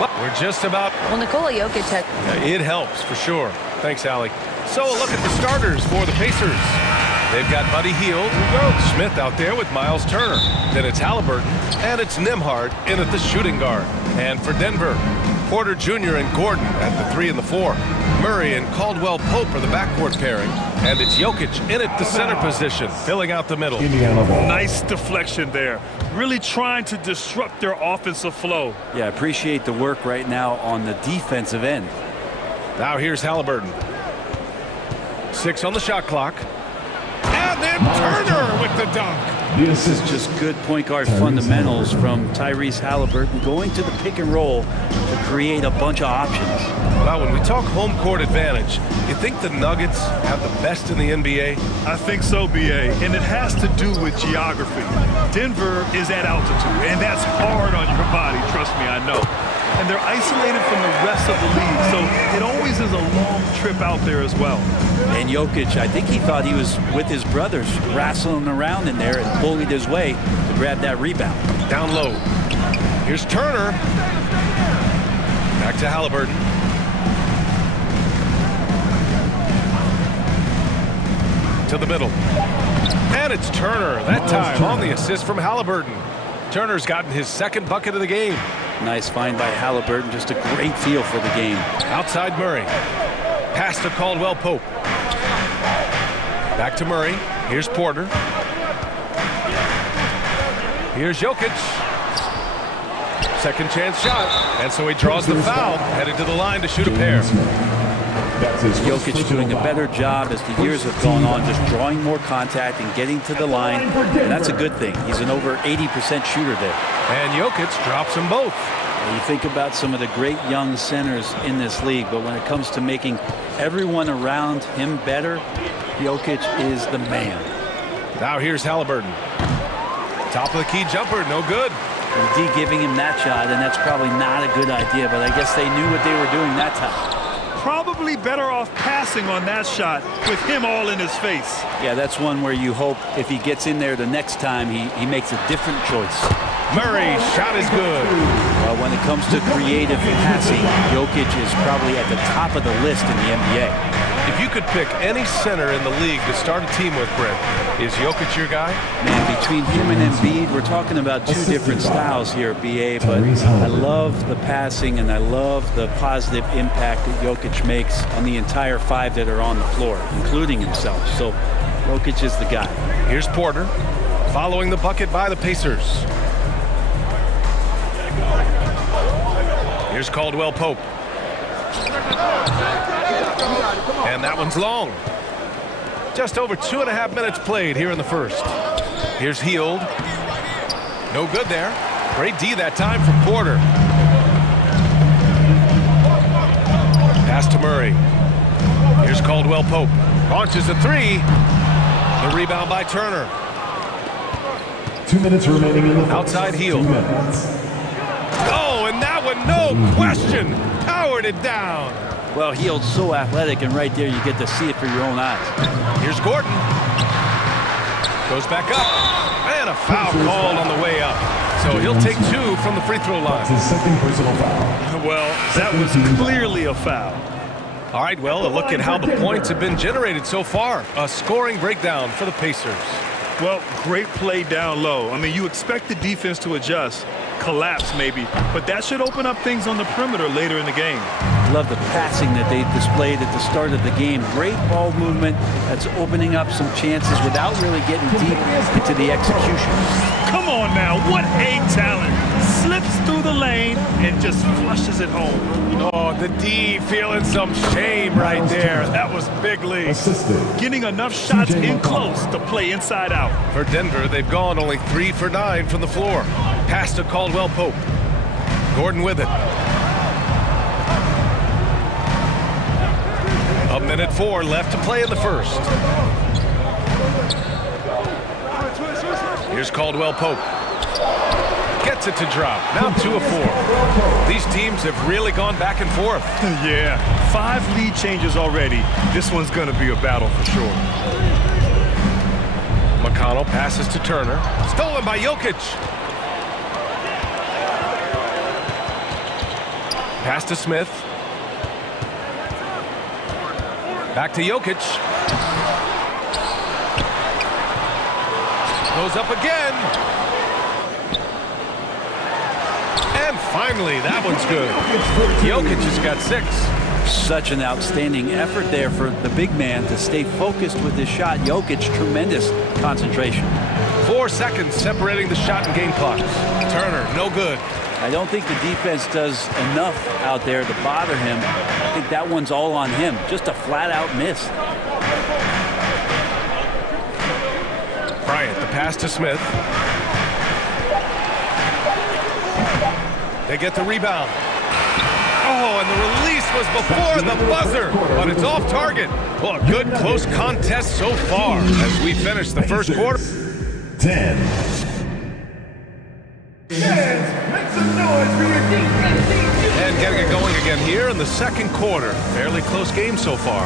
We're just about... Well, Nikola Jokic had... It helps, for sure. Thanks, Allie. So, a look at the starters for the Pacers. They've got Buddy Hield, Smith out there with Miles Turner. Then it's Halliburton, and it's Nembhard in at the shooting guard. And for Denver, Porter Jr. and Gordon at the 3 and the 4. Murray and Caldwell-Pope are the backcourt pairing. And it's Jokic in at the center position, filling out the middle. Nice deflection there. Really trying to disrupt their offensive flow. Yeah, appreciate the work right now on the defensive end. Now here's Halliburton. 6 on the shot clock. And then Turner with the dunk. This is just good point guard fundamentals from Tyrese Halliburton, going to the pick and roll to create a bunch of options. Well, when we talk home court advantage, you think the Nuggets have the best in the NBA? I think so, B.A., and it has to do with geography. Denver is at altitude, and that's hard on your body, trust me, I know. And they're isolated from the rest of the league, so it always is a long trip out there as well. And Jokic, I think he thought he was with his brothers, wrestling around in there and bullied his way to grab that rebound. Down low. Here's Turner. Back to Halliburton. To the middle. And it's Turner, that time on the assist from Halliburton. Turner's gotten his second bucket of the game. Nice find by Halliburton, just a great feel for the game. Outside Murray. Pass to Caldwell-Pope. Back to Murray. Here's Porter. Here's Jokic. Second chance shot. And so he draws the foul. Headed to the line to shoot a pair. Jokic doing a better job as the years have gone on, just drawing more contact and getting to the line. And that's a good thing. He's an over 80% shooter there. And Jokic drops them both. And you think about some of the great young centers in this league, but when it comes to making everyone around him better, Jokic is the man. Now here's Halliburton. Top of the key jumper, no good. And D giving him that shot, and that's probably not a good idea, but I guess they knew what they were doing that time. Probably better off passing on that shot with him all in his face. Yeah, that's one where you hope if he gets in there the next time, he makes a different choice. Murray, shot is good. Well, when it comes to creative passing, Jokic is probably at the top of the list in the NBA. If you could pick any center in the league to start a team with, Brent, is Jokic your guy? Man, between him and Embiid, we're talking about two different styles here, B.A., but I love the passing and I love the positive impact that Jokic makes on the entire 5 that are on the floor, including himself. So Jokic is the guy. Here's Porter, following the bucket by the Pacers. Here's Caldwell-Pope. And that one's long. Just over 2.5 minutes played here in the first. Here's Hield. No good there. Great D that time from Porter. Pass to Murray. Here's Caldwell-Pope. Launches a 3. The rebound by Turner. 2 minutes remaining in the first. Outside Hield. Oh, and that one, no question, powered it down. Well, Hield's so athletic, and right there you get to see it for your own eyes. Here's Gordon. Goes back up. And a foul called on the way up. So he'll take 2 from the free throw line. His second personal foul. Well, that was clearly a foul. All right, well, a look at how the points have been generated so far. A scoring breakdown for the Pacers. Well, great play down low. I mean, you expect the defense to adjust, collapse maybe, but that should open up things on the perimeter later in the game. Love the passing that they displayed at the start of the game. Great ball movement that's opening up some chances without really getting deep into the execution. Come on now, what a talent. Slips through the lane and just flushes it home. Oh, the D feeling some shame right there. That was big league. Assisted. Getting enough shots in close to play inside out. For Denver, they've gone only 3 for 9 from the floor. Pass to Caldwell-Pope. Gordon with it. 1:04 left to play in the first. Here's Caldwell-Pope. Gets it to drop. Now 2 of 4. These teams have really gone back and forth. Yeah, 5 lead changes already. This one's going to be a battle for sure. McConnell passes to Turner. Stolen by Jokic. Pass to Smith. Back to Jokic. Goes up again. And finally, that one's good. Jokic has got 6. Such an outstanding effort there for the big man to stay focused with his shot. Jokic, tremendous concentration. 4 seconds separating the shot and game clocks. Turner, no good. I don't think the defense does enough out there to bother him. I think that one's all on him. Just a flat-out miss. Bryant, the pass to Smith. They get the rebound. Oh, and the release was before the buzzer, but it's off target. Well, a good close contest so far as we finish the first quarter. 10. And getting it going again here in the second quarter. Fairly close game so far.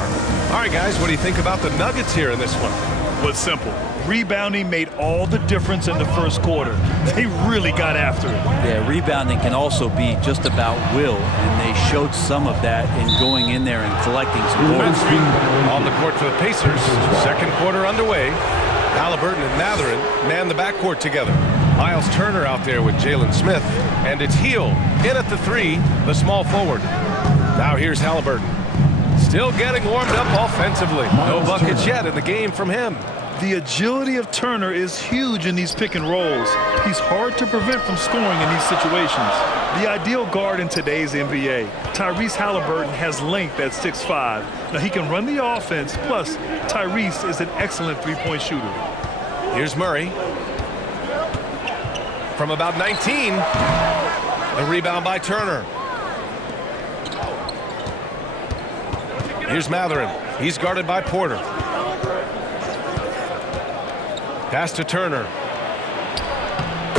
All right, guys, what do you think about the Nuggets here in this one? Well, it's simple. Rebounding made all the difference in the first quarter. They really got after it. Yeah, rebounding can also be just about will, and they showed some of that in going in there and collecting some boards. On the court for the Pacers. Second quarter underway. Halliburton and Mathurin man the backcourt together. Miles Turner out there with Jalen Smith. And it's Hield in at the 3, the small forward. Now here's Halliburton. Still getting warmed up offensively. No buckets yet in the game from him. The agility of Turner is huge in these pick and rolls. He's hard to prevent from scoring in these situations. The ideal guard in today's NBA. Tyrese Halliburton has length at 6'5". Now he can run the offense, plus Tyrese is an excellent three-point shooter. Here's Murray. From about 19, the rebound by Turner. Here's Mathurin. He's guarded by Porter. Pass to Turner.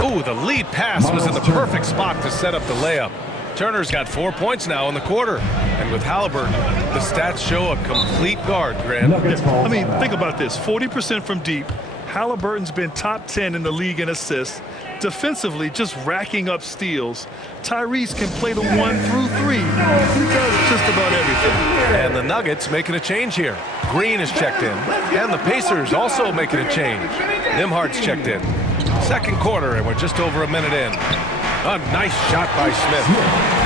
Ooh, the lead pass was in the perfect spot to set up the layup. Turner's got 4 points now in the quarter. And with Halliburton, the stats show a complete guard, Grant. I mean, think about this. 40% from deep. Halliburton's been top 10 in the league in assists. Defensively, just racking up steals. Tyrese can play the 1 through 3. He does just about everything. And the Nuggets making a change here. Green is checked in. And the Pacers also making a change. Nimhard's checked in. Second quarter, and we're just over a minute in. A nice shot by Smith.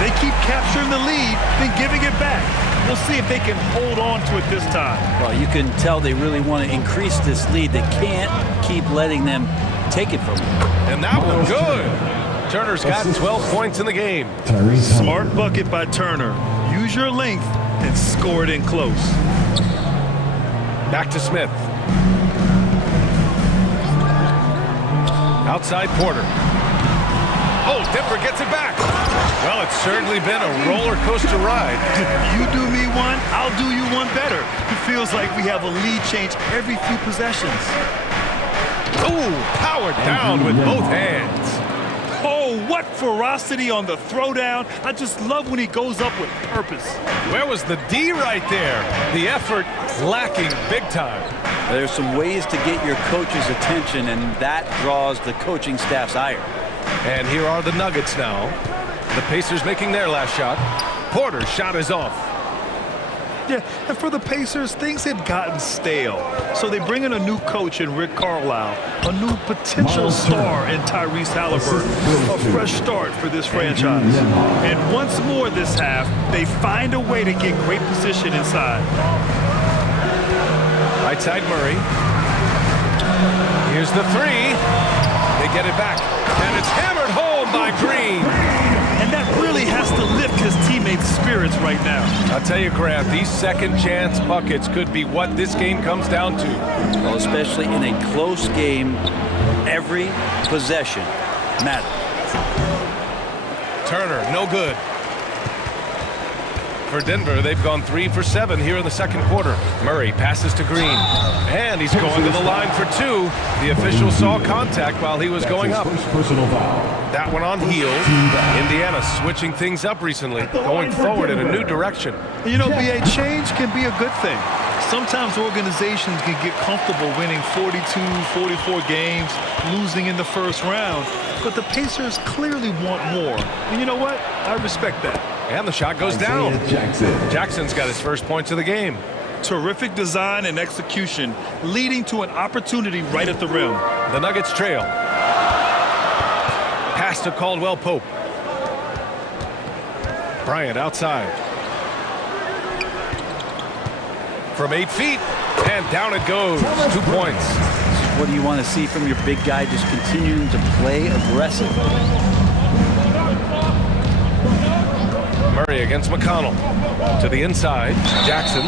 They keep capturing the lead, then giving it back. We'll see if they can hold on to it this time. Well, you can tell they really want to increase this lead. They can't keep letting them take it from them. And that one good. Turner's got 12 points in the game. Smart bucket by Turner. Use your length and score it in close. Back to Smith. Outside Porter. Oh, Denver gets it back. Well, it's certainly been a roller coaster ride. You do me one, I'll do you one better. It feels like we have a lead change every few possessions. Ooh, powered down with both hands. Oh, what ferocity on the throwdown. I just love when he goes up with purpose. Where was the D right there? The effort lacking big time. There's some ways to get your coach's attention, and that draws the coaching staff's ire. And here are the Nuggets now. The Pacers making their last shot. Porter's shot is off. Yeah, and for the Pacers, things had gotten stale. So they bring in a new coach in Rick Carlisle, a new potential star in Tyrese Halliburton, a fresh start for this franchise. And once more this half, they find a way to get great position inside. Right side Murray. Here's the 3. They get it back. And it's hammered home by Green. And that really has to lift his teammates' spirits right now. I'll tell you, Grant, these second chance buckets could be what this game comes down to. Well, especially in a close game, every possession matters. Turner, no good. For Denver, they've gone 3 for 7 here in the second quarter. Murray passes to Green. And he's going to the line for 2. The official saw contact while he was going up. That one on Hield. Indiana switching things up recently, going forward in a new direction. You know, BA, change can be a good thing. Sometimes organizations can get comfortable winning 42, 44 games, losing in the first round. But the Pacers clearly want more. And you know what? I respect that. And the shot goes down. Jackson's got his first points of the game. Terrific design and execution, leading to an opportunity right at the rim. The Nuggets trail. Pass to Caldwell Pope. Bryant outside. From 8 feet, and down it goes. 2 points. What do you want to see from your big guy? Just continuing to play aggressive. Murray against McConnell. To the inside. Jackson.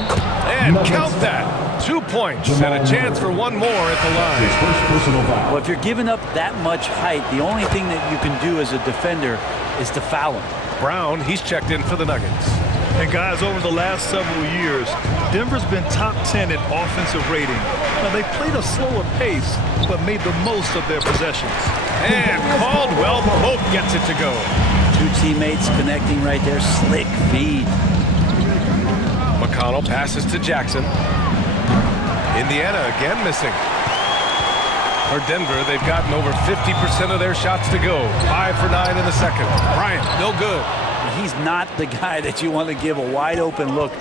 And count that. 2 points and a chance for one more at the line. Well, if you're giving up that much height, the only thing that you can do as a defender is to foul him. Brown, he's checked in for the Nuggets. And guys, over the last several years, Denver's been top 10 in offensive rating. Now, they played a slower pace, but made the most of their possessions. And Caldwell Pope gets it to go. 2 teammates connecting right there. Slick feed. McConnell passes to Jackson. Indiana again missing. For Denver, they've gotten over 50% of their shots to go. 5 for 9 in the second. Bryant, no good. He's not the guy that you want to give a wide open look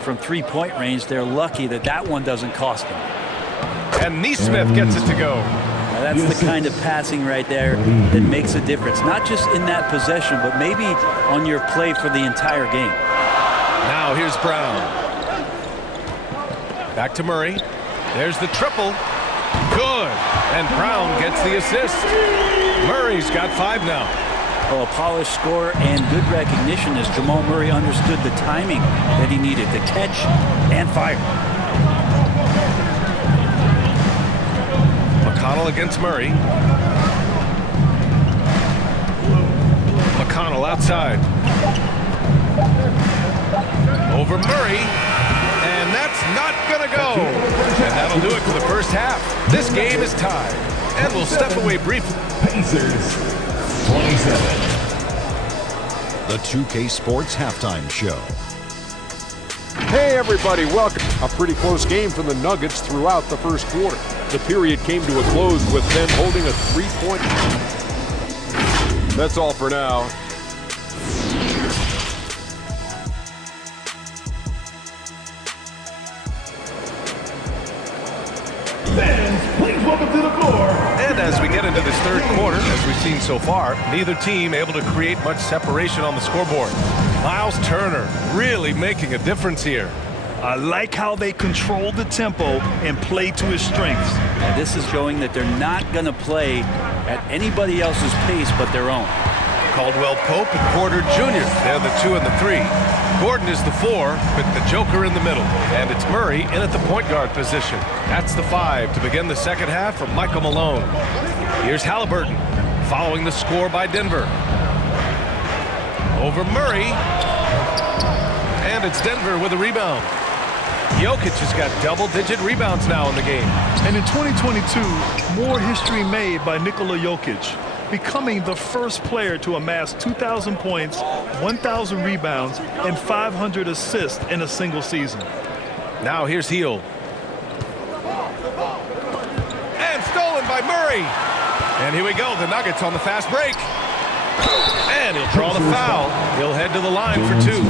from 3-point range. They're lucky that that one doesn't cost them. And Nesmith gets it to go. Now that's the kind of passing right there that makes a difference. Not just in that possession, but maybe on your play for the entire game. Now here's Brown. Back to Murray. There's the triple. Good. And Brown gets the assist. Murray's got 5 now. Well, a polished score and good recognition as Jamal Murray understood the timing that he needed to catch and fire. McConnell against Murray. McConnell outside. Over Murray. And that's not going to go. And that'll do it for the first half. This game is tied. And we'll step away briefly. Pacers 27. The 2K Sports Halftime Show. Hey everybody, welcome. A pretty close game for the Nuggets throughout the first quarter. The period came to a close with them holding a 3-point lead. That's all for now. Fans, please welcome to the floor. And as we get into this third quarter, as we've seen so far, neither team able to create much separation on the scoreboard. Miles Turner really making a difference here. I like how they control the tempo and play to his strengths. And this is showing that they're not going to play at anybody else's pace but their own. Caldwell Pope and Porter Jr. They're the 2 and the 3. Gordon is the 4 with the Joker in the middle. And it's Murray in at the point guard position. That's the 5 to begin the second half from Michael Malone. Here's Halliburton following the score by Denver. Over Murray. And it's Denver with a rebound. Jokic has got double-digit rebounds now in the game. And in 2022, more history made by Nikola Jokic, becoming the first player to amass 2,000 points, 1,000 rebounds, and 500 assists in a single season. Now here's Hield. And stolen by Murray. And here we go, the Nuggets on the fast break. And he'll draw the foul. He'll head to the line for 2.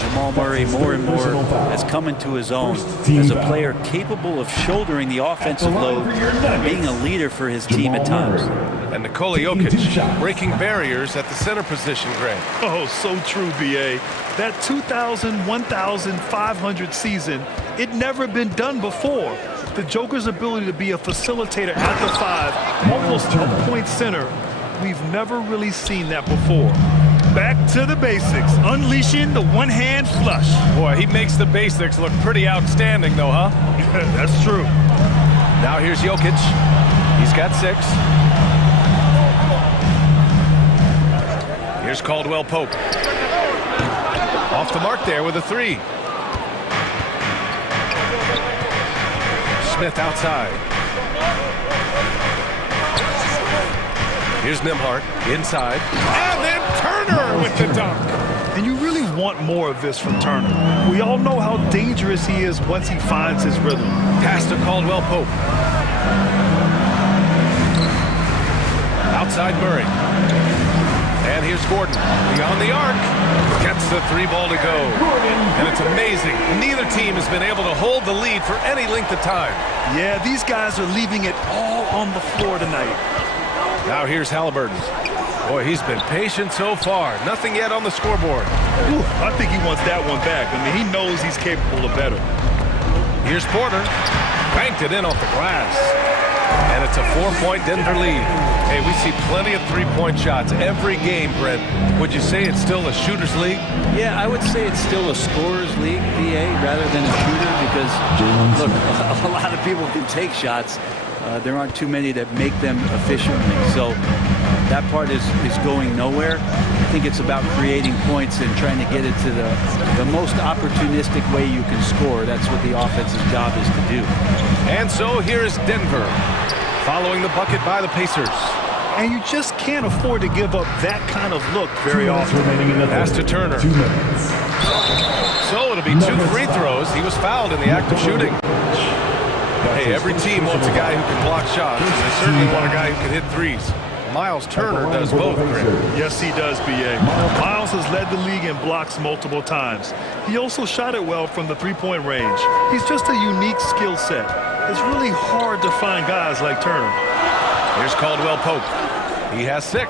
Jamal Murray more and more has come into his own as a player capable of shouldering the offensive load and being a leader for his team at times. And Nikola Jokic breaking barriers at the center position, Greg. Oh, so true, B.A. That 2,000, 1,500 season, it never been done before. The Joker's ability to be a facilitator at the 5, almost a point center, we've never really seen that before. Back to the basics, unleashing the one-hand flush. Boy, he makes the basics look pretty outstanding, though, huh? That's true. Now here's Jokic. He's got 6. Here's Caldwell Pope. Off the mark there with a 3. Smith outside. Here's Nembhard inside. And then Turner with the dunk. And you really want more of this from Turner. We all know how dangerous he is once he finds his rhythm. Pass to Caldwell-Pope. Outside Murray. And here's Gordon. Beyond the arc. Gets the 3 ball to go. And it's amazing. Neither team has been able to hold the lead for any length of time. Yeah, these guys are leaving it all on the floor tonight. Now here's Halliburton. Boy, he's been patient so far. Nothing yet on the scoreboard. Ooh, I think he wants that one back. I mean, he knows he's capable of better. Here's Porter. Banked it in off the glass. And it's a 4-point Denver lead. Hey, we see plenty of 3-point shots every game, Brent. Would you say it's still a shooter's league? Yeah, I would say it's still a scorer's league, BA, rather than a shooter, because, look, a lot of people can take shots. There aren't too many that make them efficiently. So that part is going nowhere. I think it's about creating points and trying to get it to the most opportunistic way you can score. That's what the offensive job is to do. And so here is Denver following the bucket by the Pacers. And you just can't afford to give up that kind of look very often. Pass to Turner. 2 minutes. So it'll be 2 free throws. He was fouled in the act of shooting. Hey, every team wants a guy who can block shots, and they certainly want a guy who can hit threes. Miles Turner does both, Grant. Yes, he does, B.A. Miles has led the league in blocks multiple times. He also shot it well from the 3-point range. He's just a unique skill set. It's really hard to find guys like Turner. Here's Caldwell-Pope. He has 6.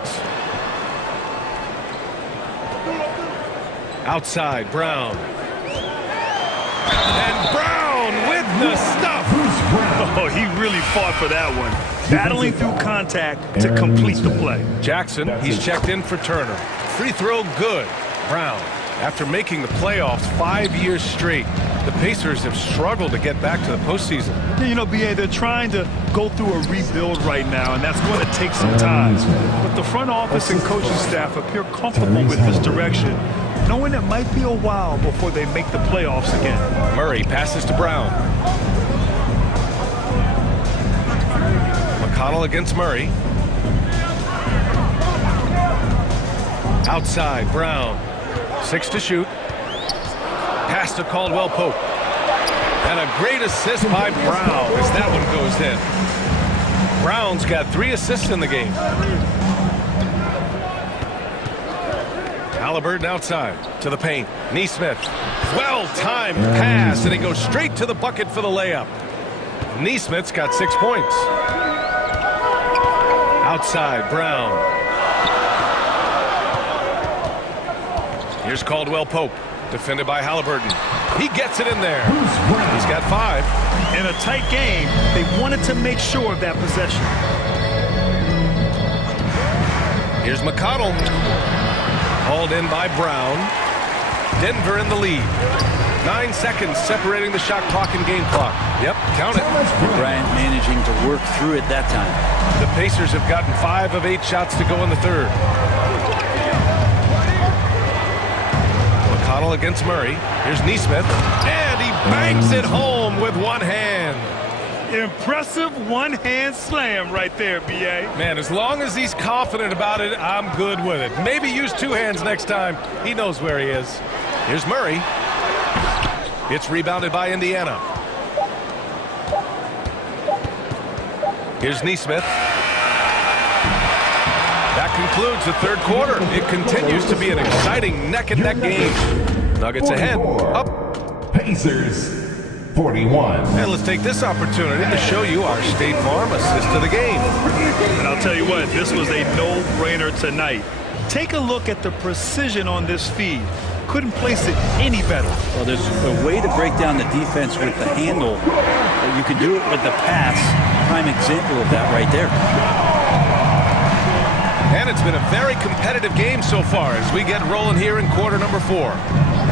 Outside, Brown. And Brown with the stuff. Oh, he really fought for that one. Battling through contact to complete the play. Jackson, he's checked in for Turner. Free throw good. Brown, after making the playoffs 5 years straight, the Pacers have struggled to get back to the postseason. Yeah, you know, B.A., they're trying to go through a rebuild right now, and that's going to take some time. But the front office and coaching staff appear comfortable with this direction, knowing it might be a while before they make the playoffs again. Murray passes to Brown. McConnell against Murray. Outside, Brown. 6 to shoot. Pass to Caldwell-Pope. And a great assist by Brown as that one goes in. Brown's got 3 assists in the game. Halliburton outside to the paint. Nesmith. Well-timed pass, and he goes straight to the bucket for the layup. Nesmith's got 6 points. Outside, Brown. Here's Caldwell-Pope, defended by Halliburton. He gets it in there. He's got 5. In a tight game, they wanted to make sure of that possession. Here's McConnell. Hauled in by Brown. Denver in the lead. 9 seconds separating the shot clock and game clock. Yep, count it. Bryant managing to work through it that time. The Pacers have gotten 5 of 8 shots to go in the third. McConnell against Murray. Here's Nesmith. And he bangs it home with one hand. Impressive one-hand slam right there, B.A. Man, as long as he's confident about it, I'm good with it. Maybe use 2 hands next time. He knows where he is. Here's Murray. It's rebounded by Indiana. Here's Nesmith. That concludes the third quarter. It continues to be an exciting neck-and-neck game. Nuggets ahead. Up. Pacers 41. And let's take this opportunity to show you our State Farm assist of the game. And I'll tell you what, this was a no-brainer tonight. Take a look at the precision on this feed. Couldn't place it any better. Well, there's a way to break down the defense with the handle. You can do it with the pass. Prime example of that right there. And it's been a very competitive game so far as we get rolling here in quarter number 4.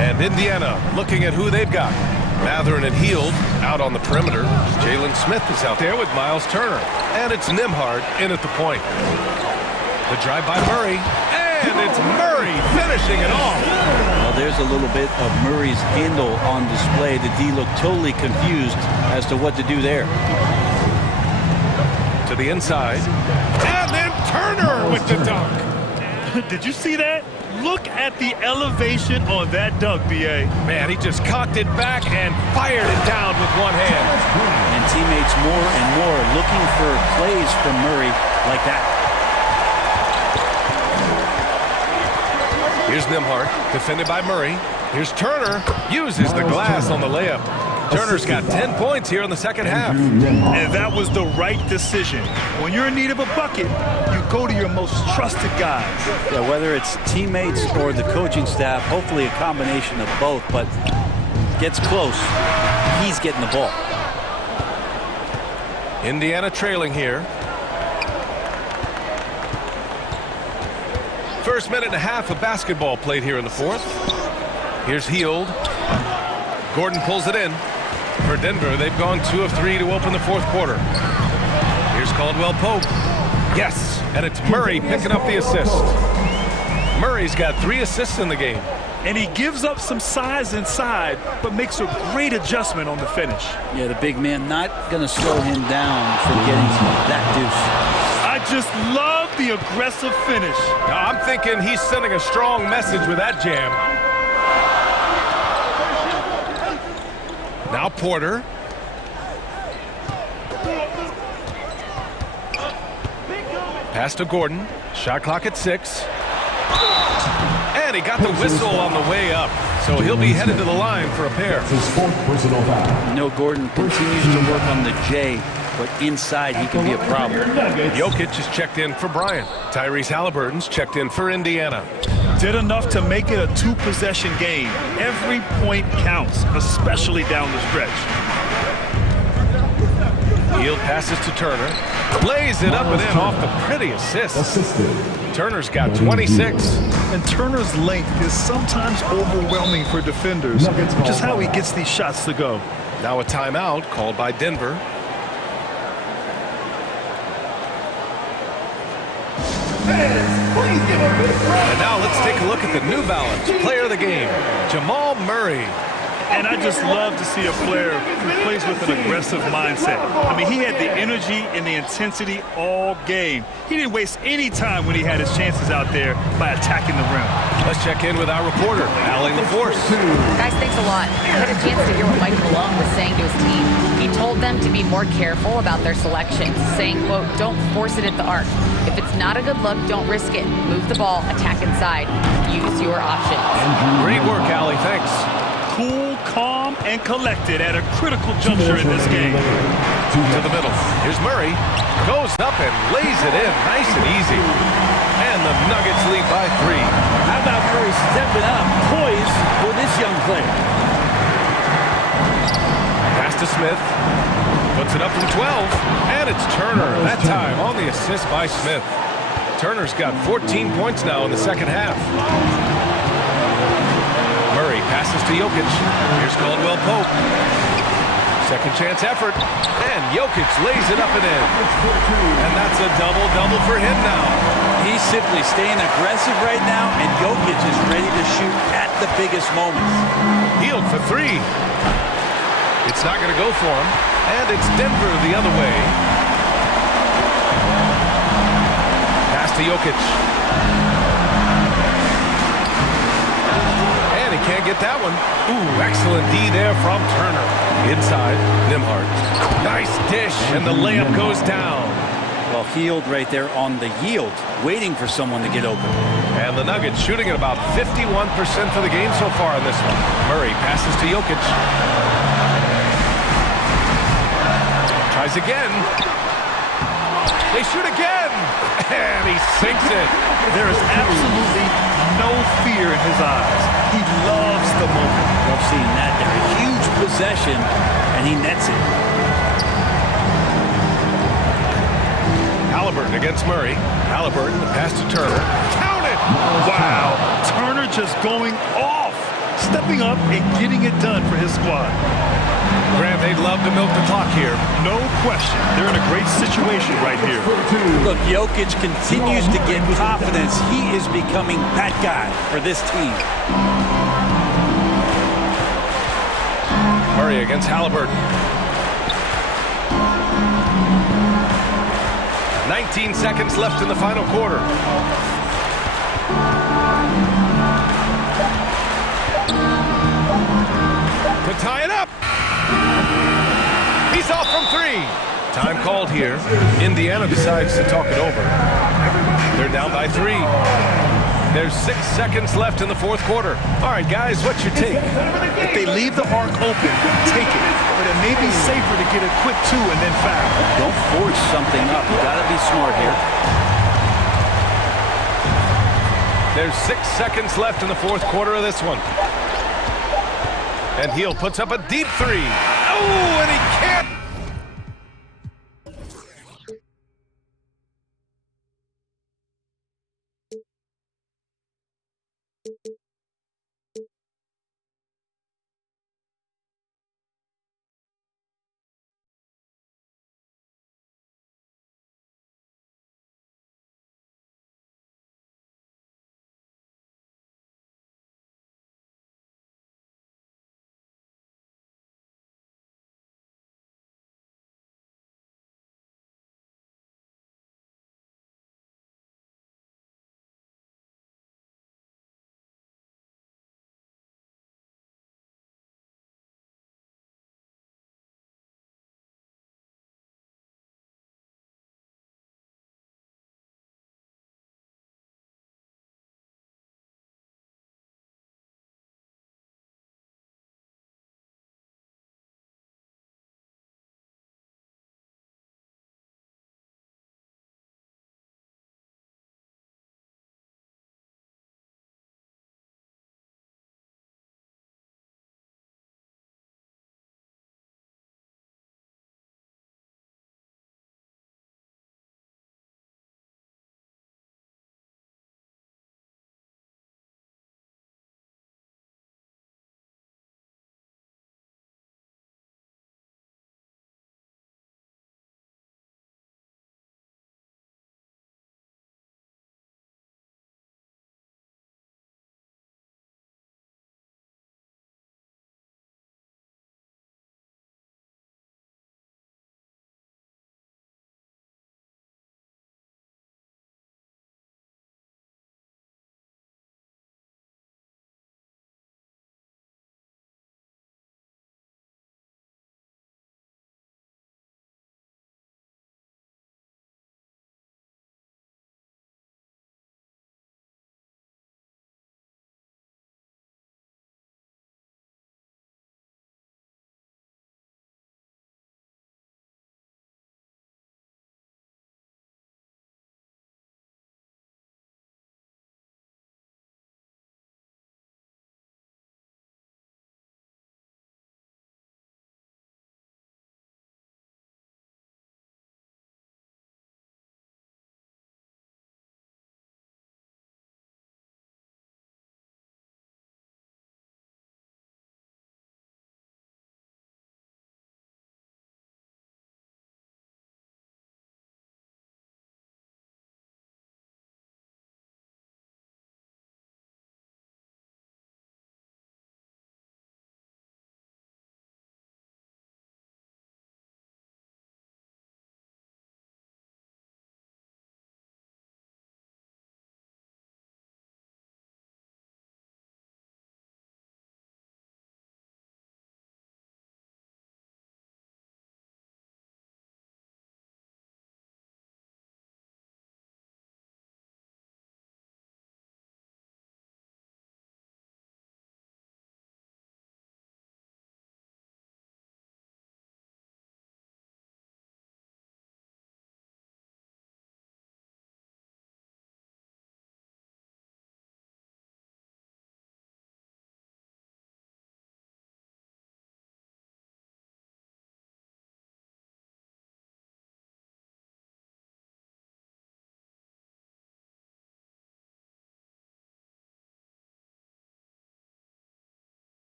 And Indiana looking at who they've got. Matherin and Hield out on the perimeter. Jalen Smith is out there with Miles Turner. And it's Nembhard in at the point. The drive by Murray. And it's Murray finishing it off. Well, there's a little bit of Murray's handle on display. The D looked totally confused as to what to do there. To the inside. And then Turner with the dunk. Did you see that? Look at the elevation on that dunk, B.A. Man, he just cocked it back and fired it down with one hand. And teammates more and more looking for plays from Murray like that. Here's Nembhard, defended by Murray. Here's Turner, uses the glass on the layup. Turner's got 10 points here in the second half. And that was the right decision. When you're in need of a bucket, you go to your most trusted guys. Yeah, whether it's teammates or the coaching staff, hopefully a combination of both, but gets close. He's getting the ball. Indiana trailing here. First minute and a half of basketball played here in the fourth. Here's Hield. Gordon pulls it in. For Denver, they've gone 2 of 3 to open the fourth quarter. Here's Caldwell Pope. Yes, and it's Murray picking up the assist. Murray's got 3 assists in the game. And he gives up some size inside, but makes a great adjustment on the finish. Yeah, the big man not going to slow him down for getting that deuce. I just love the aggressive finish. Now, I'm thinking he's sending a strong message with that jam. Now Porter. Pass to Gordon. Shot clock at 6. And he got the whistle on the way up. So he'll be headed to the line for a pair. His 4th personal foul. You know, Gordon continues to work on the J, but inside he can be a problem. Jokic is checked in for Bryant. Tyrese Halliburton's checked in for Indiana. Did enough to make it a 2-possession game. Every point counts, especially down the stretch. Hield passes to Turner. Lays it up and in off the pretty assist. Turner's got 26. And Turner's length is sometimes overwhelming for defenders, which is how he gets these shots to go. Now a timeout called by Denver. And now let's take a look at the New Balance player of the game, Jamal Murray. And I just love to see a player who plays with an aggressive mindset. I mean, he had the energy and the intensity all game. He didn't waste any time when he had his chances out there by attacking the rim. Let's check in with our reporter, Allie LaForce. Guys, thanks a lot. I had a chance to hear what Mike Malone was saying to his team. He told them to be more careful about their selections, saying, quote, don't force it at the arc. If it's not a good look, don't risk it. Move the ball, attack inside. Use your options. Great work, Allie. Thanks. Cool, calm, and collected at a critical juncture in this game. To the middle. Here's Murray. Goes up and lays it in. Nice and easy. And the Nuggets lead by 3. How about Murray stepping up, poised for this young player? Pass to Smith. Puts it up from 12. And it's Turner. That time on the assist by Smith. Turner's got 14 points now in the second half. Murray passes to Jokic. Here's Caldwell Pope. Second chance effort. And Jokic lays it up and in. And that's a double-double for him now. He's simply staying aggressive right now, and Jokic is ready to shoot at the biggest moments. Hield for 3. It's not going to go for him. And it's Denver the other way. Pass to Jokic. And he can't get that one. Ooh, excellent D there from Turner. Inside, Nembhard. Nice dish, and the layup goes down. Well, Hield right there on the yield, waiting for someone to get open. And the Nuggets shooting at about 51% for the game so far in this one. Murray passes to Jokic. Tries again. They shoot again. And he sinks it. There is absolutely no fear in his eyes. He loves the moment. Love seeing that there. A huge possession, and he nets it. Halliburton against Murray. Halliburton, the pass to Turner. Count it! Wow. Turner just going off. Stepping up and getting it done for his squad. Grant, they'd love to milk the clock here. No question. They're in a great situation right here. Look, Jokic continues to get confidence. He is becoming that guy for this team. Murray against Halliburton. 19 seconds left in the final quarter. could tie it up. He's off from 3. Time called here. Indiana decides to talk it over. They're down by 3. There's 6 seconds left in the fourth quarter. All right, guys, what's your take? If they leave the arc open, take it. But it may be safer to get a quick 2 and then foul. Don't force something up. You got to be smart here. There's 6 seconds left in the fourth quarter of this one. And Hield puts up a deep 3. Oh, and he can't.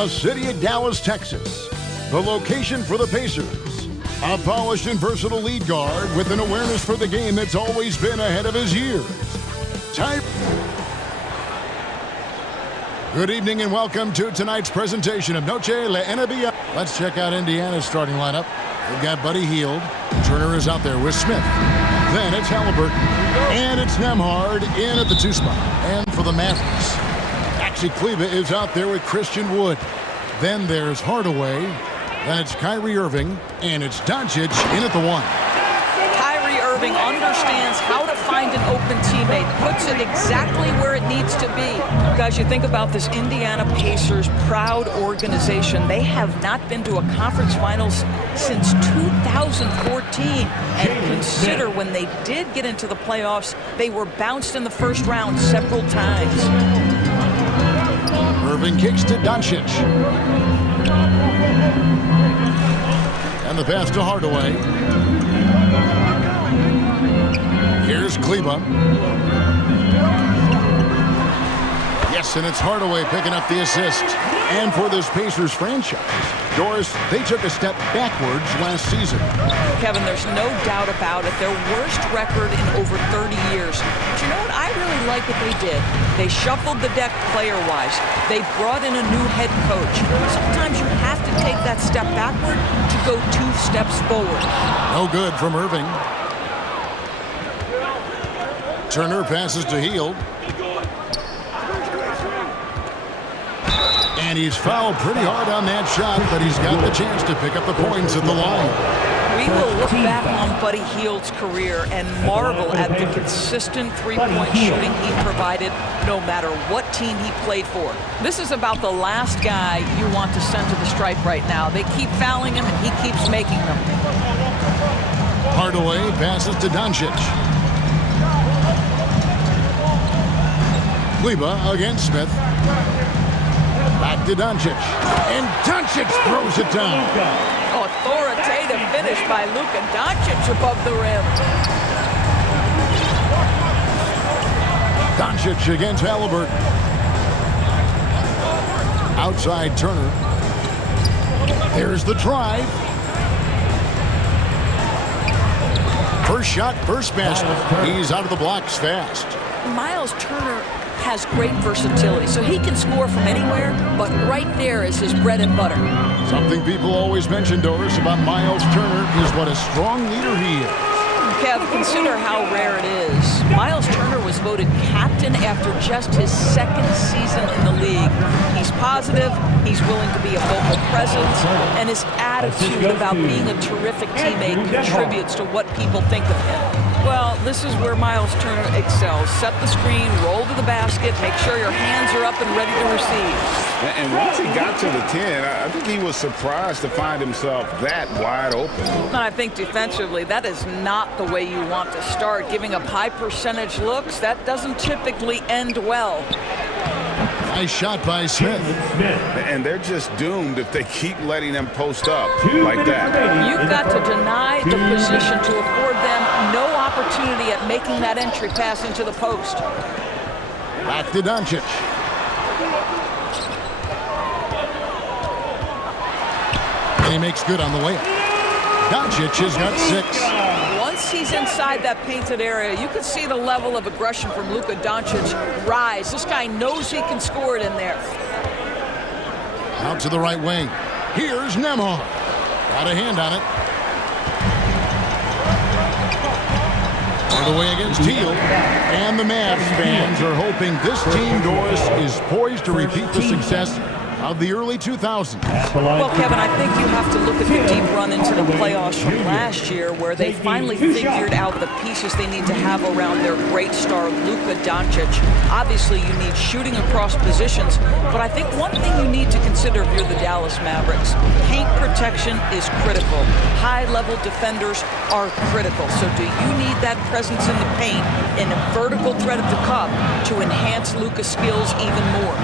The city of Dallas, Texas. The location for the Pacers. A polished and versatile lead guard with an awareness for the game that's always been ahead of his years. Good evening and welcome to tonight's presentation of Noche La NBA. Let's check out Indiana's starting lineup. They've got Buddy Hield. Turner is out there with Smith. Then it's Halliburton. And it's Nembhard in at the 2 spot. And for the Mavericks, Maxi Kleber is out there with Christian Wood. Then there's Hardaway. Then it's Kyrie Irving. And it's Doncic in at the 1. Kyrie Irving understands how to find an open teammate, puts it exactly where it needs to be. Guys, you think about this Indiana Pacers proud organization. They have not been to a conference finals since 2014. And consider when they did get into the playoffs, they were bounced in the first round several times. Irving kicks to Doncic. And the pass to Hardaway. Here's Kleber. Yes, and it's Hardaway picking up the assist. And for this Pacers franchise, Doris, they took a step backwards last season. Kevin, there's no doubt about it. Their worst record in over 30 years. But you know what? I really like what they did. They shuffled the deck player-wise. They brought in a new head coach. Sometimes you have to take that step backward to go 2 steps forward. No good from Irving. Turner passes to Hield. And he's fouled pretty hard on that shot, but he's got the chance to pick up the points at the line. We will look back on Buddy Hield's career and marvel at the consistent three-point shooting he provided no matter what team he played for. This is about the last guy you want to send to the stripe right now. They keep fouling him, and he keeps making them. Hardaway passes to Doncic. Kleber against Smith. Back to Doncic. And Doncic throws it down. Authoritative finish by Luka Doncic above the rim. Doncic against Halliburton. Outside Turner. There's the drive. First shot, first basket. He's out of the blocks fast. Miles Turner has great versatility, so he can score from anywhere, but right there is his bread and butter. Something people always mention, Doris, about Miles Turner is what a strong leader he is. Kev, consider how rare it is. Miles Turner was voted captain after just his 2nd season in the league. He's positive, he's willing to be a vocal presence, and his attitude about being a terrific teammate contributes to what people think of him. Well, this is where Miles Turner excels. Set the screen, roll to the basket, make sure your hands are up and ready to receive. And once he got to the 10, I think he was surprised to find himself that wide open. And I think defensively, that is not the way you want to start. Giving up high percentage looks, that doesn't typically end well. Nice shot by Smith. And they're just doomed if they keep letting them post up like that. You've got to deny the position to afford them no opportunity at making that entry pass into the post. Back to Doncic. And he makes good on the way up. Doncic has got 6. Once he's inside that painted area, you can see the level of aggression from Luka Doncic rise. This guy knows he can score it in there. Out to the right wing. Here's Nembhard. Got a hand on it. Hardaway against Hield. And the Mavs fans are hoping this team, Doris, is poised to repeat the success of the early 2000s. Well, Kevin, I think you have to look at the deep run into the playoffs from last year where they finally figured out the pieces they need to have around their great star, Luka Doncic. Obviously, you need shooting across positions, but I think one thing you need to consider if you're the Dallas Mavericks, paint protection is critical. High-level defenders are critical. So do you need that presence in the paint and a vertical threat at the cup to enhance Luka's skills even more?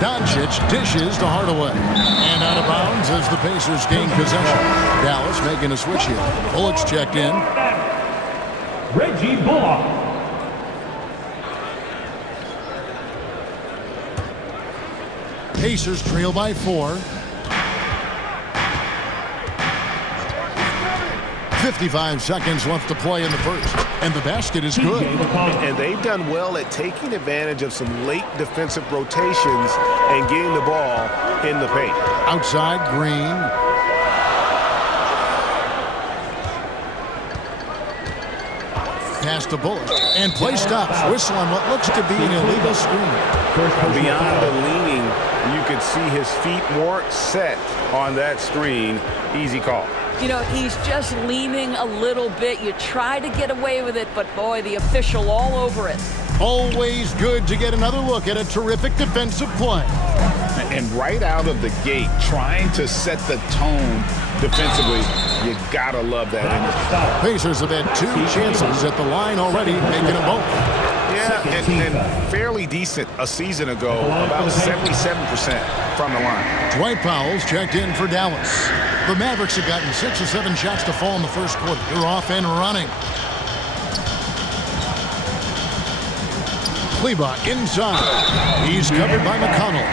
Doncic dishes to Hardaway. And out of bounds as the Pacers gain possession. Dallas making a switch here. Bullock's checked in. Reggie Bullock. Pacers trail by 4. 55 seconds left to play in the first, and the basket is good. And they've done well at taking advantage of some late defensive rotations and getting the ball in the paint. Outside, Green. Pass to Bullock, and play stops. Whistle on what looks to be an illegal screen. Beyond the leaning, you could see his feet weren't set on that screen. Easy call. You know, he's just leaning a little bit. You try to get away with it, but boy, the official all over it. Always good to get another look at a terrific defensive play. And right out of the gate, trying to set the tone defensively, you gotta love that. Pacers have had 2 chances at the line already, making them both. Yeah, and fairly decent a season ago, about 77% from the line. Dwight Powell's checked in for Dallas. The Mavericks have gotten 6 or 7 shots to fall in the first quarter. They're off and running. Kleber inside. He's covered by McConnell.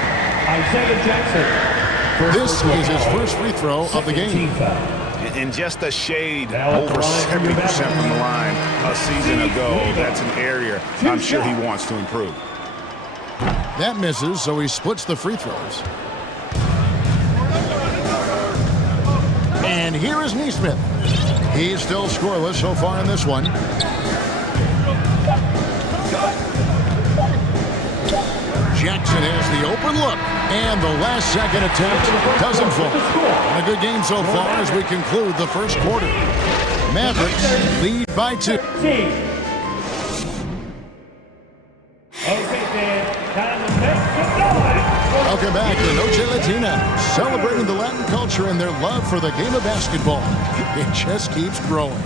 Isaiah Jackson. This is his first free throw of the game. And just a shade over 70% from the line a season ago. That's an area I'm sure he wants to improve. That misses, so he splits the free throws. And here is Nesmith. He's still scoreless so far in this one. Jackson has the open look, and the last second attempt doesn't fall. A good game so far as we conclude the first quarter. Mavericks lead by 2. Welcome back to Noche Latina, celebrating the Latin culture and their love for the game of basketball. It just keeps growing.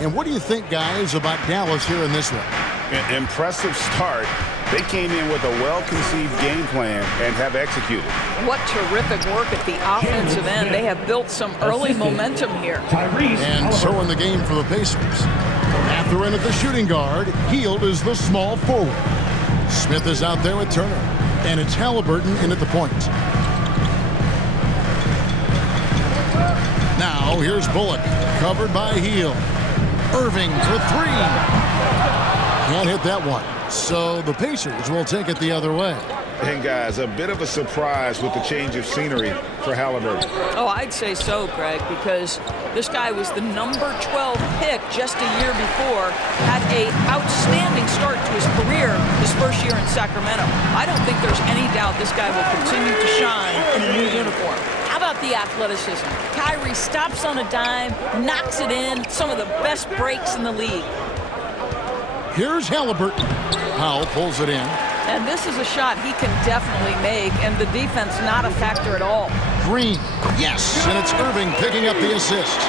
And what do you think, guys, about Dallas here in this one? An impressive start. They came in with a well-conceived game plan and have executed. What terrific work at the offensive end. They have built some early momentum here. And so in the game for the Pacers. Mathurin at the shooting guard. Hield is the small forward. Smith is out there with Turner. And it's Halliburton in at the point. Now here's Bullock, covered by Hield. Irving for 3. Can't hit that one. So the Pacers will take it the other way. And guys, a bit of a surprise with the change of scenery for Halliburton. Oh, I'd say so, Greg, because this guy was the number 12 pick just a year before, had an outstanding start to his career his first year in Sacramento. I don't think there's any doubt this guy will continue to shine in a new uniform. How about the athleticism? Kyrie stops on a dime, knocks it in, some of the best breaks in the league. Here's Halliburton. Powell pulls it in. And this is a shot he can definitely make, and the defense not a factor at all. Green, yes, and it's Irving picking up the assist.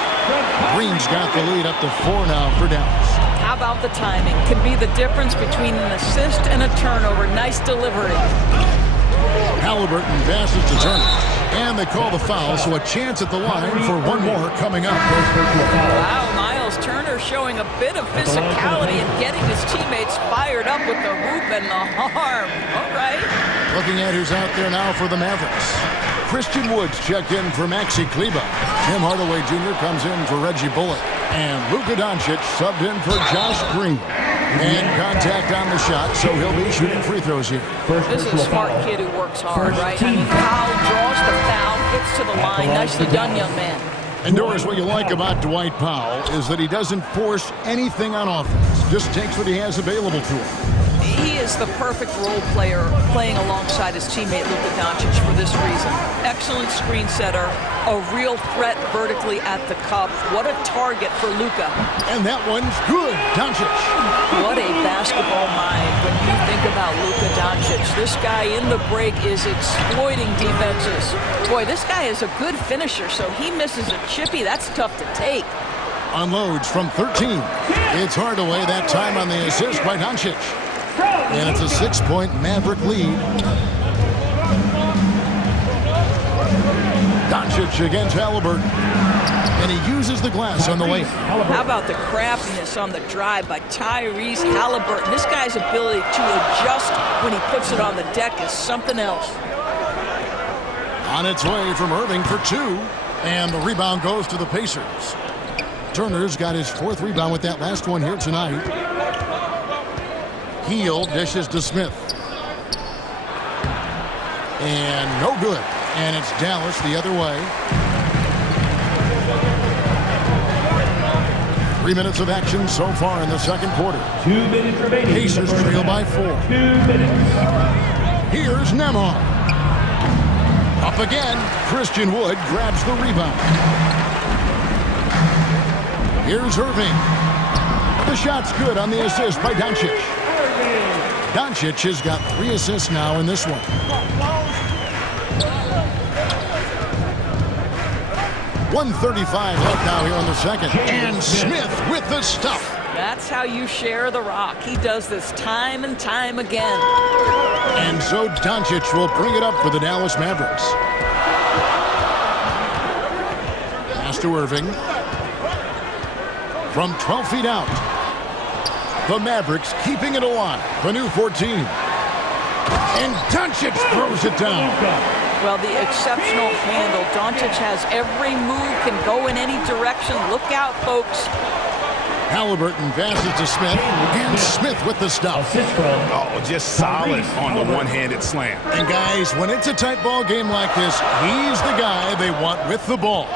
Green's got the lead up to 4 now for Dallas. How about the timing? Can be the difference between an assist and a turnover. Nice delivery. Halliburton passes to Turner, and they call the foul, so a chance at the line for one more coming up. Wow, Miles Turner showing a bit of physicality and getting his teammates fired up with the hoop and the arm. All right. Looking at who's out there now for the Mavericks. Christian Woods checked in for Maxi Kleber. Tim Hardaway Jr. comes in for Reggie Bullock. And Luka Doncic subbed in for Josh Green. And contact on the shot, so he'll be shooting free throws here. This is a smart kid who works hard, right? I mean, Powell draws the foul, gets to the line. Nicely done, young man. And Doris, what you like about Dwight Powell is that he doesn't force anything on offense. Just takes what he has available to him. He is the perfect role player playing alongside his teammate Luka Doncic for this reason. Excellent screen setter, a real threat vertically at the cup. What a target for Luka. And that one's good, Doncic. What a basketball mind when you think about Luka Doncic. This guy in the break is exploiting defenses. Boy, this guy is a good finisher, so he misses a chippy. That's tough to take. Unloads from 13. It's Hardaway that time on the assist by Doncic. And it's a 6-point Maverick lead. Doncic against Halliburton. And he uses the glass on the layup. How about the craftiness on the drive by Tyrese Halliburton? This guy's ability to adjust when he puts it on the deck is something else. On its way from Irving for 2. And the rebound goes to the Pacers. Turner's got his 4th rebound with that last one here tonight. Hield dishes to Smith. And no good. And it's Dallas the other way. 3 minutes of action so far in the second quarter. 2 minutes remaining. Pacers trail by 4. 2 minutes. Here's Nembhard. Up again. Christian Wood grabs the rebound. Here's Irving. The shot's good on the assist by Doncic. Doncic has got 3 assists now in this one. .135 left now here in the second. And Smith with the stuff. That's how you share the rock. He does this time and time again. And so Doncic will bring it up for the Dallas Mavericks. Pass to Irving. From 12 feet out. The Mavericks keeping it alive. The new 14. And Doncic throws it down. Well, the exceptional handle. Doncic has every move, can go in any direction. Look out, folks. Halliburton passes to Smith. And Smith with the stuff. Oh, just solid on the one-handed slam. And guys, when it's a tight ball game like this, he's the guy they want with the ball.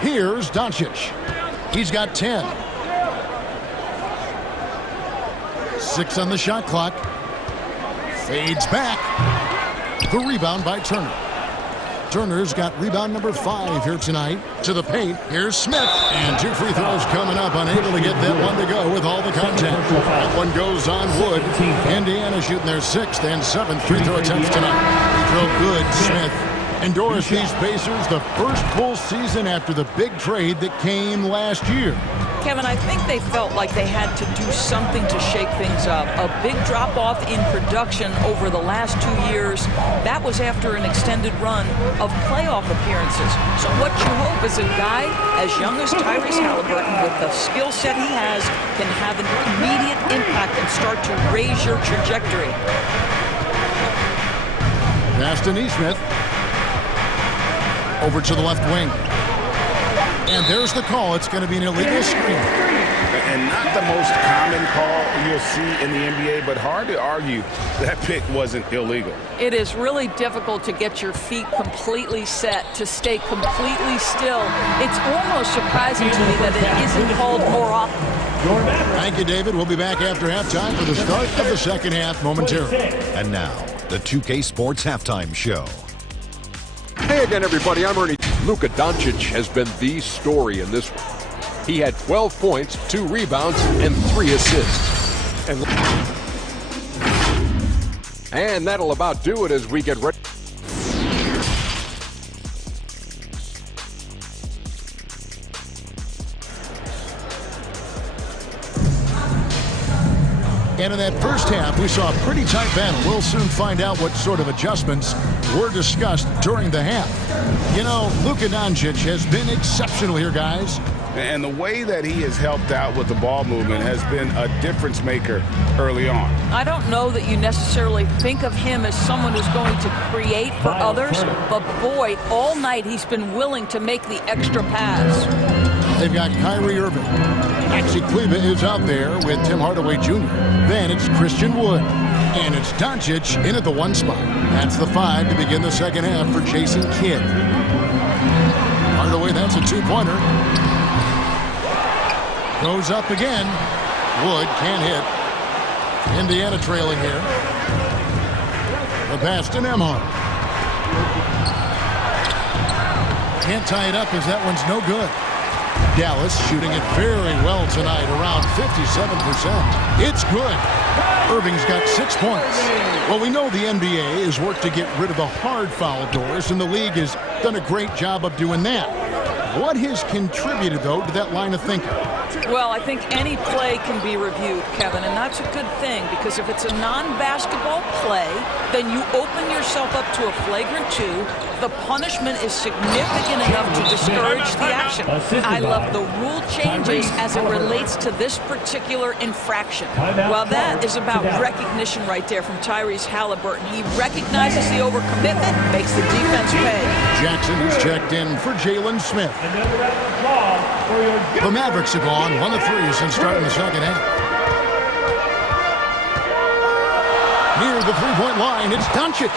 Here's Doncic. He's got 10. 6 on the shot clock. Fades back. The rebound by Turner. Turner's got rebound number 5 here tonight. To the paint. Here's Smith. And 2 free throws coming up. Unable to get that one to go with all the contact. That one goes on Wood. Indiana shooting their 6th and 7th free throw attempts tonight. Free throw good. Smith. And Doris, these Pacers, the first full season after the big trade that came last year. Kevin, I think they felt like they had to do something to shake things up. A big drop-off in production over the last 2 years. That was after an extended run of playoff appearances. So what you hope is a guy as young as Tyrese Halliburton, with the skill set he has, can have an immediate impact and start to raise your trajectory. Pass to Nesmith. Over to the left wing. And there's the call. It's going to be an illegal screen. And not the most common call you'll see in the NBA, but hard to argue that pick wasn't illegal. It is really difficult to get your feet completely set, to stay completely still. It's almost surprising to me that it isn't called more often. Thank you, David. We'll be back after halftime for the start of the second half momentarily. And now, the 2K Sports Halftime Show. Hey again, everybody. I'm Ernie. Luka Doncic has been the story in this one. He had 12 points, 2 rebounds, and 3 assists. And that'll about do it as we get ready. And in that first half, we saw a pretty tight battle. We'll soon find out what sort of adjustments were discussed during the half. You know, Luka Doncic has been exceptional here, guys. And the way that he has helped out with the ball movement has been a difference maker early on. I don't know that you necessarily think of him as someone who's going to create for others, but boy, all night he's been willing to make the extra pass. They've got Kyrie Irving. Maxi Kleba is out there with Tim Hardaway Jr. Then it's Christian Wood. And it's Doncic in at the 1 spot. That's the 5 to begin the second half for Jason Kidd. Hardaway, that's a 2-pointer. Goes up again. Wood can't hit. Indiana trailing here. The pass to Nembhard. Can't tie it up as that one's no good. Dallas shooting it very well tonight, around 57%. It's good. Irving's got 6 points. Well, we know the NBA has worked to get rid of the hard foul doors, and the league has done a great job of doing that. What has contributed, though, to that line of thinking? Well, I think any play can be reviewed, Kevin, and that's a good thing, because if it's a non-basketball play, then you open yourself up to a flagrant 2. The punishment is significant enough to discourage the action. I love the rule changes as it relates to this particular infraction. Well, that is about recognition right there from Tyrese Halliburton. He recognizes the overcommitment, makes the defense pay. Jackson is checked in for Jalen Smith. The Mavericks have gone 1 of 3 since starting the second half. Near the three-point line, it's Doncic.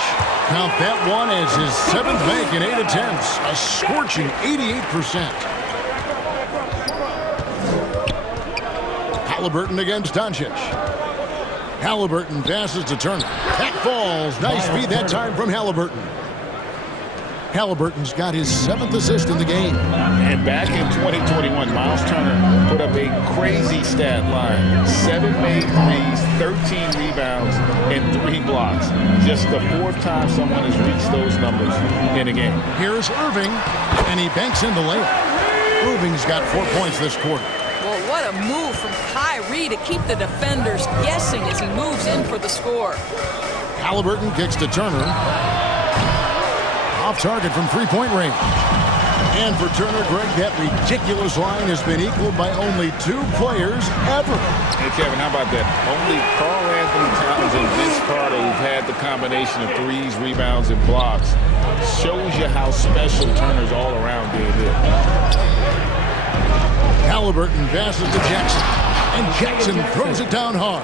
Count that one as his 7th make in 8 attempts. A scorching 88%. Halliburton against Doncic. Halliburton passes to Turner. That falls. Nice feed that time from Halliburton. Halliburton's got his 7th assist in the game. And back in 2021, Miles Turner put up a crazy stat line. 7 made threes, 13 rebounds, and 3 blocks. Just the 4th time someone has reached those numbers in a game. Here's Irving, and he banks in the layup. Irving's got 4 points this quarter. Well, what a move from Kyrie to keep the defenders guessing as he moves in for the score. Halliburton kicks to Turner. Off target from three-point range. And for Turner, Greg, that ridiculous line has been equaled by only 2 players ever. Hey, Kevin, how about that? Only Karl Anthony Towns and Vince Carter who've had the combination of threes, rebounds, and blocks. Shows you how special Turner's all-around being there. Halliburton passes to Jackson. And Jackson throws it down hard.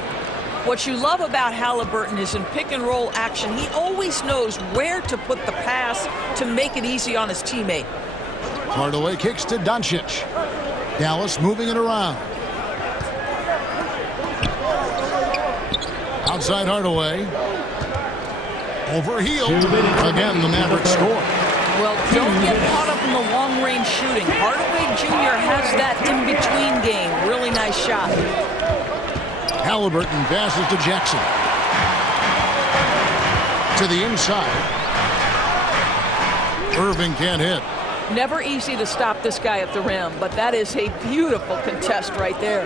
What you love about Halliburton is in pick-and-roll action, he always knows where to put the pass to make it easy on his teammate. Hardaway kicks to Doncic. Dallas moving it around. Outside Hardaway. Over Hield. Again, the Mavericks score. Well, don't get caught up in the long-range shooting. Hardaway Jr. has that in-between game. Really nice shot. Halliburton passes to Jackson. To the inside. Irving can't hit. Never easy to stop this guy at the rim, but that is a beautiful contest right there.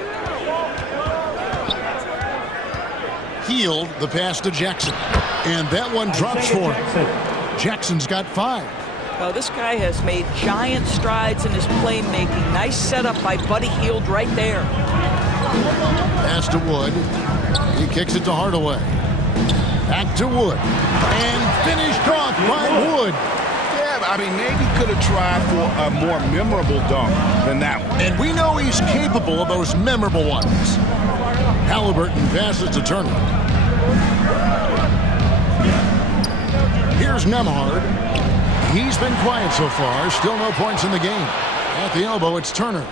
Hield, the pass to Jackson. And that one drops for him. Jackson's got 5. Oh, this guy has made giant strides in his playmaking. Nice setup by Buddy Hield right there. Pass to Wood. He kicks it to Hardaway. Back to Wood. And finished off by Wood. Yeah, I mean, maybe could have tried for a more memorable dunk than that one. And we know he's capable of those memorable ones. Halliburton passes to Turner. Here's Nembhard. He's been quiet so far. Still no points in the game. At the elbow, it's Turner.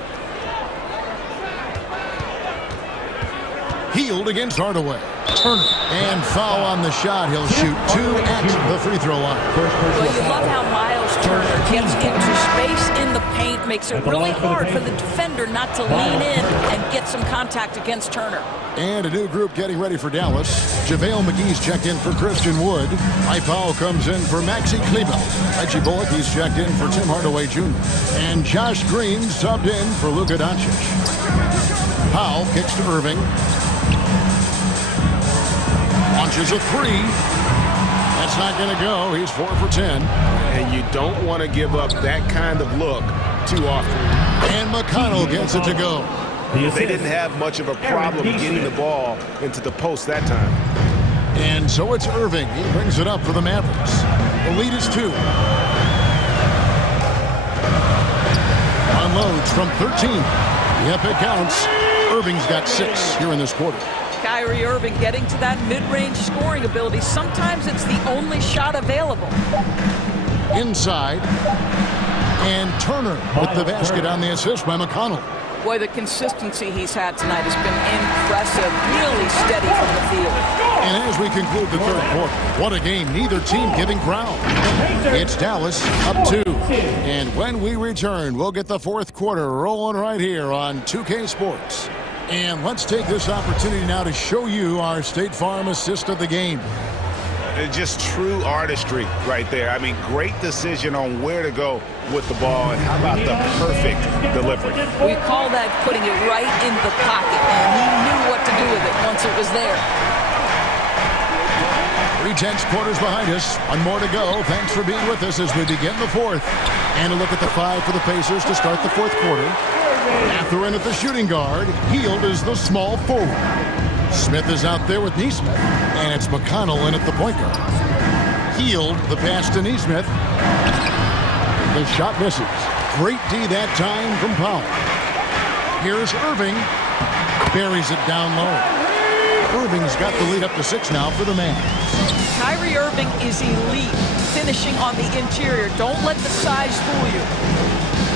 Hield against Hardaway. Turner. And foul on the shot. He'll shoot 2 at the free throw line. Well, you love how Miles Turner gets into space in the paint, makes it really hard for the defender not to lean in and get some contact against Turner. And a new group getting ready for Dallas. JaVale McGee's checked in for Christian Wood. Mike Powell comes in for Maxi Kleber. Reggie Bullock, he's checked in for Tim Hardaway Jr. And Josh Green subbed in for Luka Doncic. Powell kicks to Irving. Launches a 3. That's not going to go. He's 4 for 10. And you don't want to give up that kind of look too often. And McConnell gets it to go. They didn't have much of a problem getting the ball into the post that time. And so it's Irving. He brings it up for the Mavericks. The lead is 2. Unloads from 13. Yep, it counts. Irving's got 6 here in this quarter. Kyrie Irving getting to that mid-range scoring ability. Sometimes it's the only shot available. Inside. And Turner with the basket on the assist by McConnell. Boy, the consistency he's had tonight has been impressive. Really steady from the field. And as we conclude the third quarter, what a game. Neither team giving ground. It's Dallas up 2. And when we return, we'll get the fourth quarter rolling right here on 2K Sports. And let's take this opportunity now to show you our State Farm assist of the game. Just true artistry right there. I mean, great decision on where to go with the ball, and how about the perfect delivery? We call that putting it right in the pocket, and he knew what to do with it once it was there. 3/10 quarters behind us. One more to go. Thanks for being with us as we begin the fourth. And a look at the five for the Pacers to start the fourth quarter. Mathurin at the shooting guard. Hield is the small forward. Smith is out there with Nesmith. And it's McConnell in at the point guard. Hield, the pass to Nesmith. The shot misses. Great D that time from Powell. Here's Irving. Buries it down low. Irving's got the lead up to 6 now for the man. Kyrie Irving is elite, finishing on the interior. Don't let the size fool you.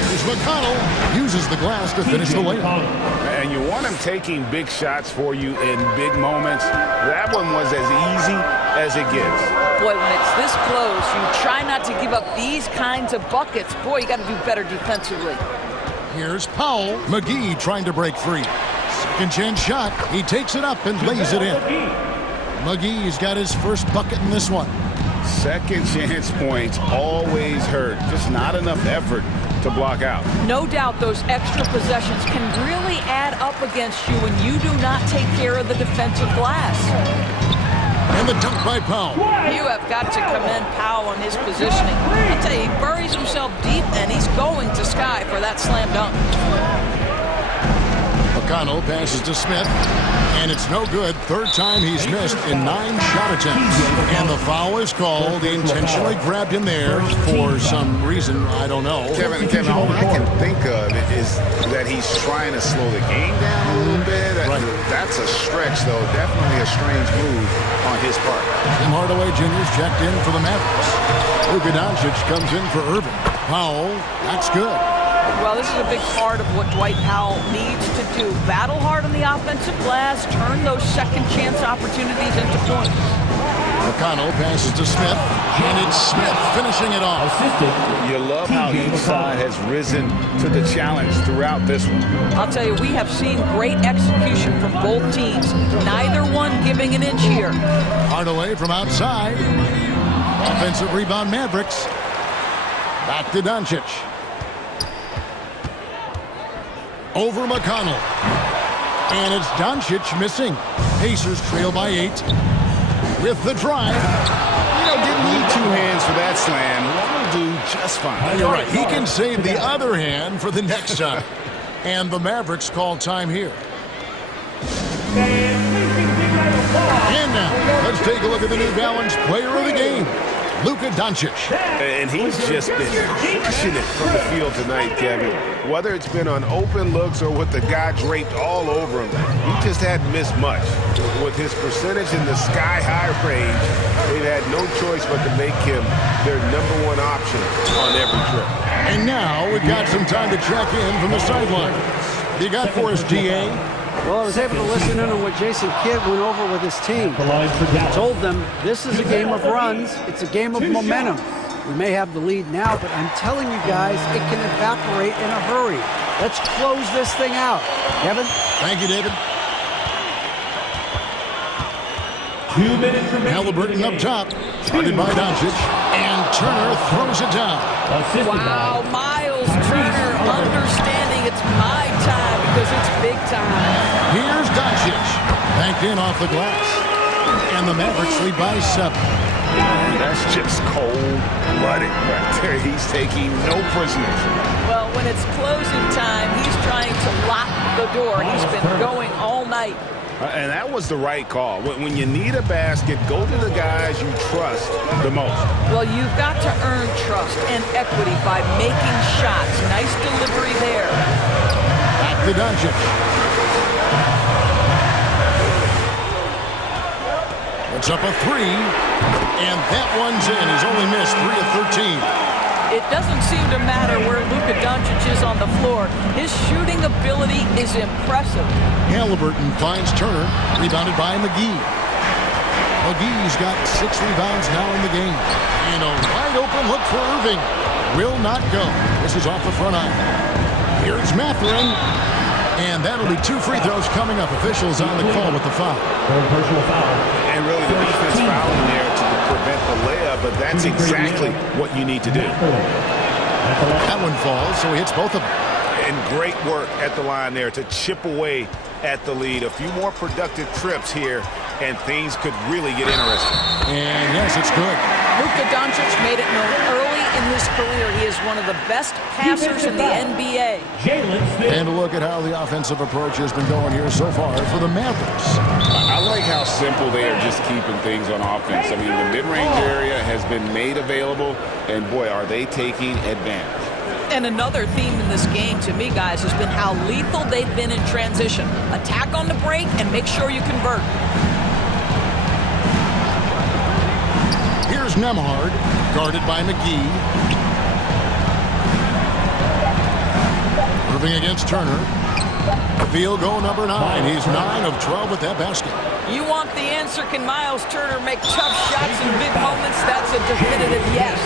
Here's McConnell. Uses the glass to finish the layup. And you want him taking big shots for you in big moments. That one was as easy as it gets. Boy, when it's this close, you try not to give up these kinds of buckets. Boy, you got to do better defensively. Here's Powell. McGee trying to break free. Second chance shot. He takes it up and lays it in. McGee's got his first bucket in this one. Second chance points always hurt. Just not enough effort to block out. No doubt those extra possessions can really add up against you when you do not take care of the defensive glass. And the dunk by Powell. You have got to commend Powell on his positioning. I'll tell you, he buries himself deep, and he's going to sky for that slam dunk. McConnell passes to Smith, and it's no good. Third time he's missed in 9 shot attempts. And the foul is called. He intentionally grabbed him there for some reason. I don't know. Kevin, all I can think of is that he's trying to slow the game down a little bit. That's a stretch, though. Definitely a strange move on his part. Tim Hardaway Jr.'s checked in for the Mavericks. Luka Doncic comes in for Irving. Powell, that's good. Well, this is a big part of what Dwight Powell needs to do. Battle hard on the offensive glass, turn those second chance opportunities into points. McConnell passes to Smith, and it's Smith finishing it off. You love how each side has risen to the challenge throughout this one. I'll tell you, we have seen great execution from both teams. Neither one giving an inch here. Hardaway from outside. Offensive rebound Mavericks. Back to Doncic. Over McConnell. And it's Doncic missing. Pacers trail by 8. With the drive. Didn't need 2 hands for that slam. One will do just fine. You're right. He can save the other hand for the next time. And the Mavericks call time here. And now, let's take a look at the New Balance player of the game, Luka Doncic. And he's just been crushing it from the field tonight, Kevin. Whether it's been on open looks or with the guy draped all over him, he just hadn't missed much. With his percentage in the sky-high range, they've had no choice but to make him their #1 option on every trip. And now we've got some time to check in from the sideline. You got for us, DA? Well, I was able to listen in on what Jason Kidd went over with his team. He told them this is a game of runs. It's a game of momentum. We may have the lead now, but I'm telling you guys, it can evaporate in a hurry. Let's close this thing out. Kevin? Thank you, David. 2 minutes remaining. Halliburton up top. Started by Doncic. And Turner throws it down. Wow, Miles Turner understanding it's my time because it's big time. Here's Doncic. Banked in off the glass. And the Mavericks lead by 7. That's just cold-blooded right there. He's taking no prisoners. Well, when it's closing time, he's trying to lock the door. He's been going all night. And that was the right call. When you need a basket, go to the guys you trust the most. Well, you've got to earn trust and equity by making shots. Nice delivery there. Back to Doncic. It's up a 3. And that one's in. He's only missed 3 of 13. It doesn't seem to matter where Luka Doncic is on the floor. His shooting ability is impressive. Halliburton finds Turner, rebounded by McGee. McGee's got 6 rebounds now in the game. And a wide open look for Irving. Will not go. This is off the front eye. Here's Mathurin. And that'll be 2 free throws coming up. Officials on the call with the foul. And really the defense fouling there to prevent the layup, but that's exactly what you need to do. That one falls, so he hits both of them. And great work at the line there to chip away at the lead. A few more productive trips here, and things could really get interesting. And yes, it's good. Luka Doncic made it known early in his career he is one of the best passers in the NBA. And a look at how the offensive approach has been going here so far for the Mavericks. I like how simple they are just keeping things on offense. I mean, the mid-range area has been made available, and boy, are they taking advantage. And another theme in this game, to me, guys, has been how lethal they've been in transition. Attack on the break and make sure you convert. Here's Nembhard, guarded by McGee. Moving against Turner. Field goal number 9. He's 9 of 12 with that basket. You want the answer, can Miles Turner make tough shots in big moments? That's a definitive yes.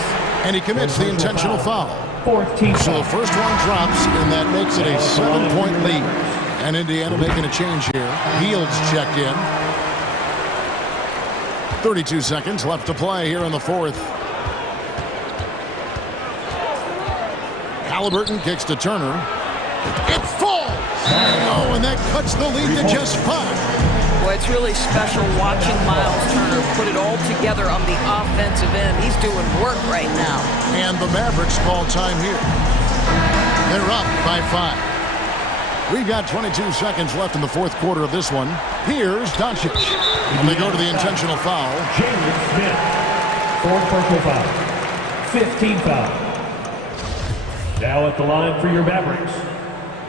And he commits the intentional foul. So the first one drops, and that makes it a 7-point lead. And Indiana making a change here. Hield's checked in. 32 seconds left to play here in the fourth. Halliburton kicks to Turner. It falls! Oh, and that cuts the lead to just 5. Boy, it's really special watching Miles Turner put it all together on the offensive end. He's doing work right now. And the Mavericks call time here. They're up by 5. We've got 22 seconds left in the fourth quarter of this one. Here's Doncic. And they go to the intentional foul. Jalen Smith. 4 personal fouls. 15 fouls. Now at the line for your Mavericks,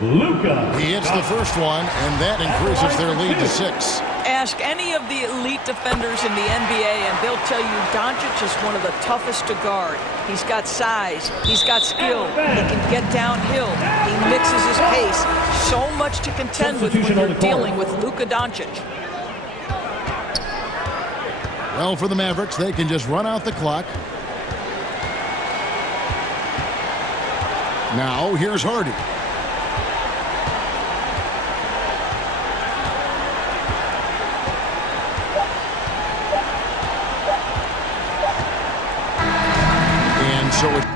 Luka. He hits the first one, and that increases their lead to 6. Ask any of the elite defenders in the NBA, and they'll tell you Doncic is one of the toughest to guard. He's got size. He's got skill. He can get downhill. He mixes his pace. So much to contend with when you're dealing with Luka Doncic. Well, for the Mavericks, they can just run out the clock. Now, here's Hardy. And so it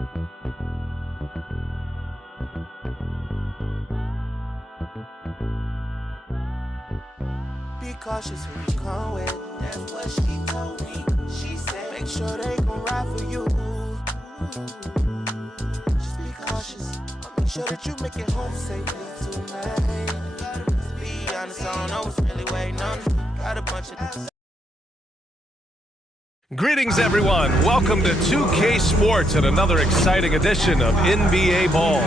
Be cautious who you come with. That's what she told me. She said, make sure they gon' ride for you. Just be cautious. I'll make sure that you make it home safely tonight. Be honest, I don't know what's really waiting on me. Got a bunch of... Greetings, everyone. Welcome to 2K Sports and another exciting edition of NBA Ball.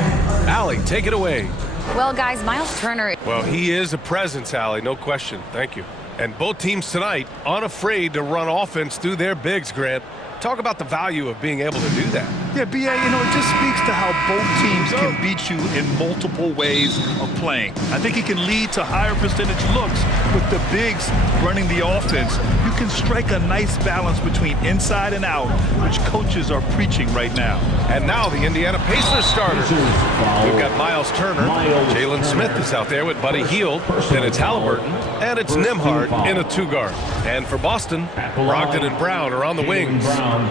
Allie, take it away. Well, guys, Miles Turner. Well, he is a presence, Allie, no question. Thank you. And both teams tonight unafraid to run offense through their bigs, Grant. Talk about the value of being able to do that. Yeah, B.A., you know, it just speaks to how both teams can beat you in multiple ways of playing. I think it can lead to higher percentage looks with the bigs running the offense. You can strike a nice balance between inside and out, which coaches are preaching right now. And now the Indiana Pacers starters. We've got Miles Turner. Jalen Smith is out there with Buddy Hield. Then it's Halliburton. And it's Nembhard in a two-guard. And for Boston, Brogdon and Brown are on the wings.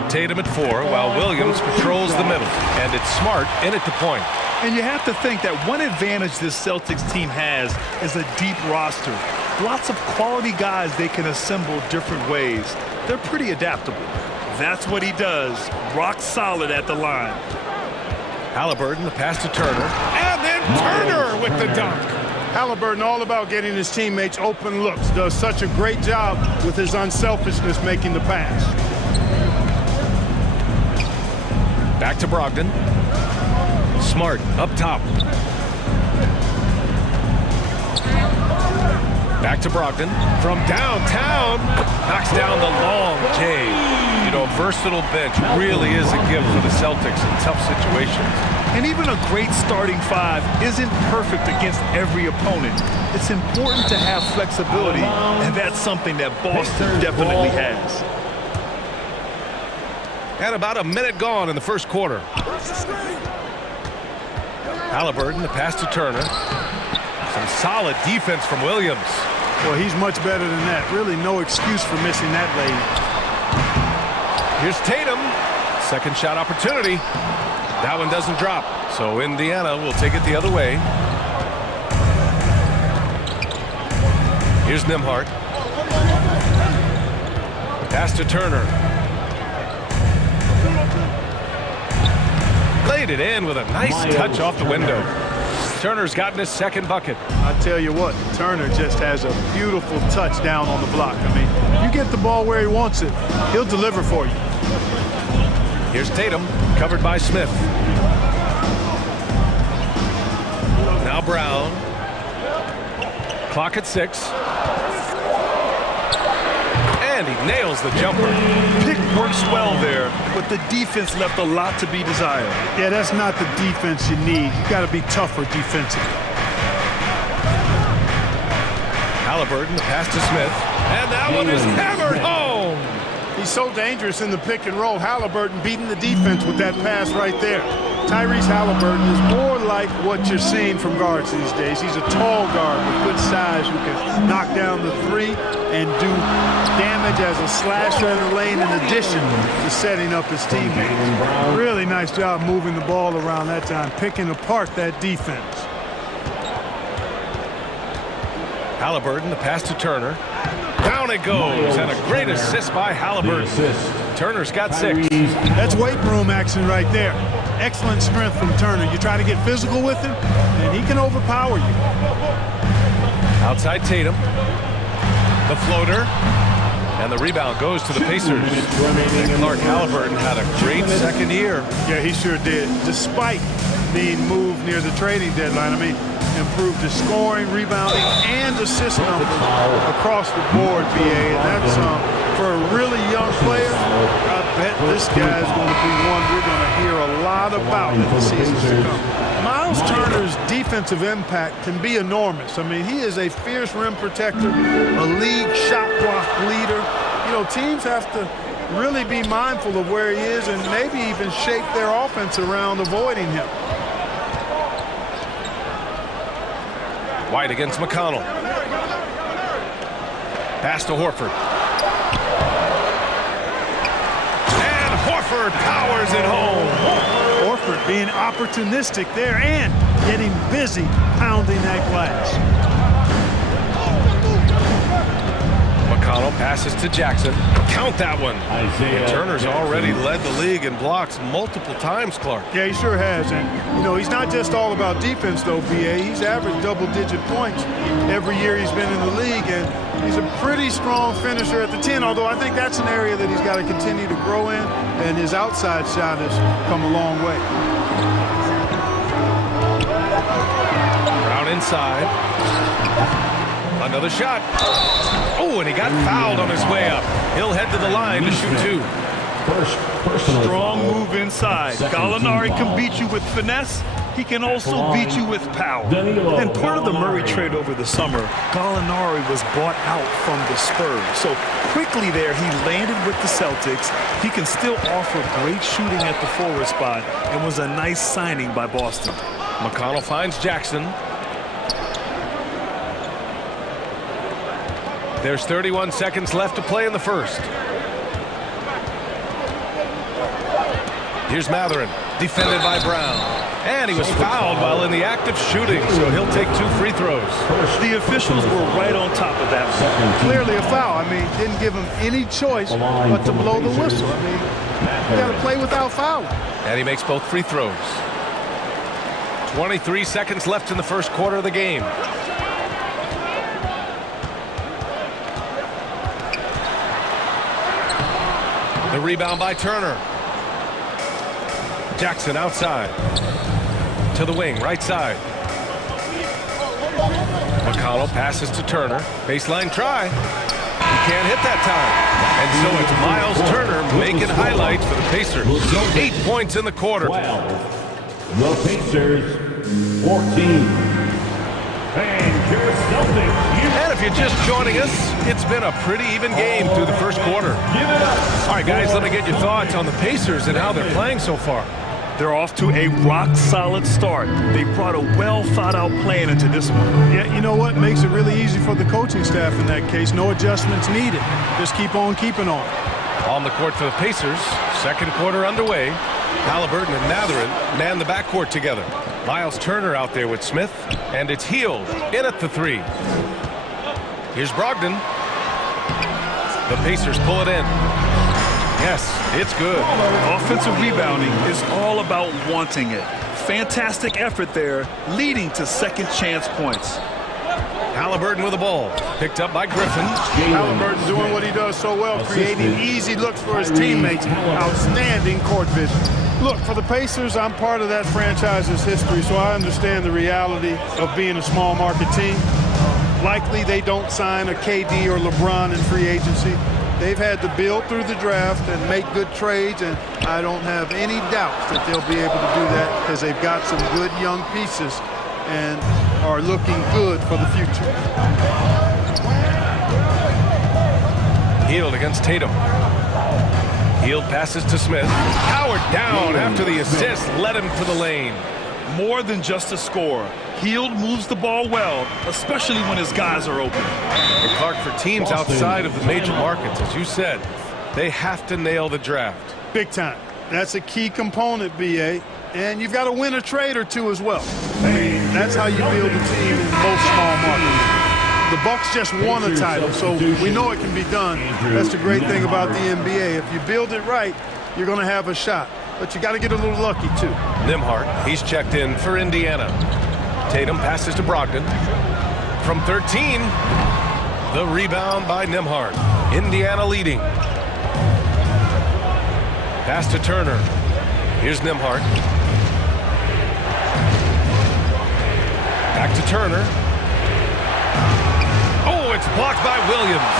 Tatum at 4, while Williams patrols the middle. And it's Smart in at the point. And you have to think that one advantage this Celtics team has is a deep roster. Lots of quality guys they can assemble different ways. They're pretty adaptable. That's what he does. Rock solid at the line. Halliburton, the pass to Turner. And then Turner with the dunk. Halliburton all about getting his teammates open looks. Does such a great job with his unselfishness making the pass. Back to Brogdon. Smart up top. Back to Brogdon from downtown. Knocks down the long J. You know, a versatile bench really is a gift for the Celtics in tough situations. And even a great starting five isn't perfect against every opponent. It's important to have flexibility, and that's something that Boston definitely has. And about a minute gone in the first quarter. Halliburton, the pass to Turner. Some solid defense from Williams. Well, he's much better than that. Really no excuse for missing that lane. Here's Tatum. Second shot opportunity. That one doesn't drop. So Indiana will take it the other way. Here's Nembhard. Pass to Turner. Laid it in with a nice touch off the window. Turner's gotten his second bucket. I tell you what, Turner just has a beautiful touch down on the block. I mean, you get the ball where he wants it, he'll deliver for you. Here's Tatum, covered by Smith. Now Brown. Clock at 6. And he nails the jumper. Pick works well there, but the defense left a lot to be desired. Yeah, that's not the defense you need. You got to be tougher defensively. Halliburton, the pass to Smith. And that one is hammered home. He's so dangerous in the pick and roll. Halliburton beating the defense with that pass right there. Tyrese Halliburton is more like what you're seeing from guards these days. He's a tall guard with good size who can knock down the three and do damage as a slasher in the lane in addition to setting up his teammates. Really nice job moving the ball around that time, picking apart that defense. Halliburton, the pass to Turner. Down it goes, and a great assist by Halliburton. Turner's got 6. That's weight room action right there. Excellent strength from Turner. You try to get physical with him, and he can overpower you. Outside Tatum. The floater. And the rebound goes to the Pacers. Clark Halliburton had a great second year. Yeah, he sure did. Despite being moved near the trading deadline, I mean, improved his scoring, rebounding, and assist numbers across the board, BA. And that's for a really young player. I bet this guy's going to be one we're going to hear a lot about in the seasons to come. Miles Turner's defensive impact can be enormous. I mean, he is a fierce rim protector, a league shot block leader. You know, teams have to really be mindful of where he is and maybe even shape their offense around avoiding him. White against McConnell. Pass to Horford. And Horford powers it home. effort, being opportunistic there, and getting busy pounding that glass. McConnell passes to Jackson. Count that one. And Turner's already led the league in blocks multiple times, Clark. Yeah, he sure has. And, you know, he's not just all about defense, though, BA. He's averaged double-digit points every year he's been in the league. And he's a pretty strong finisher at the 10, although I think that's an area that he's got to continue to grow in. And his outside shot has come a long way. Brown inside. Another shot. Oh, and he got fouled on his way up. He'll head to the line to shoot 2. Strong move inside. Gallinari can beat you with finesse. He can also beat you with power. And part of the Murray trade over the summer, Gallinari was bought out from the Spurs. So quickly there, he landed with the Celtics. He can still offer great shooting at the forward spot and was a nice signing by Boston. McConnell finds Jackson. There's 31 seconds left to play in the first. Here's Matherin, defended by Brown. And he was fouled while in the act of shooting, so he'll take 2 free throws. The officials were right on top of that. Clearly a foul. I mean, didn't give him any choice but to blow the whistle. I mean, you got to play without fouling. And he makes both free throws. 23 seconds left in the first quarter of the game. The rebound by Turner. Jackson outside. To the wing, right side. McConnell passes to Turner. Baseline try. He can't hit that time. And so it's Miles Turner making highlights for the Pacers. 8 points in the quarter. The Pacers, 14. And if you're just joining us, it's been a pretty even game through the first quarter. All right, guys, let me get your thoughts on the Pacers and how they're playing so far. They're off to a rock-solid start. They brought a well-thought-out plan into this one. Yeah, you know what? Makes it really easy for the coaching staff in that case. No adjustments needed. Just keep on keeping on. On the court for the Pacers, second quarter underway. Halliburton and Matherin man the backcourt together. Miles Turner out there with Smith, and it's Hield in at the 3. Here's Brogdon. The Pacers pull it in. Yes, it's good. Offensive rebounding is all about wanting it. Fantastic effort there, leading to second chance points. Halliburton with the ball. Picked up by Griffin. Halliburton doing what he does so well, creating easy looks for his teammates. Outstanding court vision. Look, for the Pacers, I'm part of that franchise's history, so I understand the reality of being a small market team. Likely they don't sign a KD or LeBron in free agency. They've had to build through the draft and make good trades, and I don't have any doubts that they'll be able to do that because they've got some good young pieces and are looking good for the future. Hield against Tatum. Hield passes to Smith. Howard down after the assist led him to the lane. More than just a scorer. Hield moves the ball well, especially when his guys are open. And Clark, for teams outside of the major markets, as you said, they have to nail the draft. Big time. That's a key component, BA. And you've got to win a trade or two as well. That's how you build a team in most small markets. The Bucks just won a title, so we know it can be done. That's the great thing about the NBA. If you build it right, you're going to have a shot. But you got to get a little lucky, too. Nembhard, he's checked in for Indiana. Tatum passes to Brogdon. From 13, the rebound by Nembhard. Indiana leading. Pass to Turner. Here's Nembhard. Back to Turner. Oh, it's blocked by Williams.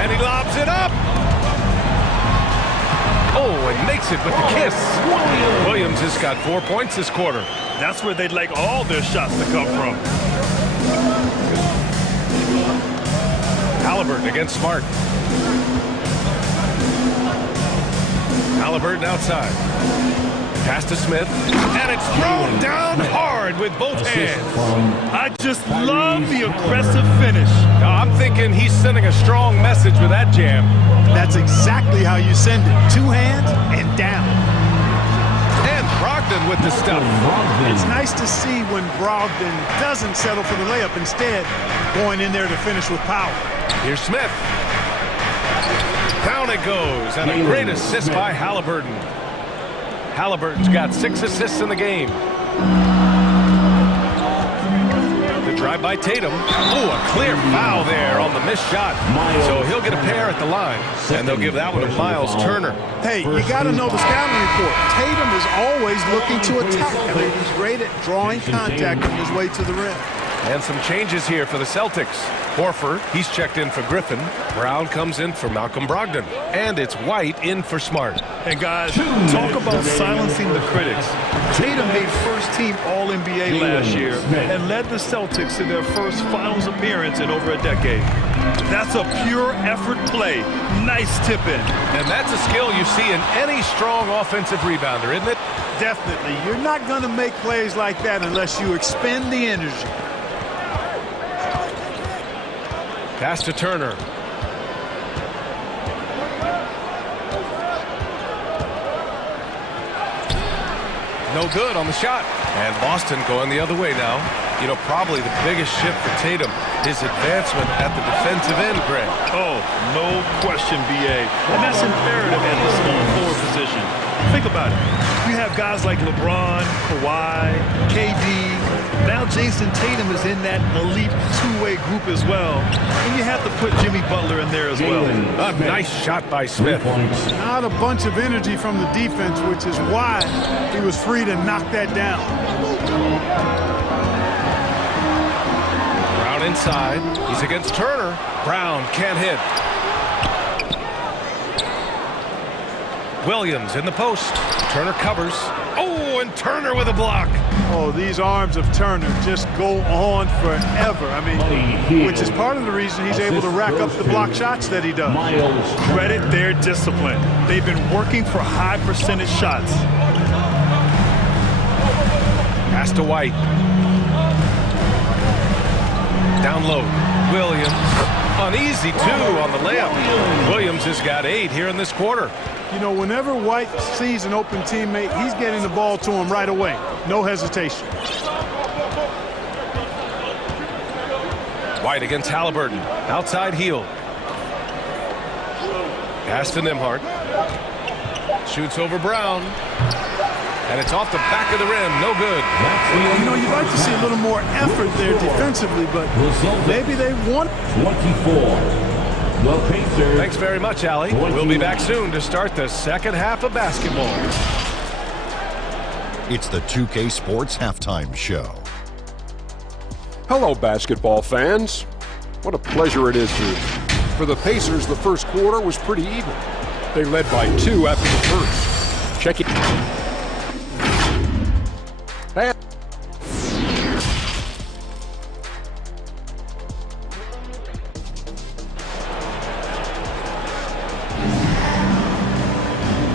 And he lobs it up. Oh, and makes it with the kiss. Williams has got 4 points this quarter. That's where they'd like all their shots to come from. Halliburton against Smart. Halliburton outside. Pass to Smith. And it's thrown down hard with with both hands. I just love the aggressive finish. I'm thinking he's sending a strong message with that jam. That's exactly how you send it. 2 hands and down. And Brogdon with the stuff. It's nice to see when Brogdon doesn't settle for the layup, instead going in there to finish with power. Here's Smith. Down it goes, and a great assist by Halliburton. Halliburton's got 6 assists in the game. The drive by Tatum. Oh, a clear foul there on the missed shot. So he'll get a pair at the line, and they'll give that one to Miles Turner. Hey, you got to know the scouting report. Tatum is always looking to attack. I mean, he's great at drawing contact on his way to the rim. And some changes here for the Celtics. Horford, he's checked in for Griffin. Brown comes in for Malcolm Brogdon. And it's White in for Smart. And guys, talk about silencing the critics. Tatum made first-team All-NBA last year and led the Celtics to their first finals appearance in over a decade. That's a pure effort play. Nice tip-in. And that's a skill you see in any strong offensive rebounder, isn't it? Definitely. You're not going to make plays like that unless you expend the energy. Pass to Turner. No good on the shot. And Boston going the other way now. You know, probably the biggest shift for Tatum, his advancement at the defensive end, Greg. Oh, no question, B.A. And that's imperative at the small forward position. Think about it. You have guys like LeBron, Kawhi, KD. Now Jason Tatum is in that elite two-way group as well. And you have to put Jimmy Butler in there as well. A nice shot by Smith. Not a bunch of energy from the defense, which is why he was free to knock that down. Brown inside. He's against Turner. Brown can't hit. Williams in the post. Turner covers. Oh, and Turner with a block. Oh, these arms of Turner just go on forever. I mean, which is part of the reason he's able to rack up the block shots that he does. Credit their discipline. They've been working for high percentage shots. Pass to White. Down low. Williams. Uneasy, too, on the layup. Williams has got 8 here in this quarter. You know, whenever White sees an open teammate, he's getting the ball to him right away. No hesitation. White against Halliburton. Outside heel. Pass to Nembhard. Shoots over Brown. And it's off the back of the rim. No good. You know, you'd like to see a little more effort there defensively, but maybe they want 24. Thanks very much, Allie. We'll be back soon to start the second half of basketball. It's the 2K Sports Halftime Show. Hello, basketball fans. What a pleasure it is for the Pacers. The first quarter was pretty even. They led by 2 after the first. Check it.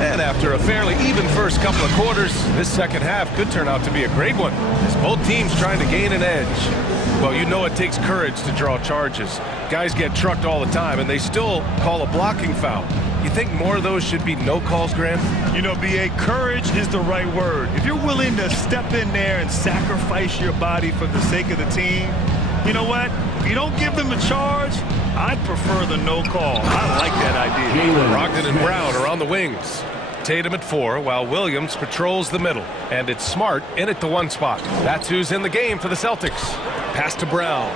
And after a fairly even first couple of quarters, this second half could turn out to be a great one, as both teams trying to gain an edge. Well, you know it takes courage to draw charges. Guys get trucked all the time, and they still call a blocking foul. You think more of those should be no calls, Grant? You know, B.A., courage is the right word. If you're willing to step in there and sacrifice your body for the sake of the team, you know what? If you don't give them a charge, I'd prefer the no call. I like that idea. Brogdon and Brown are on the wings. Tatum at 4, while Williams patrols the middle. And it's Smart in at the 1 spot. That's who's in the game for the Celtics. Pass to Brown.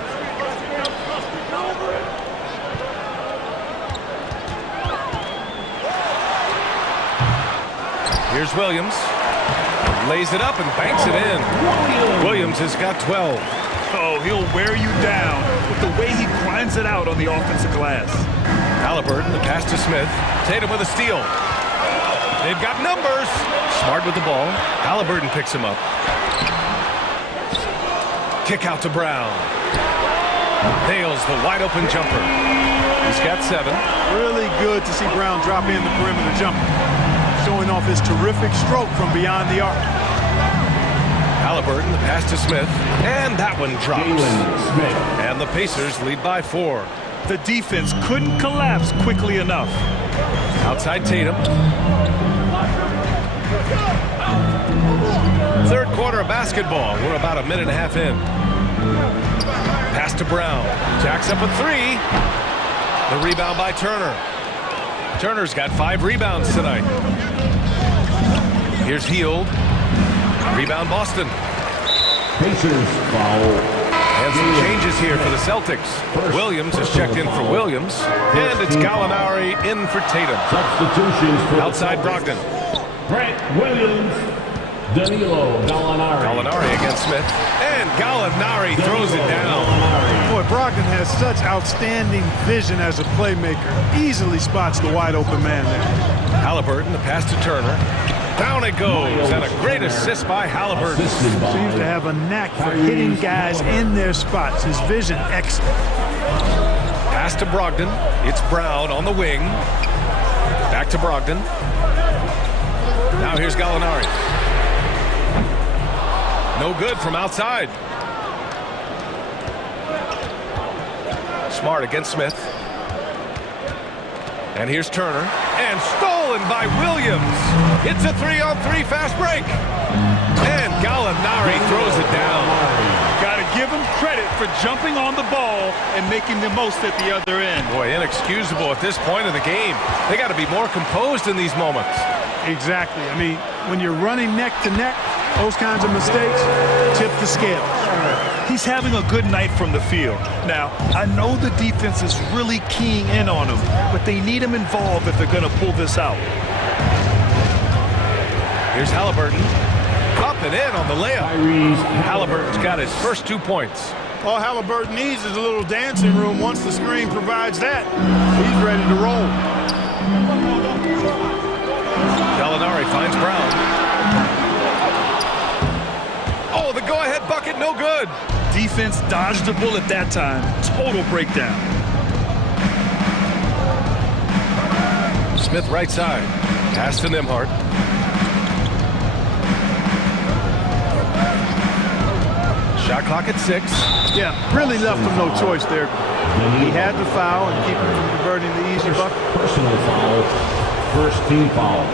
Here's Williams. Lays it up and banks it in. Williams has got 12. Oh, he'll wear you down with the way he grinds it out on the offensive glass. Halliburton, the pass to Smith. Tatum with a steal. They've got numbers. Smart with the ball. Halliburton picks him up. Kick out to Brown. Nails the wide open jumper. He's got 7. Really good to see Brown drop in the perimeter jumper, showing off his terrific stroke from beyond the arc. Halliburton, the pass to Smith, and that one drops. And the Pacers lead by 4. The defense couldn't collapse quickly enough. Outside Tatum. Third quarter of basketball. We're about a minute and a half in. Pass to Brown. Jacks up a 3. The rebound by Turner. Turner's got 5 rebounds tonight. Here's Hield. Rebound Boston. Pacers foul. And some changes here for the Celtics. Williams has checked in for Williams. And it's Gallinari in for Tatum. Substitutions for outside Brogdon. Grant Williams. Danilo Gallinari. Gallinari against Smith. And Gallinari throws it down. Boy, Brogdon has such outstanding vision as a playmaker. Easily spots the wide open man there. Halliburton, the pass to Turner. Down it goes, and a great assist by Halliburton. Seems to have a knack for hitting guys in their spots. His vision, excellent. Pass to Brogdon. It's Brown on the wing. Back to Brogdon. Now here's Gallinari. No good from outside. Smart against Smith. And here's Turner. And stolen by Williams. It's a 3-on-3 fast break. And Gallinari throws it down. Got to give him credit for jumping on the ball and making the most at the other end. Boy, inexcusable at this point of the game. They got to be more composed in these moments. Exactly. I mean, when you're running neck to neck, those kinds of mistakes tip the scale. He's having a good night from the field. Now, I know the defense is really keying in on him, but they need him involved if they're going to pull this out. Here's Halliburton. Up and in on the layup. Halliburton's got his first 2 points. All Halliburton needs is a little dancing room. Once the screen provides that, he's ready to roll. Gallinari finds Brown. Oh, the go-ahead bucket, no good. Defense dodged a bullet that time. Total breakdown. Smith right side. Pass to Nembhard. Shot clock at 6. Yeah, really left him no choice there. He had to foul and keep him from converting the easy bucket. Personal foul. First team foul.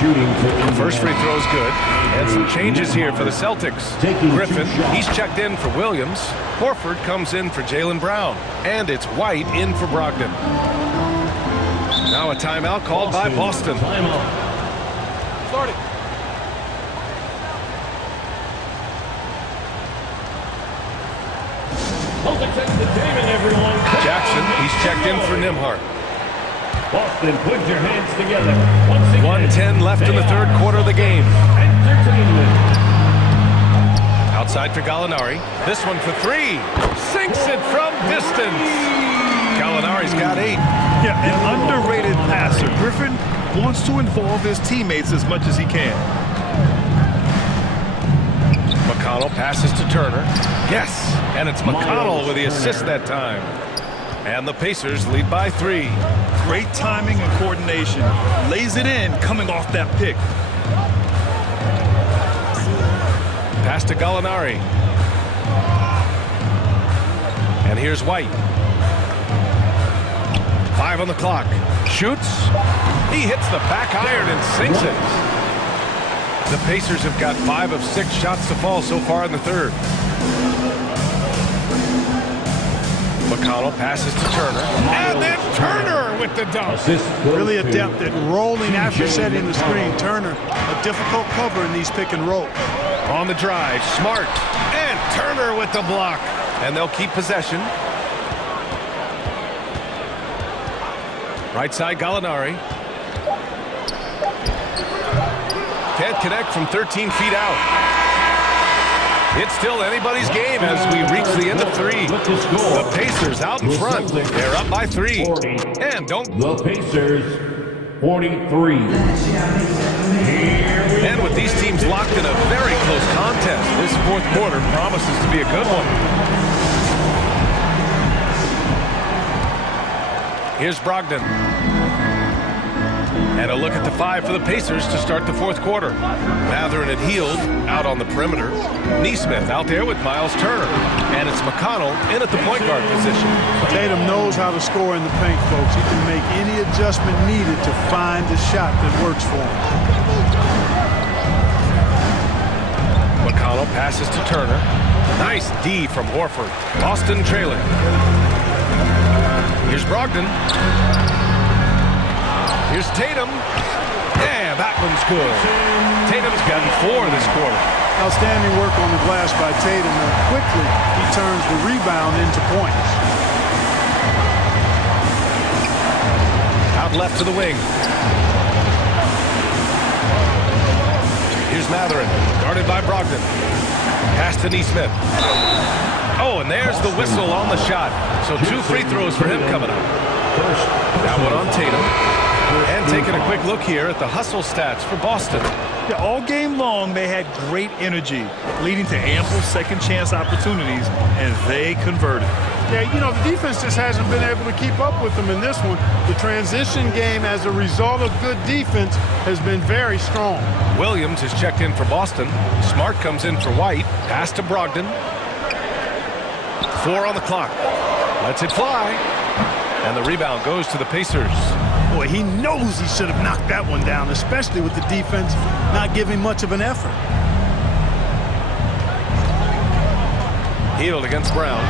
Shooting for first free throw's good. And some changes here for the Celtics. Griffin, he's checked in for Williams. Horford comes in for Jaylen Brown. And it's White in for Brogdon. Now a timeout called by Boston. Timeout. Starting. Celtics entertainment, everyone. Jackson, he's checked in for Nembhard. Boston, put your hands together. 1:10 left in the third quarter of the game. Entertainment. Outside for Gallinari. This one for 3. Sinks it from distance. Gallinari's got 8. Yeah, an underrated passer. Griffin wants to involve his teammates as much as he can. McConnell passes to Turner. Yes, and it's McConnell with the assist that time. And the Pacers lead by 3. Great timing and coordination. Lays it in coming off that pick. Pass to Gallinari. And here's White. 5 on the clock. Shoots. He hits the back iron and sinks it. The Pacers have got 5 of 6 shots to fall so far in the third. McConnell passes to Turner. And then Turner with the dunk. Really adept at rolling after setting the screen. Turner, a difficult cover in these pick and rolls. On the drive, Smart. And Turner with the block. And they'll keep possession. Right side, Gallinari. Can't connect from 13 feet out. It's still anybody's game as we reach the end of 3. The Pacers out in front. They're up by 3. And don't... The Pacers, 43. And with these teams locked in a very close contest, this fourth quarter promises to be a good one. Here's Brogdon. And a look at the 5 for the Pacers to start the fourth quarter. Mathurin and Hield out on the perimeter. Neesmith out there with Miles Turner. And it's McConnell in at the point guard position. Tatum knows how to score in the paint, folks. He can make any adjustment needed to find the shot that works for him. McConnell passes to Turner. Nice D from Horford. Boston trailing. Here's Brogdon. Here's Tatum. And that one's good. Tatum's gotten 4 this quarter. Outstanding work on the glass by Tatum. And quickly, he turns the rebound into points. Out left to the wing. Here's Mathurin, guarded by Brogdon. Pass to Neesmith. Oh, and there's the whistle on the shot. So 2 free throws for him coming up. That one on Tatum. And taking a quick look here at the hustle stats for Boston. Yeah, all game long, they had great energy, leading to ample second chance opportunities, and they converted. Yeah, you know, the defense just hasn't been able to keep up with them in this one. The transition game, as a result of good defense, has been very strong. Williams is checked in for Boston. Smart comes in for White. Pass to Brogdon. 4 on the clock. Lets it fly. And the rebound goes to the Pacers. Boy, he knows he should have knocked that one down, especially with the defense not giving much of an effort. Hield against Brown.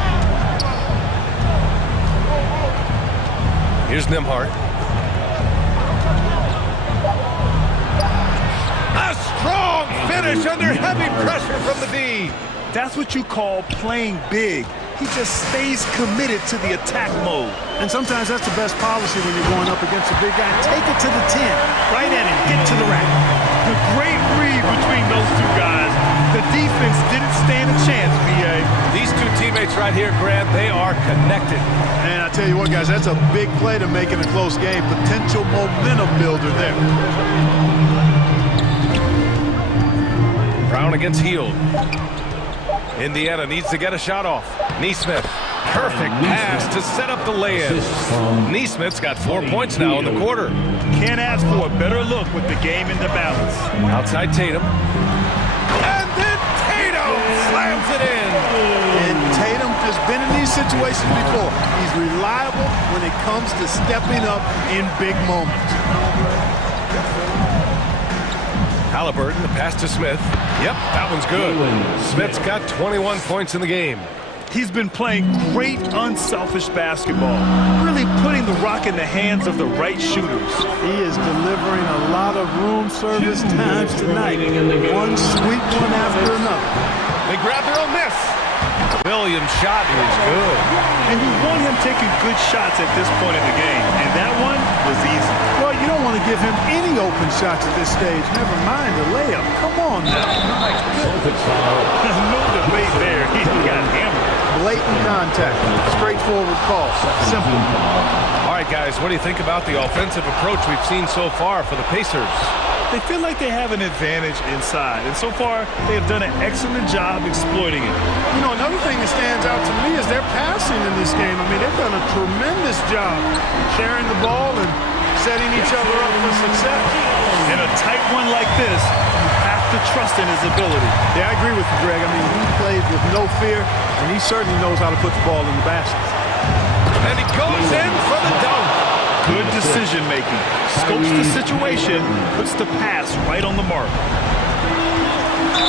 Here's Nembhard. A strong finish under heavy pressure from the D. That's what you call playing big. He just stays committed to the attack mode. And sometimes that's the best policy when you're going up against a big guy. Take it to the 10. Right at him. Get to the rack. The great read between those 2 guys. The defense didn't stand a chance, B.A. These 2 teammates right here, Grant, they are connected. And I tell you what, guys, that's a big play to make in a close game. Potential momentum builder there. Brown against Hield. Indiana needs to get a shot off. Neesmith, perfect pass to set up the lay-in. Neesmith's got 4 points now in the quarter. Can't ask for a better look with the game in the balance. Outside Tatum. And then Tatum slams it in. And Tatum has been in these situations before. He's reliable when it comes to stepping up in big moments. Halliburton, the pass to Smith. Yep, that one's good. Smith's got 21 points in the game. He's been playing great, unselfish basketball, really putting the rock in the hands of the right shooters. He is delivering a lot of room service times tonight. One sweet one after another. They grab their own miss. Williams' shot is good. And you want him taking good shots at this point in the game, and that one was easy. Well, you don't want to give him any open shots at this stage. Never mind the layup. Come on now. No debate there. He got hammered. Blatant contact. Straightforward call. Simple. All right, guys, what do you think about the offensive approach we've seen so far for the Pacers? They feel like they have an advantage inside, and so far they have done an excellent job exploiting it. You know, another thing that stands out to me is their passing in this game. I mean, they've done a tremendous job sharing the ball and setting each other up for success. In a tight one like this, you have to trust in his ability. Yeah, I agree with you, Greg. I mean, he plays with no fear, and he certainly knows how to put the ball in the basket. And he goes in for the dunk. Good decision-making. Scopes the situation, puts the pass right on the mark.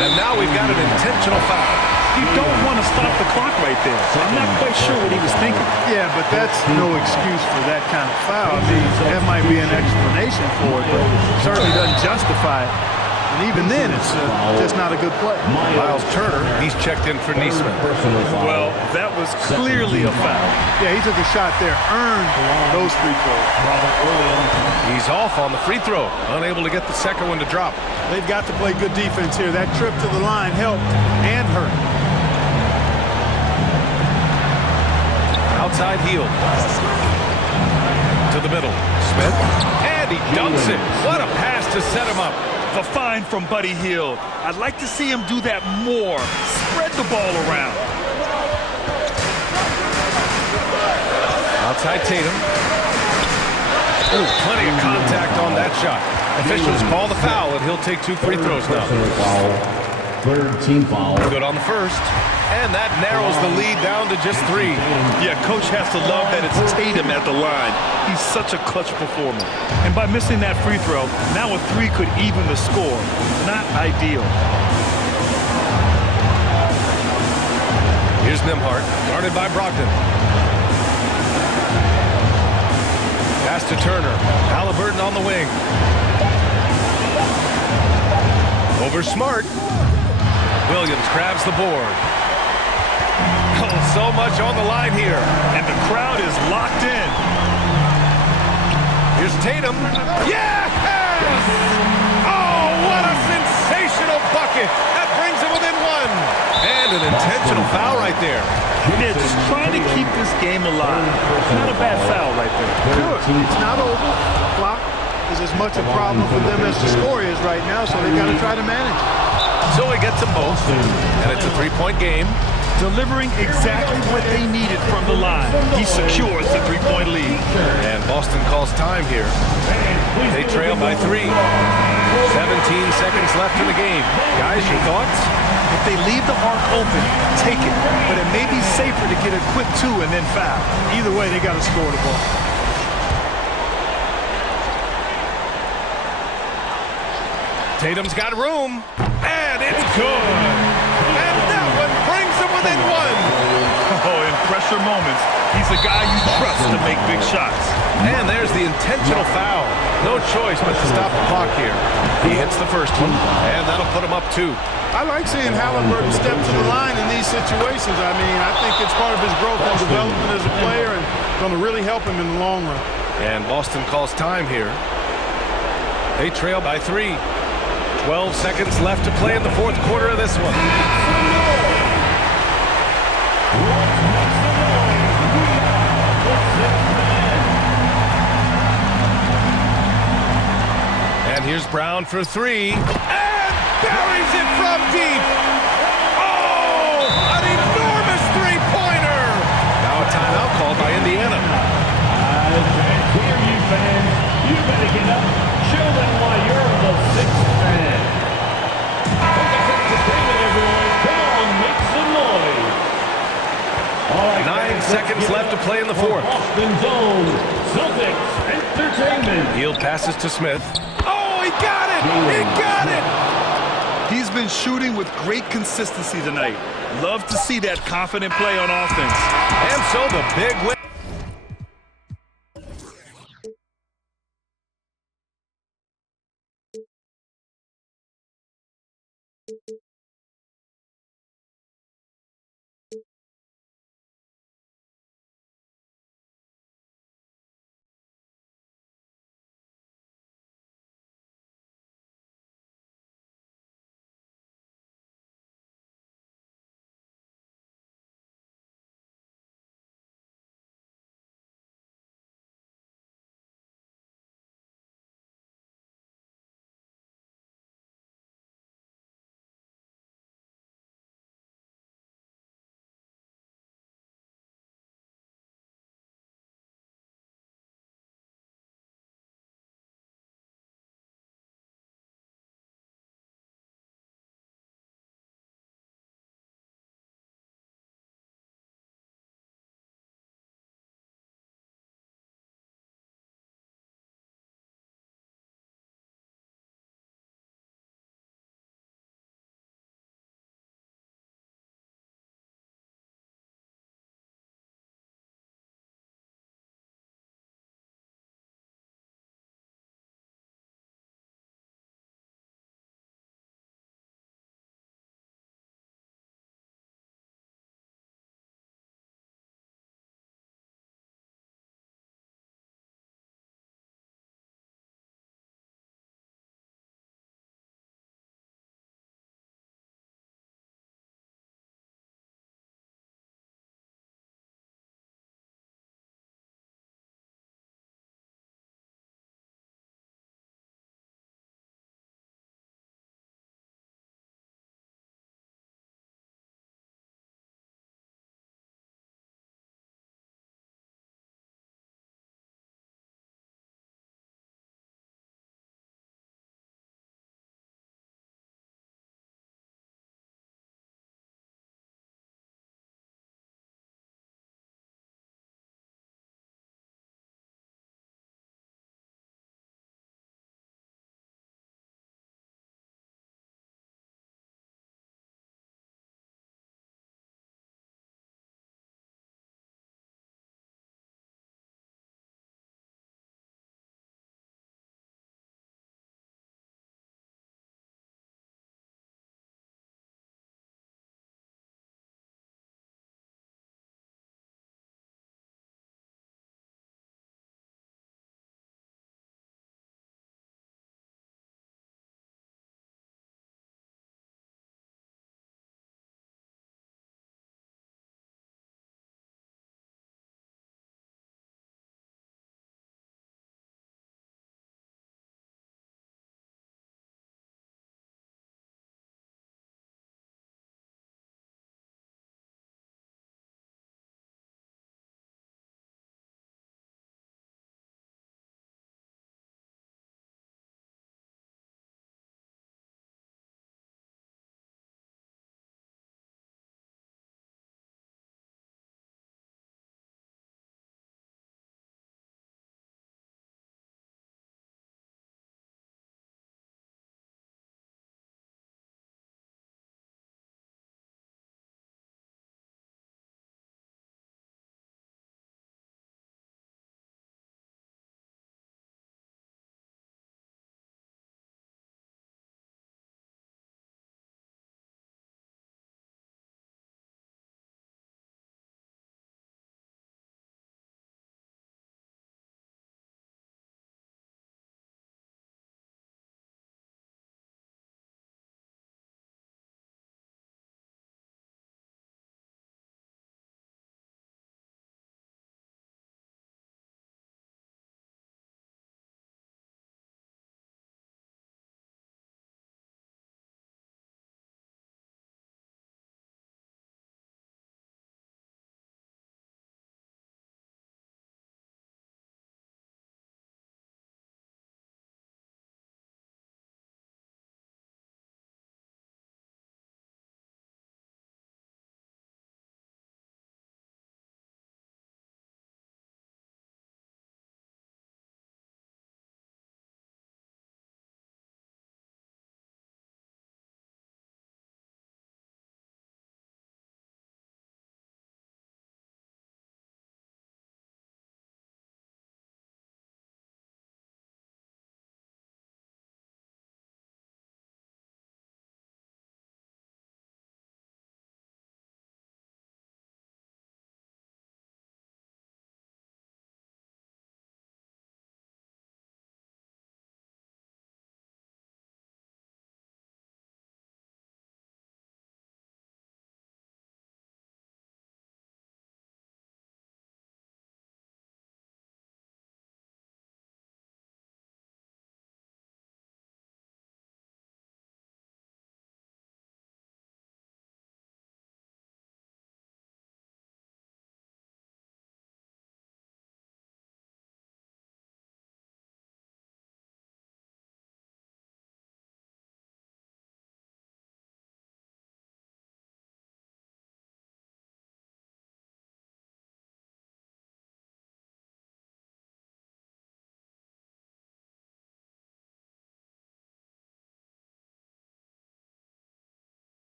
And now we've got an intentional foul. You don't want to stop the clock right there. I'm not quite sure what he was thinking. Yeah, but that's no excuse for that kind of foul. I mean, that might be an explanation for it, but it certainly doesn't justify it. And even then, it's just not a good play. Miles Turner, he's checked in for Neesmith. Well, that was clearly a foul. Yeah, he took a shot there, earned those free throws. He's off on the free throw, unable to get the second one to drop. They've got to play good defense here. That trip to the line helped and hurt. Outside Hield. To the middle. Smith. And he dunks it. What a pass to set him up. The find from Buddy Hield. I'd like to see him do that more. Spread the ball around. Outside Tatum. Ooh, plenty of contact on that shot. Officials call the foul, and he'll take 2 free throws now. Third team foul. Good on the first. And that narrows the lead down to just 3. Yeah, coach has to love that it's Tatum at the line. He's such a clutch performer. And by missing that free throw, now a 3 could even the score. Not ideal. Here's Nembhard, guarded by Brogdon. Pass to Turner. Halliburton on the wing. Over Smart. Williams grabs the board. Oh, so much on the line here. And the crowd is locked in. Here's Tatum. Yes! Oh, what a sensational bucket. That brings him within 1. And an intentional foul right there. They're just trying to keep this game alive. Not a bad foul right there. Good. It's not over. The clock is as much a problem for them as the score is right now, so they got to try to manage it. So he gets them both, and it's a 3-point game. Delivering exactly what they needed from the line. He secures the 3-point lead. And Boston calls time here. They trail by 3. 17 seconds left in the game. Guys, your thoughts? If they leave the arc open, take it. But it may be safer to get a quick 2 and then foul. Either way, they got to score the ball. Tatum's got room, and it's good. And that one brings him within 1. Oh, in pressure moments, he's a guy you trust to make big shots. And there's the intentional foul. No choice but to stop the clock here. He hits the first one, and that'll put him up 2. I like seeing Halliburton step to the line in these situations. I mean, I think it's part of his growth and development as a player and going to really help him in the long run. And Boston calls time here. They trail by 3. 12 seconds left to play in the 4th quarter of this one. And here's Brown for 3. And buries it from deep. Oh, an enormous 3-pointer. Now a timeout called by Indiana. Here, you fans, you better get up. Show them why you're the 6th man. Come on, make some noise. All right, 9 seconds left to play in the 4th. Boston Zone, Celtics Entertainment. Hield passes to Smith. Oh, he got it! He got it! He's been shooting with great consistency tonight. Love to see that confident play on offense. And so the big win.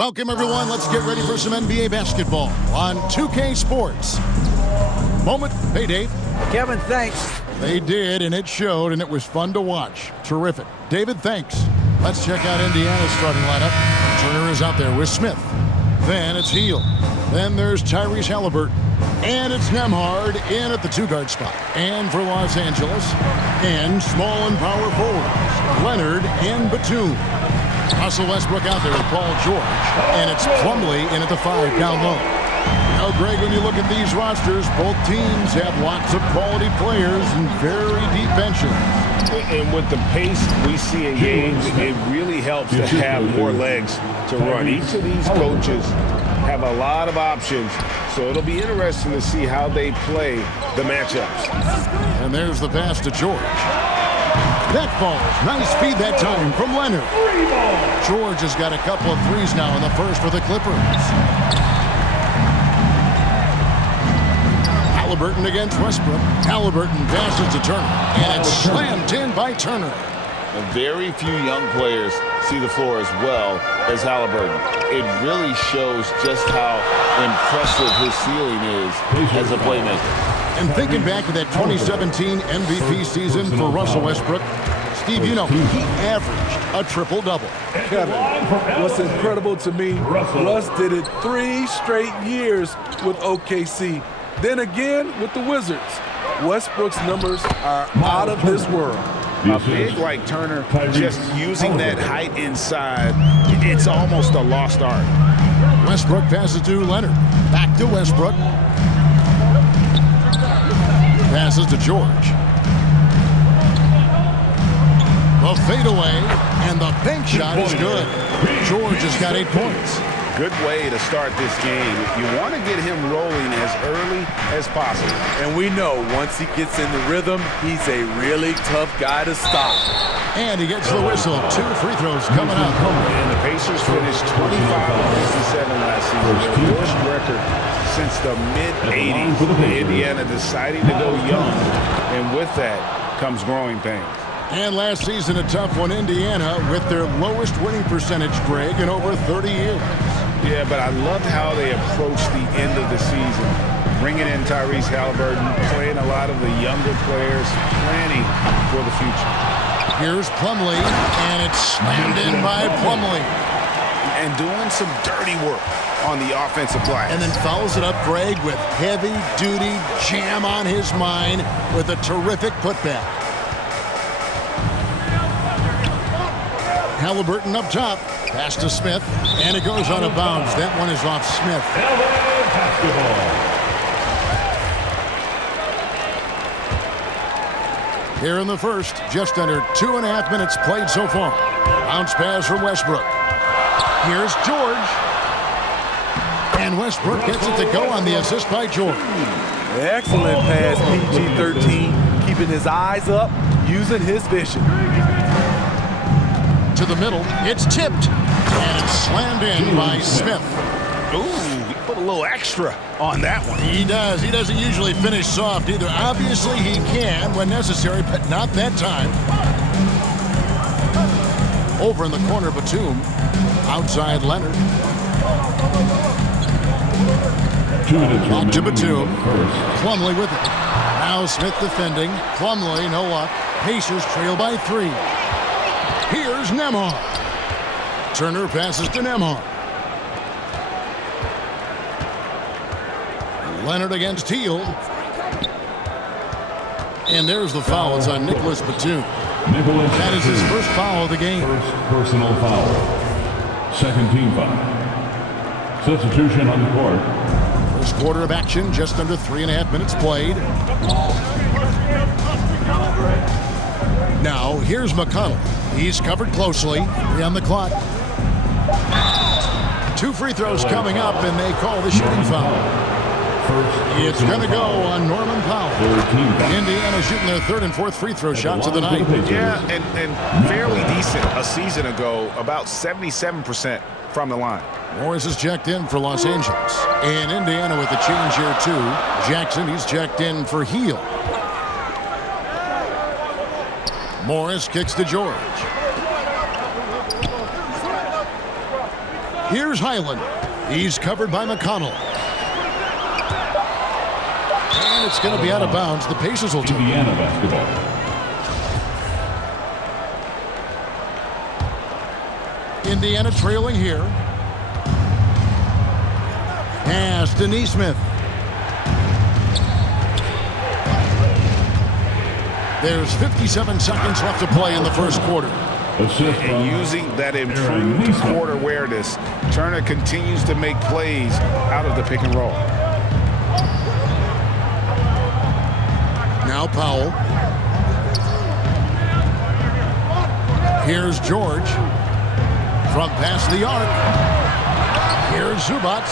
Welcome, everyone. Let's get ready for some NBA basketball on 2K Sports. Moment. Hey, Dave. Kevin, thanks. They did, and it showed, and it was fun to watch. Terrific. David, thanks. Let's check out Indiana's starting lineup. Turner is out there with Smith. Then it's Hield. Then there's Tyrese Halliburton. And it's Nembhard in at the two-guard spot. And for Los Angeles, and small and power forwards, Leonard and Batum. Russell Westbrook out there with Paul George. And it's Plumlee in at the 5 down low. Now, Greg, when you look at these rosters, both teams have lots of quality players and very deep benches. And with the pace we see in games, it really helps to have more legs to run. Each of these coaches have a lot of options, so it'll be interesting to see how they play the matchups. And there's the pass to George. That falls. Nice feed that time from Leonard. George has got a couple of threes now in the first for the Clippers. Halliburton against Westbrook. Halliburton passes to Turner. And it's slammed in by Turner. And very few young players see the floor as well as Halliburton. It really shows just how impressive his ceiling is as a playmaker. And thinking back to that 2017 MVP season for Russell Westbrook, Steve, you know, he averaged a triple-double. Kevin, what's incredible to me, Russ did it 3 straight years with OKC. Then again with the Wizards. Westbrook's numbers are out of this world. A big like Turner, just using that height inside, it's almost a lost art. Westbrook passes to Leonard. Back to Westbrook. Passes to George. The fadeaway, and the bank shot is good. George has got 8 points. Good way to start this game. You want to get him rolling as early as possible. And we know once he gets in the rhythm, he's a really tough guy to stop. And he gets the whistle. 2 free throws coming up. And the Pacers finished 25-57 last season. Their worst record since the mid-'80s. Indiana deciding to go young, and with that comes growing pains. And last season, a tough one, Indiana, with their lowest winning percentage, Greg, in over 30 years. Yeah, but I loved how they approached the end of the season. Bringing in Tyrese Halliburton, playing a lot of the younger players, planning for the future. Here's Plumlee, and it's slammed in by Plumlee. And doing some dirty work on the offensive glass. And then follows it up, Greg, with heavy-duty jam on his mind with a terrific putback. Halliburton up top. Pass to Smith, and it goes out of bounds. That one is off Smith. Here in the first, just under 2.5 minutes played so far. Bounce pass from Westbrook. Here's George. And Westbrook gets it to go on the assist by George. Excellent pass, PG-13. Keeping his eyes up, using his vision. To the middle, it's tipped. And it's slammed in by Smith. Ooh, he put a little extra on that one. He does. He doesn't usually finish soft either. Obviously, he can when necessary, but not that time. Over in the corner, Batum. Outside Leonard. Back to Batum. Plumlee with it. Now Smith defending. Plumlee, no luck. Pacers trail by 3. Here's Nembhard. Turner passes to Nembhard. Leonard against Hield. And there's the foul. It's on Nicholas Batum. That is his first foul of the game. First personal foul. Second team foul. Substitution on the court. First quarter of action, just under 3.5 minutes played. Now, here's McConnell. He's covered closely. 3 on the clock. 2 free throws coming up, and they call the shooting foul. It's going to go on Norman Powell. Indiana shooting their 3rd and 4th free throw shots of the night. Yeah, and fairly decent a season ago, about 77% from the line. Morris is checked in for Los Angeles. And Indiana with a change here, too. Jackson, he's checked in for Hield. Morris kicks to George. Here's Highland. He's covered by McConnell. And it's going to be out of bounds. The Pacers will take it. Indiana basketball. Indiana trailing here. Pass to Neesmith. There's 57 seconds left to play in the first quarter. And using that improved court awareness, Turner continues to make plays out of the pick and roll. Now Powell. Here's George. From past the arc. Here's Zubac.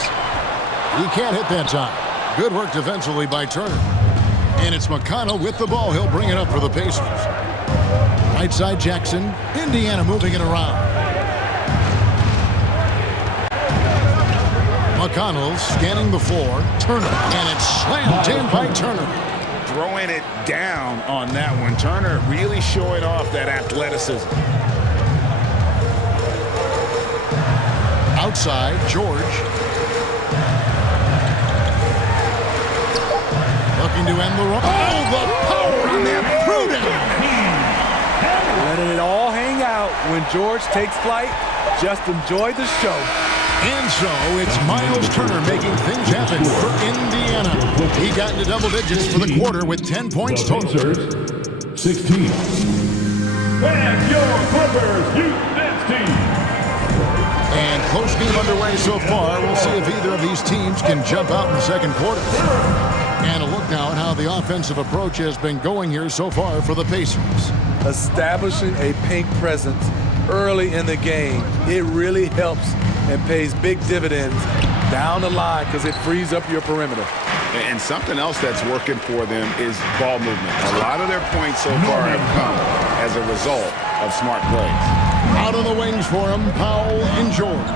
He can't hit that time. Good work defensively by Turner. And it's McConnell with the ball. He'll bring it up for the Pacers. Right side Jackson. Indiana moving it around. McConnell scanning the floor. Turner. And it's slammed in by Turner. Throwing it down on that one. Turner really showing off that athleticism. Outside, George. Looking to end the run. Oh, the power on that throw-down. Letting it all hang out when George takes flight. Just enjoy the show. And so it's Miles Turner making things happen for Indiana. He got into double digits for the quarter with 10 points total. 16. And your Clippers youth dance team. And close game underway so far. We'll see if either of these teams can jump out in the second quarter. And a look now at how the offensive approach has been going here so far for the Pacers. Establishing a paint presence early in the game, it really helps and pays big dividends down the line because it frees up your perimeter. And something else that's working for them is ball movement. A lot of their points so far have come as a result of smart plays. Out of the wings for him, Powell and George.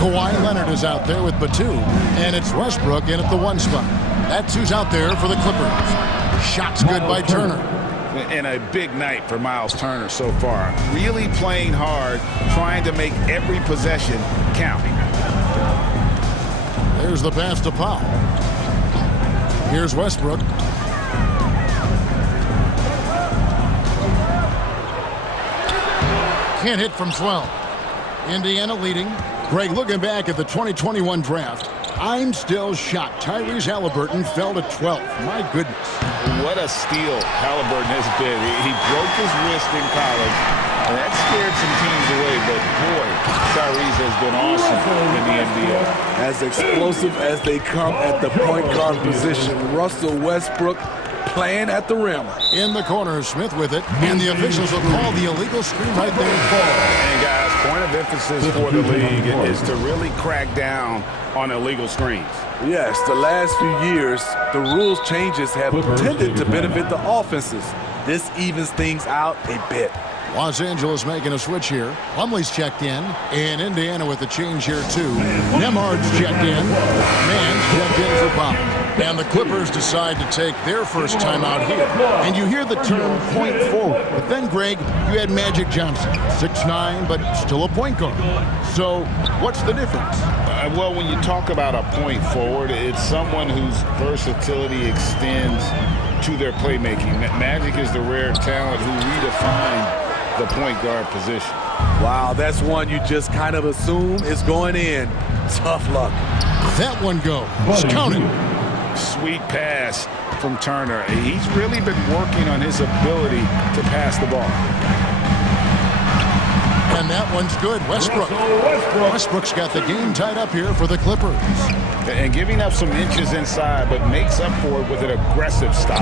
Kawhi Leonard is out there with Batum, and it's Westbrook in at the 1 spot. That's who's out there for the Clippers. Shots good by Turner. And a big night for Miles Turner so far. Really playing hard, trying to make every possession count. There's the pass to Powell. Here's Westbrook. Can't hit from 12. Indiana leading. Greg, looking back at the 2021 draft, I'm still shocked. Tyrese Halliburton fell to 12th. My goodness. What a steal Halliburton has been. He broke his wrist in college, and that scared some teams away. But, boy, Tyrese has been awesome in the NBA. As explosive as they come at the point guard position, Russell Westbrook playing at the rim. In the corner, Smith with it, and the officials will call the illegal screen right there. And, guys, point of emphasis for the league is to really crack down on illegal screens. Yes, the last few years, the rules changes have tended to benefit the offenses. This evens things out a bit. Los Angeles making a switch here. Plumlee's checked in. And Indiana with the change here, too. Nemhard's checked in. Mann's checked in for Powell. And the Clippers decide to take their first time out here. And you hear the term point forward. But then, Greg, you had Magic Johnson. 6'9", but still a point guard. So what's the difference? Well, when you talk about a point forward, it's someone whose versatility extends to their playmaking. Magic is the rare talent who redefined the point guard position. Wow, that's one you just kind of assume is going in. Tough luck. That one goes. Count it. Sweet pass from Turner. He's really been working on his ability to pass the ball. And that one's good. Westbrook. Westbrook's got the game tied up here for the Clippers. And giving up some inches inside, but makes up for it with an aggressive stop.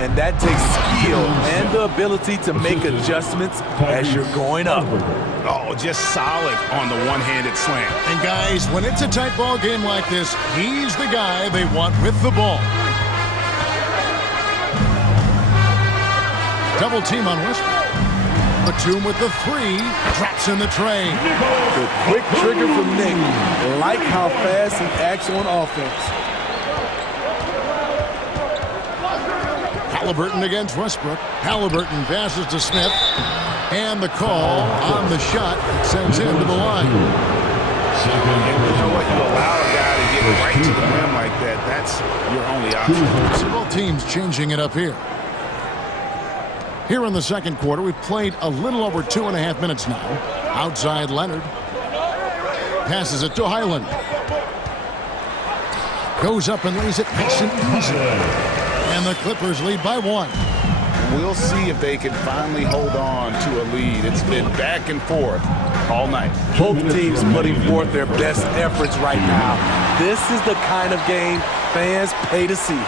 And that takes skill and the ability to make adjustments as you're going up. Oh, just solid on the one-handed slam. And guys, when it's a tight ball game like this, he's the guy they want with the ball. Double team on Westbrook. Batum with the 3, drops in the tray. The quick trigger from Nick. Like how fast he acts on offense. Halliburton against Westbrook. Halliburton passes to Smith. And the call on the shot sends him to the line. And you know what? You allow a guy to get right to the rim like that. That's your only option. So both teams changing it up here. Here in the second quarter, we've played a little over 2.5 minutes now. Outside Leonard. Passes it to Highland. Goes up and lays it nice and easy. And the Clippers lead by 1. We'll see if they can finally hold on to a lead. It's been back and forth all night. Both teams putting forth their best efforts right now. This is the kind of game fans pay to see.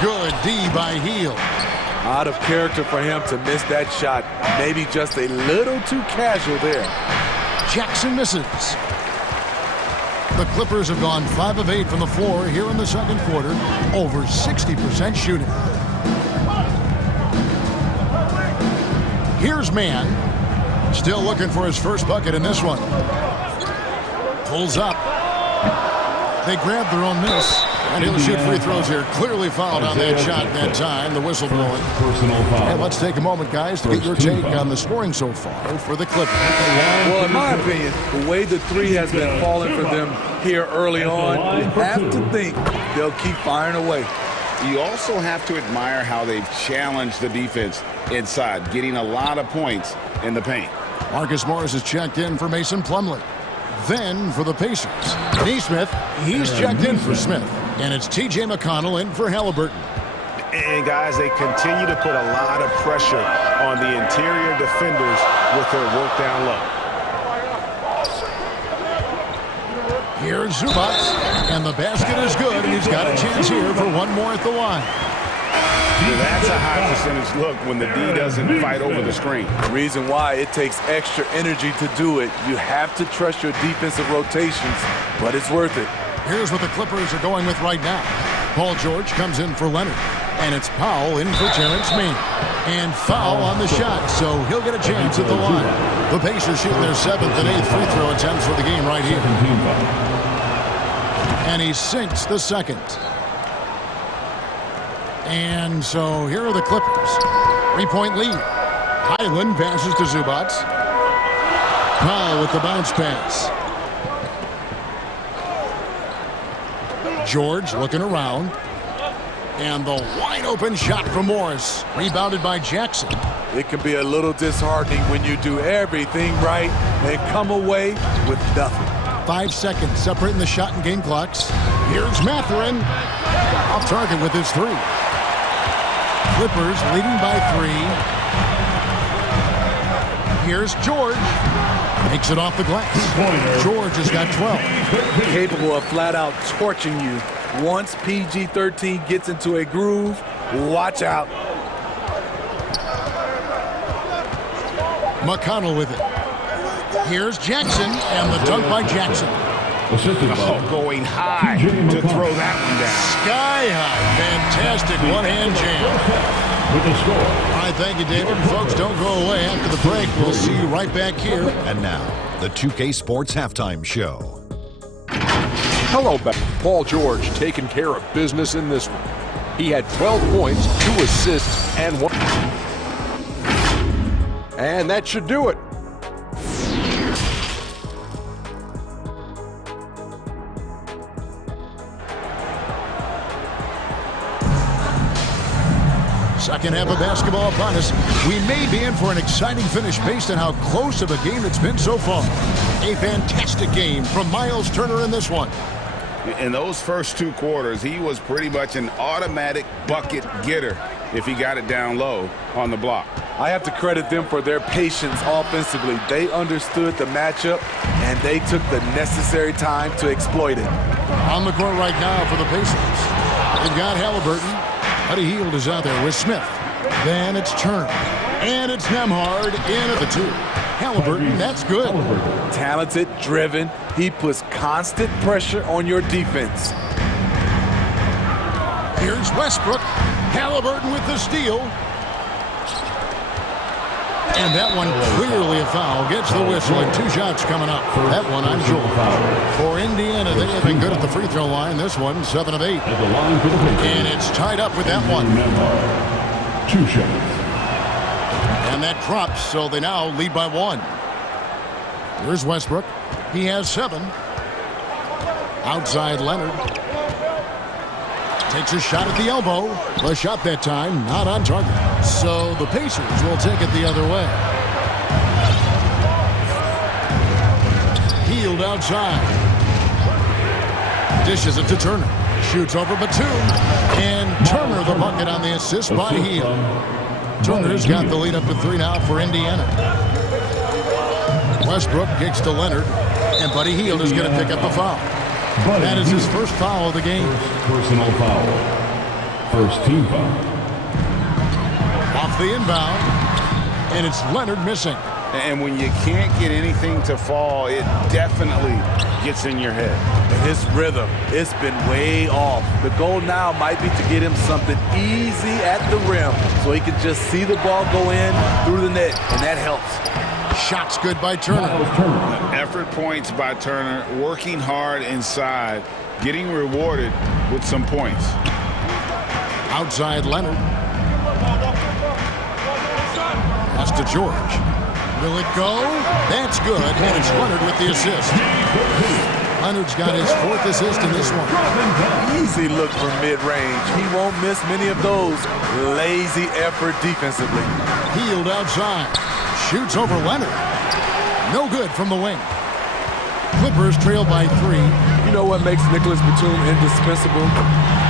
Good D by Hield. Out of character for him to miss that shot. Maybe just a little too casual there. Jackson misses. The Clippers have gone 5 of 8 from the floor here in the second quarter. Over 60% shooting. Here's Mann. Still looking for his first bucket in this one. Pulls up. They grab their own miss. And he'll shoot free throws here. Clearly fouled on that shot that time. The whistle blowing. And let's take a moment, guys, to get your take on the scoring so far for the Clippers. Well, in my opinion, the way the three has been falling for them here early on, you have to think they'll keep firing away. You also have to admire how they've challenged the defense inside, getting a lot of points in the paint. Marcus Morris is checked in for Mason Plumlee. Then for the Pacers, Nesmith, he's checked in for Smith. And it's T.J. McConnell in for Halliburton. And, guys, they continue to put a lot of pressure on the interior defenders with their work down low. Here's Zubac, and the basket is good, and he's got a chance here for one more at the line. That's a high percentage look when the D doesn't fight over the screen. The reason why it takes extra energy to do it. You have to trust your defensive rotations, but it's worth it. Here's what the Clippers are going with right now. Paul George comes in for Leonard. And it's Powell in for Terrence Mann. And foul on the shot, so he'll get a chance at the line. The Pacers shooting their 7th and 8th free throw attempts for the game right here. And he sinks the second. And so here are the Clippers. 3-point lead. Highland passes to Zubac. Powell with the bounce pass. George looking around. And the wide open shot from Morris. Rebounded by Jackson. It can be a little disheartening when you do everything right and come away with nothing. 5 seconds separating the shot and game clocks. Here's Mathurin. Off target with his 3. Clippers leading by 3. Here's George. Makes it off the glass. George has got 12. Capable of flat out torching you. Once PG-13 gets into a groove, watch out. McConnell with it. Here's Jackson, and the dunk by Jackson. Oh, going high to throw that one down. Sky high. Fantastic one-hand jam. With the score. All right, thank you, David. Folks, don't go away after the break. We'll see you right back here. And now, the 2K Sports Halftime Show. Hello, back. Paul George taking care of business in this one. He had 12 points, 2 assists, and 1. And that should do it. Second half of basketball upon us. We may be in for an exciting finish based on how close of a game it's been so far. A fantastic game from Miles Turner in this one. In those first 2 quarters, he was pretty much an automatic bucket getter if he got it down low on the block. I have to credit them for their patience offensively. They understood the matchup, and they took the necessary time to exploit it. On the court right now for the Pacers. They've got Halliburton. Buddy Hield is out there with Smith. Then it's Turner. And it's Nembhard in at the 2. Halliburton, that's good. Talented, driven. He puts constant pressure on your defense. Here's Westbrook. Halliburton with the steal. And that one clearly a foul. Gets the whistle, and 2 shots coming up. For that one, I'm sure. For Indiana, they have been good at the free throw line. This one, 7 of 8. And it's tied up with that one. 2 shots. And that drops, so they now lead by 1. Here's Westbrook. He has 7. Outside Leonard. Takes a shot at the elbow. The shot that time not on target. So the Pacers will take it the other way. Hield outside. Dishes it to Turner. Shoots over Batum. And Turner the bucket on the assist by Hield. Turner's got the lead up to 3 now for Indiana. Westbrook kicks to Leonard. And Buddy Hield is going to pick up the foul. That is his first foul of the game. Personal foul. First team foul. Off the inbound. And it's Leonard missing. And when you can't get anything to fall, it definitely gets in your head. His rhythm, it's been way off. The goal now might be to get him something easy at the rim so he can just see the ball go in through the net, and that helps. Shots good by Turner. Effort points by Turner, working hard inside, getting rewarded with some points. Outside Leonard. Pass to George. Will it go? That's good, and it's Leonard with the assist. Leonard's got his 4th assist in this one. Easy look from mid-range. He won't miss many of those. Lazy effort defensively. Hield outside. Shoots over Leonard. No good from the wing. Clippers trail by 3. You know what makes Nicholas Batum indispensable?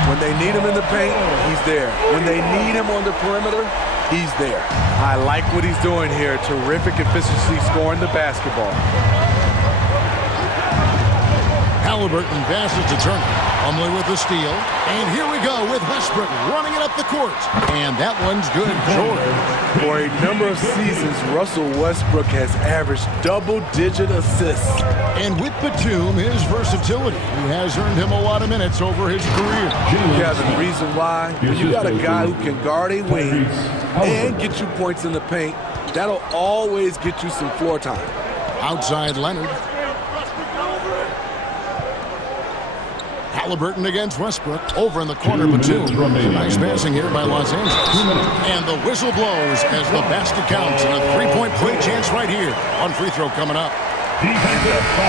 When they need him in the paint, he's there. When they need him on the perimeter, he's there. I like what he's doing here. Terrific efficiency scoring the basketball. Halliburton passes to Turner. Plumlee with the steal. And here we go with Westbrook running it up the court. And that one's good, George. For a number of seasons, Russell Westbrook has averaged double-digit assists. And with Batum, his versatility has earned him a lot of minutes over his career. Kevin, the reason why, when you got a guy who can guard a wing and get you points in the paint, that'll always get you some floor time. Outside Leonard. Halliburton against Westbrook. Over in the corner, Batum. Nice passing here by Los Angeles. And the whistle blows as the basket counts. And a 3-point play chance right here on free throw coming up.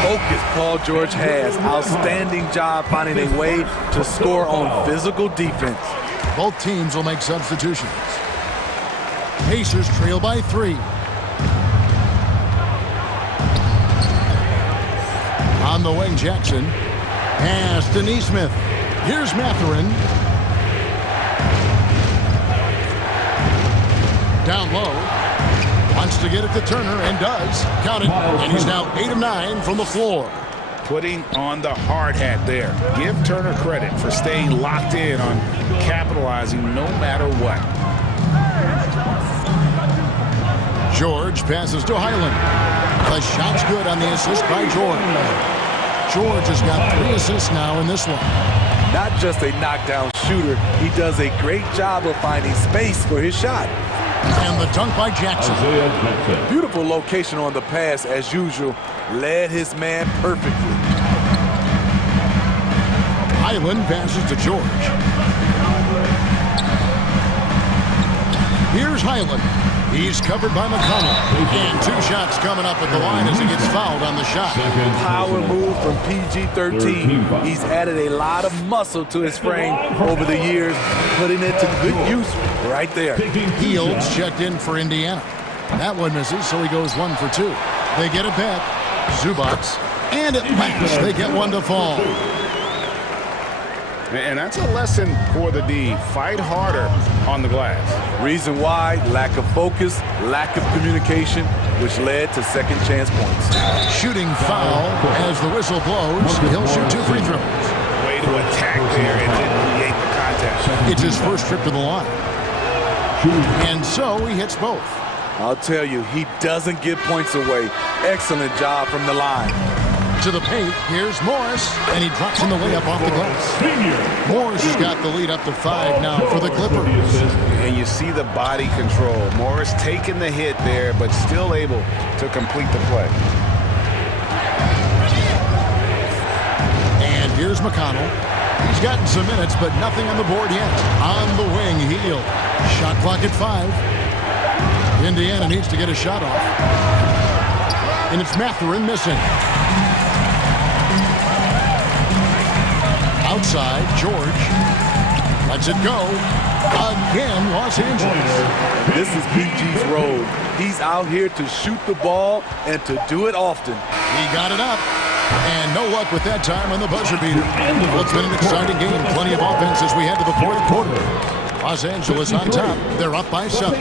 Focus Paul George has. Outstanding job finding a way to score on physical defense. Both teams will make substitutions. Pacers trail by 3. On the wing, Jackson. Pass to Neesmith. Here's Mathurin. Down low. Wants to get it to Turner and does. Count it. And he's now 8 of 9 from the floor. Putting on the hard hat there. Give Turner credit for staying locked in on capitalizing no matter what. George passes to Highland. The shot's good on the assist by George. George has got 3 assists now in this one. Not just a knockdown shooter, he does a great job of finding space for his shot. And the dunk by Jackson. Beautiful location on the pass as usual. Led his man perfectly. Highland passes to George. Here's Highland. He's covered by McConnell. And 2 shots coming up at the line as he gets fouled on the shot. Power move from PG-13. He's added a lot of muscle to his frame over the years, putting it to good use right there. Hield's checked in for Indiana. That one misses, so he goes 1 for 2. They get it back. Zubac. And at last, they get 1 to fall. And that's a lesson for the D. Fight harder on the glass. Reason why, lack of focus, lack of communication, which led to second chance points. Shooting foul as the whistle blows. He'll shoot 2 free throws. Way to attack there and didn't create the contact. It's his first trip to the line. And so he hits both. I'll tell you, he doesn't give points away. Excellent job from the line. To the paint, here's Morris, and he drops in the layup off the glass. Morris has got the lead up to 5 now for the Clippers. And you see the body control. Morris taking the hit there, but still able to complete the play. And here's McConnell. He's gotten some minutes, but nothing on the board yet. On the wing, Hield. Shot clock at 5. Indiana needs to get a shot off. And it's Mathurin missing. Outside, George lets it go. Again, Los Angeles. This is BG's road. He's out here to shoot the ball and to do it often. He got it up. And no luck with that time on the buzzer beater. Well, it's been an exciting game. Plenty of offense as we head to the fourth quarter. Los Angeles on top. They're up by 7.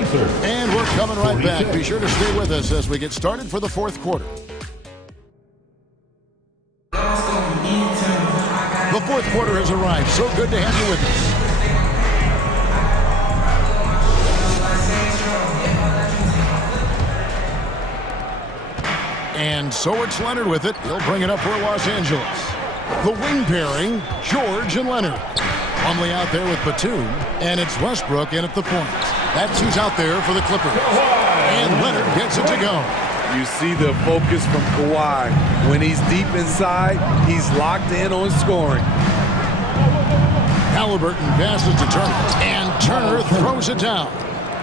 And we're coming right back. Be sure to stay with us as we get started for the fourth quarter. The fourth quarter has arrived. So good to have you with us. And so it's Leonard with it. He'll bring it up for Los Angeles. The wing pairing, George and Leonard. Plumlee out there with Batum. And it's Westbrook in at the point. That's who's out there for the Clippers. And Leonard gets it to go. You see the focus from Kawhi. When he's deep inside, he's locked in on scoring. Halliburton passes to Turner. And Turner throws it down.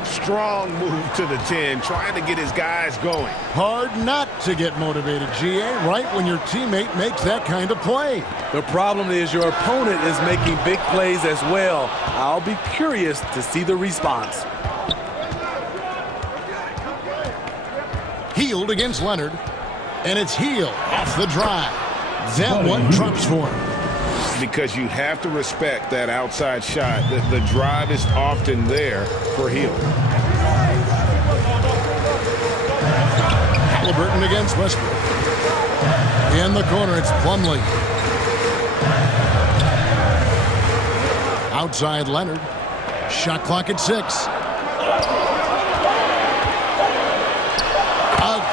Strong move to the 10, trying to get his guys going. Hard not to get motivated, GA, right when your teammate makes that kind of play. The problem is your opponent is making big plays as well. I'll be curious to see the response. Hield against Leonard. And it's Hield off the drive. That one drops for him. Because you have to respect that outside shot. The drive is often there for Hield. Halliburton against Westbrook. In the corner, it's Plumlee. Outside Leonard. Shot clock at 6.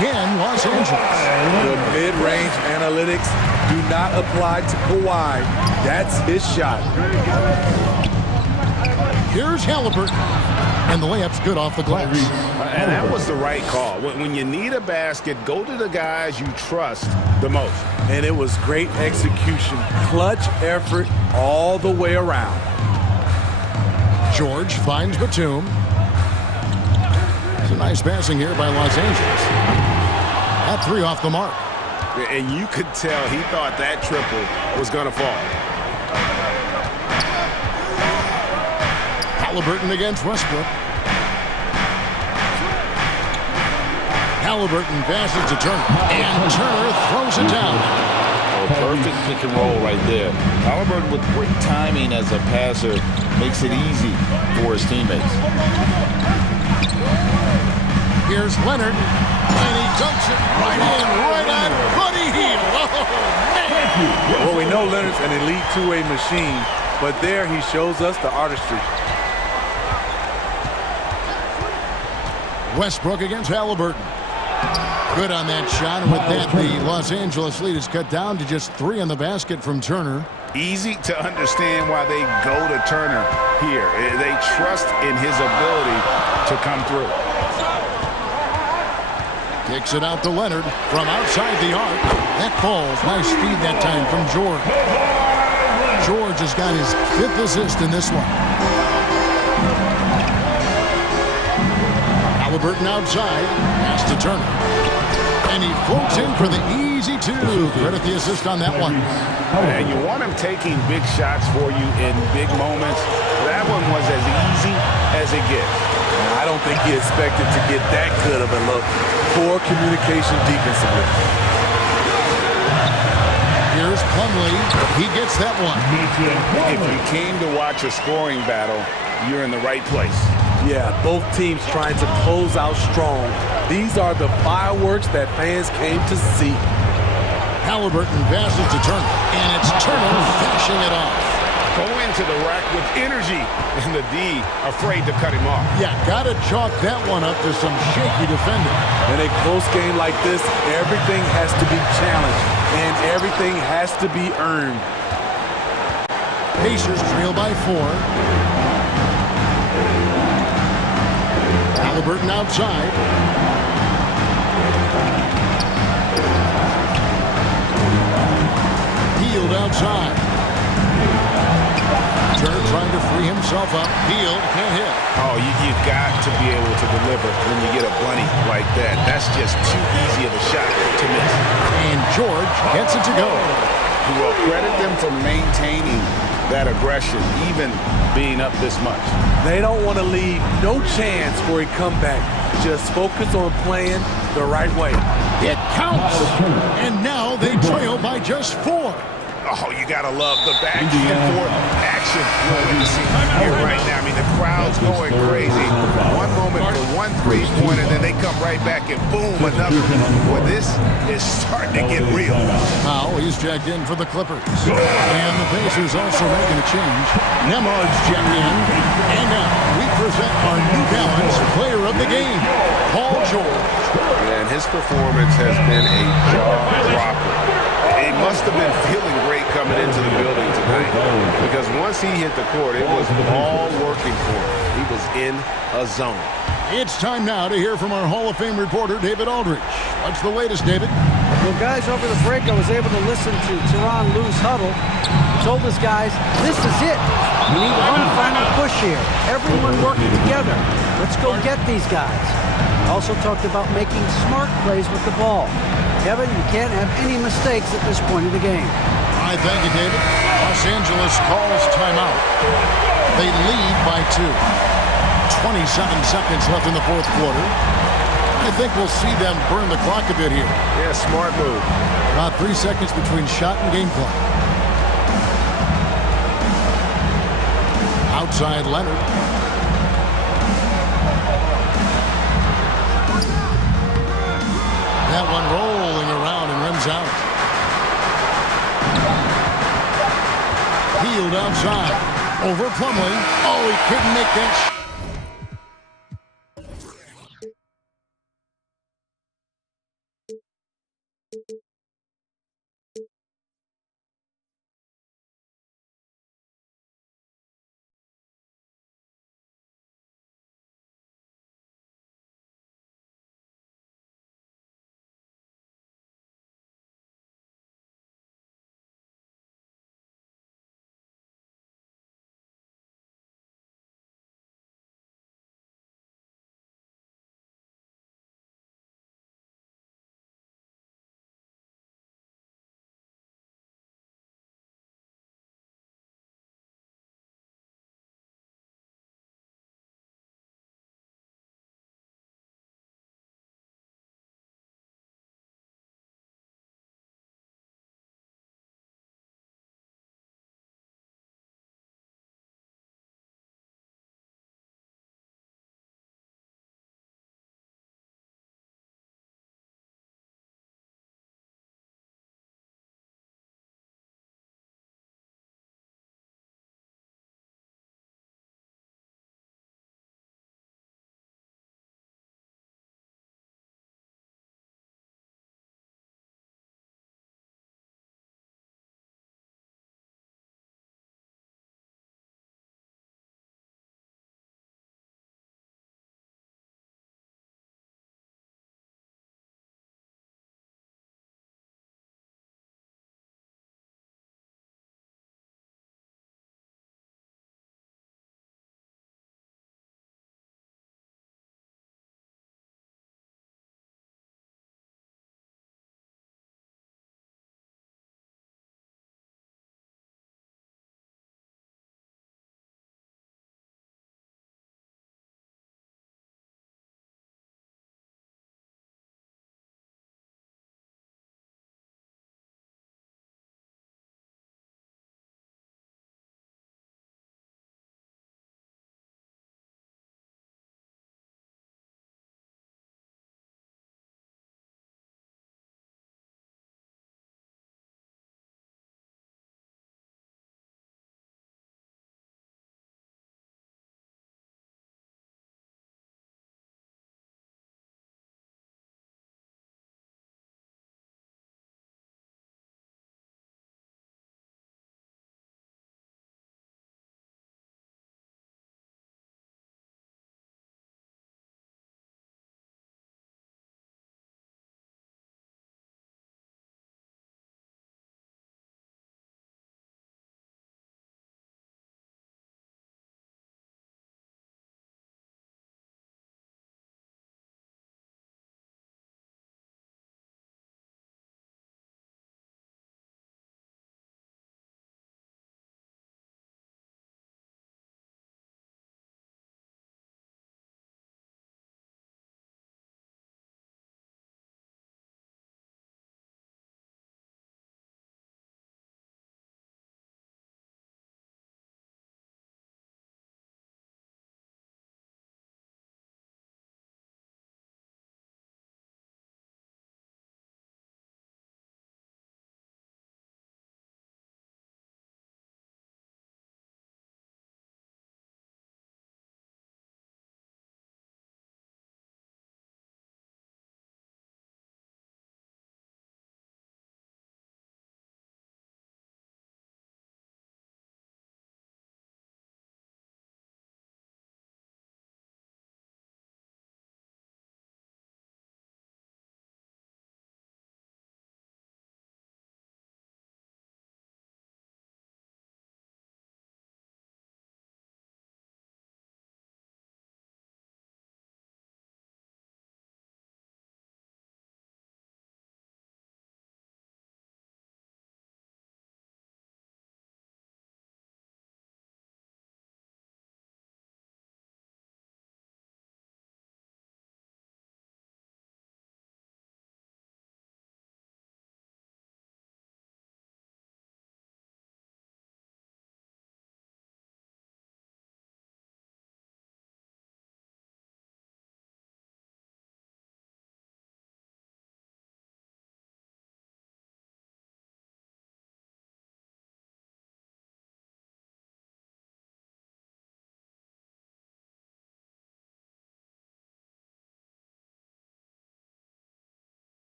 Again, Los Angeles. The mid-range analytics do not apply to Kawhi. That's his shot. Here's Halliburton. And the layup's good off the glass. And that was the right call. When you need a basket, go to the guys you trust the most. And it was great execution. Clutch effort all the way around. George finds Batum. It's a nice passing here by Los Angeles. That 3 off the mark. And you could tell he thought that triple was going to fall. Halliburton against Westbrook. Halliburton passes to Turner. And Turner throws it down. Oh, perfect pick and roll right there. Halliburton with great timing as a passer makes it easy for his teammates. Here's Leonard. And he dunks it right in, right on Buddy Hield. Oh, man. Well, we know Leonard's an elite two-way machine, but there he shows us the artistry. Westbrook against Halliburton. Good on that shot. And with that, the Los Angeles lead is cut down to just 3 on the basket from Turner. Easy to understand why they go to Turner here. They trust in his ability to come through. Kicks it out to Leonard from outside the arc. That falls. Nice speed that time from George. George has got his 5th assist in this one. Halliburton outside. Pass to Turner. And he floats in for the easy 2. Credit the assist on that one. And you want him taking big shots for you in big moments. That one was as easy as it gets. I don't think he expected to get that good of a look. Poor communication defensively. Here's Plumlee. He gets that one. If you came to watch a scoring battle, you're in the right place. Yeah, both teams trying to close out strong. These are the fireworks that fans came to see. Halliburton passes to Turner. And it's Turner finishing it off. Go into the rack with energy, and the D afraid to cut him off. Yeah, got to chalk that one up to some shaky defending. In a close game like this, everything has to be challenged, and everything has to be earned. Pacers trail by 4. Halliburton outside. Hield outside. Turner trying to free himself up. Hield can't hit. Oh, you got to be able to deliver when you get a bunny like that. That's just too easy of a shot to miss. And George gets it to go. Well, credit them for maintaining that aggression, even being up this much. They don't want to leave no chance for a comeback. Just focus on playing the right way. It counts. And now they trail by just 4. Oh, you got to love the back and forth action we see here right now. I mean, the crowd's going crazy. One moment for one three-pointer, and then they come right back and boom, another. Well, this is starting to get real. Now he's jacked in for the Clippers. And the Pacers also making a change. Nemhard's jacked in. And now we present our New Balance player of the game, Paul George. And his performance has been a jaw-dropper. He must have been feeling great coming into the building tonight, because once he hit the court, it was all working for him. He was in a zone. It's time now to hear from our Hall of Fame reporter, David Aldridge. What's the latest, David? Well, guys, over the break, I was able to listen to Tyronn Lue's huddle. Told his guys, this is it. We need one final push here. Everyone working together. Let's go get these guys. Also talked about making smart plays with the ball. Kevin, you can't have any mistakes at this point of the game. All right, thank you, David. Los Angeles calls timeout. They lead by 2. 27 seconds left in the fourth quarter. I think we'll see them burn the clock a bit here. Yeah, smart move. About 3 seconds between shot and game clock. Outside Leonard. That one rolling around and rims out. Hield outside. Over Plumlee. Oh, he couldn't make that shot.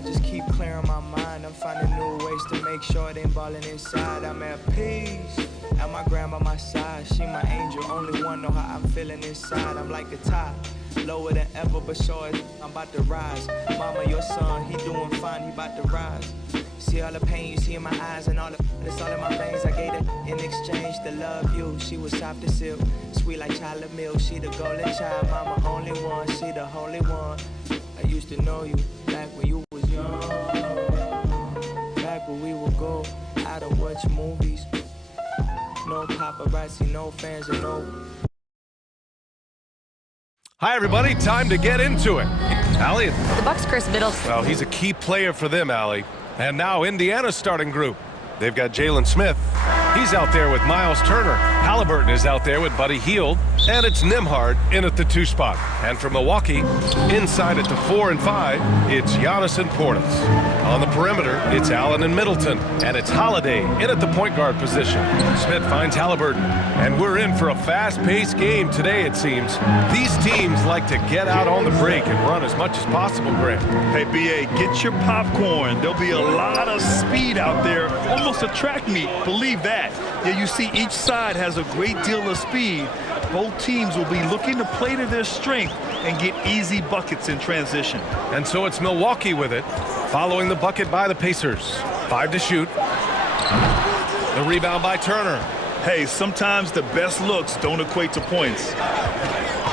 I just keep clearing my mind. I'm finding new ways to make sure it ain't balling inside. I'm at peace. At my grandma my side, she my angel. Only one know how I'm feeling inside. I'm like a top, lower than ever, but sure I'm about to rise. Mama, your son, he doing fine, he about to rise. See all the pain you see in my eyes and all the it's all in my veins. I gave it in exchange to love you. She was soft as silk, sweet like chocolate milk. She the golden child, mama only one. She the holy one. I used to know you back when you was young. Back when we would go out and watch movies. No paparazzi, no fans, and no. Hi, everybody. Time to get into it. Allie. The Bucks' Chris Middleton. Well, he's a key player for them, Allie. And now Indiana's starting group. They've got Jalen Smith. He's out there with Miles Turner. Halliburton is out there with Buddy Hield. And it's Nembhard in at the 2 spot. And for Milwaukee, inside at the 4 and 5, it's Giannis and Portis. On the perimeter, it's Allen and Middleton. And it's Holiday in at the point guard position. Smith finds Halliburton. And we're in for a fast-paced game today, it seems. These teams like to get out on the break and run as much as possible, Grant. Hey, B.A., get your popcorn. There'll be a lot of speed out there, almost a track meet. Believe that. Yeah, you see each side has a great deal of speed. Both teams will be looking to play to their strength and get easy buckets in transition. And so it's Milwaukee with it, following the bucket by the Pacers. 5 to shoot. The rebound by Turner. Hey, sometimes the best looks don't equate to points.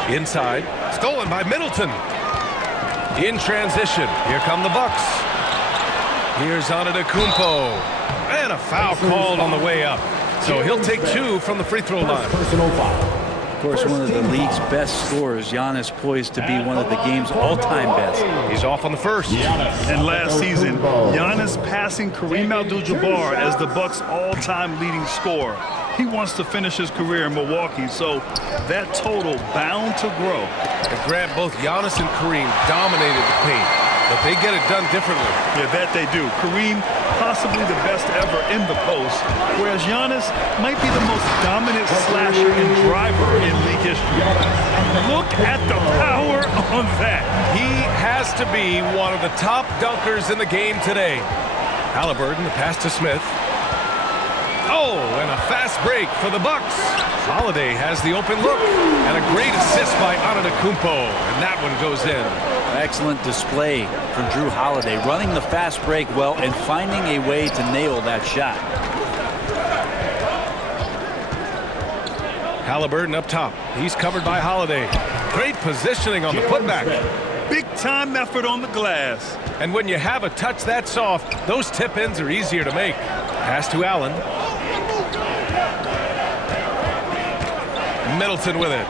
Inside, stolen by Middleton. In transition, here come the Bucks. Here's Antetokounmpo. And a foul called on the way up. So he'll take 2 from the free throw line. Of course, one of the league's best scorers. Giannis poised to be one of the game's all-time best. He's off on the first. And last season, Giannis passing Kareem Abdul-Jabbar as the Bucks' all-time leading scorer. He wants to finish his career in Milwaukee, so that total bound to grow. And Grant, both Giannis and Kareem dominated the paint, but they get it done differently. Yeah, that they do. Kareem, possibly the best ever in the post, whereas Giannis might be the most dominant slasher and driver in league history. Look at the power on that. He has to be one of the top dunkers in the game today. Halliburton, the pass to Smith. Oh, and a fast break for the Bucks. Holiday has the open look, and a great assist by Antetokounmpo, and that one goes in. Excellent display from Drew Holiday, running the fast break well and finding a way to nail that shot. Halliburton up top. He's covered by Holiday. Great positioning on the putback. Big time effort on the glass. And when you have a touch that soft, those tip-ins are easier to make. Pass to Allen. Middleton with it.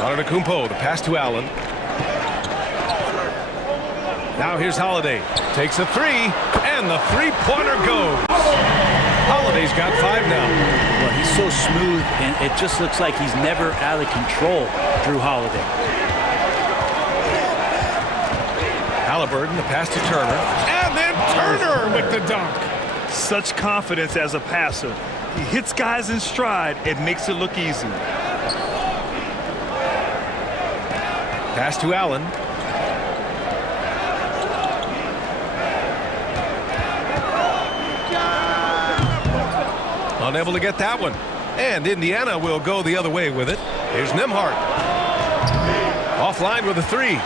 Antetokounmpo, the pass to Allen. Now here's Holiday. Takes a 3, and the three-pointer goes. Holiday's got 5 now. Well, he's so smooth, and it just looks like he's never out of control, Drew Holiday. Halliburton, the pass to Turner. And then Turner with the dunk. Such confidence as a passer. He hits guys in stride and makes it look easy. Pass to Allen. Unable to get that one. And Indiana will go the other way with it. Here's Nembhard. Offline with a 3.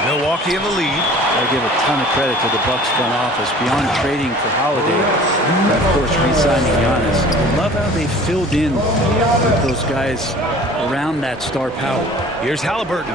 Milwaukee in the lead. I give a ton of credit to the Bucks front office. Beyond trading for Holiday, and of course re-signing Giannis. I love how they filled in with those guys around that star power. Here's Halliburton.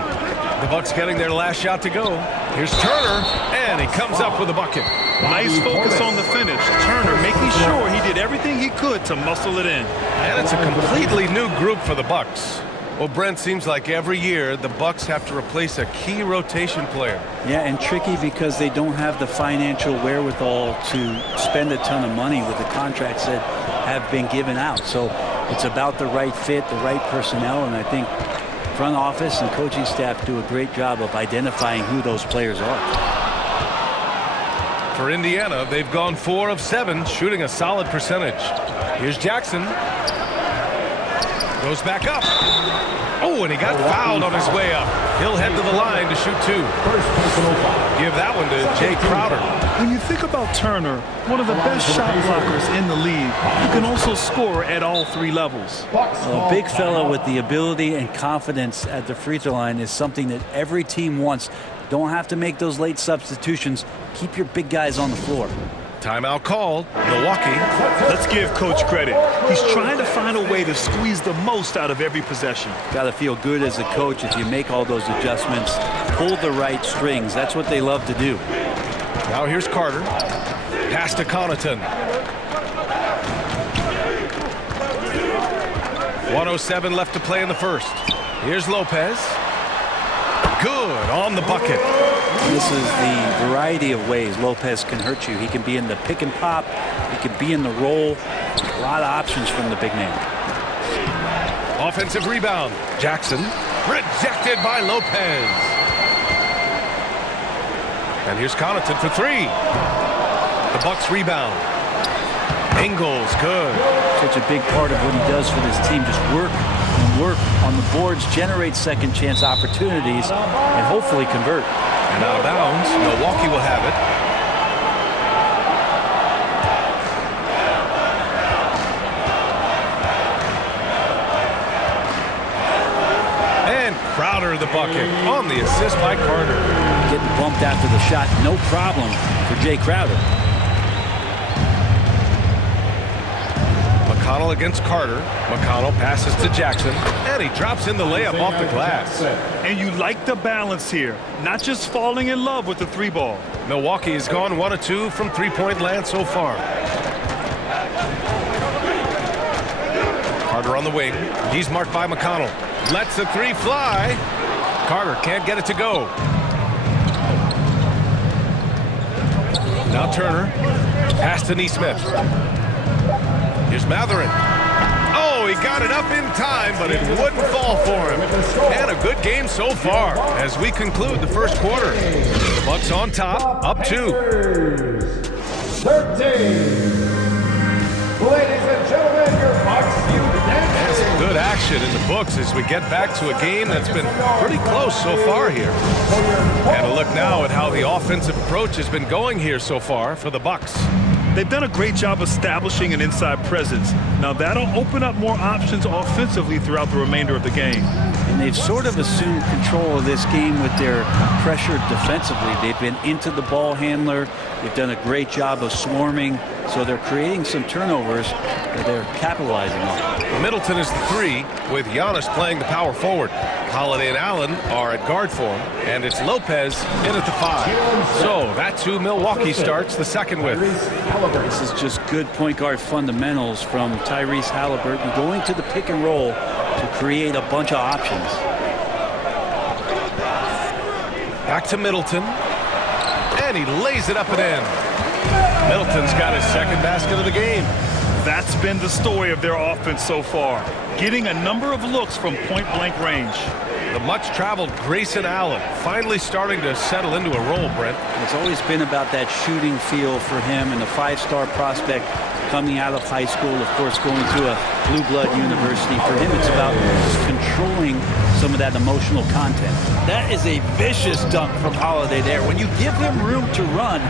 The Bucks getting their last shot to go. Here's Turner, and he comes up with a bucket. Nice focus on the finish. Turner making sure he did everything he could to muscle it in. And it's a completely new group for the Bucks. Well, Brent, seems like every year the Bucks have to replace a key rotation player. Yeah, and tricky because they don't have the financial wherewithal to spend a ton of money with the contracts that have been given out. So it's about the right fit, the right personnel, and I think front office and coaching staff do a great job of identifying who those players are. For Indiana, they've gone 4 of 7, shooting a solid percentage. Here's Jackson. Goes back up. Oh, and he got fouled on his way up. He'll head to the line to shoot 2. First personal foul. Give that one to Jay Crowder. When you think about Turner, one of the best shot blockers in the league, who can also score at all 3 levels. A big fella with the ability and confidence at the free throw line is something that every team wants. Don't have to make those late substitutions. Keep your big guys on the floor. Timeout called. Milwaukee. Let's give Coach credit. He's trying to find a way to squeeze the most out of every possession. Got to feel good as a coach if you make all those adjustments. Pull the right strings. That's what they love to do. Now here's Carter. Pass to Connaughton. 1:07 left to play in the first. Here's Lopez. Good on the bucket. This is the variety of ways Lopez can hurt you. He can be in the pick and pop. He can be in the roll. A lot of options from the big man. Offensive rebound. Jackson. Rejected by Lopez. And here's Connaughton for 3. The Bucks rebound. Ingles, good. Such a big part of what he does for this team. Just work and work on the boards, generate second chance opportunities, and hopefully convert. And out of bounds, Milwaukee will have it. And Crowder the bucket on the assist by Carter. Getting bumped after the shot, no problem for Jay Crowder. McConnell against Carter. McConnell passes to Jackson, and he drops in the layup off the glass. And you like the balance here, not just falling in love with the 3 ball. Milwaukee has gone 1 of 2 from three-point land so far. Carter on the wing. He's marked by McConnell. Lets the 3 fly. Carter can't get it to go. Now Turner. Pass to Nesmith. Here's Matherin. Oh, he got it up in time, but it wouldn't fall for him. And a good game so far as we conclude the first quarter. Bucks on top, up 2. 13. Ladies and gentlemen, your Bucks And some good action in the books as we get back to a game that's been pretty close so far here. And a look now at how the offensive approach has been going here so far for the Bucks. They've done a great job establishing an inside presence. Now that'll open up more options offensively throughout the remainder of the game. And they've sort of assumed control of this game with their pressure defensively. They've been into the ball handler. They've done a great job of swarming. So they're creating some turnovers that they're capitalizing on. Middleton is the 3, with Giannis playing the power forward. Holiday and Allen are at guard for him, and it's Lopez in at the 5. So that's who Milwaukee starts the second with. This is just good point guard fundamentals from Tyrese Halliburton, going to the pick and roll to create a bunch of options. Back to Middleton, and he lays it up and in. Middleton's got his second basket of the game. That's been the story of their offense so far, getting a number of looks from point-blank range. The much-traveled Grayson Allen finally starting to settle into a role, Brent. It's always been about that shooting feel for him, and the 5-star prospect coming out of high school, of course, going to a blue blood university. For him, it's about controlling some of that emotional content. That is a vicious dunk from Holiday there. When you give him room to run,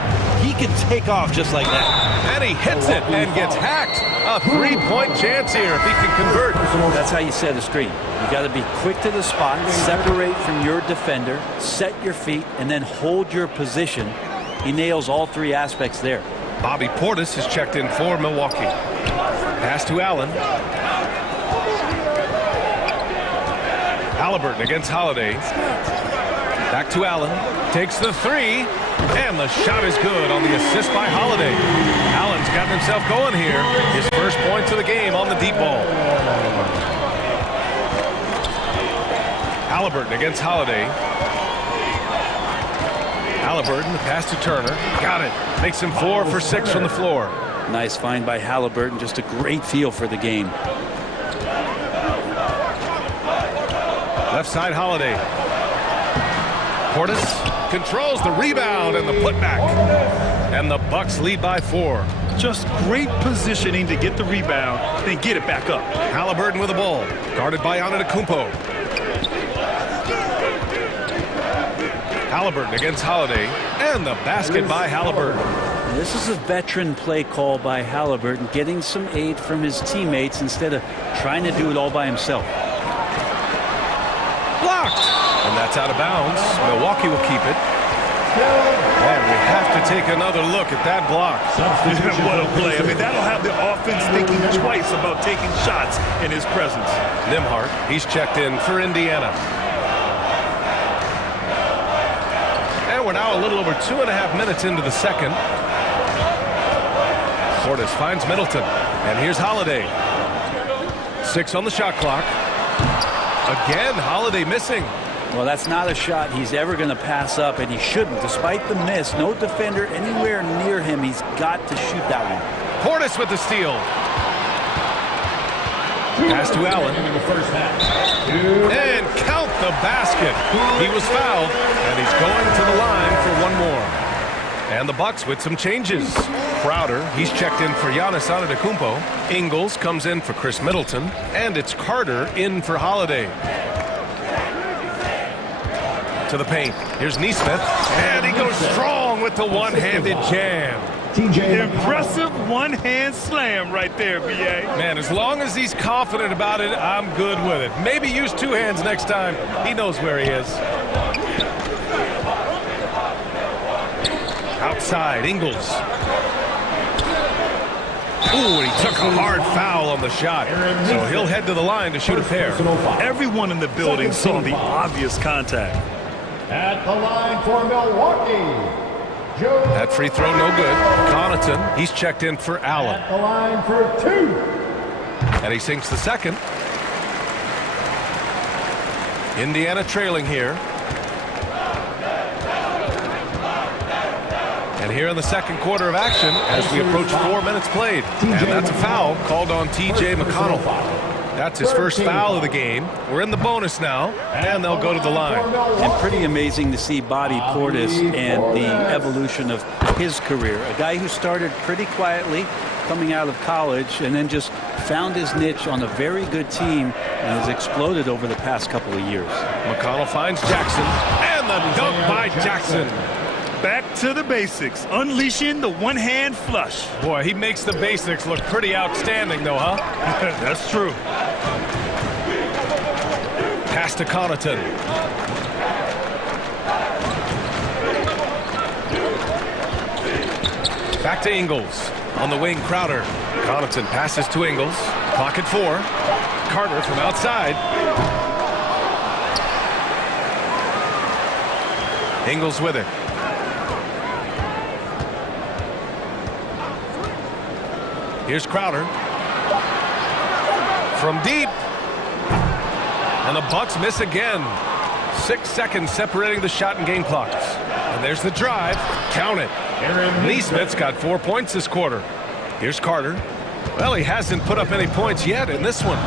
he can take off just like that. And he hits it and gets hacked. A 3-point chance here if he can convert. That's how you set a screen. You got to be quick to the spot, separate from your defender, set your feet, and then hold your position. He nails all 3 aspects there. Bobby Portis has checked in for Milwaukee. Pass to Allen. Halliburton against Holiday. Back to Allen. Takes the 3. And the shot is good on the assist by Holiday. Allen's got himself going here. His first points of the game on the deep ball. Halliburton against Holiday. Halliburton, the pass to Turner. Got it. Makes him 4 for 6 from the floor. Nice find by Halliburton. Just a great feel for the game. Left side, Holiday. Portis controls the rebound and the putback. And the Bucks lead by 4. Just great positioning to get the rebound, then get it back up. Halliburton with the ball. Guarded by Antetokounmpo. Halliburton against Holiday, and the basket by Halliburton. This is a veteran play call by Halliburton, getting some aid from his teammates instead of trying to do it all by himself. Blocked! And that's out of bounds. Milwaukee will keep it. And we have to take another look at that block. What a play. I mean, that'll have the offense thinking twice about taking shots in his presence. Nembhard, he's checked in for Indiana. And we're now a little over 2.5 minutes into the second. Portis finds Middleton. And here's Holiday. 6 on the shot clock. Again, Holiday missing. Well, that's not a shot he's ever going to pass up, and he shouldn't. Despite the miss, no defender anywhere near him. He's got to shoot that one. Portis with the steal. Pass to Allen. And count the basket. He was fouled, and he's going to the line for one more. And the Bucks with some changes. Crowder, he's checked in for Giannis Antetokounmpo. Ingles comes in for Chris Middleton. And it's Carter in for Holiday. To the paint. Here's Nesmith. And he goes strong with the one-handed jam. Impressive one-hand slam right there, B.A. Man, as long as he's confident about it, I'm good with it. Maybe use 2 hands next time. He knows where he is. Outside, Ingles. Ooh, and he took a hard foul on the shot. So he'll head to the line to shoot a pair. Everyone in the building saw the obvious contact. At the line for Milwaukee, that free throw no good. Connaughton, he's checked in for Allen. At the line for 2. And he sinks the second. Indiana trailing here. And here in the second quarter of action as we approach 4 minutes played. And that's a foul called on T.J. McConnell. That's his first foul of the game. We're in the bonus now, and they'll go to the line. And pretty amazing to see Bobby Portis and the evolution of his career. A guy who started pretty quietly coming out of college and then just found his niche on a very good team and has exploded over the past couple of years. McConnell finds Jackson, and the dunk by Jackson. Back to the basics, unleashing the one-hand flush. Boy, he makes the basics look pretty outstanding, though, huh? That's true. Pass to Connaughton. Back to Ingles. On the wing, Crowder. Connaughton passes to Ingles. Clock at 4. Carter from outside. Ingles with it. Here's Crowder. From deep. And the Bucks miss again. 6 seconds separating the shot and game clocks. And there's the drive. Count it. Nesmith's got 4 points this quarter. Here's Carter. Well, he hasn't put up any points yet in this one.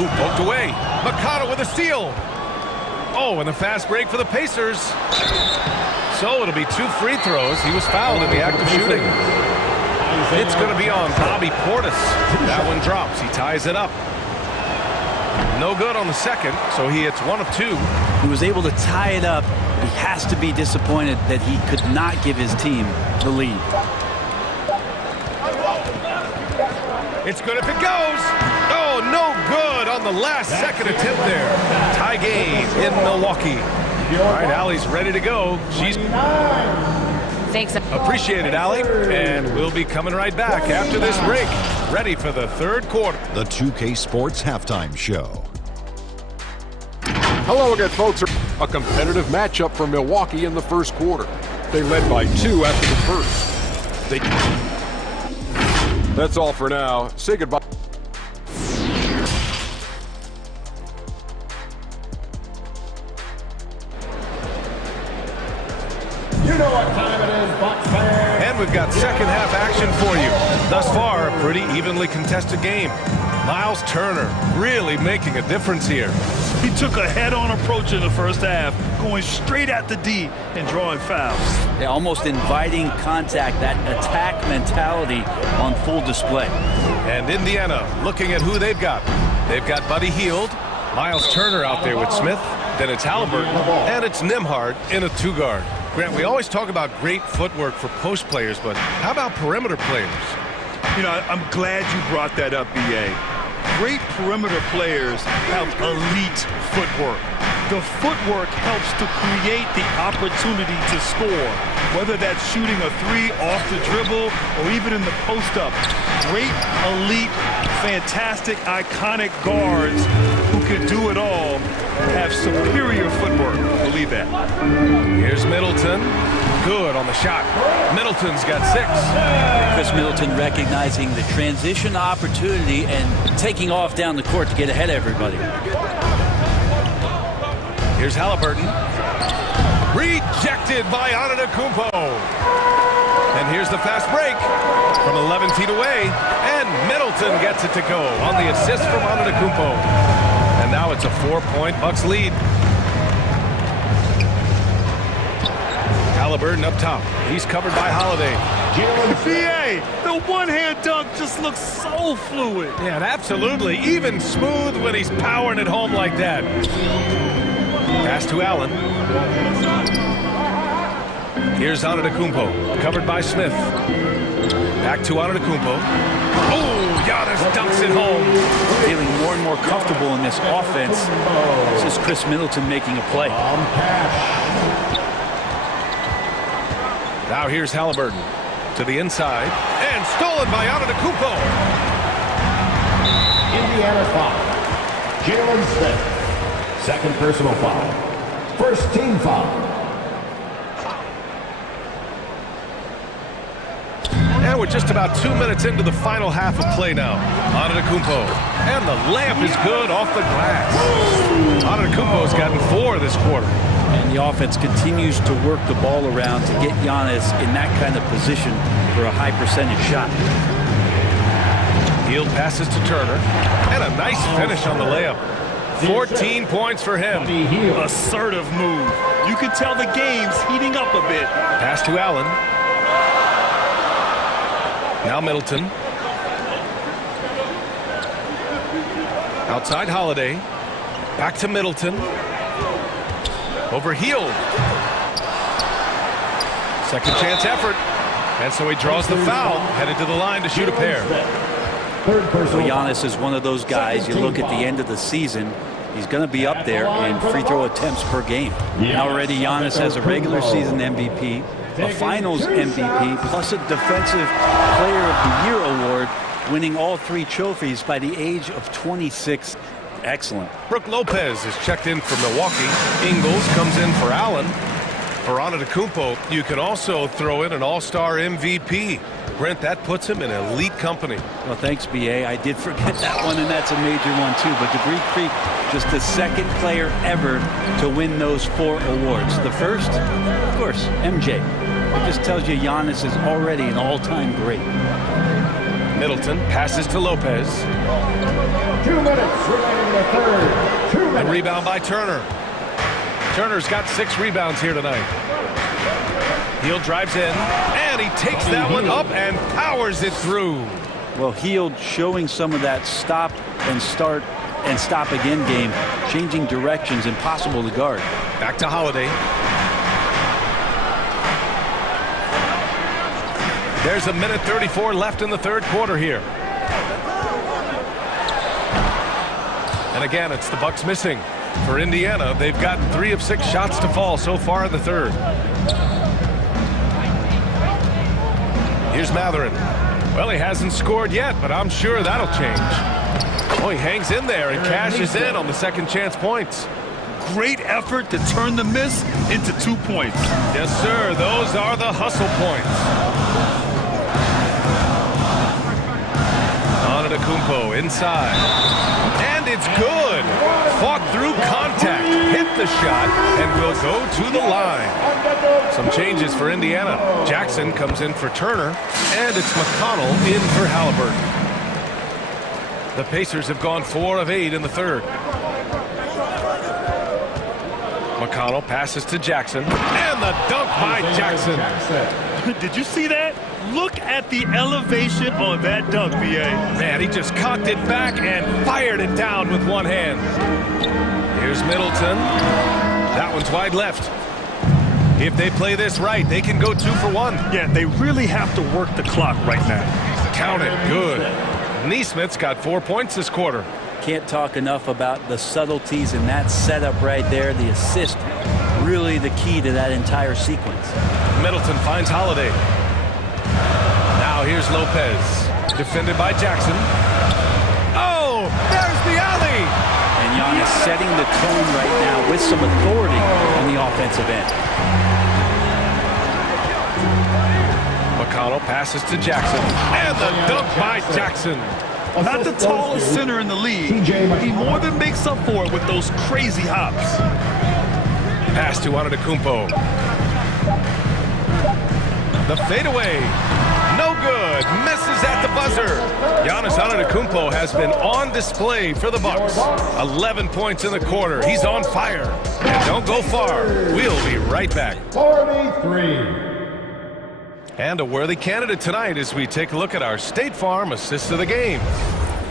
Ooh, poked away. McConnell with a steal. Oh, and the fast break for the Pacers. So it'll be 2 free throws. He was fouled in the act of shooting. It's going to be on Bobby Portis. That one drops. He ties it up. No good on the second, so he hits 1 of 2. He was able to tie it up. He has to be disappointed that he could not give his team the lead. It's good if it goes. Oh, no good on the last second attempt there. Tie game in Milwaukee. All right, Allie's ready to go. She's... Thanks. Appreciate it, Allie. And we'll be coming right back after this break. Ready for the third quarter. The 2K Sports Halftime Show. Hello again, folks. A competitive matchup for Milwaukee in the first quarter. They led by 2 after the first. That's all for now. Say goodbye. You know what time it is, Bucks fans. And we've got second half action for you. Thus far, a pretty evenly contested game. Miles Turner really making a difference here. He took a head-on approach in the first half, going straight at the D and drawing fouls. Yeah, almost inviting contact, that attack mentality on full display. And Indiana looking at who they've got. They've got Buddy Hield, Miles Turner out there with Smith, Then it's Halliburton, and it's Nembhard in a 2-guard. Grant, we always talk about great footwork for post players, but how about perimeter players? You know, I'm glad you brought that up, B.A. Great perimeter players have elite footwork. The footwork helps to create the opportunity to score, whether that's shooting a 3 off the dribble or even in the post-up. Great, elite, fantastic, iconic guards who can do it all have superior footwork. Believe that. Here's Middleton. Good on the shot. Middleton's got 6. Chris Middleton recognizing the transition opportunity and taking off down the court to get ahead of everybody. Here's Halliburton. Rejected by Antetokounmpo. And here's the fast break from 11 feet away. And Middleton gets it to go on the assist from Antetokounmpo. And now it's a 4-point Bucks lead. Halliburton up top. He's covered by Holiday. B.A., the one-hand dunk just looks so fluid. Yeah, and absolutely. Even smooth when he's powering it home like that. Pass to Allen. Here's Antetokounmpo, covered by Smith. Back to Antetokounmpo. Oh, Giannis dunks it home. Feeling more and more comfortable in this offense. This is Chris Middleton making a play. Now here's Halliburton to the inside. And stolen by Antetokounmpo. Indiana foul. Jalen Smith. Second personal foul. First team foul. And we're just about 2 minutes into the final half of play now. Antetokounmpo. And the layup is good off the glass. Antetokounmpo's gotten 4 this quarter. And the offense continues to work the ball around to get Giannis in that kind of position for a high percentage shot. Hield passes to Turner. And a nice finish on the layup. 14 points for him. Assertive move. You can tell the game's heating up a bit. Pass to Allen. Now Middleton. Outside Holiday. Back to Middleton. Over Hield. Second chance effort. And so he draws the foul. Headed to the line to shoot a pair. Well, Giannis is one of those guys, you look at the end of the season, he's going to be up there in free throw attempts per game. Already Giannis has a regular season MVP, a finals MVP, plus a defensive player of the year award, winning all 3 trophies by the age of 26. Excellent. Brook Lopez is checked in for Milwaukee. Ingles comes in for Allen. For Antetokounmpo, you can also throw in an all-star MVP. Brent, that puts him in elite company. Well, thanks, B.A. I did forget that one, and that's a major one, too. But the Greek Freak, just the second player ever to win those 4 awards. The first, of course, MJ. It just tells you Giannis is already an all-time great. Middleton passes to Lopez. 2 minutes remaining in the third. 2 minutes. A rebound by Turner. Turner's got 6 rebounds here tonight. Hield drives in, and he takes that one up and powers it through. Well, Hield showing some of that stop and start and stop again game, changing directions, impossible to guard. Back to Holiday. There's a minute 34 left in the third quarter here. And again, it's the Bucks missing. For Indiana, they've gotten 3 of 6 shots to fall so far in the third. Here's Matherin. Well, he hasn't scored yet, but I'm sure that'll change. Oh, he hangs in there and cashes in on the second chance points. Great effort to turn the miss into 2 points. Yes, sir. Those are the hustle points. Antetokounmpo inside. And it's good. Fought through contact, hit the shot, and will go to the line. Some changes for Indiana. Jackson comes in for Turner, and it's McConnell in for Halliburton. The Pacers have gone 4 of 8 in the third. McConnell passes to Jackson, and the dunk by Jackson. Did you see that? Look at the elevation on that dunk, B.A. Man, he just cocked it back and fired it down with one hand. Here's Middleton. That one's wide left. If they play this right, they can go 2 for 1. Yeah, they really have to work the clock right now. Count it. Good. Neesmith's got 4 points this quarter. Can't talk enough about the subtleties in that setup right there. The assist, really the key to that entire sequence. Middleton finds Holiday. Now here's Lopez. Defended by Jackson. Oh, there's the alley! And Giannis setting the tone right now with some authority on the offensive end. McConnell passes to Jackson. And the dunk by Jackson. Not the tallest center in the league. He more than makes up for it with those crazy hops. Pass to Antetokounmpo. The fadeaway. No good. Misses at the buzzer. Giannis Antetokounmpo has been on display for the Bucks. 11 points in the quarter. He's on fire. And don't go far. We'll be right back. 43. And a worthy candidate tonight as we take a look at our State Farm Assist of the Game.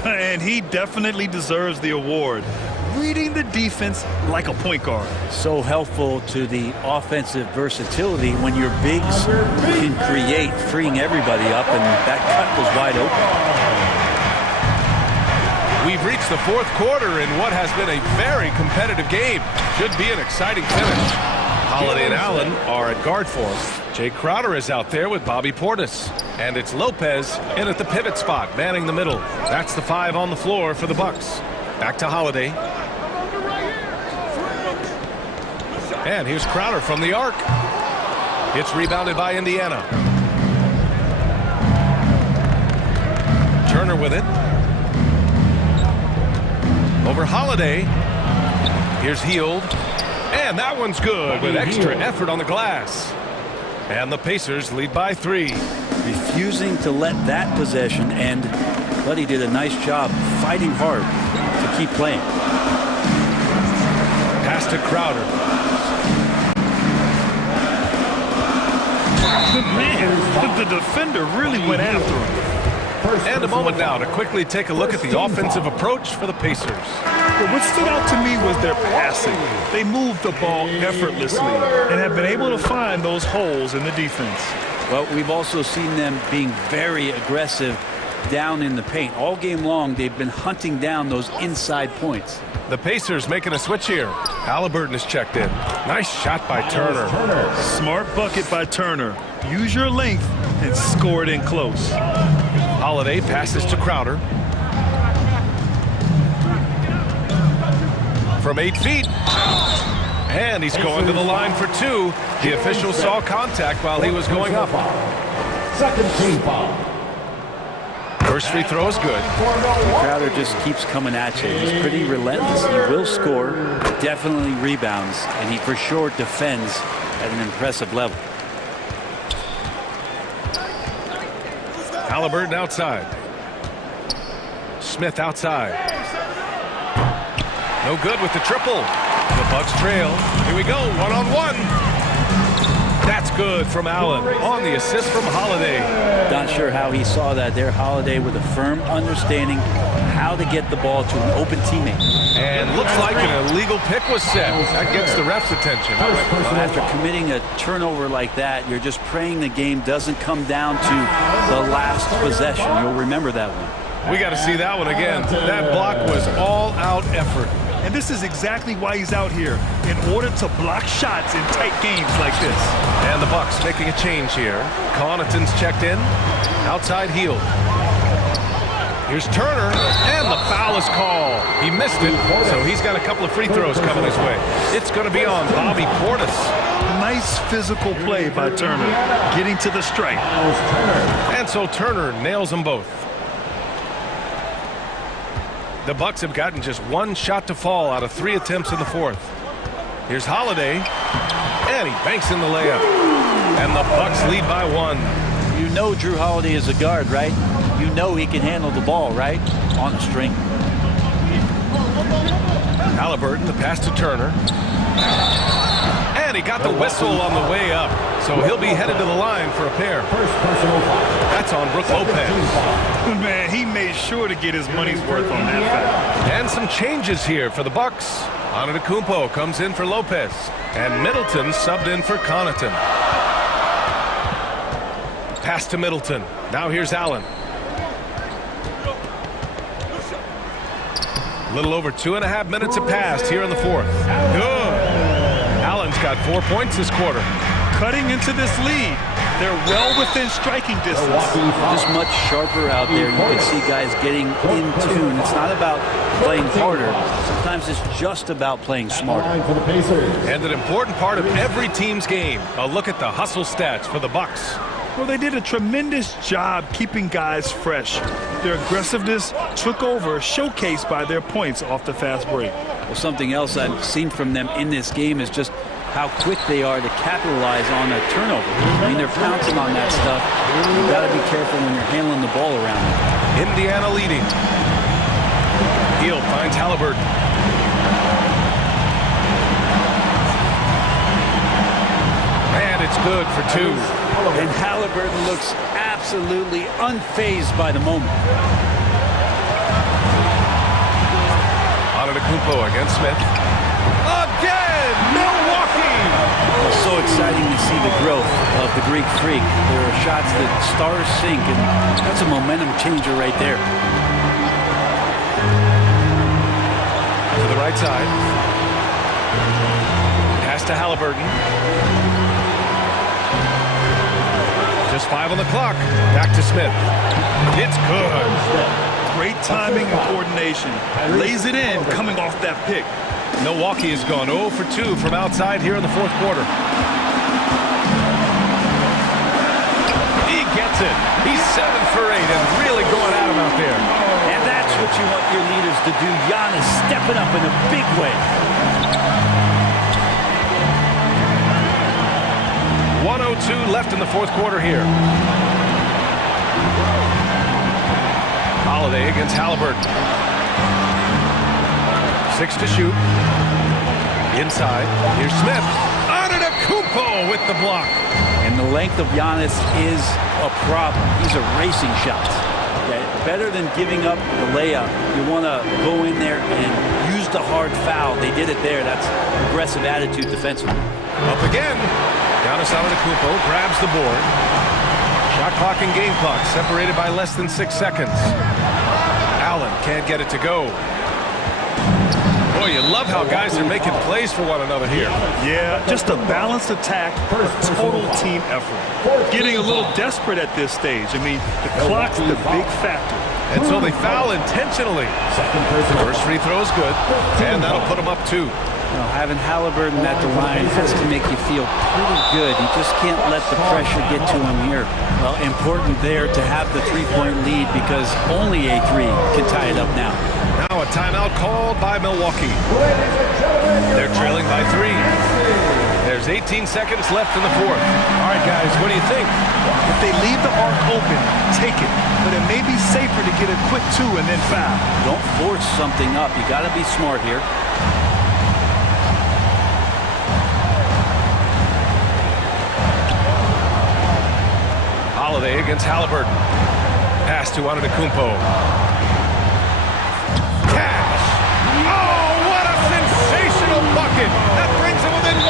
And he definitely deserves the award. Reading the defense like a point guard. So helpful to the offensive versatility when your bigs can create, freeing everybody up, and that cut was wide open. We've reached the 4th quarter in what has been a very competitive game. Should be an exciting finish. Holiday and Allen are at guard for him. Jay Crowder is out there with Bobby Portis. And it's Lopez in at the pivot spot, manning the middle. That's the 5 on the floor for the Bucks. Back to Holiday. And here's Crowder from the arc. It's rebounded by Indiana. Turner with it. Over Holiday. Here's Hield. And that one's good with extra effort on the glass. And the Pacers lead by 3. Refusing to let that possession end, but he did a nice job fighting hard to keep playing. Pass to Crowder. Man, the defender really went after him. And a moment now to quickly take a look at the offensive approach for the Pacers. But what stood out to me was their passing. They moved the ball effortlessly and have been able to find those holes in the defense. Well, we've also seen them being very aggressive down in the paint. All game long, they've been hunting down those inside points. The Pacers making a switch here. Halliburton is checked in. Nice shot by Turner. Smart bucket by Turner. Use your length and score it in close. Holiday passes to Crowder. From 8 feet. And he's going to the line for 2. The official saw contact while he was going up. Second team foul. First free throw is good. Crowder just keeps coming at you. He's pretty relentless. He will score, definitely rebounds, and he for sure defends at an impressive level. Halliburton outside. Smith outside. No good with the triple. The Bucks trail. Here we go, one-on-one. That's good from Allen on the assist from Holiday. Not sure how he saw that there. Holiday with a firm understanding how to get the ball to an open teammate. And looks like an illegal pick was set. That gets the ref's attention. After committing a turnover like that, you're just praying the game doesn't come down to the last possession. You'll remember that one. We got to see that one again. That block was all-out effort. And this is exactly why he's out here, in order to block shots in tight games like this. And the Bucks making a change here. Connaughton's checked in. Outside Hield. Here's Turner, and the foul is called. He missed it, so he's got a couple of free throws coming his way. It's going to be on Bobby Portis. Nice physical play by Turner, getting to the stripe. And so Turner nails them both. The Bucks have gotten just 1 shot to fall out of 3 attempts in the 4th. Here's Holiday, and he banks in the layup. And the Bucks lead by 1. You know Drew Holiday is a guard, right? You know he can handle the ball, right? On the string. Halliburton, the pass to Turner. And he got the whistle on the way up. So he'll be headed to the line for a pair. That's on Brook Lopez. Man, he made sure to get his money's worth on that foul. And some changes here for the Bucks. Antetokounmpo comes in for Lopez. And Middleton subbed in for Connaughton. Pass to Middleton. Now here's Allen. A little over 2.5 minutes have passed here in the fourth. Good. Allen's got 4 points this quarter. Cutting into this lead. They're well within striking distance. Just much sharper out there. You can see guys getting in tune. It's not about playing harder. Sometimes it's just about playing smarter. And an important part of every team's game. A look at the hustle stats for the Bucks. Well, they did a tremendous job keeping guys fresh. Their aggressiveness took over, showcased by their points off the fast break. Well, something else I've seen from them in this game is just how quick they are to capitalize on a turnover. I mean, they're pouncing on that stuff. You've got to be careful when you're handling the ball around them. Indiana leading. Hield finds Halliburton. And it's good for 2. And Halliburton looks absolutely unfazed by the moment. Antetokounmpo against Smith. Again! Milwaukee! It's so exciting to see the growth of the Greek Freak. There are shots that stars sink, and that's a momentum changer right there. To the right side. Pass to Halliburton. Just 5 on the clock. Back to Smith. It's good. Great timing and coordination. Lays it in coming off that pick. Milwaukee has gone 0 for 2 from outside here in the fourth quarter. He gets it. He's 7 for 8 and really going at him out there. And that's what you want your leaders to do. Giannis stepping up in a big way. 1:02 left in the fourth quarter here. Holiday against Halliburton. 6 to shoot. Inside. Here's Smith. Antetokounmpo with the block. And the length of Giannis is a problem. He's erasing shots. Okay? Better than giving up the layup. You want to go in there and use the hard foul. They did it there. That's aggressive attitude defensively. Up again. Giannis Antetokounmpo grabs the board. Shot clock and game clock separated by less than 6 seconds. Allen can't get it to go. Boy, you love how guys are making plays for one another here. Yeah, just a balanced attack, a total team effort. Getting a little desperate at this stage. I mean, the clock's the big factor. And so they foul intentionally. First free throw is good, and that'll put them up 2. Well, having Halliburton at the line has to make you feel pretty good. You just can't let the pressure get to him here. Well, important there to have the three-point lead because only a 3 can tie it up now. Now a timeout called by Milwaukee. They're trailing by 3. There's 18 seconds left in the fourth. All right, guys, what do you think? If they leave the arc open, take it. But it may be safer to get a quick 2 and then foul. Don't force something up. You got to be smart here. Holiday against Halliburton. Pass to Antetokounmpo. Cash! Oh, what a sensational bucket! That brings him within 1.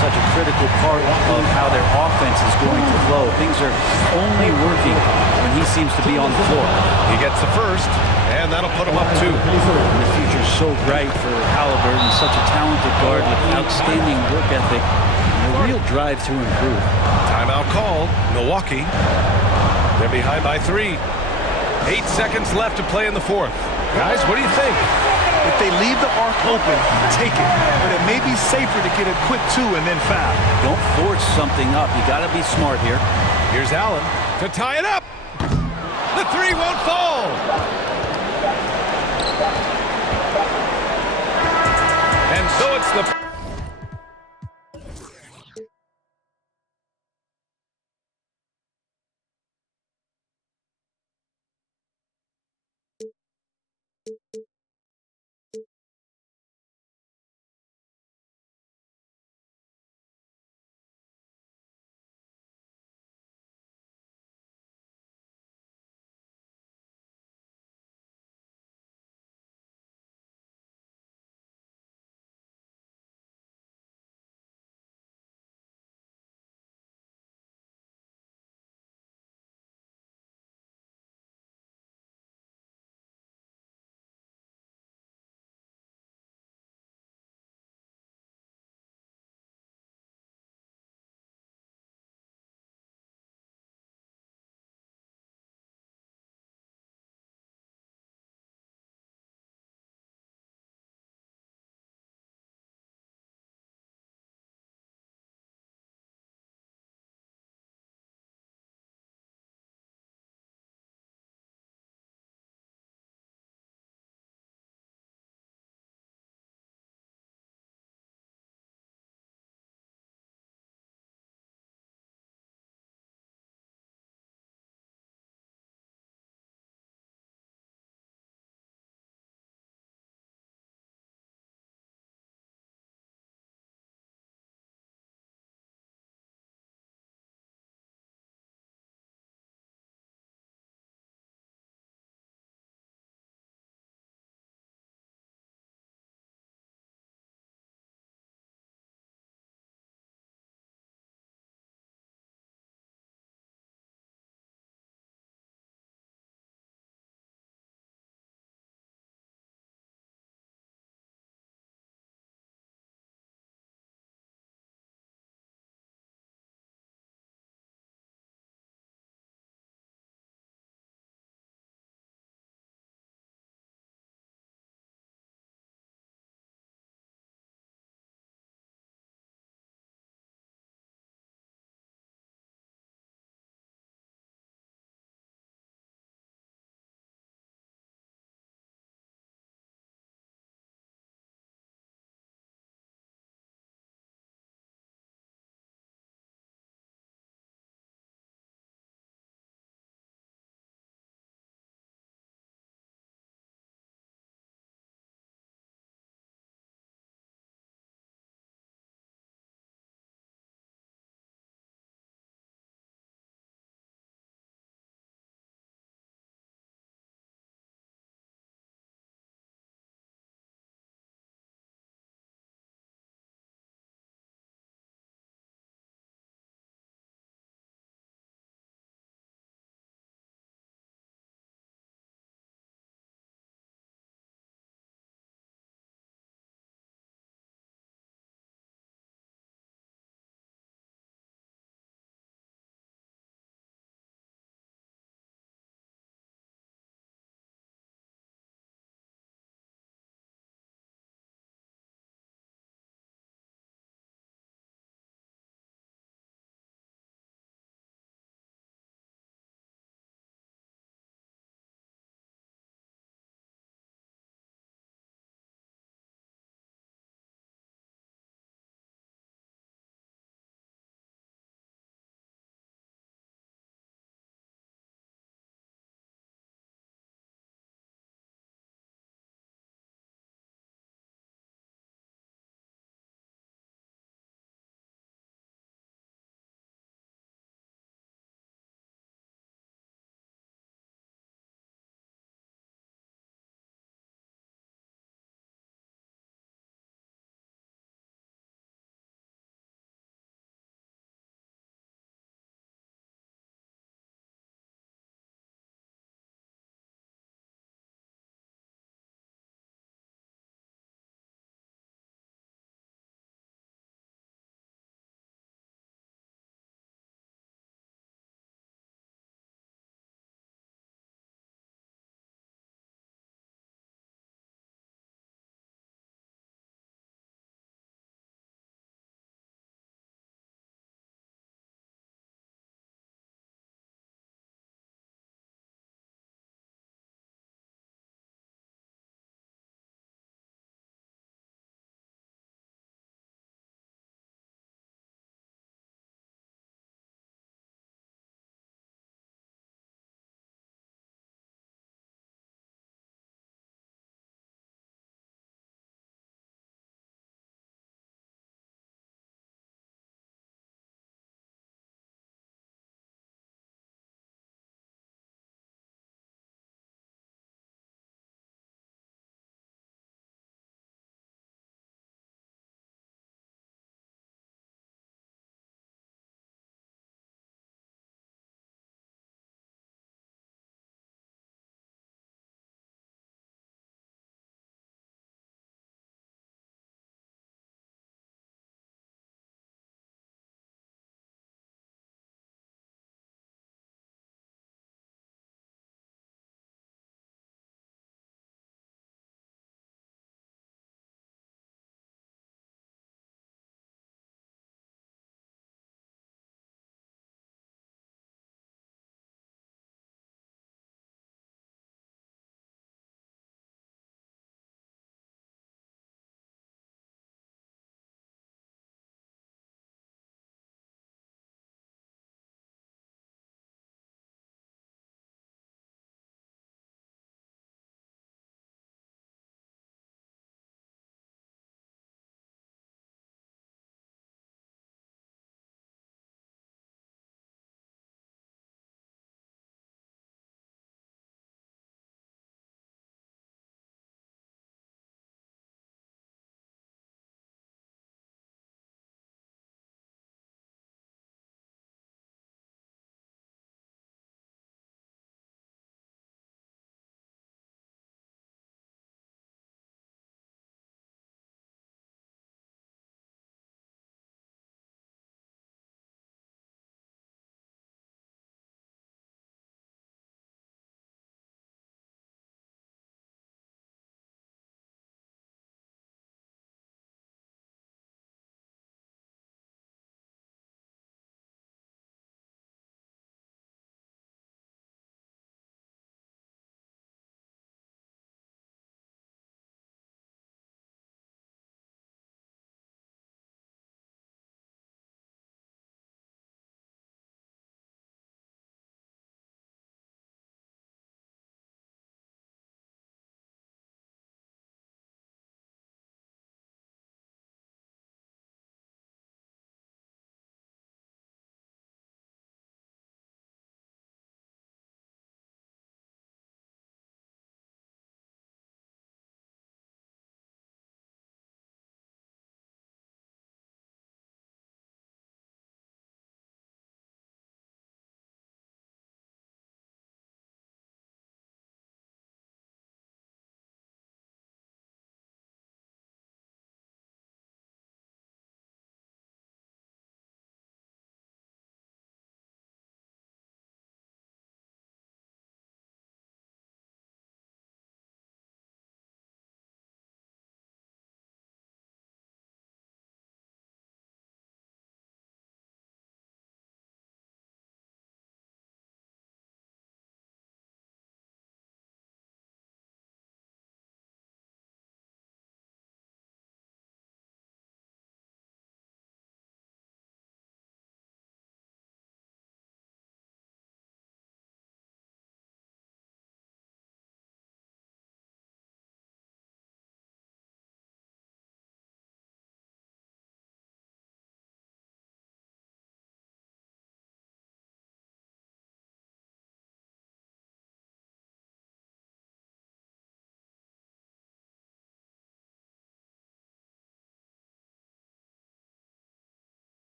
Such a critical part of how their offense is going to flow. Things are only working when he seems to be on the floor. He gets the first, and that'll put him up 2. And the future's so bright for Halliburton, such a talented guard with outstanding work ethic and a real drive to improve. Timeout called. Milwaukee. They're behind by 3. 8 seconds left to play in the fourth. Guys, what do you think? If they leave the arc open, take it. But it may be safer to get a quick 2 and then foul. Don't force something up. You got to be smart here. Here's Allen to tie it up. The 3 won't fall. And so it's the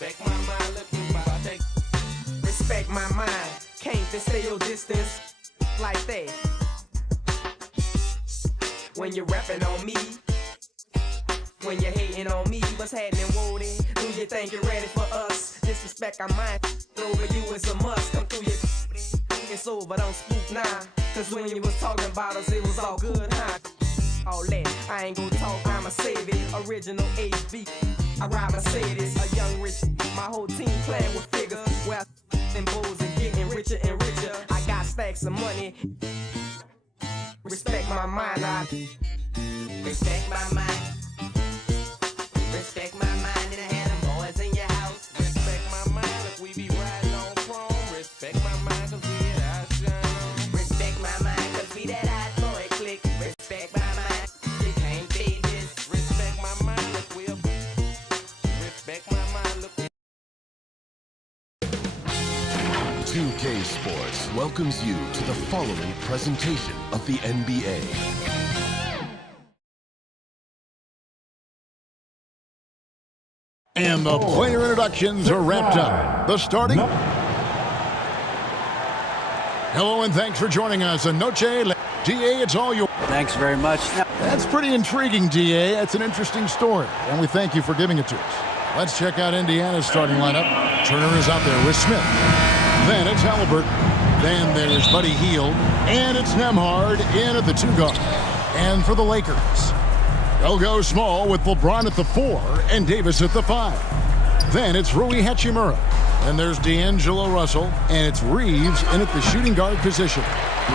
Respect my mind, look me about take. Respect my mind, can't just stay your distance like that. When you're rapping on me, when you're hating on me, what's happening, Woody? Do you think you're ready for us? Disrespect our mind, over you is a must. Come through your it's over, don't spook now. Cause when you was talking about us, it was all good, huh? All that, I ain't gonna talk, I'ma save it. Original AV, I ride Mercedes. A young rich, my whole team playing with figures. Where and bulls and getting richer and richer. I got stacks of money. Respect my mind, I respect my mind. Respect my mind, and I had them boys in your house. Respect my mind, if we be riding on chrome. Respect my mind, cause we in our shine. Respect my mind, cause we that hot boy click. Respect my mind, you can't beat this. Respect my mind, if we'll respect my mind, look. 2K Sports welcomes you to the following presentation of the NBA. And the player introductions are wrapped up. The starting. Hello and thanks for joining us. Anoche, DA, it's all yours. Thanks very much. That's pretty intriguing, DA. That's an interesting story, and we thank you for giving it to us. Let's check out Indiana's starting lineup. Turner is out there with Smith. Then it's Halliburton. Then there's Buddy Hield. And it's Nembhard in at the 2 guard. And for the Lakers, they'll go small with LeBron at the 4 and Davis at the 5. Then it's Rui Hachimura. And there's D'Angelo Russell. And it's Reeves in at the shooting guard position.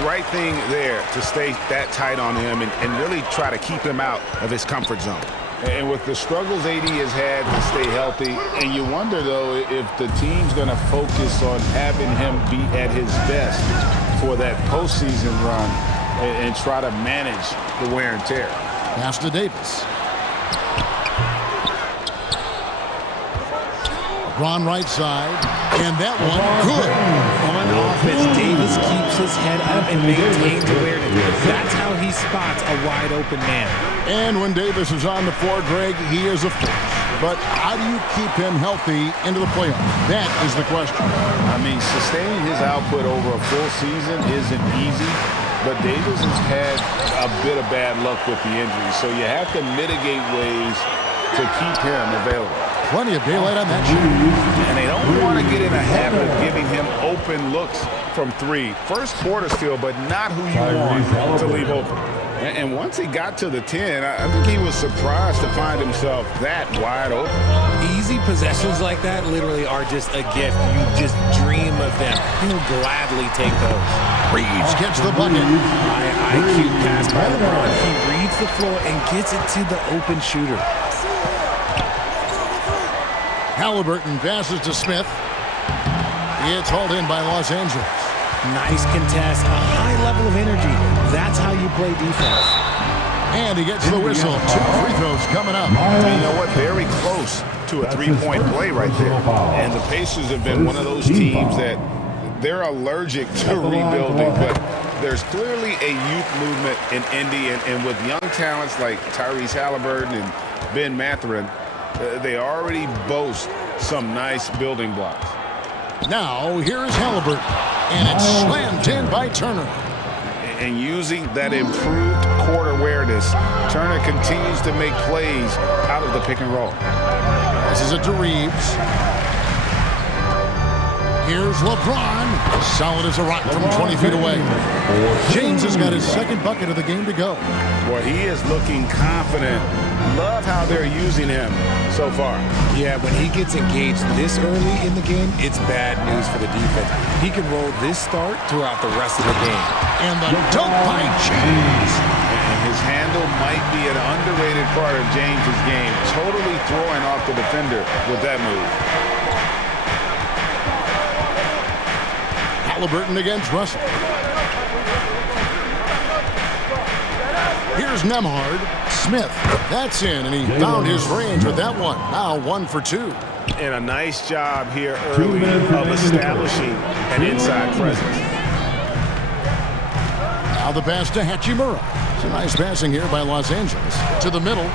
Right thing there to stay that tight on him and really try to keep him out of his comfort zone. And with the struggles AD has had to stay healthy, and you wonder, though, if the team's going to focus on having him be at his best for that postseason run and try to manage the wear and tear. Pass to Davis. LeBron right side, and that one good. On offense, Davis keeps his head up and maintains awareness. That's how he spots a wide open man. And when Davis is on the floor, Greg, he is a force. But how do you keep him healthy into the playoffs? That is the question. I mean, sustaining his output over a full season isn't easy, but Davis has had a bit of bad luck with the injury, so you have to mitigate ways to keep him available. Plenty of daylight on that shoot. And they don't want to get in a habit of giving him open looks from 3. First quarter still, but not who you want to leave open. And once he got to the 10, I think he was surprised to find himself that wide open. Easy possessions like that literally are just a gift. You just dream of them. He'll gladly take those. Reeves gets the bucket. High IQ pass by LeBron. He reads the floor and gets it to the open shooter. Halliburton passes to Smith. It's hauled in by Los Angeles. Nice contest, a high level of energy. That's how you play defense. And he gets the whistle. 2 free throws coming up. You know what? Very close to a 3-point play right there. And the Pacers have been one of those teams that they're allergic to rebuilding, but there's clearly a youth movement in Indy, and with young talents like Tyrese Halliburton and Ben Mathurin, they already boast some nice building blocks. Now, here is Halliburton, and it's slammed in by Turner. And using that improved court awareness, Turner continues to make plays out of the pick and roll. This is it to Reeves. Here's LeBron. Solid as a rock from 20 feet away. James has got his 2nd bucket of the game to go. Boy, he is looking confident. Love how they're using him so far. Yeah, when he gets engaged this early in the game, it's bad news for the defense. He can roll this start throughout the rest of the game. And the dunk by James. And his handle might be an underrated part of James's game. Totally throwing off the defender with that move. Halliburton against Russell. Here's Nembhard. Smith. That's in, and he found his range with that one. Now 1 for 2. And a nice job here early of establishing an inside presence. Now the pass to Hachimura. It's a nice passing here by Los Angeles. To the middle.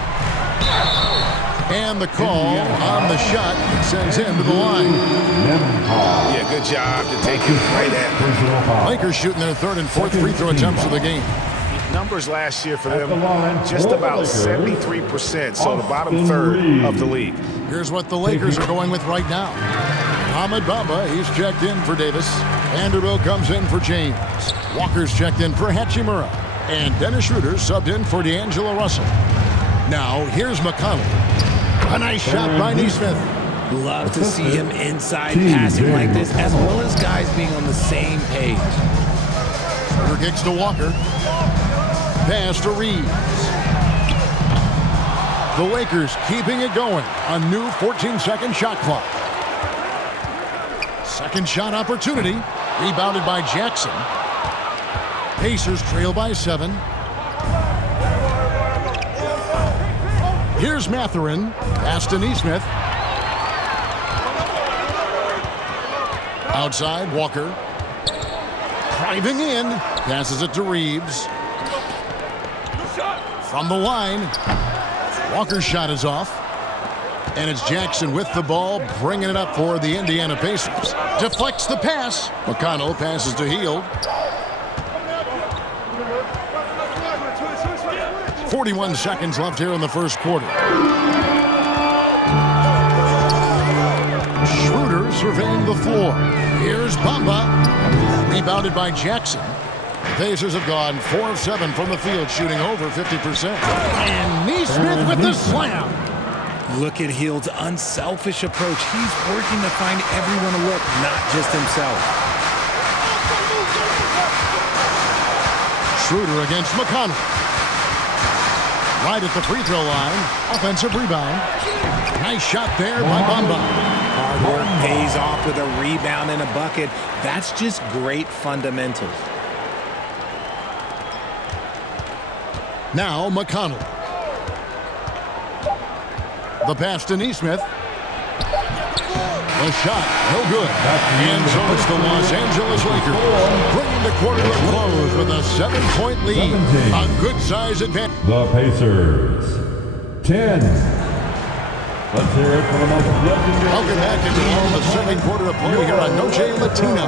And the call on the shot sends him to the line. Yeah, good job to take it right at him. Lakers shooting their third and fourth free throw attempts of the game. Numbers last year for them, just about 73%, so the bottom third of the league. Here's what the Lakers are going with right now. Ahmed Bamba, he's checked in for Davis. Vanderbilt comes in for James. Walker's checked in for Hachimura. And Dennis Schroeder subbed in for D'Angelo Russell. Now, here's McConnell. A nice shot by Nesmith. Love to see him inside passing like this, as well as guys being on the same page. Schroeder kicks to Walker. Pass to Reeves. The Lakers keeping it going. A new 14-second shot clock. Second shot opportunity. Rebounded by Jackson. Pacers trail by 7. Here's Mathurin. Pass to Nesmith. Outside, Walker. Driving in. Passes it to Reeves. From the line. Walker's shot is off. And it's Jackson with the ball, bringing it up for the Indiana Pacers. Deflects the pass. McConnell passes to Hield. 41 seconds left here in the first quarter. Schroeder surveying the floor. Here's Bamba. Rebounded by Jackson. The Pacers have gone 4 of 7 from the field, shooting over 50%. And Nesmith with the slam. Look at Hield's unselfish approach. He's working to find everyone a look, not just himself. Schroeder against McConnell. Right at the free throw line. Offensive rebound. Nice shot there by Bamba. Hard work pays off with a rebound and a bucket. That's just great fundamentals. Now McConnell. The pass to Nesmith. The shot, no good. And so it's the Los Angeles Lakers bringing the quarter to a close with a 7-point lead. A good size advantage. The Pacers, 10. Let's hear it for the most legendary. Welcome back into the second quarter of play here on Noche Latino.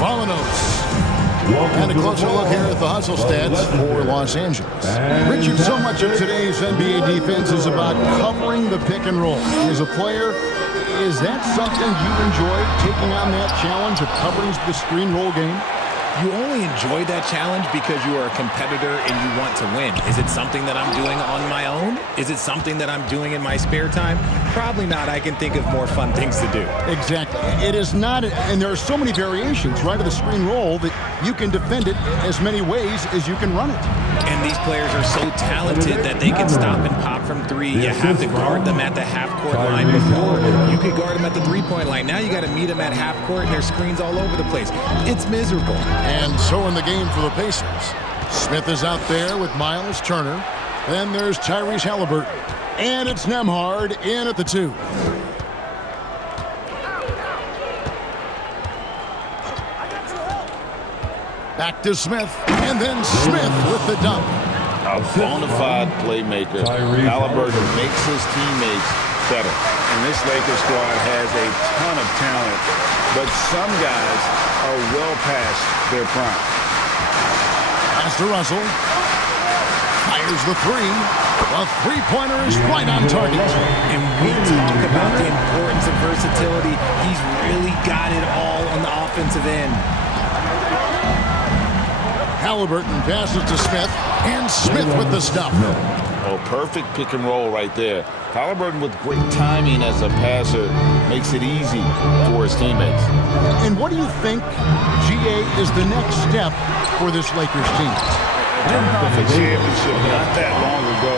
Vallanos. And a closer look here at the hustle stats for Los Angeles. Richard, so much of today's NBA defense is about covering the pick and roll. As a player, is that something you enjoy, taking on that challenge of covering the screen roll game? You only enjoy that challenge because you are a competitor and you want to win. Is it something that I'm doing on my own? Is it something that I'm doing in my spare time? Probably not. I can think of more fun things to do. Exactly. It is not, and there are so many variations, right, of the screen roll that you can defend it as many ways as you can run it. And these players are so talented that they can stop and pop from three. You have to guard them at the half-court line before. You could guard them at the three-point line. Now you got to meet them at half-court, and there's screens all over the place. It's miserable. And so in the game for the Pacers, Smith is out there with Miles Turner. Then there's Tyrese Halliburton. And it's Nembhard in at the 2. Back to Smith, and then Smith with the dunk. A bona fide playmaker. Halliburton makes his teammates better. And this Lakers squad has a ton of talent, but some guys are well past their prime. Pass to Russell. Fires the 3. The three-pointer is right on target. And we talk about the importance of versatility. He's really got it all on the offensive end. Halliburton passes to Smith, and Smith with the stuff. Oh, perfect pick and roll right there. Halliburton with great timing as a passer makes it easy for his teammates. And what do you think, GA, is the next step for this Lakers team? Coming off a championship not that long ago,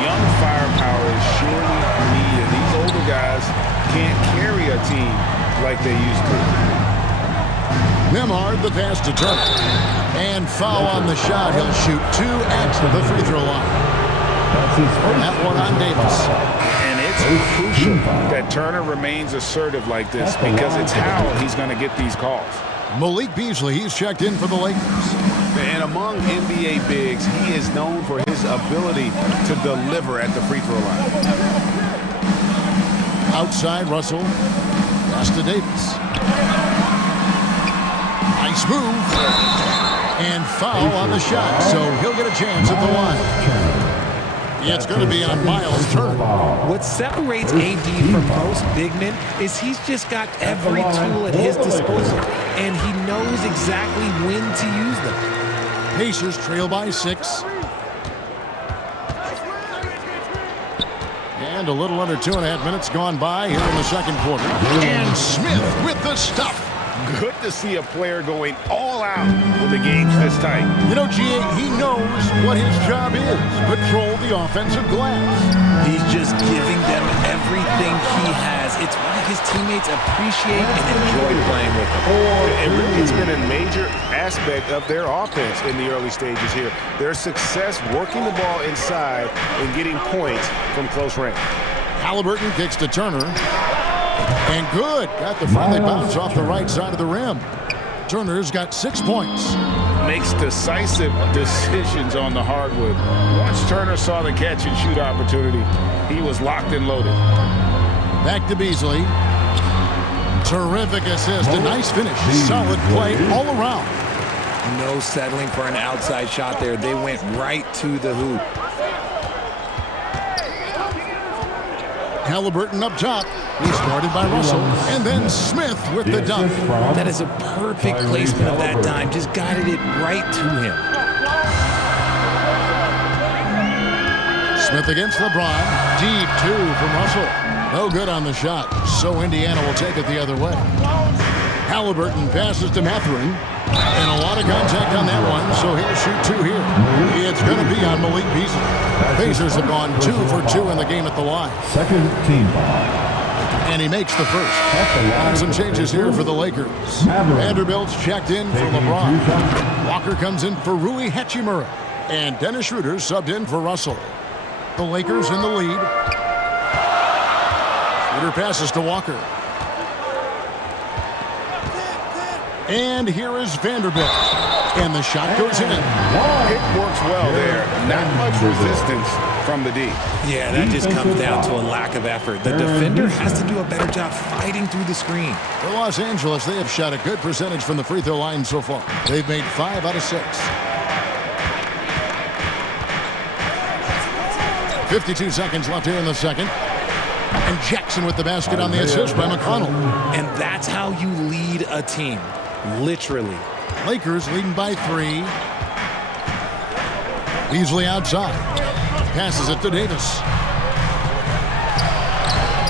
young firepower is surely needed. These older guys can't carry a team like they used to. Nembhard, the pass to Turner. And foul on the shot. He'll shoot 2 at the free throw line. That one on Davis. And it's crucial that Turner remains assertive like this because it's how he's going to get these calls. Malik Beasley, he's checked in for the Lakers. And among NBA bigs, he is known for his ability to deliver at the free throw line. Outside, Russell. Pass to Davis. Nice move. And foul on the shot, so he'll get a chance at the line. Yeah, it's going to be on Miles Turner. What separates AD from most big men is he's just got every tool at his disposal, and he knows exactly when to use them. Pacers trail by 6. And a little under 2.5 minutes gone by here in the second quarter. And Smith with the stuff. Good to see a player going all out when the game's this tight. You know, G.A., he knows what his job is. Control the offensive glass. He's just giving them everything he has. It's why his teammates appreciate and enjoy playing with him. It really has been a major aspect of their offense in the early stages here. Their success working the ball inside and getting points from close range. Halliburton kicks to Turner. And good. Got the friendly bounce off the right side of the rim. Turner's got 6 points. Makes decisive decisions on the hardwood. Once Turner saw the catch and shoot opportunity, he was locked and loaded. Back to Beasley. Terrific assist. A nice finish. Solid play all around. No settling for an outside shot there. They went right to the hoop. Halliburton up top. He's guarded by Russell. And then Smith with the dunk. That is a perfect placement of that dime. Just guided it right to him. Smith against LeBron. Deep 2 from Russell. No good on the shot. So Indiana will take it the other way. Halliburton passes to Mathurin. And a lot of contact on that one, so he'll shoot 2 here. It's going to be on Malik Beasley. Pacers have gone 2 for 2 in the game at the line. Second team foul. And he makes the first. And some changes here for the Lakers. Vanderbilt's checked in for LeBron. Walker comes in for Rui Hachimura. And Dennis Schroeder subbed in for Russell. The Lakers in the lead. Schroeder passes to Walker. And here is Vanderbilt. And the shot goes in. It works well there. Not much resistance from the D. Yeah, that just comes down to a lack of effort. The defender has to do a better job fighting through the screen. For Los Angeles, they have shot a good percentage from the free throw line so far. They've made 5 out of 6. 52 seconds left here in the second. And Jackson with the basket on the assist by McConnell. And that's how you lead a team. Literally. Lakers leading by 3. Beasley outside. Passes it to Davis.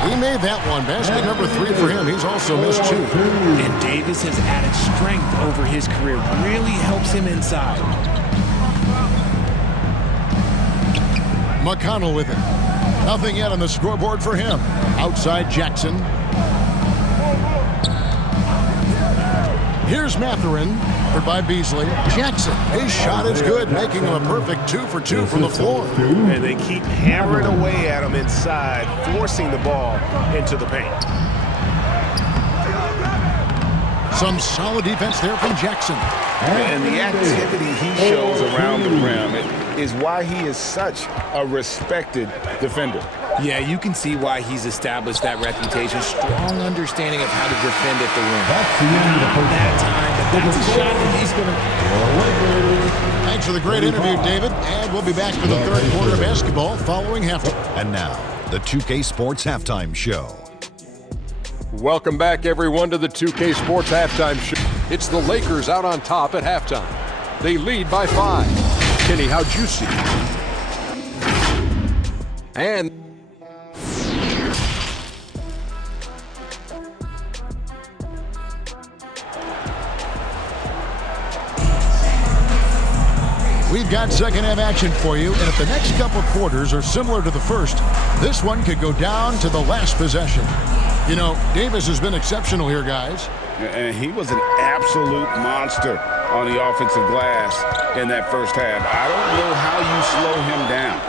He made that one. Basket number 3 for him. He's also missed 2. And Davis has added strength over his career. Really helps him inside. McConnell with it. Nothing yet on the scoreboard for him. Outside Jackson. Here's Mathurin, covered by Beasley. Jackson, his shot is good, making him a perfect 2 for 2 from the floor. And they keep hammering away at him inside, forcing the ball into the paint. Some solid defense there from Jackson. And the activity he shows around the rim is why he is such a respected defender. Yeah, you can see why he's established that reputation. Strong understanding of how to defend at the rim. Not that time, but that's a shot that he's going to... Thanks for the great interview, David. And we'll be back for the third quarter of basketball following halftime. And now, the 2K Sports Halftime Show. Welcome back, everyone, to the 2K Sports Halftime Show. It's the Lakers out on top at halftime. They lead by 5. Kenny, how'd you see it? And... We've got second half action for you, and if the next couple quarters are similar to the first, this one could go down to the last possession. You know, Davis has been exceptional here, guys. And he was an absolute monster on the offensive glass in that first half. I don't know how you slow him down.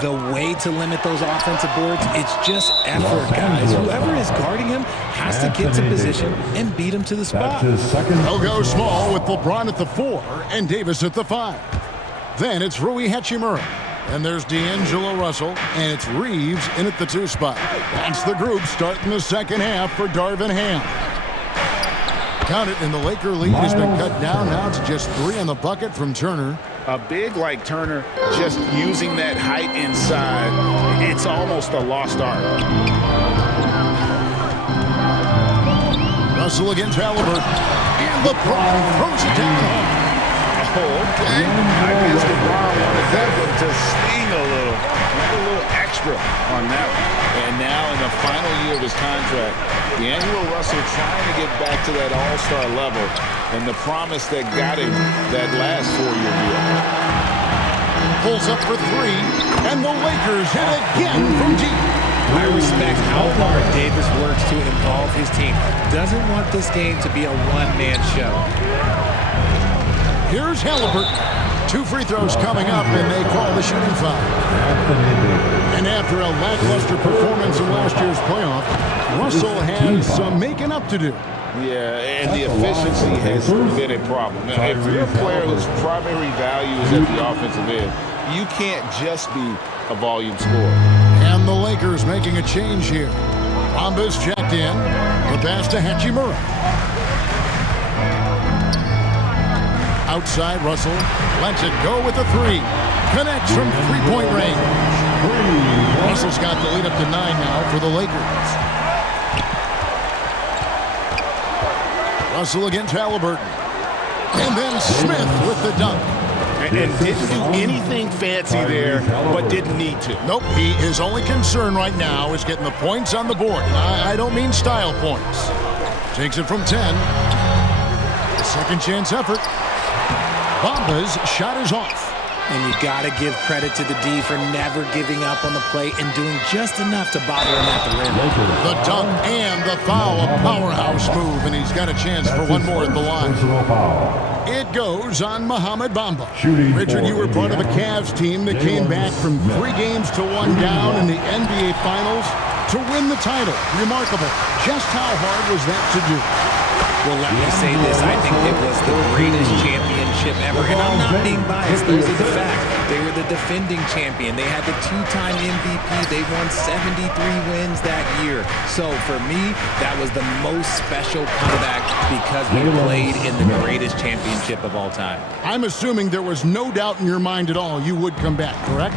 The way to limit those offensive boards, it's just effort, guys. Whoever is guarding him has to get to position and beat him to the spot. They'll go small with LeBron at the 4 and Davis at the 5. Then it's Rui Hachimura. And there's D'Angelo Russell, and it's Reeves in at the 2 spot. That's the group starting the second half for Darvin Ham. Count it, and the Laker lead has been cut down now to just 3 on the bucket from Turner. A big like Turner, just using that height inside, it's almost a lost art. Russell against Halliburton, and LeBron throws it down. Oh, okay. I guess LeBron wanted that one to sting a little extra on that one. And now in the final year of his contract, D'Angelo Russell trying to get back to that all-star level and the promise that got him that last 4-year deal. Pulls up for 3, and the Lakers hit again from deep. I respect how hard Davis works to involve his team. Doesn't want this game to be a one-man show. Here's Halliburton. 2 free throws coming up, and they call the shooting foul. And after a lackluster performance in last year's playoff, Russell has some making up to do. Yeah, and the efficiency has been a problem. Now, if you're a player whose primary value is at the offensive end, you can't just be a volume scorer. And the Lakers making a change here. Bamba's checked in. The pass to Hachimura. Outside, Russell lets it go with the 3. Connects from 3-point range. Russell's got the lead up to 9 now for the Lakers. Russell against Halliburton. And then Smith with the dunk. And didn't do anything fancy there, but didn't need to. Nope, his only concern right now is getting the points on the board. I don't mean style points. Takes it from 10. A second chance effort. Bamba's shot is off. And you got to give credit to the D for never giving up on the play and doing just enough to bother him at the rim. The dunk and the foul, a powerhouse move, and he's got a chance for one more at the line. It goes on Mohamed Bamba. Richard, you were part of a Cavs team that came back from 3 games to 1 down in the NBA Finals to win the title. Remarkable. Just how hard was that to do? Well, let me say this. I think it was the greatest championship ever. And I'm not being biased. Those are the facts. They were the defending champion. They had the 2-time MVP. They won 73 wins that year. So for me, that was the most special comeback because we played in the greatest championship of all time. I'm assuming there was no doubt in your mind at all you would come back, correct?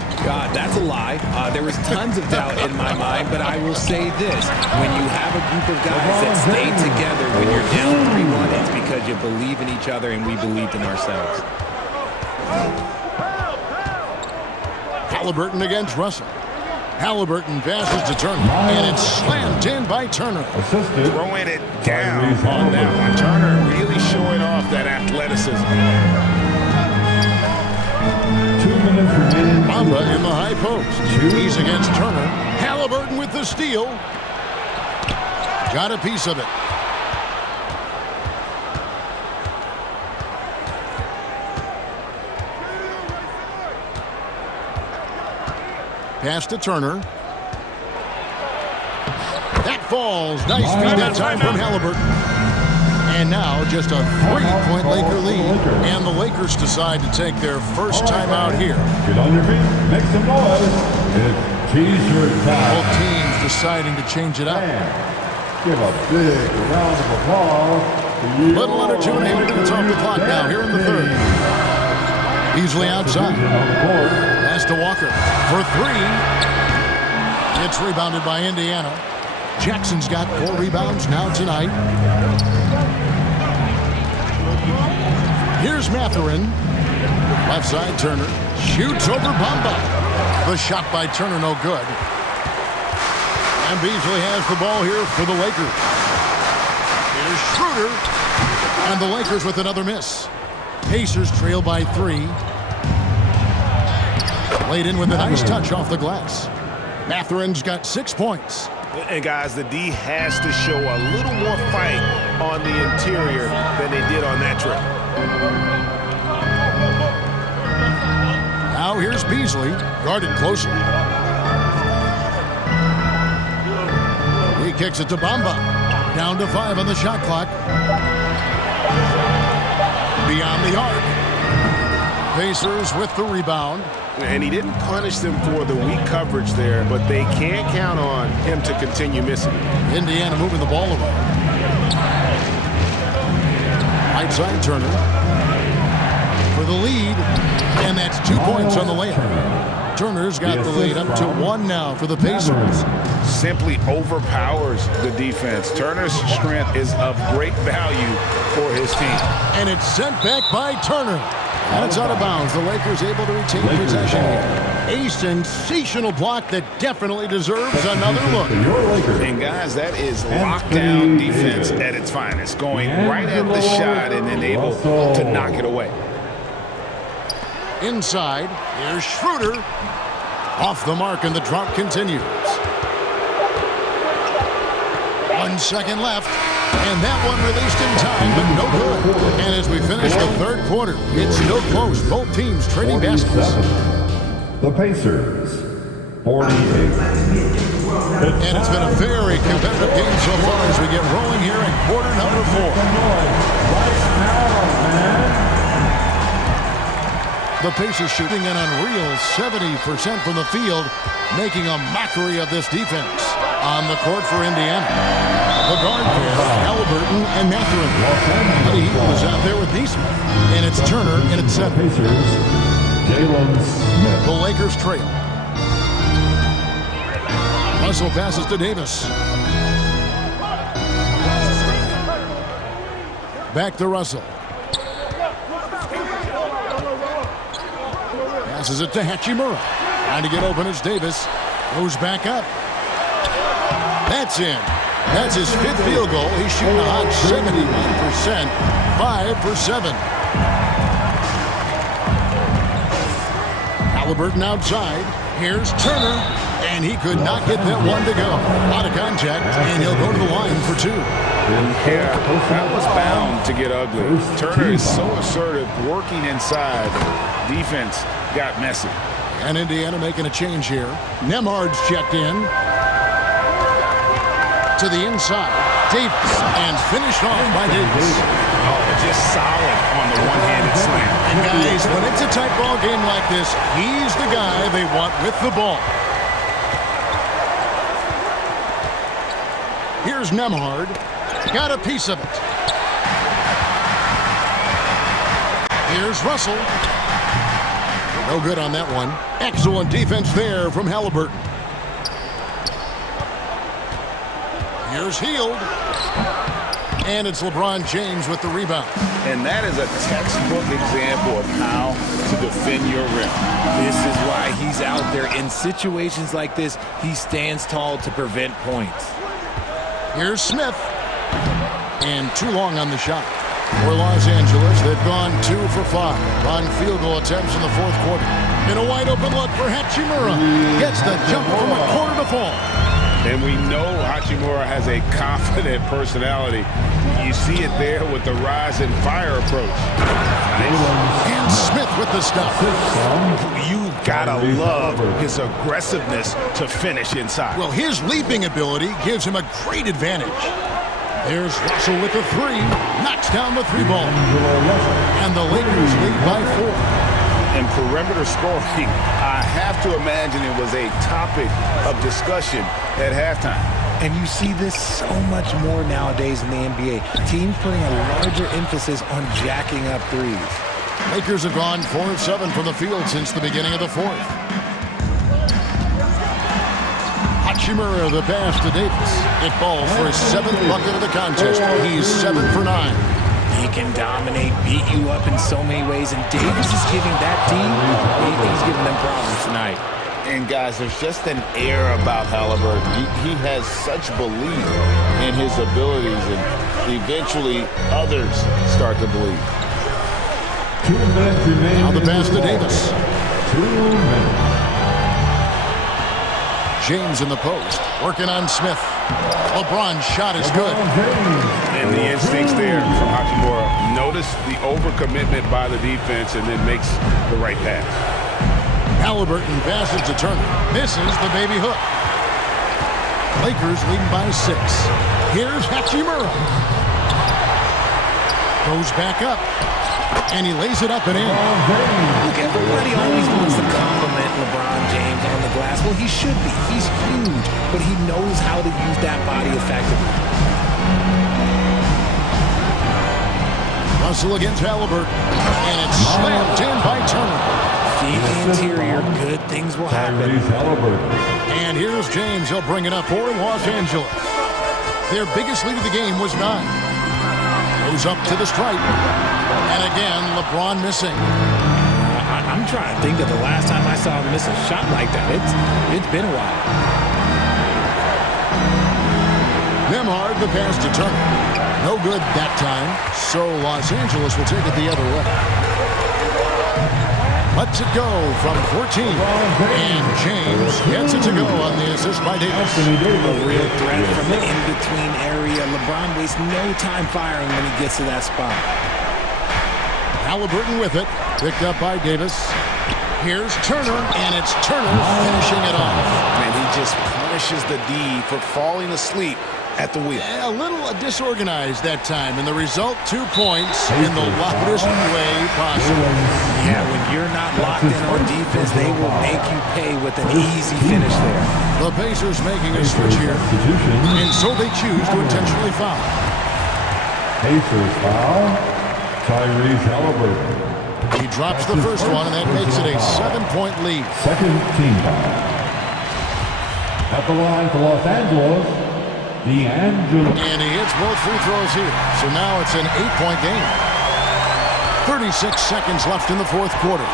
That's a lie. There was tons of doubt in my mind, but I will say this. When you have a group of guys that stay together when you're down 3-1, it's because you believe in each other and we believed in ourselves. Halliburton against Russell. Halliburton passes to Turner, and it's slammed in by Turner. Throwing it down on that one. Turner really showing off that athleticism. Bamba in the high post. He's against Turner. Halliburton with the steal. Got a piece of it. Pass to Turner. That falls. Nice feed that time from Halliburton. And now just a 3-point Laker lead. And the Lakers decide to take their first time out here. Get on your feet. Make some noise. It's T-shirt time. Both teams deciding to change it up. Give a big round of applause. Little under 2 minutes off the clock now here in the third. Easily outside. Pass to Walker for 3. It's rebounded by Indiana. Jackson's got 4 rebounds now tonight. Here's Mathurin. Left side, Turner. Shoots over Bamba. The shot by Turner, no good. And Beasley has the ball here for the Lakers. Here's Schroeder. And the Lakers with another miss. Pacers trail by 3. Laid in with a nice touch off the glass. Mathurin's got 6 points. And guys, the D has to show a little more fight on the interior than they did on that trip. Now here's Beasley, guarded closer. He kicks it to Bamba. Down to 5 on the shot clock. Beyond the arc. Pacers with the rebound. And he didn't punish them for the weak coverage there, but they can't count on him to continue missing. Indiana moving the ball away. Right side Turner for the lead, and that's 2 points on the layup. Turner's got the lead up to 1 now for the Pacers. Simply overpowers the defense. Turner's strength is of great value for his team. And it's sent back by Turner. And it's out of bounds. The Lakers able to retain possession here. A sensational block that definitely deserves another look. And guys, that is lockdown defense at its finest. Going right at the shot and then able to knock it away. Inside, here's Schroeder. Off the mark, and the drop continues. 1 second left. And that one released in time, but no good. And as we finish the third quarter, it's still close. Both teams trading baskets. The Pacers, 48. And it's been a very competitive game so far as we get rolling here in quarter number 4. The Pacers shooting an unreal 70% from the field, making a mockery of this defense. On the court for Indiana, the guard pair, Halliburton and Mathurin. Buddy Hield is out there with Neesmith. And it's Turner in at center. The Lakers trail. Russell passes to Davis. Back to Russell. Passes it to Hachimura. Trying to get open as Davis goes back up. That's in. That's his 5th field goal. He's shooting a hot 71%. 5 for 7. Halliburton outside. Here's Turner. And he could not get that one to go. Out of contact, and he'll go to the line for 2. Yeah, that was bound to get ugly. Turner is so assertive, working inside. Defense got messy. And Indiana making a change here. Nemhard's checked in. To the inside. Davis. And finished off by Davis. Oh, just solid on the one-handed slam. And guys, when it's a tight ball game like this, he's the guy they want with the ball. Here's Nemhard. Got a piece of it. Here's Russell. No good on that one. Excellent defense there from Halliburton. Here's Hield. And it's LeBron James with the rebound. And that is a textbook example of how to defend your rim. This is why he's out there. In situations like this, he stands tall to prevent points. Here's Smith. And too long on the shot. For Los Angeles, they've gone 2 for 5 on field goal attempts in the fourth quarter. In a wide open look for Hachimura. Gets the jump from a quarter to fall. And we know Hachimura has a confident personality. You see it there with the rise and fire approach. And Smith with the stuff. You gotta love his aggressiveness to finish inside. Well, his leaping ability gives him a great advantage. There's Russell with the 3. Knocks down the 3-ball. And the Lakers lead by 4. And perimeter scoring, I have to imagine it was a topic of discussion at halftime. And you see this so much more nowadays in the NBA. Teams putting a larger emphasis on jacking up threes. Lakers have gone 4 of 7 from the field since the beginning of the fourth. Hachimura the pass to Davis. It falls for his 7th bucket of the contest. He's 7 for 9. He can dominate, beat you up in so many ways, and Davis is giving that team, he's giving them problems tonight. And guys, there's just an air about Halliburton. He has such belief in his abilities, and eventually others start to believe. 2 minutes remaining. Now the pass to Davis. 2 minutes. James in the post, working on Smith. LeBron's shot is good. And the instincts there from Hachimura. Notice the overcommitment by the defense and then makes the right pass. Halliburton passes to Turner. Misses the baby hook. Lakers leading by 6. Here's Hachimura. Goes back up. And he lays it up and in. Look, everybody always wants to compliment LeBron James on the glass. Well, he should be. He's huge, but he knows how to use that body effectively. Russell against Halliburton. And it's slammed in by Turner. Feed the interior. Good things will happen. And here's James. He'll bring it up for Los Angeles. Their biggest lead of the game was 9. Goes up to the stripe. And again, LeBron missing. I'm trying to think of the last time I saw him miss a shot like that. It's been a while. Nembhard, the pass to Turner. No good that time, so Los Angeles will take it the other way. Lets it go from 14. And James gets it to go on the assist by Davis. A real threat from the in-between area. LeBron wastes no time firing when he gets to that spot. Halliburton with it. Picked up by Davis. Here's Turner, and it's Turner finishing it off. And he just punishes the D for falling asleep at the wheel. A little disorganized that time, and the result, 2 points in the loudest way possible. Yeah, when you're not locked in on defense, they will make you pay with an easy finish there. The Pacers making a switch here, and so they choose to intentionally foul. Pacers foul, Tyrese Halliburton. He drops the first one, and that makes it a 7-point lead. Second team foul. At the line for Los Angeles, D'Angelo. And he hits both free throws here. So now it's an 8-point game. 36 seconds left in the fourth quarter.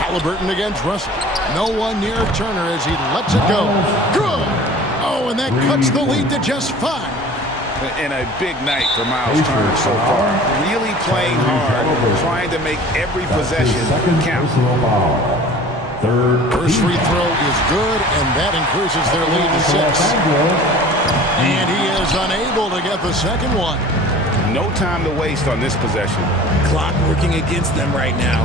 Halliburton against Russell. No one near Turner as he lets it go. Good! Oh, and that cuts the lead to just 5. And a big night for Miles Turner so far. Really playing hard, trying to make every possession count. First free throw is good, and that increases their lead to 6. And he is unable to get the second one. No time to waste on this possession. Clock working against them right now.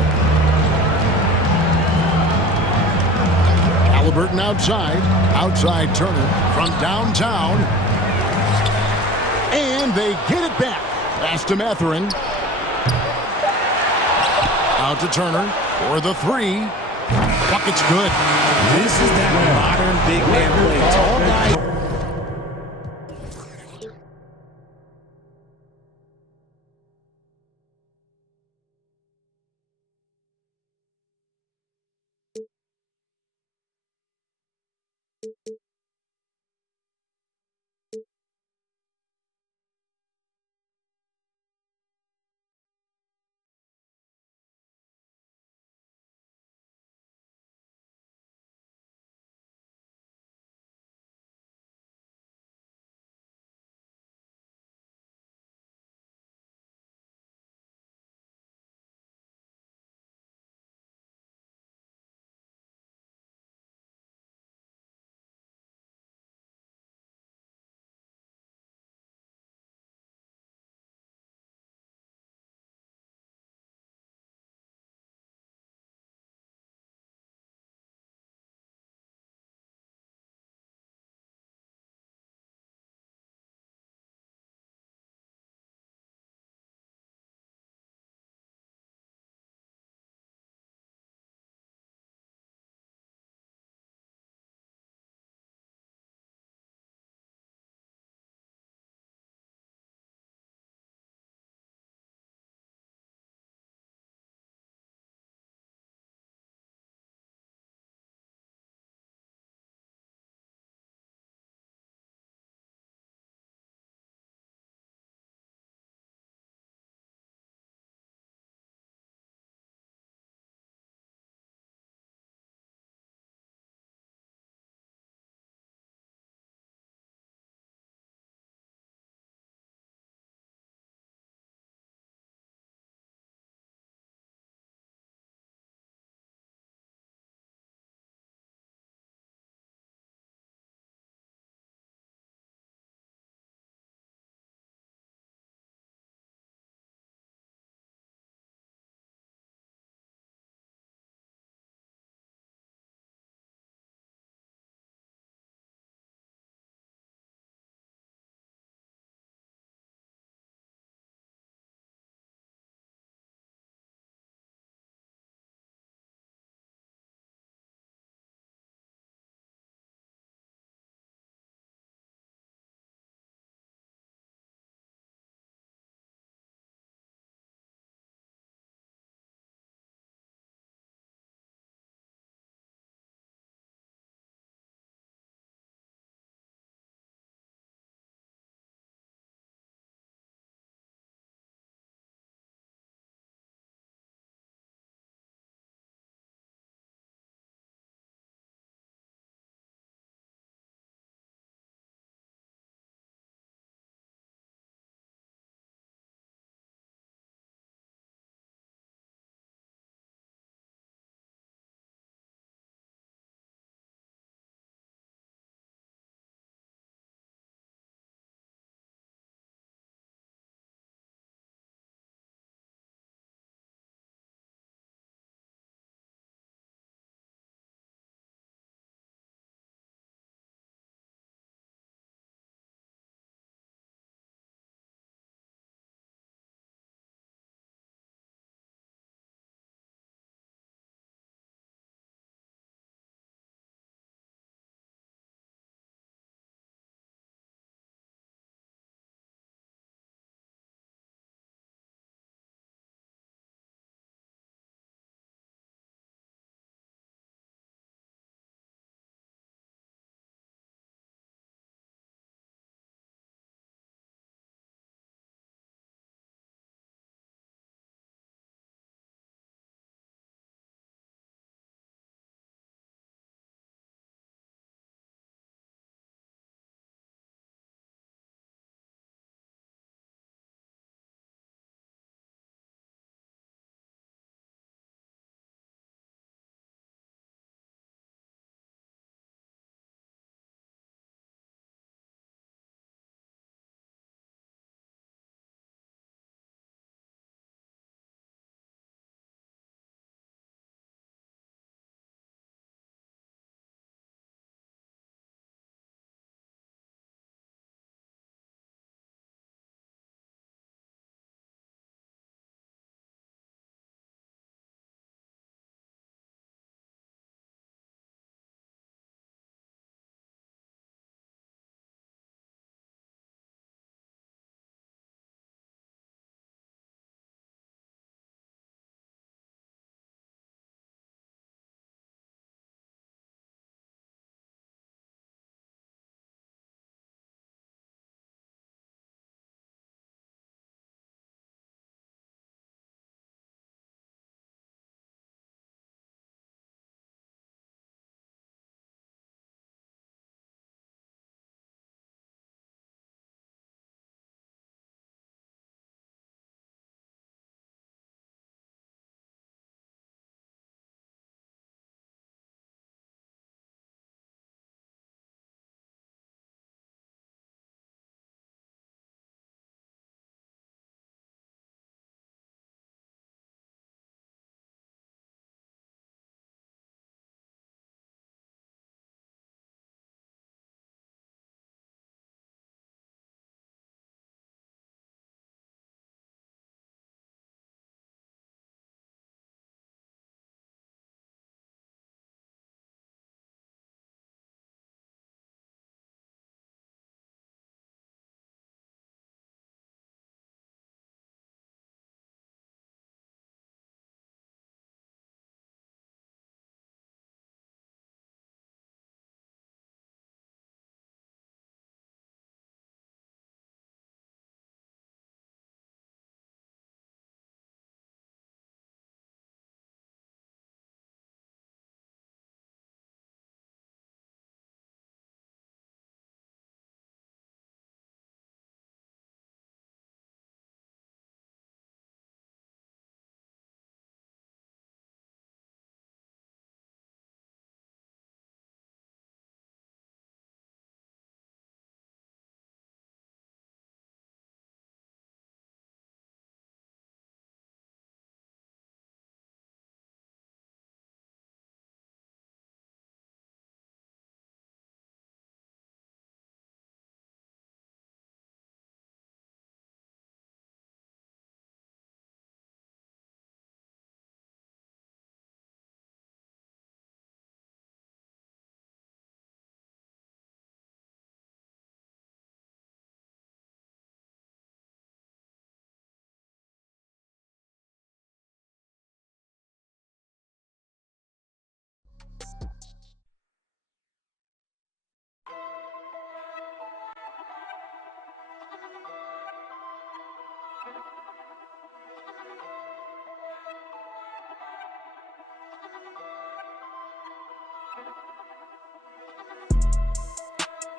Halliburton outside Turner from downtown. And they get it back. Pass to Mathurin. Out to Turner for the 3. Bucket's good. This is that modern big man play. Tall guy.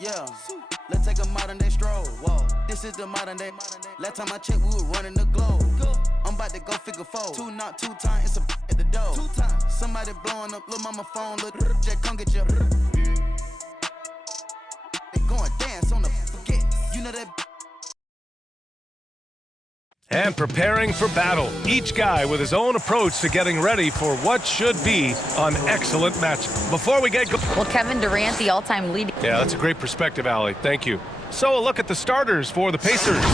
Yeah, let's take a modern day stroll. Whoa, this is the modern day. Last time I checked, we were running the globe. I'm about to go figure 4. 2 not 2 times, it's a at the door. 2 times. Somebody blowing up, little mama phone, little Jack, come get your. They going dance on the forget. You know that. And preparing for battle. Each guy with his own approach to getting ready for what should be an excellent match. Before we get going. Well, Kevin Durant, the all-time lead. Yeah, that's a great perspective, Allie. Thank you. So a look at the starters for the Pacers.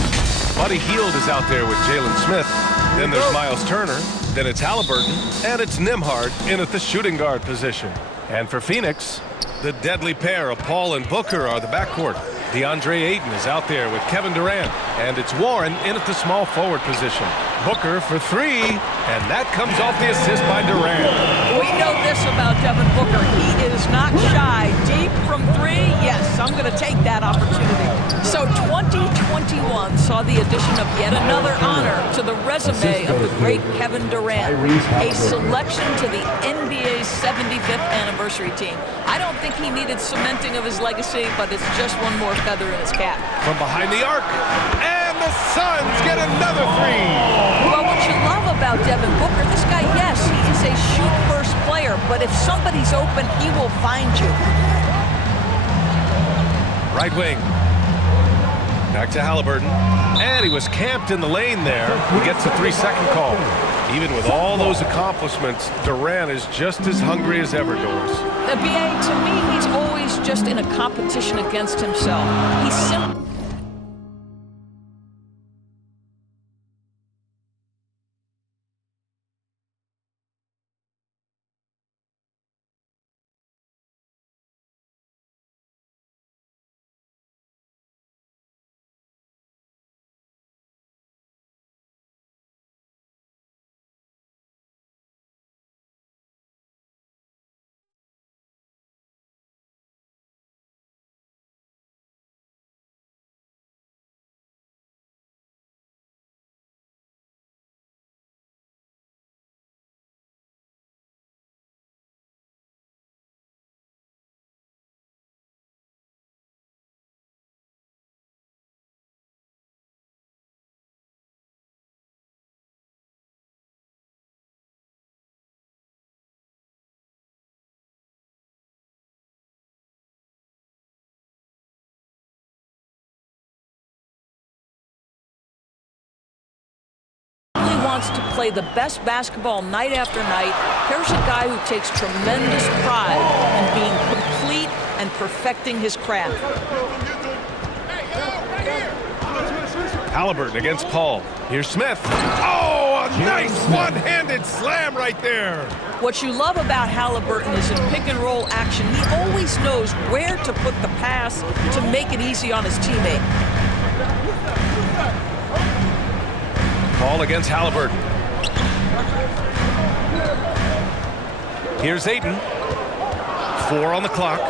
Buddy Hield is out there with Jalen Smith. Then there's Miles Turner. Then it's Halliburton. And it's Nembhard in at the shooting guard position. And for Phoenix, the deadly pair of Paul and Booker are the backcourt. DeAndre Ayton is out there with Kevin Durant. And it's Warren in at the small forward position. Booker for 3. And that comes off the assist by Durant. We know this about Devin Booker. He is not shy. Deep from 3, yes, I'm going to take that opportunity. So 2021 saw the addition of yet another honor to the resume of the great Kevin Durant. A selection to the NBA's 75th anniversary team. I don't think he needed cementing of his legacy, but it's just one more feather in his cap. From behind the arc. And the Suns get another 3. Well, what you love about Devin Booker, this guy, yes, he is a shoot-first player, but if somebody's open, he will find you. Right wing. Back to Halliburton. And he was camped in the lane there. He gets a 3-second call. Even with all those accomplishments, Durant is just as hungry as ever, Doris. The BA, to me, he's always just in a competition against himself. He's simply... wants to play the best basketball night after night. Here's a guy who takes tremendous pride in being complete and perfecting his craft. Halliburton against Paul. Here's Smith. Oh, a nice one-handed slam right there. What you love about Halliburton is in pick-and-roll action, he always knows where to put the pass to make it easy on his teammate. Paul against Halliburton. Here's Ayton. 4 on the clock.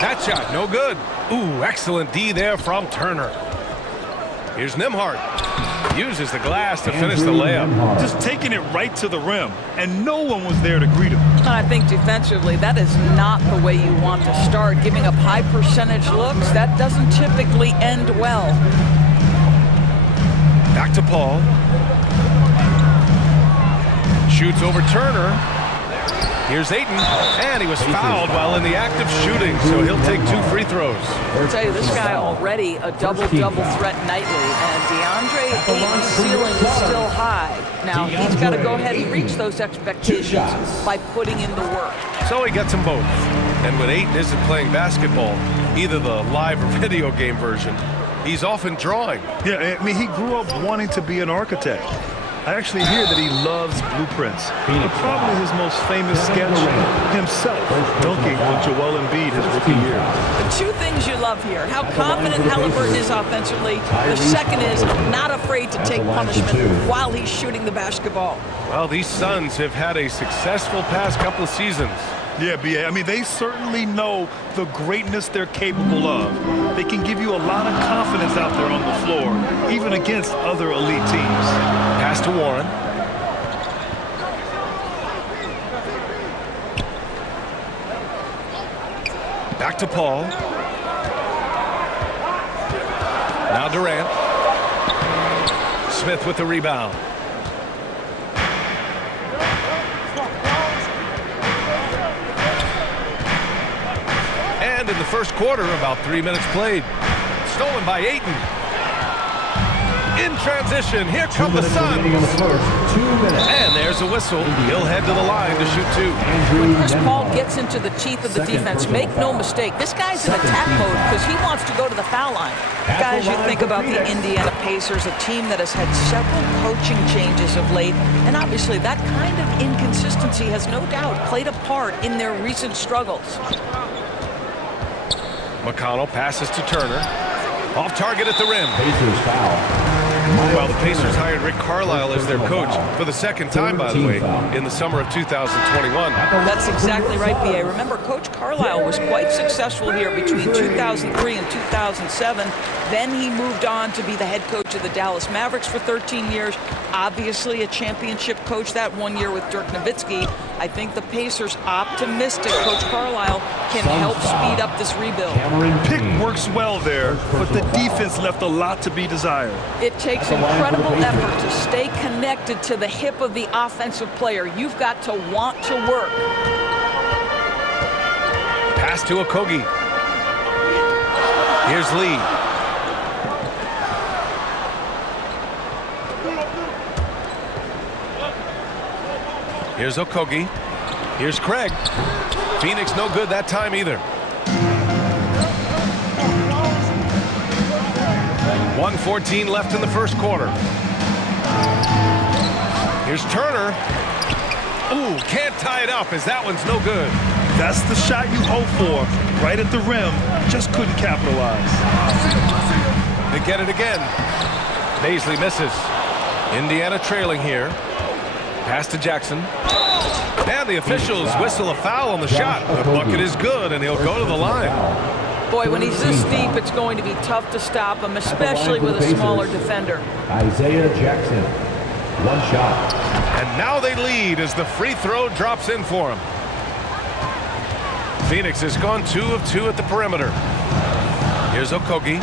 That shot, no good. Ooh, excellent D there from Turner. Here's Nembhard. Uses the glass to finish the layup. Just taking it right to the rim, and no one was there to greet him. I think defensively, that is not the way you want to start. Giving up high percentage looks, that doesn't typically end well. Back to Paul. Shoots over Turner. Here's Ayton, and he was fouled while in the act of shooting, so he'll take 2 free throws. I'll tell you, this guy already a double-double threat nightly, and DeAndre Ayton's ceiling is still high. Now, he's got to go ahead and reach those expectations by putting in the work. So he gets them both. And when Ayton isn't playing basketball, either the live or video game version, he's often drawing. Yeah, I mean, he grew up wanting to be an architect. I actually hear that he loves blueprints. But probably his most famous sketch, himself dunking on Joel Embiid his rookie year. The 2 things you love here, how confident Halliburton is offensively. The second is not afraid to take punishment while he's shooting the basketball. Well, these Suns have had a successful past couple of seasons. Yeah, B.A. I mean, they certainly know the greatness they're capable of. They can give you a lot of confidence out there on the floor, even against other elite teams. Pass to Warren. Back to Paul. Now Durant. Smith with the rebound. And in the first quarter, about 3 minutes played. Stolen by Ayton. In transition, here come the Suns. And there's a whistle. He'll head to the line to shoot two. When Chris Paul gets into the teeth of the defense, make no mistake, this guy's in attack mode because he wants to go to the foul line. Guys, you think about the Indiana Pacers, a team that has had several coaching changes of late, and obviously that kind of inconsistency has no doubt played a part in their recent struggles. McConnell passes to Turner. Off target at the rim. Pacers foul. Well, the Pacers hired Rick Carlisle as their coach for the second time, by the way, in the summer of 2021. That's exactly right, B.A. Remember, Coach Carlisle was quite successful here between 2003 and 2007. Then he moved on to be the head coach of the Dallas Mavericks for 13 years. Obviously a championship coach that 1 year with Dirk Nowitzki. I think the Pacers optimistic Coach Carlisle can help speed up this rebuild. Pick works well there, but the defense left a lot to be desired. It takes incredible effort to stay connected to the hip of the offensive player. You've got to want to work. Pass to Okogie. Here's Lee. Here's Okogie. Here's Craig. Phoenix no good that time either. 1:14 left in the first quarter. Here's Turner. Ooh, can't tie it up as that one's no good. That's the shot you hope for. Right at the rim. Just couldn't capitalize. They get it again. Baisley misses. Indiana trailing here. Pass to Jackson. And the officials whistle a foul on the shot. The bucket is good, and he'll go to the line. Boy, when he's this deep, it's going to be tough to stop him, especially with a smaller defender. Isaiah Jackson, one shot. And now they lead as the free throw drops in for him. Phoenix has gone 2 of 2 at the perimeter. Here's Okogie.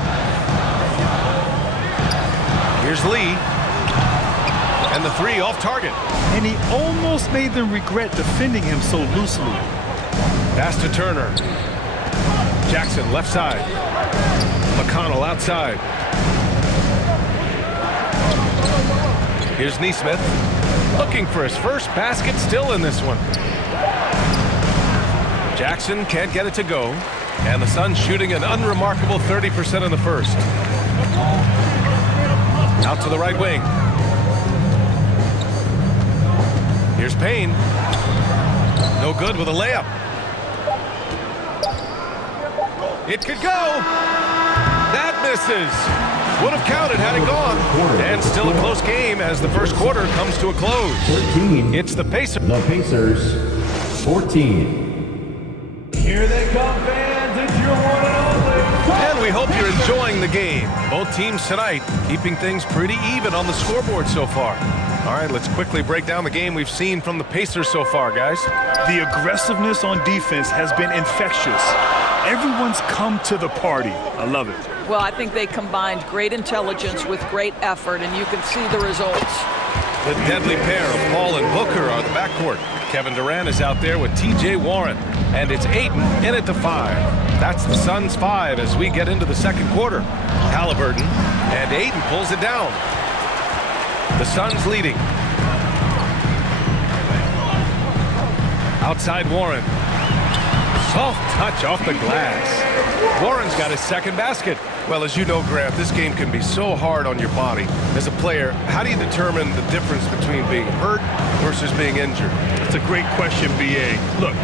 Here's Lee. And the three off target. And he almost made them regret defending him so loosely. Pass to Turner. Jackson left side. McConnell outside. Here's Nesmith. Looking for his first basket, still in this one. Jackson can't get it to go. And the Suns shooting an unremarkable 30% in the first. Out to the right wing. Here's Payne. No good with a layup. It could go. That misses. Would have counted had it gone. And still a close game as the first quarter comes to a close. 14. It's the Pacers. The Pacers, 14. Here they come, fans. It's your one and only. And we hope you're enjoying the game. Both teams tonight keeping things pretty even on the scoreboard so far. All right, let's quickly break down the game we've seen from the Pacers so far, guys. The aggressiveness on defense has been infectious. Everyone's come to the party. I love it. Well, I think they combined great intelligence with great effort, and you can see the results. The deadly pair of Paul and Booker are the backcourt. Kevin Durant is out there with T.J. Warren, and it's Ayton in at the 5. That's the Suns' 5 as we get into the second quarter. Halliburton, and Ayton pulls it down. The Suns leading. Outside Warren. Soft touch off the glass. Warren's got his second basket. Well, as you know, Grant, this game can be so hard on your body. As a player, how do you determine the difference between being hurt versus being injured? It's a great question, B.A. Look,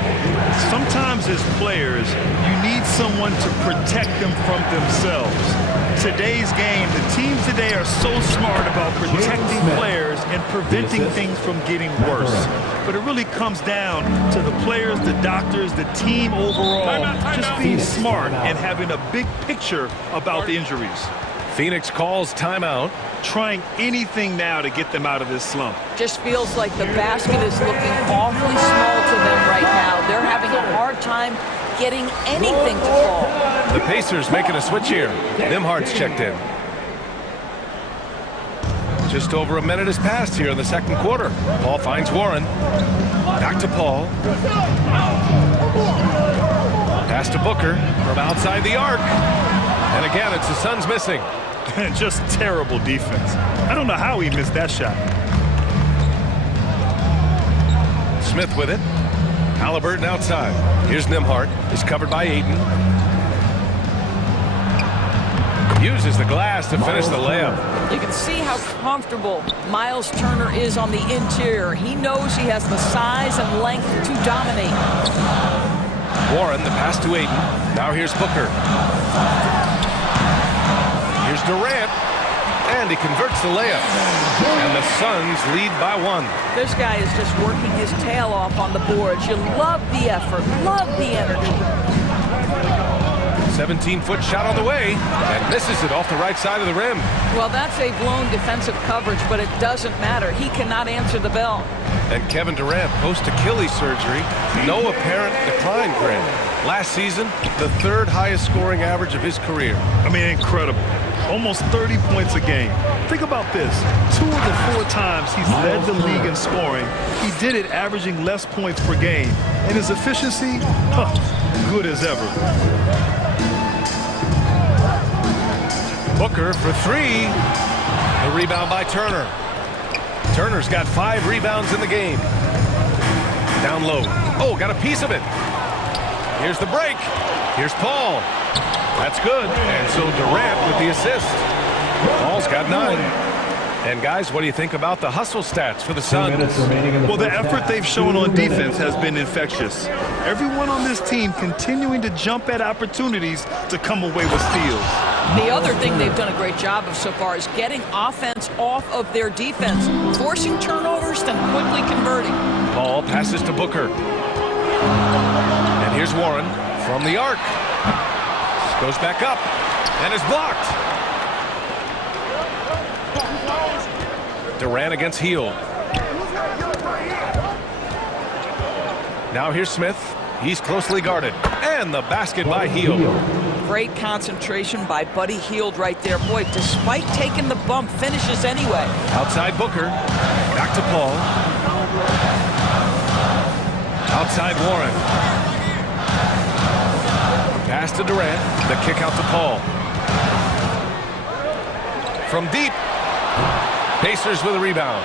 sometimes as players, you need someone to protect them from themselves. Today's game, the teams today are so smart about protecting players and preventing things from getting worse. But it really comes down to the players, the doctors, the team overall, just being smart and having a big picture about the injuries. Phoenix calls timeout. Trying anything now to get them out of this slump. Just feels like the basket is looking awfully small to them right now. They're having a hard time getting anything to fall. The Pacers making a switch here. Nimhardt's checked in. Just over a minute has passed here in the second quarter. Paul finds Warren. Back to Paul. Pass to Booker from outside the arc. And again, it's the Suns missing. Just terrible defense. I don't know how he missed that shot. Smith with it. Halliburton outside. Here's Nimhardt. Is covered by Ayton. Uses the glass to finish the layup. You can see how comfortable Miles Turner is on the interior. He knows he has the size and length to dominate. Warren, the pass to Ayton. Now here's Booker. Here's Durant. And he converts the layup. And the Suns lead by 1. This guy is just working his tail off on the boards. You love the effort, love the energy. 17-foot shot on the way, and misses it off the right side of the rim. Well, that's a blown defensive coverage, but it doesn't matter. He cannot answer the bell. And Kevin Durant, post-Achilles surgery, no apparent decline, Grant. Last season, the 3rd highest scoring average of his career. I mean, incredible. Almost 30 points a game. Think about this. 2 of the 4 times he's led the league in scoring, he did it averaging less points per game. And his efficiency, good as ever. Booker for 3. The rebound by Turner. Turner's got 5 rebounds in the game. Down low. Oh, got a piece of it. Here's the break. Here's Paul. That's good. And so Durant with the assist. Paul's got 9. And guys, what do you think about the hustle stats for the Suns? Well, the effort they've shown on defense has been infectious. Everyone on this team continuing to jump at opportunities to come away with steals. The other thing they've done a great job of so far is getting offense off of their defense, forcing turnovers, then quickly converting. Paul passes to Booker. And here's Warren from the arc. Goes back up and is blocked. Durant against Hield. Now here's Smith. He's closely guarded. And the basket by Hield. Great concentration by Buddy Hield right there. Boy, despite taking the bump, finishes anyway. Outside Booker. Back to Paul. Outside Warren. Pass to Durant. The kick out to Paul. From deep. Pacers with a rebound.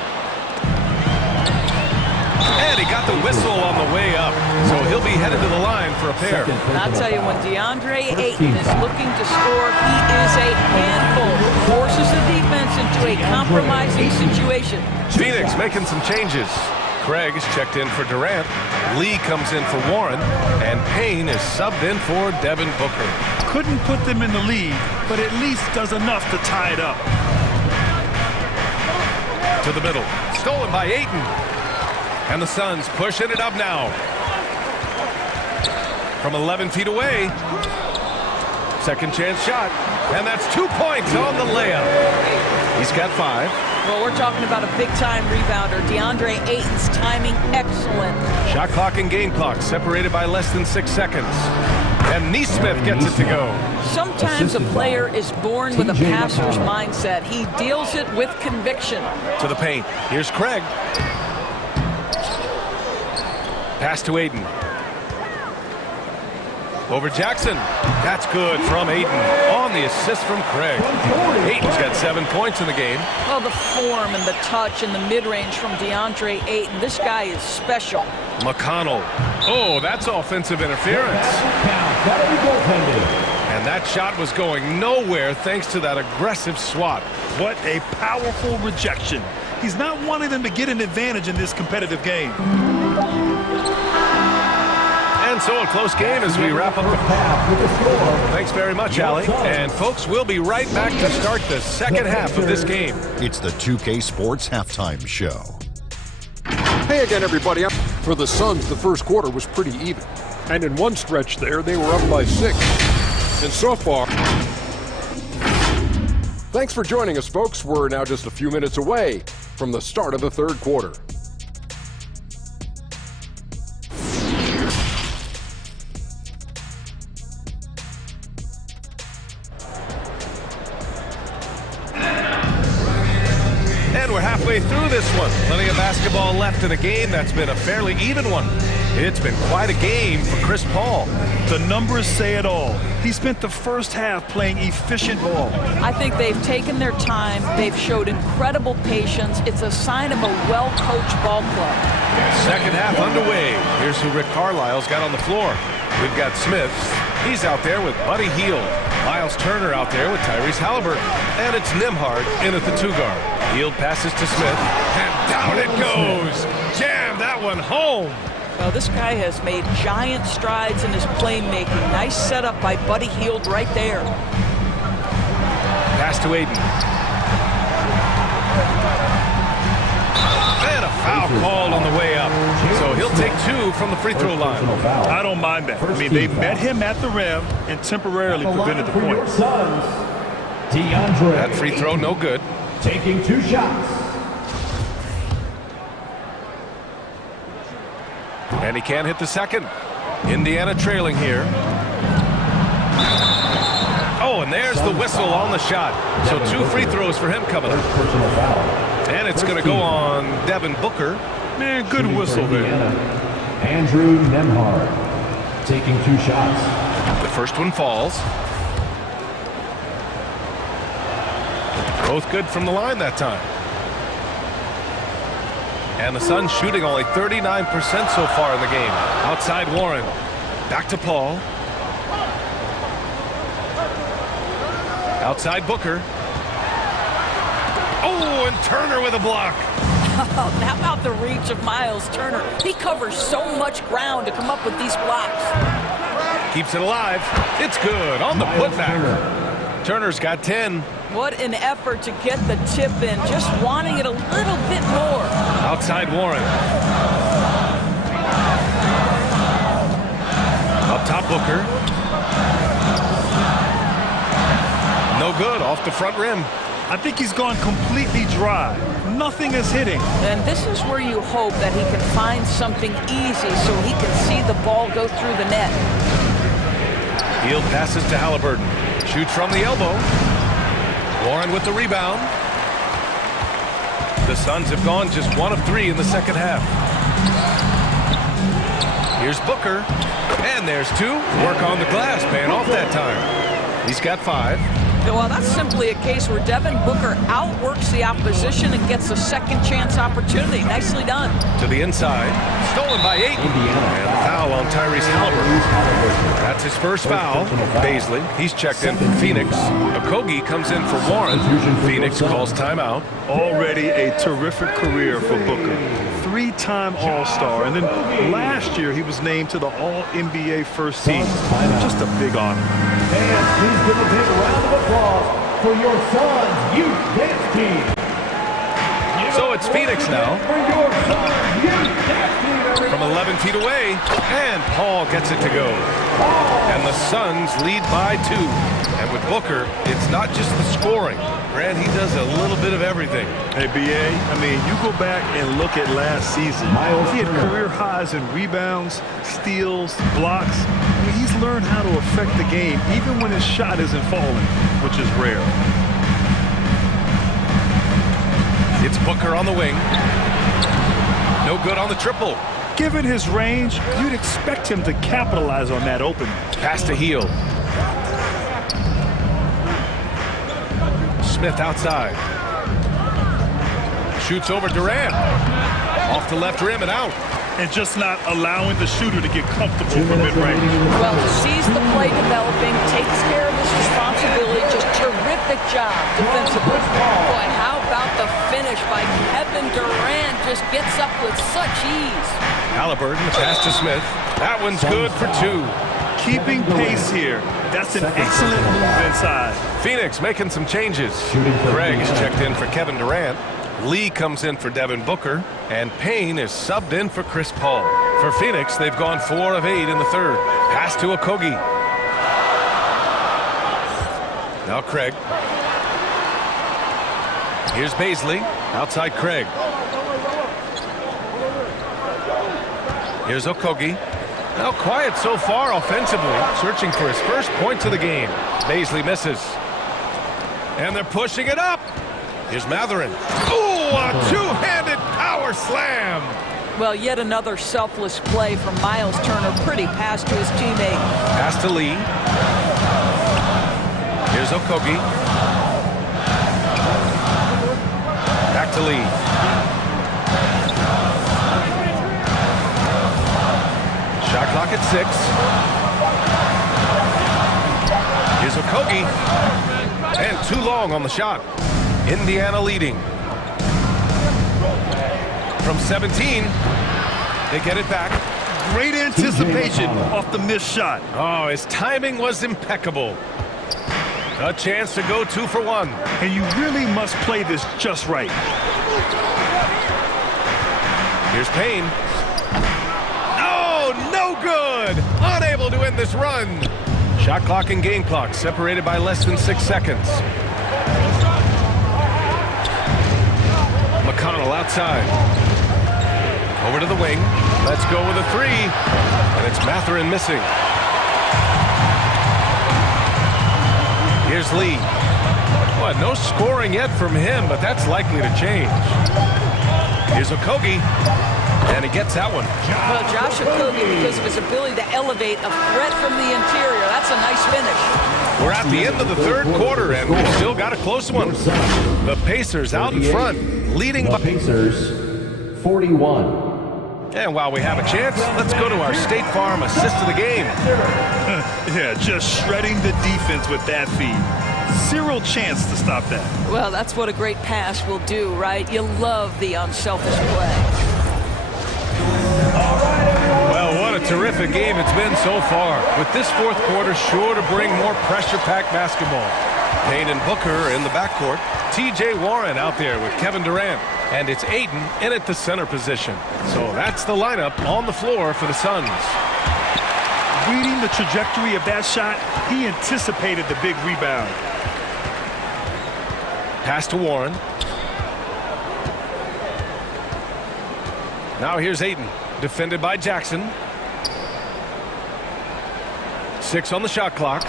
And he got the whistle on the way up. So he'll be headed to the line for a pair. And I'll tell you, when DeAndre Ayton is looking to score, he is a handful. Forces the defense into a compromising situation. Phoenix making some changes. Craig is checked in for Durant. Lee comes in for Warren. And Payne is subbed in for Devin Booker. Couldn't put them in the lead, but at least does enough to tie it up. To the middle. Stolen by Ayton. And the Suns pushing it up now. From 11 feet away. Second chance shot. And that's 2 points on the layup. He's got 5. Well, we're talking about a big-time rebounder. DeAndre Ayton's timing excellent. Shot clock and game clock separated by less than 6 seconds. And Nesmith gets it to go. Sometimes a player is born with a passer's mindset. He deals it with conviction. To the paint. Here's Craig. Pass to Ayton. Over Jackson. That's good from Ayton. On the assist from Craig. Ayton's got 7 points in the game. Well, the form and the touch and the mid-range from DeAndre Ayton. This guy is special. McConnell. Oh, that's offensive interference. And that shot was going nowhere thanks to that aggressive swat. What a powerful rejection. He's not wanting them to get an advantage in this competitive game. And so a close game as we wrap up the half. Thanks very much, Allie. And folks, we'll be right back to start the second half of this game. It's the 2K Sports Halftime Show. Hey again, everybody. For the Suns, the first quarter was pretty even. And in one stretch there, they were up by 6. And so far... Thanks for joining us, folks. We're now just a few minutes away from the start of the third quarter. this one. Plenty of basketball left in a game that's been a fairly even one. It's been quite a game for Chris Paul. The numbers say it all. He spent the first half playing efficient ball. I think they've taken their time. They've showed incredible patience. It's a sign of a well-coached ball club. Second half underway. Here's who Rick Carlisle's got on the floor. We've got Smith. He's out there with Buddy Hield. Miles Turner out there with Tyrese Halliburton. And it's Nembhard in at the 2-guard. Hield passes to Smith. And down it goes. Jam that one home. Well, this guy has made giant strides in his playmaking. Nice setup by Buddy Hield right there. Pass to Aiden. And a foul called on the way up. So he'll take 2 from the free throw line. I don't mind that. I mean, they met him at the rim and temporarily prevented the point. That free throw no good. Taking 2 shots. And he can't hit the second. Indiana trailing here. Oh, and there's the whistle on the shot. So 2 free throws for him coming up. And it's going to go on Devin Booker. Man, good whistle there. Andrew Nembhard taking 2 shots. The first one falls. Both good from the line that time. And the Suns shooting only 39% so far in the game. Outside Warren. Back to Paul. Outside Booker. Oh, and Turner with a block. How about the reach of Miles Turner? He covers so much ground to come up with these blocks. Keeps it alive. It's good on the putback. Turner's got 10. What an effort to get the tip in. Just wanting it a little bit more. Outside Warren. Up top Booker. No good, off the front rim. I think he's gone completely dry. Nothing is hitting. And this is where you hope that he can find something easy so he can see the ball go through the net. Hield passes to Halliburton. Shoots from the elbow. Warren with the rebound. The Suns have gone just 1 of 3 in the second half. Here's Booker. And there's 2. Work on the glass, paying off that time. He's got 5. Well, that's simply a case where Devin Booker outworks the opposition and gets a second chance opportunity. Nicely done. To the inside. Stolen by Ayton. And foul on Tyrese Halliburton. That's his first foul. Baisley, he's checked in for Phoenix. Okogie comes in for Warren. Phoenix calls timeout. Already a terrific career for Booker. 3-time All-Star. And then last year he was named to the All-NBA first team. Just a big honor. And please give a big round of applause for your Suns youth dance team. So it's Phoenix now. From 11 feet away, and Paul gets it to go. And the Suns lead by 2. And with Booker, it's not just the scoring. Grant, he does a little bit of everything. Hey, B.A., I mean, you go back and look at last season. He had career highs in rebounds, steals, blocks. I mean, he's learned how to affect the game, even when his shot isn't falling, which is rare. It's Booker on the wing. No good on the triple. Given his range, you'd expect him to capitalize on that opening. Pass to Hield. Smith outside. Shoots over Durant. Off the left rim and out. And just not allowing the shooter to get comfortable from mid-range. Well, he sees the play developing, takes care of his responsibility. Just terrific job defensively. Boy, how about the finish by Kevin Durant? Just gets up with such ease. Halliburton, pass to Smith. That one's good for 2. Keeping pace here. That's an excellent move inside. Phoenix making some changes. Craig is checked in for Kevin Durant. Lee comes in for Devin Booker. And Payne is subbed in for Chris Paul. For Phoenix, they've gone 4 of 8 in the third. Pass to Okogie. Now Craig. Here's Baisley. Outside Craig. Here's Okogie. Now quiet so far offensively. Searching for his first points of the game. Baisley misses. And they're pushing it up. Here's Matherin. Oh, a two-handed Power slam. Well, yet another selfless play from Miles Turner. Pretty pass to his teammate. Pass to Lee. Here's Okogie. Back to Lee. Shot clock at 6. Here's Okogie. And too long on the shot. Indiana leading. From 17, they get it back. Great anticipation off the missed shot. Oh, his timing was impeccable. A chance to go 2 for 1. And you really must play this just right. Here's Payne. Oh, no good. Unable to end this run. Shot clock and game clock separated by less than 6 seconds. McConnell outside. Over to the wing. Let's go with a 3. And it's Mathurin missing. Here's Lee. Well, no scoring yet from him, but that's likely to change. Here's Okogie. And he gets that one. Well, Josh Okogie, because of his ability to elevate a threat from the interior, that's a nice finish. We're at the end of the third quarter, and we've still got a close one. The Pacers out in front, leading by Pacers 41. And while we have a chance, let's go to our State Farm assist of the game. Yeah, just shredding the defense with that feed. Zero chance to stop that. Well, that's what a great pass will do, right? You love the unselfish play. Well, what a terrific game it's been so far. With this fourth quarter sure to bring more pressure-packed basketball. Payne and Booker in the backcourt. T.J. Warren out there with Kevin Durant. And it's Ayton in at the center position. So that's the lineup on the floor for the Suns. Reading the trajectory of that shot, he anticipated the big rebound. Pass to Warren. Now here's Ayton, defended by Jackson. 6 on the shot clock.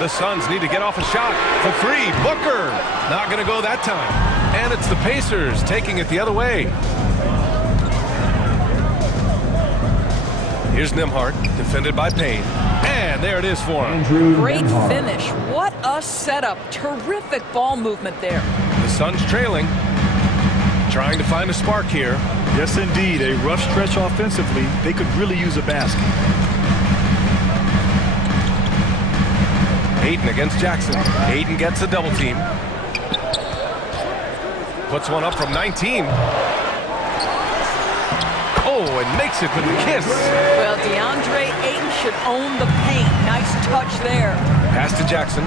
The Suns need to get off a shot for 3. Booker not going to go that time. And it's the Pacers taking it the other way. Here's Nembhard, defended by Payne. And there it is for him. Great finish. What a setup. Terrific ball movement there. The Suns trailing. Trying to find a spark here. Yes, indeed. A rough stretch offensively. They could really use a basket. Ayton against Jackson. Ayton gets a double team. Puts one up from 19. Oh, and makes it with the kiss. Well, DeAndre Ayton should own the paint. Nice touch there. Pass to Jackson.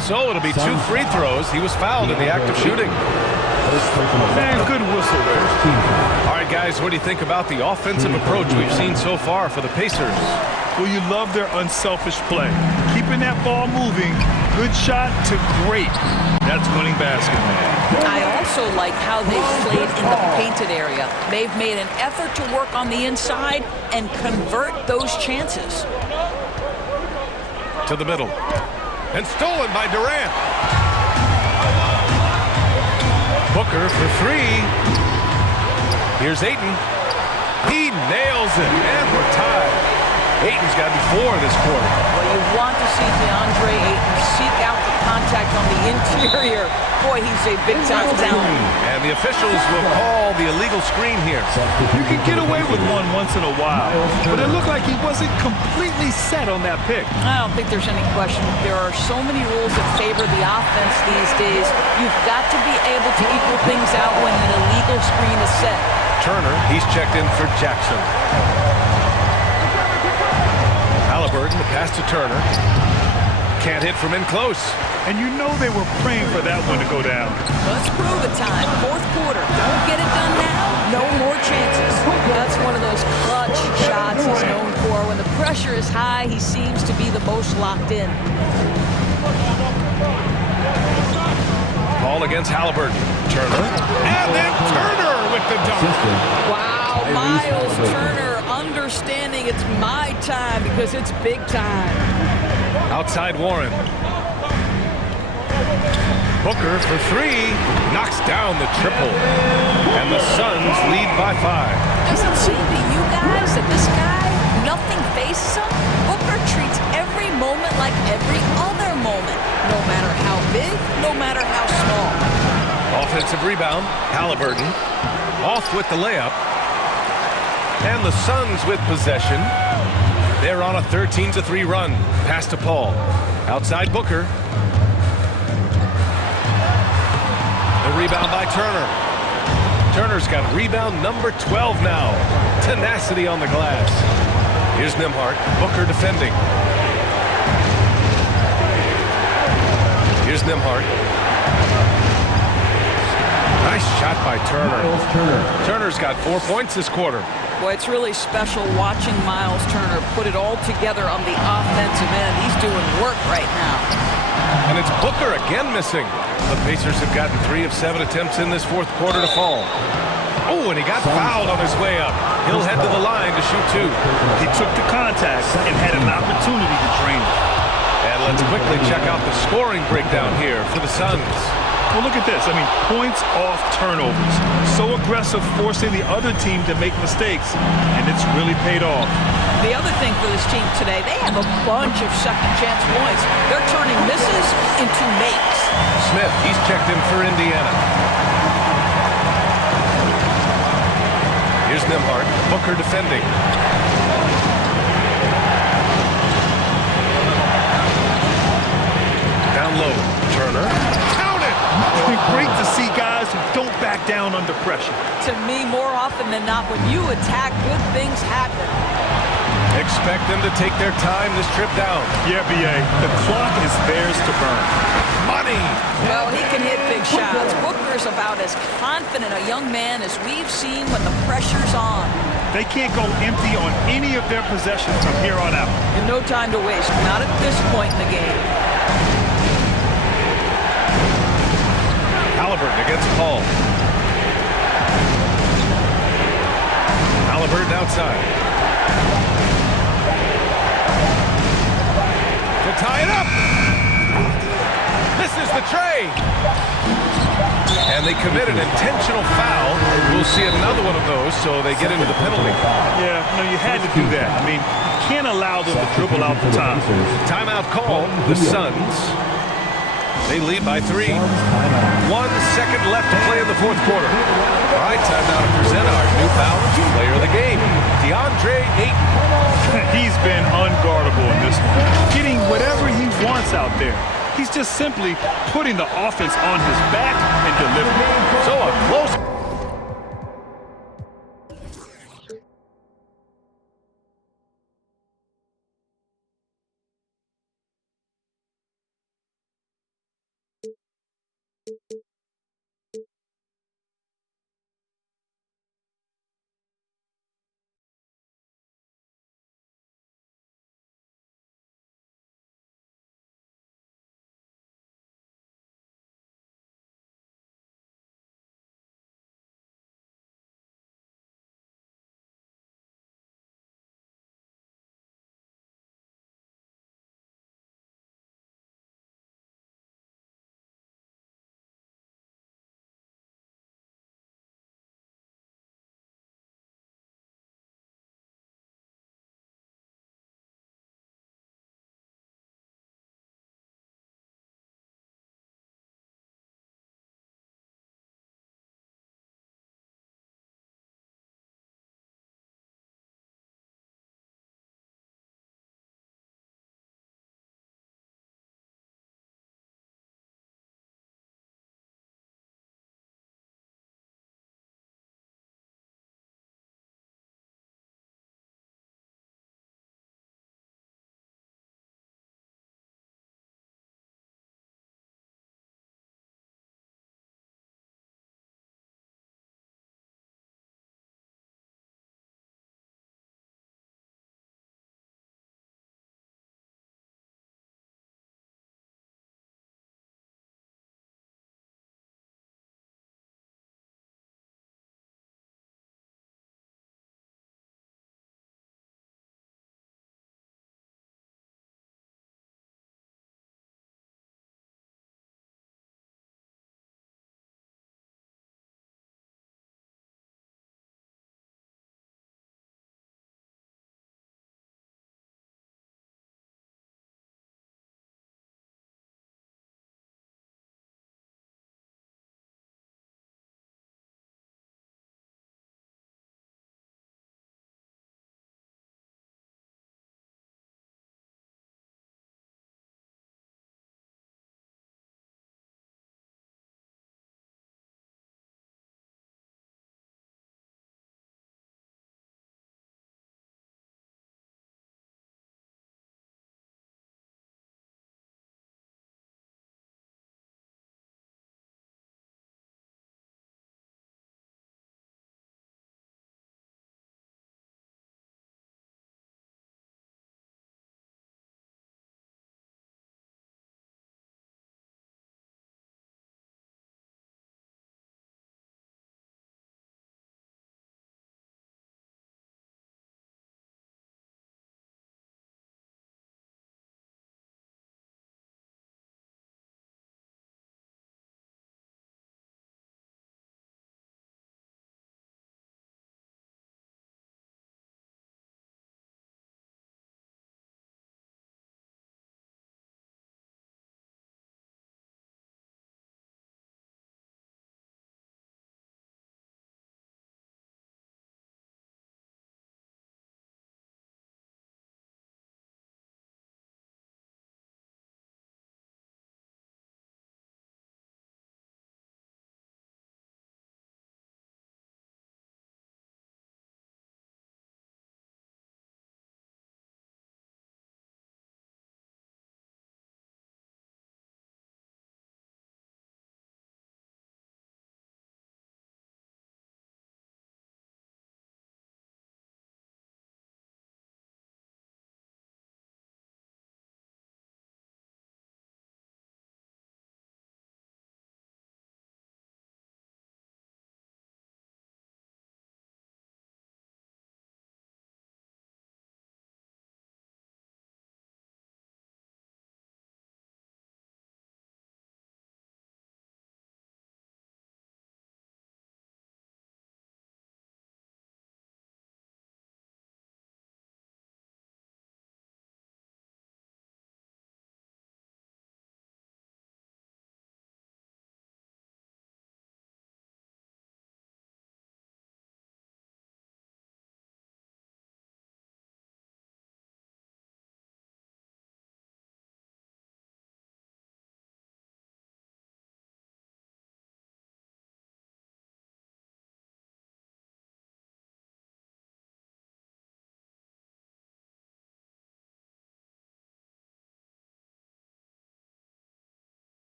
So it'll be 2 free throws. He was fouled in the act of shooting. Man, good whistle there. All right, guys, what do you think about the offensive approach we've seen so far for the Pacers? Well, you love their unselfish play. Keeping that ball moving, good shot to great. That's winning basketball. I also like how they've played in the painted area. They've made an effort to work on the inside and convert those chances. To the middle. And stolen by Durant. Booker for 3. Here's Ayton. He nails it, and we're tied. Ayton's got to be 4 this quarter. Well, you want to see DeAndre Ayton seek out the contact on the interior. Boy, he's a big-time talent. And the officials will call the illegal screen here. You can get away with one once in a while, but it looked like he wasn't completely set on that pick. I don't think there's any question. There are so many rules that favor the offense these days. You've got to be able to equal things out when an illegal screen is set. Turner, he's checked in for Jackson. Halliburton, the pass to Turner. Can't hit from in close. And you know they were praying for that one to go down. Let's prove it time. Fourth quarter. Don't get it done now. No more chances. That's one of those clutch shots he's known for. When the pressure is high, he seems to be the most locked in. Ball against Halliburton. Turner. And then Turner with the dunk. Wow, Miles Turner understanding it's my time because it's big time. Outside Warren. Booker for three. Knocks down the triple. And the Suns lead by 5. Does it seem to you guys that this guy, nothing faces him? Booker treats every moment like every other moment. No matter how big, no matter how small. Offensive rebound. Halliburton. Off with the layup. And the Suns with possession. They're on a 13-3 run. Pass to Paul. Outside Booker. The rebound by Turner. Turner's got rebound number 12 now. Tenacity on the glass. Here's Nembhard. Booker defending. Here's Nembhard. Nice shot by Turner. Turner's got 4 points this quarter. Boy, it's really special watching Miles Turner put it all together on the offensive end. He's doing work right now. And it's Booker again missing. The Pacers have gotten 3 of 7 attempts in this fourth quarter to fall. Oh, and he got fouled on his way up. He'll head to the line to shoot 2. He took the contact and had an opportunity to drain it. And let's quickly check out the scoring breakdown here for the Suns. Well, look at this. I mean, points off turnovers. So aggressive, forcing the other team to make mistakes, and it's really paid off. The other thing for this team today, they have a bunch of second chance points. They're turning misses into makes. Smith, he's checked in for Indiana. Here's Nembhard. Booker defending. Down low. Turner. It's been great to see guys who don't back down under pressure. To me, more often than not, when you attack, good things happen. Expect them to take their time this trip down. Yeah, B.A. The clock is theirs to burn. Money! Well, he can hit big shots. Booker's about as confident a young man as we've seen when the pressure's on. They can't go empty on any of their possessions from here on out. And no time to waste. Not at this point in the game. Halliburton against Paul. Halliburton outside. To tie it up. This is the tray. And they commit an intentional foul. We'll see another one of those, so they get into the penalty. Yeah, no, you had to do that. I mean, you can't allow them to dribble out the time. Timeout call. The Suns. They lead by 3. 1 second left to play in the fourth quarter. All right, time now to present our new Bowers player of the game, DeAndre Ayton. He's been unguardable in this one. Getting whatever he wants out there. He's just simply putting the offense on his back and delivering. So a close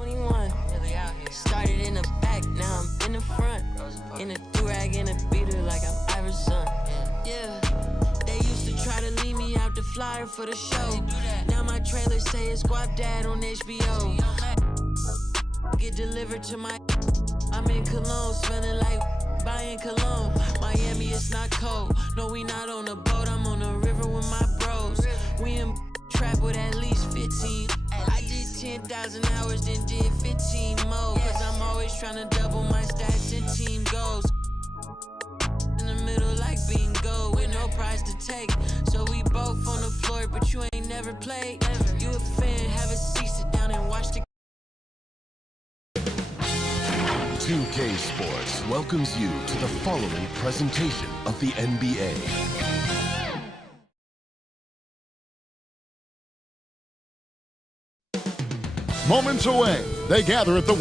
21. Started in the back, now I'm in the front. In a do-rag, in a beater like I'm Iverson. Yeah. They used to try to leave me out the flyer for the show. Now my trailer say it's Guap Dad on HBO. Get delivered to my... I'm in Cologne, smelling like buying cologne. Miami, it's not cold. No, we not on a boat. I'm on the river with my bros. We in trap with at least 15. I did 10,000 hours, then did 15 more. Cause I'm always trying to double my stats and team goals. In the middle like bingo, with no prize to take. So we both on the floor, but you ain't never played. You a fan, have a seat, sit down and watch the... 2K Sports welcomes you to the following presentation of the NBA. Moments away, they gather at the...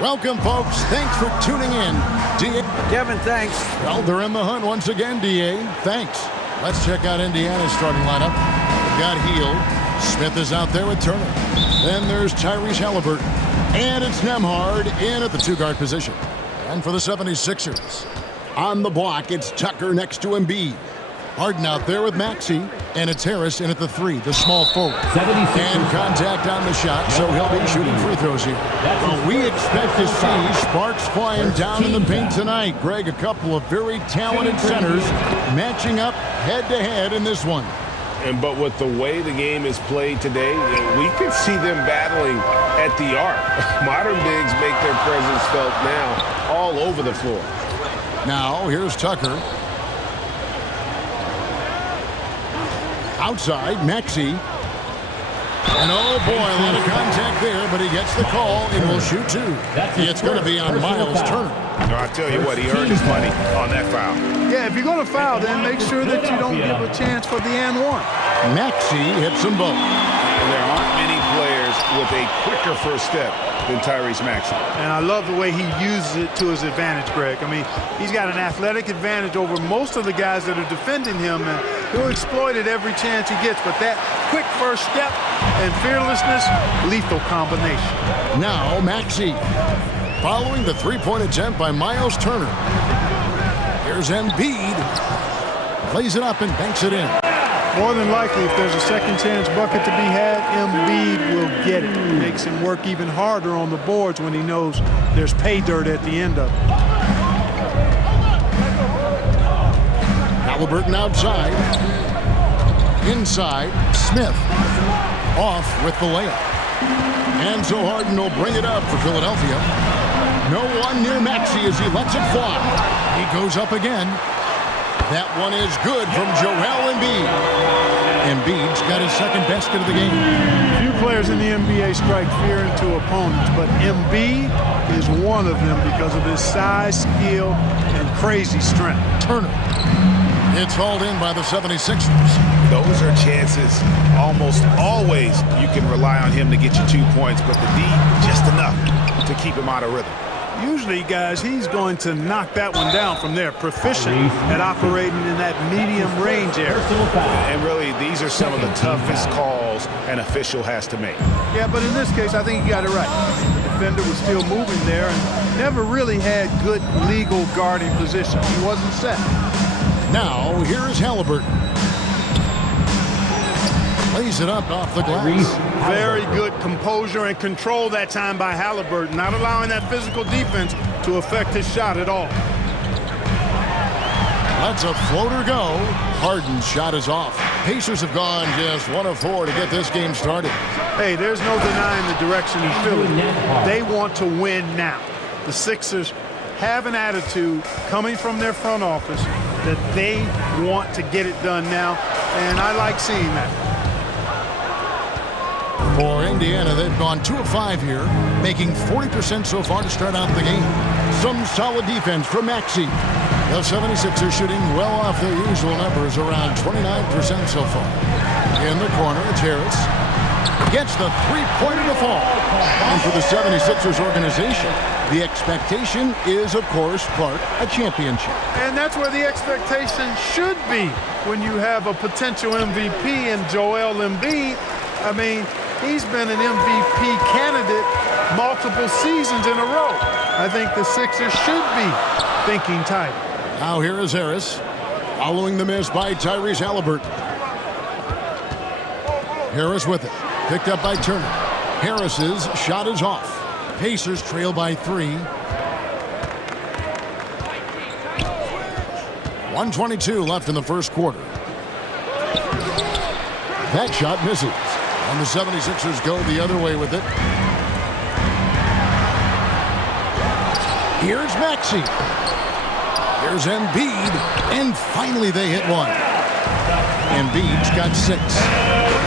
Welcome, folks. Thanks for tuning in. DA. Kevin, thanks. Well, they're in the hunt once again, DA. Thanks. Let's check out Indiana's starting lineup. They've got Hield. Smith is out there with Turner. Then there's Tyrese Halliburton. And it's Nembhard in at the two-guard position. And for the 76ers, on the block, it's Tucker next to Embiid. Harden out there with Maxey, and it's Harris in at the 3, the small forward. And contact on the shot, so he'll be shooting free throws here. Well, we expect to see sparks flying down in the paint tonight. Greg, a couple of very talented centers matching up head-to-head in this one. But with the way the game is played today, we could see them battling at the arc. Modern bigs make their presence felt now all over the floor. Now, here's Tucker. Outside, Maxey. And oh boy, a lot of contact there, but he gets the call and will shoot two. It's going to be on Miles Turner. No, I tell you what, he earned his money on that foul. Yeah, if you're going to foul, then make sure that you don't give a chance for the and one. Maxey hits them both. And there aren't many players with a quicker first step than Tyrese Maxey. And I love the way he uses it to his advantage, Greg. I mean, he's got an athletic advantage over most of the guys that are defending him, and he'll exploit it every chance he gets. But that quick first step and fearlessness, lethal combination. Now Maxey, following the three-point attempt by Miles Turner. Here's Embiid. Plays it up and banks it in. More than likely, if there's a second chance bucket to be had, Embiid will get it. It makes him work even harder on the boards when he knows there's pay dirt at the end of it. Halliburton outside. Inside, Smith. Off with the layup. And so Harden will bring it up for Philadelphia. No one near Maxey as he lets it fly. He goes up again. That one is good from Joel Embiid. Embiid's got his second basket of the game. Few players in the NBA strike fear into opponents, but Embiid is one of them because of his size, skill, and crazy strength. Turner. It's hauled in by the 76ers. Those are chances almost always you can rely on him to get you 2 points, but the D, just enough to keep him out of rhythm. Usually, guys, he's going to knock that one down from there. Proficient at operating in that medium range area. And really, these are some of the toughest calls an official has to make. Yeah, but in this case, I think you got it right. The defender was still moving there and never really had good legal guarding position. He wasn't set. Now, here's Halliburton. Plays it up off the glass. Very good composure and control that time by Halliburton, not allowing that physical defense to affect his shot at all. Lets a floater go. Harden's shot is off. Pacers have gone just 1 of 4 to get this game started. Hey, there's no denying the direction he's feeling. They want to win now. The Sixers have an attitude coming from their front office that they want to get it done now, and I like seeing that. For Indiana, they've gone 2 of 5 here, making 40% so far to start out the game. Some solid defense from Maxey. The 76ers shooting well off their usual numbers, around 29% so far. In the corner, it's Harris. gets the three-pointer to fall. And for the 76ers organization, the expectation is, of course, Clark, a championship. And that's where the expectation should be when you have a potential MVP in Joel Embiid. I mean, he's been an MVP candidate multiple seasons in a row. I think the Sixers should be thinking tight. Now here is Harris, following the miss by Tyrese Halliburton. Harris with it, picked up by Turner. Harris's shot is off. Pacers trail by 3. 1:22 left in the first quarter. That shot misses. And the 76ers go the other way with it. Here's Maxey. Here's Embiid. And finally they hit one. Embiid's got 6.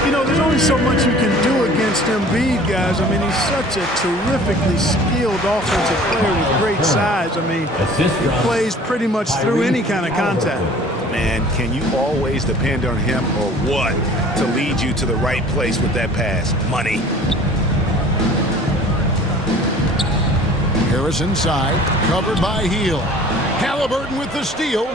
You know, there's only so much you can do against Embiid, guys. I mean, he's such a terrifically skilled offensive player with great size. I mean, he plays pretty much through any kind of contact. Man, can you always depend on him or what to lead you to the right place with that pass? Money. Harris inside, covered by Hield. Halliburton with the steal.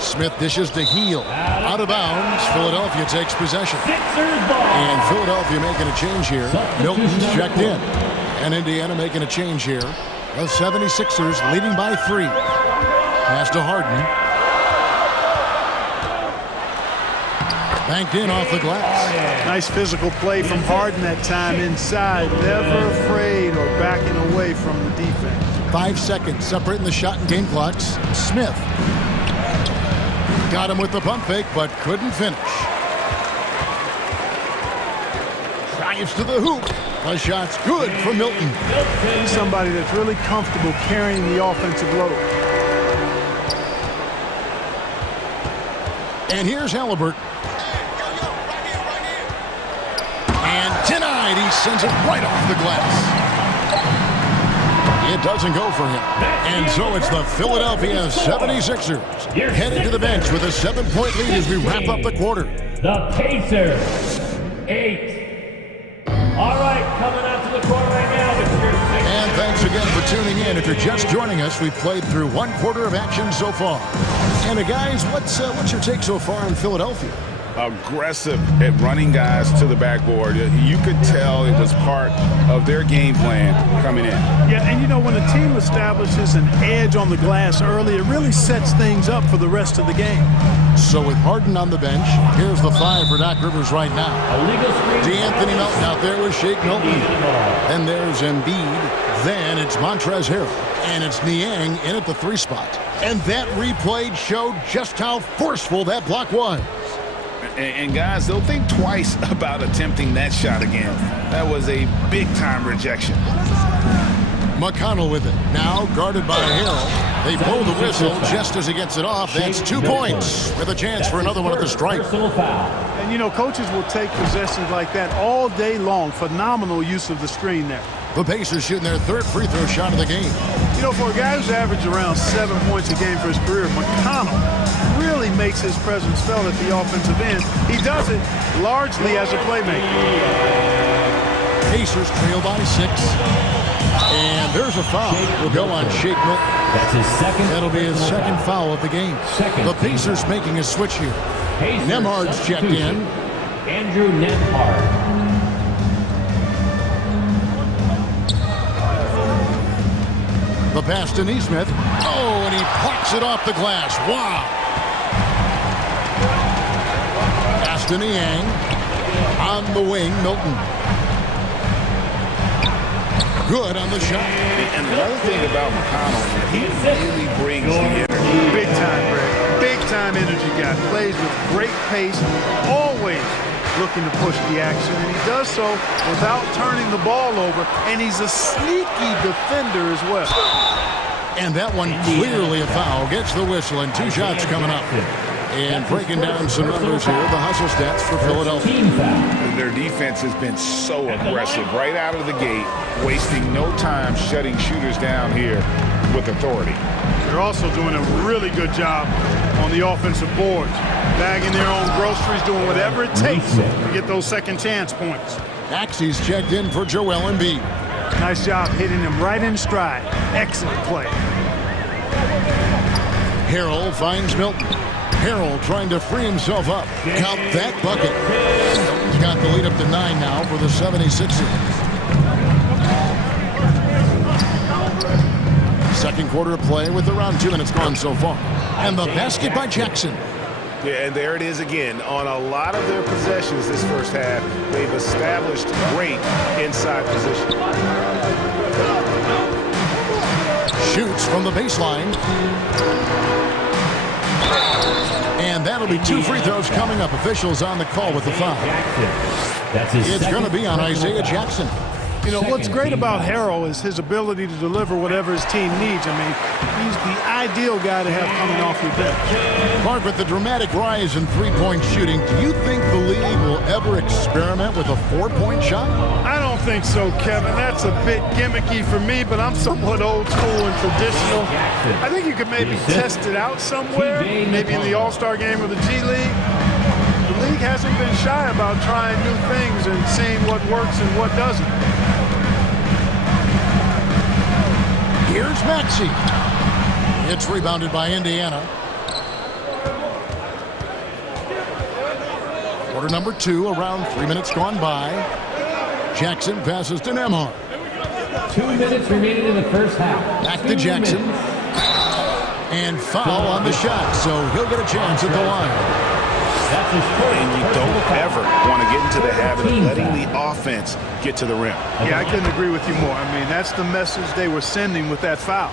Smith dishes to Hield. Out of bounds. Philadelphia takes possession. And Philadelphia making a change here. Milton's checked in. And Indiana making a change here. The 76ers leading by 3. Pass to Harden. Banked in off the glass. Nice physical play from Harden that time inside. Never afraid or backing away from the defense. 5 seconds separating the shot and game clocks. Smith. Got him with the pump fake, but couldn't finish. Drives to the hoop. The shot's good for Milton. He's somebody that's really comfortable carrying the offensive load. And here's Halliburton. And tonight he sends it right off the glass. It doesn't go for him. And so it's the Philadelphia 76ers headed to the bench with a 7-point lead as we wrap up the quarter. The Pacers, 8. All right, coming out to the court right now. And thanks again for tuning in. If you're just joining us, we've played through 1 quarter of action so far. And guys, what's your take so far on Philadelphia? Aggressive at running guys to the backboard. You could tell it was part of their game plan coming in. Yeah, and you know, when a team establishes an edge on the glass early, it really sets things up for the rest of the game. So with Harden on the bench, here's the 5 for Doc Rivers right now. DeAnthony Melton out there with Shake Milton. Then there's Embiid. Then it's Montrezl Harrell. And it's Niang in at the 3 spot. And that replay showed just how forceful that block was. And guys, they'll think twice about attempting that shot again. That was a big-time rejection. McConnell with it. Now guarded by Harrell. They blow the whistle just as he gets it off. That's 2 points with a chance for another one at the stripe. And, you know, coaches will take possessions like that all day long. Phenomenal use of the screen there. The Pacers shooting their 3rd free throw shot of the game. You know, for a guy who's averaged around 7 points a game for his career, McConnell really makes his presence felt at the offensive end. He does it largely as a playmaker. Pacers trail by 6. And there's a foul. Will go on Shake Milton. That's his second. That'll be his 2nd foul of the game. The Pacers making a switch here. Nembhard's checked in. Andrew Nembhard. The pass to Nesmith. Oh, and he plucks it off the glass. Wow. Pass to Niang. On the wing, Milton. Good on the shot. And another thing about McConnell, he really brings the energy. Big time, Greg. Big time energy guy. Plays with great pace. Always looking to push the action, and he does so without turning the ball over, and he's a sneaky defender as well. And that one clearly a foul. Gets the whistle, and 2 shots coming up. And breaking down some numbers here, the hustle stats for Philadelphia. Their defense has been so aggressive right out of the gate, wasting no time shutting shooters down here with authority. They're also doing a really good job on the offensive boards, bagging their own groceries, doing whatever it takes to get those second chance points. Maxey's checked in for Joel Embiid. Nice job hitting him right in stride. Excellent play. Harrell finds Milton. Harrell trying to free himself up. Count that bucket. Milton's got the lead up to 9 now for the 76ers. Second quarter of play with around 2 minutes gone so far. And the basket by Jackson. Yeah, and there it is again. On a lot of their possessions this first half, they've established great inside position. Shoots from the baseline. And that'll be 2 free throws coming up. Officials on the call with the foul. It's going to be on Isaiah Jackson. You know, what's great about Harrell is his ability to deliver whatever his team needs. I mean, he's the ideal guy to have coming off your bench. Mark, with the dramatic rise in three-point shooting, do you think the league will ever experiment with a 4-point shot? I don't think so, Kevin. That's a bit gimmicky for me, but I'm somewhat old school and traditional. I think you could maybe test it out somewhere, maybe in the All-Star game or the G League. The league hasn't been shy about trying new things and seeing what works and what doesn't. Here's Maxey. It's rebounded by Indiana. Quarter number 2, around 3 minutes gone by. Jackson passes to Nembhard. 2 minutes remaining in the first half. Back to Jackson. And foul on the shot, so he'll get a chance at the line. And you don't ever want to get into the habit of letting the offense get to the rim. Yeah, I couldn't agree with you more. I mean, that's the message they were sending with that foul.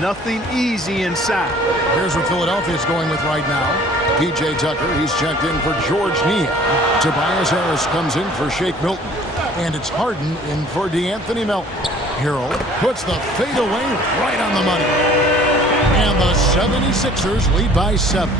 Nothing easy inside. Here's what Philadelphia's going with right now. P.J. Tucker, he's checked in for George Niang. Tobias Harris comes in for Shake Milton. And it's Harden in for DeAnthony Melton. Harrell puts the fadeaway right on the money. And the 76ers lead by 7.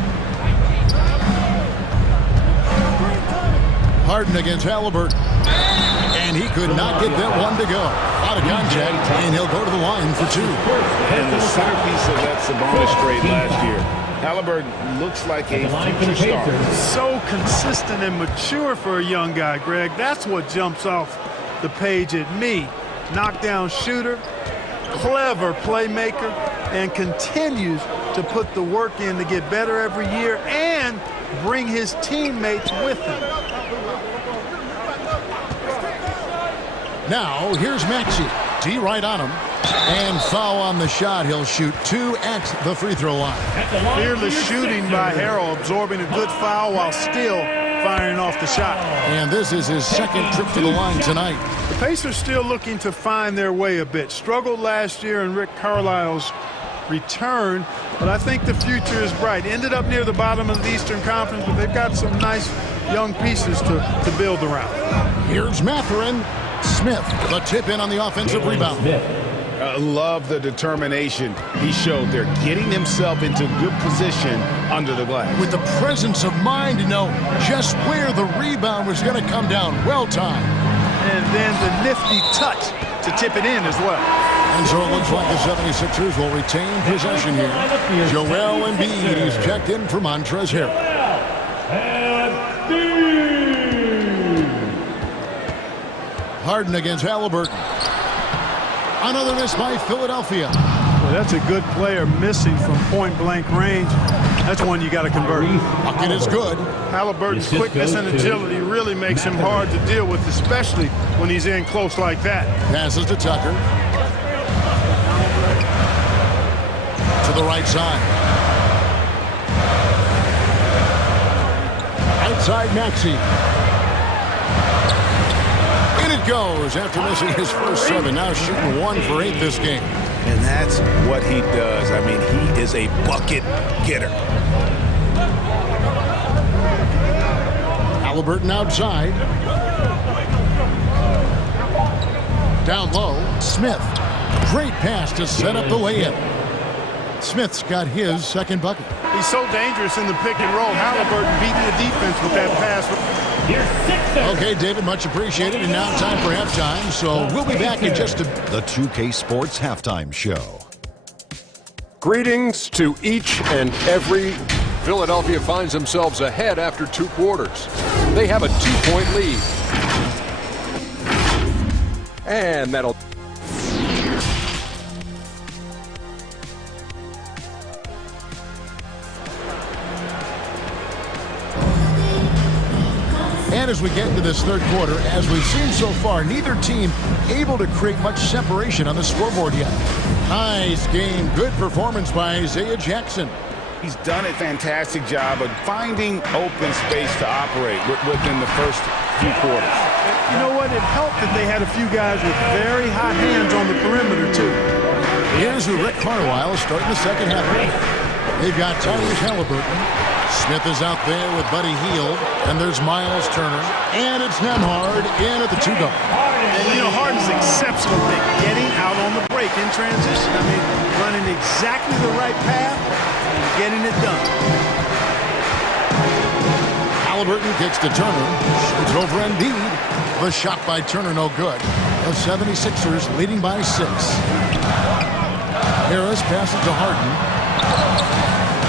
Harden against Halliburton. And he could not get that one to go. Out of contact, and he'll go to the line for 2. And the centerpiece of that Sabonis trade last year. Halliburton looks like a future star. So consistent and mature for a young guy, Greg. That's what jumps off the page at me. Knockdown shooter, clever playmaker, and continues to put the work in to get better every year and bring his teammates with him. Now, here's Maxey. D right on him. And foul on the shot. He'll shoot 2 at the free throw line. Fearless shooting by Harrell, absorbing a good foul while still firing off the shot. And this is his second trip to the line tonight. The Pacers still looking to find their way a bit. Struggled last year in Rick Carlisle's return, but I think the future is bright. Ended up near the bottom of the Eastern Conference, but they've got some nice young pieces to build around. Here's Mathurin. Smith, the tip in on the offensive rebound. I love the determination he showed there, getting himself into good position under the glass. With the presence of mind to know just where the rebound was going to come down. Well timed. And then the nifty touch to tip it in as well. And so it looks like the 76ers will retain possession here. Joel Embiid is checked in for Montrezl Harrell. Harden against Halliburton. Another miss by Philadelphia. Well, that's a good player missing from point-blank range. That's one you got to convert. Bucket is good. Halliburton's quickness and agility really makes him hard to deal with, especially when he's in close like that. Passes to Tucker. To the right side. Outside Maxey. In it goes after missing his first 7. Now shooting 1 for 8 this game. And that's what he does. I mean, he is a bucket getter. Halliburton outside. Down low, Smith. Great pass to set up the lay-in. Smith's got his second bucket. He's so dangerous in the pick and roll. Halliburton beating the defense with that pass. Okay, David, much appreciated. And now time for halftime, so we'll be back in just a... The 2K Sports Halftime Show. Greetings to each and every. Philadelphia finds themselves ahead after 2 quarters. They have a 2-point lead. And that'll... And as we get into this third quarter, as we've seen so far, neither team able to create much separation on the scoreboard yet. Nice game. Good performance by Isaiah Jackson. He's done a fantastic job of finding open space to operate within the first few quarters. You know what? It helped that they had a few guys with very hot hands on the perimeter, too. Here's who Rick Carlisle starting the second half. They've got Tyrese Halliburton. Smith is out there with Buddy Hield. And there's Miles Turner. And it's Nembhard in at the 2 guard. And, you know, Harden's exceptional at getting out on the break in transition. I mean, running exactly the right path and getting it done. Halliburton kicks to Turner. Shoots over Embiid. The shot by Turner no good. The 76ers leading by 6. Harris passes to Harden.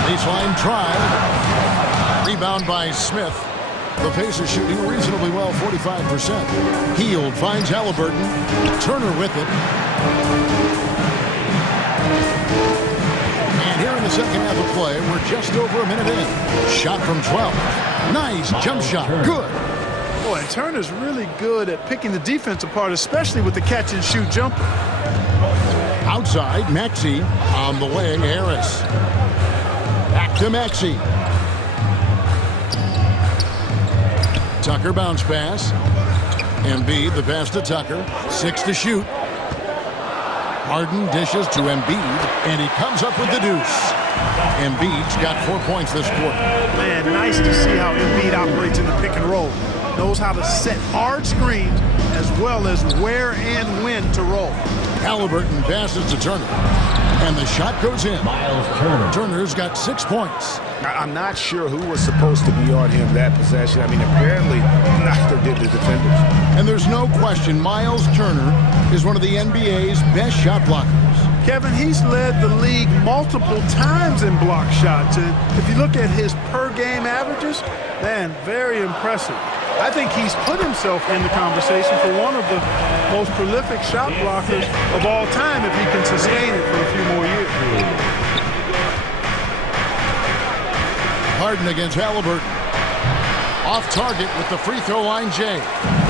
Baseline drive. Rebound by Smith. The Pacers shooting reasonably well, 45%. Hield finds Halliburton. Turner with it. And here in the second half of play, we're just over a minute in. Shot from 12. Nice jump shot. Good. Boy, Turner's really good at picking the defense apart, especially with the catch-and-shoot jumper. Outside, Maxey on the wing. Harris. Back to Maxey. Tucker bounce pass. Embiid, the pass to Tucker. 6 to shoot. Harden dishes to Embiid, and he comes up with the deuce. Embiid's got 4 points this quarter. Man, nice to see how Embiid operates in the pick and roll. Knows how to set hard screens as well as where and when to roll. Halliburton passes to Turner, and the shot goes in. Miles Turner. Turner's got 6 points. I'm not sure who was supposed to be on him that possession. I mean, apparently neither did the defenders. And there's no question Miles Turner is one of the NBA's best shot blockers. Kevin, he's led the league multiple times in block shots. And if you look at his per-game averages, man, very impressive. I think he's put himself in the conversation for one of the most prolific shot blockers of all time if he can sustain it for a few more years. Harden against Halliburton. Off target with the free throw line, Jay.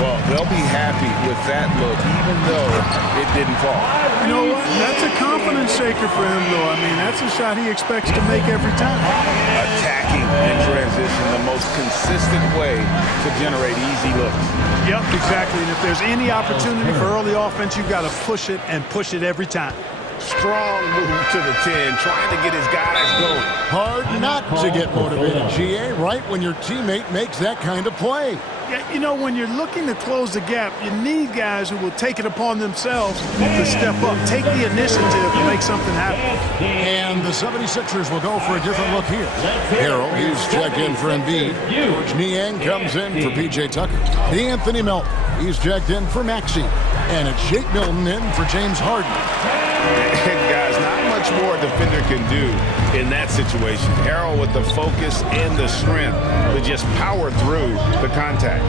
Well, they'll be happy with that look, even though it didn't fall. You know what? That's a confidence shaker for him, though. I mean, that's a shot he expects to make every time. Attacking in transition, the most consistent way to generate easy looks. Yep, exactly. And if there's any opportunity for early offense, you've got to push it and push it every time. Strong move to the 10, trying to get his guys going. Hard not to get motivated, GA, right when your teammate makes that kind of play. Yeah, you know, when you're looking to close the gap, you need guys who will take it upon themselves to step up, take the initiative to make something happen. And the 76ers will go for a different look here. Harrell, he's checked in for Embiid. George Niang comes in for P.J. Tucker. Anthony Melton, he's checked in for Maxey. And it's Jake Milton in for James Harden. And guys, not much more a defender can do in that situation. Harrell with the focus and the strength to just power through the contact.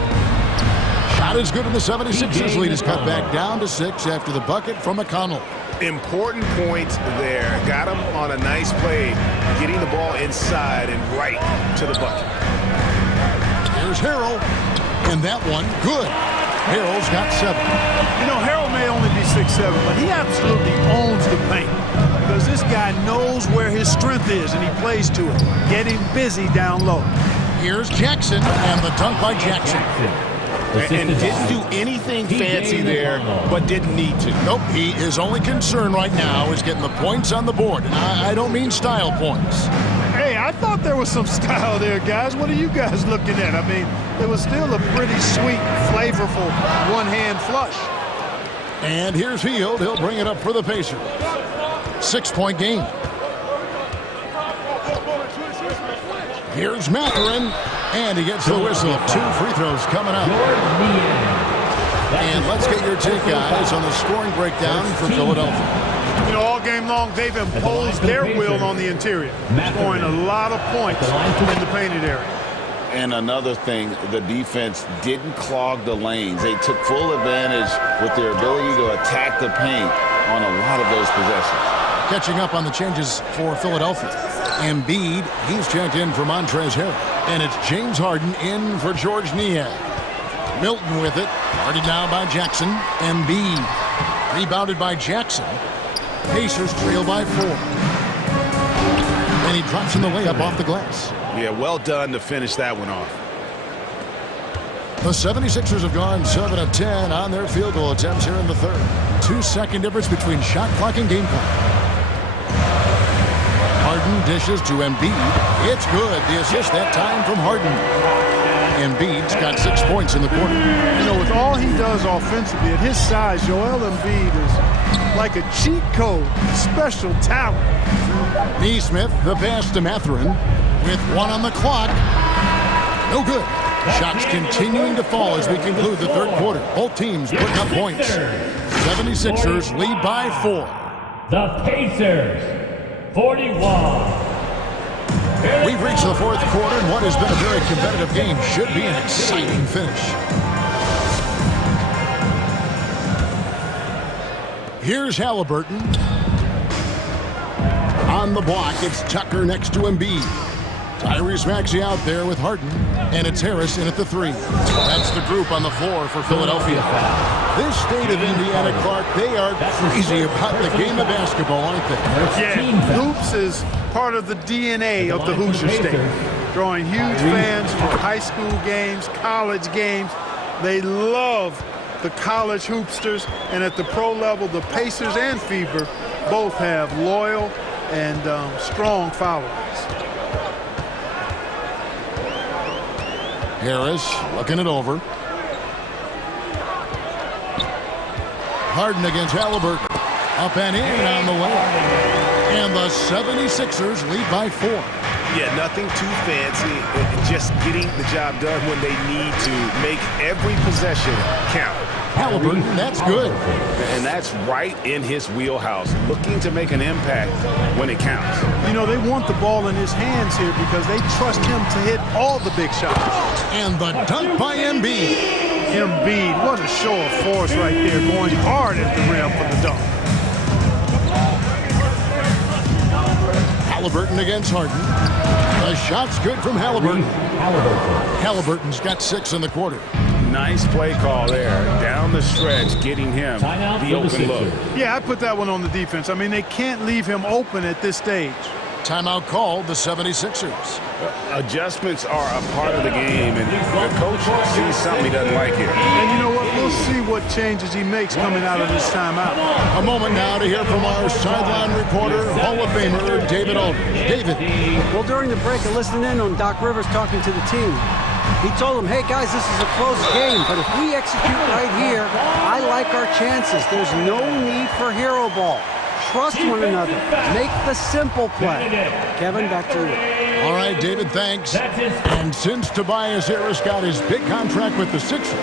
Shot is good, and the 76ers lead is cut back down to 6 after the bucket from McConnell. Important point there. Got him on a nice play, getting the ball inside and right to the bucket. Here's Harrell, and that one good. Harrell's got 7. You know, Harrell may only be 6'7", but he absolutely owns the paint because this guy knows where his strength is, and he plays to it, getting busy down low. Here's Jackson, and the dunk by Jackson. And didn't do anything fancy there, but didn't need to. Nope, his only concern right now is getting the points on the board, and I don't mean style points. Hey, I thought there was some style there, guys. What are you guys looking at? I mean, it was still a pretty sweet, flavorful one-hand flush. And here's Hield. He'll bring it up for the Pacers. 6-point game. Here's Mathurin, and he gets the whistle. 2 free throws coming up. And let's get your take, guys, on the scoring breakdown for Philadelphia. You know, all game long, they've imposed their will on the interior, scoring a lot of points in the painted area. And another thing, the defense didn't clog the lanes. They took full advantage with their ability to attack the paint on a lot of those possessions. Catching up on the changes for Philadelphia. Embiid, he's checked in for Montrezl Harrell. And it's James Harden in for George Niang. Milton with it. Guarded now by Jackson. Embiid. Rebounded by Jackson. Pacers trail by 4. And he drops in the layup off the glass. Yeah, well done to finish that one off. The 76ers have gone 7 of 10 on their field goal attempts here in the third. 2-second difference between shot clock and game clock. Harden dishes to Embiid. It's good. The assist that time from Harden. Embiid's got 6 points in the quarter. You know, with all he does offensively, at his size, Joel Embiid is like a cheat code, special talent. Neesmith, the pass to Mathurin, with 1 on the clock. No good. Shots continuing to fall as we conclude the third quarter. Both teams putting up points. 76ers lead by 4. The Pacers, 41. We've reached the fourth quarter, and what has been a very competitive game should be an exciting finish. Here's Halliburton. On the block, it's Tucker next to Embiid. Tyrese Maxey out there with Harden, and it's Harris in at the 3. That's the group on the floor for Philadelphia. This state of Indiana, Clark, they are crazy about the game of basketball, aren't they? Yeah, hoops is part of the DNA of the Hoosier State. Drawing huge fans for high school games, college games. They love the college hoopsters, and at the pro level, the Pacers and Fever both have loyal and strong followers. Harris looking it over. Harden against Halliburton. Up and in on the way. And the 76ers lead by 4. Yeah, nothing too fancy. Just getting the job done when they need to. Make every possession count. Halliburton, that's good. And that's right in his wheelhouse. Looking to make an impact when it counts. You know, they want the ball in his hands here because they trust him to hit all the big shots. And the dunk by Embiid. Embiid, what a show of force right there, going hard at the rim for the dunk. Halliburton against Harden. The shot's good from Halliburton. Halliburton's got 6 in the quarter. Nice play call there. Down the stretch, getting him the open look. Yeah, I put that one on the defense. I mean, they can't leave him open at this stage. Timeout called the 76ers. Adjustments are a part of the game, and the coach sees something he doesn't like here. And you know what? We'll see what changes he makes coming out of this timeout. A moment now to hear from our sideline reporter, Hall of Famer David Aldridge. David. Well, during the break, I listened in on Doc Rivers talking to the team. He told them, hey, guys, this is a close game, but if we execute right here, I like our chances. There's no need for hero ball. Trust one another. Make the simple play. Kevin, back to you. All right, David, thanks. And since Tobias Harris got his big contract with the Sixers,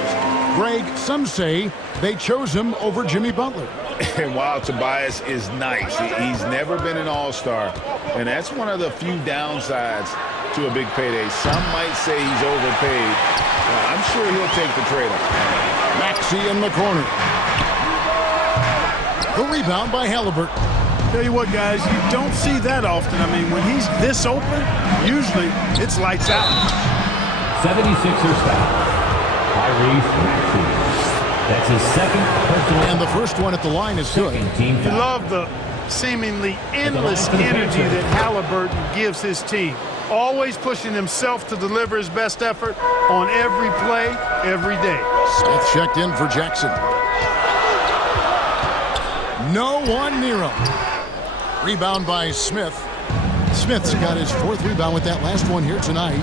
Greg, some say they chose him over Jimmy Butler. And while Tobias is nice, he's never been an all-star, and that's one of the few downsides to a big payday. Some might say he's overpaid. I'm sure he'll take the trade-off. Maxey in the corner. The rebound by Halliburton. Tell you what, guys, you don't see that often. I mean, when he's this open, usually it's lights out. 76ers foul. Tyrese Maxey. That's his second personal. And the first one at the line is good. You love the seemingly endless energy that Halliburton gives his team. Always pushing himself to deliver his best effort on every play, every day. Smith checked in for Jackson. No one near him. Rebound by Smith. Smith's got his 4th rebound with that last one here tonight.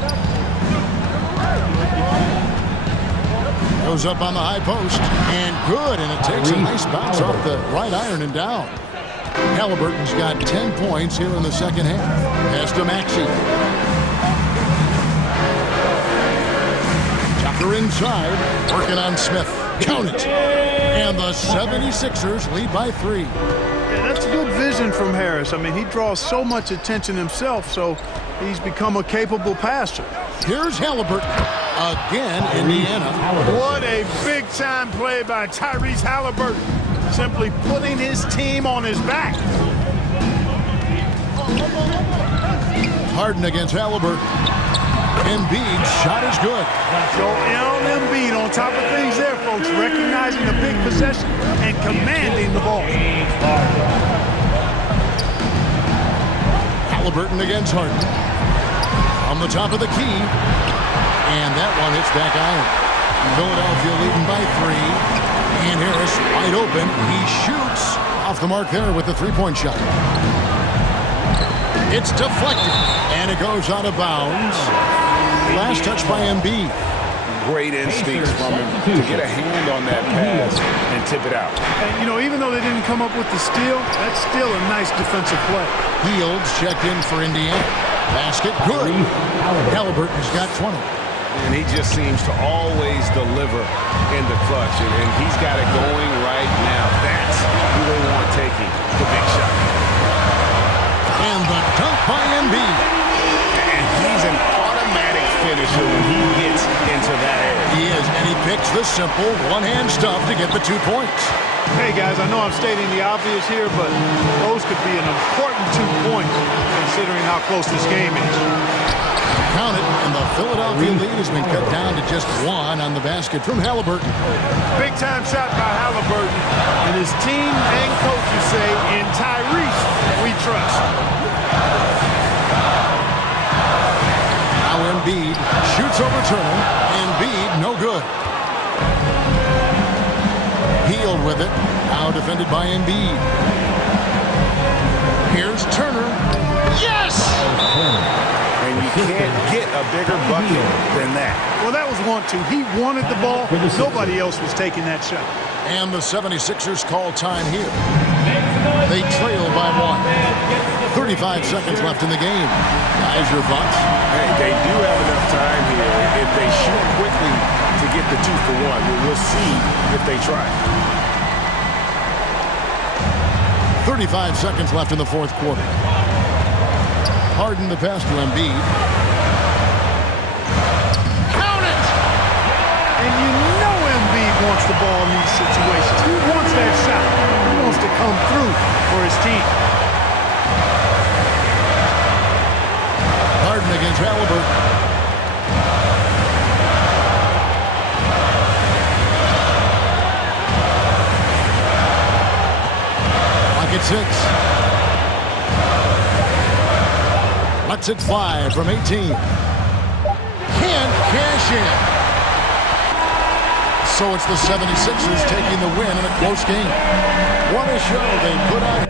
Goes up on the high post. And good. And it takes a nice bounce off the right iron and down. Halliburton's got 10 points here in the second half. Pass to Maxey. Tucker inside. Working on Smith. Count it. And the 76ers lead by 3. Yeah, that's good vision from Harris. I mean, he draws so much attention himself, so he's become a capable passer. Here's Halliburton. Again, Indiana. What a big-time play by Tyrese Halliburton. Simply putting his team on his back. Harden against Halliburton. Embiid's shot is good. Joel Embiid on top of things there, folks, recognizing the big possession and commanding the ball. Halliburton against Harden. On the top of the key. And that one hits back iron. Philadelphia leading by 3. And Harris wide open. He shoots off the mark there with the three-point shot. It's deflected. And it goes out of bounds. Last touch by Embiid. Great instincts from him to get a hand on that pass and tip it out. And, you know, even though they didn't come up with the steal, that's still a nice defensive play. Fields checked in for Indiana. Basket good. Halliburton's got 20. And he just seems to always deliver in the clutch. And he's got it going right now. That's who they want taking the big shot. And the dunk by Embiid. And he's an automatic finisher when he gets into that area. He is, and he picks the simple one-hand stuff to get the 2 points. Hey, guys, I know I'm stating the obvious here, but those could be an important 2 points considering how close this game is. Count it, and the Philadelphia lead has been cut down to just 1 on the basket from Halliburton. Big-time shot by Halliburton, and his team and coaches say, in Tyrese, we trust. Now Embiid shoots over Turner. Embiid, no good. Healed with it. Now defended by Embiid. Here's Turner. Yes! And you can't get a bigger bucket than that. Well, that was 1-2. He wanted the ball. Nobody else was taking that shot. And the 76ers call time here. They trail by 1. 35 seconds left in the game. Guys, your thoughts? Hey, they do have enough time here. If they shoot quickly to get the 2 for 1, we'll see if they try. 35 seconds left in the fourth quarter. Harden the pass to Embiid. Count it! And you know Embiid wants the ball in these situations. He wants that shot. He wants to come through for his team. Harden against Halliburton. Clock at 6. Lets it fly from 18. Can't cash in. So it's the 76ers taking the win in a close game. What a show they put on.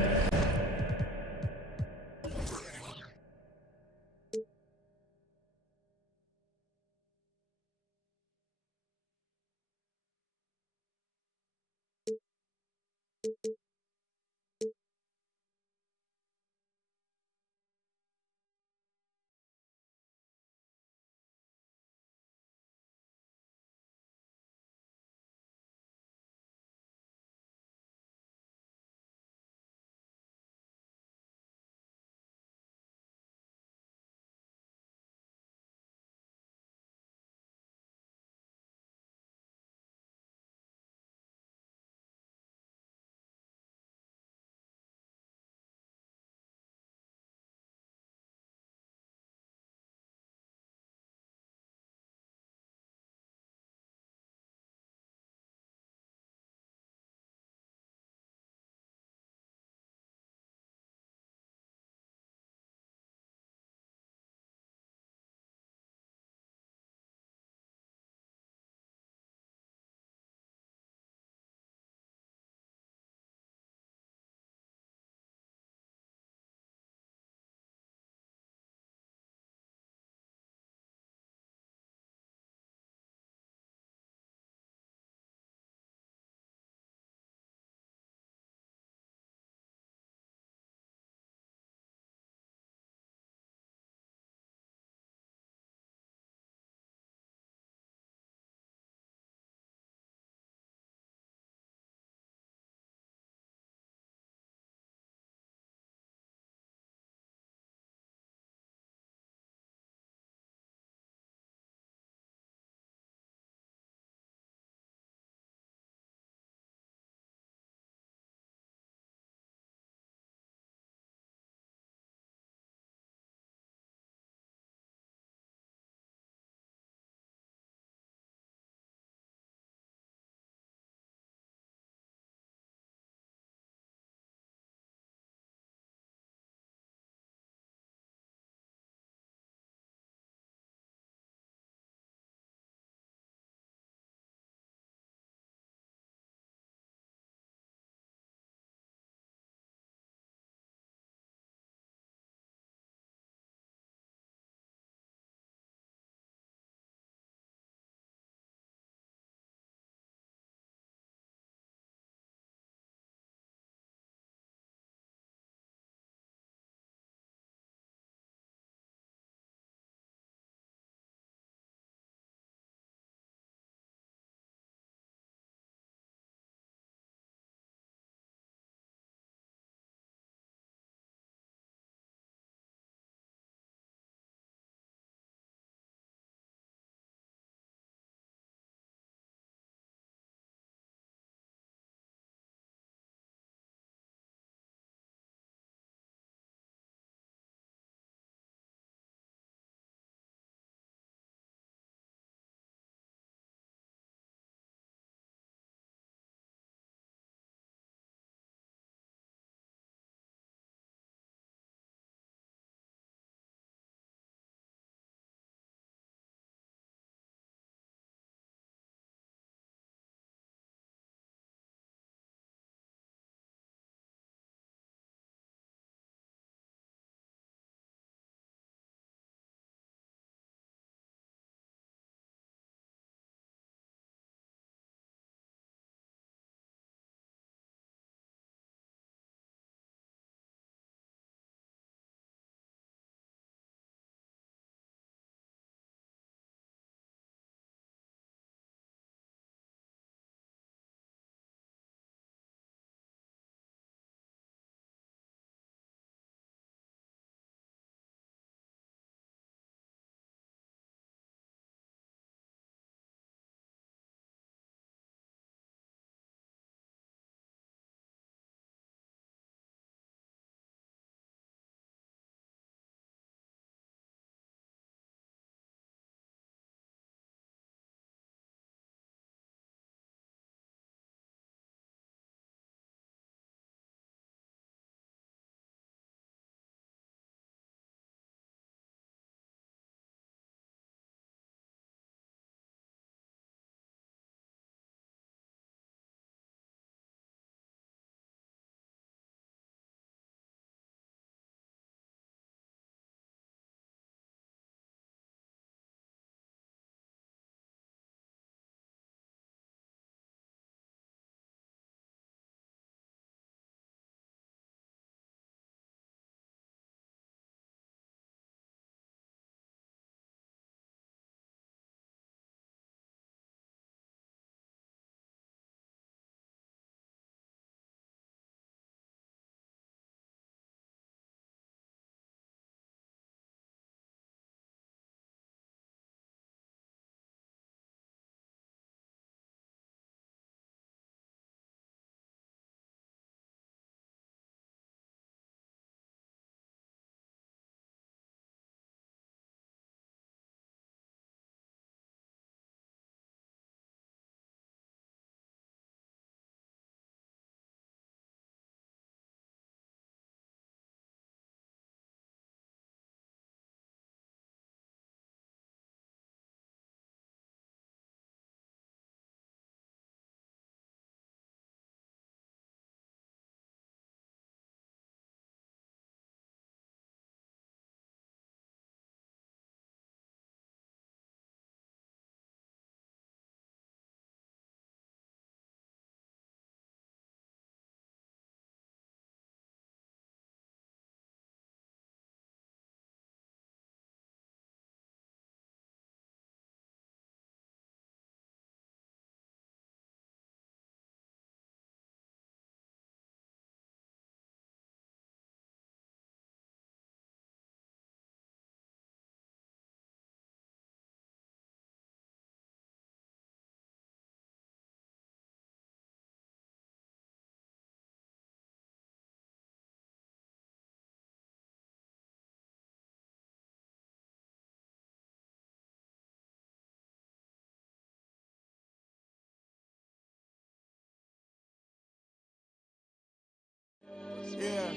Yeah.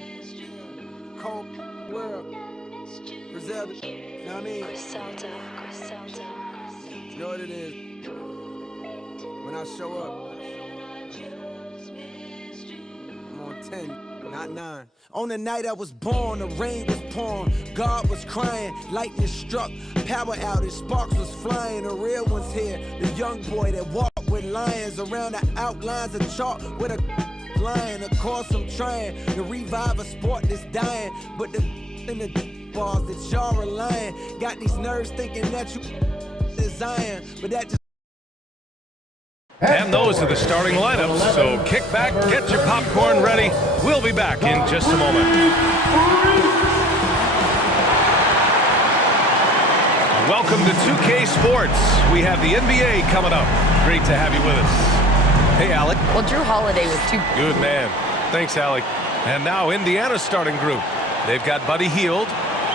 Cold world. Griselda. You know what I mean? You know what it is. When I show up, I'm on 10, not 9. On the night I was born, the rain was pouring, God was crying, lightning struck, power outage, sparks was flying, the real one's here, the young boy that walked with lions around the outlines of chalk with a lion. Of course I'm trying to revive a sport that's dying, but the in the balls that y'all relying, got these nerves thinking that you design, but that just. And those are the starting lineups, so kick back, get your popcorn ready. We'll be back in just a moment. Welcome to 2K Sports. We have the NBA coming up. Great to have you with us. Hey, Alec. Well, Drew Holiday was too good, man. Thanks, Alec. And now Indiana's starting group. They've got Buddy Hield,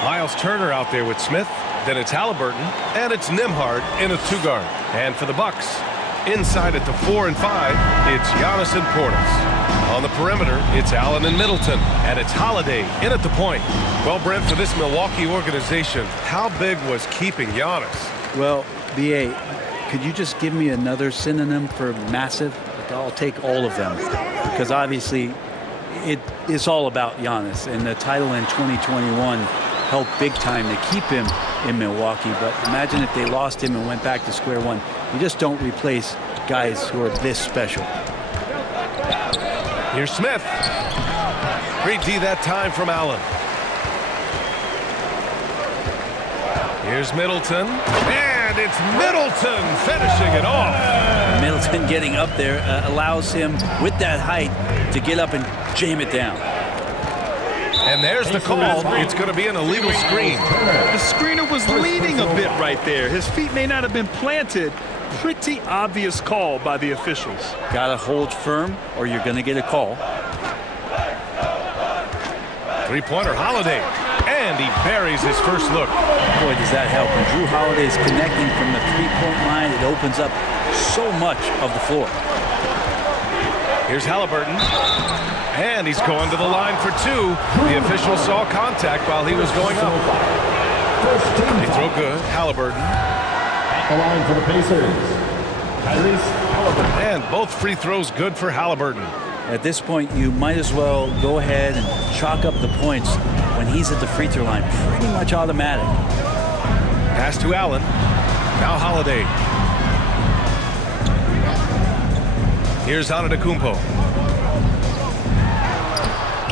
Miles Turner out there with Smith. Then it's Halliburton, and it's Nembhard in a two-guard. And for the Bucks, inside at the 4 and 5, it's Giannis and Portis. On the perimeter, it's Allen and Middleton, and it's Holiday in at the point. Well, Brent, for this Milwaukee organization, how big was keeping Giannis? Well, B.A., could you just give me another synonym for massive? I'll take all of them, because obviously it's all about Giannis, and the title in 2021 helped big time to keep him in Milwaukee. But imagine if they lost him and went back to square one. You just don't replace guys who are this special. Here's Smith. Great D that time from Allen. Here's Middleton. And it's Middleton finishing it off. Middleton getting up there allows him, with that height, to get up and jam it down. And there's the call. It's going to be an illegal screen. The screener was leaning a bit right there. His feet may not have been planted. Pretty obvious call by the officials. Got to hold firm or you're going to get a call. Three-pointer Holiday. And he buries his first look. Boy, does that help. When Drew Holiday is connecting from the three-point line, it opens up so much of the floor. Here's Halliburton. And he's going to the line for two. The official saw contact while he was going up. They throw good. Halliburton. At the line for the Pacers, Tyrese Halliburton. And both free throws good for Halliburton. At this point, you might as well go ahead and chalk up the points when he's at the free throw line. Pretty much automatic. Pass to Allen. Now Holiday. Here's Antetokounmpo.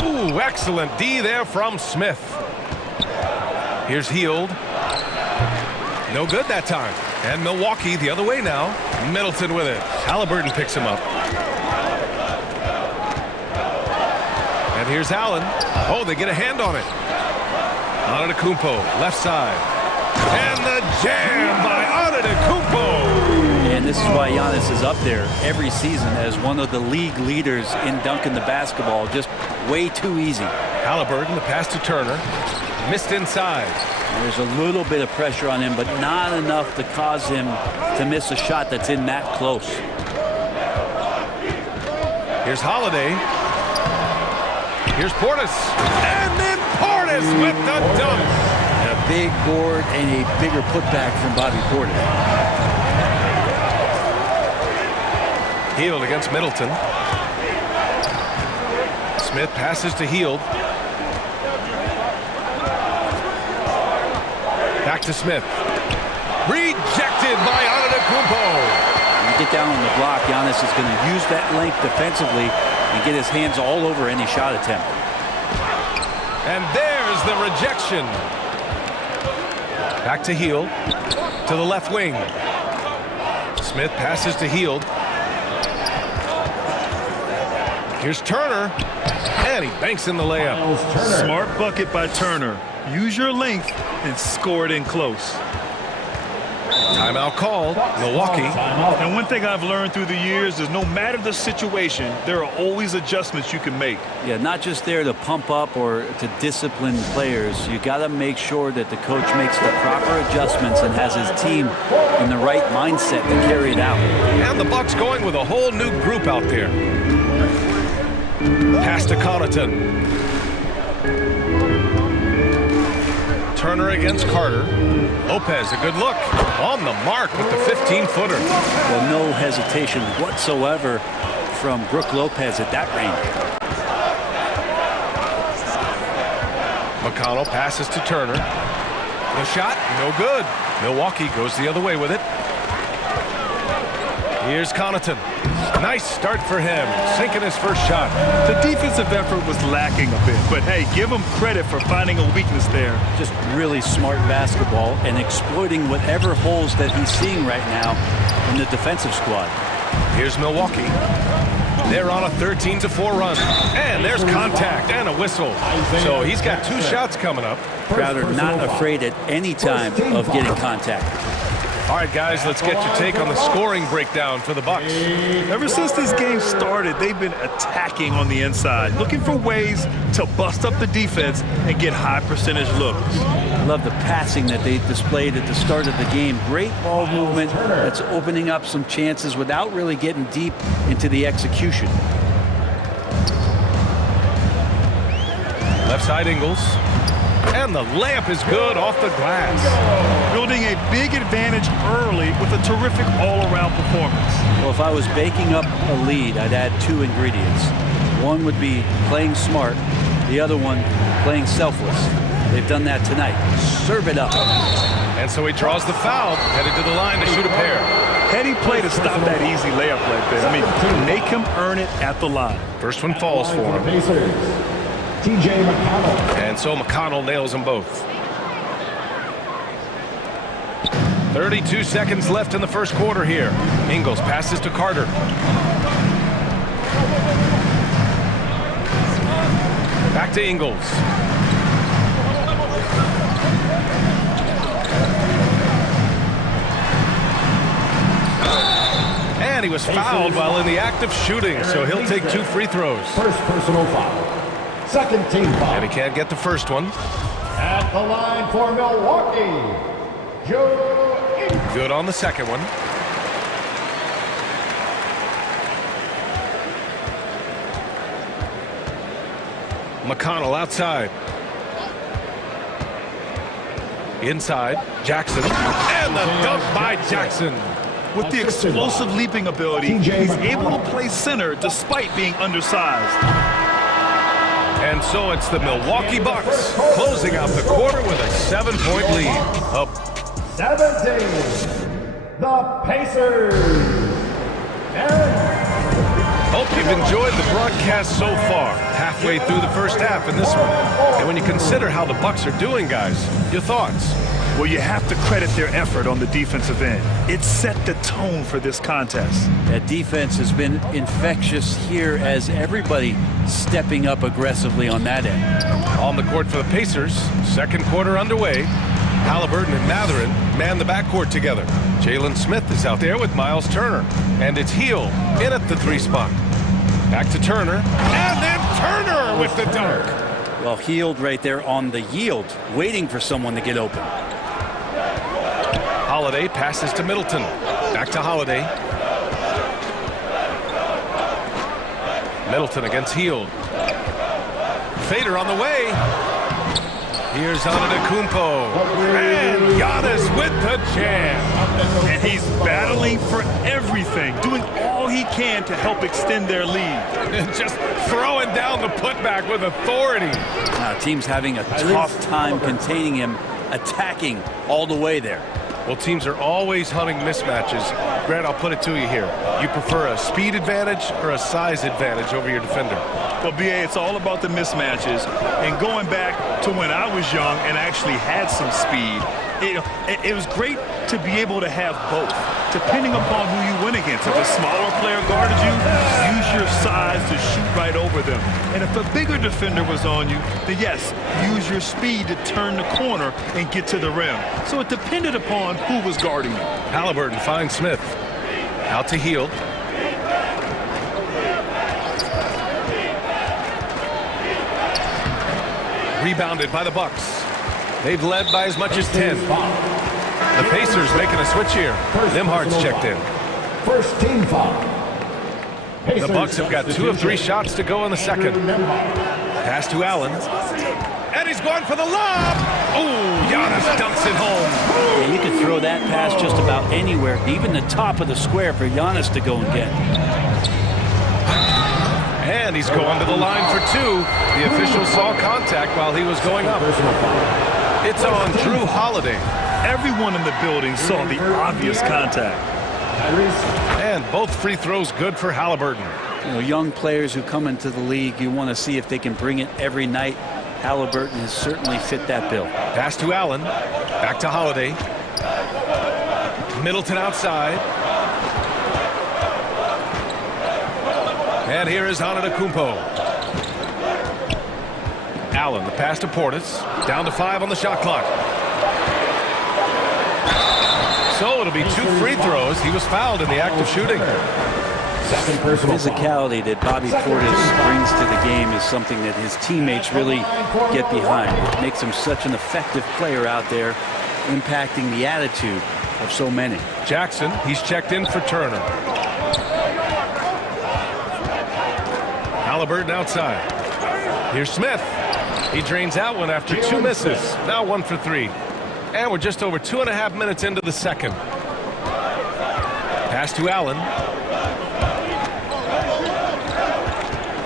Ooh, excellent D there from Smith. Here's Hield. No good that time. And Milwaukee the other way now. Middleton with it. Halliburton picks him up. And here's Allen. Oh, they get a hand on it. Antetokounmpo, left side. And the jam by Antetokounmpo. And this is why Giannis is up there every season as one of the league leaders in dunking the basketball. Just way too easy. Halliburton, the pass to Turner. Missed inside. There's a little bit of pressure on him, but not enough to cause him to miss a shot that's in that close. Here's Holiday. Here's Portis. And then Portis with the dunk. And a big board and a bigger putback from Bobby Portis. Hield against Middleton. Smith passes to Hield. Back to Smith. Rejected by Antetokounmpo. When you get down on the block, Giannis is going to use that length defensively and get his hands all over any shot attempt. And there's the rejection. Back to Hield. To the left wing. Smith passes to Hield. Here's Turner. And he banks in the layup. Smart bucket by Turner. Use your length and score it in close. Timeout called. Milwaukee. And one thing I've learned through the years is no matter the situation, there are always adjustments you can make. Yeah, not just there to pump up or to discipline players. You got to make sure that the coach makes the proper adjustments and has his team in the right mindset to carry it out. And the Bucks going with a whole new group out there. Pass to Connaughton. Turner against Carter. Lopez, a good look. On the mark with the 15-footer. Well, no hesitation whatsoever from Brook Lopez at that range. McConnell passes to Turner. The shot, no good. Milwaukee goes the other way with it. Here's Connaughton. Nice start for him, sinking his first shot. The defensive effort was lacking a bit, but hey, give him credit for finding a weakness there. Just really smart basketball and exploiting whatever holes that he's seeing right now in the defensive squad. Here's Milwaukee. They're on a 13-4 run. And there's contact and a whistle. So he's got 2 shots coming up. Crowder not afraid at any time of getting contact. All right, guys, let's get your take on the scoring breakdown for the Bucks. Ever since this game started, they've been attacking on the inside, looking for ways to bust up the defense and get high percentage looks. I love the passing that they displayed at the start of the game. Great ball movement that's opening up some chances without really getting deep into the execution. Left side Ingles. And the layup is good off the glass. Building a big advantage early with a terrific all-around performance. Well, if I was baking up a lead, I'd add 2 ingredients. One would be playing smart. The other one, playing selfless. They've done that tonight. Serve it up. And so he draws the foul, headed to the line to shoot a pair. Heady play to stop that easy layup right there. I mean, make him earn it at the line. First one falls for him. TJ McConnell. And so McConnell nails them both. 32 seconds left in the first quarter here. Ingles passes to Carter. Back to Ingles. And he was fouled while in the act of shooting, so he'll take 2 free throws. First personal foul. Second team foul. And he can't get the first one. At the line for Milwaukee, Joe Ingles. Good on the second one. McConnell outside. Inside, Jackson. And the dunk by Jackson. With the explosive leaping ability, he's able to play center despite being undersized. And so it's the Milwaukee Bucks closing out the quarter with a 7-point lead. 17, the Pacers. Hope you've enjoyed the broadcast so far. Halfway through the first half in this one. And when you consider how the Bucks are doing, guys, your thoughts? Well, you have to credit their effort on the defensive end. It set the tone for this contest. That defense has been infectious here as everybody stepping up aggressively on that end. On the court for the Pacers, second quarter underway. Halliburton and Matherin man the backcourt together. Jalen Smith is out there with Miles Turner. And it's Hield in at the 3 spot. Back to Turner. And then Turner with the dunk. Well, Hield right there on the yield, waiting for someone to get open. Holiday passes to Middleton. Back to Holiday. Middleton against Hield. Fader on the way. Here's Antetokounmpo. And Giannis with the jam. And he's battling for everything, doing all he can to help extend their lead. And just throwing down the putback with authority. Team's having a tough time containing him, attacking all the way there. Well, teams are always hunting mismatches. Grant, I'll put it to you here. You prefer a speed advantage or a size advantage over your defender? Well, BA, it's all about the mismatches. And going back to when I was young and actually had some speed, it was great to be able to have both, depending upon who you went against. If a smaller player guarded you, use your size to shoot right over them. And if a bigger defender was on you, then yes, use your speed to turn the corner and get to the rim. So it depended upon who was guarding you. Halliburton finds Smith. Out to Hield. Rebounded by the Bucks. They've led by as much as 10. The Pacers making a switch here. Nimhard's checked in. First team foul. The Bucks have got 2 of 3 shots to go in the second. Pass to Allen. And he's going for the lob. Ooh, Giannis dunks it home. Yeah, you could throw that pass just about anywhere, even the top of the square for Giannis to go and get. And he's going to the line for two. The official saw contact while he was going up. It's on Drew Holiday. Everyone in the building saw the obvious contact. And both free throws good for Halliburton. You know, young players who come into the league, you want to see if they can bring it every night. Halliburton has certainly fit that bill. Pass to Allen. Back to Holiday. Middleton outside. And here is Antetokounmpo. Allen, the pass to Portis. Down to 5 on the shot clock. So it'll be 2 free throws. He was fouled in the act of shooting. The physicality that Bobby Portis brings to the game is something that his teammates really get behind. It makes him such an effective player out there, impacting the attitude of so many. Jackson, he's checked in for Turner. Halliburton outside. Here's Smith. He drains out one after 2 misses. Now 1 for 3. And we're just over 2.5 minutes into the second. Pass to Allen.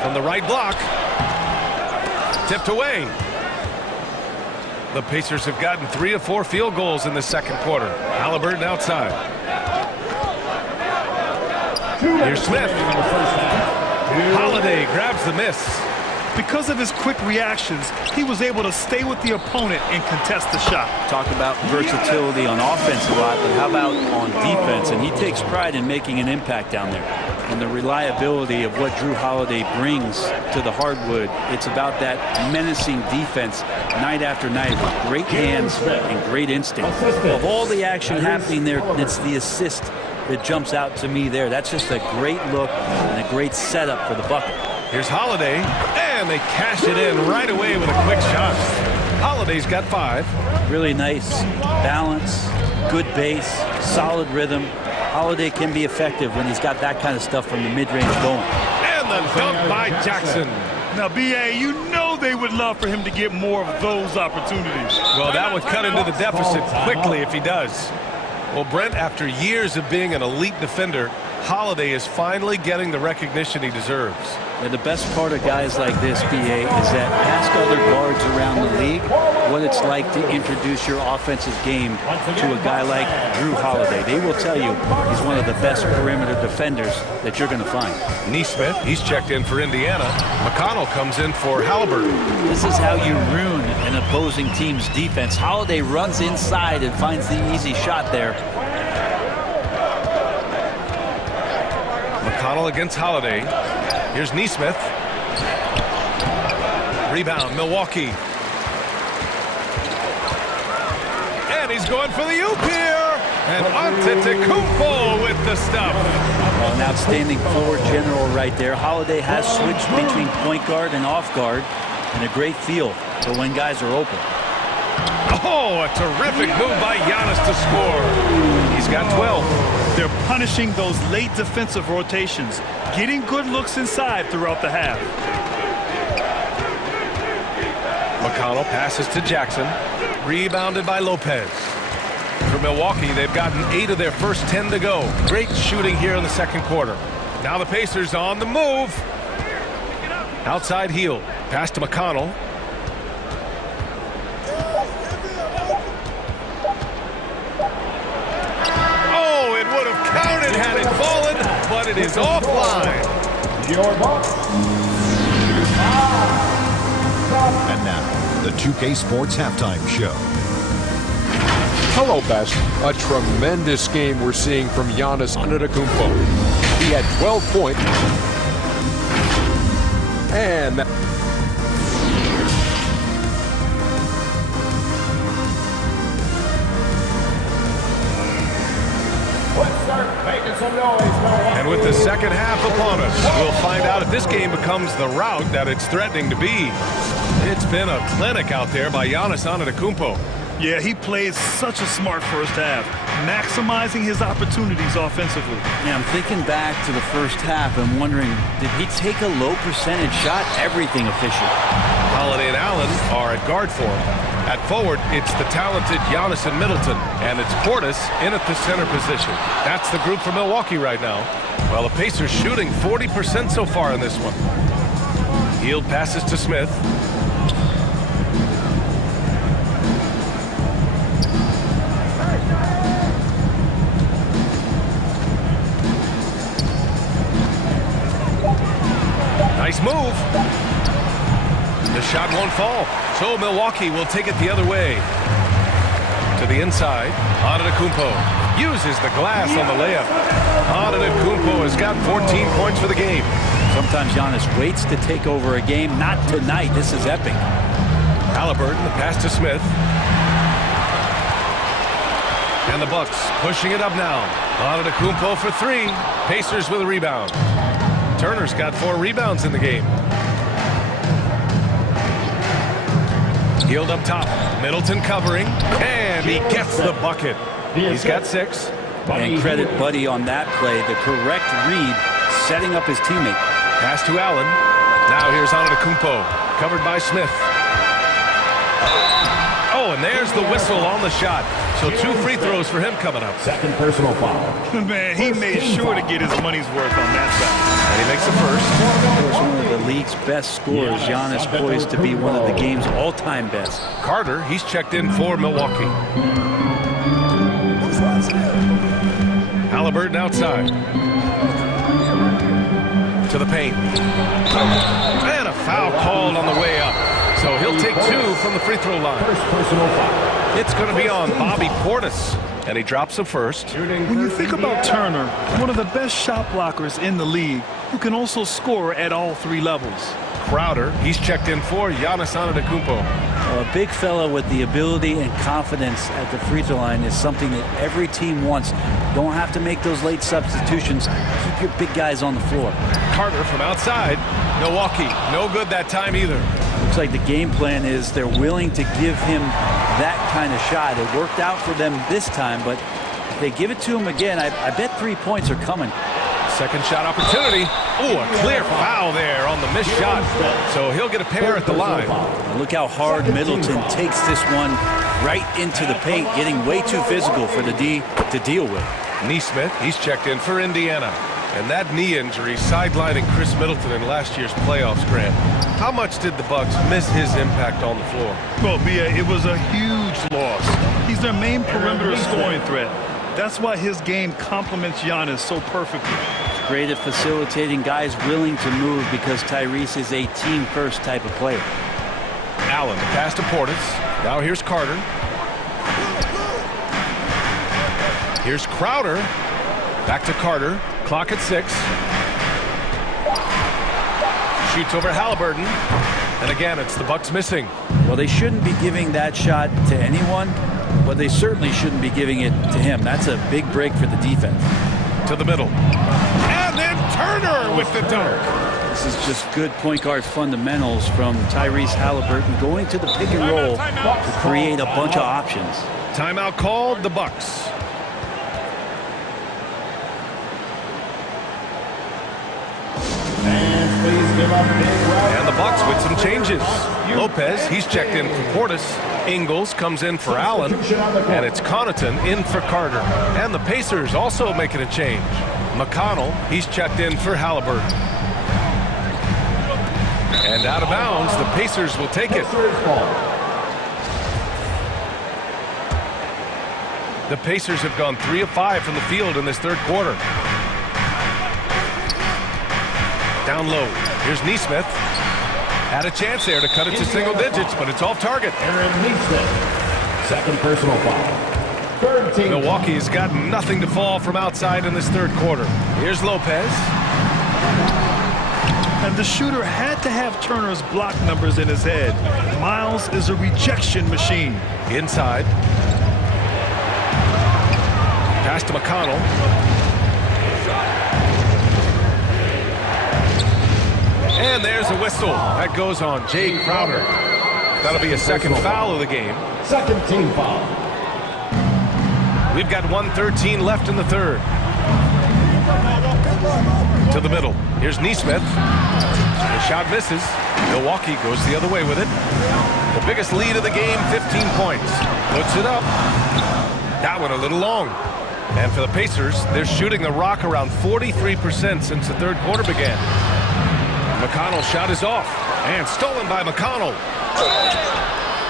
From the right block. Tipped away. The Pacers have gotten 3 of 4 field goals in the second quarter. Halliburton outside. Here's Smith. Holiday grabs the miss. Because of his quick reactions, he was able to stay with the opponent and contest the shot. Talk about versatility on offense a lot, but how about on defense? And he takes pride in making an impact down there. And the reliability of what Drew Holiday brings to the hardwood, it's about that menacing defense night after night with great hands and great instinct. Of all the action happening there, it's the assist that jumps out to me there. That's just a great look and a great setup for the bucket. Here's Holiday, and they cash it in right away with a quick shot. Holiday's got 5. Really nice balance, good base, solid rhythm. Holiday can be effective when he's got that kind of stuff from the mid-range going. And the dunk by Jackson. Now, B.A., you know they would love for him to get more of those opportunities. Well, that would cut into the deficit quickly if he does. Well, Brent, after years of being an elite defender, Holiday is finally getting the recognition he deserves. And the best part of guys like this, B.A., is that ask other guards around the league what it's like to introduce your offensive game to a guy like Drew Holiday. They will tell you he's one of the best perimeter defenders that you're going to find. Neesmith, he's checked in for Indiana. McConnell comes in for Halliburton. This is how you ruin an opposing team's defense. Holiday runs inside and finds the easy shot there. McConnell against Holiday. Here's Neesmith. Rebound, Milwaukee. And he's going for the oop here. And Antetokounmpo with the stuff. Well, an outstanding floor general right there. Holiday has switched between point guard and off guard, and a great feel for when guys are open. Oh, a terrific move by Giannis to score. He's got 12. They're punishing those late defensive rotations, getting good looks inside throughout the half. McConnell passes to Jackson. Rebounded by Lopez. For Milwaukee, they've gotten 8 of their first 10 to go. Great shooting here in the second quarter. Now the Pacers on the move. Outside heel. Pass to McConnell. Counted had it fallen, but it is offline. And now, the 2K Sports Halftime Show. Hello, Best. A tremendous game we're seeing from Giannis Antetokounmpo. He had 12 points. And And with the second half upon us, we'll find out if this game becomes the rout that it's threatening to be. It's been a clinic out there by Giannis Antetokounmpo. Yeah, he played such a smart first half, maximizing his opportunities offensively. Yeah, I'm thinking back to the first half and wondering, did he take a low percentage shot? Everything efficient. Holiday and Allen are at guard for him. At forward, it's the talented Giannis and Middleton, and it's Portis in at the center position. That's the group for Milwaukee right now. Well, the Pacers shooting 40% so far in this one. Hield passes to Smith. Nice move. The shot won't fall, so Milwaukee will take it the other way. To the inside, Antetokounmpo uses the glass on the layup. Antetokounmpo has got 14 points for the game. Sometimes Giannis waits to take over a game. Not tonight. This is epic. Halliburton, the pass to Smith. And the Bucks pushing it up now. Antetokounmpo for three. Pacers with a rebound. Turner's got 4 rebounds in the game. Hield up top. Middleton covering. And he gets the bucket. He's got 6. And credit Buddy on that play. The correct read, setting up his teammate. Pass to Allen. Now here's Antetokounmpo. Covered by Smith. Oh, and there's the whistle on the shot. So 2 free throws for him coming up. Second personal foul. Man, he made sure to get his money's worth on that side. And he makes the first. Of course, one of the league's best scorers. Giannis poised to be one of the game's all-time best. Carter, he's checked in for Milwaukee. Halliburton outside. To the paint. And a foul called on the way up. So he'll take 2 from the free throw line. First personal foul. It's going to be on Bobby Portis. And he drops the first. When you think about Turner, one of the best shot blockers in the league, who can also score at all 3 levels. Crowder, he's checked in for Giannis Antetokounmpo. A big fella with the ability and confidence at the free throw line is something that every team wants. Don't have to make those late substitutions. Keep your big guys on the floor. Carter from outside. Milwaukee, no good that time either. Looks like the game plan is they're willing to give him that kind of shot. It worked out for them this time, but if they give it to him again, I bet 3 points are coming. Second shot opportunity. Oh, a clear foul there on the missed shot. So he'll get a pair at the line. Look how hard Middleton takes this one right into the paint, getting way too physical for the D to deal with. Nesmith, he's checked in for Indiana. And that knee injury sidelining Chris Middleton in last year's playoffs, Grant. How much did the Bucks miss his impact on the floor? Well, Bia, it was a huge loss. He's their main perimeter scoring threat. That's why his game complements Giannis so perfectly. He's great at facilitating guys willing to move because Tyrese is a team-first type of player. Allen, the pass to Portis. Now here's Carter. Here's Crowder. Back to Carter. Clock at 6. Shoots over Halliburton. And again, it's the Bucks missing. Well, they shouldn't be giving that shot to anyone, but they certainly shouldn't be giving it to him. That's a big break for the defense. To the middle. And then Turner with the dunk. This is just good point guard fundamentals from Tyrese Halliburton, going to the pick and roll to create a bunch of options. Timeout called, the Bucks. And the Bucks with some changes. Lopez, he's checked in for Portis. Ingles comes in for Allen. And it's Connaughton in for Carter. And the Pacers also making a change. McConnell, he's checked in for Halliburton. And out of bounds, the Pacers will take it. The Pacers have gone 3 of 5 from the field in this third quarter. Down low. Here's Nesmith. Had a chance there to cut it to single digits, but it's off target. Aaron Nesmith. Second personal foul. Third team. Milwaukee's got nothing to fall from outside in this third quarter. Here's Lopez. And the shooter had to have Turner's block numbers in his head. Miles is a rejection machine. Inside. Pass to McConnell. And there's a whistle. That goes on Jay Crowder. That'll be a second foul of the game. Second team foul. We've got 1:13 left in the third. To the middle. Here's Nesmith. The shot misses. Milwaukee goes the other way with it. The biggest lead of the game, 15 points. Puts it up. That one a little long. And for the Pacers, they're shooting the rock around 43% since the third quarter began. McConnell's shot is off. And stolen by McConnell.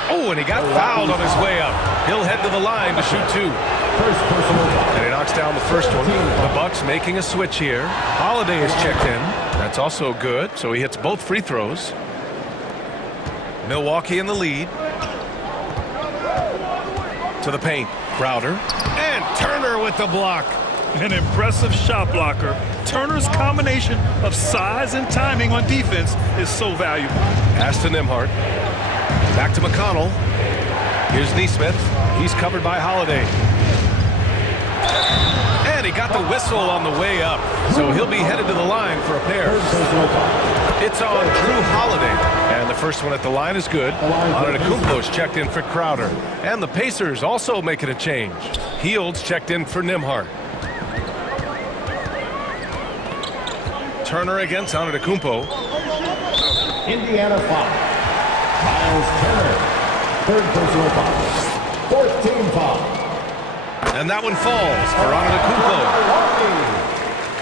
Oh, and he got fouled on his way up. He'll head to the line to shoot 2. And he knocks down the first one. The Bucks making a switch here. Holiday is checked in. That's also good, so he hits both free throws. Milwaukee in the lead. To the paint. Crowder. And Turner with the block. An impressive shot blocker. Turner's combination of size and timing on defense is so valuable. Pass to Nembhard. Back to McConnell. Here's Nesmith. He's covered by Holiday. And he got the whistle on the way up. So he'll be headed to the line for a pair. It's on Drew Holiday. And the first one at the line is good. Antetokounmpo's checked in for Crowder. And the Pacers also making a change. Hield's checked in for Nembhard. Turner against Antetokounmpo. Indiana foul. Miles Turner, third personal foul. 14 foul. And that one falls for Antetokounmpo.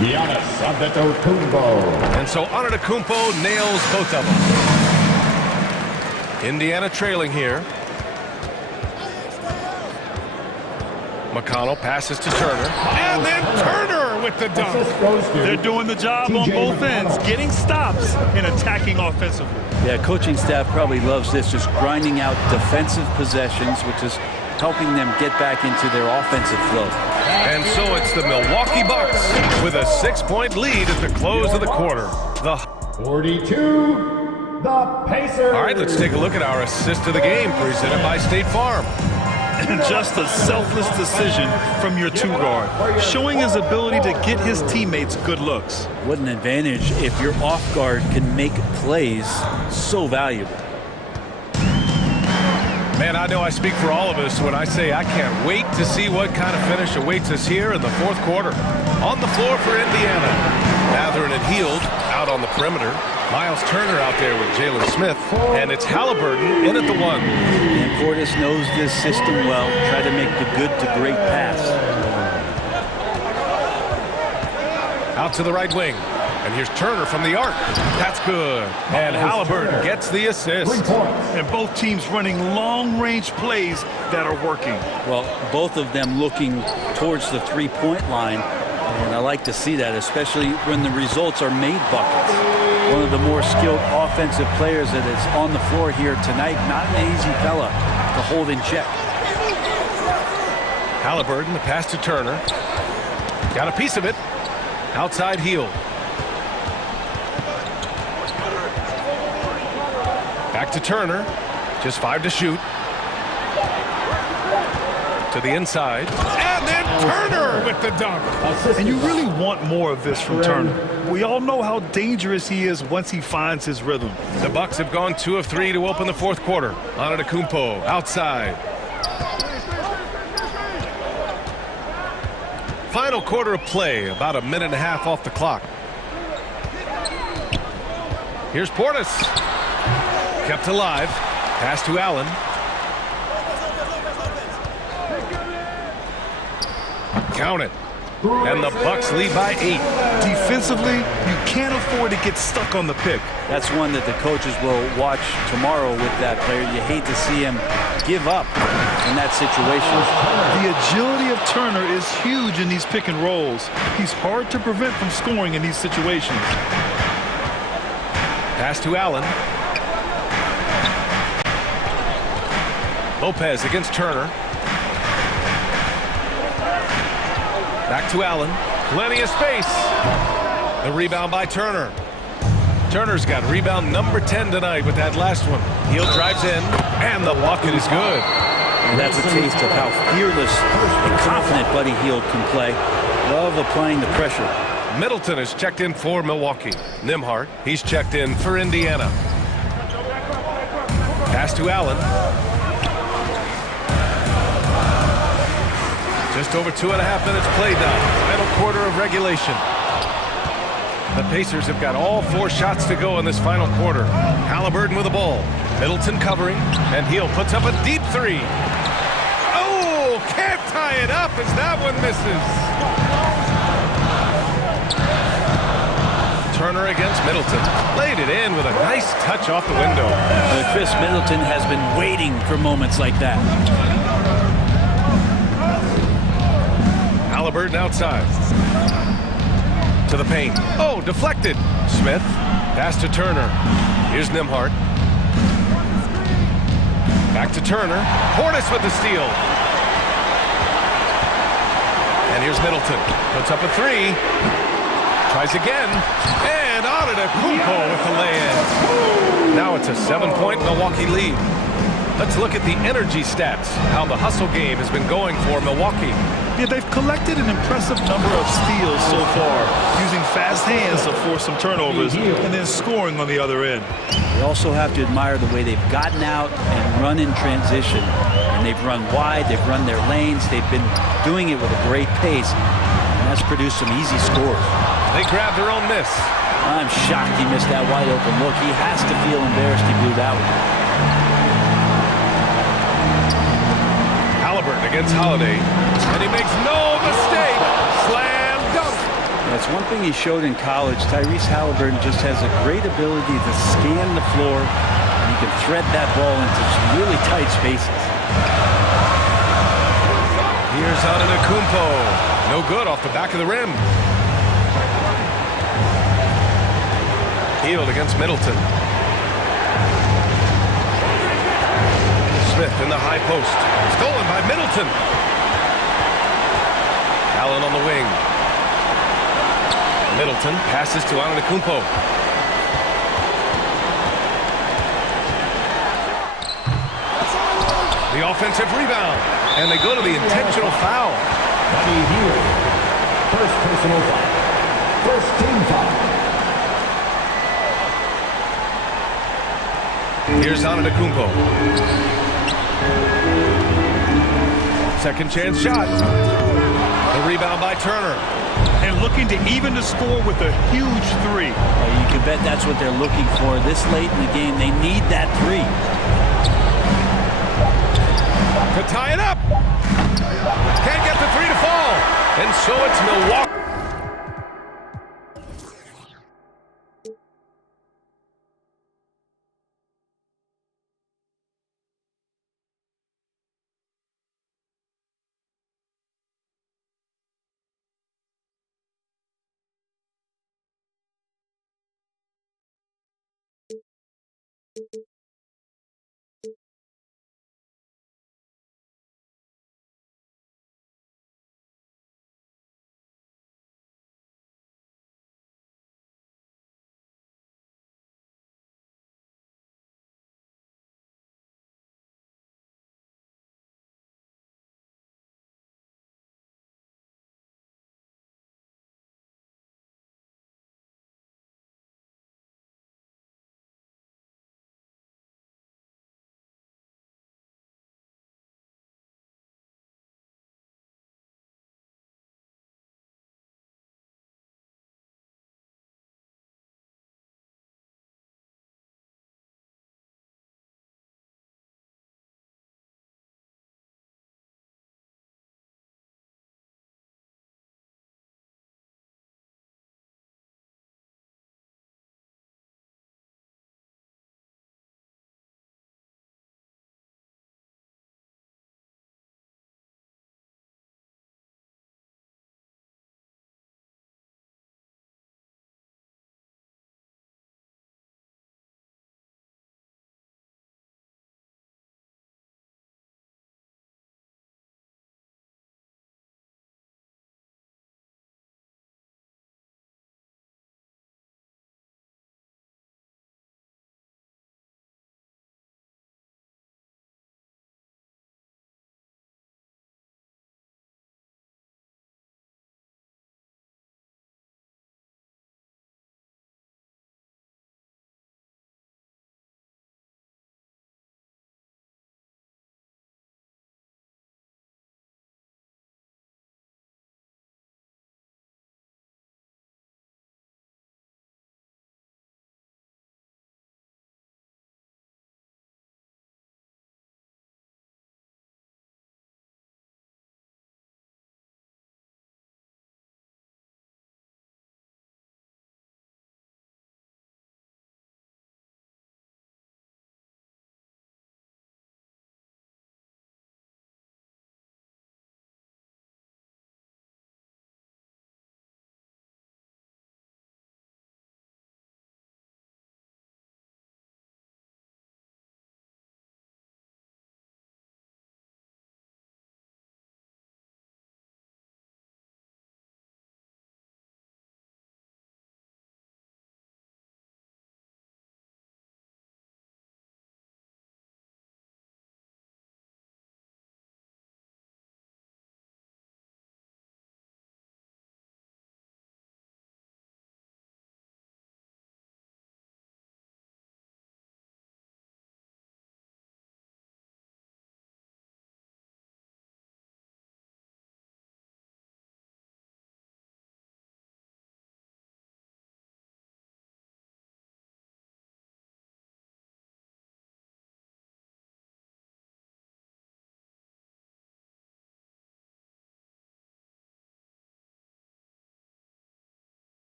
Giannis Antetokounmpo. And so Antetokounmpo nails both of them. Indiana trailing here. McConnell passes to Turner. And then Turner with the dunk. They're doing the job on both ends, getting stops and attacking offensively. Yeah, coaching staff probably loves this, just grinding out defensive possessions, which is helping them get back into their offensive flow. And so it's the Milwaukee Bucks with a 6-point lead at the close of the quarter. The 42, the Pacers. All right, let's take a look at our assist of the game presented by State Farm. And just a selfless decision from your 2-guard, showing his ability to get his teammates good looks. What an advantage if your off guard can make plays so valuable. Man, I know I speak for all of us when I say I can't wait to see what kind of finish awaits us here in the fourth quarter. On the floor for Indiana. Mathurin and Hield out on the perimeter. Miles Turner out there with Jalen Smith. And it's Halliburton in at the 1. And Portis knows this system well. Try to make the good to great pass. Out to the right wing. And here's Turner from the arc. That's good. And Halliburton gets the assist. And both teams running long-range plays that are working. Well, both of them looking towards the three-point line. And I like to see that, especially when the results are made buckets. One of the more skilled offensive players that is on the floor here tonight. Not an easy fella to hold in check. Halliburton, the pass to Turner. Got a piece of it. Outside Hield. Back to Turner. Just 5 to shoot. To the inside. And then Turner with the dunk. And you really want more of this from Turner. We all know how dangerous he is once he finds his rhythm. The Bucks have gone 2 of 3 to open the fourth quarter. Antetokounmpo outside. Final quarter of play, about a minute and a half off the clock. Here's Portis. Kept alive. Pass to Allen. Count it. And the Bucks lead by 8. Defensively, you can't afford to get stuck on the pick. That's one that the coaches will watch tomorrow with that player. You hate to see him give up in that situation. The agility of Turner is huge in these pick and rolls. He's hard to prevent from scoring in these situations. Pass to Allen. Lopez against Turner. Back to Allen. Plenty of space. The rebound by Turner. Turner's got rebound number 10 tonight with that last one. Hield drives in, and the bucket is good. And that's a taste of how fearless and confident Buddy Hield can play. Love applying the pressure. Middleton is checked in for Milwaukee. Nembhard, he's checked in for Indiana. Pass to Allen. Just over 2.5 minutes played now. Final quarter of regulation. The Pacers have got all 4 shots to go in this final quarter. Halliburton with the ball. Middleton covering, and Hield puts up a deep 3. Oh, can't tie it up as that one misses. Turner against Middleton. Laid it in with a nice touch off the window. Chris Middleton has been waiting for moments like that. Halliburton outside. To the paint. Oh, deflected. Smith. Pass to Turner. Here's Nembhard. Back to Turner. Hornets with the steal. And here's Middleton. Puts up a 3. Tries again. And Antetokounmpo with the lay-in. Now it's a 7-point Milwaukee lead. Let's look at the energy stats. How the hustle game has been going for Milwaukee. Yeah, they've collected an impressive number of steals so far, using fast hands to force some turnovers and then scoring on the other end. We also have to admire the way they've gotten out and run in transition. And they've run wide, they've run their lanes, they've been doing it with a great pace. And that's produced some easy scores. They grabbed their own miss. I'm shocked he missed that wide open look. He has to feel embarrassed he blew that one. Halliburton against Holiday, and he makes no mistake. Slam dunk. That's one thing he showed in college. Tyrese Halliburton just has a great ability to scan the floor, and he can thread that ball into some really tight spaces. Here's Antetokounmpo. No good off the back of the rim. Hield against Middleton. Smith in the high post. Stolen by Middleton. Allen on the wing. Middleton passes to Antetokounmpo. The offensive rebound. And they go to the intentional foul. First personal foul. First team foul. Here's Antetokounmpo. Second chance shot. The rebound by Turner. And looking to even the score with a huge 3. You can bet that's what they're looking for. This late in the game, they need that 3. To tie it up. Can't get the 3 to fall. And so it's Milwaukee.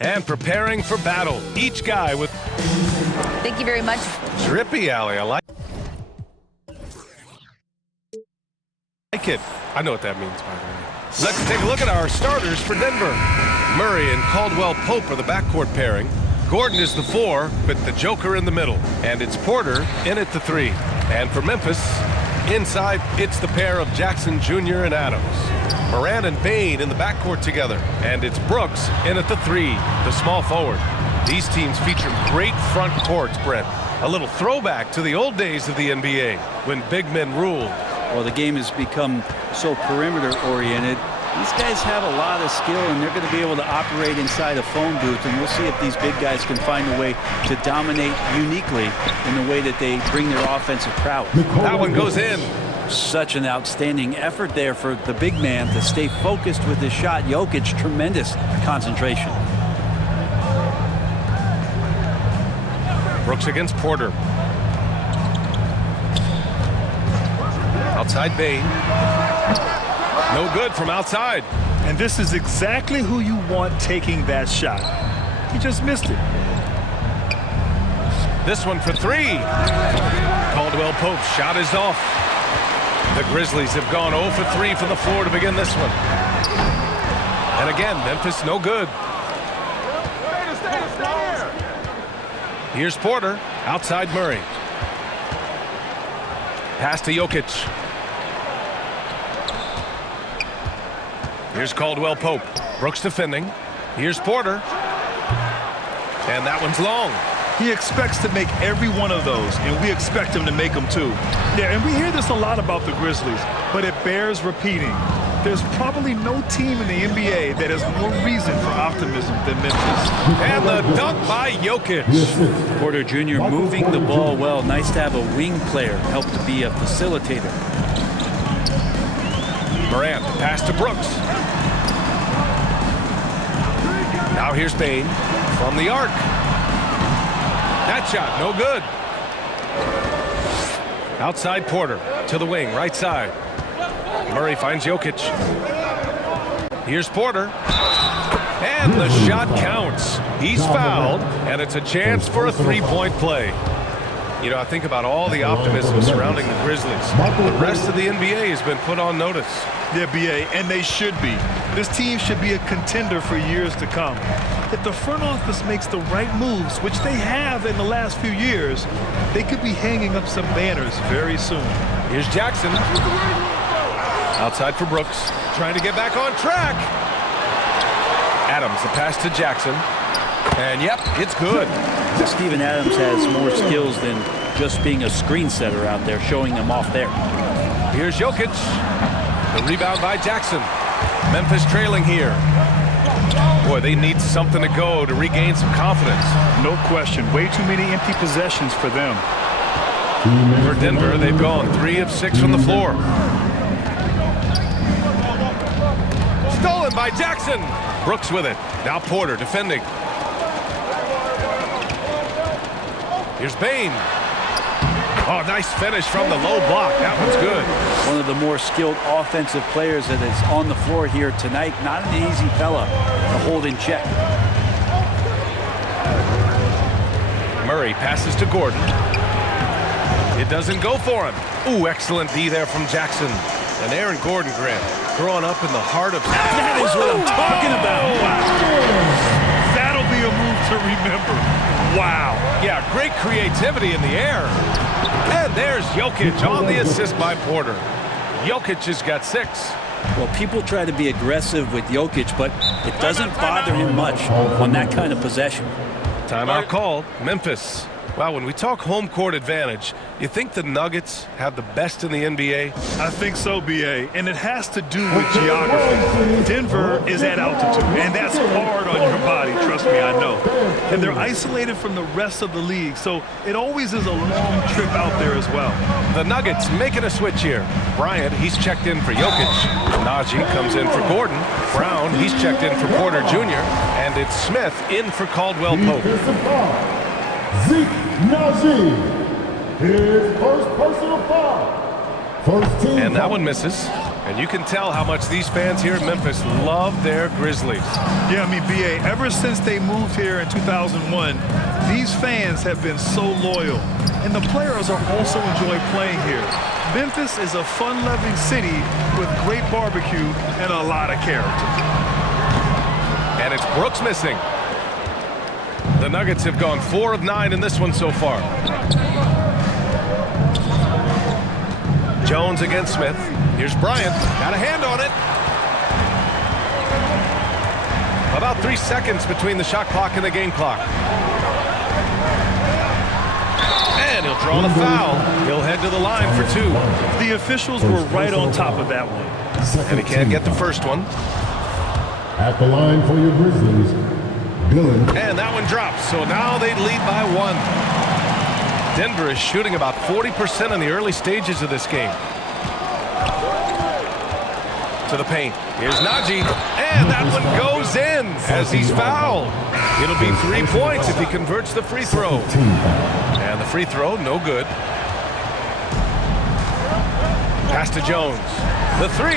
And preparing for battle. Each guy with... Thank you very much. Drippy, Allie. I like it. I know what that means, by the way. Let's take a look at our starters for Denver. Murray and Caldwell Pope are the backcourt pairing. Gordon is the 4 with the Joker in the middle. And it's Porter in at the 3. And for Memphis, inside, it's the pair of Jackson Jr. and Adams. Moran and Bain in the backcourt together. And it's Brooks in at the 3, the small forward. These teams feature great front courts, Brent. A little throwback to the old days of the NBA when big men ruled. Well, the game has become so perimeter-oriented. These guys have a lot of skill, and they're going to be able to operate inside a phone booth, and we'll see if these big guys can find a way to dominate uniquely in the way that they bring their offensive prowess. That one goes in. Such an outstanding effort there for the big man to stay focused with his shot. Jokic, tremendous concentration. Brooks against Porter. Outside Bain. No good from outside. And this is exactly who you want taking that shot. He just missed it. This one for 3. Caldwell Pope's shot is off. The Grizzlies have gone 0 for 3 from the floor to begin this one. And again, Memphis no good. Here's Porter. Outside Murray. Pass to Jokic. Here's Caldwell Pope. Brooks defending. Here's Porter. And that one's long. He expects to make every one of those, and we expect him to make them too. Yeah, and we hear this a lot about the Grizzlies, but it bears repeating. There's probably no team in the NBA that has more reason for optimism than Memphis. And the dunk by Jokic. Porter Jr. moving the ball well. Nice to have a wing player help to be a facilitator. Morant, pass to Brooks. Now here's Bain from the arc. That shot, no good. Outside Porter to the wing, right side. Murray finds Jokic. Here's Porter. And the shot counts. He's fouled, and it's a chance for a three-point play. You know, I think about all the optimism surrounding the Grizzlies. The rest of the NBA has been put on notice. Yeah, BA, and they should be. This team should be a contender for years to come. If the front office makes the right moves, which they have in the last few years, they could be hanging up some banners very soon. Here's Jackson. Outside for Brooks. Trying to get back on track. Adams, the pass to Jackson. And yep, it's good. Steven Adams has more skills than just being a screen setter out there, showing them off there. Here's Jokic. The rebound by Jackson. Memphis trailing here. Boy, they need something to go to regain some confidence. No question. Way too many empty possessions for them. For Denver, they've gone 3 of 6 from the floor. Stolen by Jackson. Brooks with it. Now Porter defending. Here's Bain. Oh, nice finish from the low block. That one's good. One of the more skilled offensive players that is on the floor here tonight. Not an easy fella to hold in check. Murray passes to Gordon. It doesn't go for him. Ooh, excellent D there from Jackson. And Aaron Gordon, Grant, growing up in the heart of... That is what I'm talking about. Wow. That'll be a move to remember. Wow. Yeah, great creativity in the air. And there's Jokic on the assist by Porter. Jokic has got 6. Well, people try to be aggressive with Jokic, but it doesn't bother him much on that kind of possession. Timeout called. Memphis. Wow, when we talk home court advantage, you think the Nuggets have the best in the NBA? I think so, BA, and it has to do with geography. Denver is at altitude, and that's hard on your body, trust me, I know. And they're isolated from the rest of the league, so it always is a long trip out there as well. The Nuggets making a switch here. Bryant, he's checked in for Jokic. Najee comes in for Gordon. Brown, he's checked in for Porter Jr. And it's Smith in for Caldwell Pope. Zeke Najee, his first personal foul. First team. And that one misses. And you can tell how much these fans here in Memphis love their Grizzlies. Yeah, I mean, B.A., ever since they moved here in 2001, these fans have been so loyal. And the players are also enjoy playing here. Memphis is a fun-loving city with great barbecue and a lot of character. And it's Brooks missing. The Nuggets have gone 4 of 9 in this one so far. Jones against Smith. Here's Bryant. Got a hand on it. About 3 seconds between the shot clock and the game clock. And he'll draw the foul. He'll head to the line for 2. The officials were right on top of that one. And he can't get the first one. At the line for your Grizzlies, Dylan. And that one drops. So now they lead by 1. Denver is shooting about 40% in the early stages of this game. To the paint. Here's Najee. And that one goes in as he's fouled. It'll be 3 points if he converts the free throw. And the free throw, no good. Pass to Jones. The 3.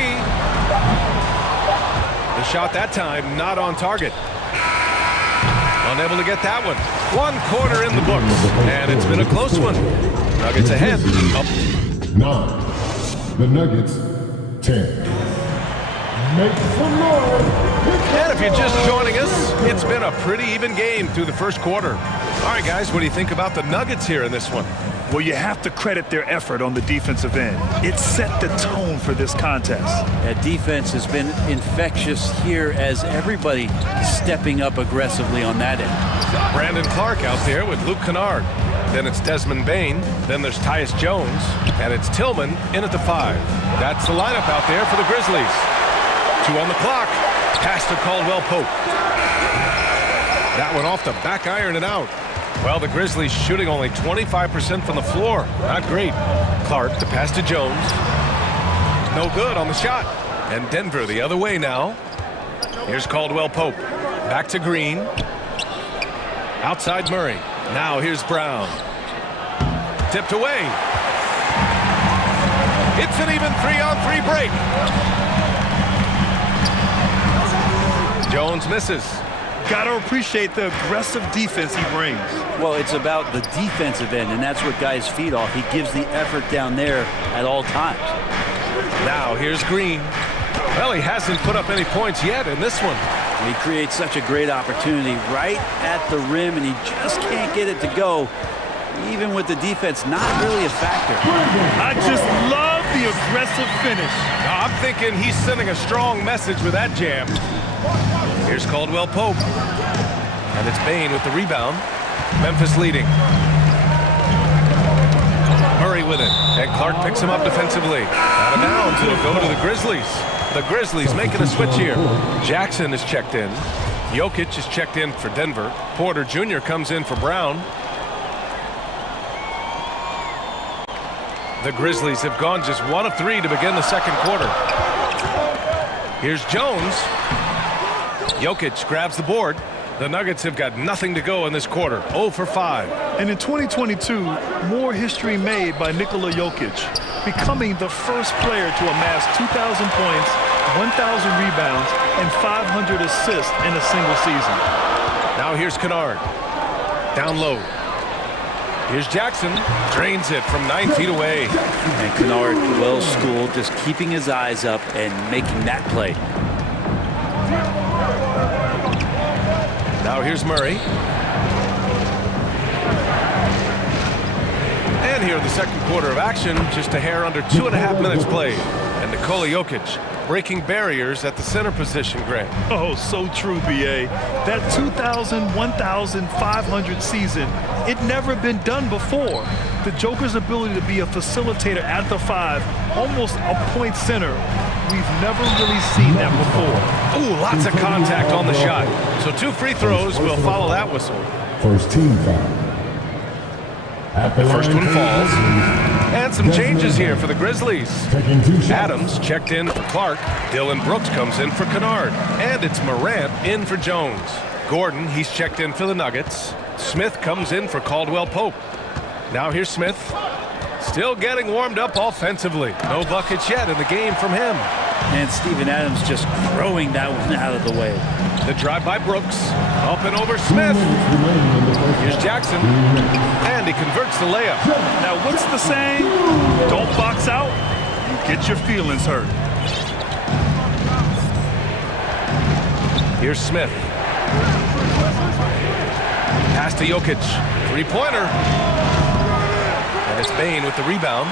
The shot that time not on target. Unable to get that one. 1 quarter in the books. And it's been a close one. Nuggets ahead. 9. The Nuggets, 10. Make some noise. And if you're just joining us, it's been a pretty even game through the first quarter. All right, guys, what do you think about the Nuggets here in this one? Well, you have to credit their effort on the defensive end. It set the tone for this contest. That defense has been infectious here as everybody is stepping up aggressively on that end. Brandon Clark out there with Luke Kennard. Then it's Desmond Bane. Then there's Tyus Jones. And it's Tillman in at the 5. That's the lineup out there for the Grizzlies. 2 on the clock. Pass to Caldwell Pope. That one off the back iron and out. Well, the Grizzlies shooting only 25% from the floor. Not great. Clark to pass to Jones. No good on the shot. And Denver the other way now. Here's Caldwell Pope. Back to Green. Outside Murray. Now here's Brown. Tipped away. It's an even 3-on-3 break. Jones misses. Got to appreciate the aggressive defense he brings. Well, it's about the defensive end, and that's what guys feed off. He gives the effort down there at all times. Now here's Green. Well, he hasn't put up any points yet in this one. He creates such a great opportunity right at the rim, and he just can't get it to go. Even with the defense not really a factor. I just love the aggressive finish. Now, I'm thinking he's sending a strong message with that jam. Here's Caldwell Pope. And it's Bane with the rebound. Memphis leading. Murray with it. And Clark picks him up defensively. Out of bounds. It'll go to the Grizzlies. The Grizzlies making a switch here. Jackson is checked in. Jokic is checked in for Denver. Porter Jr. comes in for Brown. The Grizzlies have gone just 1 of 3 to begin the second quarter. Here's Jones. Jokic grabs the board. The Nuggets have got nothing to go in this quarter. 0 for 5. And in 2022, more history made by Nikola Jokic, becoming the first player to amass 2,000 points, 1,000 rebounds, and 500 assists in a single season. Now here's Kennard. Down low. Here's Jackson. Drains it from 9 feet away. And Kennard, well schooled, just keeping his eyes up and making that play. Now here's Murray. And here in the second quarter of action, just a hair under 2.5 minutes played. And Nikola Jokic breaking barriers at the center position, Greg. Oh, so true, B.A. That 2,000, 1,500 season, it never been done before. The Joker's ability to be a facilitator at the 5, almost a point center, we've never really seen that before. Ooh, lots of contact on the shot. So 2 free throws will follow that whistle. First team foul. The first one falls. And some changes here for the Grizzlies. Adams checked in for Clark. Dylan Brooks comes in for Kennard. And it's Morant in for Jones. Gordon, he's checked in for the Nuggets. Smith comes in for Caldwell Pope. Now here's Smith. Still getting warmed up offensively. No buckets yet in the game from him. And Steven Adams just throwing that one out of the way. The drive by Brooks. Up and over Smith. Here's Jackson. And he converts the layup. Now, what's the saying? Don't box out. You get your feelings hurt. Here's Smith. Pass to Jokic. Three-pointer. And it's Bane with the rebound.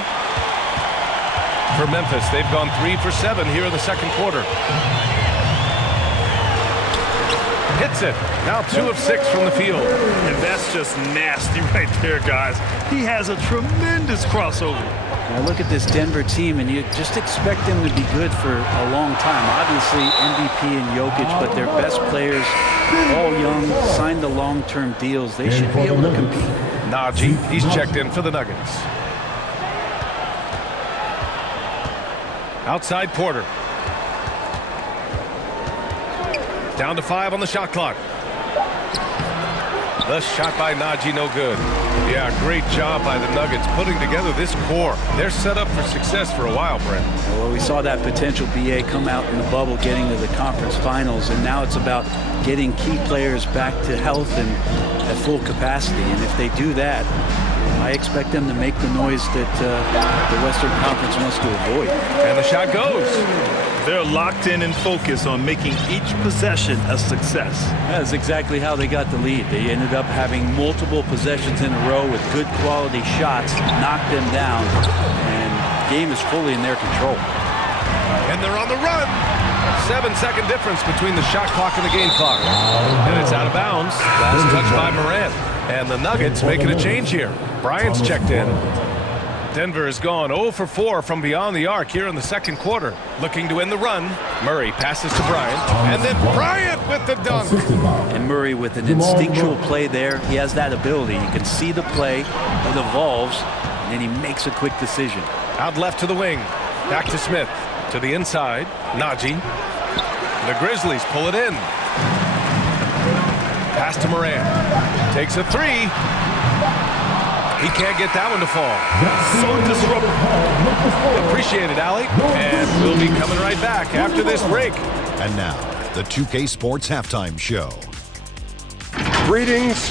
For Memphis, they've gone 3 for 7 here in the second quarter. Hits it. Now 2 of 6 from the field. And that's just nasty right there, guys. He has a tremendous crossover. Now look at this Denver team, and you just expect them to be good for a long time. Obviously, MVP and Jokic, but their best players, all young, signed the long-term deals. They should be able to compete. Najee, he's checked in for the Nuggets. Outside Porter. Down to 5 on the shot clock. The shot by Najee, no good. Yeah, great job by the Nuggets putting together this core. They're set up for success for a while, Brent. Well, we saw that potential BA come out in the bubble, getting to the conference finals, and now it's about getting key players back to health and at full capacity. And if they do that, I expect them to make the noise that the Western Conference wants to avoid. And the shot goes. They're locked in and focused on making each possession a success. That's exactly how they got the lead. They ended up having multiple possessions in a row with good quality shots, knocked them down, and the game is fully in their control. And they're on the run. 7-second difference between the shot clock and the game clock. And it's out of bounds. Last touch by Morant. And the Nuggets making a change here. Bryant's checked in. Denver has gone 0 for 4 from beyond the arc here in the second quarter. Looking to end the run. Murray passes to Bryant. And then Bryant with the dunk. And Murray with an instinctual play there. He has that ability. You can see the play. It evolves. And then he makes a quick decision. Out left to the wing. Back to Smith. To the inside. Najee. The Grizzlies pull it in. Pass to Morant. Takes a 3. He can't get that one to fall. So disruptive. Appreciate it, Allie. And we'll be coming right back after this break. And now, the 2K Sports Halftime Show. Greetings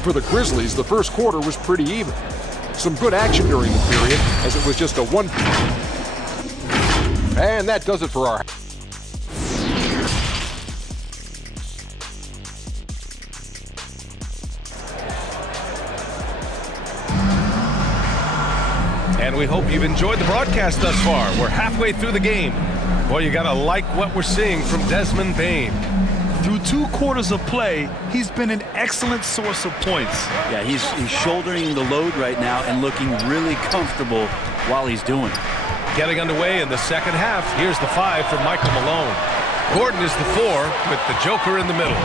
for the Grizzlies, the first quarter was pretty even. Some good action during the period, as it was just a 1. And that does it for our... And we hope you've enjoyed the broadcast thus far. We're halfway through the game. Boy, you got to like what we're seeing from Desmond Bane. Through 2 quarters of play, he's been an excellent source of points. Yeah, he's shouldering the load right now and looking really comfortable while he's doing it. Getting underway in the second half. Here's the 5 for Michael Malone. Gordon is the 4 with the Joker in the middle.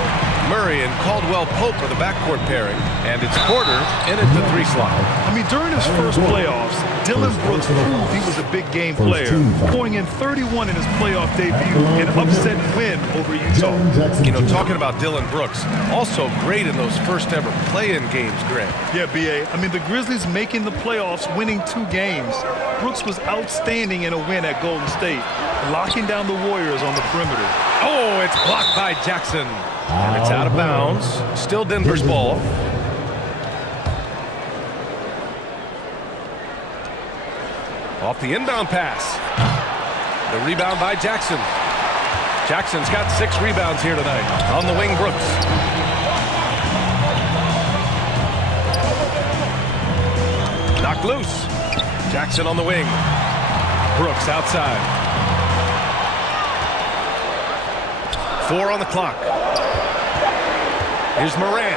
Murray and Caldwell-Pope are the backcourt pairing, and it's Porter in at the 3 slot. I mean, during his first playoffs, Dylan Brooks proved he was a big game player, going in 31 in his playoff debut, an upset win over Utah. You know, talking about Dylan Brooks, also great in those first ever play-in games, Grant. Yeah, B.A. I mean, the Grizzlies making the playoffs, winning 2 games. Brooks was outstanding in a win at Golden State, locking down the Warriors on the perimeter. Oh, it's blocked by Jackson. And it's out of bounds. Still Denver's ball. Off the inbound pass. The rebound by Jackson. Jackson's got 6 rebounds here tonight. On the wing, Brooks. Knocked loose. Jackson on the wing. Brooks outside. 4 on the clock. Here's Morant.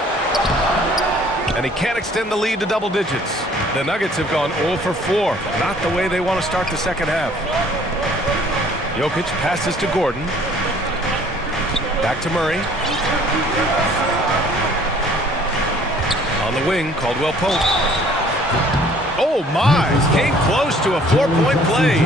And he can't extend the lead to double digits. The Nuggets have gone 0 for 4. Not the way they want to start the second half. Jokic passes to Gordon. Back to Murray. On the wing, Caldwell-Pope. Oh, my. Came close to a 4-point play.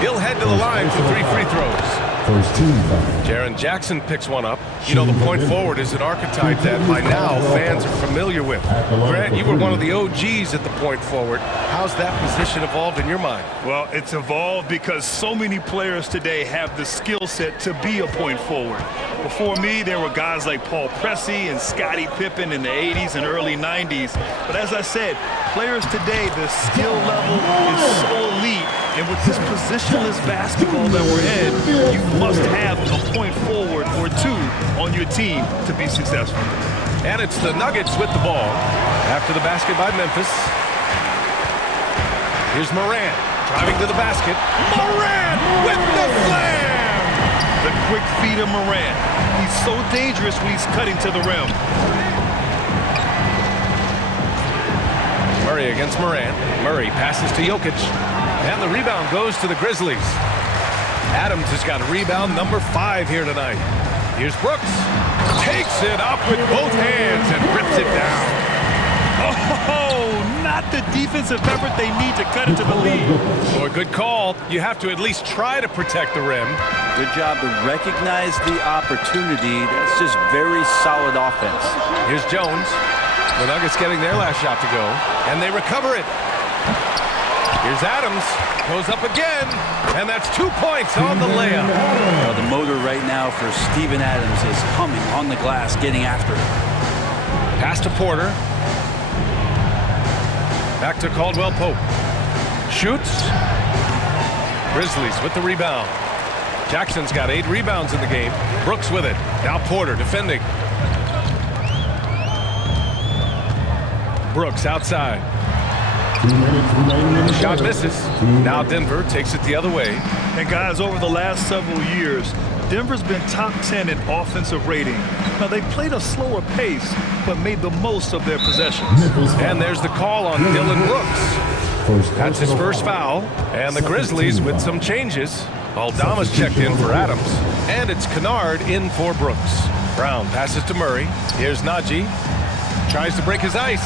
He'll head to the line for 3 free throws. First team foul. Jaren Jackson picks one up. You know, the point forward is an archetype that by now fans are familiar with. Grant, you were one of the OGs at the point forward. How's that position evolved in your mind? Well, it's evolved because so many players today have the skill set to be a point forward. Before me, there were guys like Paul Pressey and Scottie Pippen in the 80s and early 90s. But as I said, players today, the skill level is so elite. And with this positionless basketball that we're in, you must have a point forward or two on your team to be successful. And it's the Nuggets with the ball. After the basket by Memphis. Here's Morant driving to the basket. Morant with the slam! The quick feet of Morant. He's so dangerous when he's cutting to the rim. Murray against Morant. Murray passes to Jokic. And the rebound goes to the Grizzlies. Adams has got rebound number 5 here tonight. Here's Brooks. Takes it up with both hands and rips it down. Oh, not the defensive effort they need to cut into the lead. Boy, good call. You have to at least try to protect the rim. Good job to recognize the opportunity. That's just very solid offense. Here's Jones. The Nuggets getting their last shot to go, and they recover it. Here's Adams, goes up again, and that's 2 points on the layup. Well, the motor right now for Steven Adams is humming on the glass, getting after it. Pass to Porter. Back to Caldwell Pope. Shoots. Grizzlies with the rebound. Jackson's got 8 rebounds in the game. Brooks with it. Now Porter defending. Brooks outside. Shot misses. Now Denver takes it the other way. And guys, over the last several years, Denver's been top 10 in offensive rating. Now, they played a slower pace, but made the most of their possessions. And there's the call on Dylan Brooks. That's his first foul. And the Grizzlies with some changes. Aldama's checked in for Adams. And it's Kennard in for Brooks. Brown passes to Murray. Here's Najee. Tries to break his ice.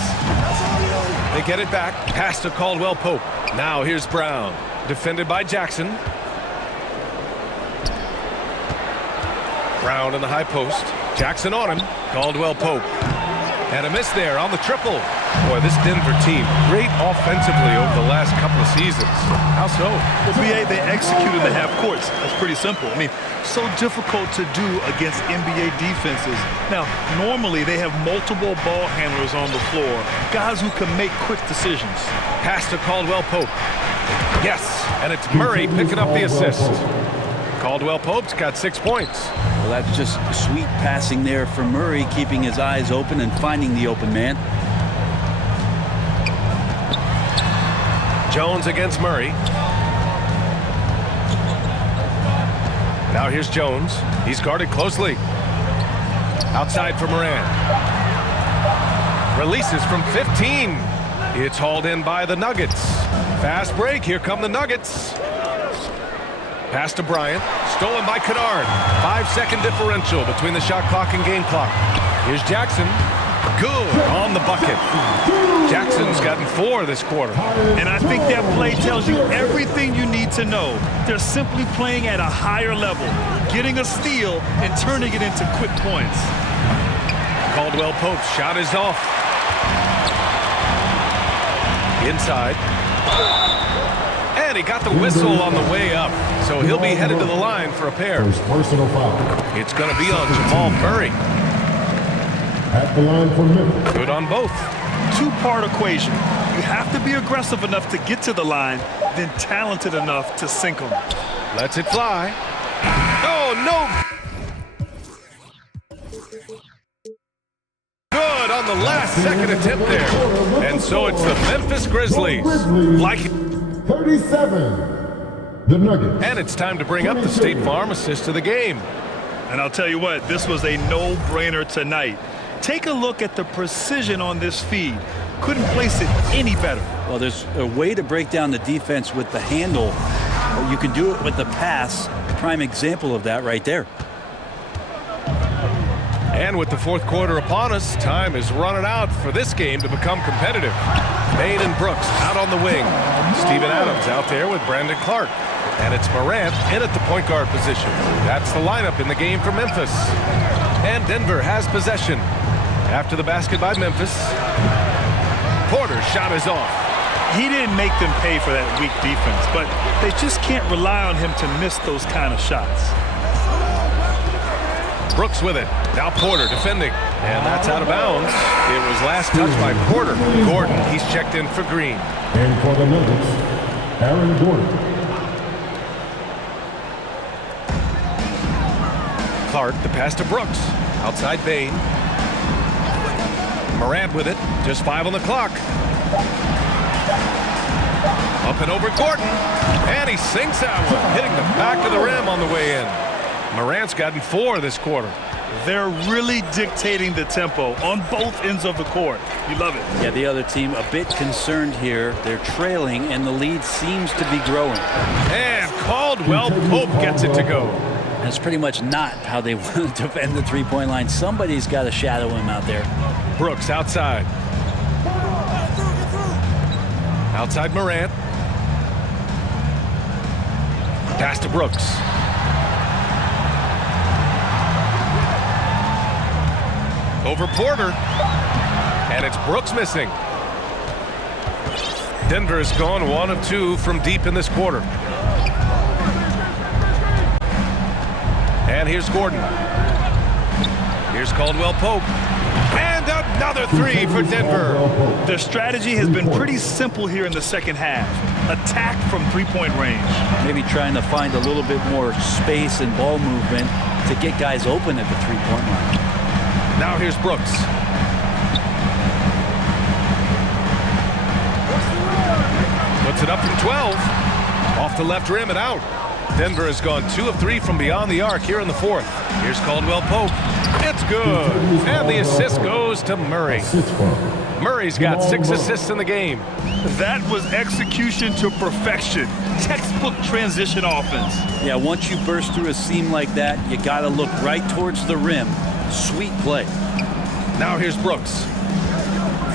They get it back. Pass to Caldwell Pope. Now here's Brown. Defended by Jackson. Brown in the high post. Jackson on him. Caldwell Pope. And a miss there on the triple. Boy, this Denver team, great offensively over the last couple of seasons. How so? Well, BA, they executed the half courts. That's pretty simple. I mean, so difficult to do against NBA defenses. Now, normally they have multiple ball handlers on the floor, guys who can make quick decisions. Pass to Caldwell Pope. Yes, and it's Murray picking up the assist. Caldwell Pope's got 6 points. Well, that's just sweet passing there for Murray, keeping his eyes open and finding the open man. Jones against Murray. Now here's Jones. He's guarded closely. Outside for Morant. Releases from 15. It's hauled in by the Nuggets. Fast break. Here come the Nuggets. Pass to Bryant. Stolen by Kennard. 5-second differential between the shot clock and game clock. Here's Jackson. Good on the bucket. Jackson's gotten 4 this quarter. And I think that play tells you everything you need to know. They're simply playing at a higher level, getting a steal and turning it into quick points. Caldwell Pope's shot is off. Inside. And he got the whistle on the way up. So he'll be headed to the line for a pair. Personal foul. It's going to be on Jamal Murray. At the line for Memphis. Good on both. Two-part equation. You have to be aggressive enough to get to the line, then talented enough to sink them. Lets it fly. Oh, no. Good on the last second attempt there. And so it's the Memphis Grizzlies. Like 37. The Nuggets. And it's time to bring up the State Farm assist of the game. And I'll tell you what, this was a no-brainer tonight. Take a look at the precision on this feed. Couldn't place it any better. Well, there's a way to break down the defense with the handle. Or you can do it with the pass. Prime example of that right there. And with the fourth quarter upon us, time is running out for this game to become competitive. Bain and Brooks out on the wing. Steven Adams out there with Brandon Clark. And it's Morant in at the point guard position. That's the lineup in the game for Memphis. And Denver has possession. After the basket by Memphis. Porter's shot is off. He didn't make them pay for that weak defense, but they just can't rely on him to miss those kind of shots. Brooks with it. Now Porter defending. And that's out of bounds. It was last touched by Porter. Gordon, he's checked in for Green. And for the Nuggets, Aaron Gordon. Clark, the pass to Brooks. Outside Bain. Morant with it. Just 5 on the clock. Up and over Gordon. And he sinks that one, hitting the back of the rim on the way in. Morant's gotten 4 this quarter. They're really dictating the tempo on both ends of the court. You love it. Yeah, the other team a bit concerned here. They're trailing, and the lead seems to be growing. And Caldwell Pope gets it to go. That's pretty much not how they want to defend the three-point line. Somebody's got to shadow him out there. Brooks outside. Outside Morant. Pass to Brooks. Over Porter. And it's Brooks missing. Denver has gone 1 of 2 from deep in this quarter. And here's Gordon. Here's Caldwell Pope. And another 3 for Denver. Their strategy has been pretty simple here in the second half. Attack from three-point range. Maybe trying to find a little bit more space and ball movement to get guys open at the three-point line. Now here's Brooks. Puts it up from 12. Off the left rim and out. Denver has gone 2 of 3 from beyond the arc here in the 4th. Here's Caldwell Pope. It's good. And the assist goes to Murray. Murray's got 6 assists in the game. That was execution to perfection. Textbook transition offense. Yeah, once you burst through a seam like that, you got to look right towards the rim. Sweet play. Now here's Brooks.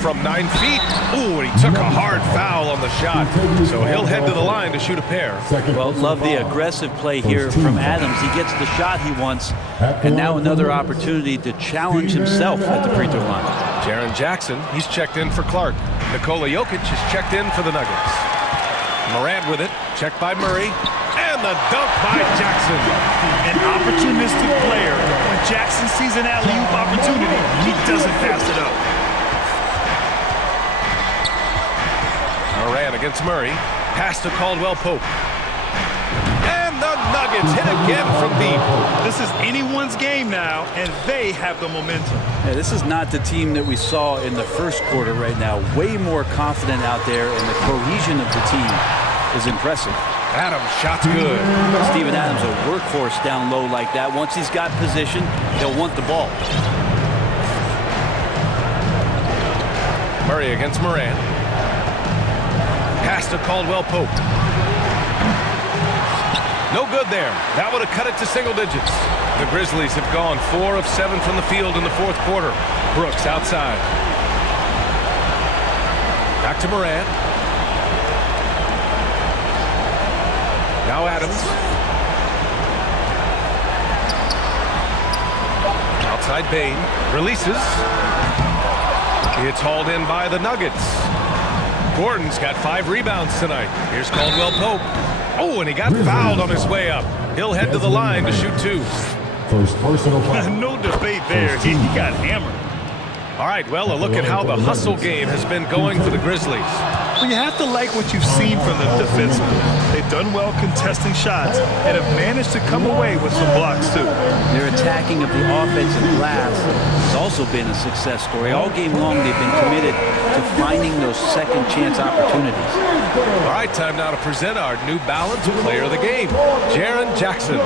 From 9 feet. Ooh, and he took a hard foul on the shot. So he'll head to the line to shoot a pair. Well, love the aggressive play here from Adams. He gets the shot he wants. And now another opportunity to challenge himself at the free throw line. Jaren Jackson, he's checked in for Clark. Nikola Jokic is checked in for the Nuggets. Morant with it. Checked by Murray. And the dunk by Jackson. An opportunistic player. When Jackson sees an alley-oop opportunity, he doesn't pass it up. Morant against Murray. Pass to Caldwell Pope. And the Nuggets hit again from deep. This is anyone's game now, and they have the momentum. Yeah, this is not the team that we saw in the first quarter right now. Way more confident out there, and the cohesion of the team is impressive. Adams, shot's good. Steven Adams, a workhorse down low like that. Once he's got position, he'll want the ball. Murray against Morant. Pass to Caldwell Pope. No good there. That would have cut it to single digits. The Grizzlies have gone 4 of 7 from the field in the 4th quarter. Brooks outside. Back to Morant. Now Adams. Outside Bain. Releases. It's hauled in by the Nuggets. Gordon's got 5 rebounds tonight. Here's Caldwell Pope. Oh, and he got fouled on his way up. He'll head to the line to shoot 2. First personal foul. No debate there. He got hammered. All right, well, a look at how the hustle game has been going for the Grizzlies. Well, you have to like what you've seen from them defensively. They've done well contesting shots and have managed to come away with some blocks, too. Their attacking of the offensive glass has also been a success story. All game long, they've been committed to finding those second chance opportunities. All right, time now to present our New Balance player of the game, Jaren Jackson.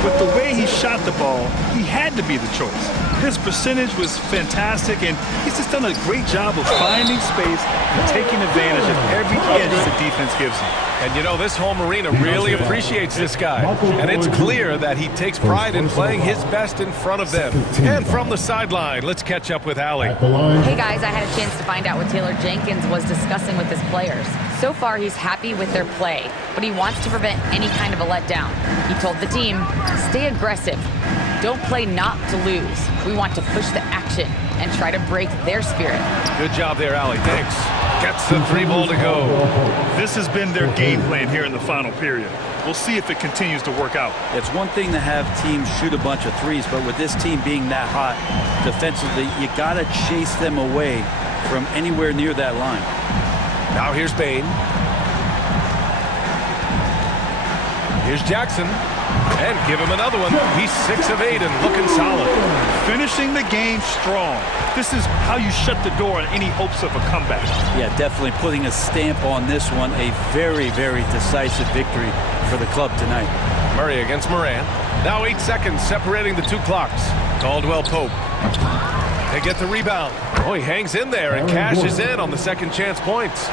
With the way he shot the ball, he had to be the choice. His percentage was fantastic, and he's just done a great job of finding space and taking advantage of every edge the defense gives him. And you know, this home arena really appreciates this guy. And it's clear that he takes pride in playing his best in front of them. And from the sideline, let's catch up with Allie. Hey guys, I had a chance to find out what Taylor Jenkins was discussing with his players. So far, he's happy with their play, but he wants to prevent any kind of a letdown. He told the team, stay aggressive. Don't play not to lose. We want to push the action and try to break their spirit. Good job there, Allie. Thanks. Gets the 3 ball to go. This has been their game plan here in the final period. We'll see if it continues to work out. It's one thing to have teams shoot a bunch of threes, but with this team being that hot defensively, you got to chase them away from anywhere near that line. Now here's Bain. Here's Jackson. And give him another one. He's 6 of 8 and looking solid. Finishing the game strong. This is how you shut the door on any hopes of a comeback. Yeah, definitely putting a stamp on this one. A very, very decisive victory for the club tonight. Murray against Moran. Now 8 seconds separating the 2 clocks. Caldwell Pope. They get the rebound. Oh, he hangs in there and cashes in on the second chance points.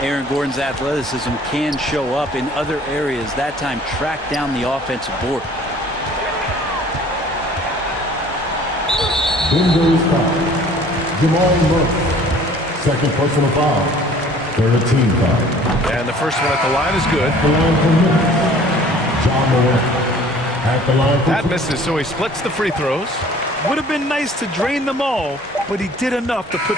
Aaron Gordon's athleticism can show up in other areas. That time track down the offensive board. Denver's foul. Jamal Murray. Second personal foul. 13 foul. And the first one at the line is good. At the line for him. John Moran. At the line for that misses, so he splits the free throws. Would have been nice to drain them all, but he did enough to put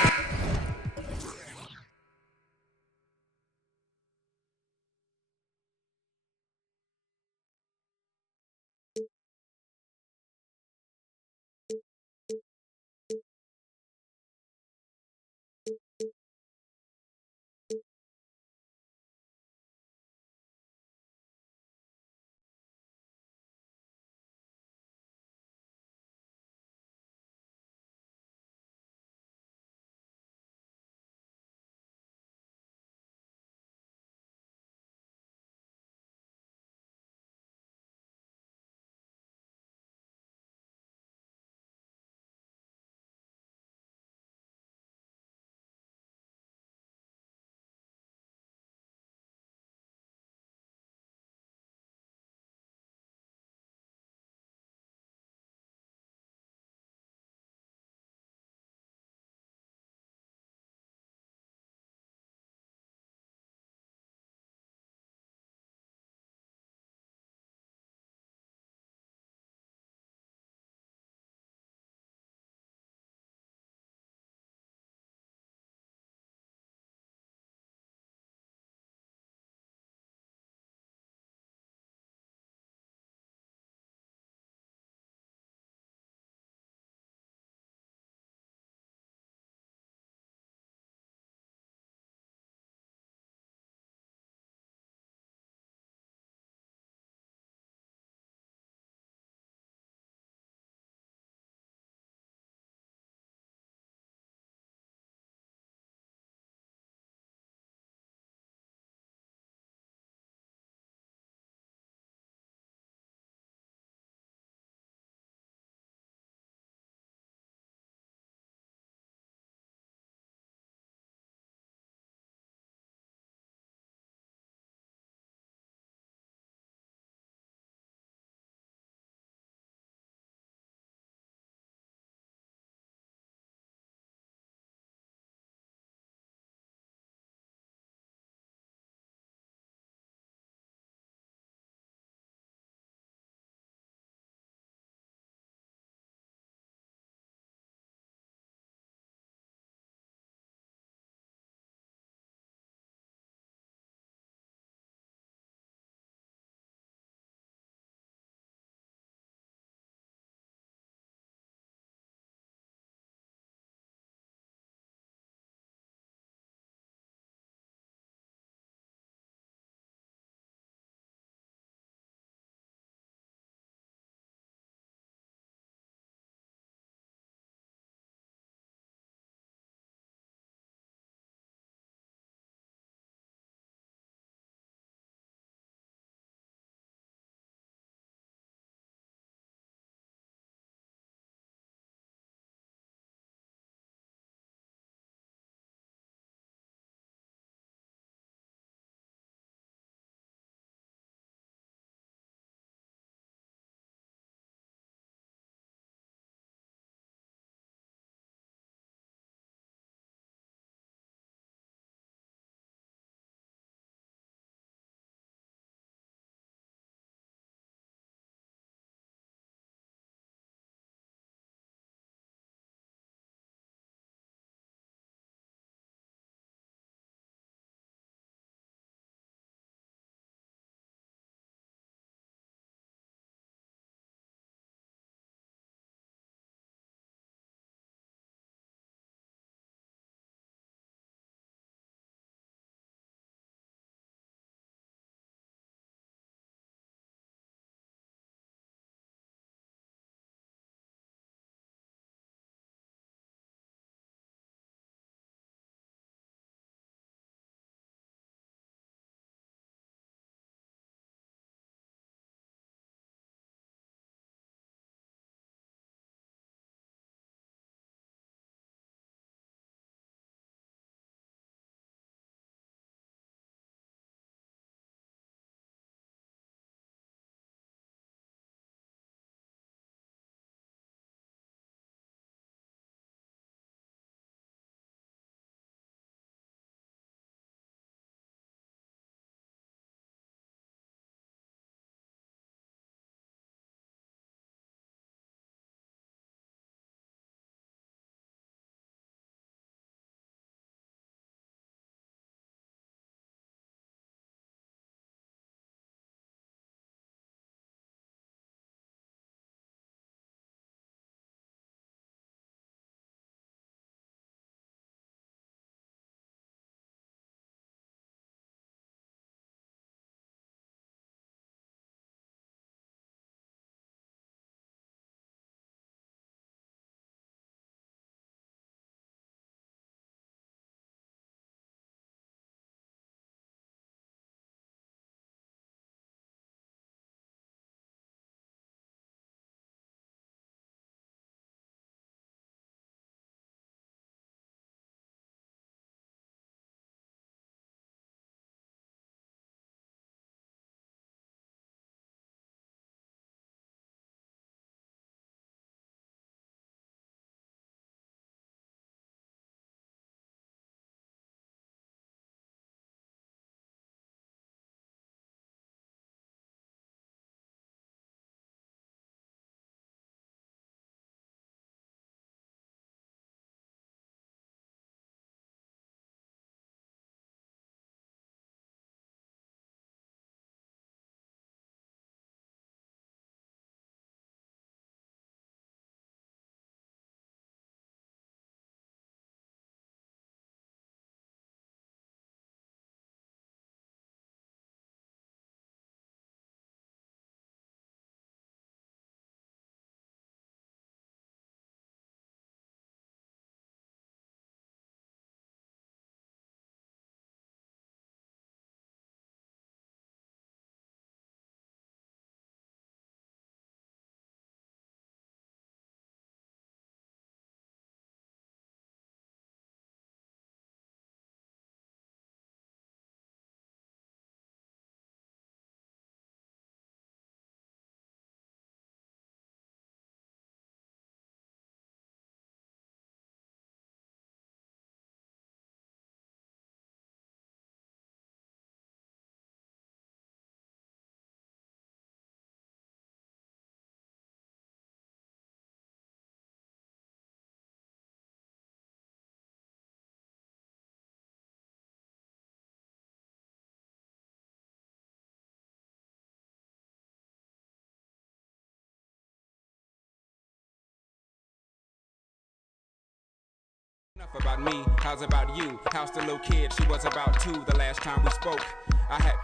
About me, how's about you? How's the little kid? She was about 2 the last time we spoke. I had,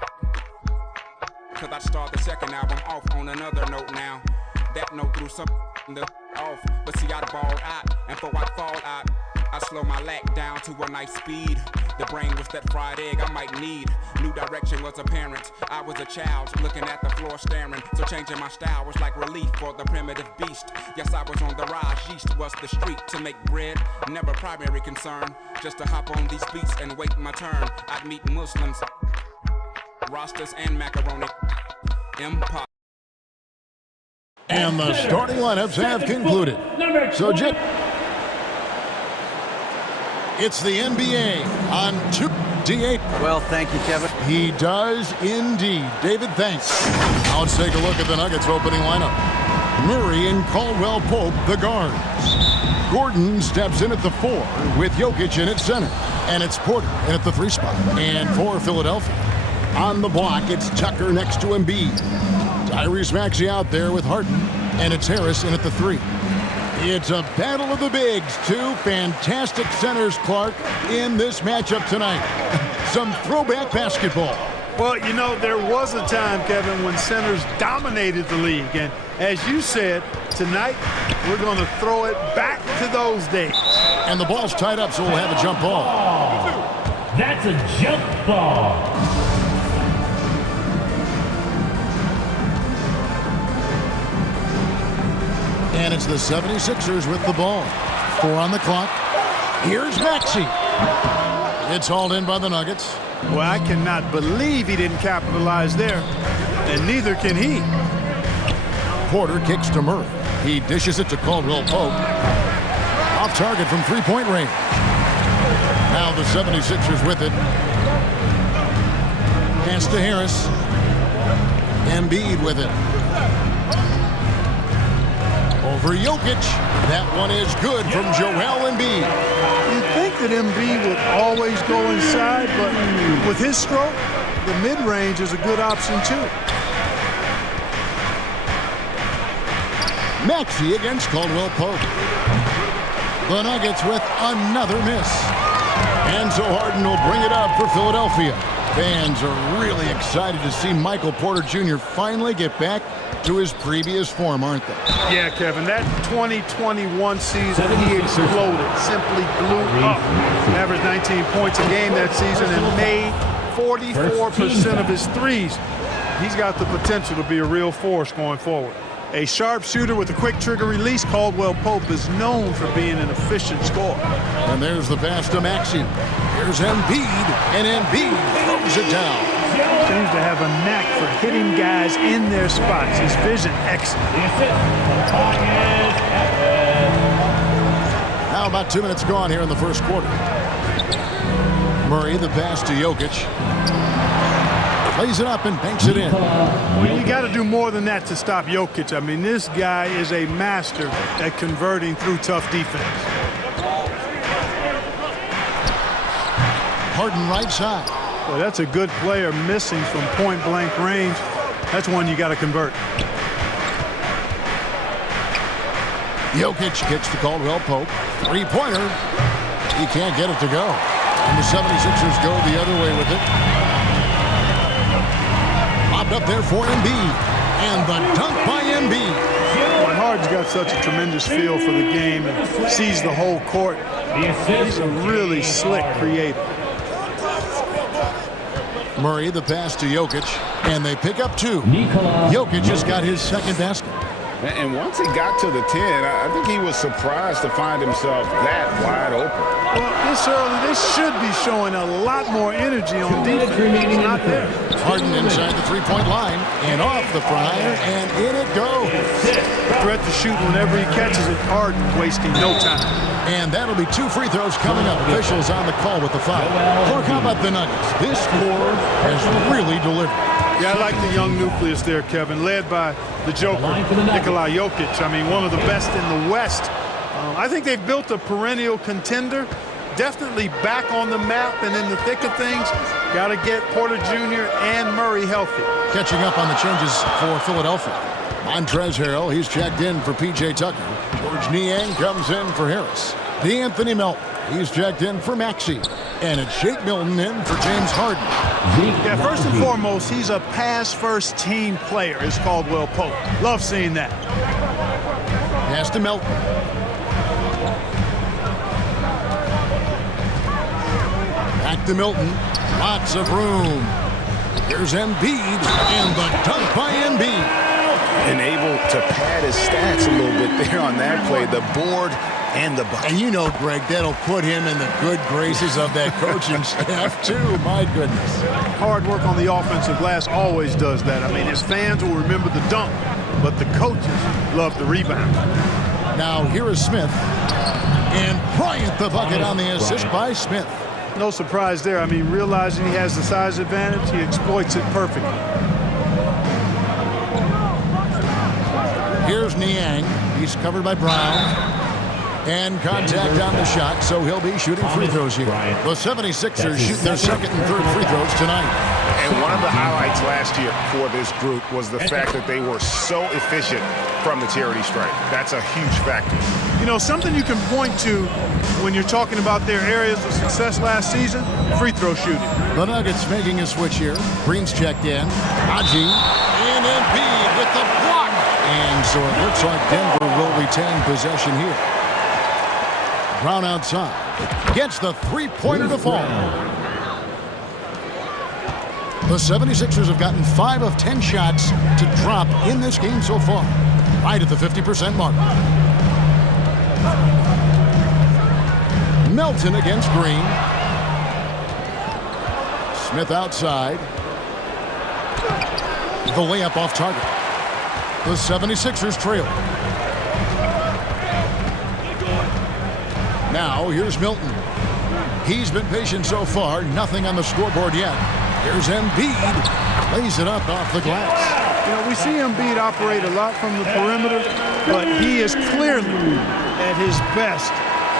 cause I'd start the second album off on another note now. That note threw some off, but see I'd balled out, and for I'd fall out, I slow my lack down to a nice speed. The brain was that fried egg I might need. New direction was apparent. I was a child looking at the floor staring. So changing my style was like relief for the primitive beast. Yes, I was on the rise. Yeast was the street to make bread. Never primary concern. Just to hop on these beats and wait my turn. I'd meet Muslims, Rastas and macaroni. Empire. And the starting lineups have concluded. So, Jim, it's the NBA on 2D8. Well, thank you, Kevin. He does indeed. David, thanks. Now let's take a look at the Nuggets opening lineup. Murray and Caldwell Pope, the guards. Gordon steps in at the 4 with Jokic in at center. And it's Porter in at the 3 spot. And for Philadelphia, on the block, it's Tucker next to Embiid. Tyrese Maxey out there with Harden. And it's Harris in at the 3. It's a battle of the bigs. 2 fantastic centers, Clark, in this matchup tonight. Some throwback basketball. Well, you know, there was a time, Kevin, when centers dominated the league. And as you said, tonight we're going to throw it back to those days. And the ball's tied up, so we'll have a jump ball. That's a jump ball. And it's the 76ers with the ball. 4 on the clock. Here's Maxey. It's hauled in by the Nuggets. Well, I cannot believe he didn't capitalize there, and neither can he. Porter kicks to Murray. He dishes it to Caldwell Pope. Off target from three-point range. Now the 76ers with it. Pass to Harris. Embiid with it. Over Jokic. That one is good from Joel Embiid. You'd think that Embiid would always go inside, but with his stroke, the mid-range is a good option too. Maxey against Caldwell Pope. The Nuggets with another miss. And so Harden will bring it up for Philadelphia. Fans are really excited to see Michael Porter Jr. finally get back to his previous form, aren't they? Yeah, Kevin, that 2021 season, he exploded, simply blew up. Averaged 19 points a game that season and made 44% of his threes. He's got the potential to be a real force going forward. A sharp shooter with a quick trigger release, Caldwell Pope is known for being an efficient scorer. And there's the pass to Maxey. Here's Embiid, and Embiid throws it down. Seems to have a knack for hitting guys in their spots. His vision excellent. Now about 2 minutes gone here in the first quarter. Murray, the pass to Jokic. Plays it up and banks it in. Well, you got to do more than that to stop Jokic. I mean, this guy is a master at converting through tough defense. Harden right side. Well, that's a good player missing from point-blank range. That's one you got to convert. Jokic kicks to Caldwell Pope. Three-pointer. He can't get it to go. And the 76ers go the other way with it. Popped up there for Embiid. And the dunk by Embiid. Well, Harden's got such a tremendous feel for the game and sees the whole court. He's a really slick creator. Murray, the pass to Jokic, and they pick up 2. Jokic just got his second basket. And once he got to the 10, I think he was surprised to find himself that wide open. Well, this early, they should be showing a lot more energy on defense. It's not there. Harden inside the three-point line, and off the front, and in it goes. Threat to shoot whenever he catches it. Harden wasting no time. And that'll be 2 free throws coming up. Officials on the call with the foul. Clark, how about the Nuggets? This score has really delivered. Yeah, I like the young nucleus there, Kevin, led by the Joker, Nikola Jokic. I mean, one of the best in the West. I think they've built a perennial contender, definitely back on the map and in the thick of things. Got to get Porter Jr. and Murray healthy. Catching up on the changes for Philadelphia. Montrezl Harrell, he's checked in for P.J. Tucker. George Niang comes in for Harris. DeAnthony Melton He's checked in for Maxey. And it's Shake Milton in for James Harden. Yeah, first and foremost, he's a pass-first team player, as Caldwell Pope. Love seeing that. Pass to Milton. Back to Milton. Lots of room. Here's Embiid, and the dunk by Embiid. And able to pad his stats a little bit there on that play. The board and the bucket. And you know, Greg, that'll put him in the good graces of that coaching staff, too. My goodness. Hard work on the offensive glass always does that. I mean, his fans will remember the dunk, but the coaches love the rebound. Now, here is Smith. And Bryant, the bucket on the assist by Smith. No surprise there. I mean, realizing he has the size advantage, he exploits it perfectly. Here's Niang. He's covered by Brown. And contact on the shot, so he'll be shooting free throws here. The 76ers shoot their second and third free throws tonight. And one of the highlights last year for this group was the fact that they were so efficient from the charity stripe. That's a huge factor. You know, something you can point to when you're talking about their areas of success last season, free throw shooting. The Nuggets making a switch here. Green's checked in. Haji and Embiid with the block. And so it looks like Denver will retain possession here. Brown outside. Gets the three-pointer to fall. The 76ers have gotten 5 of 10 shots to drop in this game so far. Right at the 50% mark. Melton against Green. Smith outside. The layup off target. The 76ers trail. Now, here's Milton. He's been patient so far. Nothing on the scoreboard yet. Here's Embiid. Lays it up off the glass. You know, we see Embiid operate a lot from the perimeter, but he is clearly at his best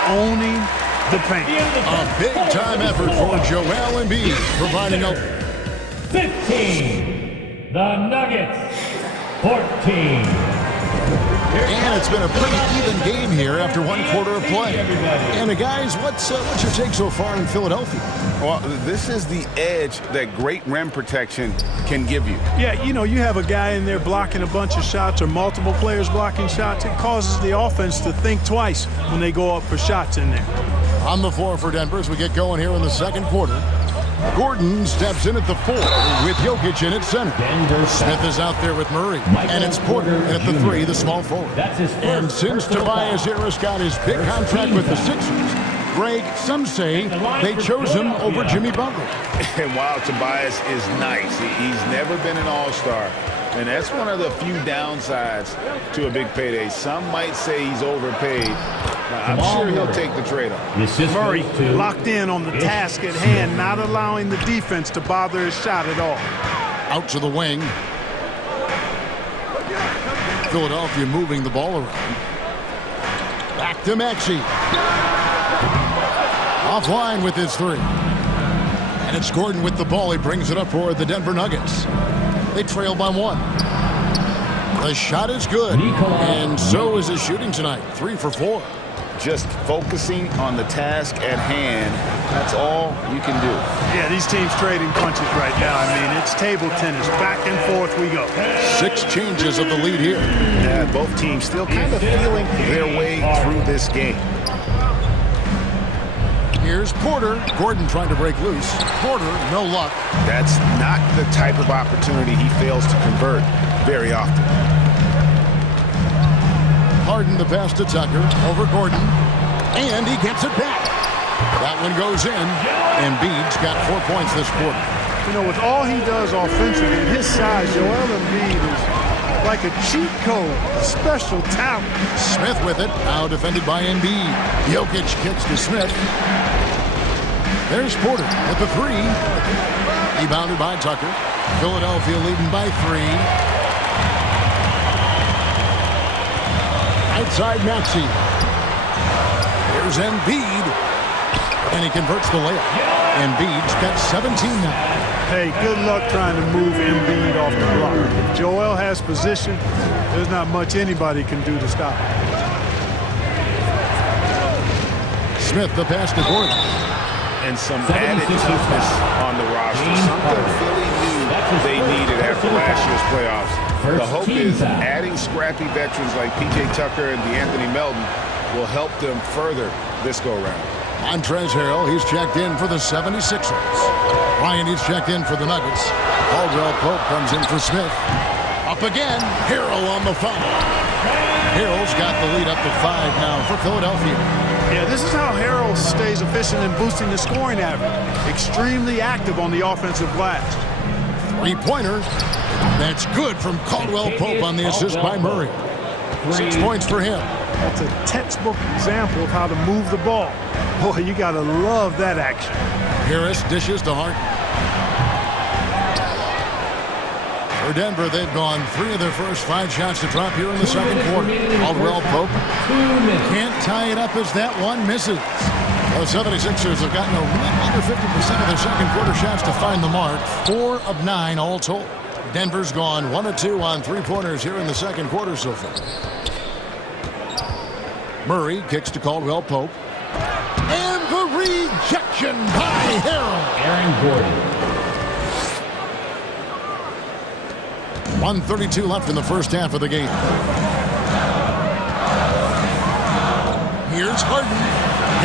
owning the paint. A big-time effort for Joel Embiid, providing a 15. The Nuggets, 14. And it's been a pretty even game here after one quarter of play. And guys, what's your take so far in Philadelphia? Well, this is the edge that great rim protection can give you. Yeah, you know, you have a guy in there blocking a bunch of shots or multiple players blocking shots. It causes the offense to think twice when they go up for shots in there. On the floor for Denver as we get going here in the second quarter. Gordon steps in at the 4 with Jokic in at center. Smith is out there with Murray. And it's Porter in at the 3, the small forward. And since Tobias Harris got his big contract with the Sixers, Greg, some say they chose him over Jimmy Butler. And while Tobias is nice, he's never been an all-star. And that's one of the few downsides to a big payday. Some might say he's overpaid. I'm sure he'll take the trade-off. Murray locked in on the task at hand, not allowing the defense to bother his shot at all. Out to the wing. Philadelphia moving the ball around. Back to Maxey. Offline with his 3. And it's Gordon with the ball. He brings it up for the Denver Nuggets. They trail by 1. The shot is good. And so is his shooting tonight. 3 for 4. Just focusing on the task at hand. That's all you can do. Yeah, these teams trading punches right now. I mean, it's table tennis. Back and forth we go. 6 changes of the lead here. Yeah, both teams still kind of feeling their way through this game. Here's Porter. Gordon trying to break loose. Porter, no luck. That's not the type of opportunity he fails to convert very often. Harden the pass to Tucker. Over Gordon. And he gets it back. That one goes in. Embiid's got 4 points this quarter. You know, with all he does offensively, his size, Joel Embiid is like a cheat code, a special talent. Smith with it. Now defended by Embiid. Jokic kicks to Smith. There's Porter at the 3. Rebounded by Tucker. Philadelphia leading by 3. Outside Maxey. Here's Embiid. And he converts the layup. Embiid's got 17 now. Hey, good luck trying to move Embiid off the block. If Joel has position, there's not much anybody can do to stop him. Smith, the pass to Gordon. And some added toughness on the roster. Something Philly knew they needed after last year's playoffs. The hope is adding scrappy veterans like P.J. Tucker and DeAnthony Melton will help them further this go-around. Montrezl Harrell, he's checked in for the 76ers. Ryan, he's checked in for the Nuggets. Caldwell Pope comes in for Smith. Up again, Harrell on the foul. Harrell's got the lead up to 5 now for Philadelphia. Yeah, this is how Harrell stays efficient in boosting the scoring average. Extremely active on the offensive glass. Three-pointer. That's good from Caldwell Pope on the assist by Murray. 6 points for him. That's a textbook example of how to move the ball. Boy, you got to love that action. Harris dishes to Hart. For Denver, they've gone 3 of their first 5 shots to drop here in the second quarter. Caldwell Pope can't tie it up as that one misses. The 76ers have gotten a little under 50% of their second quarter shots to find the mark. 4 of 9 all told. Denver's gone 1 of 2 on 3-pointers here in the second quarter so far. Murray kicks to Caldwell Pope. And the rejection by Harrell. Aaron Gordon. 1:32 left in the first half of the game. Here's Harden.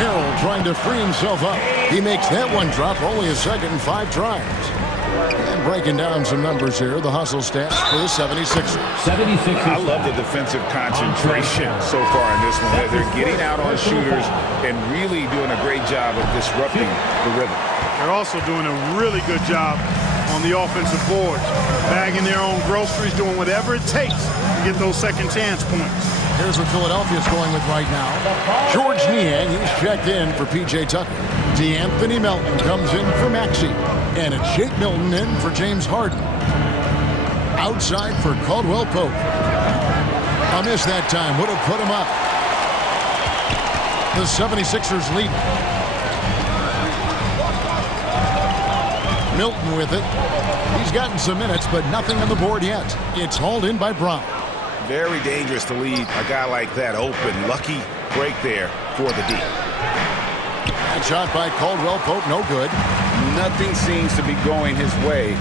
Harrell trying to free himself up. He makes that one drop, only a second in 5 tries. And breaking down some numbers here, the hustle stats for the 76ers. I love the defensive concentration so far in this one. They're getting out on shooters and really doing a great job of disrupting the rhythm. They're also doing a really good job on the offensive boards, bagging their own groceries, doing whatever it takes to get those second chance points. Here's what Philadelphia's going with right now. George Niang, he's checked in for P.J. Tucker. DeAnthony Melton comes in for Maxey. And it's Jake Milton in for James Harden. Outside for Caldwell Pope. A miss that time would have put him up. The 76ers lead. Milton with it. He's gotten some minutes, but nothing on the board yet. It's hauled in by Brown. Very dangerous to leave a guy like that open. Lucky break there for the D. That shot by Caldwell Pope, no good. Nothing seems to be going his way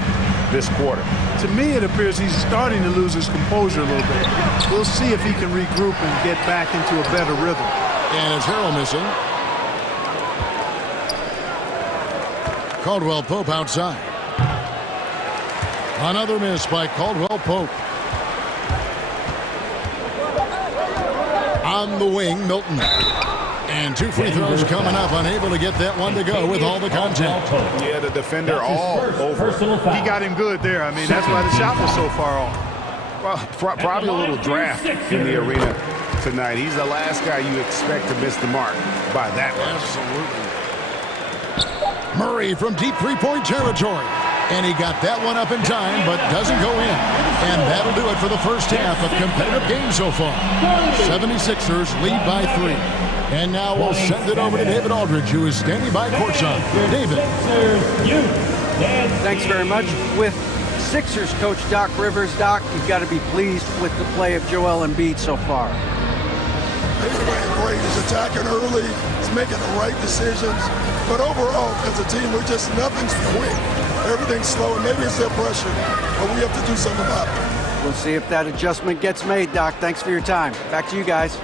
this quarter. To me, it appears he's starting to lose his composure a little bit. We'll see if he can regroup and get back into a better rhythm. And it's Harrell missing. Caldwell Pope outside. Another miss by Caldwell Pope. On the wing, Milton. And 2 free throws coming up. Unable to get that one to go with all the contact. Yeah, the defender all over. He got him good there. I mean, that's why the shot was so far off. Well, probably a little draft in the arena tonight. He's the last guy you expect to miss the mark by that much. Absolutely. Murray from deep 3-point territory. And he got that one up in time, but doesn't go in. And that'll do it for the first half of competitive game so far. 76ers lead by 3. And now we'll send it over to David Aldridge, who is standing by courtside. David. Thanks very much. With Sixers coach Doc Rivers, Doc, you've got to be pleased with the play of Joel Embiid so far. He's playing great. He's attacking early. He's making the right decisions. But overall, as a team, we're just nothing's quick. Everything's slow, and maybe it's their pressure, but we have to do something about it. We'll see if that adjustment gets made, Doc. Thanks for your time. Back to you guys.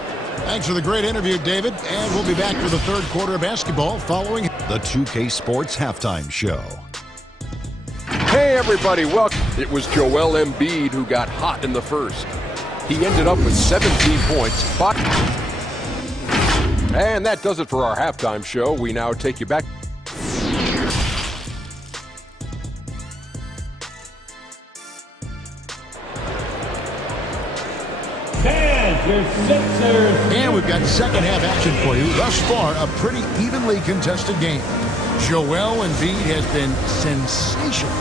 Thanks for the great interview, David. And we'll be back for the third quarter of basketball following the 2K Sports Halftime Show. Hey, everybody, welcome. It was Joel Embiid who got hot in the first. He ended up with 17 points. And that does it for our halftime show. We now take you back. And we've got second half action for you. Thus far, a pretty evenly contested game. Joel Embiid has been sensational.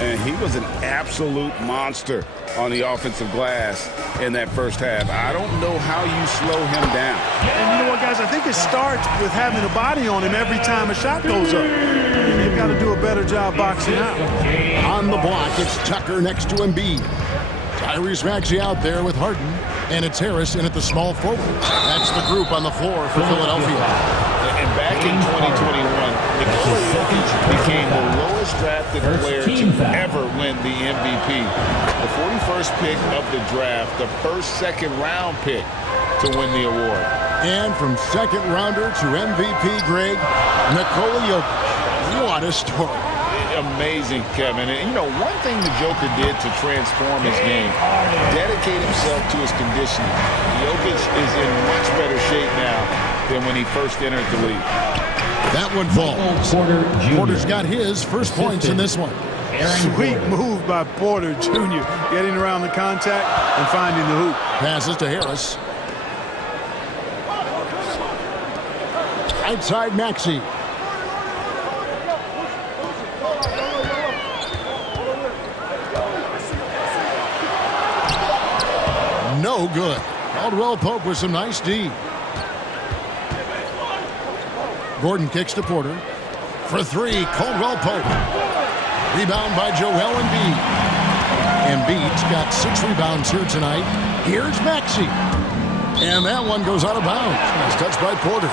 And he was an absolute monster on the offensive glass in that first half. I don't know how you slow him down. And you know what, guys? I think it starts with having a body on him every time a shot goes up. They've got to do a better job boxing out. On the block, it's Tucker next to Embiid. Tyrese Maxey out there with Harden. And it's Harris in at the small forward. That's the group on the floor for Philadelphia. And back in 2021, Nikola Jokic became the lowest drafted player to ever win the MVP. The 41st pick of the draft, the first second-round pick to win the award. And from second rounder to MVP, Greg, Nikola Jokic. What a story. Amazing, Kevin. And, you know, one thing the Joker did to transform his game, dedicate himself to his conditioning. Jokic is in much better shape now than when he first entered the league. That one falls. Porter's got his first points in this one. Sweet move by Porter Jr. Getting around the contact and finding the hoop. Passes to Harris. Outside Maxey. No good. Caldwell Pope with some nice D. Gordon kicks to Porter. For three, Caldwell Pope. Rebound by Joel Embiid. Embiid's got 6 rebounds here tonight. Here's Maxey. And that one goes out of bounds. It's touched by Porter.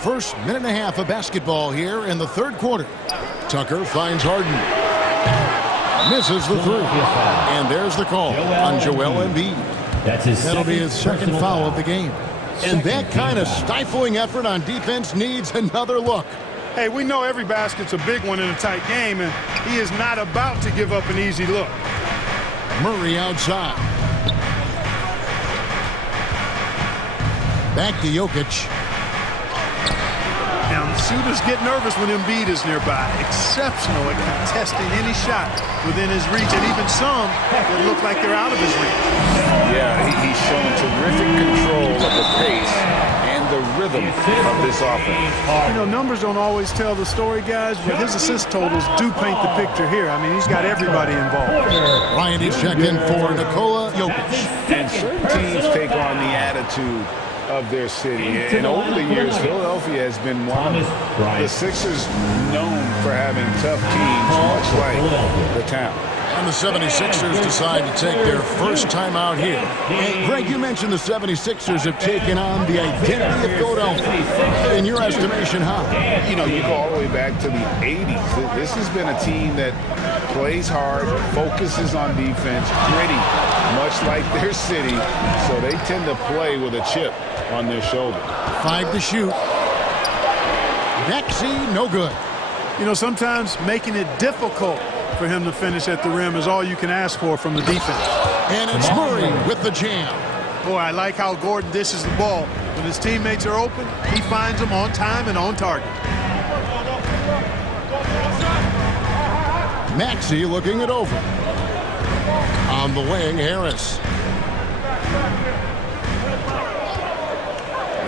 First minute and a half of basketball here in the third quarter. Tucker finds Harden. Misses the three. And there's the call on Joel Embiid. That'll be his second foul of the game. And that kind of stifling effort on defense needs another look. Hey, we know every basket's a big one in a tight game, and he is not about to give up an easy look. Murray outside. Back to Jokic. Now, shooters get nervous when Embiid is nearby. Exceptional at contesting any shot within his reach, and even some that look like they're out of his reach. Yeah, he's shown terrific control of the pace and the rhythm of this offense. You know, numbers don't always tell the story, guys, but his assist totals do paint the picture here. I mean, he's got everybody involved. Ryan is checked in for Nikola Jokic. And certain teams take on the attitude of their city. And over the years, Philadelphia has been one of the Sixers known for having tough teams, much like the town. And the 76ers decide to take their first time out here. And Greg, you mentioned the 76ers have taken on the identity of Philadelphia. In your estimation, how? You know, you go all the way back to the 80s. This has been a team that plays hard, focuses on defense, gritty, much like their city. So they tend to play with a chip on their shoulder. 5 to shoot. Maxey, no good. You know, sometimes making it difficult for him to finish at the rim is all you can ask for from the defense. And it's Murray with the jam. Boy, I like how Gordon dishes the ball. When his teammates are open, he finds them on time and on target. Maxey looking it over. On the wing, Harris.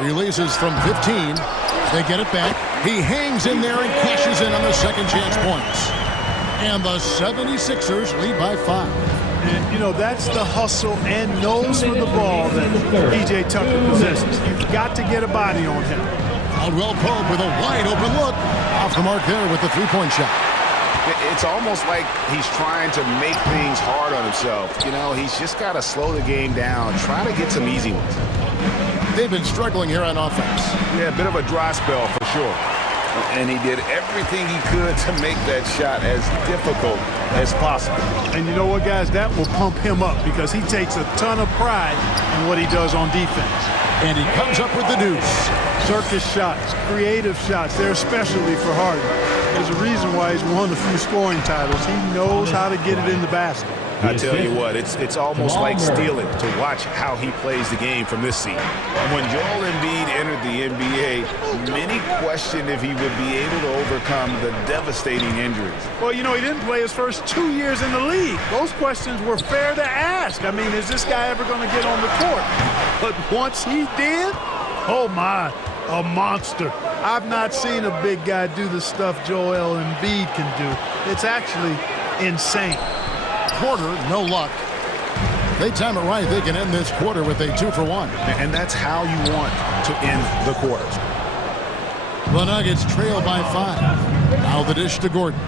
Releases from 15. They get it back. He hangs in there and cashes in on the second chance points. And the 76ers lead by 5. And, you know, that's the hustle and nose for the ball that P.J. Tucker possesses. You've got to get a body on him. Caldwell Pope with a wide open look. Off the mark there with the three-point shot. It's almost like he's trying to make things hard on himself. You know, he's just got to slow the game down, try to get some easy ones. They've been struggling here on offense. Yeah, a bit of a dry spell for sure. And he did everything he could to make that shot as difficult as possible. And you know what, guys? That will pump him up because he takes a ton of pride in what he does on defense. And he comes up with the deuce. Circus shots, creative shots, they're especially for Harden. There's a reason why he's won a few scoring titles. He knows how to get it in the basket. I tell you what, it's almost like stealing to watch how he plays the game from this seat. When Joel Embiid entered the NBA, many questioned if he would be able to overcome the devastating injuries. Well, you know, he didn't play his first 2 years in the league. Those questions were fair to ask. I mean, is this guy ever going to get on the court? But once he did, oh my, a monster. I've not seen a big guy do the stuff Joel Embiid can do. It's actually insane. Quarter, no luck. They time it right. They can end this quarter with a 2-for-1. And that's how you want to end the quarters. The Nuggets trail by 5. Now the dish to Gordon.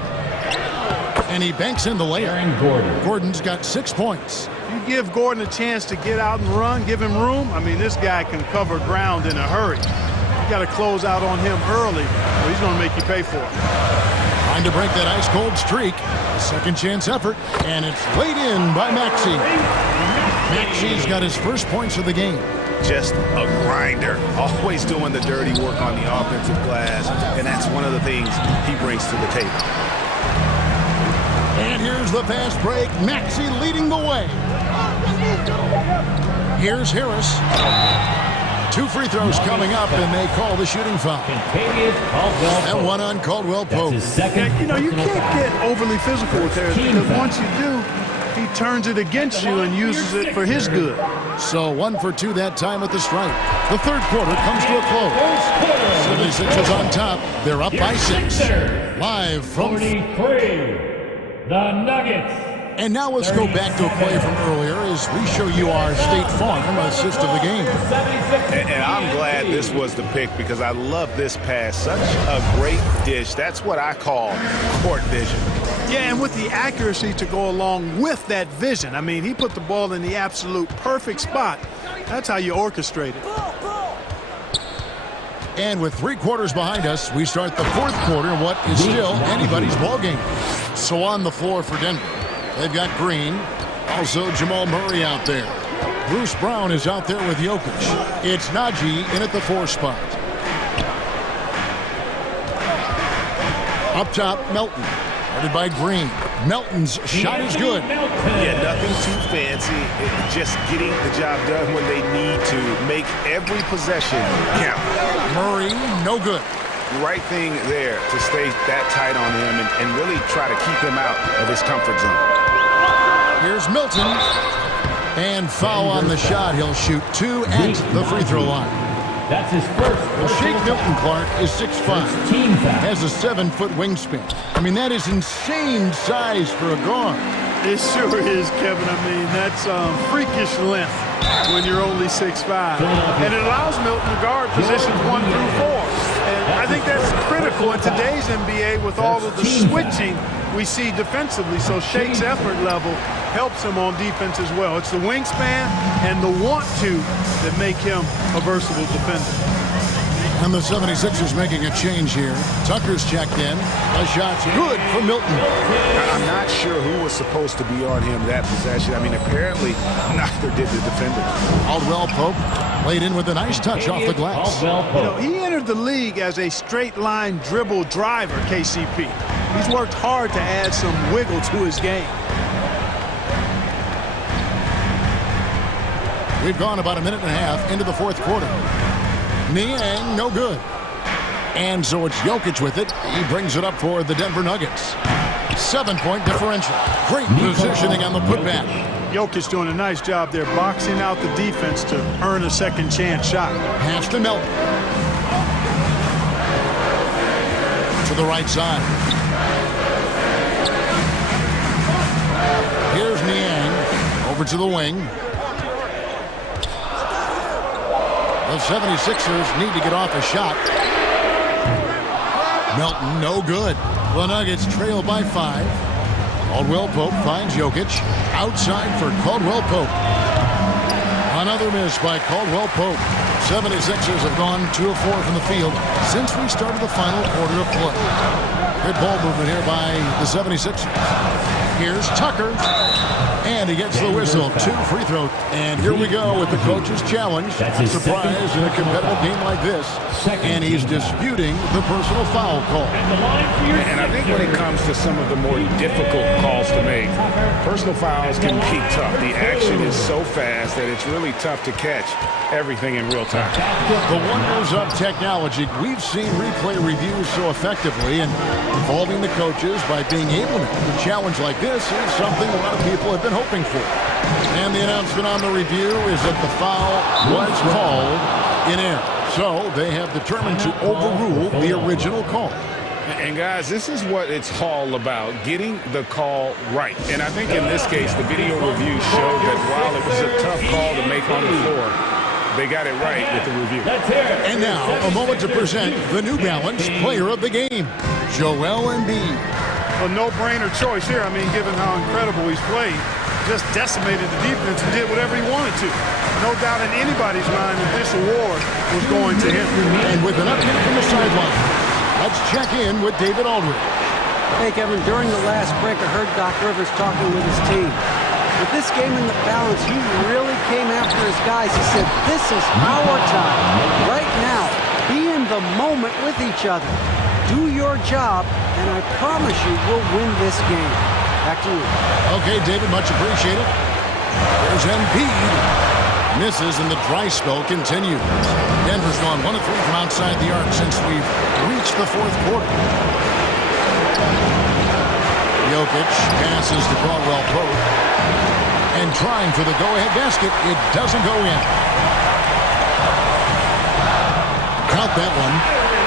And he banks in the layup. Gordon's got 6 points. You give Gordon a chance to get out and run, give him room. I mean, this guy can cover ground in a hurry. You got to close out on him early, or he's going to make you pay for it. Trying to break that ice-cold streak. Second chance effort, and it's laid in by Maxey. Maxey's got his first points of the game. Just a grinder, always doing the dirty work on the offensive glass, and that's one of the things he brings to the table. And here's the fast break. Maxey leading the way. Here's Harris. 2 free throws coming up, and they call the shooting foul. And one on Caldwell Pope. You know, you can't get overly physical with Harris, because once you do, he turns it against you and uses it for his good. So 1 for 2 that time at the stripe. The third quarter comes to a close. 76ers on top. They're up by 6. Live from 33. The Nuggets. And now let's go back to a play from earlier as we show you our State Farm assist of the game. And I'm glad this was the pick because I love this pass. Such a great dish. That's what I call court vision. Yeah, and with the accuracy to go along with that vision. I mean, he put the ball in the absolute perfect spot. That's how you orchestrate it. And with 3 quarters behind us, we start the fourth quarter in what is still anybody's ball game. So on the floor for Denver, they've got Green, also Jamal Murray out there. Bruce Brown is out there with Jokic. It's Najee in at the 4 spot. Up top, Melton, guarded by Green. Melton's shot is good. Yeah, nothing too fancy. Just getting the job done when they need to. Make every possession count. Murray, no good. Right thing there to stay that tight on him and really try to keep him out of his comfort zone. Here's Milton. And foul on the shot. He'll shoot 2 at the free throw line. That's his first. Well, Shake Milton Clark is 6'5". Has a 7-foot wingspan. I mean, that is insane size for a guard. It sure is, Kevin. I mean, that's freakish length when you're only 6'5". And it allows Milton to guard positions 1 through 4. And I think that's critical in today's NBA with all of the switching we see defensively. So Shake's effort level helps him on defense as well. It's the wingspan and the want-to that make him a versatile defender. And the 76ers making a change here. Tucker's checked in. A shot's good for Milton. I'm not sure who was supposed to be on him that possession. I mean, apparently neither did the defender. Caldwell Pope laid in with a nice touch off the glass. You know, he entered the league as a straight-line dribble driver, KCP. He's worked hard to add some wiggle to his game. We've gone about a minute and a half into the fourth quarter. Niang, no good. And so it's Jokic with it. He brings it up for the Denver Nuggets. 7-point differential. Great positioning on the putback. Jokic doing a nice job there, boxing out the defense to earn a second chance shot. Pass to Melton. To the right side. Here's Niang. Over to the wing. The 76ers need to get off a shot. Melton, no good. The Nuggets trail by 5. Caldwell Pope finds Jokic. Outside for Caldwell Pope. Another miss by Caldwell Pope. 76ers have gone 2 of 4 from the field since we started the final quarter of play. Good ball movement here by the 76ers. Here's Tucker. And he gets the whistle. 2 free throws. And here we go with the coach's challenge. Surprise in a competitive game like this. And he's disputing the personal foul call. And I think when it comes to some of the more difficult calls to make, personal fouls can be tough. The action is so fast that it's really tough to catch everything in real time. The wonders of technology. We've seen replay reviews so effectively, and involving the coaches by being able to challenge like this is something a lot of people have been hoping for. And the announcement on the review is that the foul was called in error. So they have determined to overrule the original call. And guys, this is what it's all about, getting the call right. And I think in this case, the video review showed that while it was a tough call to make on the floor, they got it right with the review. And now, a moment to present the New Balance Player of the Game, Joel Embiid. a no-brainer choice here. I mean, given how incredible he's played, just decimated the defense and did whatever he wanted to. No doubt in anybody's mind that this award was going to him. And with another hit from the sideline, let's check in with David Aldridge. Hey, Kevin, during the last break, I heard Doc Rivers talking with his team. With this game in the balance, he really came after his guys. He said, this is our time. Right now, be in the moment with each other. Do your job, and I promise you we'll win this game. Back to you. Okay, David, much appreciated. There's Embiid. Misses, and the dry spell continues. Denver's gone 1 of 3 from outside the arc since we've reached the fourth quarter. Jokic passes to Caldwell Pope. And trying for the go-ahead basket. It doesn't go in. Count that one.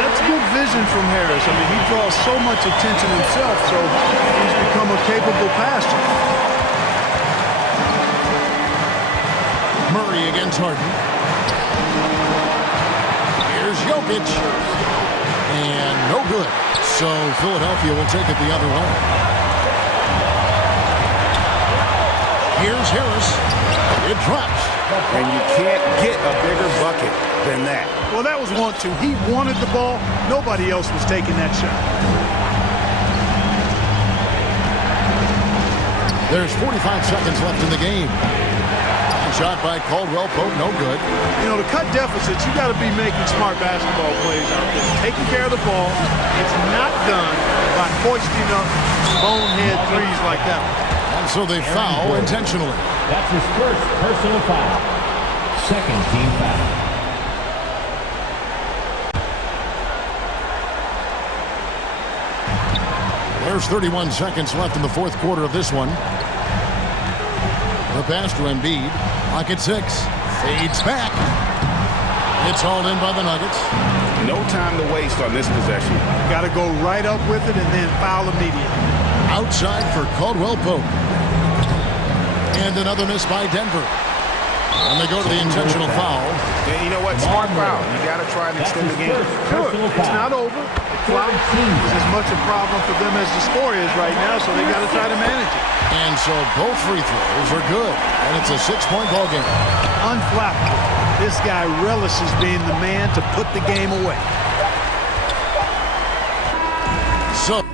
That's good vision from Harris. I mean, he draws so much attention himself, so he's become a capable passer. Murray against Harden. Here's Jokic. And no good. So Philadelphia will take it the other way. Here's Harris. It drops. And you can't get a bigger bucket than that. Well, that was 1-2. He wanted the ball. Nobody else was taking that shot. There's 45 seconds left in the game. Shot by Caldwell Pope, no good. You know, to cut deficits, you got to be making smart basketball plays out there. Taking care of the ball. It's not done by hoisting up bonehead threes like that. And so they foul intentionally. That's his first personal foul. Second team foul. There's 31 seconds left in the fourth quarter of this one. The pass to Embiid. Clock at 6. Fades back. It's hauled in by the Nuggets. No time to waste on this possession. Got to go right up with it and then foul immediately. Outside for Caldwell Pope. And another miss by Denver. And they go to the intentional foul. And you know what? Smart foul. You got to try and extend the game. Sure. It's not over. Clock is as much a problem for them as the score is right now, so they got to try to manage it. And so both free throws are good. And it's a 6-point ball game. Unflappable. This guy relishes being the man to put the game away. So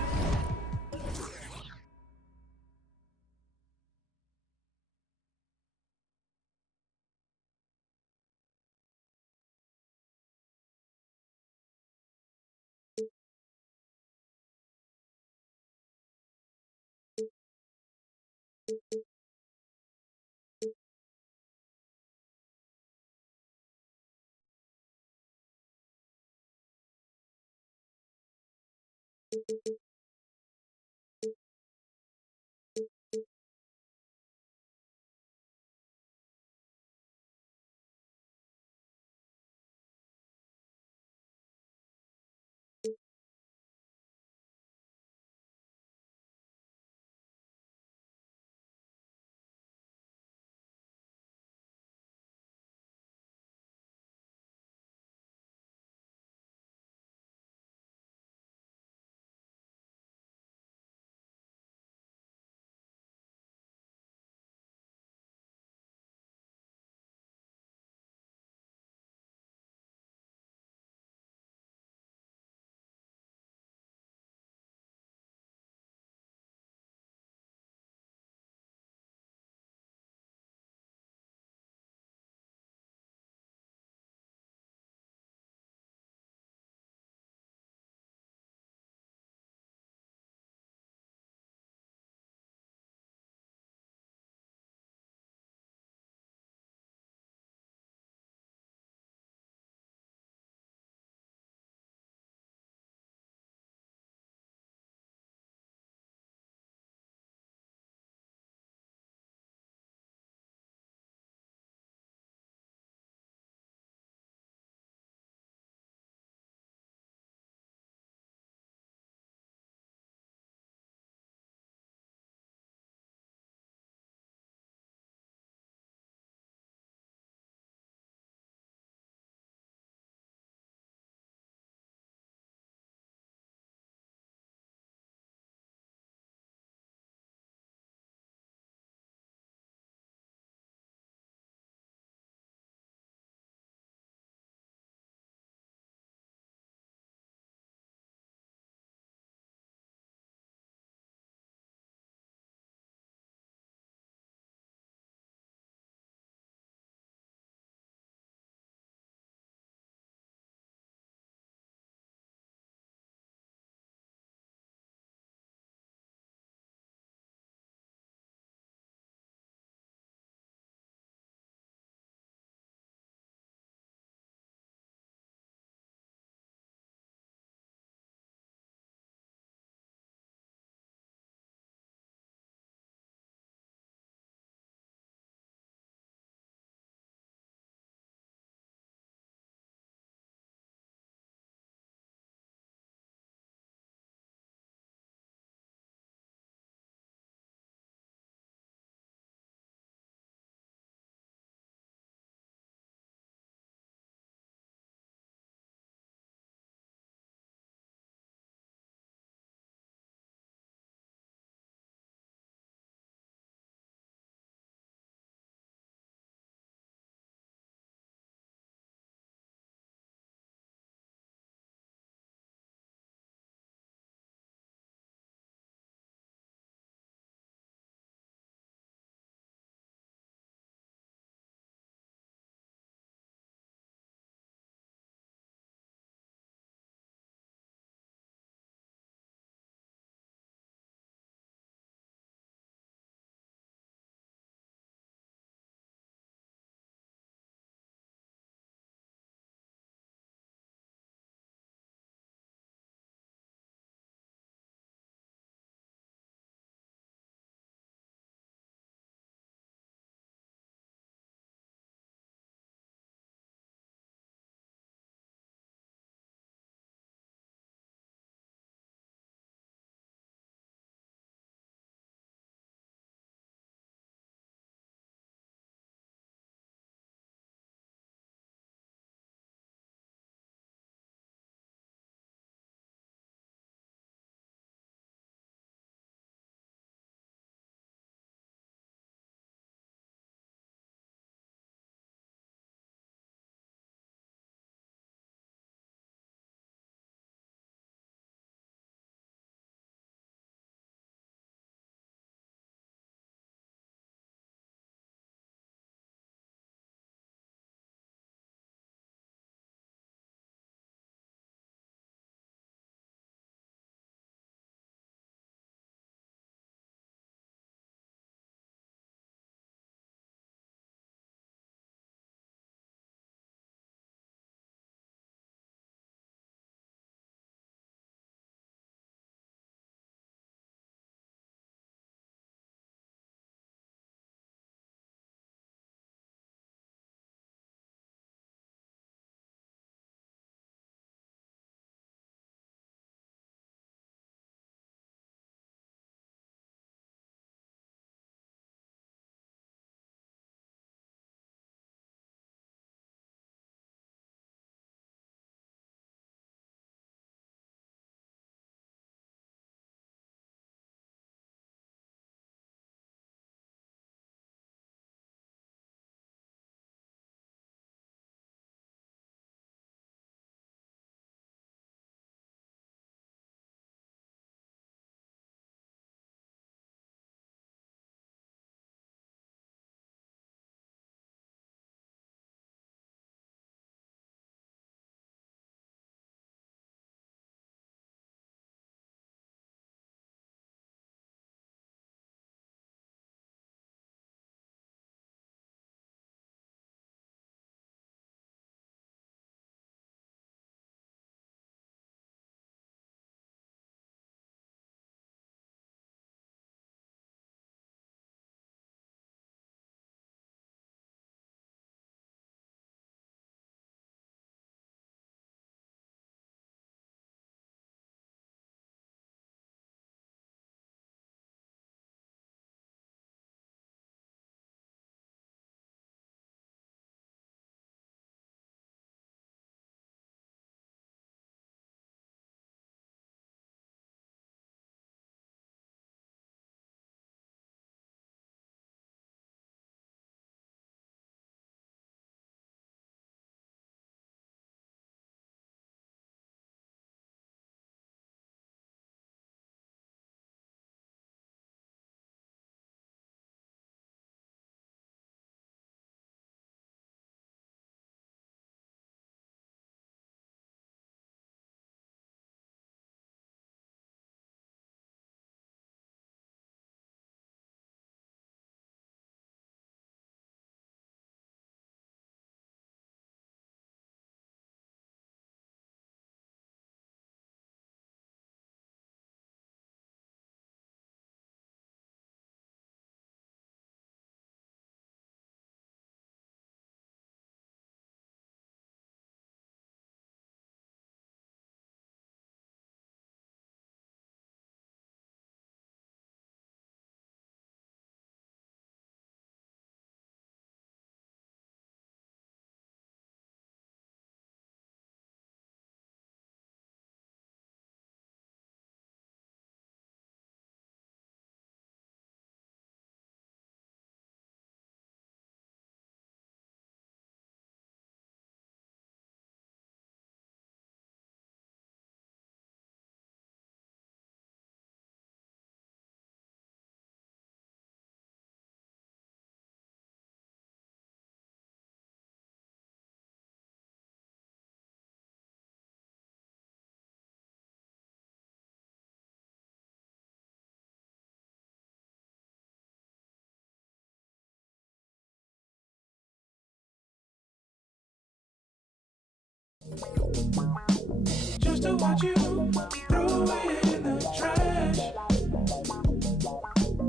Just to watch you throw it in the trash.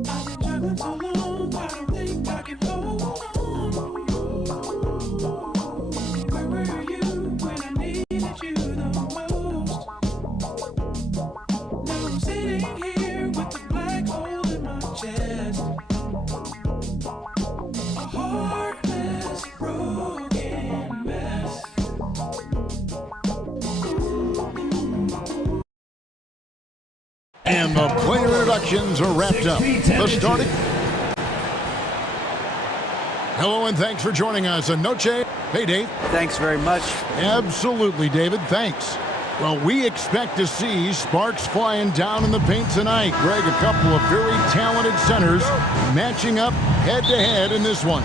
I've been juggling so long, I don't think I can hold on. Where were you when I needed you the most? Now I'm sitting here with the black hole in my chest. A heartless, broken mess. And the player introductions are wrapped up. The starting. Hello and thanks for joining us. Anoche. Hey, Dave. Thanks very much. Absolutely, David. Thanks. Well, we expect to see sparks flying down in the paint tonight. Greg, a couple of very talented centers matching up head-to-head in this one.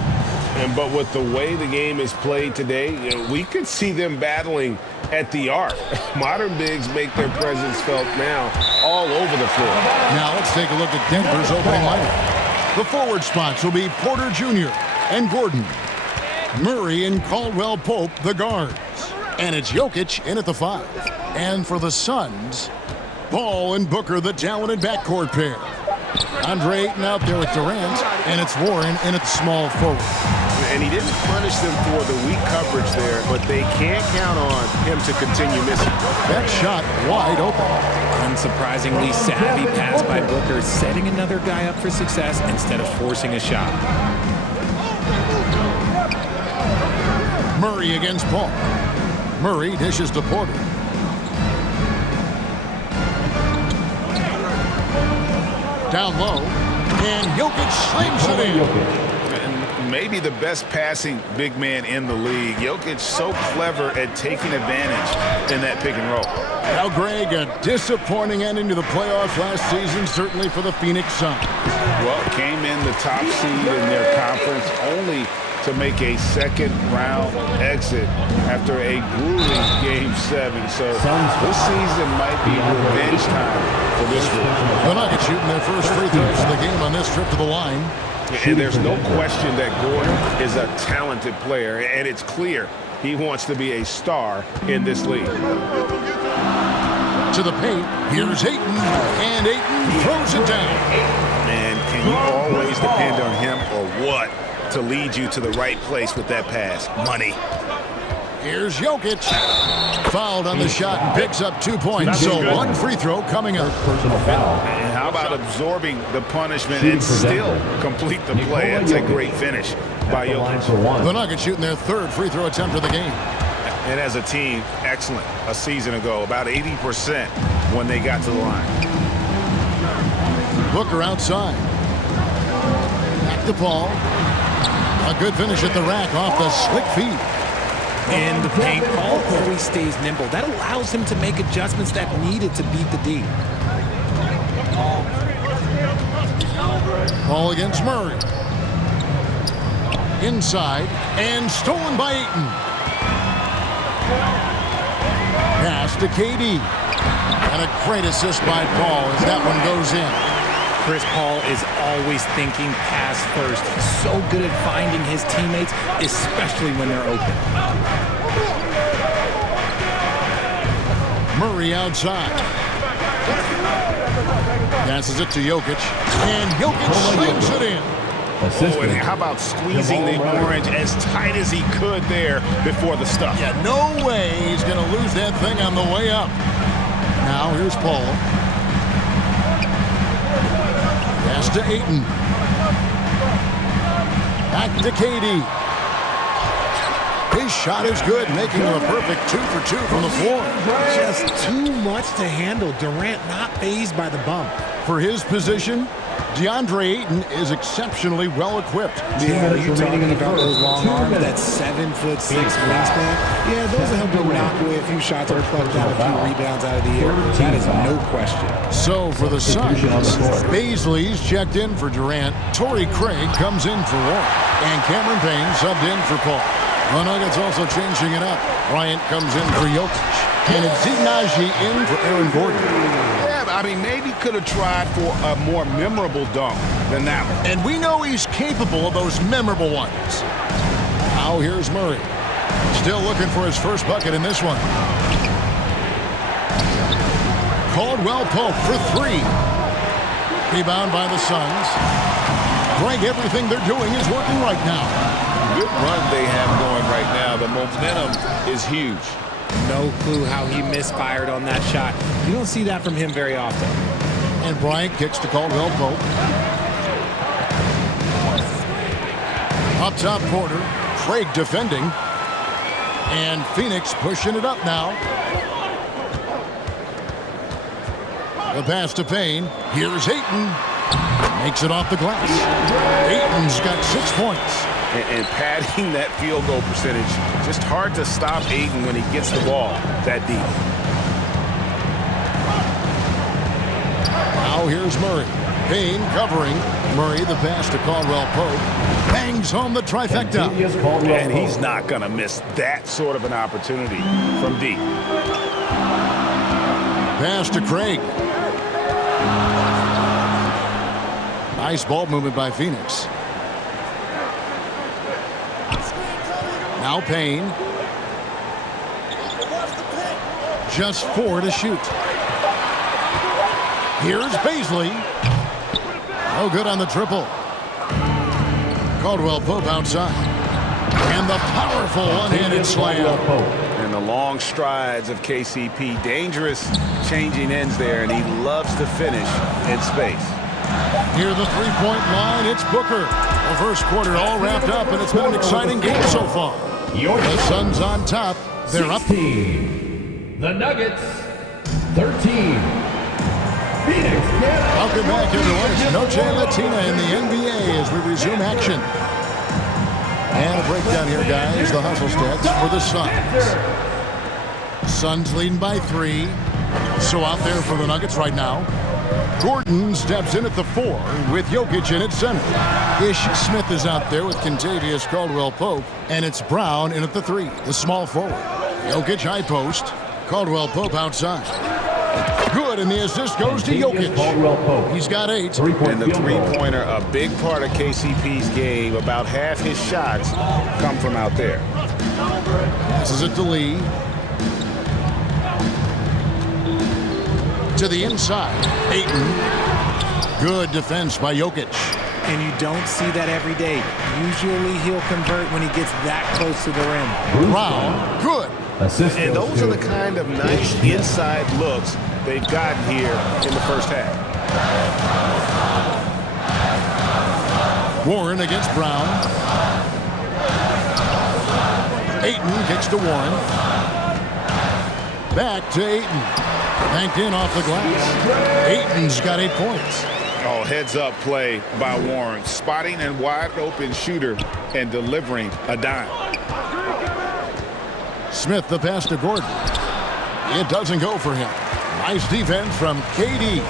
But with the way the game is played today, we could see them battling at the arc. Modern bigs make their presence felt now all over the floor. Now let's take a look at Denver's opening lineup. The forward spots will be Porter Jr. and Gordon. Murray and Caldwell Pope, the guards. And it's Jokic in at the 5. And for the Suns, Paul and Booker, the talented backcourt pair. Andre Ayton out there with Durant, and it's Warren in at the small forward. And he didn't punish them for the weak coverage there, but they can't count on him to continue missing. That shot wide open. Unsurprisingly savvy pass by Booker, setting another guy up for success instead of forcing a shot. Murray against Paul. Murray dishes to Porter. Down low, and Jokic slams it in. And maybe the best passing big man in the league. Jokic so clever at taking advantage in that pick and roll. Now, Greg, a disappointing ending to the playoffs last season, certainly for the Phoenix Suns. Well, came in the top seed in their conference only to make a second-round exit after a grueling Game 7. So this season might be revenge time for this group. The Nuggets shooting their first free throws of the game on this trip to the line. And there's no question that Gordon is a talented player, and it's clear he wants to be a star in this league. To the paint, here's Ayton, and Ayton throws it down. And can you always depend on him or what to lead you to the right place with that pass? Money. Here's Jokic. Fouled on the shot and picks up 2 points. So one free throw coming up. And how about absorbing the punishment and still complete the play? That's a great finish by Jokic. The Nuggets shooting their third free throw attempt of the game. And as a team, excellent a season ago. About 80% when they got to the line. Booker outside. Back to Paul. A good finish at the rack off the slick feed. In the paint, Paul always stays nimble. That allows him to make adjustments that needed to beat the D. Paul against Murray. Inside, and stolen by Ayton. Pass to KD. And a great assist by Paul as that one goes in. Chris Paul is always thinking pass first. He's so good at finding his teammates, especially when they're open. Murray outside. Passes it to Jokic. And Jokic slams it in. Oh, and how about squeezing the orange as tight as he could there before the stuff? Yeah, no way he's going to lose that thing on the way up. Now here's Paul. Pass to Ayton. Back to KD. His shot is good, making him a perfect 2 for 2 from the floor. Just too much to handle. Durant not fazed by the bump. For his position, DeAndre Ayton is exceptionally well equipped. Yeah, you're talking about those long arms, that 7'6" wingspan. Yeah, those will help him knock away a few shots or pluck down a few rebounds out of the air. That is no question. So for the Suns, Baisley's checked in for Durant. Torrey Craig comes in for Warren. And Cameron Payne subbed in for Paul. The Nuggets also changing it up. Bryant comes in for Jokic. And it's Ignaji in for Aaron Gordon. Yeah, I mean, maybe could have tried for a more memorable dunk than that one. And we know he's capable of those memorable ones. Now here's Murray. Still looking for his first bucket in this one. Caldwell Pope for three. Rebound by the Suns. Greg, everything they're doing is working right now. Good run they have going right now. The momentum is huge. No clue how he misfired on that shot. You don't see that from him very often. And Bryant kicks to Caldwell Pope. Up top, Porter. Craig defending. And Phoenix pushing it up now. The pass to Payne. Here's Ayton. Makes it off the glass. Ayton's got 6 points. And padding that field goal percentage. Just hard to stop Ayton when he gets the ball that deep. Now here's Murray. Payne covering. Murray, the pass to Caldwell Pope. Bangs home the trifecta. And he's not going to miss that sort of an opportunity from deep. Pass to Craig. Nice ball movement by Phoenix. Now Payne. Just 4 to shoot. Here's Baisley. No good on the triple. Caldwell Pope outside. And the powerful one-handed slam. And the long strides of KCP. Dangerous changing ends there, and he loves to finish in space. Near the three-point line, it's Booker. The first quarter all wrapped up, and it's been an exciting game so far. The Suns on top. They're up. 16. The Nuggets, 13. Phoenix. Welcome back, everyone. It's Noche Latina in the NBA as we resume action. And a breakdown here, guys. The hustle stats for the Suns. Suns leading by 3. So out there for the Nuggets right now. Gordon steps in at the 4 with Jokic in at center. Ish Smith is out there with Kentavious Caldwell-Pope. And it's Brown in at the 3, the small forward. Jokic high post. Caldwell-Pope outside. Good, and the assist goes to Jokic. He's got 8. And the three-pointer, a big part of KCP's game. About half his shots come from out there. This is it to Lee. To the inside. Ayton. Good defense by Jokic. And you don't see that every day. Usually he'll convert when he gets that close to the rim. Brown. Good. And those are the kind of nice inside looks they've gotten here in the first half. Warren against Brown. Ayton kicks to Warren. Back to Ayton. Banked in off the glass. Ayton's got 8 points. Oh, heads-up play by Warren. Spotting and wide-open shooter and delivering a dime. Smith the pass to Gordon. It doesn't go for him. Nice defense from KD.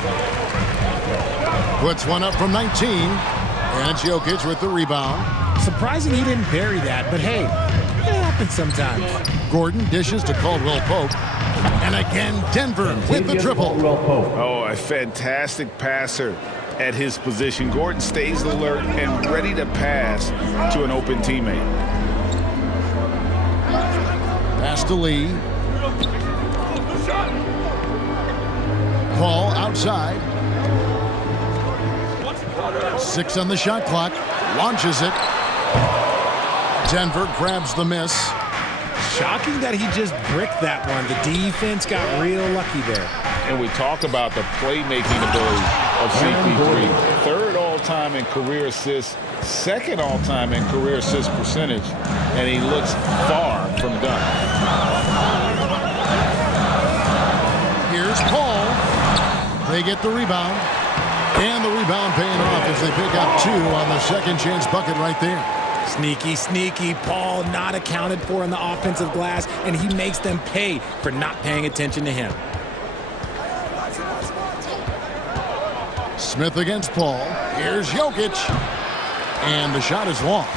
Puts one up from 19. And it's Jokic with the rebound. Surprising he didn't bury that, but hey, it happens sometimes. Gordon dishes to Caldwell-Pope. And again, Denver with the triple. Oh, a fantastic passer at his position. Gordon stays alert and ready to pass to an open teammate. Pass to Lee. Paul outside. 6 on the shot clock. Launches it. Denver grabs the miss. Shocking that he just bricked that one. The defense got real lucky there. And we talk about the playmaking ability of CP3. 3rd all-time in career assists, 2nd all-time in career assist percentage, and he looks far from done. Here's Paul. They get the rebound. And the rebound paying off as they pick up 2 on the second chance bucket right there. Sneaky, sneaky. Paul not accounted for in the offensive glass, and he makes them pay for not paying attention to him. Smith against Paul. Here's Jokic. And the shot is long.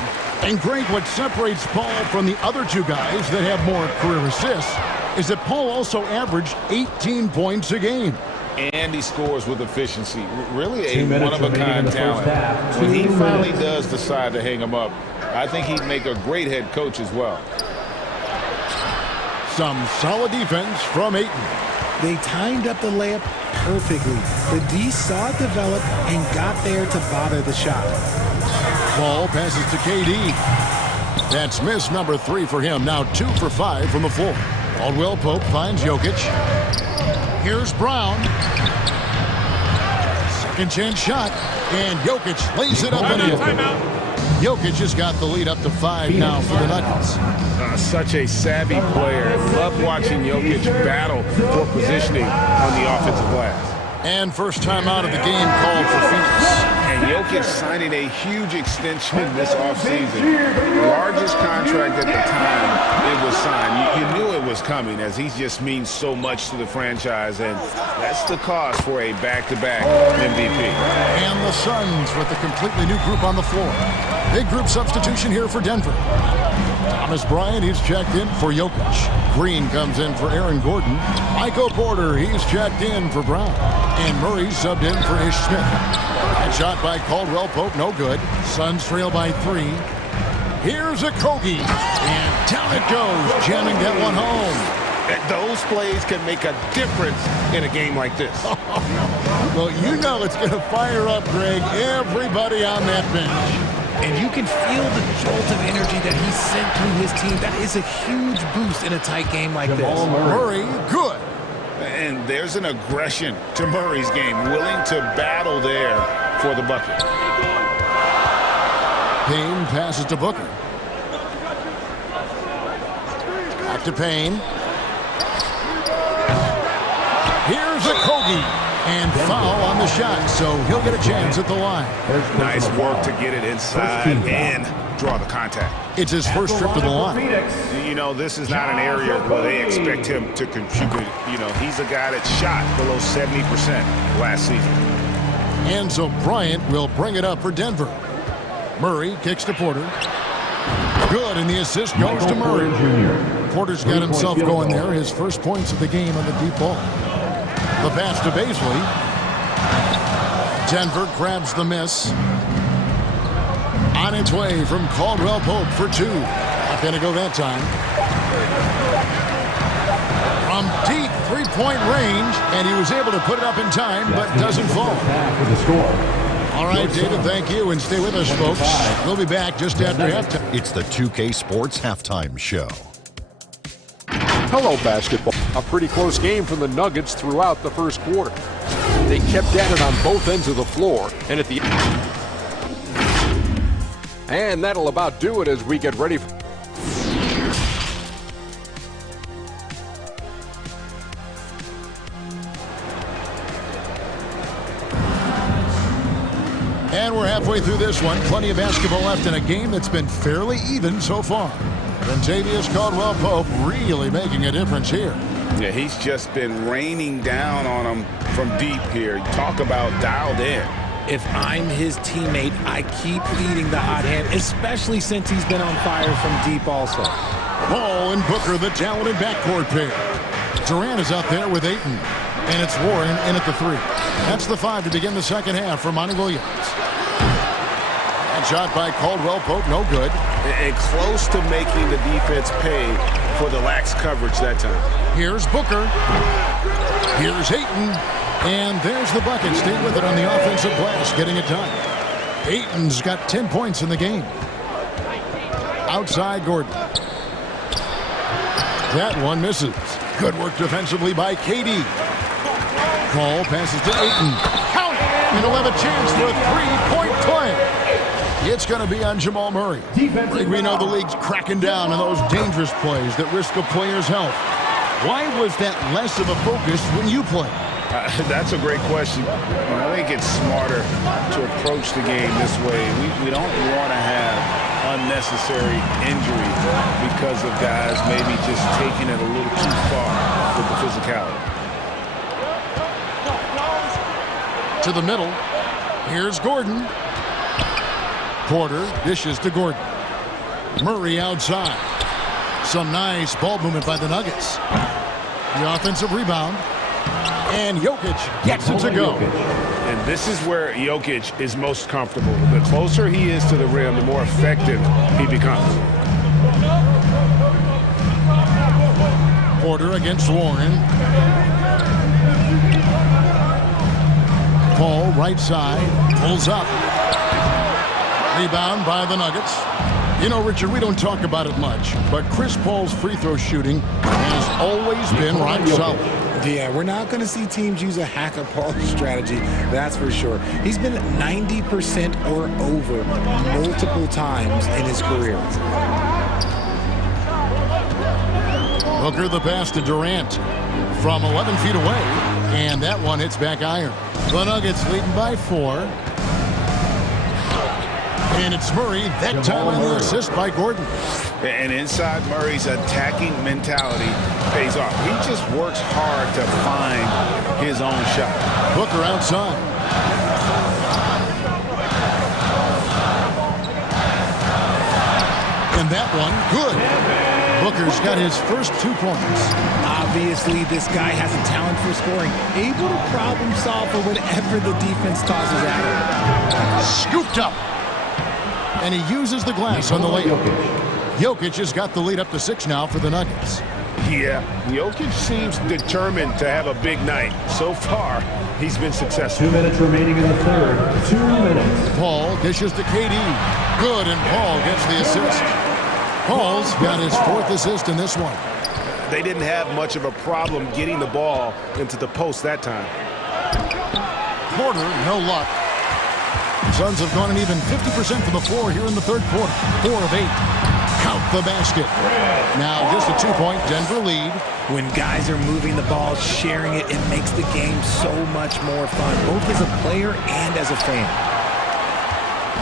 And Greg, what separates Paul from the other 2 guys that have more career assists is that Paul also averaged 18 points a game. And he scores with efficiency. Really a one-of-a-kind talent. When he finally does decide to hang him up, I think he'd make a great head coach as well. Some solid defense from Ayton. They timed up the layup perfectly. The D saw it develop and got there to bother the shot. Ball passes to KD. That's miss number 3 for him. Now 2 for 5 from the floor. Caldwell Pope finds Jokic. Here's Brown. Second chance shot. And Jokic lays it up and in. Jokic has got the lead up to 5 now for the Nuggets. Such a savvy player. Love watching Jokic battle for positioning on the offensive glass. And first time out of the game called for Phoenix. And Jokic signing a huge extension this offseason. Largest contract at the time it was signed. You knew it was coming, as he just means so much to the franchise, and that's the cost for a back-to-back MVP. And the Suns with a completely new group on the floor. Big group substitution here for Denver. Thomas Bryant, he's checked in for Jokic. Green comes in for Aaron Gordon. Michael Porter, he's checked in for Brown. And Murray subbed in for Ish Smith. And shot by Caldwell Pope, no good. Suns trail by 3. Here's a Kogi. And down it goes, jamming that one home. Those plays can make a difference in a game like this. Well, you know it's going to fire up, Greg, everybody on that bench. And you can feel the jolt of energy that he sent through his team. That is a huge boost in a tight game like this. Murray, good. And there's an aggression to Murray's game, willing to battle there for the bucket. Payne passes to Booker. Back to Payne. Here's a Kogi. And foul on the shot, so he'll get a chance at the line. Nice work to get it inside and draw the contact. It's his first trip to the line. You know, this is not an area where they expect him to contribute. You know, he's a guy that shot below 70% last season. And so Bryant will bring it up for Denver. Murray kicks to Porter. Good, and the assist goes to Murray. Porter's got himself going there. His first points of the game on the deep ball. The pass to Baisley. Denver grabs the miss. On its way from Caldwell Pope for 2. Not going to go that time. From deep three-point range, and he was able to put it up in time, but doesn't fall. All right, David, thank you, and stay with us, folks. We'll be back just after halftime. It's the 2K Sports Halftime Show. Hello, basketball. A pretty close game from the Nuggets throughout the first quarter. They kept at it on both ends of the floor, and at the and that'll about do it as we get ready for And we're halfway through this one. Plenty of basketball left in a game that's been fairly even so far. Kentavious Caldwell-Pope really making a difference here. Yeah, he's just been raining down on him from deep here. Talk about dialed in. If I'm his teammate, I keep feeding the hot hand, especially since he's been on fire from deep also. Ball and Booker, the talented backcourt pair. Durant is out there with Ayton. And it's Warren in at the 3. That's the 5 to begin the second half for Monty Williams. And shot by Caldwell-Pope, no good. And close to making the defense pay for the lax coverage that time. Here's Booker. Here's Ayton. And there's the bucket. Stay with it on the offensive glass, getting it done. Ayton's got 10 points in the game. Outside Gordon. That one misses. Good work defensively by KD. Ball passes to Ayton. Count it! And he'll have a chance for a three-point play. It's going to be on Jamal Murray. We know the league's cracking down on those dangerous plays that risk a player's health. Why was that less of a focus when you play? That's a great question. I think it's smarter to approach the game this way. We don't want to have unnecessary injury because of guys maybe just taking it a little too far with the physicality. To the middle. Here's Gordon. Porter dishes to Gordon. Murray outside. Some nice ball movement by the Nuggets. The offensive rebound. And Jokic gets it to go. And this is where Jokic is most comfortable. The closer he is to the rim, the more effective he becomes. Porter against Warren. Paul, right side, pulls up. Rebound by the Nuggets. You know, Richard, we don't talk about it much, but Chris Paul's free throw shooting has always been rock solid. Yeah, we're not going to see teams use a hack of Paul strategy, that's for sure. He's been 90% or over multiple times in his career. Booker the pass to Durant from 11 feet away, and that one hits back iron. The Nuggets leading by 4. And it's Murray, that time on the assist by Gordon. And inside Murray's attacking mentality pays off. He just works hard to find his own shot. Booker outside. And that one, good. Booker's got his first 2 points. Obviously, this guy has a talent for scoring. Able to problem solve for whatever the defense tosses at him. Scooped up. And he uses the glass on the layup. Jokic has got the lead up to 6 now for the Nuggets. Yeah, Jokic seems determined to have a big night. So far, he's been successful. 2 minutes remaining in the third. 2 minutes. Paul dishes to KD. Good, and Paul gets the assist. Paul's got his 4th assist in this one. They didn't have much of a problem getting the ball into the post that time. Porter, no luck. Suns have gone an even 50% from the floor here in the third quarter. 4 of 8. Count the basket. Now just a 2-point Denver lead. When guys are moving the ball, sharing it, it makes the game so much more fun, both as a player and as a fan.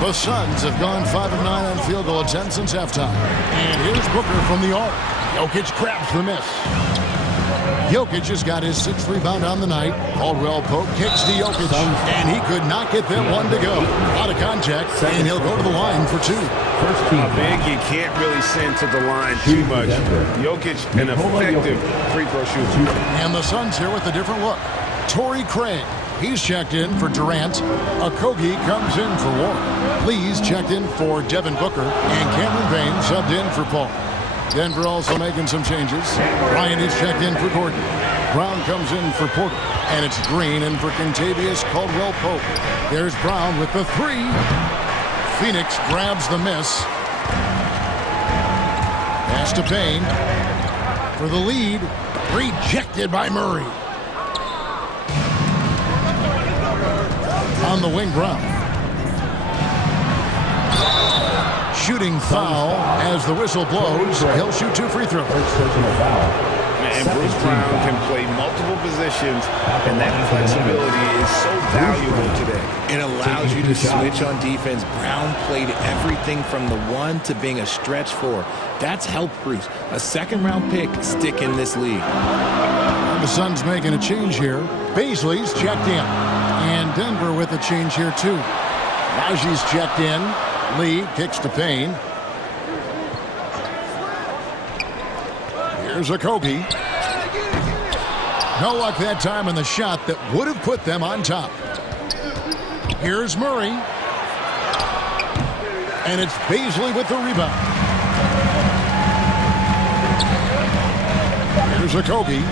The Suns have gone 5 of 9 on field goal attempts since halftime. And here's Booker from the arc. Jokic grabs the miss. Jokic has got his 6th rebound on the night. Caldwell Pope kicks to Jokic, and he could not get that one to go. Out of contact, and he'll go to the line for 2. Big, you can't really send to the line too much. Jokic, an effective free throw shooter. And the Suns here with a different look. Torrey Craig, he's checked in for Durant. Okogie comes in for Warren. Lee's checked in for Devin Booker, and Cameron Payne subbed in for Paul. Denver also making some changes. Ryan is checked in for Gordon. Brown comes in for Porter. And it's Green in for Kentavious Caldwell-Pope. There's Brown with the 3. Phoenix grabs the miss. Pass to Payne for the lead. Rejected by Murray. On the wing, Brown. Shooting foul as the whistle blows. He'll shoot 2 free throws. And Bruce Brown can play multiple positions, and that flexibility is so valuable today. It allows you to switch on defense. Brown played everything from the 1 to being a stretch 4. That's helped Bruce. A 2nd-round pick stick in this league. The Suns making a change here. Baisley's checked in. And Denver with a change here, too. Raji's checked in. Lee kicks to Payne. Here's Okogie. No luck that time on the shot that would have put them on top. Here's Murray. And it's Baisley with the rebound. Here's Okogie.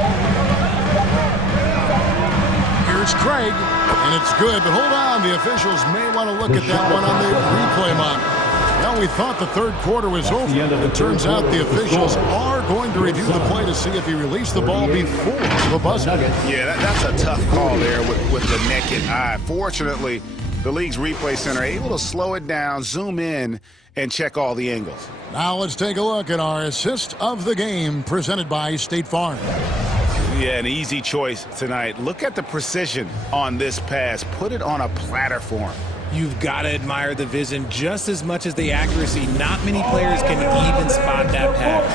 Here's Craig. And it's good, but hold on. The officials may want to look at that one on the replay monitor. Well, we thought the third quarter was over. It turns out the officials are going to review the play to see if he released the ball before the buzzer. Yeah, that's a tough call there with the naked eye. Fortunately, the league's replay center able to slow it down, zoom in, and check all the angles. Now let's take a look at our assist of the game presented by State Farm. Yeah, an easy choice tonight. Look at the precision on this pass. Put it on a platter form. You've got to admire the vision just as much as the accuracy. Not many players can even spot that pass.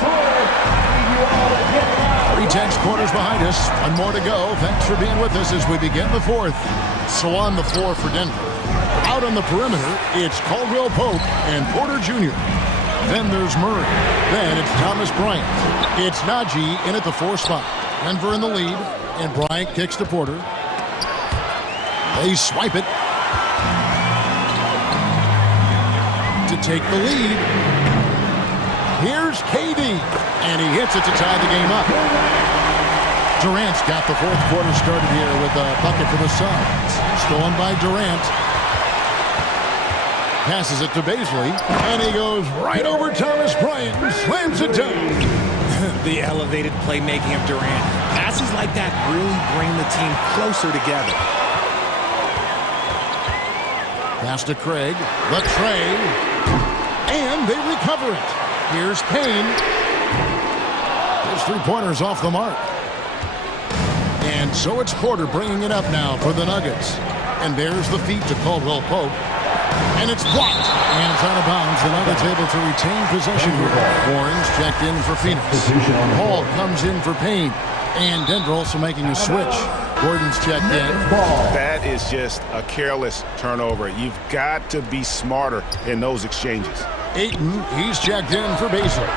3/10 quarters behind us. 1 more to go. Thanks for being with us as we begin the 4th. So on the floor for Denver. Out on the perimeter, it's Caldwell Pope and Porter Jr. Then there's Murray. Then it's Thomas Bryant. It's Najee in at the 4 spot. Denver in the lead, and Bryant kicks to Porter. They swipe it to take the lead. Here's KD, and he hits it to tie the game up. Durant's got the fourth quarter started here with a bucket for the Suns. Stolen by Durant. Passes it to Baisley, and he goes right over Thomas Bryant and slams it down. The elevated playmaking of Durant. Passes like that really bring the team closer together. Pass to Craig, the tray, and they recover it. Here's Payne. His three-pointer's off the mark. And so it's Porter bringing it up now for the Nuggets. And there's the feed to Caldwell Pope. And it's blocked. And it's out of bounds. The Nuggets able to retain possession here. Warren's checked in for Phoenix. Hall comes in for Payne. And Denver also making a switch. Gordon's checked in. That is just a careless turnover. You've got to be smarter in those exchanges. Ayton, he's checked in for Baisley.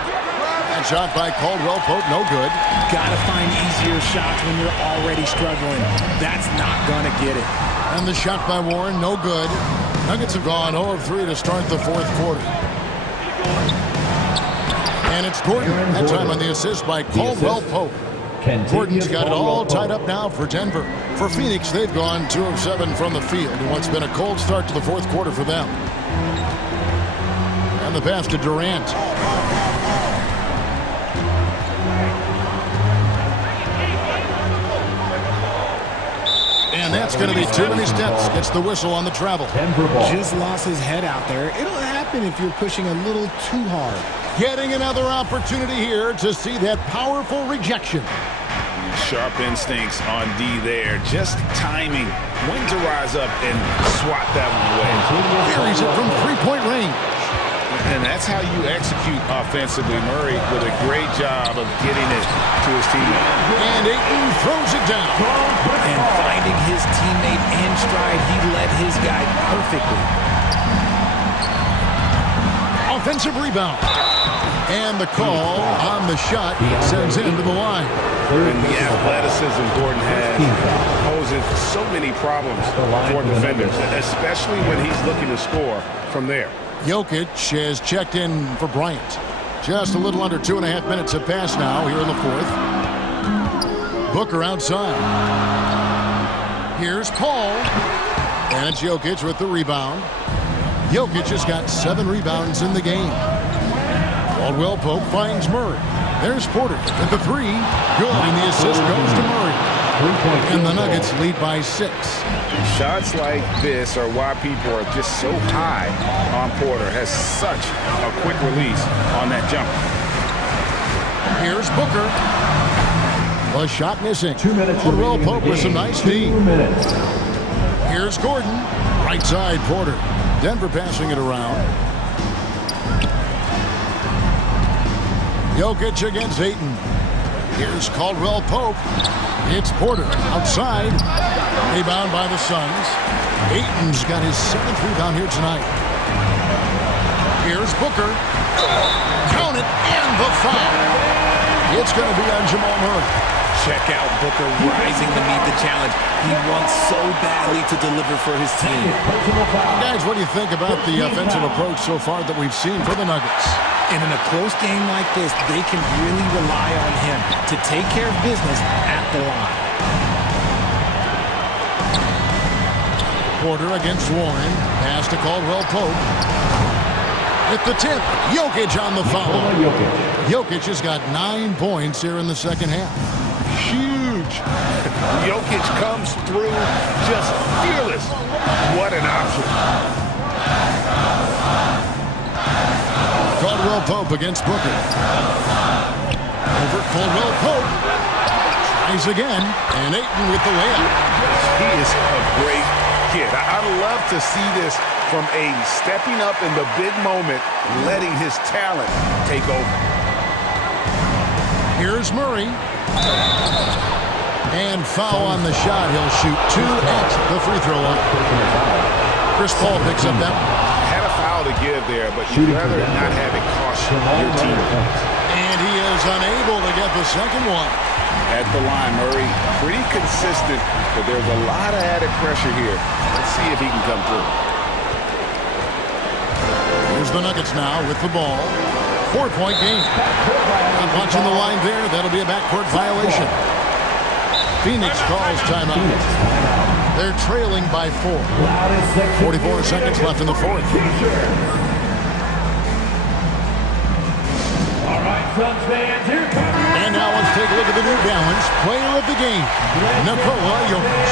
That shot by Caldwell Pope, no good. Gotta find easier shots when you're already struggling. That's not gonna get it. And the shot by Warren, no good. Nuggets have gone 0 of 3 to start the fourth quarter. And it's Gordon. That time on the assist by Caldwell Pope. Gordon's got it all tied up now for Denver. For Phoenix, they've gone 2 of 7 from the field in what's been a cold start to the fourth quarter for them. And the pass to Durant. And that's going to be too many steps. Gets the whistle on the travel. Just lost his head out there. It'll happen if you're pushing a little too hard. Getting another opportunity here to see that powerful rejection. Sharp instincts on D there. Just timing when to rise up and swat that one away. Buries it from three-point range. And that's how you execute offensively. Murray with a great job of getting it to his team. And Ayton throws it down. And finding his teammate in stride, he led his guy perfectly. Offensive rebound. And the call on the shot sends him to the line. And the athleticism Gordon has poses so many problems for defenders, especially when he's looking to score from there. Jokic has checked in for Bryant. Just a little under 2.5 minutes have passed now here in the fourth. Booker outside. Here's Paul. And it's Jokic with the rebound. Jokic has got 7 rebounds in the game. Caldwell Pope finds Murray. There's Porter at the 3. Good. And the assist goes to Murray. And the Nuggets lead by 6. Shots like this are why people are just so high on Porter. Has such a quick release on that jumper. Here's Booker. A shot missing. 2 minutes. Caldwell Pope with some nice D. 2 minutes. Here's Gordon. Right side Porter. Denver passing it around. Jokic against Ayton. Here's Caldwell Pope. It's Porter outside. Rebound by the Suns. Ayton's got his 7th rebound here tonight. Here's Booker. Count it, and the foul. It's going to be on Jamal Murray. Check out Booker rising to meet the challenge. He wants so badly to deliver for his team. Guys, what do you think about the offensive approach so far that we've seen for the Nuggets? And in a close game like this, they can really rely on him to take care of business at the line. Porter against Warren. Pass to Caldwell Pope. At the tip, Jokic on the foul. Jokic has got 9 points here in the second half. Huge. Jokic comes through just fearless. What an option. Caldwell Pope against Booker. Over Caldwell Pope. Tries again. And Ayton with the layup. He is a great kid. I love to see this from a stepping up in the big moment, letting his talent take over. Here's Murray. And foul on the shot. He'll shoot 2 at the free throw line. Chris Paul picks up that one. Had a foul to give there, but you'd rather not have it cost your team. And he is unable to get the second one. At the line, Murray, pretty consistent, but there's a lot of added pressure here. Let's see if he can come through. Here's the Nuggets now with the ball. 4-point game. Not watching the line there. That'll be a backcourt violation. Phoenix calls timeout. They're trailing by 4. 44 seconds left in the fourth. And now let's take a look at the New Balance player of the game, Nikola Jokic.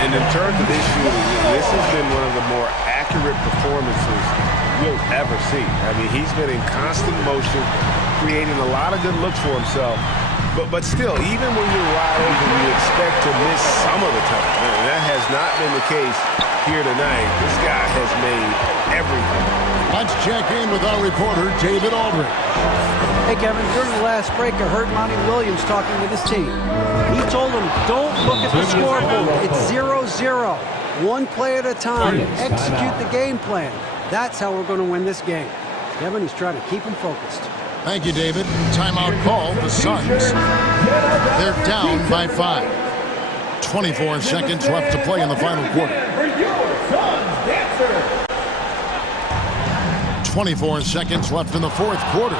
And in terms of this shooting, this has been one of the more accurate performances you'll ever see. I mean, he's been in constant motion, creating a lot of good looks for himself. But still, even when you're wide open, you expect to miss some of the time. And that has not been the case here tonight. This guy has made everything. Let's check in with our reporter, David Aldridge. Hey, Kevin, during the last break, I heard Monty Williams talking with his team. He told them, don't look at the scoreboard. It's 0-0. One play at a time. Execute the game plan. That's how we're going to win this game. Kevin, he's trying to keep them focused. Thank you, David. Timeout call, the Suns. They're down by 5. 24 seconds left to play in the final quarter. 24 seconds left in the fourth quarter.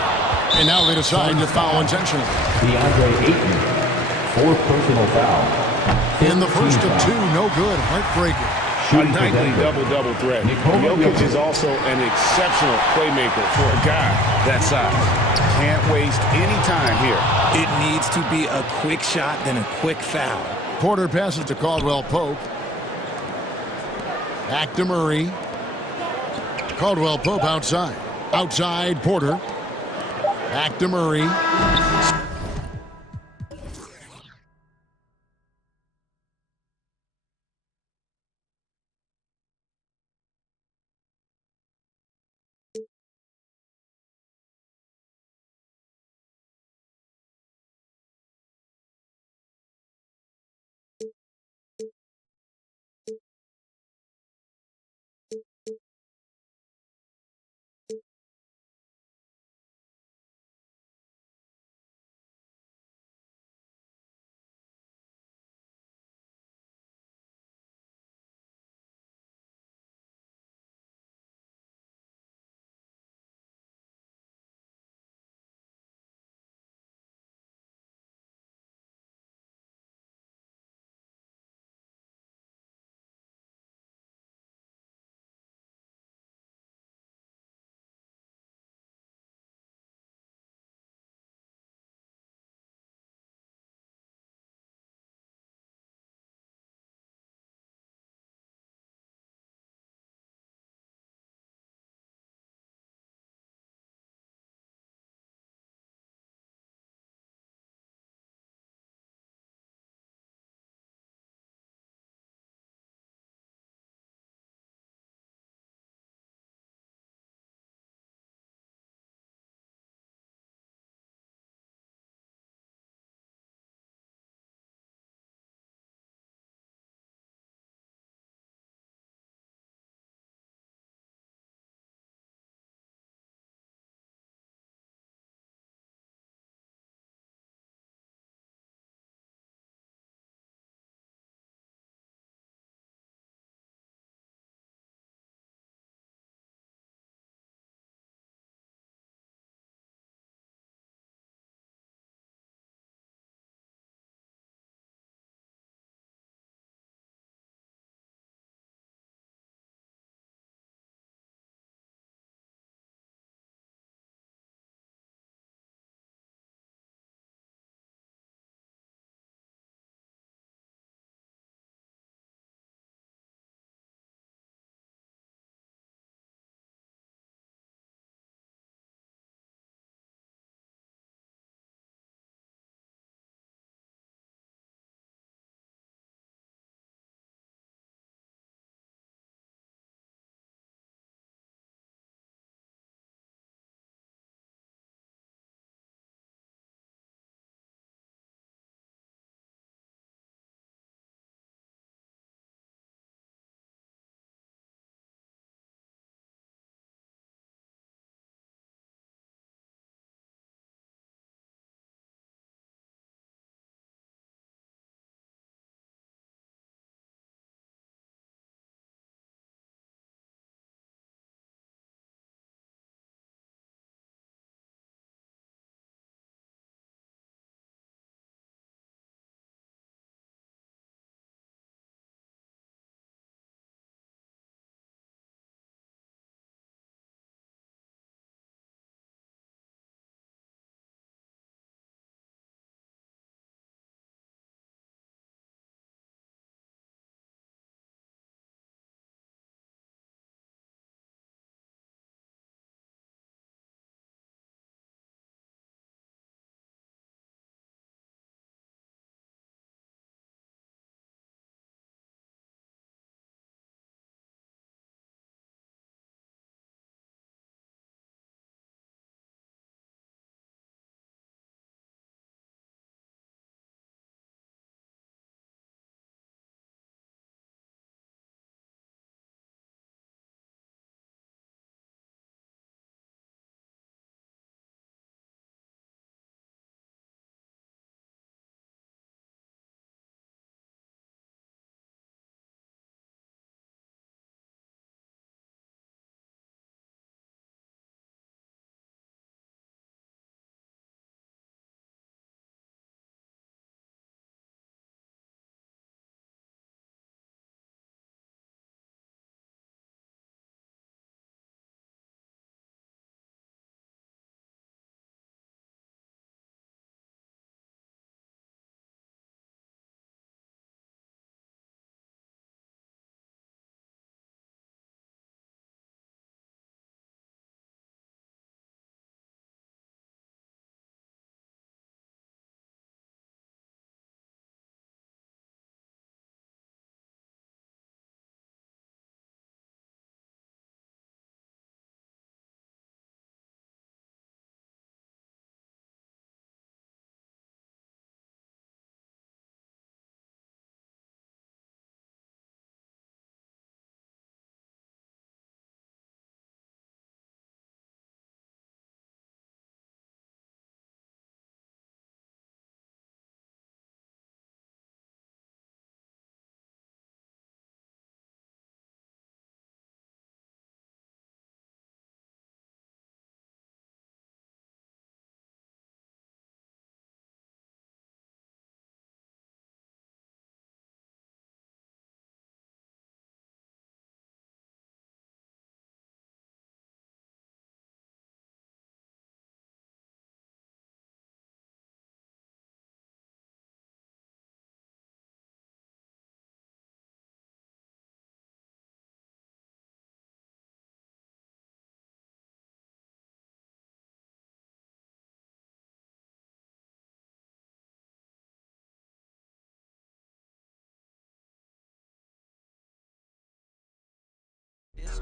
And now they decide to foul intentionally. DeAndre Ayton, 4th personal foul. In the first of 2, no good. Heartbreaker. A nightly double-double threat. Jokic is also an exceptional playmaker for a guy that size. Can't waste any time here. It needs to be a quick shot, then a quick foul. Porter passes to Caldwell Pope. Back to Murray. Caldwell Pope outside. Outside Porter. Back to Murray.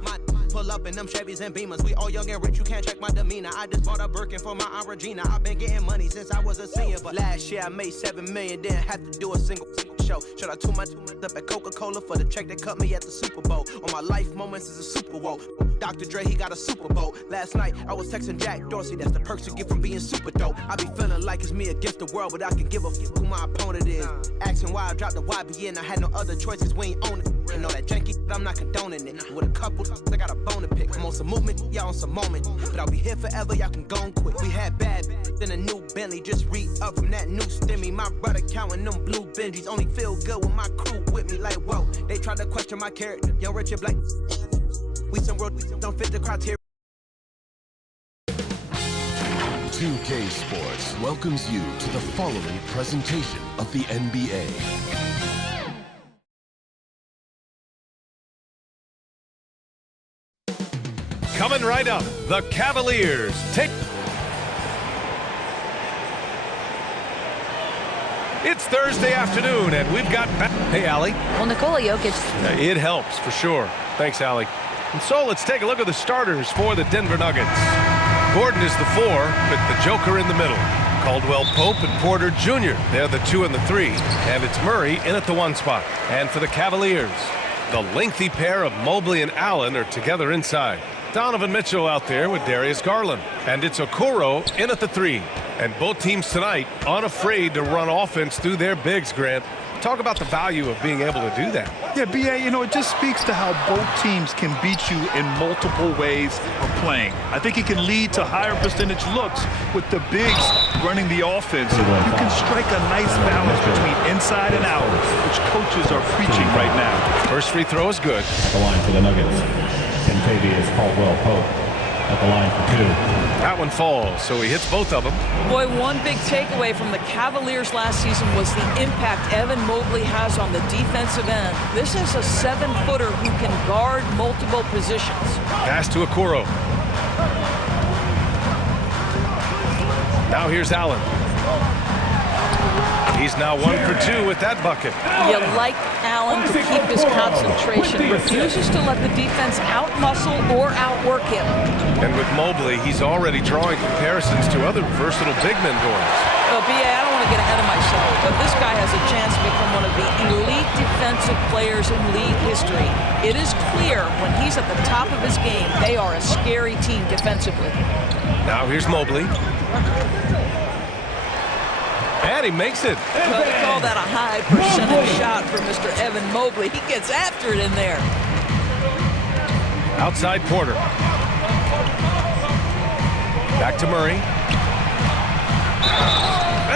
My pull up in them Chevys and Beamers. We all young and rich, you can't check my demeanor. I just bought a Birkin for my Aunt Regina. I've been getting money since I was a senior, but last year I made $7 million, didn't have to do a single show. Should I tune my up at Coca-Cola for the check that cut me at the Super Bowl? On my life moments is a Super Bowl. Dr. Dre, he got a Super Bowl. Last night I was texting Jack Dorsey. That's the perks you get from being super dope. I be feeling like it's me against the world, but I can give a fuck who my opponent is. Asking why I dropped the YBN, I had no other choices. We ain't own it. You know that janky, I'm not condoning it. With a couple, I got a bone to pick. I'm on some movement, y'all on some moment. But I'll be here forever, y'all can go and quit. We had bad, then a new Bentley. Just re-up from that new stimmy. My brother counting them blue Benjis. Only feel good with my crew with me. Like, whoa, they tried to question my character. Young Richard Blake. We some road, don't fit the criteria. 2K Sports welcomes you to the following presentation of the NBA. Coming right up, the Cavaliers take... It's Thursday afternoon, and we've got... Hey, Allie. Well, Nikola Jokic... It helps, for sure. Thanks, Allie. And so let's take a look at the starters for the Denver Nuggets. Gordon is the 4, with the Joker in the middle. Caldwell Pope and Porter Jr. They're the 2 and the 3. And it's Murray in at the 1 spot. And for the Cavaliers, the lengthy pair of Mobley and Allen are together inside. Donovan Mitchell out there with Darius Garland. And it's Okoro in at the 3. And both teams tonight unafraid to run offense through their bigs, Grant. Talk about the value of being able to do that. Yeah, B.A., you know, it just speaks to how both teams can beat you in multiple ways of playing. I think it can lead to higher percentage looks with the bigs running the offense. You can strike a nice balance between inside and out, which coaches are preaching right now. First free throw is good. At the line for the Nuggets, Kentavious Caldwell Pope. At the line for 2. That one falls, so he hits both of them. Boy, one big takeaway from the Cavaliers last season was the impact Evan Mobley has on the defensive end. This is a 7-footer who can guard multiple positions. Pass to Okoro. Now here's Allen. He's now 1 for 2 with that bucket. You like Allen to keep his concentration. Refuses to let the defense out-muscle or outwork him. And with Mobley, he's already drawing comparisons to other versatile big men guards. Well, B.A., I don't want to get ahead of myself, but this guy has a chance to become one of the elite defensive players in league history. It is clear when he's at the top of his game, they are a scary team defensively. Now here's Mobley. And he makes it. Well, we call that a high percentage shot for Mr. Evan Mobley. He gets after it in there. Outside Porter. Back to Murray.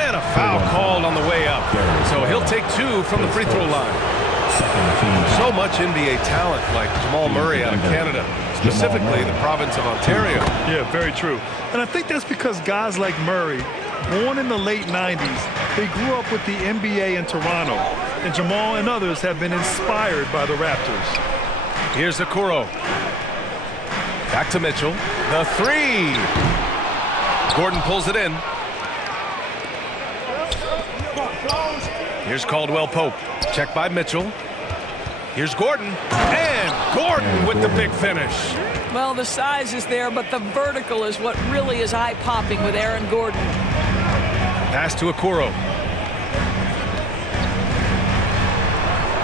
And a foul called on the way up. So he'll take 2 from the free throw line. So much NBA talent like Jamal Murray out of Canada, specifically the province of Ontario. Yeah, very true. And I think that's because guys like Murray, born in the late 90s, they grew up with the NBA in Toronto. And Jamal and others have been inspired by the Raptors. Here's Okoro. Back to Mitchell. The 3. Gordon pulls it in. Here's Caldwell Pope. Check by Mitchell. Here's Gordon. And Gordon with the big finish. Well, the size is there, but the vertical is what really is eye-popping with Aaron Gordon. Pass to Okoro.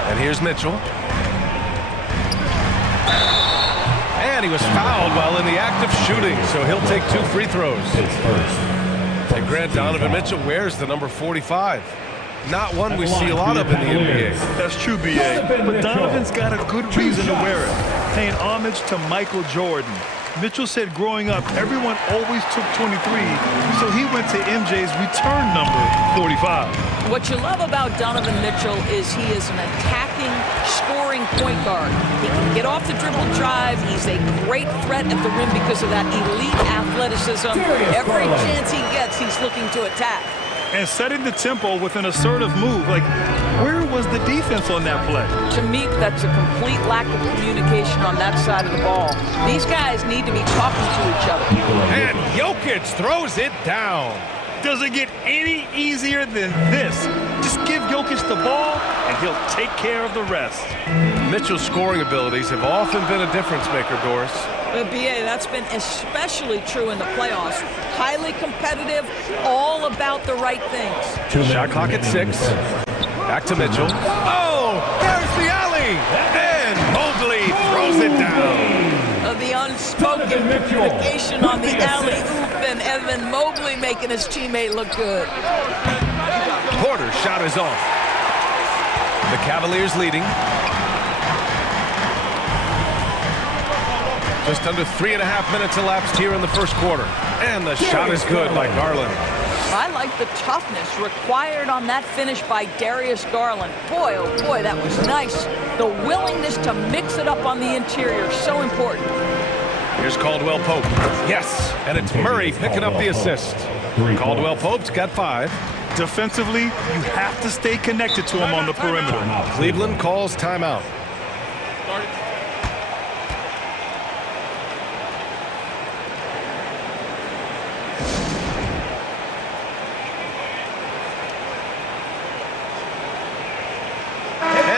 And here's Mitchell. And he was fouled while in the act of shooting, so he'll take 2 free throws. And Grant, Donovan Mitchell wears the number 45. Not one we see a lot of in the NBA. That's true, B.A. But Donovan's got a good reason to wear it, paying homage to Michael Jordan. Mitchell said growing up, everyone always took 23, so he went to MJ's return number, 45. What you love about Donovan Mitchell is he is an attacking, scoring point guard. He can get off the dribble drive. He's a great threat at the rim because of that elite athleticism. Every chance he gets, he's looking to attack. And setting the tempo with an assertive move. Like, where was the defense on that play? To me, that's a complete lack of communication on that side of the ball. These guys need to be talking to each other. And Jokic throws it down. Does it get any easier than this? Just give Jokic the ball, and he'll take care of the rest. Mitchell's scoring abilities have often been a difference maker, Doris. But BA, that's been especially true in the playoffs. Highly competitive, all about the right things. Shot clock at 6. Back to Mitchell. Oh, there's the alley. And Mobley throws it down. The unspoken communication on the alley-oop, and Evan Mobley making his teammate look good. Porter's shot is off. The Cavaliers leading. Just under 3.5 minutes elapsed here in the first quarter. And the shot is good by Garland. I like the toughness required on that finish by Darius Garland. Boy, oh boy, that was nice. The willingness to mix it up on the interior, so important. Here's Caldwell Pope. Yes, and it's Murray picking up the assist. Caldwell Pope's got 5. Defensively, you have to stay connected to him on the perimeter. Cleveland calls timeout.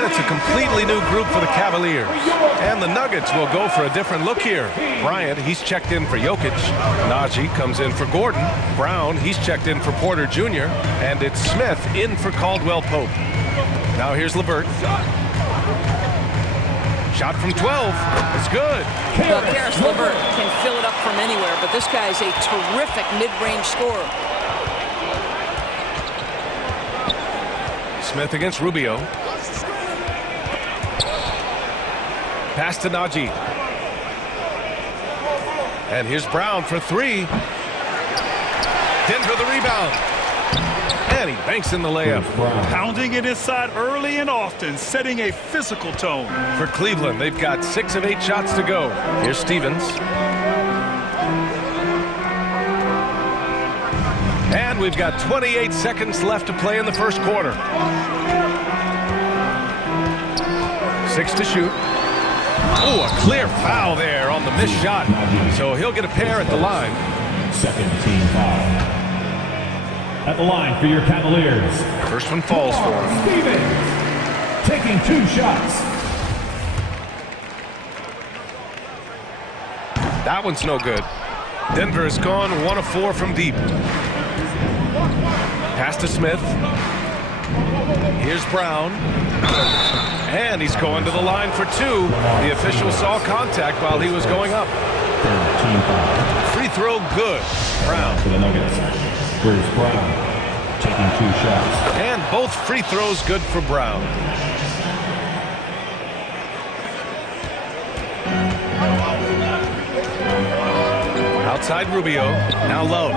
It's a completely new group for the Cavaliers. And the Nuggets will go for a different look here. Bryant, he's checked in for Jokic. Najee comes in for Gordon. Brown, he's checked in for Porter Jr. And it's Smith in for Caldwell Pope. Now here's LeVert. Shot from 12. It's good. Well, Karis LeVert can fill it up from anywhere, but this guy is a terrific mid-range scorer. Smith against Rubio. Pass to Najee. And here's Brown for 3. Denver the rebound. And he banks in the layup. Pounding it inside early and often, setting a physical tone. For Cleveland, they've got 6 of 8 shots to go. Here's Stevens. And we've got 28 seconds left to play in the first quarter. 6 to shoot. Oh, a clear foul there on the missed shot. So he'll get a pair at the line. Second team foul. At the line for your Cavaliers. First one falls for him. Stevens taking 2 shots. That one's no good. Denver has gone 1 of 4 from deep. Pass to Smith. Here's Brown. And he's going to the line for 2. The official saw contact while he was going up. Free throw good. Brown. For the Nuggets. Here's Brown taking 2 shots. And both free throws good for Brown. Outside Rubio. Now Love.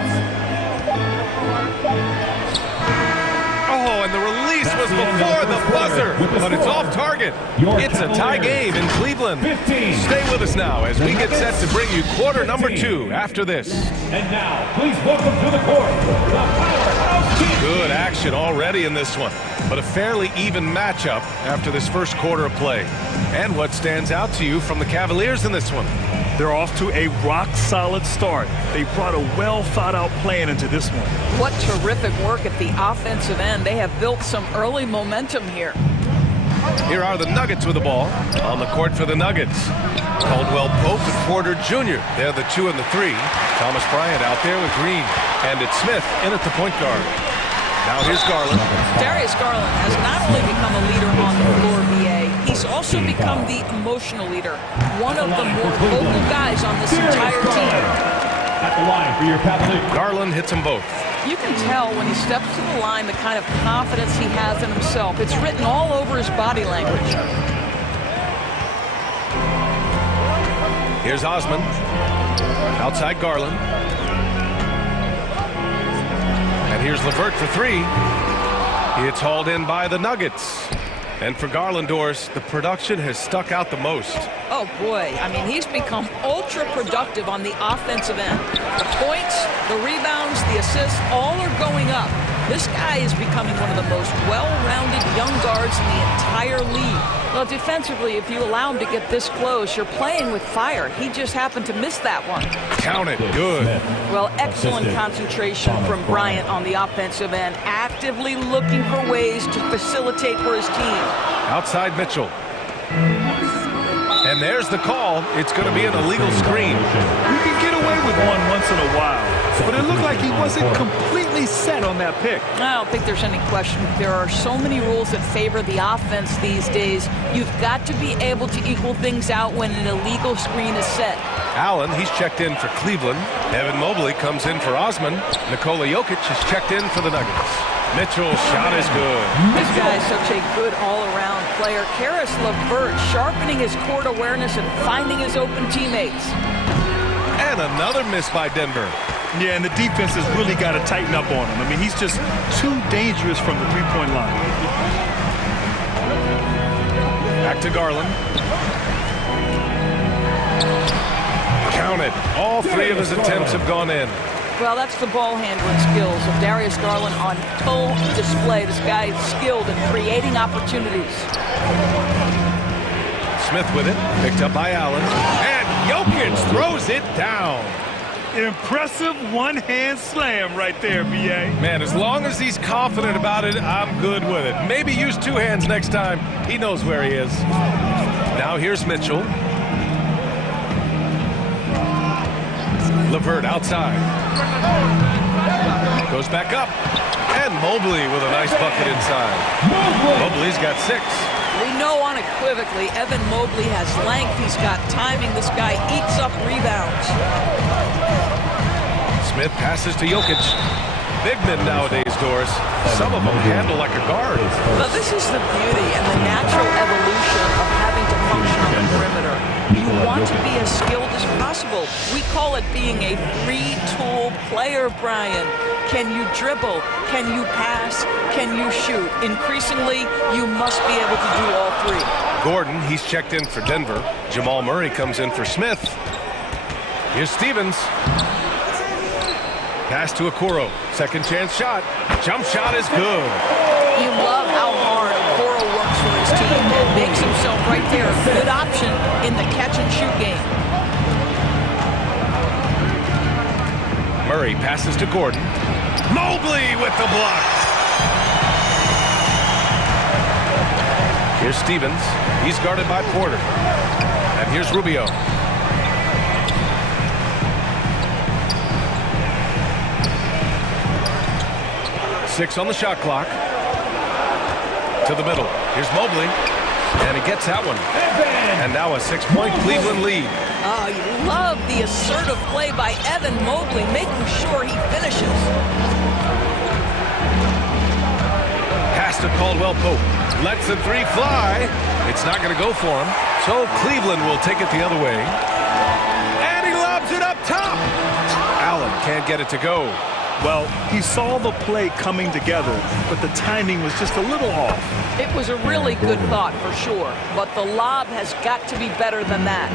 Oh, and the release was before the buzzer, but it's off target. It's a tie game in Cleveland. Stay with us now as we get set to bring you quarter number 2 after this. And now, please welcome to the court, the powerhouse team. Good action already in this one, but a fairly even matchup after this first quarter of play. And what stands out to you from the Cavaliers in this one? They're off to a rock-solid start. They brought a well-thought-out plan into this one. What terrific work at the offensive end. They have built some early momentum here. Here are the Nuggets with the ball. On the court for the Nuggets. Caldwell Pope and Porter Jr. They're the 2 and the 3. Thomas Bryant out there with Green. And it's Smith in at the point guard. Now here's Garland. Darius Garland has not only become a leader on the floor, BA, he's also become the emotional leader. One of the more vocal guys on this entire team. At the line for your Cavaliers. Garland hits them both. You can tell when he steps to the line the kind of confidence he has in himself. It's written all over his body language. Here's Osman. Outside Garland. And here's LeVert for 3. It's hauled in by the Nuggets. And for Garland, Doris, the production has stuck out the most. Oh, boy. I mean, he's become ultra-productive on the offensive end. The points, the rebounds, the assists, all are going up. This guy is becoming one of the most well-rounded young guards in the entire league. Well, defensively, if you allow him to get this close, you're playing with fire. He just happened to miss that one. Count it. Good. Well, excellent concentration from Bryant on the offensive end, actively looking for ways to facilitate for his team. Outside Mitchell. And there's the call. It's going to be an illegal screen. You can get away with one once in a while, but it looked like he wasn't completely set on that pick. I don't think there's any question. There are so many rules that favor the offense these days. You've got to be able to equal things out when an illegal screen is set. Allen, he's checked in for Cleveland. Evan Mobley comes in for Osman. Nikola Jokic is checked in for the Nuggets. Mitchell's shot is good. This guy is such a good all-around player. Karis LeVert sharpening his court awareness and finding his open teammates. And another miss by Denver. Yeah, and the defense has really got to tighten up on him. I mean, he's just too dangerous from the three-point line. Back to Garland. Counted. All three of his attempts have gone in. Well, that's the ball handling skills of Darius Garland on full display. This guy is skilled in creating opportunities. Smith with it. Picked up by Allen. And Jokic throws it down. Impressive one-hand slam right there, B.A. Man, as long as he's confident about it, I'm good with it. Maybe use two hands next time. He knows where he is. Now here's Mitchell. LeVert outside. Goes back up. And Mobley with a nice bucket inside. Mobley's got 6. We know unequivocally Evan Mobley has length. He's got timing. This guy eats up rebounds. Smith passes to Jokic. Big men nowadays, Doris. Some of them handle like a guard. Well, this is the beauty and the natural evolution of having to function on the perimeter. You want to be as skilled as possible. We call it being a three-tool player, Brian. Can you dribble? Can you pass? Can you shoot? Increasingly, you must be able to do all three. Gordon, he's checked in for Denver. Jamal Murray comes in for Smith. Here's Stevens. Pass to Okoro. Second chance shot. Jump shot is good. You love how hard Okoro works for his team and makes himself right there a good option in the catch-and-shoot game. Murray passes to Gordon. Mobley with the block. Here's Stevens. He's guarded by Porter. And here's Rubio. Six on the shot clock. To the middle. Here's Mobley. And he gets that one. And now a 6-point Cleveland lead. Oh, you love the assertive play by Evan Mobley, making sure he finishes. Pass to Caldwell Pope. Lets the three fly. It's not going to go for him. So Cleveland will take it the other way. And he lobs it up top. Allen can't get it to go. Well, he saw the play coming together, but the timing was just a little off. It was a really good thought for sure, but the lob has got to be better than that.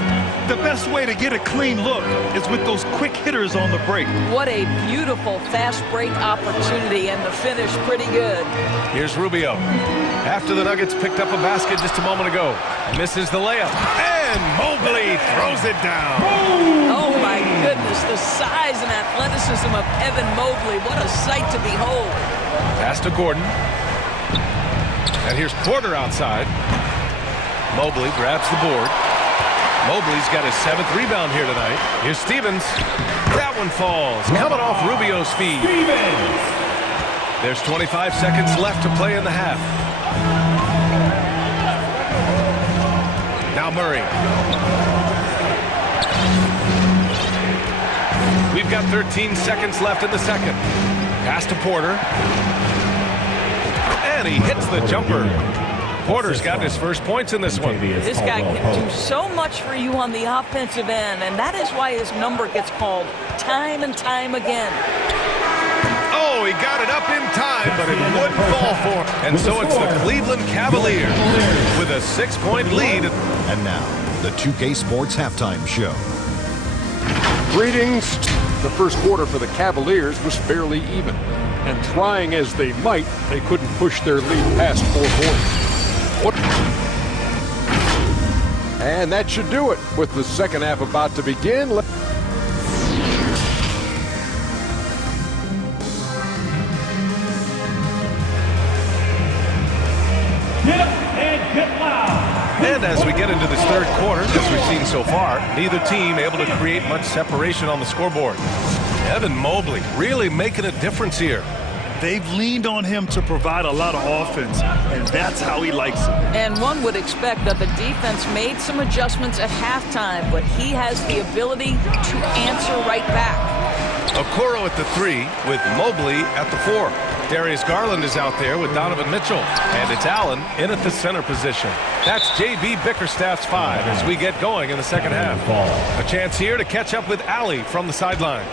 The best way to get a clean look is with those quick hitters on the break. What a beautiful fast break opportunity, and the finish pretty good. Here's Rubio. After the Nuggets picked up a basket just a moment ago. Misses the layup. And Mobley throws it down. Oh my goodness, the size and athleticism of Evan Mobley. What a sight to behold. Pass to Gordon. And here's Porter outside. Mobley grabs the board. Mobley's got his 7th rebound here tonight. Here's Stevens. That one falls. Coming off Rubio's feed. There's 25 seconds left to play in the half. Now Murray. We've got 13 seconds left in the second. Pass to Porter. And he hits the jumper. Porter's got his first points in this one. This guy can do so much for you on the offensive end, and that is why his number gets called time and time again. Oh, he got it up in time, but it wouldn't fall for him. And so it's the Cleveland Cavaliers with a 6-point lead. And now, the 2K Sports Halftime Show. Greetings. The first quarter for the Cavaliers was fairly even. And trying as they might, they couldn't push their lead past 4 points. And that should do it. With the second half about to begin. And as we get into this third quarter, as we've seen so far, neither team able to create much separation on the scoreboard. Evan Mobley really making a difference here. They've leaned on him to provide a lot of offense, and that's how he likes it. And one would expect that the defense made some adjustments at halftime, but he has the ability to answer right back. Okoro at the 3 with Mobley at the 4. Darius Garland is out there with Donovan Mitchell. And it's Allen in at the center position. That's J.B. Bickerstaff's 5 as we get going in the second half. A chance here to catch up with Allie from the sideline.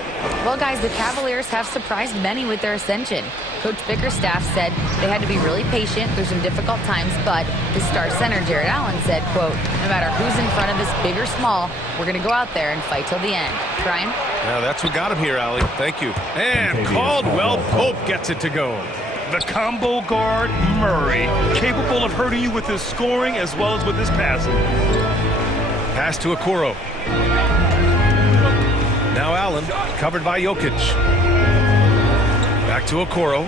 Well, guys, the Cavaliers have surprised many with their ascension. Coach Bickerstaff said they had to be really patient through some difficult times, but the star center, Jared Allen, said, quote, no matter who's in front of us, big or small, we're going to go out there and fight till the end. Brian? Yeah, that's what got him here, Allie. Thank you. And Caldwell Pope gets it to go. The combo guard, Murray, capable of hurting you with his scoring as well as with his passing. Pass to Okoro. Now Allen, covered by Jokic. Back to Okoro.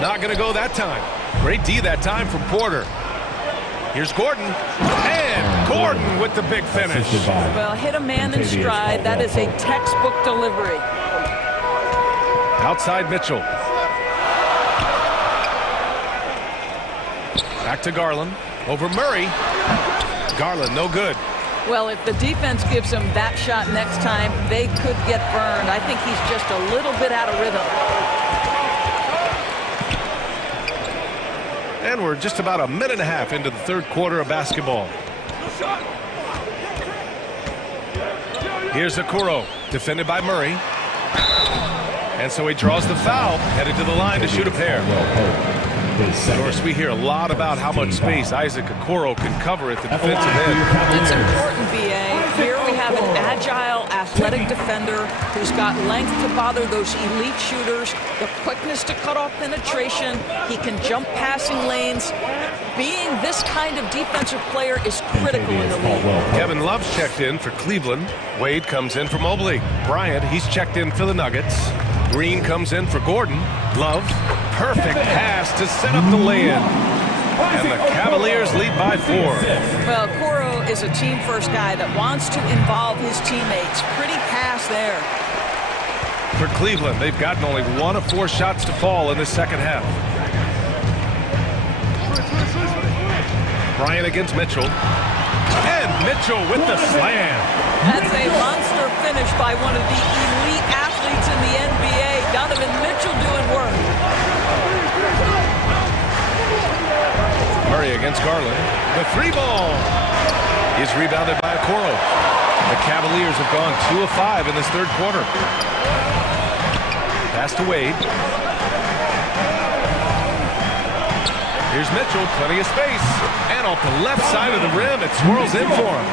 Not going to go that time. Great D that time from Porter. Here's Gordon. And Gordon with the big finish. Well, hit a man in stride. That is a textbook delivery. Outside Mitchell. Back to Garland. Over Murray. Garland, no good. Well, if the defense gives him that shot next time, they could get burned. I think he's just a little bit out of rhythm. And we're just about a minute and a half into the third quarter of basketball. Here's Okoro, defended by Murray. And so he draws the foul, headed to the line to shoot a pair. Of course, we hear a lot about how much space Isaac Okoro can cover at the defensive end. It's important, B.A. Here we have an agile, athletic defender who's got length to bother those elite shooters, the quickness to cut off penetration. He can jump passing lanes. Being this kind of defensive player is critical in the league. Kevin Love's checked in for Cleveland. Wade comes in for Mobley. Bryant, he's checked in for the Nuggets. Green comes in for Gordon. Love, perfect pass to set up the lay-in. And the Cavaliers lead by 4. Well, Okoro is a team-first guy that wants to involve his teammates. Pretty pass there. For Cleveland, they've gotten only 1 of 4 shots to fall in this second half. Bryant against Mitchell. And Mitchell with the slam. That's a monster finish by one of the elite athletes in the NBA. Donovan Mitchell doing work. Murray against Garland. The 3-ball is rebounded by Okoro. The Cavaliers have gone 2 of 5 in this third quarter. Pass to Wade. Here's Mitchell, plenty of space. And off the left side of the rim, it swirls in for him.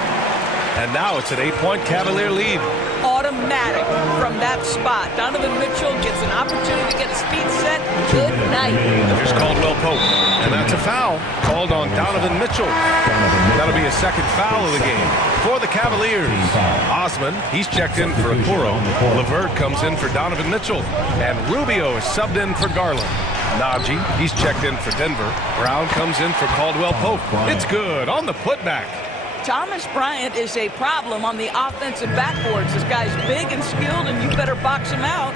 And now it's an 8-point Cavalier lead. Automatic from that spot. Donovan Mitchell gets an opportunity to get his feet set. Good night. Here's Caldwell Pope. And that's a foul called on Donovan Mitchell. That'll be a second foul of the game for the Cavaliers. Osman, he's checked in for Okoro. LeVert comes in for Donovan Mitchell. And Rubio is subbed in for Garland. Najee, he's checked in for Denver. Brown comes in for Caldwell Pope. It's good on the putback. Thomas Bryant is a problem on the offensive backboards. This guy's big and skilled, and you better box him out.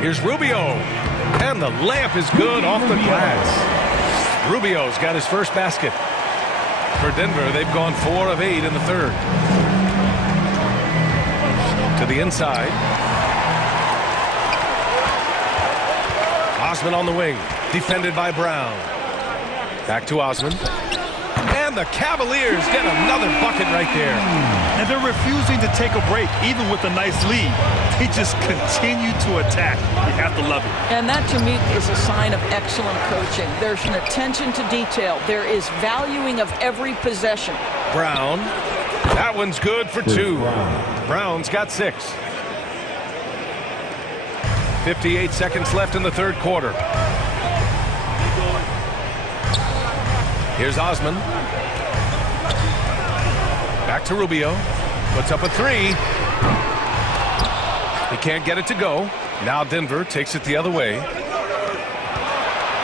Here's Rubio. And the layup is good off the glass. Rubio's got his first basket. For Denver, they've gone 4 of 8 in the third. To the inside. Osman on the wing. Defended by Brown. Back to Osman. And the Cavaliers get another bucket right there. And they're refusing to take a break, even with a nice lead. They just continue to attack. You have to love it. And that, to me, is a sign of excellent coaching. There's an attention to detail. There is valuing of every possession. Brown That one's good for 2. Brown's got 6. 58 seconds left in the third quarter. Here's Osman. Back to Rubio. Puts up a 3. He can't get it to go. Now Denver takes it the other way.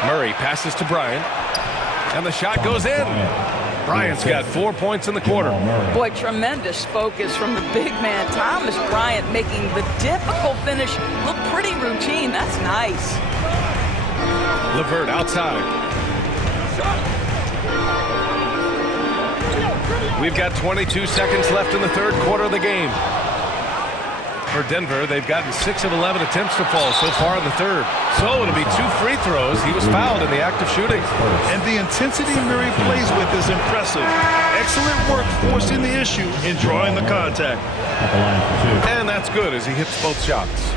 Murray passes to Bryant. And the shot goes in. Bryant's got 4 points in the quarter. Boy, tremendous focus from the big man, Thomas Bryant, making the difficult finish look pretty routine. That's nice. LeVert outside. We've got 22 seconds left in the third quarter of the game. For Denver, they've gotten 6 of 11 attempts to fall so far in the third. So it'll be 2 free throws. He was fouled in the act of shooting. And the intensity Murray plays with is impressive. Excellent work forcing the issue and drawing the contact. And that's good as he hits both shots.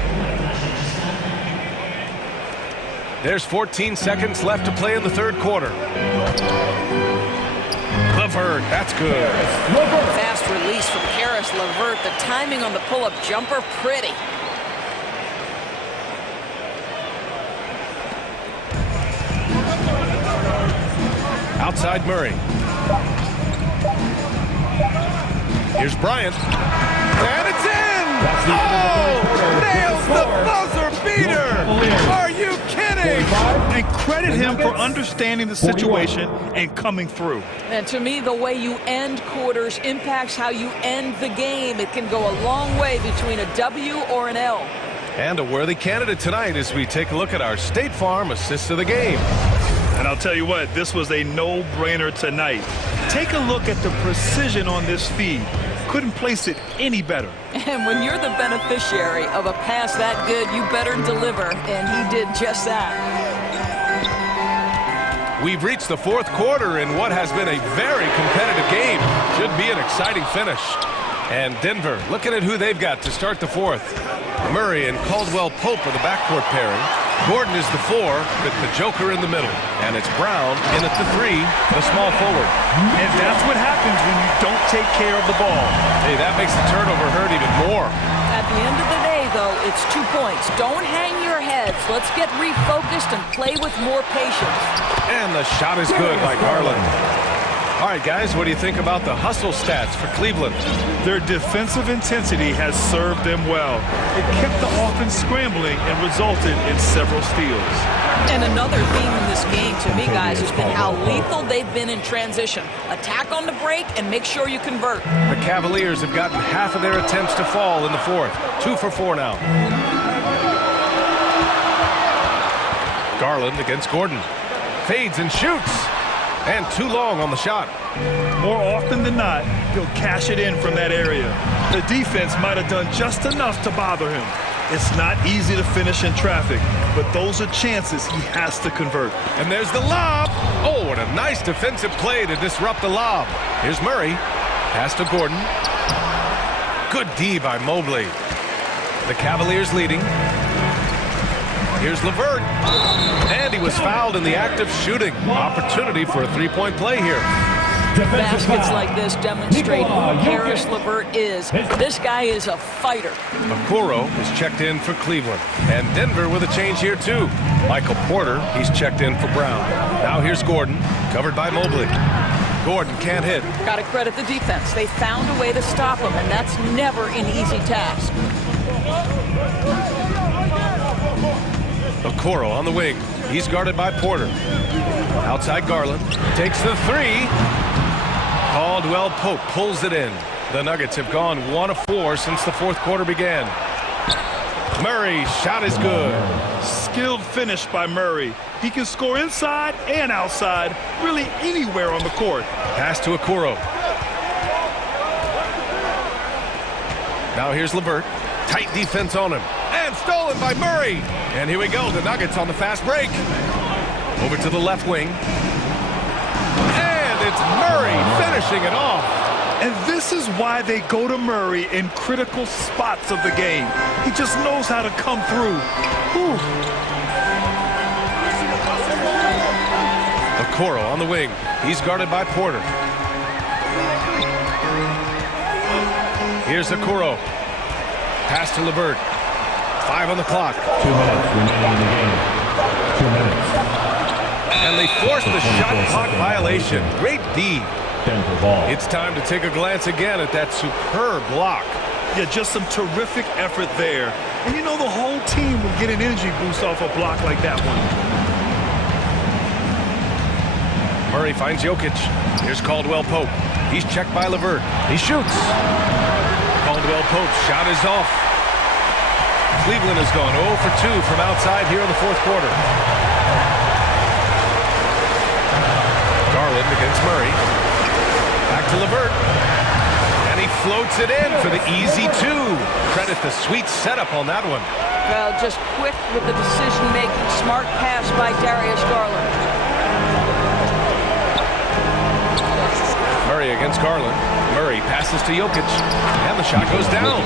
There's 14 seconds left to play in the third quarter. LeVert, that's good. Fast release from Karis LeVert. The timing on the pull-up jumper, pretty. Outside Murray. Here's Bryant. And it's in! Oh! Nails the buzzer beater! Are you kidding? And credit him for understanding the situation and coming through. And to me, the way you end quarters impacts how you end the game. It can go a long way between a W or an L. And a worthy candidate tonight as we take a look at our State Farm assist of the game. And I'll tell you what, this was a no-brainer tonight. Take a look at the precision on this feed. Couldn't place it any better. And when you're the beneficiary of a pass that good, you better deliver. And he did just that. We've reached the fourth quarter in what has been a very competitive game. Should be an exciting finish. And Denver looking at who they've got to start the fourth. Murray and Caldwell Pope are the backcourt pairing. Gordon is the 4 with the Joker in the middle. And it's Brown in at the 3, the small forward. And that's what happens when you don't take care of the ball. Hey, that makes the turnover hurt even more. At the end of the day, though, it's 2 points. Don't hang your heads. Let's get refocused and play with more patience. And the shot is good by Garland. All right, guys, what do you think about the hustle stats for Cleveland? Their defensive intensity has served them well. It kept the offense scrambling and resulted in several steals. And another theme in this game to me, guys, has been how lethal they've been in transition. Attack on the break and make sure you convert. The Cavaliers have gotten half of their attempts to fall in the fourth. 2 for 4 now. Garland against Gordon. Fades and shoots. And too long on the shot. More often than not, he'll cash it in from that area. The defense might have done just enough to bother him. It's not easy to finish in traffic, but those are chances he has to convert. And there's the lob. Oh, what a nice defensive play to disrupt the lob. Here's Murray. Pass to Gordon. Good D by Mobley. The Cavaliers leading. Here's LeVert. And he was fouled in the act of shooting. Opportunity for a 3-point play here. Baskets like this demonstrate who Karis LeVert is. This guy is a fighter. Okoro is checked in for Cleveland. And Denver with a change here, too. Michael Porter, he's checked in for Brown. Now here's Gordon, covered by Mobley. Gordon can't hit. Got to credit the defense. They found a way to stop him, and that's never an easy task. Okoro on the wing. He's guarded by Porter. Outside Garland. Takes the 3. Caldwell Pope pulls it in. The Nuggets have gone 1 of 4 since the fourth quarter began. Murray, shot is good. Skilled finish by Murray. He can score inside and outside, really anywhere on the court. Pass to Okoro. Now here's LeVert. Tight defense on him. And stolen by Murray. And here we go. The Nuggets on the fast break. Over to the left wing. And it's Murray finishing it off. And this is why they go to Murray in critical spots of the game. He just knows how to come through. Whew. Okoro on the wing. He's guarded by Porter. Here's Okoro. Pass to LeVert. 5 on the clock. 2 minutes remaining in the game. 2 minutes. And they force the shot clock violation. Great D. Denver ball. It's time to take a glance again at that superb block. Yeah, just some terrific effort there. And you know the whole team will get an energy boost off a block like that one. Murray finds Jokic. Here's Caldwell Pope. He's checked by LeVert. He shoots. Caldwell Pope's shot is off. Cleveland has gone 0 for 2 from outside here in the fourth quarter. Garland against Murray. Back to LeVert. And he floats it in for the easy 2. Credit the sweet setup on that one. Well, just quick with the decision-making. Smart pass by Darius Garland. Murray against Garland. Murray passes to Jokic. And the shot goes down.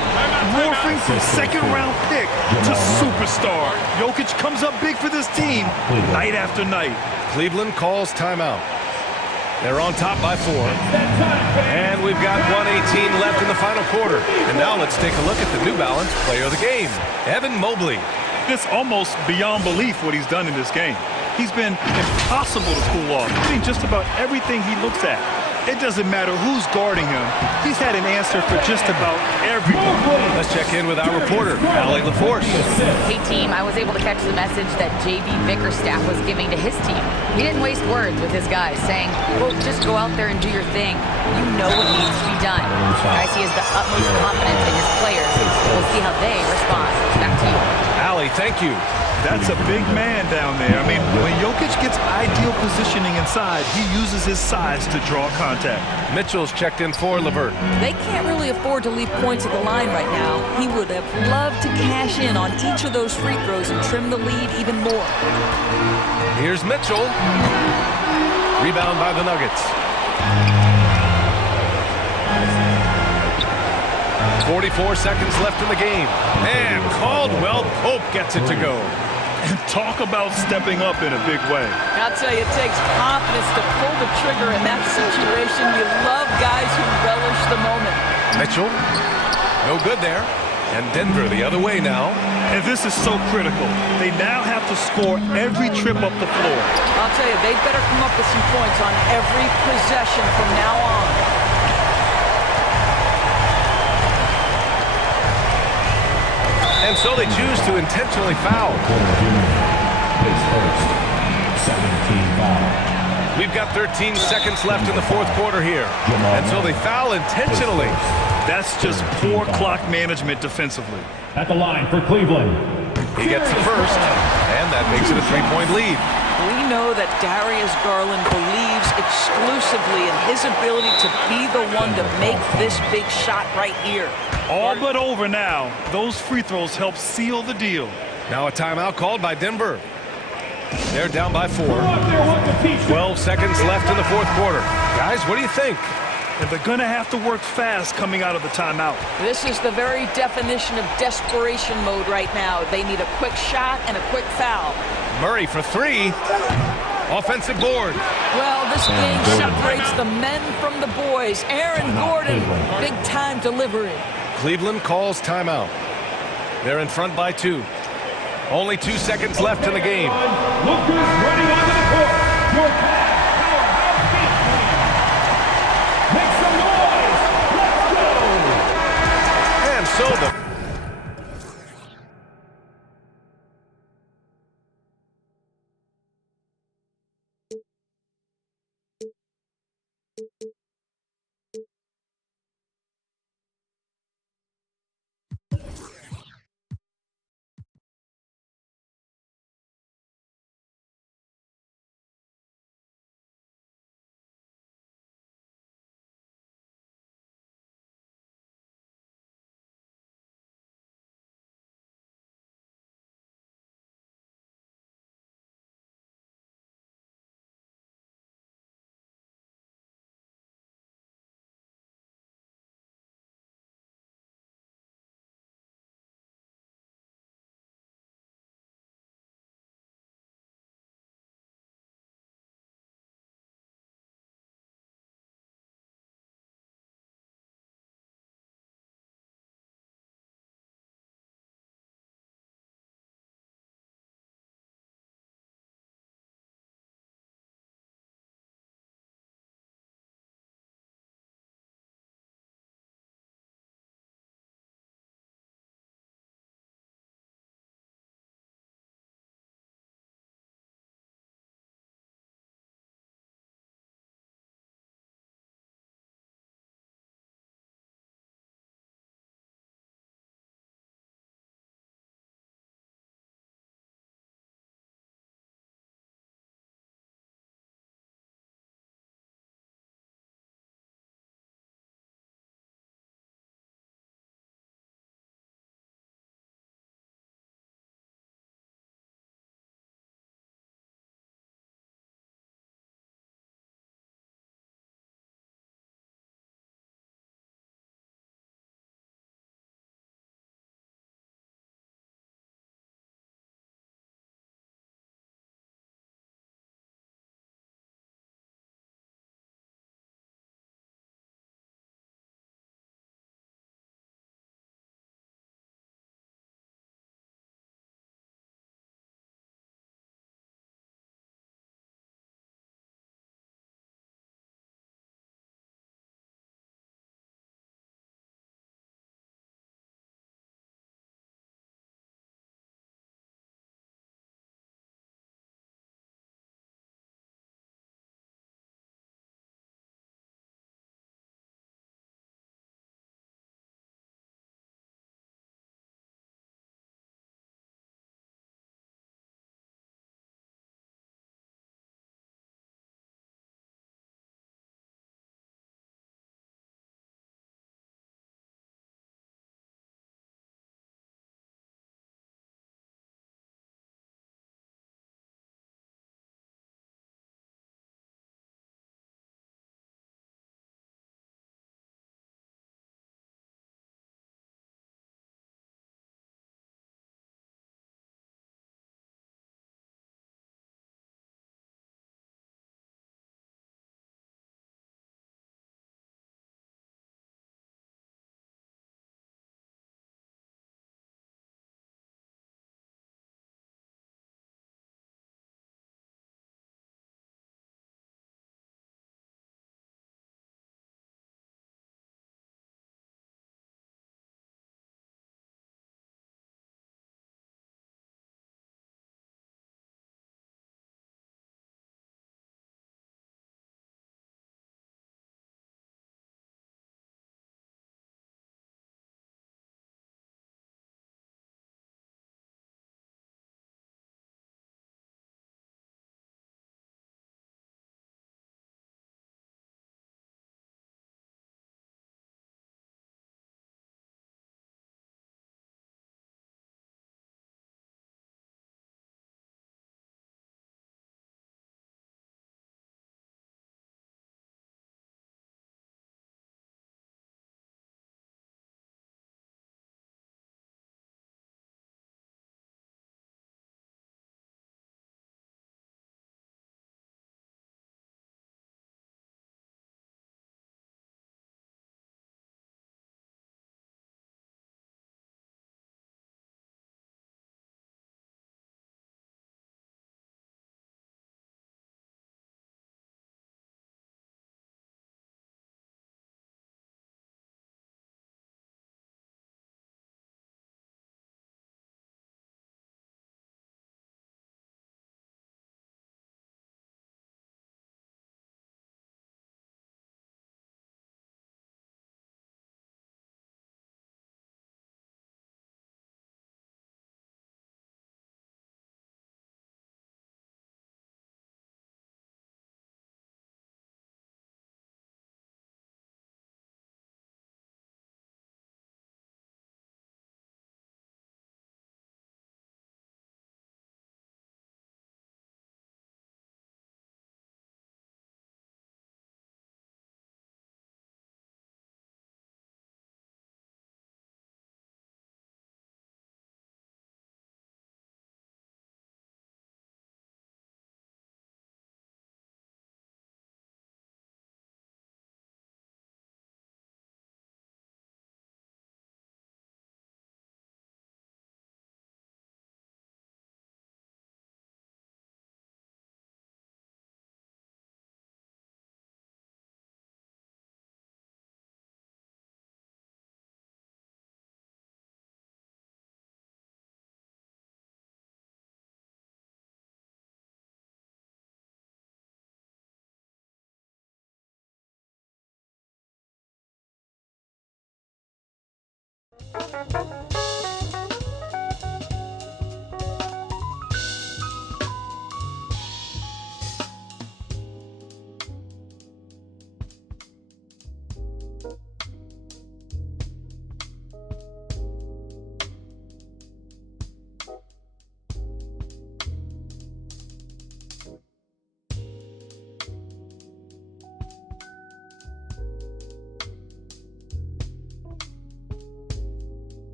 Morphing from second-round pick to superstar. Jokic comes up big for this team night after night. Cleveland calls timeout. They're on top by 4. And we've got 1:18 left in the final quarter. And now let's take a look at the New Balance player of the game, Evan Mobley. It's almost beyond belief what he's done in this game. He's been impossible to cool off. Hitting just about everything he looks at. It doesn't matter who's guarding him. He's had an answer for just about everyone. Let's check in with our reporter, Allie LaForce. Hey, team. I was able to catch the message that J.B. Bickerstaff was giving to his team. He didn't waste words with his guys, saying, quote, just go out there and do your thing. You know what needs to be done. Guys, he has the utmost confidence in his players. We'll see how they respond. Back to you. Allie, thank you. That's a big man down there. I mean, when Jokic gets ideal positioning inside, he uses his size to draw contact. Mitchell's checked in for LeVert. They can't really afford to leave points at the line right now. He would have loved to cash in on each of those free throws and trim the lead even more. Here's Mitchell. Rebound by the Nuggets. 44 seconds left in the game. And Caldwell Pope gets it to go. And talk about stepping up in a big way. I'll tell you, it takes confidence to pull the trigger in that situation. You love guys who relish the moment. Mitchell, no good there. And Denver the other way now. And this is so critical. They now have to score every trip up the floor. I'll tell you, they better come up with some points on every possession from now on. And so they choose to intentionally foul. We've got 13 seconds left in the fourth quarter here. And so they foul intentionally. That's just poor clock management defensively. At the line for Cleveland. He gets the first, and that makes it a 3-point lead. We know that Darius Garland believes exclusively in his ability to be the one to make this big shot right here. All but over now. Those free throws help seal the deal. Now a timeout called by Denver. They're down by 4. 12 seconds left in the fourth quarter. Guys, what do you think? And they're going to have to work fast coming out of the timeout. This is the very definition of desperation mode right now. They need a quick shot and a quick foul. Murray for 3. Offensive board. Well, this game separates the men from the boys. Aaron Gordon, big-time delivery. Cleveland calls timeout. They're in front by 2. Only 2 seconds left in the game. Lookers ready onto the court. Your powerhouse beat team. Make some noise. Let's go. And so the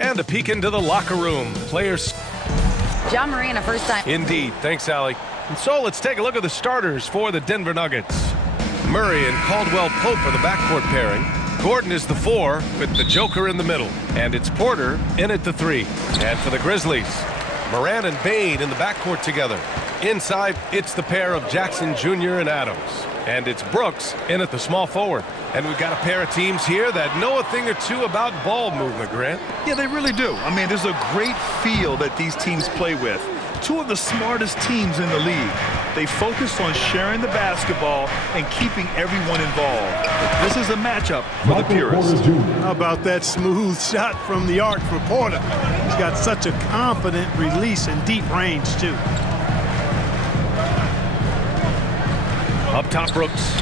And a peek into the locker room. Players. John Moran, a first time. Indeed. Thanks, Allie. And so let's take a look at the starters for the Denver Nuggets. Murray and Caldwell Pope are the backcourt pairing. Gordon is the 4 with the Joker in the middle. And it's Porter in at the 3. And for the Grizzlies, Moran and Bane in the backcourt together. Inside, it's the pair of Jackson Jr. and Adams. And it's Brooks in at the small forward. And we've got a pair of teams here that know a thing or two about ball movement, Grant. Yeah, they really do. I mean, there's a great feel that these teams play with. Two of the smartest teams in the league. They focus on sharing the basketball and keeping everyone involved. This is a matchup for the purists. How about that smooth shot from the arc for Porter? He's got such a confident release and deep range, too. Up top, Brooks.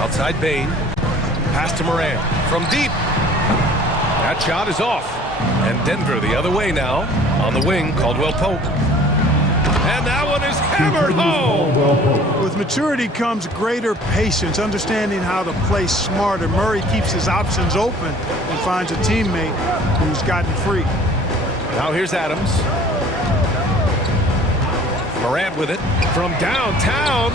Outside Bane. Pass to Moran. From deep. That shot is off. And Denver the other way now. On the wing, Caldwell Pope. And that one is hammered home. With maturity comes greater patience, understanding how to play smarter. Murray keeps his options open and finds a teammate who's gotten free. Now here's Adams. Morant with it from downtown.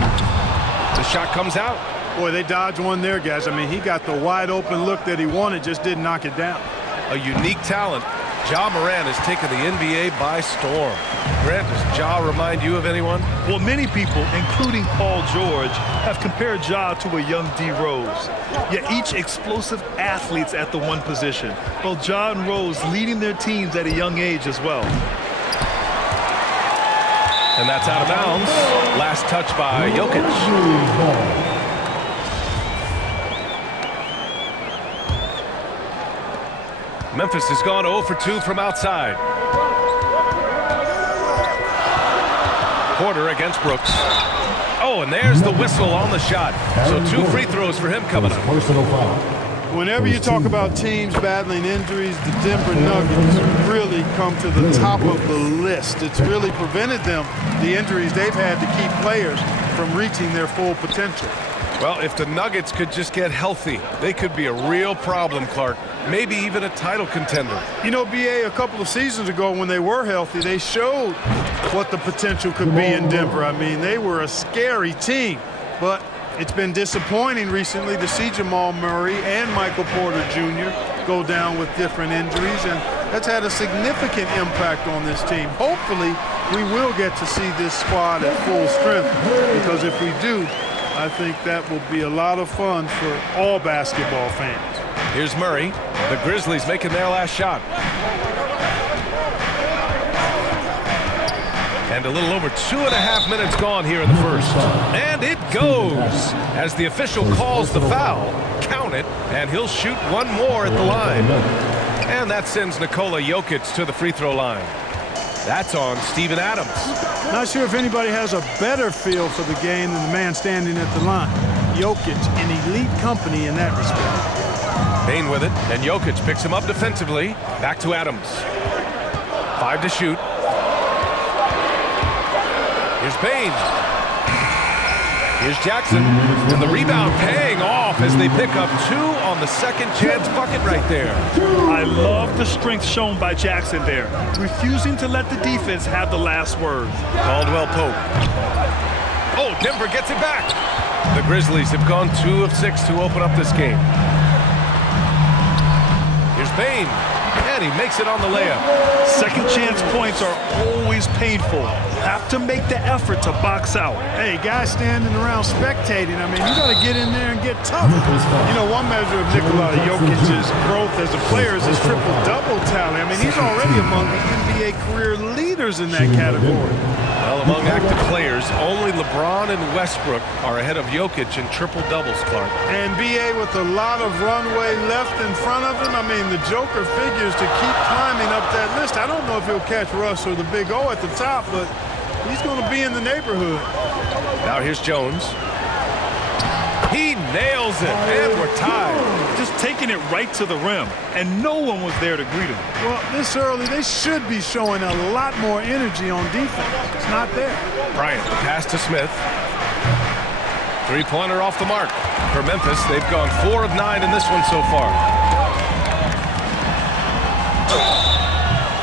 The shot comes out. Boy, they dodged one there, guys. I mean, he got the wide open look that he wanted, just didn't knock it down. A unique talent. Ja Morant has taken the NBA by storm. Grant, does Ja remind you of anyone? Well, many people, including Paul George, have compared Ja to a young D. Rose. Yet each explosive athletes at the one position. Both Ja and Rose leading their teams at a young age as well. And that's out of bounds. Last touch by Jokic. Memphis has gone 0 for 2 from outside. Porter against Brooks. Oh, and there's the whistle on the shot. So 2 free throws for him coming up. Whenever you talk about teams battling injuries, the Denver Nuggets really come to the top of the list. It's really prevented them, the injuries they've had to keep players from reaching their full potential. Well, if the Nuggets could just get healthy, they could be a real problem, Clark. Maybe even a title contender. You know, BA, a couple of seasons ago when they were healthy, they showed what the potential could be in Denver. I mean, they were a scary team, but it's been disappointing recently to see Jamal Murray and Michael Porter Jr. go down with different injuries, and that's had a significant impact on this team. Hopefully, we will get to see this squad at full strength, because if we do, I think that will be a lot of fun for all basketball fans. Here's Murray. The Grizzlies making their last shot. And a little over 2.5 minutes gone here in the first. And it goes as the official calls the foul. Count it, and he'll shoot one more at the line. And that sends Nikola Jokic to the free throw line. That's on Steven Adams. Not sure if anybody has a better feel for the game than the man standing at the line. Jokic in elite company in that respect. Bane with it, and Jokic picks him up defensively. Back to Adams. 5 to shoot. Here's Bane. Here's Jackson. And the rebound paying off as they pick up 2 on the second chance bucket right there. I love the strength shown by Jackson there, refusing to let the defense have the last word. Caldwell Pope. Oh, Denver gets it back. The Grizzlies have gone 2 of 6 to open up this game. Here's Bane. And he makes it on the layup. Second chance points are always painful. Have to make the effort to box out. Hey, guys standing around spectating, I mean, you got to get in there and get tough. You know, one measure of Nikola Jokic's growth as a player is his triple-double tally. I mean, he's already among the NBA career leaders in that category. Well, among active players, only LeBron and Westbrook are ahead of Jokic in triple-doubles, Clark. And B.A. with a lot of runway left in front of him, I mean, the Joker figures to keep climbing up that list. I don't know if he'll catch Russ or the Big O at the top, but he's going to be in the neighborhood. Now here's Jones. He nails it, and we're tied. Just taking it right to the rim, and no one was there to greet him. Well, this early, they should be showing a lot more energy on defense. It's not there. Bryant, the pass to Smith. Three-pointer off the mark. For Memphis, they've gone 4 of 9 in this one so far.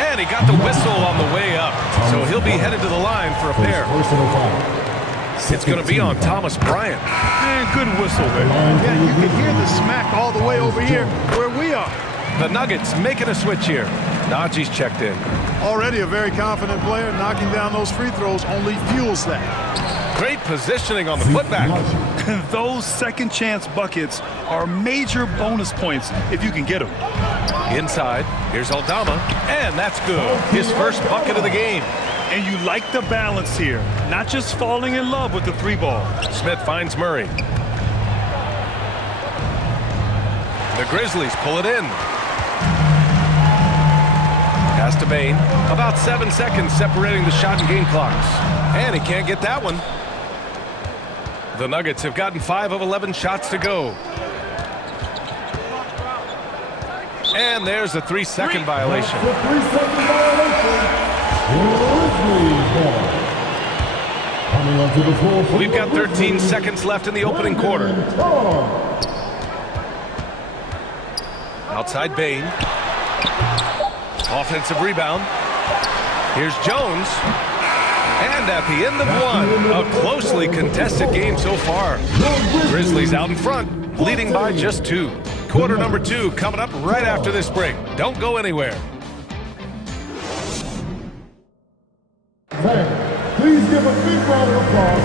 And he got the whistle on the way up, so he'll be headed to the line for a pair. It's going to be on Thomas Bryant. Man, good whistle there. Yeah, you can hear the smack all the way over here where we are. The Nuggets making a switch here. Najee's checked in. Already a very confident player. Knocking down those free throws only fuels that. Great positioning on the putback. Those second chance buckets are major bonus points if you can get them. Inside, here's Aldama, and that's good. His first bucket of the game. And you like the balance here, not just falling in love with the three ball. Smith finds Murray. The Grizzlies pull it in. Pass to Bane. About 7 seconds separating the shot and game clocks. And he can't get that one. The Nuggets have gotten 5 of 11 shots to go. And there's a 3-second violation. The 3-second violation. Coming onto the floor. We've got 13 seconds left in the opening quarter. Outside Bane. Offensive rebound. Here's Jones. And at the end of one, a closely contested game so far. Grizzlies out in front, leading by just 2. Quarter number 2 coming up right after this break. Don't go anywhere. Please give a big round of applause.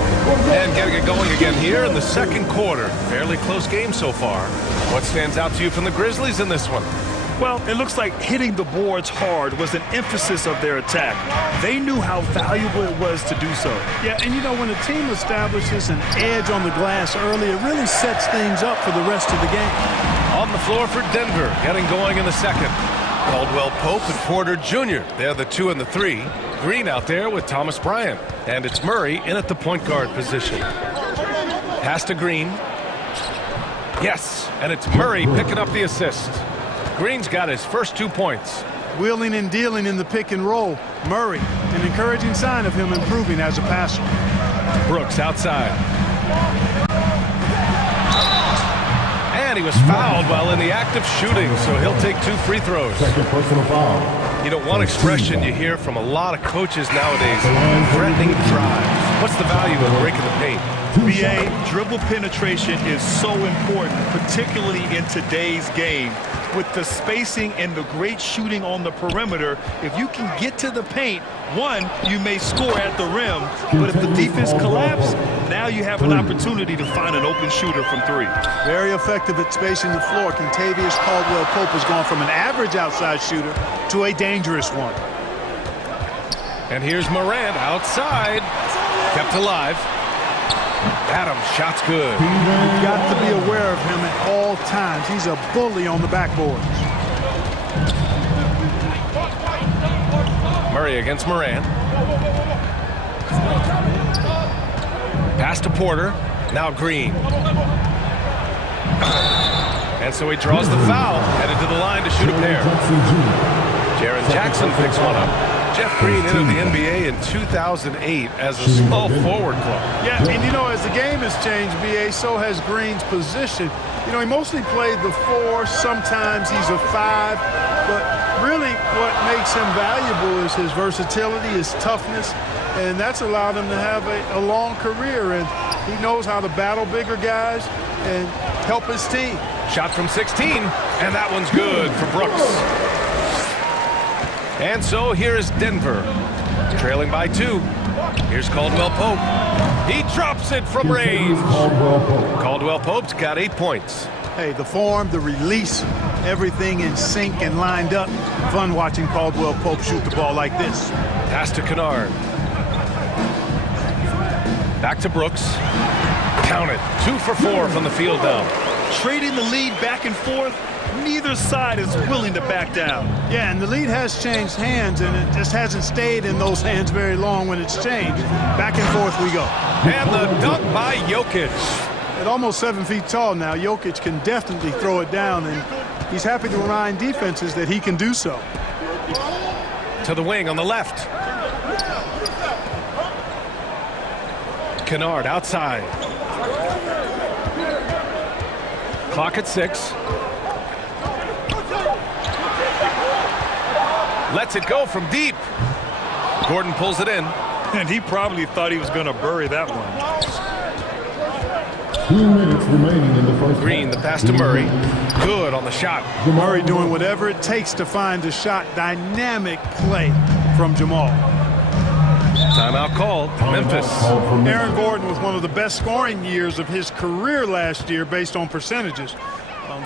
And getting it going again here in the second quarter. Fairly close game so far. What stands out to you from the Grizzlies in this one? Well, it looks like hitting the boards hard was an emphasis of their attack. They knew how valuable it was to do so. Yeah, and you know, when a team establishes an edge on the glass early, it really sets things up for the rest of the game. On the floor for Denver, getting going in the second. Caldwell Pope and Porter Jr. They're the 2 and the 3. Green out there with Thomas Bryant. And it's Murray in at the point guard position. Pass to Green. Yes, and it's Murray picking up the assist. Green's got his first 2 points. Wheeling and dealing in the pick and roll. Murray, an encouraging sign of him improving as a passer. Brooks outside. And he was fouled while in the act of shooting, so he'll take 2 free throws. Second personal foul. You know, one expression you hear from a lot of coaches nowadays, threatening drives. What's the value of breaking the paint? BA, dribble penetration is so important, particularly in today's game. With the spacing and the great shooting on the perimeter, if you can get to the paint, one, you may score at the rim, but if the defense collapses, now you have an opportunity to find an open shooter from 3. Very effective at spacing the floor. Kentavious Caldwell-Pope has gone from an average outside shooter to a dangerous one. And here's Morant outside. Kept alive. Adams, shot's good. You've got to be aware of him at all times. He's a bully on the backboards. Murray against Morant. Pass to Porter. Now Green. And so he draws the foul. Headed to the line to shoot a pair. Jaren Jackson picks one up. Jeff Green entered the NBA in 2008 as a small forward club. Yeah, and you know, as the game has changed, BA, so has Green's position. You know, he mostly played the 4. Sometimes he's a 5. But really what makes him valuable is his versatility, his toughness. And that's allowed him to have a long career. And he knows how to battle bigger guys and help his team. Shot from 16, and that one's good for Brooks. And so here is Denver, trailing by 2. Here's Caldwell Pope. He drops it from range. Caldwell Pope's got 8 points. Hey, the form, the release, everything in sync and lined up. Fun watching Caldwell Pope shoot the ball like this. Pass to Kennard. Back to Brooks. Count it. 2 for 4 from the field now. Trading the lead back and forth. Neither side is willing to back down. Yeah, and the lead has changed hands, and it just hasn't stayed in those hands very long when it's changed. Back and forth we go. And the dunk by Jokic. At almost 7 feet tall now, Jokic can definitely throw it down, and he's happy to remind defenses that he can do so. To the wing on the left. Kennard outside. Clock at 6. Lets it go from deep. Gordon pulls it in. And he probably thought he was going to bury that one. 2 minutes remaining in the first. Green, the pass to Murray. Good on the shot. Murray doing whatever it takes to find a shot. Dynamic play from Jamal. Timeout called. Memphis. Aaron Gordon was one of the best scoring years of his career last year based on percentages.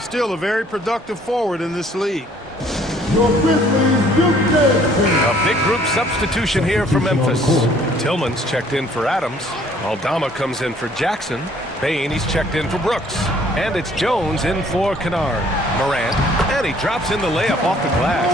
Still a very productive forward in this league. A big group substitution here for Memphis. Tillman's checked in for Adams. Aldama comes in for Jackson. Bain, he's checked in for Brooks. And it's Jones in for Kennard. Morant, and he drops in the layup off the glass.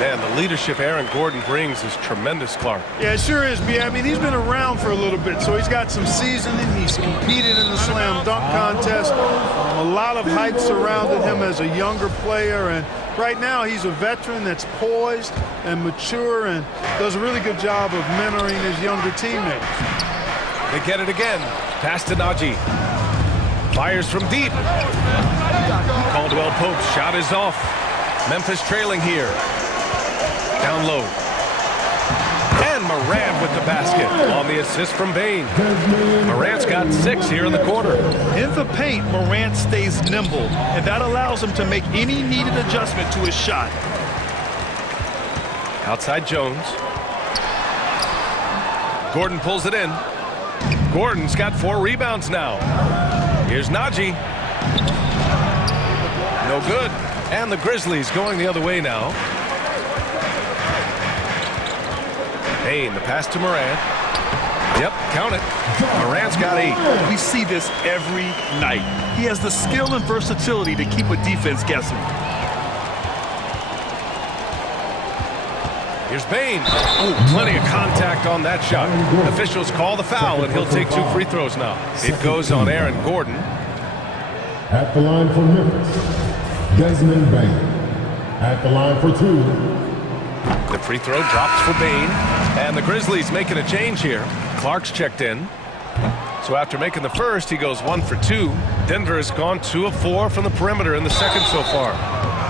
Man, the leadership Aaron Gordon brings is tremendous, Clark. Yeah, it sure is, B. I mean, he's been around for a little bit, so he's got some seasoning. He's competed in the slam dunk contest. A lot of hype surrounded him as a younger player, and right now he's a veteran that's poised and mature and does a really good job of mentoring his younger teammates. They get it again. Pass to Najee. Fires from deep. Caldwell Pope's shot is off. Memphis trailing here. Down low. And Morant with the basket on the assist from Bain. Morant's got 6 here in the quarter. In the paint, Morant stays nimble, and that allows him to make any needed adjustment to his shot. Outside Jones. Gordon pulls it in. Gordon's got 4 rebounds now. Here's Najee. No good. And the Grizzlies going the other way now. Bain, the pass to Morant. Yep, count it. Morant's got 8. We see this every night. He has the skill and versatility to keep a defense guessing. Here's Bain. Oh, plenty of contact on that shot. Officials call the foul, and he'll take 2 free throws now. It goes on Aaron Gordon. At the line for Memphis, Desmond Bain. At the line for 2. The free throw drops for Bain. And the Grizzlies making a change here. Clark's checked in. So after making the first, he goes 1 for 2. Denver has gone 2 of 4 from the perimeter in the second so far.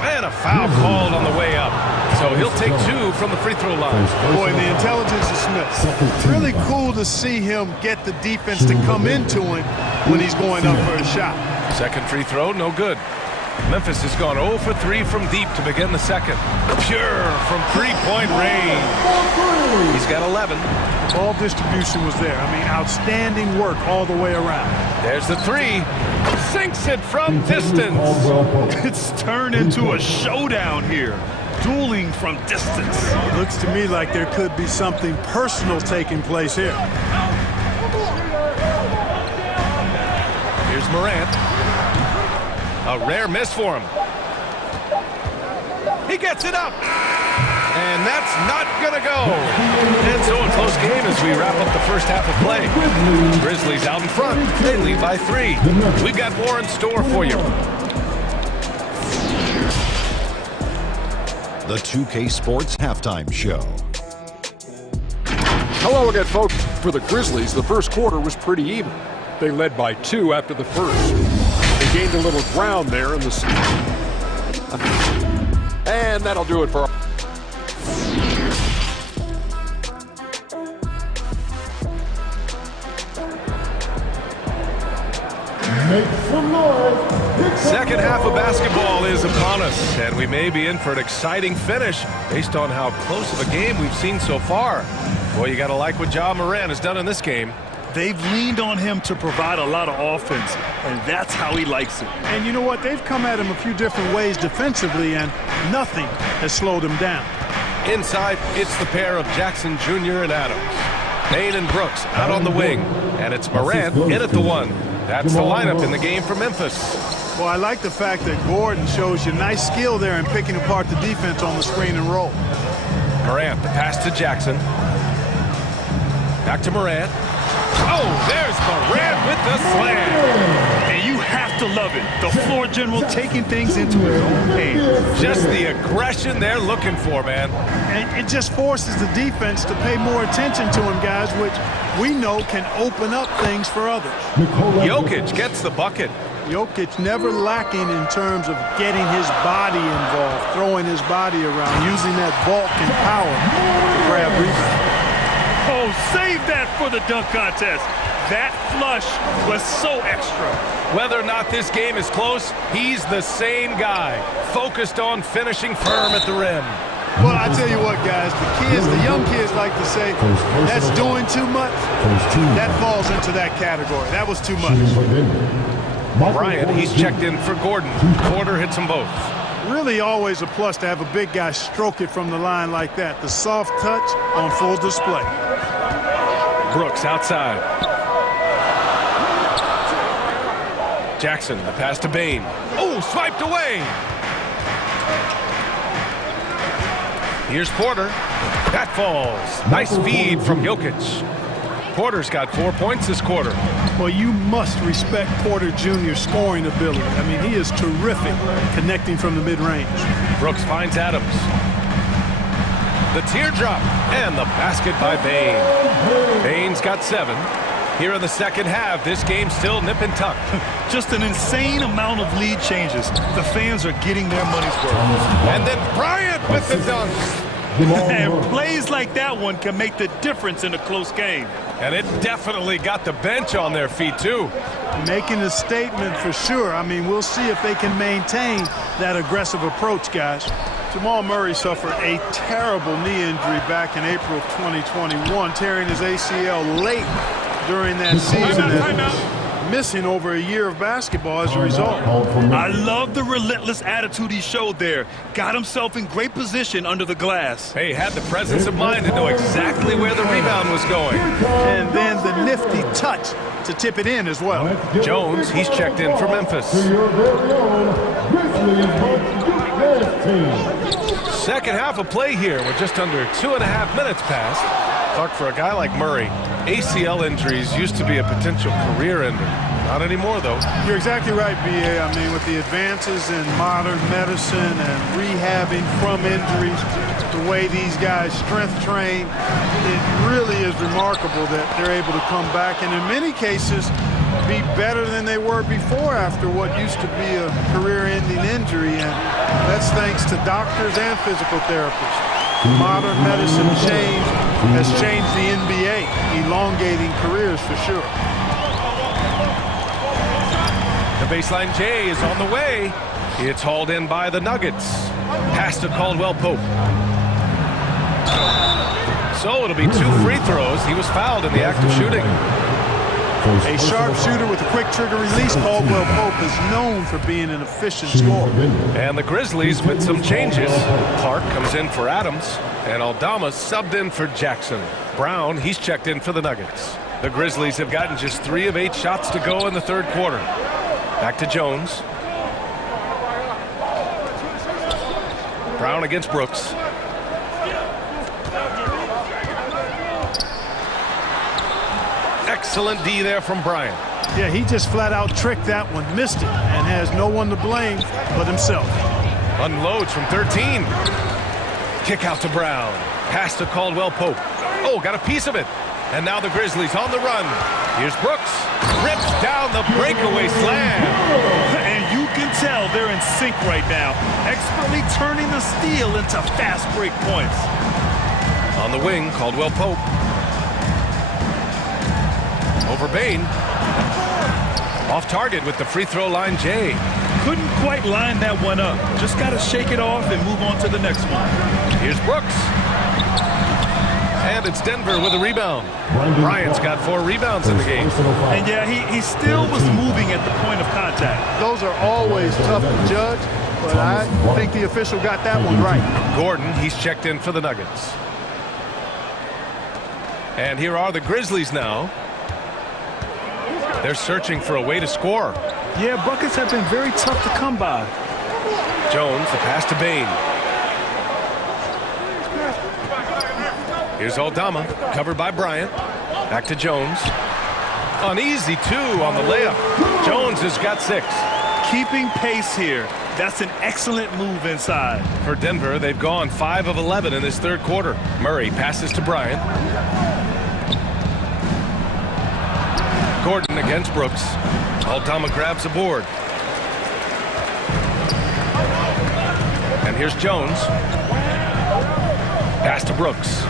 And a foul called on the way up. So he'll take 2 from the free throw line. Boy, the intelligence of Smith. Really cool to see him get the defense to come into him when he's going up for a shot. Second free throw, no good. Memphis has gone 0 for 3 from deep to begin the second. Pure from 3-point range. He's got 11. Ball distribution was there. I mean, outstanding work all the way around. There's the 3. Sinks it from distance. It's turned into a showdown here. Dueling from distance. Looks to me like there could be something personal taking place here. Here's Morant. A rare miss for him. He gets it up. And that's not going to go. And so a close game as we wrap up the first half of play. Grizzlies out in front. They lead by 3. We've got more in store for you. The 2K Sports Halftime Show. Hello again, folks. For the Grizzlies, the first quarter was pretty even. They led by 2 after the first. They gained a little ground there in the second. And that'll do it for Second half of basketball is upon us, and we may be in for an exciting finish based on how close of a game we've seen so far. Boy, you got to like what Ja Morant has done in this game. They've leaned on him to provide a lot of offense, and that's how he likes it. And you know what? They've come at him a few different ways defensively, and nothing has slowed him down. Inside, it's the pair of Jackson Jr. and Adams. Payne and Brooks out on the wing, and it's Morant in at the one. That's the lineup in the game for Memphis. Well, I like the fact that Gordon shows you nice skill there in picking apart the defense on the screen and roll. Morant, the pass to Jackson. Back to Morant. Oh, there's Morant with the slam. And you have to love it. The floor general taking things into his own hands. Just the aggression they're looking for, man. And it just forces the defense to pay more attention to him, guys, which we know can open up things for others. Jokic gets the bucket. Jokic never lacking in terms of getting his body involved, throwing his body around, using that bulk and power to grab rebounds. Oh, save that for the dunk contest. That flush was so extra. Whether or not this game is close, he's the same guy, focused on finishing firm at the rim. Well, I tell you what, guys, the young kids like to say, that's doing too much. That falls into that category. That was too much. Bryant, he's checked in for Gordon. Porter hits them both. Really always a plus to have a big guy stroke it from the line like that. The soft touch on full display. Brooks outside. Jackson, the pass to Bane. Oh, swiped away. Here's Porter. That falls. Nice feed from Jokic. Porter's got 4 points this quarter. Well, you must respect Porter Jr.'s scoring ability. I mean, he is terrific connecting from the mid-range. Brooks finds Adams. The teardrop and the basket by Bane. Bane's got 7. Here in the second half, this game's still nip and tuck. Just an insane amount of lead changes. The fans are getting their money's worth. And then Bryant with the dunk. And plays like that one can make the difference in a close game. And it definitely got the bench on their feet, too. Making a statement for sure. I mean, we'll see if they can maintain that aggressive approach, guys. Jamal Murray suffered a terrible knee injury back in April of 2021, tearing his ACL late during that season. Missing over a year of basketball as a result. I love the relentless attitude he showed there. Got himself in great position under the glass. Hey, had the presence of mind to know exactly where the rebound was going. And then the nifty touch to tip it in as well. Jones, he's checked in for Memphis. Second half of play here with just under 2.5 minutes passed. Clark, for a guy like Murray, ACL injuries used to be a potential career ender. Not anymore, though. You're exactly right, B.A. I mean, with the advances in modern medicine and rehabbing from injuries, the way these guys strength train, it really is remarkable that they're able to come back and in many cases be better than they were before after what used to be a career-ending injury. And that's thanks to doctors and physical therapists. Modern medicine has changed the NBA, elongating careers for sure. The baseline J is on the way. It's hauled in by the Nuggets. Pass to Caldwell Pope. So it'll be 2 free throws. He was fouled in the act of shooting. A sharpshooter with a quick trigger release, Caldwell Pope is known for being an efficient scorer. And the Grizzlies with some changes. Clark comes in for Adams, and Aldama subbed in for Jackson. Brown, he's checked in for the Nuggets. The Grizzlies have gotten just 3 of 8 shots to go in the third quarter. Back to Jones. Brown against Brooks. Excellent D there from Bryant. Yeah, he just flat out tricked that one, missed it, and has no one to blame but himself. Unloads from 13. Kick out to Brown. Pass to Caldwell Pope. Oh, got a piece of it. And now the Grizzlies on the run. Here's Brooks. Rips down the breakaway slam. And you can tell they're in sync right now. Expertly turning the steal into fast break points. On the wing, Caldwell Pope. Over Bane. Off target with the free throw line, Jay. Couldn't quite line that one up. Just got to shake it off and move on to the next one. Here's Brooks. And it's Denver with a rebound. Bryant's got 4 rebounds in the game. And yeah, he still was moving at the point of contact. Those are always tough to judge, but I think the official got that one right. Gordon, he's checked in for the Nuggets. And here are the Grizzlies now. They're searching for a way to score. Yeah, buckets have been very tough to come by. Jones, the pass to Bain. Here's Aldama, covered by Bryant. Back to Jones. An easy 2 on the layup. Jones has got 6. Keeping pace here. That's an excellent move inside. For Denver, they've gone 5 of 11 in this third quarter. Murray passes to Bryant. Gordon against Brooks. Aldama grabs a board. And here's Jones. Pass to Brooks.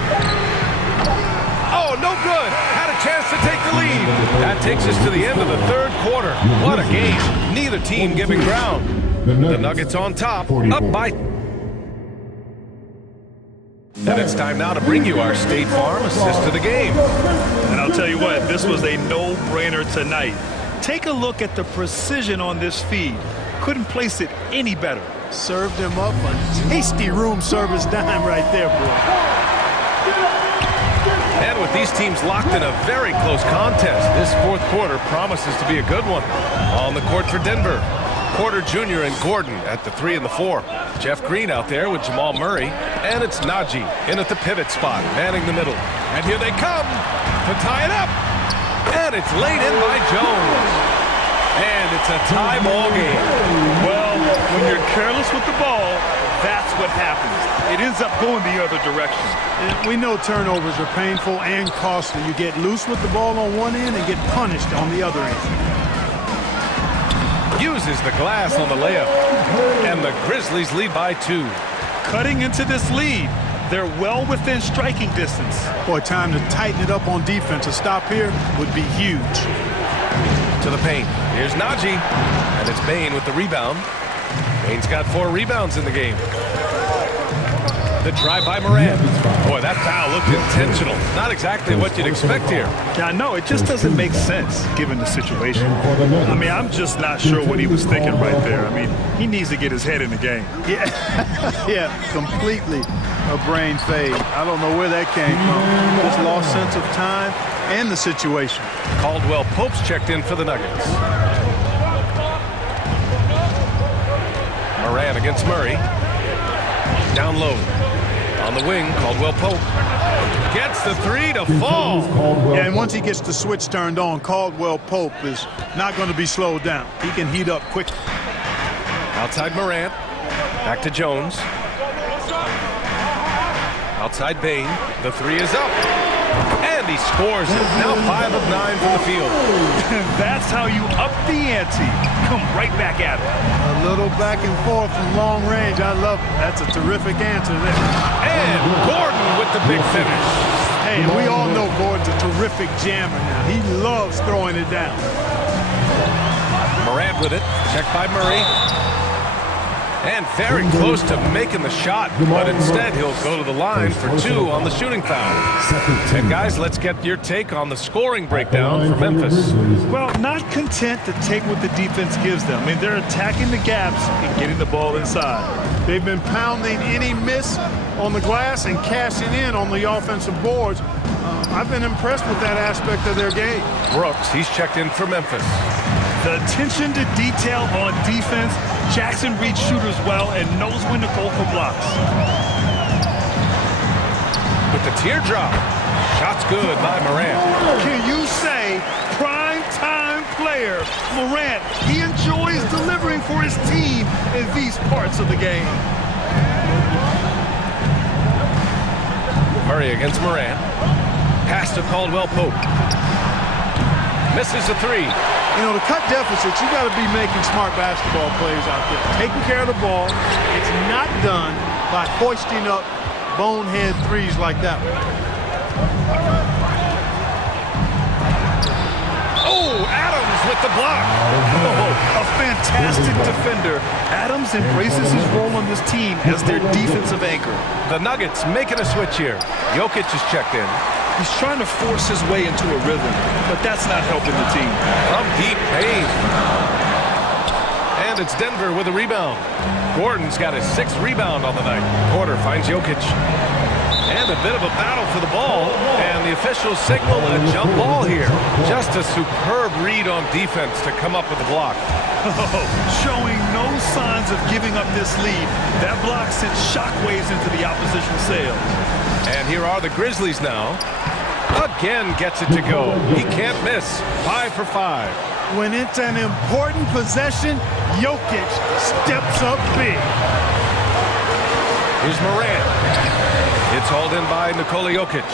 Oh, no good. Had a chance to take the lead. That takes us to the end of the third quarter. What a game. Neither team giving ground. The Nuggets on top, up by... And it's time now to bring you our State Farm assist of the game. And I'll tell you what, this was a no-brainer tonight. Take a look at the precision on this feed. Couldn't place it any better. Served him up a tasty room service dime right there, boy. And with these teams locked in a very close contest, this fourth quarter promises to be a good one. On the court for Denver, Porter Jr. and Gordon at the 3 and the 4. Jeff Green out there with Jamal Murray. And it's Najee in at the pivot spot, manning the middle. And here they come to tie it up. And it's laid in by Jones. And it's a tie ball game. Well, when you're careless with the ball, that's what happens. It ends up going the other direction. And we know turnovers are painful and costly. You get loose with the ball on one end and get punished on the other end. Uses the glass on the layup. And the Grizzlies lead by 2. Cutting into this lead. They're well within striking distance. Boy, time to tighten it up on defense. A stop here would be huge. To the paint. Here's Najee. And it's Bain with the rebound. Bain's got 4 rebounds in the game. The drive by Morant. Boy, that foul looked intentional. Not exactly what you'd expect here. Yeah, no, it just doesn't make sense given the situation. I mean, I'm just not sure what he was thinking right there. I mean, he needs to get his head in the game. Yeah, yeah, completely a brain fade. I don't know where that came from. Just lost sense of time and the situation. Caldwell Pope's checked in for the Nuggets. Morant against Murray. Down low. On the wing, Caldwell Pope gets the 3 to fall. Yeah, and once he gets the switch turned on, Caldwell Pope is not going to be slowed down. He can heat up quickly. Outside Morant. Back to Jones. Outside Bain. The 3 is up. And he scores it. Now 5 of 9 from the field. That's how you up the ante. Come right back at it. A little back and forth from long range. I love it. That's a terrific answer there. And Gordon with the big finish. Hey, we all know Gordon's a terrific jammer now. He loves throwing it down. Morant with it. Checked by Murray. And very close to making the shot, but instead he'll go to the line for 2 on the shooting foul. And guys, let's get your take on the scoring breakdown for Memphis. Well, not content to take what the defense gives them. I mean, they're attacking the gaps and getting the ball inside. They've been pounding any miss on the glass and cashing in on the offensive boards. I've been impressed with that aspect of their game. Brooks, he's checked in for Memphis. The attention to detail on defense. Jackson reads shooters well and knows when to go for blocks. With the teardrop. Shot's good by Morant. Can you say prime time player Morant? He enjoys delivering for his team in these parts of the game. Murray against Morant. Pass to Caldwell Pope. Misses a 3. You know, to cut deficits, you got to be making smart basketball plays out there. Taking care of the ball. It's not done by hoisting up bonehead threes like that one. Oh, Adams with the block. fantastic defender. Adams embraces his role on this team as their defensive anchor. The Nuggets making a switch here. Jokic is checked in. He's trying to force his way into a rhythm, but that's not helping the team. From deep, Payne. And it's Denver with a rebound. Gordon's got his 6th rebound on the night. Porter finds Jokic. And a bit of a battle for the ball. And the officials signal a jump ball here. Just a superb read on defense to come up with the block. Showing no signs of giving up this lead. That block sent shockwaves into the opposition sails. And here are the Grizzlies now. Again gets it to go. He can't miss. 5 for 5. When it's an important possession, Jokic steps up big. Here's Morant. It's hauled in by Nikola Jokic.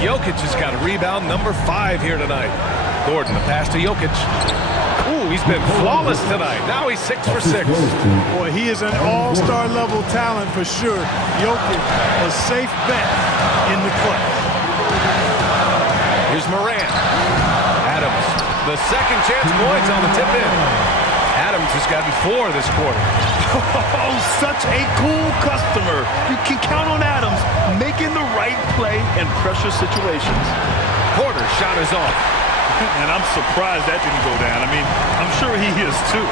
Jokic has got a rebound number 5 here tonight. Gordon, the pass to Jokic. Ooh, he's been flawless tonight. Now he's 6 for 6. Boy, he is an all-star level talent for sure. Jokic, a safe bet in the clutch. Here's Morant. Adams, the second chance points on the tip-in. Adams has gotten 4 this quarter. Oh, such a cool customer. You can count on Adams making the right play in pressure situations. Porter's shot is off. And I'm surprised that didn't go down. I mean, I'm sure he is too.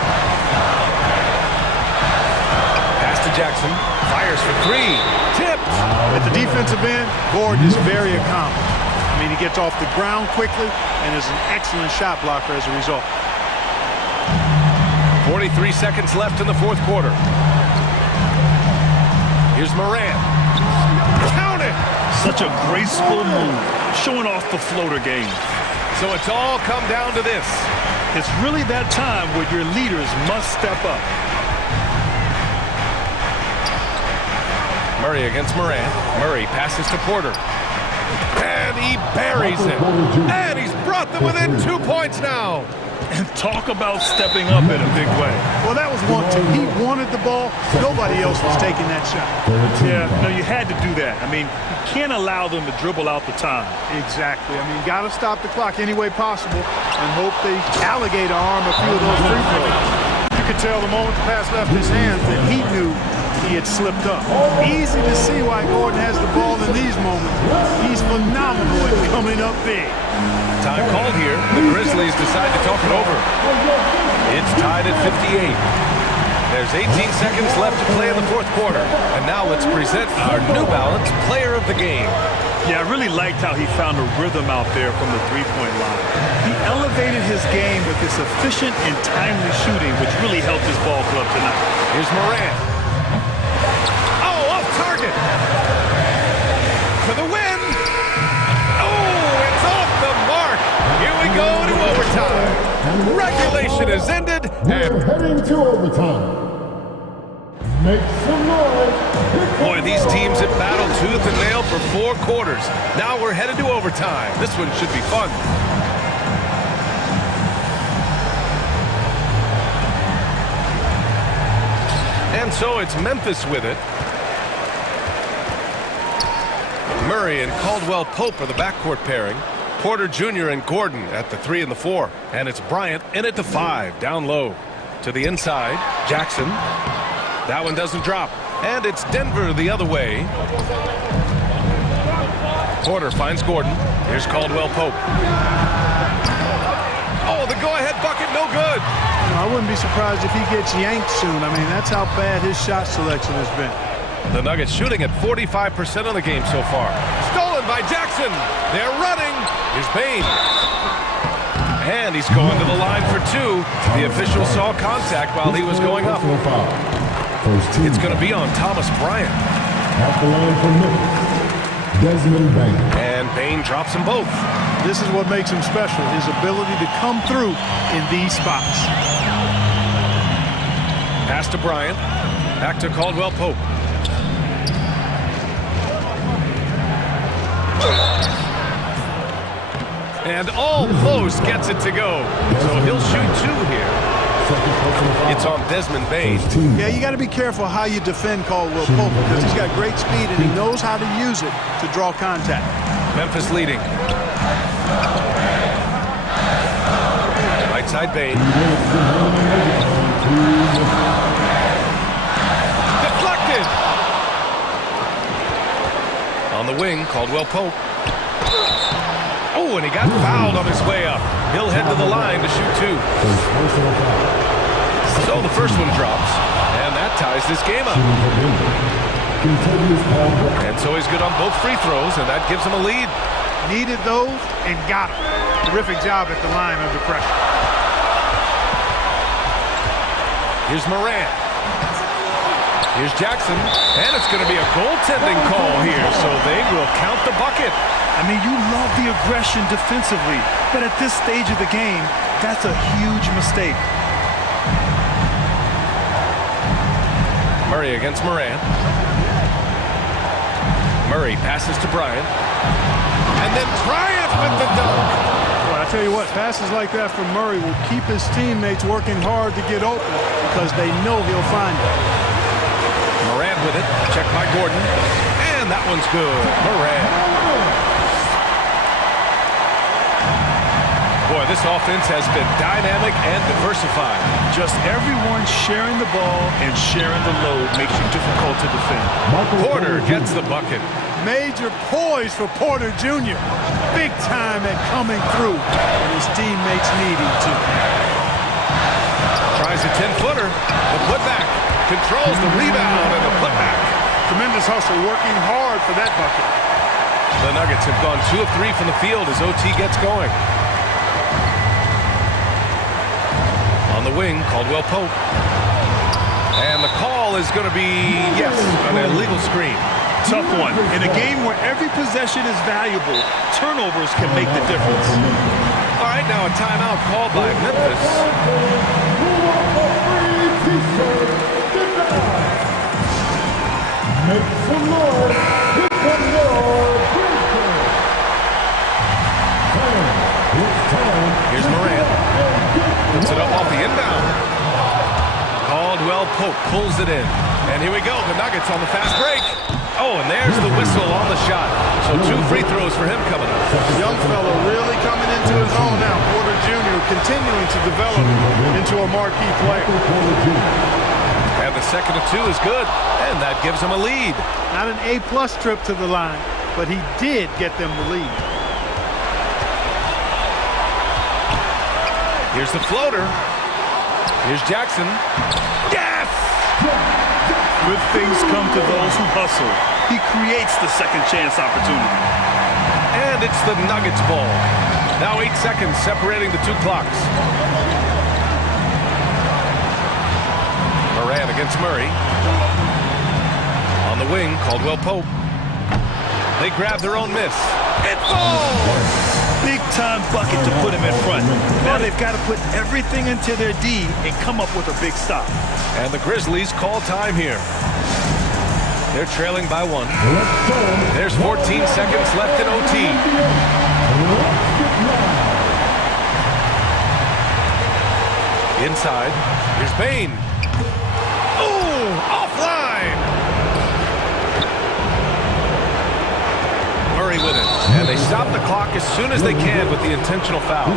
Pass to Jackson. Fires for 3. Tipped. At the defensive end, Gordon is very accomplished. I mean, he gets off the ground quickly and is an excellent shot blocker as a result. 43 seconds left in the 4th quarter. Here's Morant. Count it! Such a graceful move, showing off the floater game. So it's all come down to this. It's really that time where your leaders must step up. Murray against Morant. Murray passes to Porter. And he buries it. And he's brought them within 2 points now. And talk about stepping up in a big way. Well, that was 1-2. He wanted the ball. Nobody else was taking that shot. Yeah, no, you had to do that. I mean, you can't allow them to dribble out the time. Exactly. I mean, got to stop the clock any way possible and hope they alligator arm a few of those free throws. You could tell the moment the pass left his hands that he knew he had slipped up. Easy to see why Gordon has the ball in these moments. He's phenomenal at coming up big. Time called here. The Grizzlies decide to talk it over. It's tied at 58. There's 18 seconds left to play in the 4th quarter. And now let's present our New Balance Player of the Game. Yeah, I really liked how he found a rhythm out there from the three-point line. He elevated his game with his efficient and timely shooting, which really helped his ball club tonight. Here's Morant. Oh, off target. For the win. Here we go to overtime. Regulation is ended. We're heading to overtime. Make some noise. Boy, these teams have battled tooth and nail for 4 quarters. Now we're headed to overtime. This one should be fun. And so it's Memphis with it. Murray and Caldwell Pope are the backcourt pairing. Porter Jr. and Gordon at the 3 and the 4. And it's Bryant in at the 5, down low. To the inside, Jackson. That one doesn't drop. And it's Denver the other way. Porter finds Gordon. Here's Caldwell Pope. Oh, the go-ahead bucket, no good. I wouldn't be surprised if he gets yanked soon. I mean, that's how bad his shot selection has been. The Nuggets shooting at 45% of the game so far. Stolen by Jackson. They're running. Here's Payne. And he's going to the line for 2. The official saw contact while he was going up. It's going to be on Thomas Bryant. At the line for Memphis, Desmond Bain. And Payne drops them both. This is what makes him special, his ability to come through in these spots. Pass to Bryant. Back to Caldwell Pope. And almost gets it to go. So he'll shoot 2 here. It's on Desmond Bain. Yeah, you got to be careful how you defend Caldwell Pope because he's got great speed and he knows how to use it to draw contact. Memphis leading. Right outside Bain. Deflected! On the wing, Caldwell Pope. Oh, and he got fouled on his way up. He'll head to the line to shoot two. So the first one drops, and that ties this game up. And so he's good on both free throws, and that gives him a lead. Needed those and got them. Terrific job at the line under pressure. Here's Morant. Here's Jackson, and it's going to be a goaltending call here, so they will count the bucket. I mean, you love the aggression defensively, but at this stage of the game, that's a huge mistake. Murray against Morant. Murray passes to Bryant. And then Bryant with the dunk. Well, I tell you what, passes like that from Murray will keep his teammates working hard to get open because they know he'll find it. Morant with it. Checked by Gordon. And that one's good. Morant. Boy, this offense has been dynamic and diversified. Just everyone sharing the ball and sharing the load makes you difficult to defend. Porter gets the bucket. Major poise for Porter Jr. Big time at coming through when his teammates need him to. Tries a 10-footer. The putback. Controls the rebound and the putback. Tremendous hustle, working hard for that bucket. The Nuggets have gone 2 of 3 from the field as OT gets going. On the wing, Caldwell Pope. And the call is going to be, yes, an illegal screen. Tough one. In a game where every possession is valuable, turnovers can make the difference. All right, now a timeout called by Memphis. Make some noise. Hit some noise. Here's Morant. Puts it up off the inbound. Caldwell Pope pulls it in. And here we go. The Nuggets on the fast break. Oh, and there's the whistle on the shot. So 2 free throws for him coming up. Young fella really coming into his own now. Porter Jr. continuing to develop into a marquee player. And the second of 2 is good. And that gives him a lead. Not an A-plus trip to the line, but he did get them the lead. Here's the floater. Here's Jackson. Yes! Good things come to those who hustle. He creates the second chance opportunity. And it's the Nuggets ball. Now 8 seconds separating the 2 clocks. Morant against Murray. On the wing, Caldwell Pope. They grab their own miss. It falls! Big-time bucket to put him in front. Now they've got to put everything into their D and come up with a big stop. And the Grizzlies call time here. They're trailing by 1. There's 14 seconds left in OT. Inside, here's Bain. Oh, offline! Murray with it. And they stop the clock as soon as they can with the intentional foul.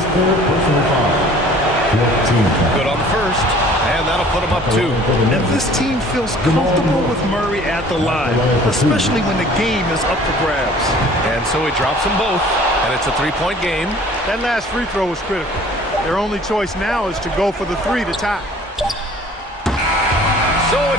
Good on the first. And that'll put them up 2. Now this team feels comfortable with Murray at the line, especially when the game is up for grabs. And so he drops them both, and it's a 3-point game. That last free throw was critical. Their only choice now is to go for the 3 to tie. So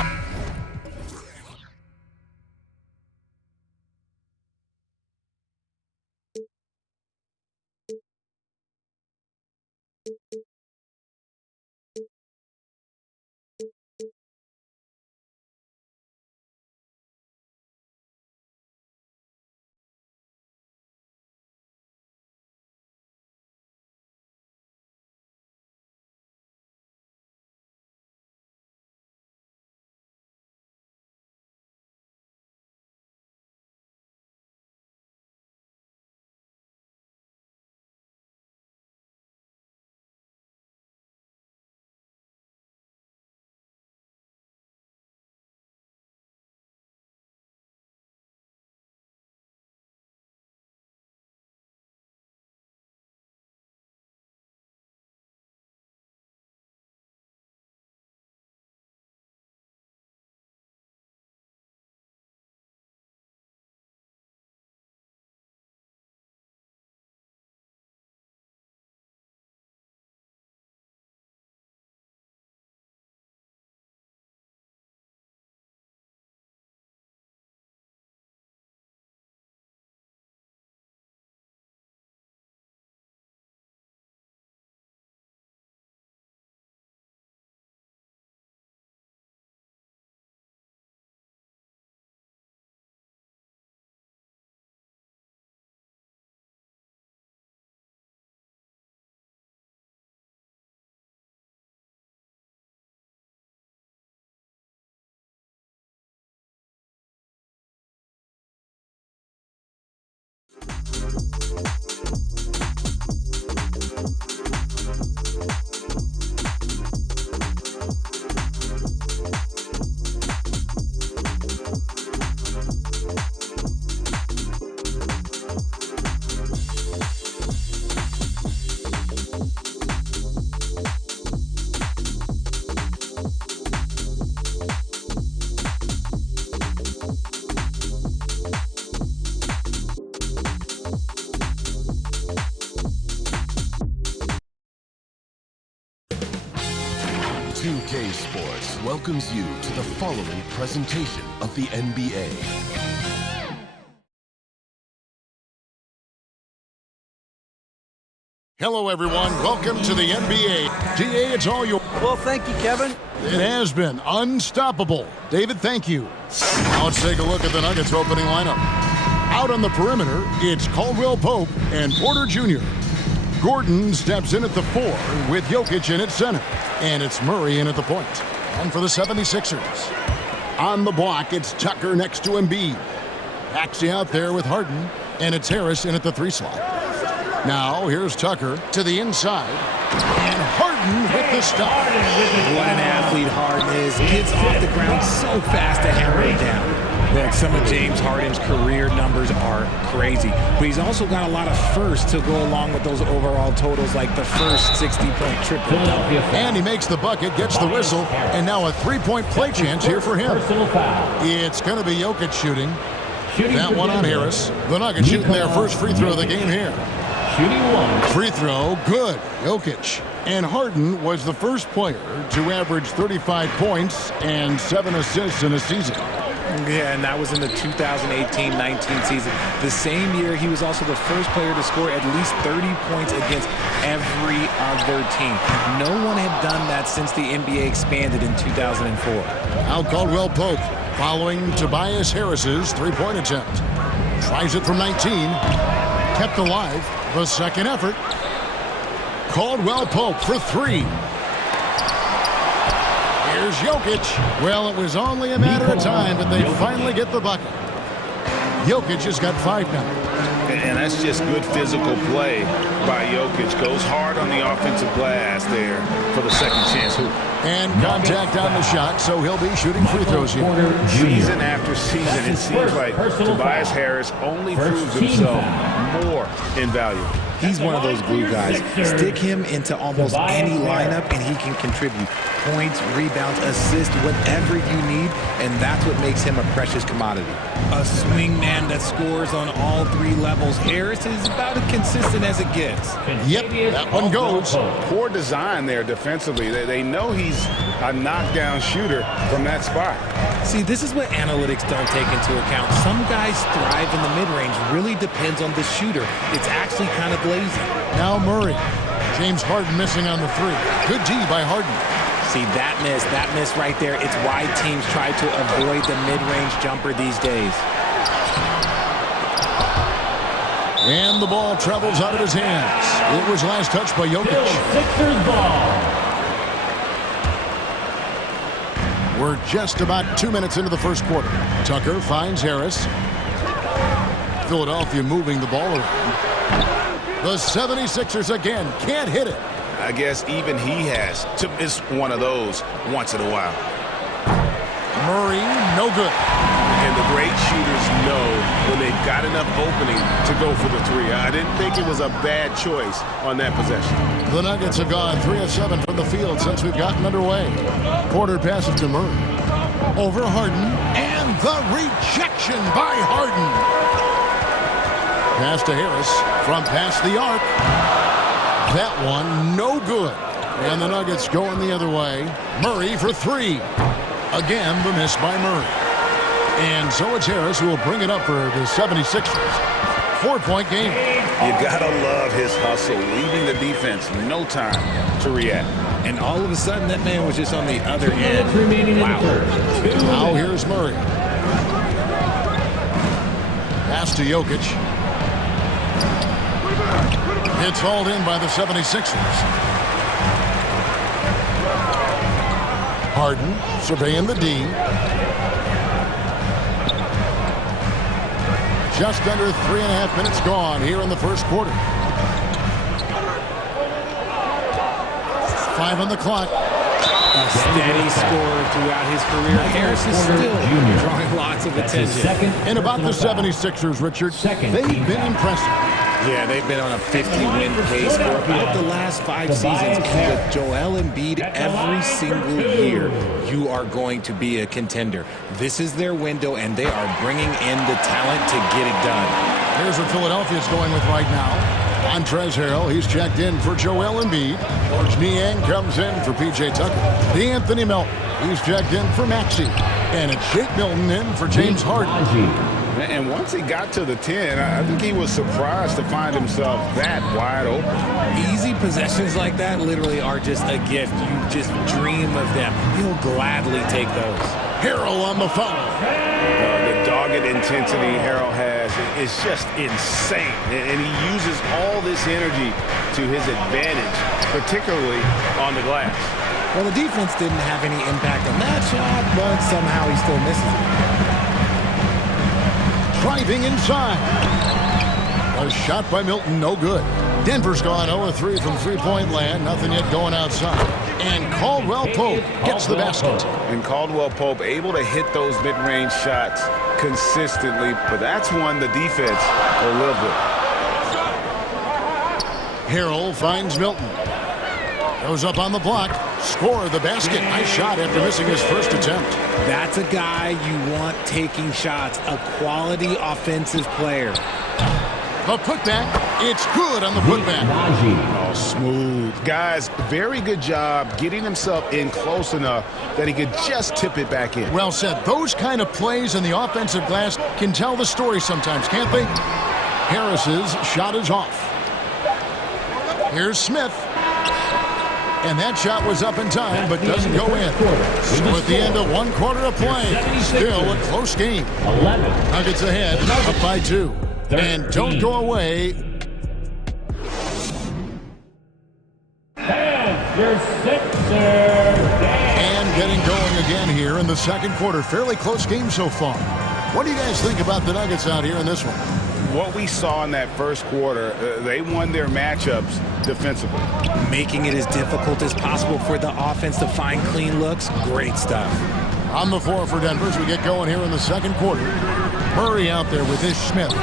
2K Sports welcomes you to the following presentation of the NBA. Hello, everyone. Welcome to the NBA. DA, it's all yours. Well, thank you, Kevin. It has been unstoppable. David, thank you. Now let's take a look at the Nuggets opening lineup. Out on the perimeter, it's Caldwell Pope and Porter Jr. Gordon steps in at the 4 with Jokic in at center. And it's Murray in at the point. And for the 76ers, on the block, it's Tucker next to Embiid. Maxey out there with Harden. And it's Harris in at the 3 slot. Now, here's Tucker to the inside. And Harden with the stop. What an athlete Harden is. Gets off the ground so fast to hammer it down. Look, some of James Harden's career numbers are crazy. But he's also got a lot of firsts to go along with those overall totals, like the first 60-point triple. And he makes the bucket, gets the whistle, and now a 3-point play chance here for him. It's going to be Jokic shooting. That one on Harris. The Nuggets shooting their first free throw of the game here. Free throw, good. Jokic. And Harden was the first player to average 35 points and 7 assists in a season. Yeah, and that was in the 2018-19 season. The same year, he was also the first player to score at least 30 points against every other team. No one had done that since the NBA expanded in 2004. Now Caldwell Pope following Tobias Harris's 3-point attempt. Tries it from 19. Kept alive. The second effort. Caldwell Pope for 3. Here's Jokic. Well, it was only a matter of time, but they finally get the bucket. Jokic has got 5 now. And that's just good physical play by Jokic. Goes hard on the offensive glass there for the second chance hoop. And contact on the shot, so he'll be shooting free throws here. Season after season, it seems like Tobias Harris only proves himself more invaluable. He's one of those glue guys. Stick him into almost any lineup and he can contribute points, rebounds, assists, whatever you need, and that's what makes him a precious commodity. A swing man that scores on all 3 levels. Harris is about as consistent as it gets. Yep, that one goes. Poor design there defensively. They know he's a knockdown shooter from that spot. See, this is what analytics don't take into account. Some guys thrive in the mid-range. Really depends on the shooter. It's actually kind of lazy. Now Murray. James Harden missing on the 3. Good D by Harden. See, that miss right there, it's why teams try to avoid the mid-range jumper these days. And the ball travels out of his hands. It was last touched by Jokic. Sixers ball. We're just about 2 minutes into the first quarter. Tucker finds Harris. Philadelphia moving the ball around. The 76ers again can't hit it. I guess even he has to miss one of those once in a while. Murray, no good. And the great shooters know when they've got enough opening to go for the 3. I didn't think it was a bad choice on that possession. The Nuggets have gone 3 of 7 from the field since we've gotten underway. Porter passes to Murray. Over Harden. And the rejection by Harden. Pass to Harris from past the arc. That one, no good. And the Nuggets going the other way. Murray for 3. Again, the miss by Murray. And so it's Harris who will bring it up for the 76ers. 4-point game. You gotta love his hustle, leaving the defense no time to react. And all of a sudden, that man was just on the other end. Wow. Now here's Murray. Pass to Jokic. It's hauled in by the 76ers. Harden surveying the D. Just under 3.5 minutes gone here in the first quarter. 5 on the clock. A steady scorer throughout his career. Harris is still drawing lots of attention. And about the 76ers, Richard, they've been impressive. Yeah, they've been on a 50-win pace for about the last 5 seasons. And with Joel Embiid every single year, you are going to be a contender. This is their window, and they are bringing in the talent to get it done. Here's what Philadelphia's going with right now. Montrezl Harrell, he's checked in for Joel Embiid. George Niang comes in for P.J. Tucker. D'Anthony Melton, he's checked in for Maxey. And it's Shake Milton in for James Harden. And once he got to the 10, I think he was surprised to find himself that wide open. Easy possessions like that literally are just a gift. You just dream of them. He'll gladly take those. Harrell on the foul. The dogged intensity Harrell has is just insane. And he uses all this energy to his advantage, particularly on the glass. Well, the defense didn't have any impact on that shot, but somehow he still misses it. Driving inside. A shot by Milton, no good. Denver's gone 0-3 from three-point land. Nothing yet going outside. And Caldwell Pope gets the basket. And Caldwell Pope able to hit those mid-range shots consistently, but that's one the defense will live with. Harrell finds Milton. Goes up on the block. Score the basket. Nice shot after missing his first attempt. That's a guy you want taking shots. A quality offensive player. The putback. It's good on the putback. Oh, smooth. Guys, very good job getting himself in close enough that he could just tip it back in. Well said. Those kind of plays in the offensive glass can tell the story sometimes, can't they? Harris's shot is off. Here's Smith. And that shot was up in time, but doesn't go in. So at the end of one quarter of play, still a close game. Nuggets ahead, up by 2. And don't go away. And getting going again here in the second quarter. Fairly close game so far. What do you guys think about the Nuggets out here in this one? What we saw in that first quarter, they won their matchups defensively. Making it as difficult as possible for the offense to find clean looks. Great stuff. On the floor for Denver as we get going here in the second quarter. Murray out there with Ish Smith.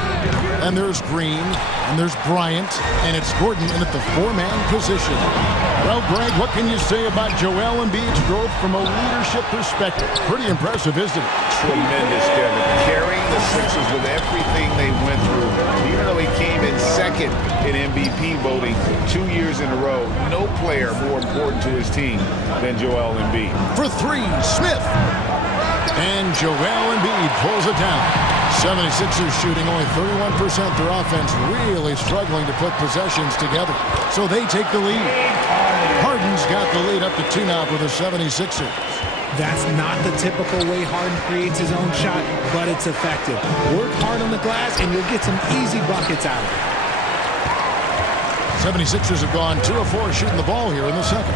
And there's Green. And there's Bryant. And it's Gordon in at the 4-man position. Well, Greg, what can you say about Joel Embiid's growth from a leadership perspective? Pretty impressive, isn't it? Tremendous, Devin. Carrying the Sixers with everything they went through. Even though he came in second in MVP voting 2 years in a row, no player more important to his team than Joel Embiid. For 3, Smith. And Joel Embiid pulls it down. 76ers shooting only 31% their offense, really struggling to put possessions together. So they take the lead. Harden's got the lead up to 2 now for the 76ers. That's not the typical way Harden creates his own shot, but it's effective. Work hard on the glass, and you'll get some easy buckets out of it. 76ers have gone 2 of 4 shooting the ball here in the second.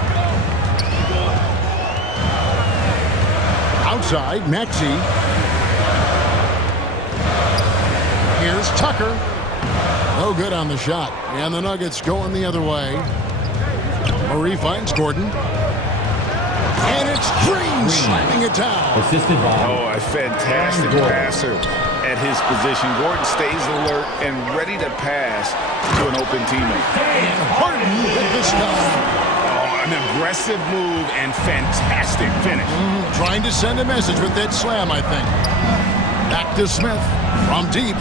Outside, Maxey. Here's Tucker. No good on the shot. And the Nuggets going the other way. Murray finds Gordon. And it's Green slamming it down. Oh, a fantastic passer at his position. Gordon stays alert and ready to pass to an open teammate. And Harden with the stop. An aggressive move and fantastic finish. Trying to send a message with that slam, I think. Back to Smith from deep.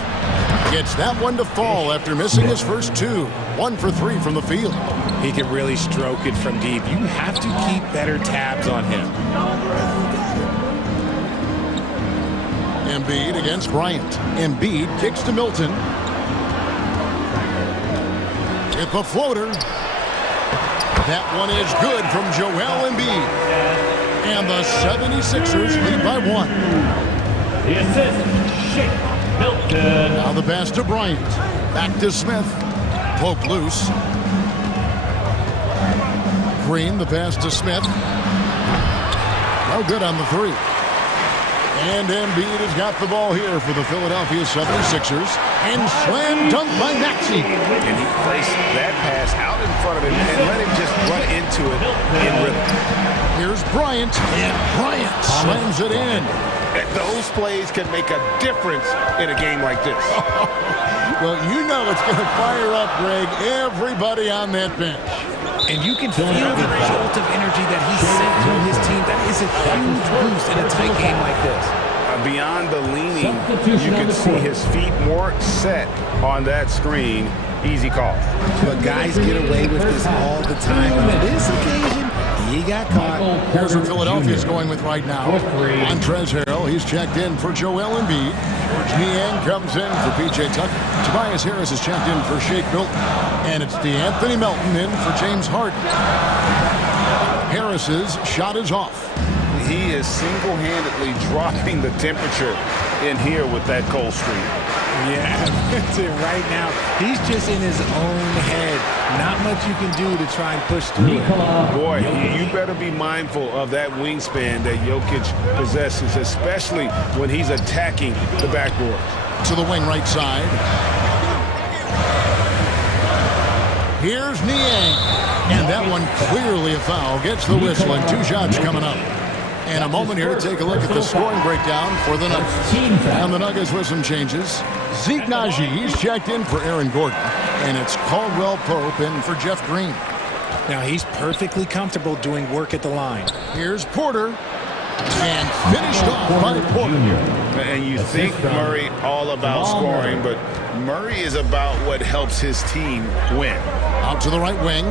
Gets that one to fall after missing his first 2. 1 for 3 from the field. He can really stroke it from deep. You have to keep better tabs on him. Embiid against Bryant. Embiid kicks to Milton. Hit the floater. That one is good from Joel Embiid. And the 76ers lead by 1. The assist, Shake Milton. Now the pass to Bryant. Back to Smith. Poke loose. Green, the pass to Smith. No good on the 3. And Embiid has got the ball here for the Philadelphia 76ers. And slam dunk by Maxey. And he placed that pass out in front of him and let him just run into it in rhythm. Here's Bryant. And Bryant slams it in. Those plays can make a difference in a game like this. Well, you know it's going to fire up, Greg, everybody on that bench. And you can feel the jolt of energy that he sent through his team. That is a huge boost in a tight game like this. Beyond the leaning, you can see his feet more set on that screen Easy call. But guys get away with this all the time. On this occasion, he got caught. Here's what Philadelphia's going with right now. Montrezl Harrell, he's checked in for Joel Embiid. George Niang comes in for P.J. Tucker. Tobias Harris is checked in for Shake Milton. And it's DeAnthony Melton in for James Harden. Harris's shot is off. He is single-handedly dropping the temperature in here with that cold streak. Yeah, that's it right now. He's just in his own head. Not much you can do to try and push through it. Boy, you better be mindful of that wingspan that Jokic possesses, especially when he's attacking the backboard. To the wing right side. Here's Niang. And that one clearly a foul. Gets the whistle and 2 shots coming up. And a moment here to take a look at the scoring breakdown for the Nuggets. And the Nuggets with some changes. Zeke Naji, he's checked in for Aaron Gordon. And it's Caldwell Pope in for Jeff Green. Now he's perfectly comfortable doing work at the line. Here's Porter. And finished off by Porter. And you think Murray all about scoring, but Murray is about what helps his team win. Out to the right wing.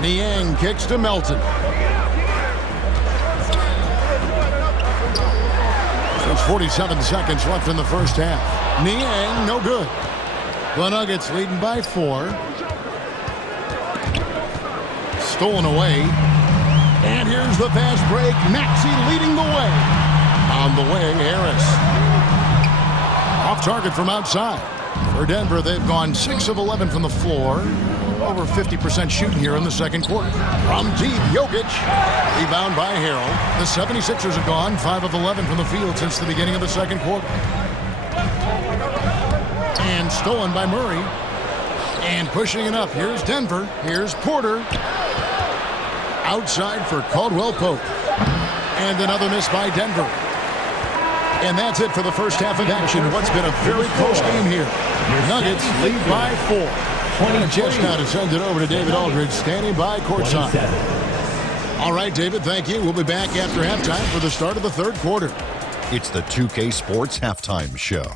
Niang kicks to Melton. There's 47 seconds left in the first half. Niang, no good. The Nuggets leading by 4. Stolen away. And here's the fast break. Maxey leading the way. On the wing, Harris. Off target from outside. For Denver, they've gone 6 of 11 from the floor. Over 50% shooting here in the second quarter. From deep, Jokic. Rebound by Harrell. The 76ers have gone 5 of 11 from the field since the beginning of the second quarter. And stolen by Murray. And pushing it up. Here's Denver. Here's Porter. Outside for Caldwell Pope. And another miss by Denver. And that's it for the first half of action. What's been a very close game here. Nuggets lead by 4. Just now to send it over to David Aldridge, standing by courtside. All right, David, thank you. We'll be back after halftime for the start of the third quarter. It's the 2K Sports Halftime Show.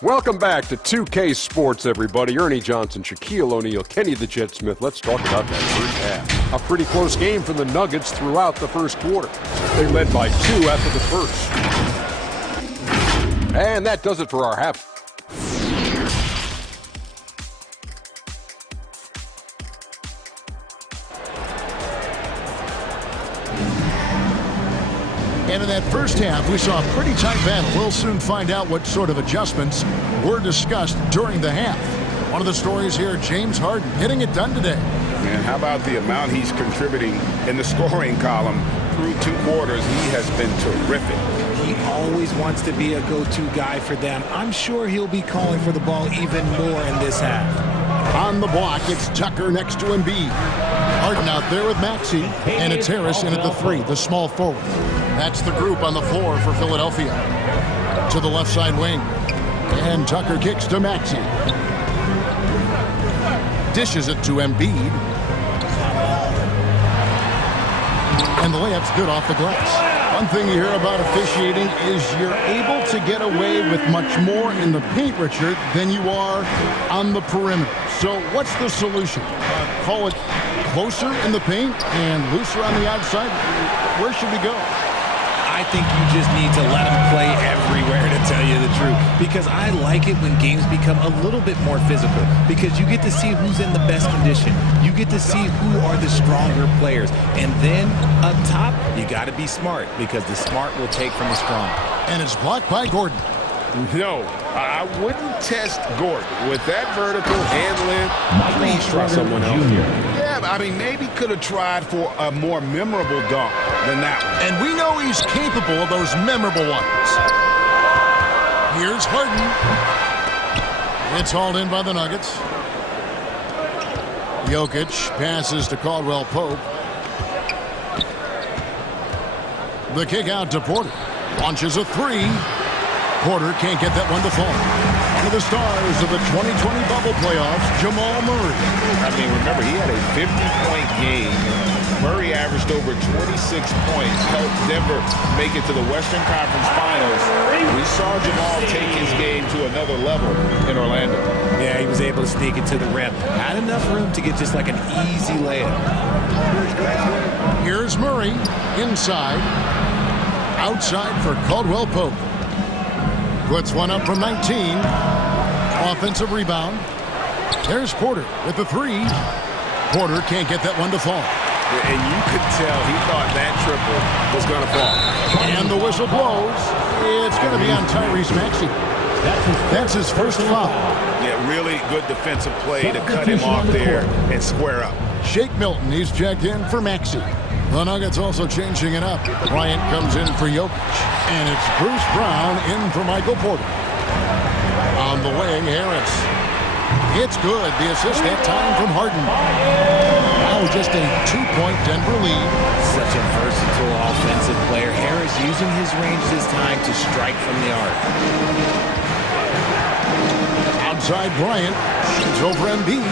Welcome back to 2K Sports, everybody. Ernie Johnson, Shaquille O'Neal, Kenny the Jet Smith. Let's talk about that first half. A pretty close game for the Nuggets throughout the first quarter. They led by 2 after the first. And that does it for our half. And in that first half, we saw a pretty tight battle. We'll soon find out what sort of adjustments were discussed during the half. One of the stories here, James Harden getting it done today. Man, how about the amount he's contributing in the scoring column through 2 quarters? He has been terrific. He always wants to be a go-to guy for them. I'm sure he'll be calling for the ball even more in this half. On the block, it's Tucker next to Embiid. Harden out there with Maxey, and it's Harris in at the 3, the small forward. That's the group on the floor for Philadelphia. To the left side wing. And Tucker kicks to Maxey. Dishes it to Embiid. And the layup's good off the glass. One thing you hear about officiating is you're able to get away with much more in the paint, Richard, than you are on the perimeter. So what's the solution? Call it closer in the paint and looser on the outside? Where should we go? I think you just need to let him play everywhere, to tell you the truth. Because I like it when games become a little bit more physical. Because you get to see who's in the best condition. You get to see who are the stronger players. And then, up top, you got to be smart. Because the smart will take from the strong. And it's blocked by Gordon. No, I wouldn't test Gordon. With that vertical handling, please try someone else. Yeah, I mean, maybe could have tried for a more memorable dunk than that one. And we know he's capable of those memorable ones. Here's Harden. It's hauled in by the Nuggets. Jokic passes to Caldwell Pope. The kick out to Porter. Launches a 3. Porter can't get that one to fall. One of the stars of the 2020 bubble playoffs, Jamal Murray. I mean, remember, he had a 50-point game. Murray averaged over 26 points, helped Denver make it to the Western Conference Finals. We saw Jamal take his game to another level in Orlando. Yeah, he was able to sneak it to the rim. Had enough room to get just like an easy layup. Here's Murray inside. Outside for Caldwell Pope. Puts one up from 19. Offensive rebound. There's Porter with the three. Porter can't get that one to fall. And you could tell he thought that triple was going to fall. And the whistle blows. It's going to be on Tyrese Maxey. That's his first foul. Yeah, really good defensive play to cut him off there and square up. Shake Milton, he's checked in for Maxey. The Nuggets also changing it up. Bryant comes in for Jokic. And it's Bruce Brown in for Michael Porter. On the wing, Harris. It's good. The assist that time from Harden. Now just a 2-point Denver lead. Such a versatile offensive player. Harris using his range this time to strike from the arc. Outside Bryant. Shoots over Embiid.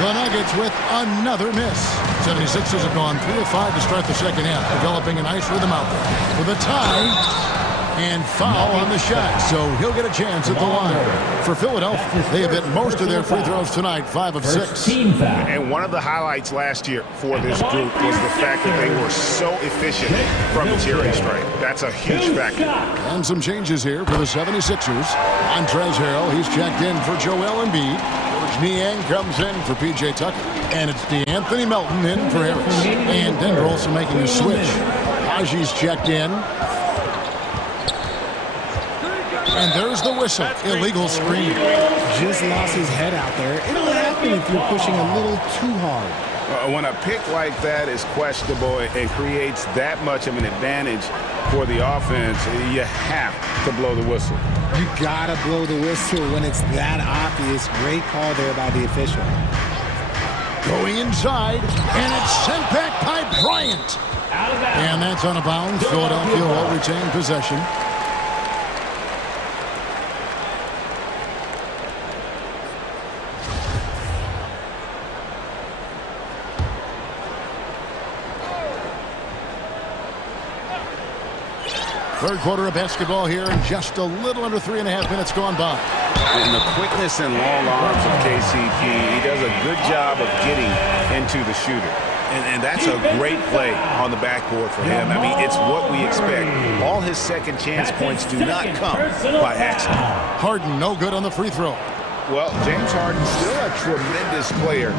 The Nuggets with another miss. 76ers have gone 3 of 5 to start the second half, developing a nice rhythm out there. With a tie and foul on the shot, so he'll get a chance at the line. For Philadelphia, they have hit most of their free throws tonight, 5 of 6. And one of the highlights last year for this group was the fact that they were so efficient from the tier strike. That's a huge factor. And some changes here for the 76ers. Montrezl Harrell, he's checked in for Joel Embiid. Niang comes in for P.J. Tucker. And it's DeAnthony Melton in for Harris. And Denver also making a switch. Haji's checked in. And there's the whistle. Illegal screen. Just lost his head out there. It'll happen if you're pushing a little too hard. When a pick like that is questionable and creates that much of an advantage for the offense, you have to blow the whistle. You gotta blow the whistle when it's that obvious. Great call there by the official. Going inside, and it's sent back by Bryant. And that's on a bounce. Philadelphia will retain possession. Third quarter of basketball here, and just a little under 3.5 minutes gone by. And the quickness and long arms of KCP, he does a good job of getting into the shooter. And that's a great play on the backboard for him. I mean, it's what we expect. All his second chance points do not come by accident. Harden, no good on the free throw. Well, James Harden's still a tremendous player,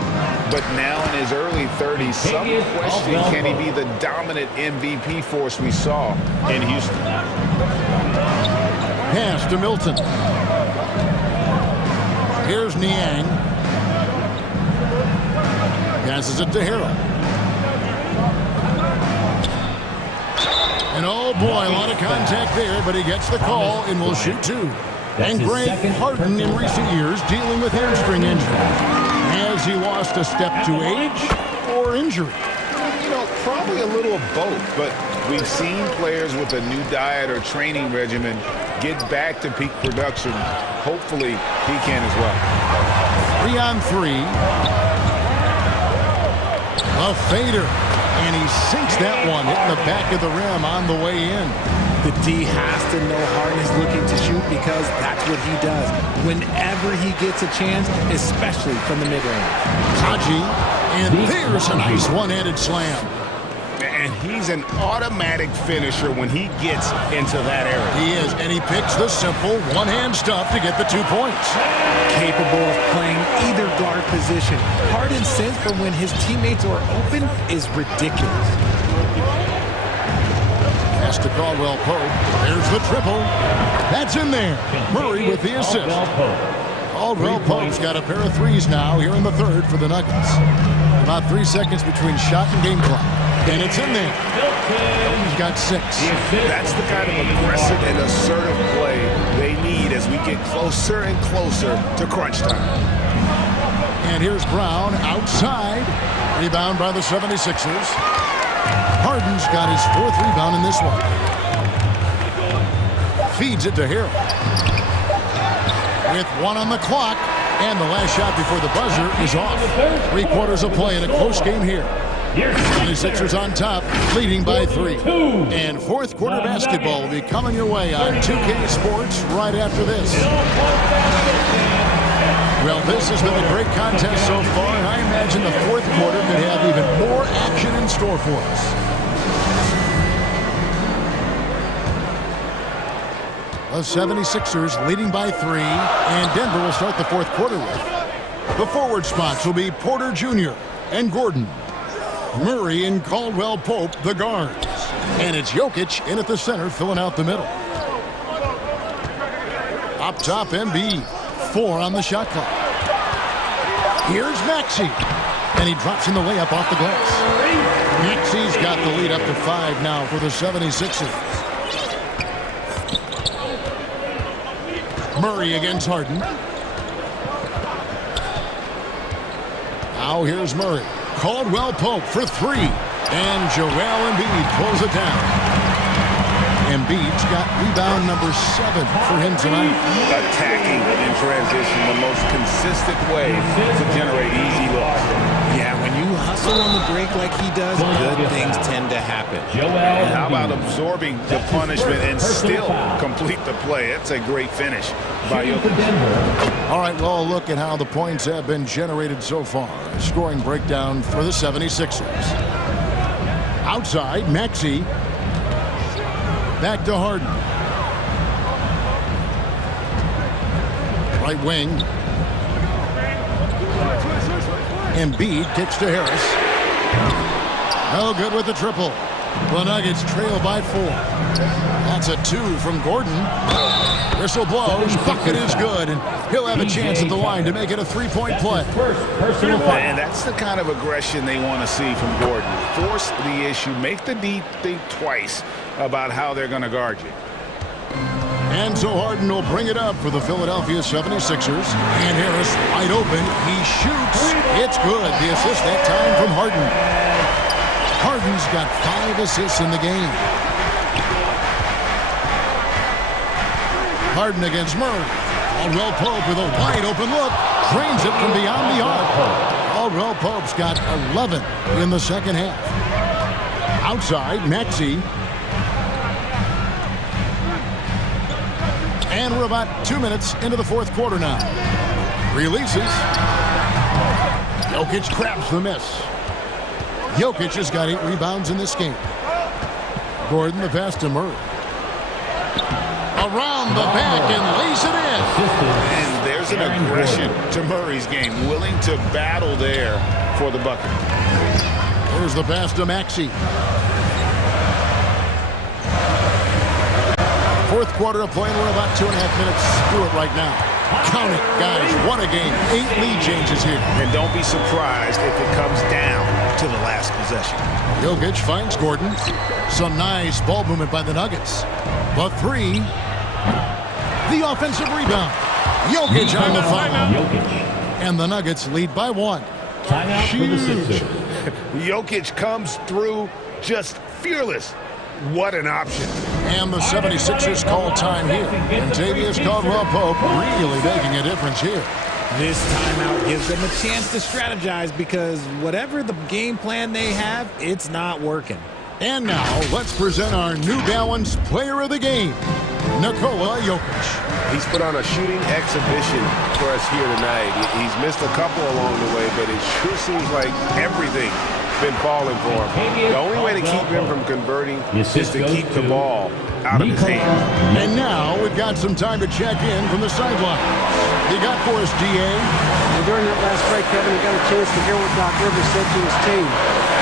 but now in his early 30s, some question, can he be the dominant MVP force we saw in Houston? Pass to Milton. Here's Niang. Passes it to Harrell. And oh boy, a lot of contact there, but he gets the call and will shoot two. And Greg Harden in recent years dealing with hamstring injury. Has he lost a step to age or injury? You know, probably a little of both, but we've seen players with a new diet or training regimen get back to peak production. Hopefully, he can as well. 3 on 3. A fader. And he sinks that one, hitting the back of the rim on the way in. The D has to know Harden is looking to shoot because that's what he does. Whenever he gets a chance, especially from the mid-range. Haji, and there's a nice one-handed slam. And he's an automatic finisher when he gets into that area. He is, and he picks the simple one-hand stuff to get the 2 points. Capable of playing either guard position. Harden's sense for when his teammates are open is ridiculous. Pass to Caldwell Pope. There's the triple. That's in there. Murray with the assist. Caldwell Pope's got a pair of threes now here in the third for the Nuggets. About 3 seconds between shot and game clock. And it's in there. He's got 6. That's the kind of aggressive and assertive play they need as we get closer and closer to crunch time. And here's Brown outside. Rebound by the 76ers. Harden's got his 4th rebound in this one. Feeds it to Harrell. with 1 on the clock. And the last shot before the buzzer is off. 3 quarters of play in a close game here. 76ers on top, leading by 3. And fourth quarter basketball will be coming your way on 2K Sports right after this. Well, this has been a great contest so far, and I imagine the fourth quarter could have even more action in store for us. The 76ers leading by 3, and Denver will start the fourth quarter with. The forward spots will be Porter Jr. and Gordon. Murray and Caldwell Pope, the guards. And it's Jokic in at the center, filling out the middle. Up top, Embiid. 4 on the shot clock. Here's Maxey. And he drops in the layup off the glass. Maxey's got the lead up to 5 now for the 76ers. Murray against Harden. Now here's Murray. Caldwell Pope for 3. And Joel Embiid pulls it down. Embiid's got rebound number 7 for him tonight. Attacking in transition, the most consistent way to generate easy looks. Yeah, when you hustle on the break like he does, good things tend to happen. And how about absorbing the punishment and still complete the play? That's a great finish by Jokic. All right, well, look at how the points have been generated so far. Scoring breakdown for the 76ers. Outside, Maxey. Back to Harden. Right wing. Embiid kicks to Harris. No good with the triple. The Nuggets trail by 4. That's a 2 from Gordon. Whistle blows. Bucket is good. And he'll have a chance at the line to make it a 3-point play. And that's the kind of aggression they want to see from Gordon. Force the issue. Make the D think twice about how they're going to guard you. And so Harden will bring it up for the Philadelphia 76ers. And Harris wide open. He shoots. It's good. The assist that time from Harden. Harden's got 5 assists in the game. Harden against Murray. Caldwell Pope with a wide open look. Drains it from beyond the arc. Caldwell Pope's got 11 in the second half. Outside, Maxey. And we're about 2 minutes into the fourth quarter now. Releases. Jokic grabs the miss. Jokic has got 8 rebounds in this game. Gordon the pass to Murray. Around the back and lays it in. And there's an aggression to Murray's game. Willing to battle there for the bucket. Here's the pass to Maxey. Fourth quarter of play, and we're about 2.5 minutes through it right now. Count it, guys. What a game. 8 lead changes here. And don't be surprised if it comes down to the last possession. Jokic finds Gordon. Some nice ball movement by the Nuggets. But 3. The offensive rebound. Jokic on the foul. And the Nuggets lead by 1. Timeout for the Sixers. Jokic comes through just fearless. What an option. And the 76ers call time here. And Tavius Caldwell Pope really making a difference here. This timeout gives them a chance to strategize because whatever the game plan they have, it's not working. And now, let's present our New Balance Player of the Game, Nikola Jokic. He's put on a shooting exhibition for us here tonight. He's missed a couple along the way, but it sure seems like everything's been falling for him. The only way to keep him from converting is to keep the ball out of his hands. And now we've got some time to check in from the sideline. You got for us, DA? Well, during that last break, Kevin, I got a chance to hear what Doc Rivers said to his team.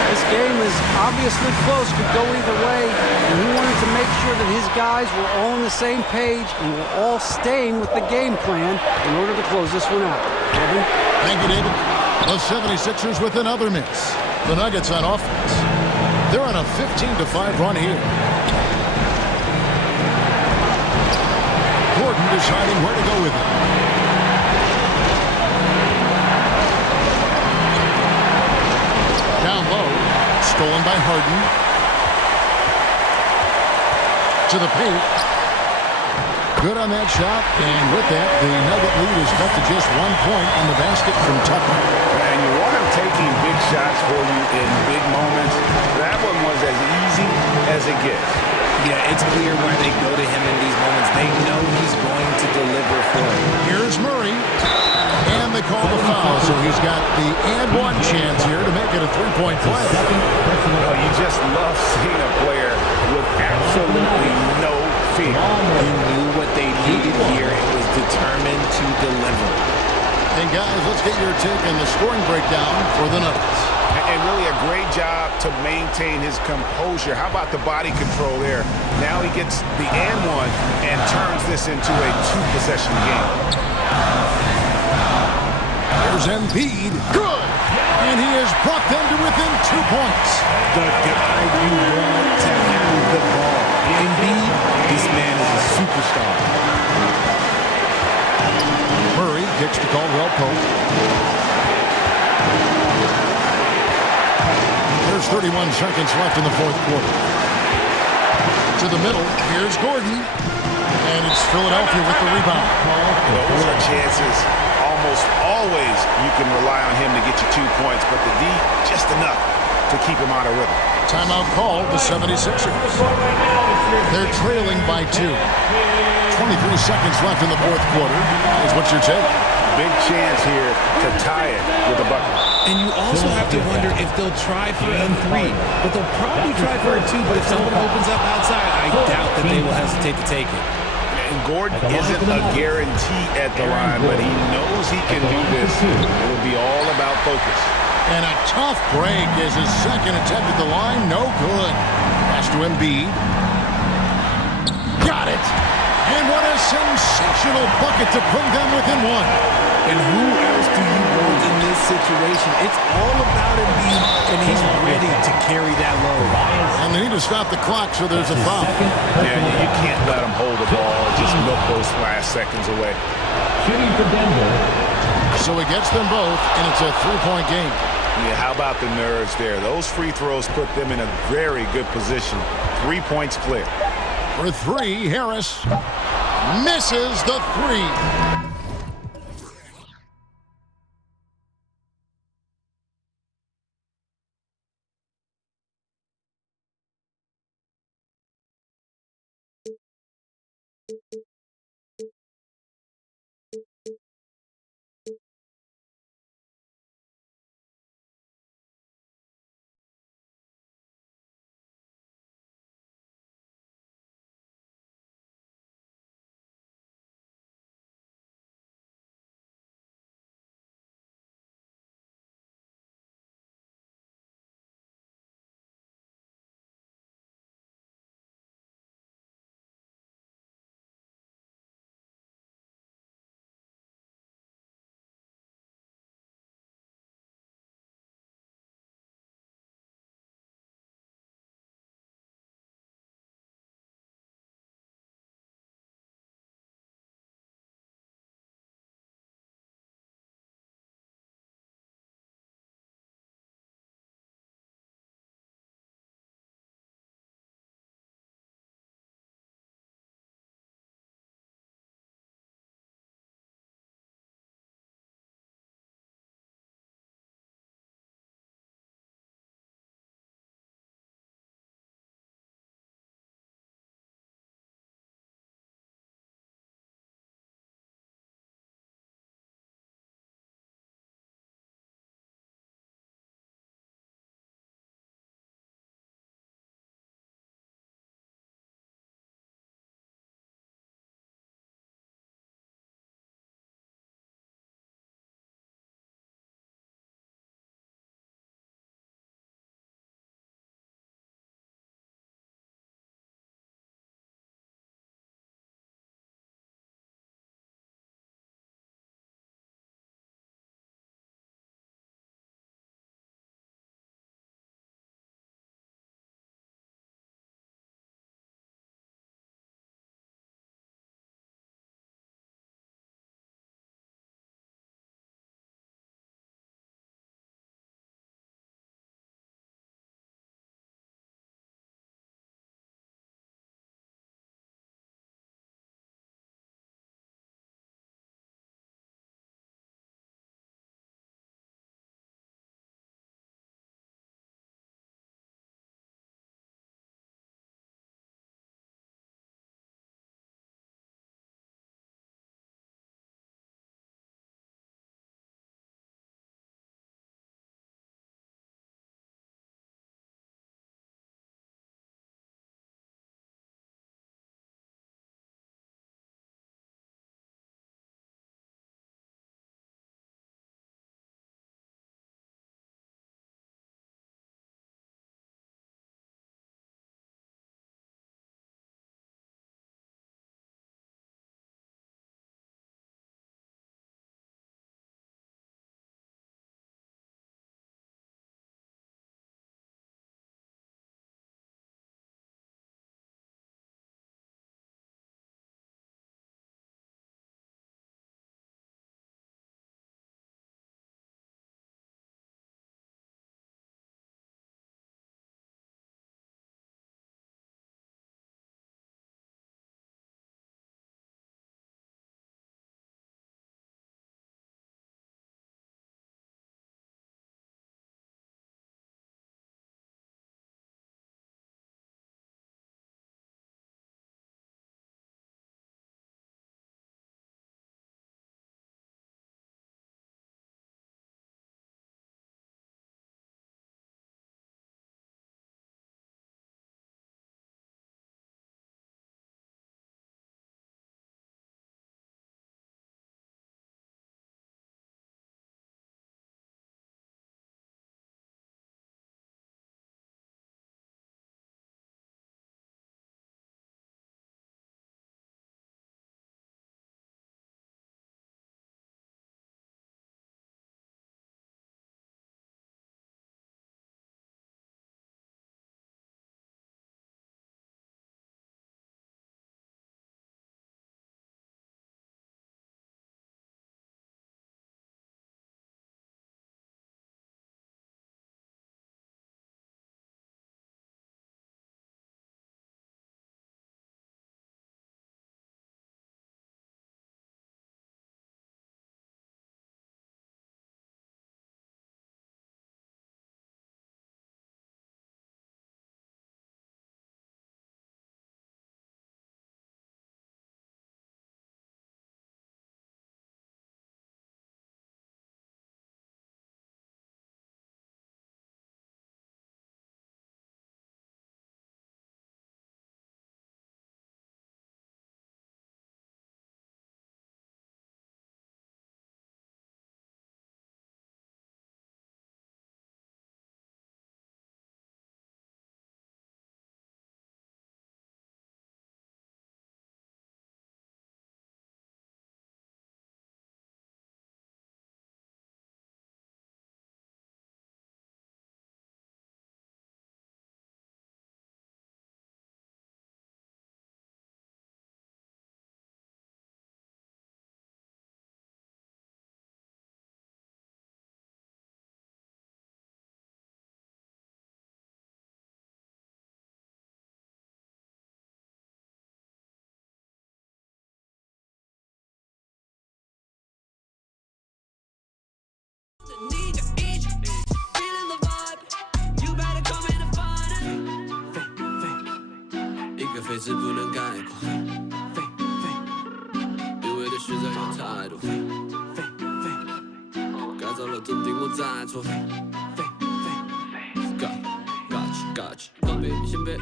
This game is obviously close, could go either way, and he wanted to make sure that his guys were all on the same page and were all staying with the game plan in order to close this one out. Kevin? Thank you, David. The 76ers with another miss. The Nuggets on offense. They're on a 15-5 run here. Gordon deciding where to go with it. Down low. Stolen by Harden. To the paint. Good on that shot, and with that, the Nugget lead is cut to just 1 point on the basket from Tucker. And you want him taking big shots for you in big moments. That one was as easy as it gets. Yeah, it's clear why they go to him in these moments. They know he's going to deliver for them. Here's Murray. And they call the foul, so he's got the and one chance here to make it a three-point play. Well, you just love seeing a player with absolutely no fear. You knew what they needed here. It was determined to deliver. And guys, let's get your take on the scoring breakdown for the Nuggets. And really a great job to maintain his composure. How about the body control there? Now he gets the and one and turns this into a two-possession game. There's Embiid. Good! And he has brought them to within 2 points. The guy you want to have the ball. Embiid, this man is a superstar. Murray kicks to Caldwell Pope. There's 31 seconds left in the fourth quarter. To the middle, here's Gordon. And it's Philadelphia with the rebound. Those are chances. Almost always you can rely on him to get you 2 points, but the D, just enough to keep him out of rhythm. Timeout called, the 76ers. They're trailing by 2. 23 seconds left in the fourth quarter. Is what you're taking. Big chance here to tie it with a bucket. And you also have to wonder if they'll try for a 3, but they'll probably try for a 2, but if someone opens up outside, I doubt that they will hesitate to take it. And Gordon isn't a guarantee at the line, but he knows he can do this. It will be all about focus. And a tough break as his second attempt at the line. No good. Pass to Embiid. Got it. And what a sensational bucket to bring them within 1. And who else do you want in this situation? It's all about Embiid, and he's ready to carry that load. And they need to stop the clock, so there's a foul. Yeah, you can't let him hold the ball and just milk those last seconds away. Shooting for Denver. So he gets them both, and it's a 3-point game. Yeah, how about the nerves there? Those free throws put them in a very good position. 3 points clear. For 3, Harris misses the 3. 是不能概括。因为对学长有态度，该走了真定我再错。Gotcha，都比先别，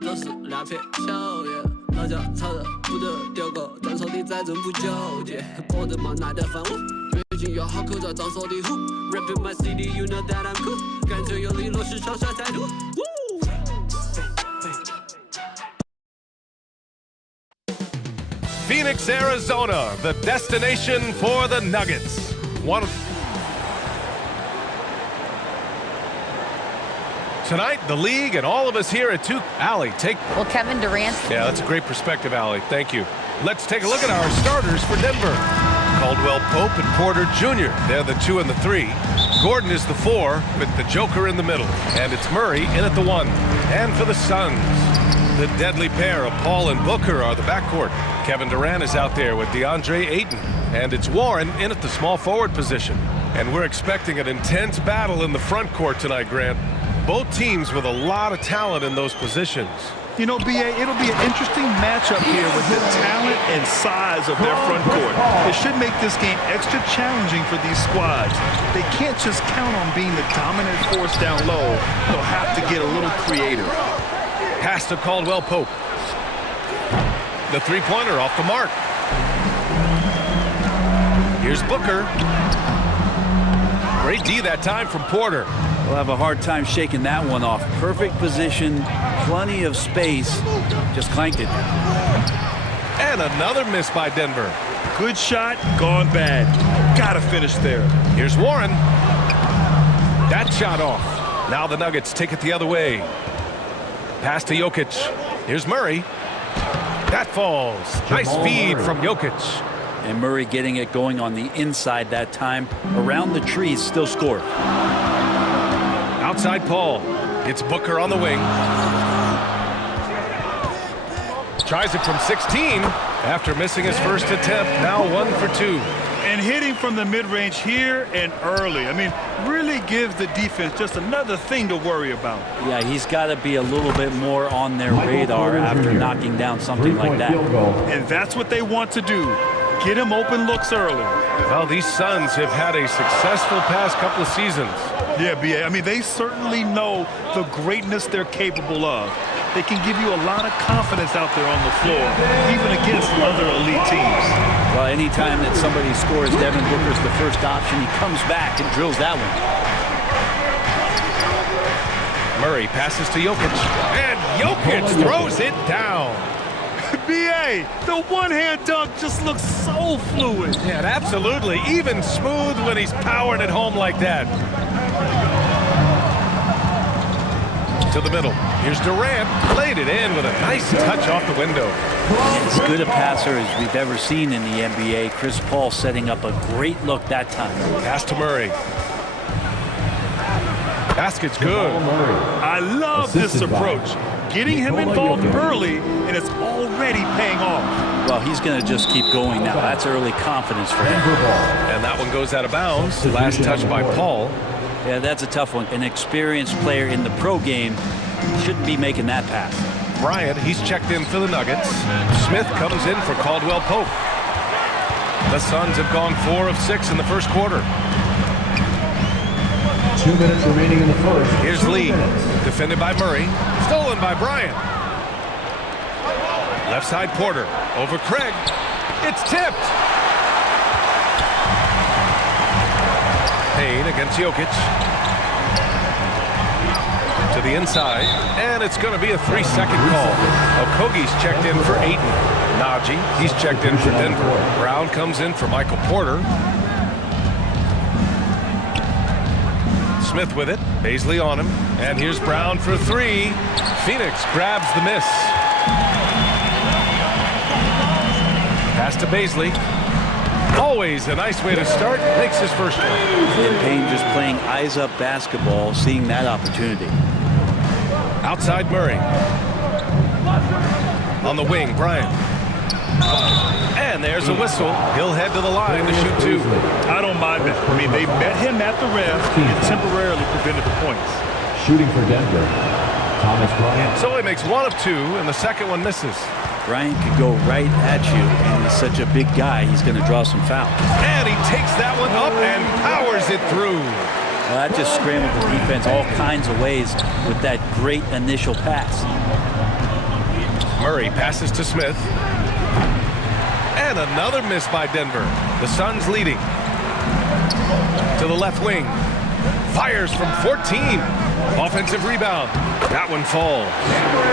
都是两片秋叶，老脚朝着不得丢狗，转手的再真不纠结，我的妈奶的饭碗，最近要好口罩长手的虎 ，Rapping my CD，you know that I'm cool， 感觉有力落实上下态度。Phoenix, Arizona, the destination for the Nuggets. Tonight, the league and all of us here at 2. Allie, take... Well, Kevin Durant... Yeah, that's a great perspective, Allie. Thank you. Let's take a look at our starters for Denver. Caldwell Pope and Porter Jr. They're the 2 and the 3. Gordon is the 4 with the Joker in the middle. And it's Murray in at the 1. And for the Suns, the deadly pair of Paul and Booker are the backcourt. Kevin Durant is out there with DeAndre Ayton. And it's Warren in at the small forward position. And we're expecting an intense battle in the front court tonight, Grant. Both teams with a lot of talent in those positions. You know, B.A., it'll be an interesting matchup here with the talent and size of their front court. It should make this game extra challenging for these squads. They can't just count on being the dominant force down low. They'll have to get a little creative. Pass to Caldwell Pope. The three-pointer off the mark. Here's Booker. Great D that time from Porter. We'll have a hard time shaking that one off. Perfect position, plenty of space. Just clanked it. And another miss by Denver. Good shot, gone bad. Gotta finish there. Here's Warren. That shot off. Now the Nuggets take it the other way. Pass to Jokic. Here's Murray. That falls. Nice feed from Jokic. And Murray getting it going on the inside that time. Around the trees, still scored. Outside Paul. It's Booker on the wing. Tries it from 16 after missing his first attempt. Now 1 for 2. And hitting from the mid-range here and early. I mean, really gives the defense just another thing to worry about. Yeah, he's got to be a little bit more on their radar after knocking down something like that. And that's what they want to do. Get him open looks early. Well, these Suns have had a successful past couple of seasons. Yeah, B.A. I mean, they certainly know the greatness they're capable of. They can give you a lot of confidence out there on the floor, even against other elite teams. Well, anytime that somebody scores, Devin Booker's the first option. He comes back and drills that one. Murray passes to Jokic. And Jokic throws it down. B.A., the one-hand dunk just looks so fluid. Yeah, absolutely. Even smooth when he's powering it home like that. To the middle. Here's Durant. Played it in with a nice touch off the window. As good a passer as we've ever seen in the NBA. Chris Paul setting up a great look that time. Pass to Murray. Basket's good. I love this approach. Getting him involved early, and it's already paying off. Well, he's going to just keep going now. That's early confidence for him. And that one goes out of bounds. Last touch by Paul. Yeah, that's a tough one. An experienced player in the pro game shouldn't be making that pass. Bryant, he's checked in for the Nuggets. Smith comes in for Caldwell Pope. The Suns have gone 4 of 6 in the first quarter. 2 minutes remaining in the first. Here's Lee, defended by Murray, stolen by Bryant. Left side Porter, over Craig. It's tipped. Payne against Jokic. To the inside, and it's going to be a 3-second call. Okogie's checked in for Ayton. Najee, he's checked in for Denver. Brown comes in for Michael Porter. Smith with it. Baisley on him. And here's Brown for 3. Phoenix grabs the miss. Pass to Baisley. Always a nice way to start. Makes his first one. And Payne just playing eyes-up basketball, seeing that opportunity. Outside Murray. On the wing, Bryant. And there's a whistle. He'll head to the line to shoot 2. I don't mind that. I mean, they met him at the rim and temporarily prevented the points. Shooting for Denver. So he makes 1 of 2, and the second one misses. Bryant could go right at you, and he's such a big guy, he's going to draw some fouls. And he takes that one up and powers it through. Well, that just scrambled the defense all kinds of ways with that great initial pass. Murray passes to Smith. And another miss by Denver. The Suns leading. To the left wing. Fires from 14. Offensive rebound. That one falls.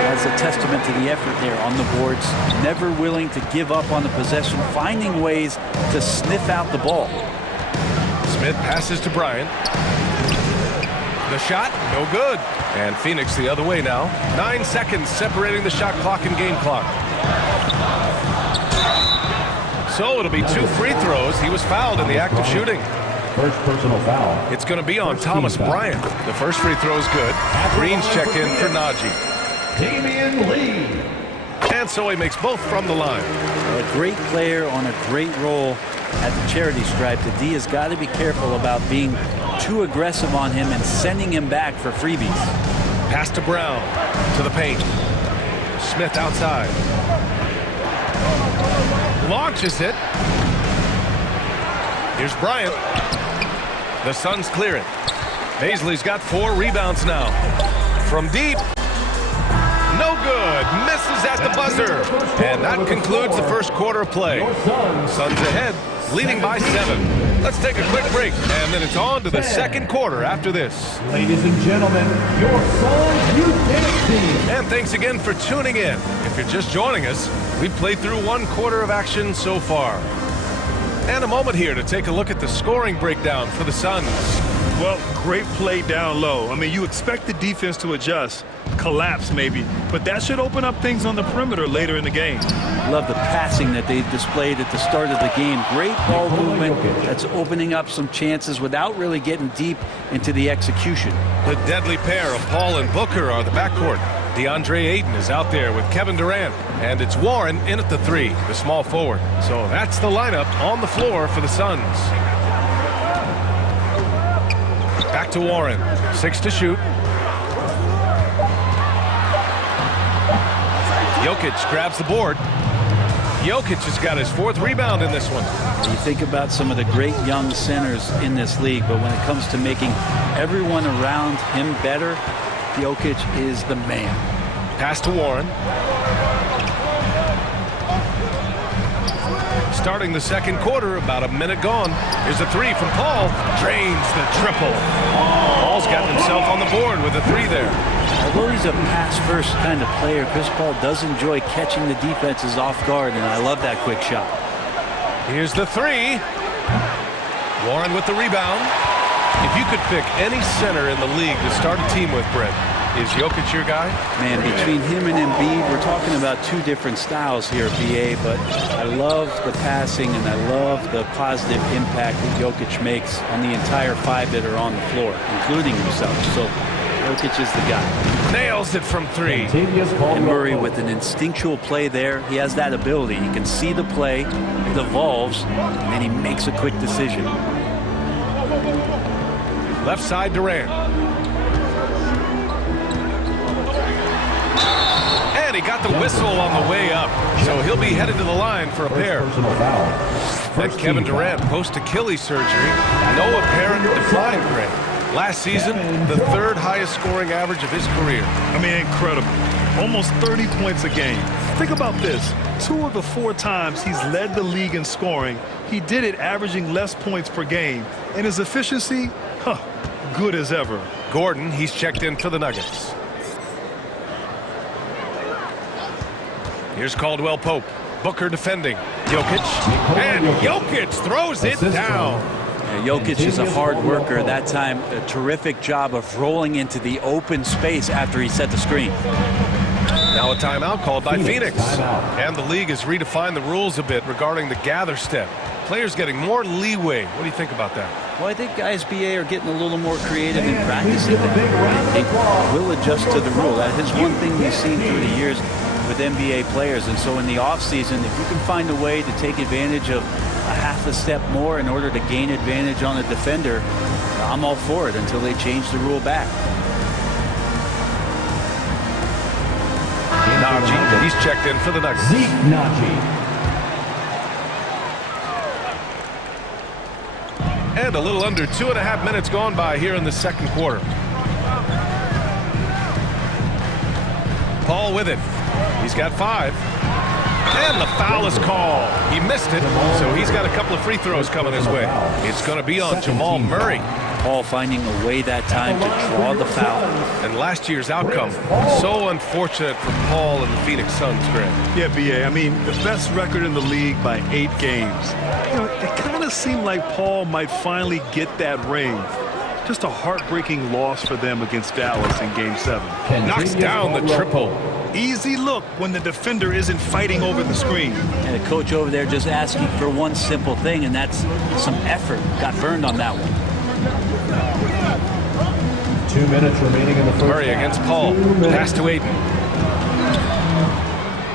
That's a testament to the effort there on the boards. Never willing to give up on the possession, finding ways to sniff out the ball. Smith passes to Bryant. The shot, no good. And Phoenix the other way now. 9 seconds separating the shot clock and game clock. So it'll be 2 free throws. He was fouled in the act of shooting. First personal foul. It's going to be on Thomas Bryant. The first free throw is good. Green's checked in for Najee. Damian Lee. And so he makes both from the line. A great player on a great role at the charity stripe. The D has got to be careful about being too aggressive on him and sending him back for freebies. Pass to Brown. To the paint. Smith outside. Launches it. Here's Bryant. The Suns clear it. Baisley's got 4 rebounds now. From deep. No good. Misses at the buzzer. And that concludes the first quarter of play. Suns ahead, leading by 7. Let's take a quick break, and then it's on to the second quarter after this. Ladies and gentlemen, your Suns Youth Tennis team. And thanks again for tuning in. If you're just joining us, we've played through 1 quarter of action so far. And a moment here to take a look at the scoring breakdown for the Suns. Well, great play down low. I mean, you expect the defense to adjust, collapse maybe, but that should open up things on the perimeter later in the game. Love the passing that they displayed at the start of the game. Great ball movement that's opening up some chances without really getting deep into the execution. The deadly pair of Paul and Booker are the backcourt. DeAndre Ayton is out there with Kevin Durant, and it's Warren in at the 3, the small forward. So that's the lineup on the floor for the Suns. Back to Warren, 6 to shoot. Jokic grabs the board. Jokic has got his 4th rebound in this one. You think about some of the great young centers in this league, but when it comes to making everyone around him better, Jokic is the man. Pass to Warren. Starting the second quarter, about a minute gone. Here's a 3 from Paul. Drains the triple. Paul's got himself on the board with a 3 there. Although he's a pass-first kind of player, Chris Paul does enjoy catching the defenses off guard, and I love that quick shot. Here's the 3. Warren with the rebound. If you could pick any center in the league to start a team with, Brett, is Jokic your guy? Man, between him and Embiid, we're talking about 2 different styles here, BA, but I love the passing and I love the positive impact that Jokic makes on the entire 5 that are on the floor, including himself. So Jokic is the guy. Nails it from 3. And Murray with an instinctual play there. He has that ability. He can see the play, it evolves, and then he makes a quick decision. Left side Durant. And he got the whistle on the way up. So he'll be headed to the line for a pair. Then Kevin Durant post-Achilles surgery. No apparent decline rate. Last season, the 3rd highest scoring average of his career. I mean, incredible. Almost 30 points a game. Think about this. 2 of the 4 times he's led the league in scoring, he did it averaging less points per game. And his efficiency, good as ever. Gordon, he's checked in for the Nuggets. Here's Caldwell Pope. Booker defending. Jokic. And Jokic throws it down. Jokic is a hard worker. That time, a terrific job of rolling into the open space after he set the screen. Now a timeout called by Phoenix. And the league has redefined the rules a bit regarding the gather step. Players getting more leeway. What do you think about that? Well, I think guys, BA, are getting a little more creative in practicing that. I think we'll adjust to the rule. That is one thing we've seen through the years with NBA players. And so in the offseason, if you can find a way to take advantage of a half a step more in order to gain advantage on a defender, I'm all for it until they change the rule back. Najee, he's checked in for the Nuggets. Zeke Najee. And a little under 2.5 minutes gone by here in the second quarter. Paul with it. He's got 5. And the foul is called. He missed it, so he's got a couple of free throws coming his way. It's going to be on Jamal Murray. Paul finding a way that time to draw the foul. And last year's outcome, so unfortunate for Paul and the Phoenix Suns, Greg. Yeah, B.A., I mean, the best record in the league by 8 games. You know, it kind of seemed like Paul might finally get that ring. Just a heartbreaking loss for them against Dallas in Game 7. Knocks down the triple. Easy look when the defender isn't fighting over the screen. And the coach over there just asking for one simple thing, and that's some effort. Got burned on that one. 2 minutes remaining in the first. Murray against Paul. Pass to Aiden.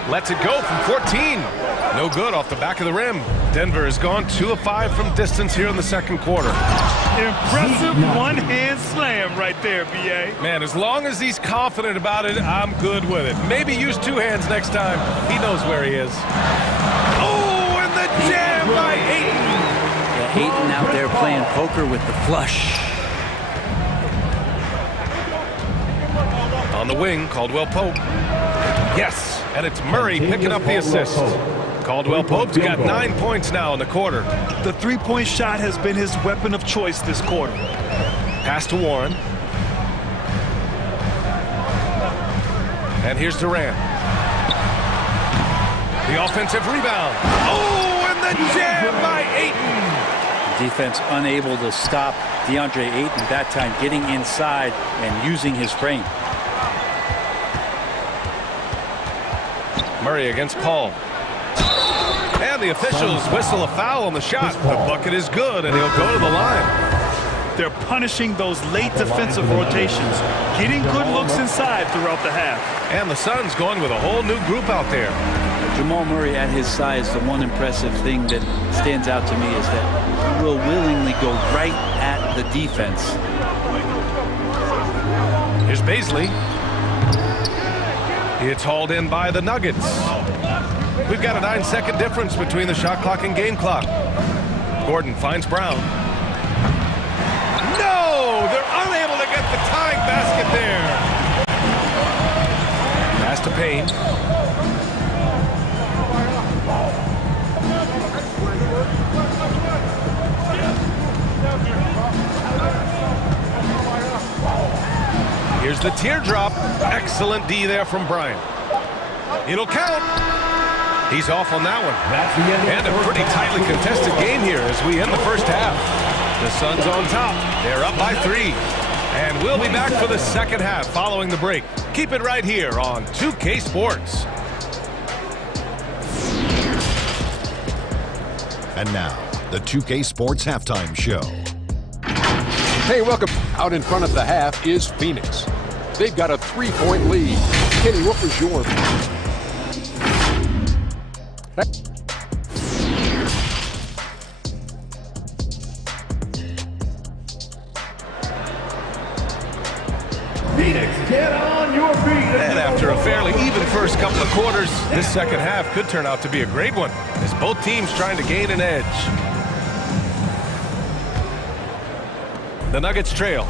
Lets it go from 14. No good off the back of the rim. Denver has gone 2 of 5 from distance here in the second quarter. Impressive one-hand slam right there, B.A. Man, as long as he's confident about it, I'm good with it. Maybe use 2 hands next time. He knows where he is. Oh, and the jam by Ayton. Yeah, Ayton out there playing poker with the flush. On the wing, Caldwell Pope. Yes, and it's Murray picking up the assist. Caldwell Pope's got 9 points now in the quarter. The three-point shot has been his weapon of choice this quarter. Pass to Warren. And here's Durant. The offensive rebound. Oh, and the jam by Ayton. Defense unable to stop DeAndre Ayton that time, getting inside and using his frame. Murray against Paul. And the officials whistle a foul on the shot. The bucket is good, and he'll go to the line. They're punishing those late defensive rotations, getting good looks inside throughout the half. And the Suns going with a whole new group out there. Jamal Murray at his size, the one impressive thing that stands out to me is that he will willingly go right at the defense. Here's Baisley. It's hauled in by the Nuggets. We've got a 9-second difference between the shot clock and game clock. Gordon finds Brown. No! They're unable to get the tying basket there. Pass to Payne. Here's the teardrop. Excellent D there from Bryant. It'll count. He's off on that one. And a pretty tightly contested game here as we end the first half. The Suns on top. They're up by 3. And we'll be back for the second half following the break. Keep it right here on 2K Sports. And now, the 2K Sports Halftime Show. Hey, welcome. Out in front of the half is Phoenix. They've got a 3-point lead. Kenny, what was your... Phoenix, get on your feet. And after a fairly even first couple of quarters, this second half could turn out to be a great one as both teams trying to gain an edge. The Nuggets trail.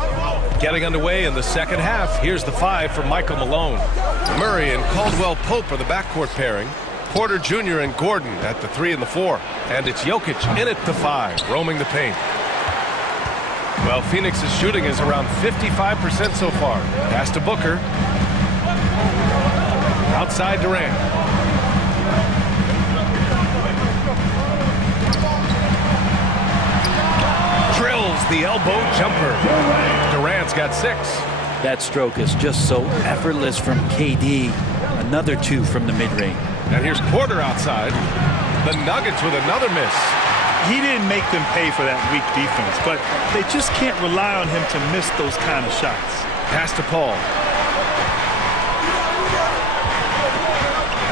Getting underway in the second half. Here's the 5 from Michael Malone. Murray and Caldwell Pope are the backcourt pairing. Porter Jr. and Gordon at the 3 and the 4. And it's Jokic in at the 5, roaming the paint. Well, Phoenix's shooting is around 55% so far. Pass to Booker. Outside Durant. Drills the elbow jumper. Durant's got 6. That stroke is just so effortless from KD. Another 2 from the mid-range. And here's Porter outside. The Nuggets with another miss. He didn't make them pay for that weak defense, but they just can't rely on him to miss those kind of shots. Pass to Paul.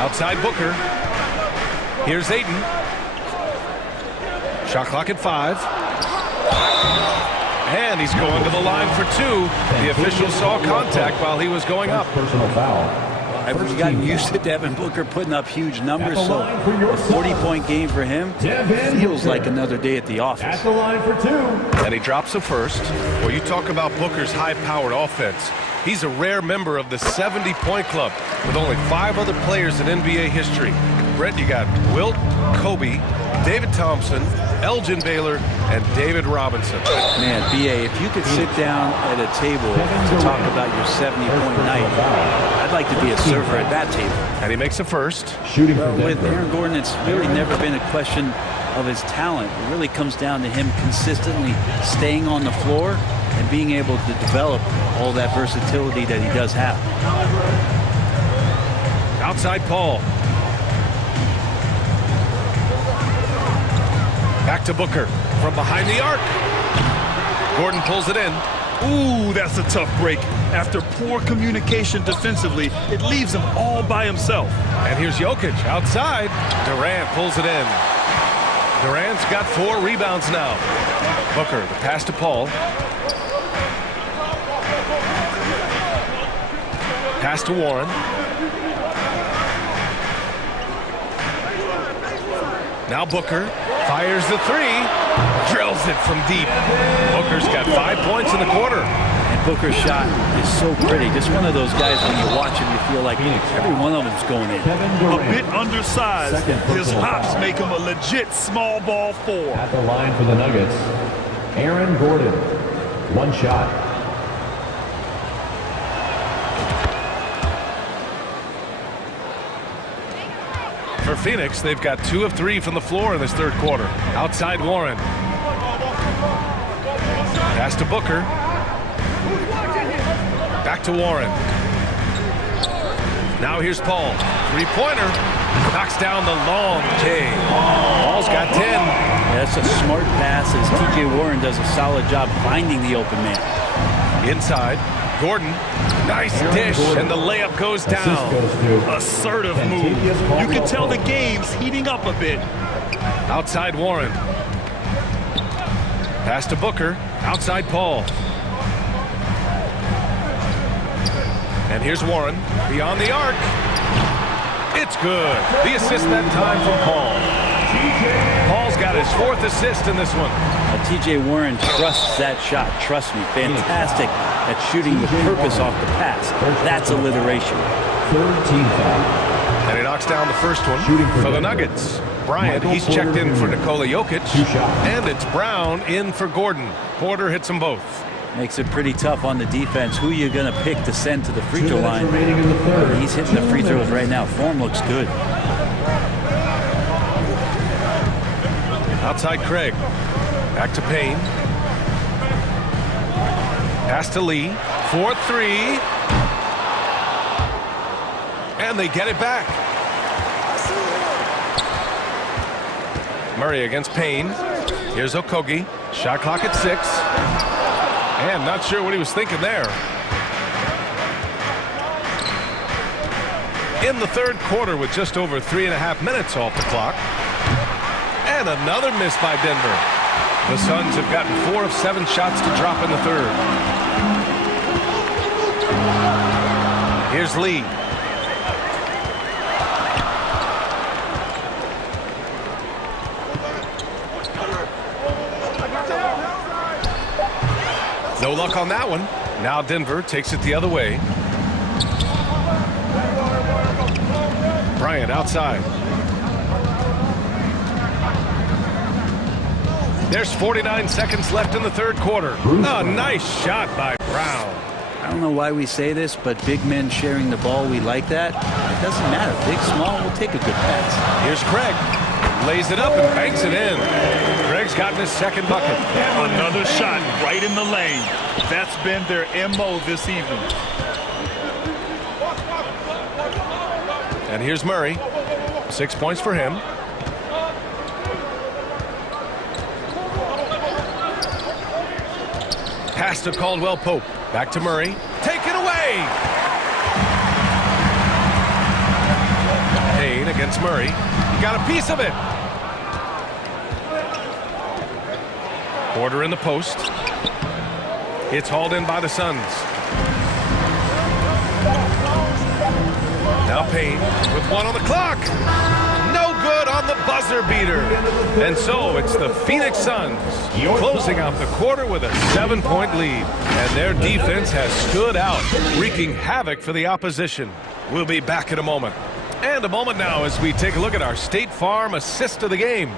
Outside Booker. Here's Ayton. Shot clock at 5. And he's going to the line for 2. The official saw contact while he was going up. Personal foul. I've gotten used to Devin Booker putting up huge numbers, so a 40-point game for him feels like another day at the office. At the line for 2. And he drops a first. Well, you talk about Booker's high-powered offense. He's a rare member of the 70-point club with only 5 other players in NBA history. Brett, you got Wilt, Kobe, David Thompson, Elgin Baylor, and David Robinson. Man, B.A., if you could sit down at a table to talk about your 70-point night, I'd like to be a server at that table. And he makes a first. Well, with Aaron Gordon, it's really never been a question of his talent. It really comes down to him consistently staying on the floor and being able to develop all that versatility that he does have. Outside Paul. Back to Booker from behind the arc. Gordon pulls it in. Ooh, that's a tough break. After poor communication defensively, it leaves him all by himself. And here's Jokic outside. Durant pulls it in. Durant's got 4 rebounds now. Booker, the pass to Paul. Pass to Warren. Now Booker fires the 3. Drills it from deep. Booker's got 5 points in the quarter. And Booker's shot is so pretty. Just one of those guys when you watch him, you feel like every one of them's going in. A bit undersized. His hops make him a legit small ball 4. At the line for the Nuggets, Aaron Gordon. 1 shot. For Phoenix, they've got 2 of 3 from the floor in this third quarter. Outside Warren. Pass to Booker. Back to Warren. Now here's Paul. 3-pointer. Knocks down the long J. Paul's got 10. That's a smart pass as T.J. Warren does a solid job finding the open man. Inside. Gordon. Nice dish, and the layup goes down. Assertive move. You can tell the game's heating up a bit. Outside Warren. Pass to Booker. Outside Paul. And here's Warren. Beyond the arc. It's good. The assist that time from Paul. Paul's got his 4th assist in this one. T.J. Warren trusts that shot. Trust me. Fantastic at shooting with purpose off the pass. That's alliteration. 13 foul. And he knocks down the first one for the Nuggets. Bryant, he's checked in for Nikola Jokic. And it's Brown in for Gordon. Porter hits them both. Makes it pretty tough on the defense. Who you going to pick to send to the free throw line? He's hitting the free throws right now. Form looks good. Outside Craig. Back to Payne. Pass to Lee. 4-3. And they get it back. Murray against Payne. Here's Okogie. Shot clock at 6. And not sure what he was thinking there. In the third quarter with just over 3.5 minutes off the clock. And another miss by Denver. The Suns have gotten 4 of 7 shots to drop in the third. Here's Lee. No luck on that one. Now Denver takes it the other way. Bryant outside. There's 49 seconds left in the third quarter. Oh, nice shot by Brown. I don't know why we say this, but big men sharing the ball, we like that. It doesn't matter. Big, small, we'll take a good pass. Here's Craig. Lays it up and banks it in. Craig's gotten his second bucket. Another shot right in the lane. That's been their MO this evening. And here's Murray. 6 points for him. Pass to Caldwell Pope. Back to Murray. Taken away. Payne against Murray. He got a piece of it. Porter in the post. It's hauled in by the Suns. Now Payne with 1 on the clock. No good on the buzzer beater. And so it's the Phoenix Suns closing out the quarter with a 7-point lead. And their defense has stood out, wreaking havoc for the opposition. We'll be back in a moment. And a moment now as we take a look at our State Farm assist of the game.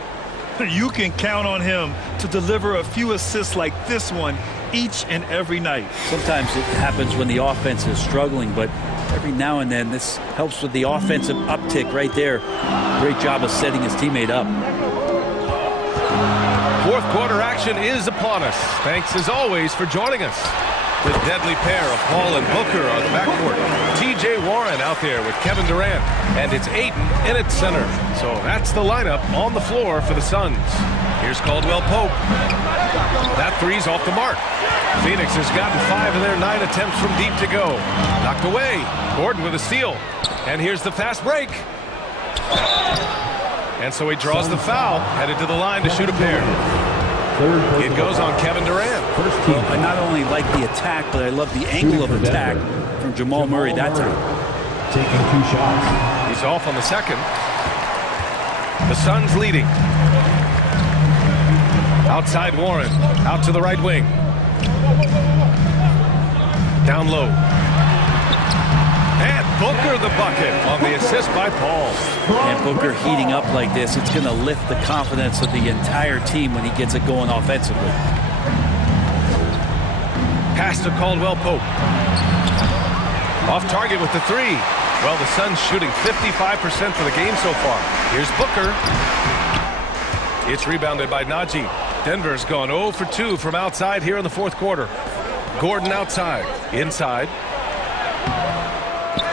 You can count on him to deliver a few assists like this one each and every night. Sometimes it happens when the offense is struggling, but every now and then this helps with the offensive uptick right there. Great job of setting his teammate up. Fourth quarter action is upon us. Thanks as always for joining us. The deadly pair of Paul and Booker are the backcourt. T.J. Warren out there with Kevin Durant. And it's Ayton in at center. So that's the lineup on the floor for the Suns. Here's Caldwell Pope. That three's off the mark. Phoenix has gotten 5 of their 9 attempts from deep to go. Knocked away. Gordon with a steal. And here's the fast break. And so he draws the foul, headed to the line to shoot a pair. It goes on Kevin Durant. Well, I not only like the attack, but I love the angle of attack from Jamal Murray that time. Taking 2 shots. He's off on the second. The Suns leading. Outside Warren. Out to the right wing. Down low. And Booker the bucket on the assist by Paul. And Booker heating up like this, it's going to lift the confidence of the entire team when he gets it going offensively. Pass to Caldwell Pope. Off target with the 3. Well, the Suns shooting 55% for the game so far. Here's Booker. It's rebounded by Najee. Denver's gone 0 for 2 from outside here in the fourth quarter. Gordon outside. Inside.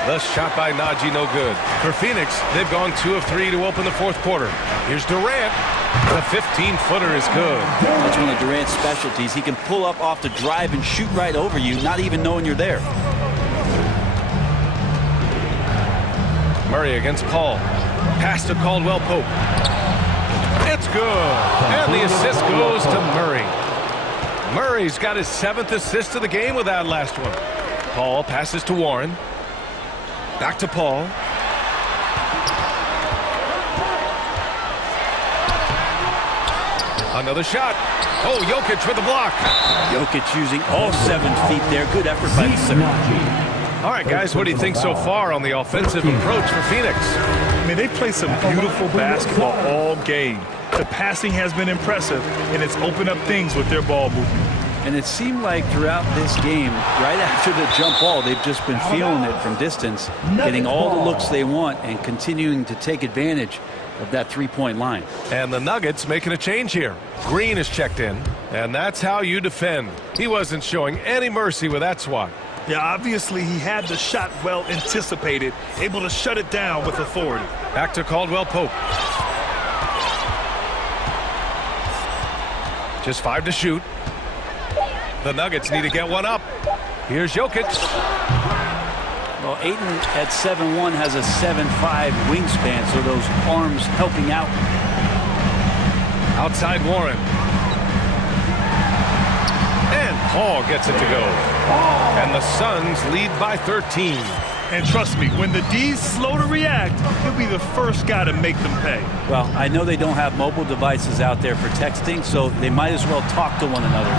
The shot by Najee, no good. For Phoenix, they've gone 2 of 3 to open the fourth quarter. Here's Durant. The 15-footer is good. That's one of Durant's specialties. He can pull up off the drive and shoot right over you, not even knowing you're there. Murray against Paul. Pass to Caldwell Pope. It's good. And the assist goes to Murray. Murray's got his 7th assist of the game with that last one. Paul passes to Warren. Back to Paul. Another shot. Oh, Jokic with the block. Jokic using all 7 feet there. Good effort by the center. All right, guys, what do you think so far on the offensive approach for Phoenix? I mean, they play some beautiful basketball all game. The passing has been impressive, and it's opened up things with their ball movement. And it seemed like throughout this game, right after the jump ball, they've just been feeling it from distance, getting all the looks they want and continuing to take advantage of that 3-point line. And the Nuggets making a change here. Green is checked in, and that's how you defend. He wasn't showing any mercy with that swat. Yeah, obviously he had the shot well anticipated, able to shut it down with authority. Back to Caldwell Pope. Just 5 to shoot. The Nuggets need to get one up. Here's Jokic. Well, Ayton at 7'1" has a 7'5" wingspan, so those arms helping out. Outside Warren. And Paul gets it to go. And the Suns lead by 13. And trust me, when the D's slow to react, he'll be the first guy to make them pay. Well, I know they don't have mobile devices out there for texting, so they might as well talk to one another.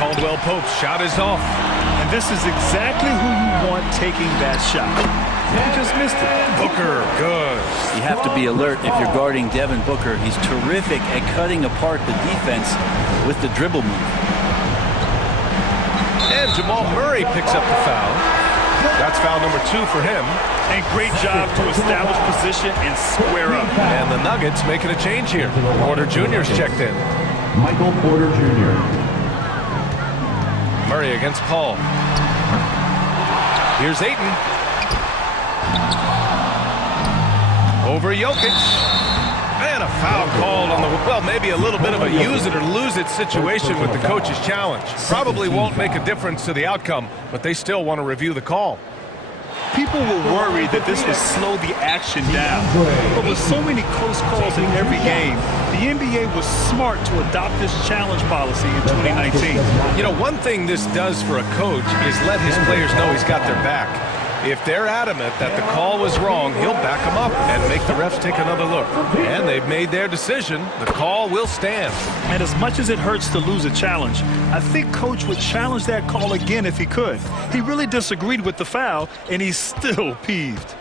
Caldwell Pope's shot is off. And this is exactly who you want taking that shot. He just missed it. Booker, good. You have to be alert if you're guarding Devin Booker. He's terrific at cutting apart the defense with the dribble move. And Jamal Murray picks up the foul. That's foul number 2 for him. And great job to establish position and square up. And the Nuggets making a change here. Porter Jr.'s checked in. Michael Porter Jr. Murray against Paul. Here's Ayton. Over Jokic. And a foul called on the, well, maybe a little bit of a use it or lose it situation with the coach's challenge. Probably won't make a difference to the outcome, but they still want to review the call. People were worried that this would slow the action down. But with so many close calls in every game, the NBA was smart to adopt this challenge policy in 2019. You know, one thing this does for a coach is let his players know he's got their back. If they're adamant that the call was wrong, he'll back them up and make the refs take another look. And they've made their decision. The call will stand. And as much as it hurts to lose a challenge, I think Coach would challenge that call again if he could. He really disagreed with the foul, and he's still peeved.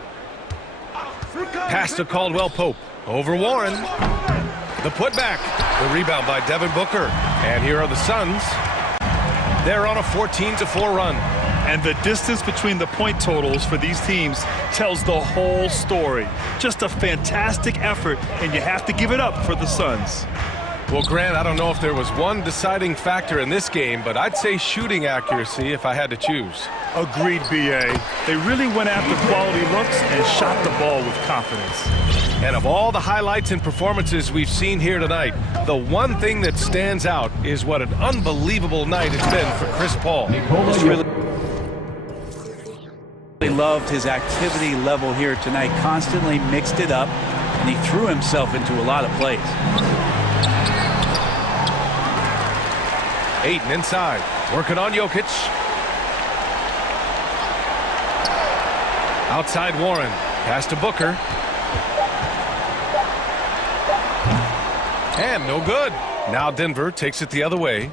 Pass to Caldwell Pope. Over Warren. The putback. The rebound by Devin Booker. And here are the Suns. They're on a 14-4 run. And the distance between the point totals for these teams tells the whole story. Just a fantastic effort, and you have to give it up for the Suns. Well, Grant, I don't know if there was one deciding factor in this game, but I'd say shooting accuracy if I had to choose. Agreed, B.A. They really went after quality looks and shot the ball with confidence. And of all the highlights and performances we've seen here tonight, the one thing that stands out is what an unbelievable night it's been for Chris Paul. He loved his activity level here tonight, constantly mixed it up, and he threw himself into a lot of plays. Ayton inside, working on Jokic. Outside Warren, pass to Booker. And no good. Now Denver takes it the other way.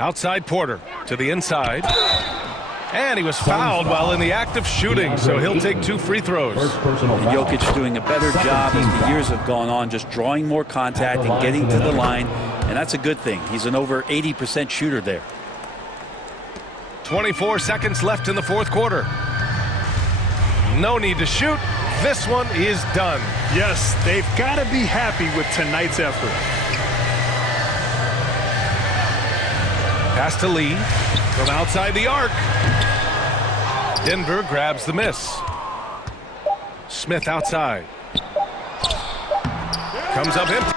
Outside Porter to the inside. And he was fouled while in the act of shooting, so he'll take 2 free throws. And Jokic doing a better job as the years have gone on, just drawing more contact and getting to the line, and that's a good thing. He's an over 80% shooter there. 24 seconds left in the fourth quarter. No need to shoot. This one is done. Yes, they've got to be happy with tonight's effort. Pass to Lee from outside the arc. Denver grabs the miss. Smith outside. Comes up empty.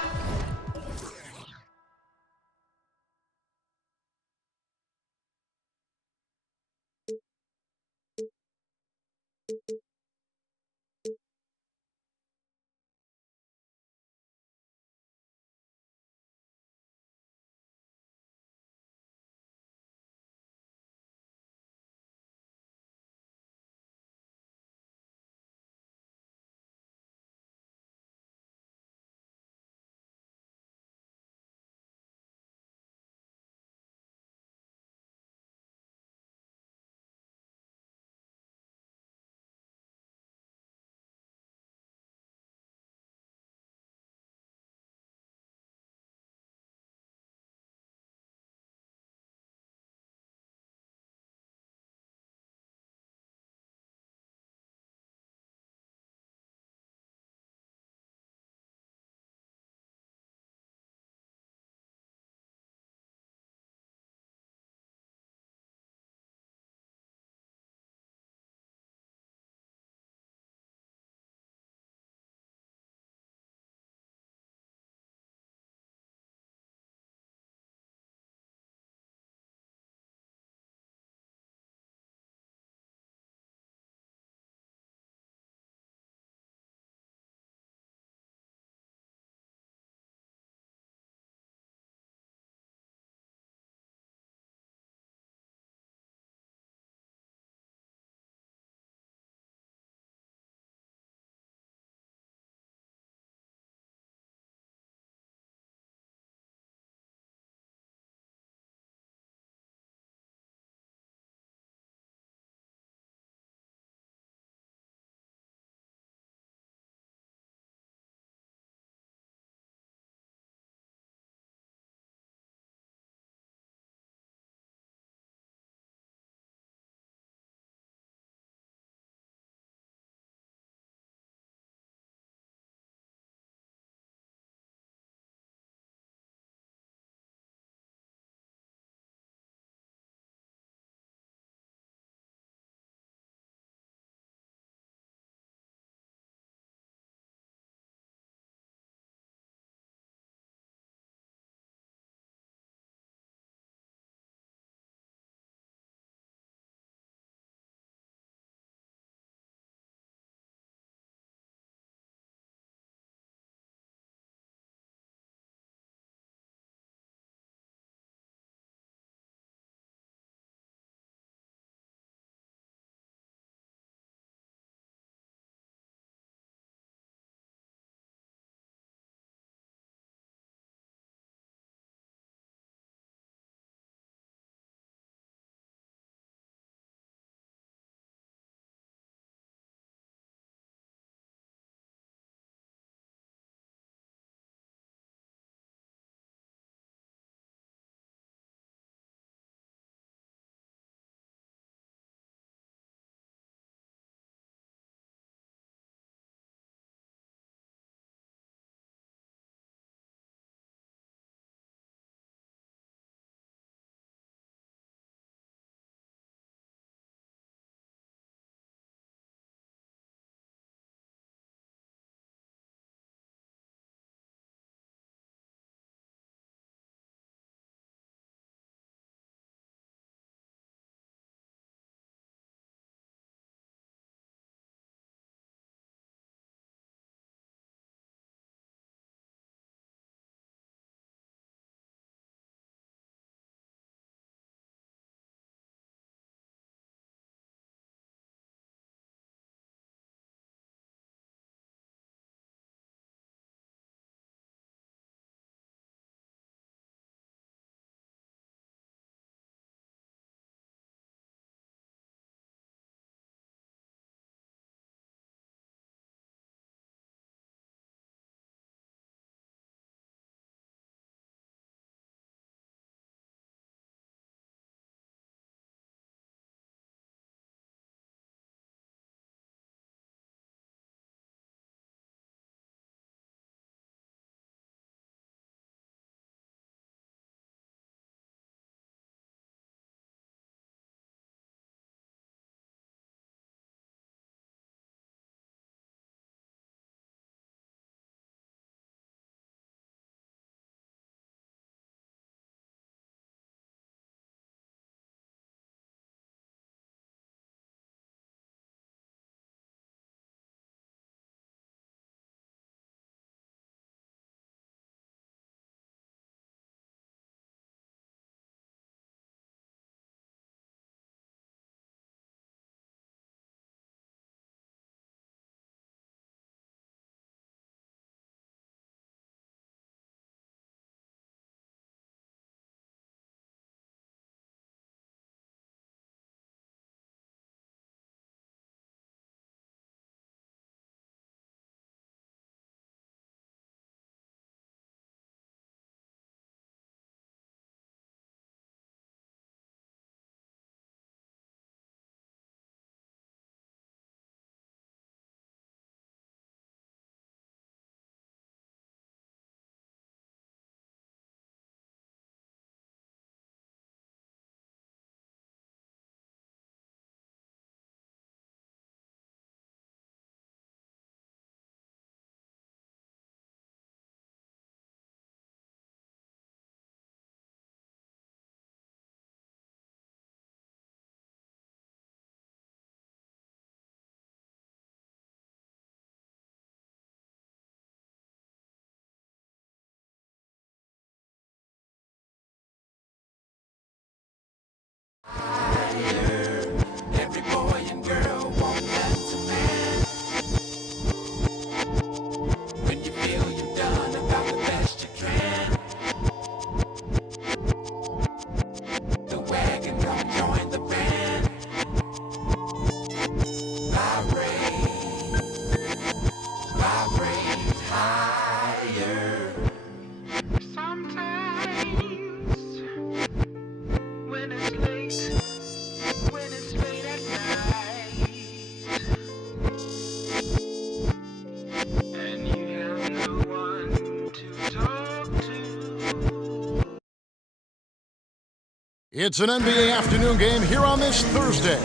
It's an NBA afternoon game here on this Thursday.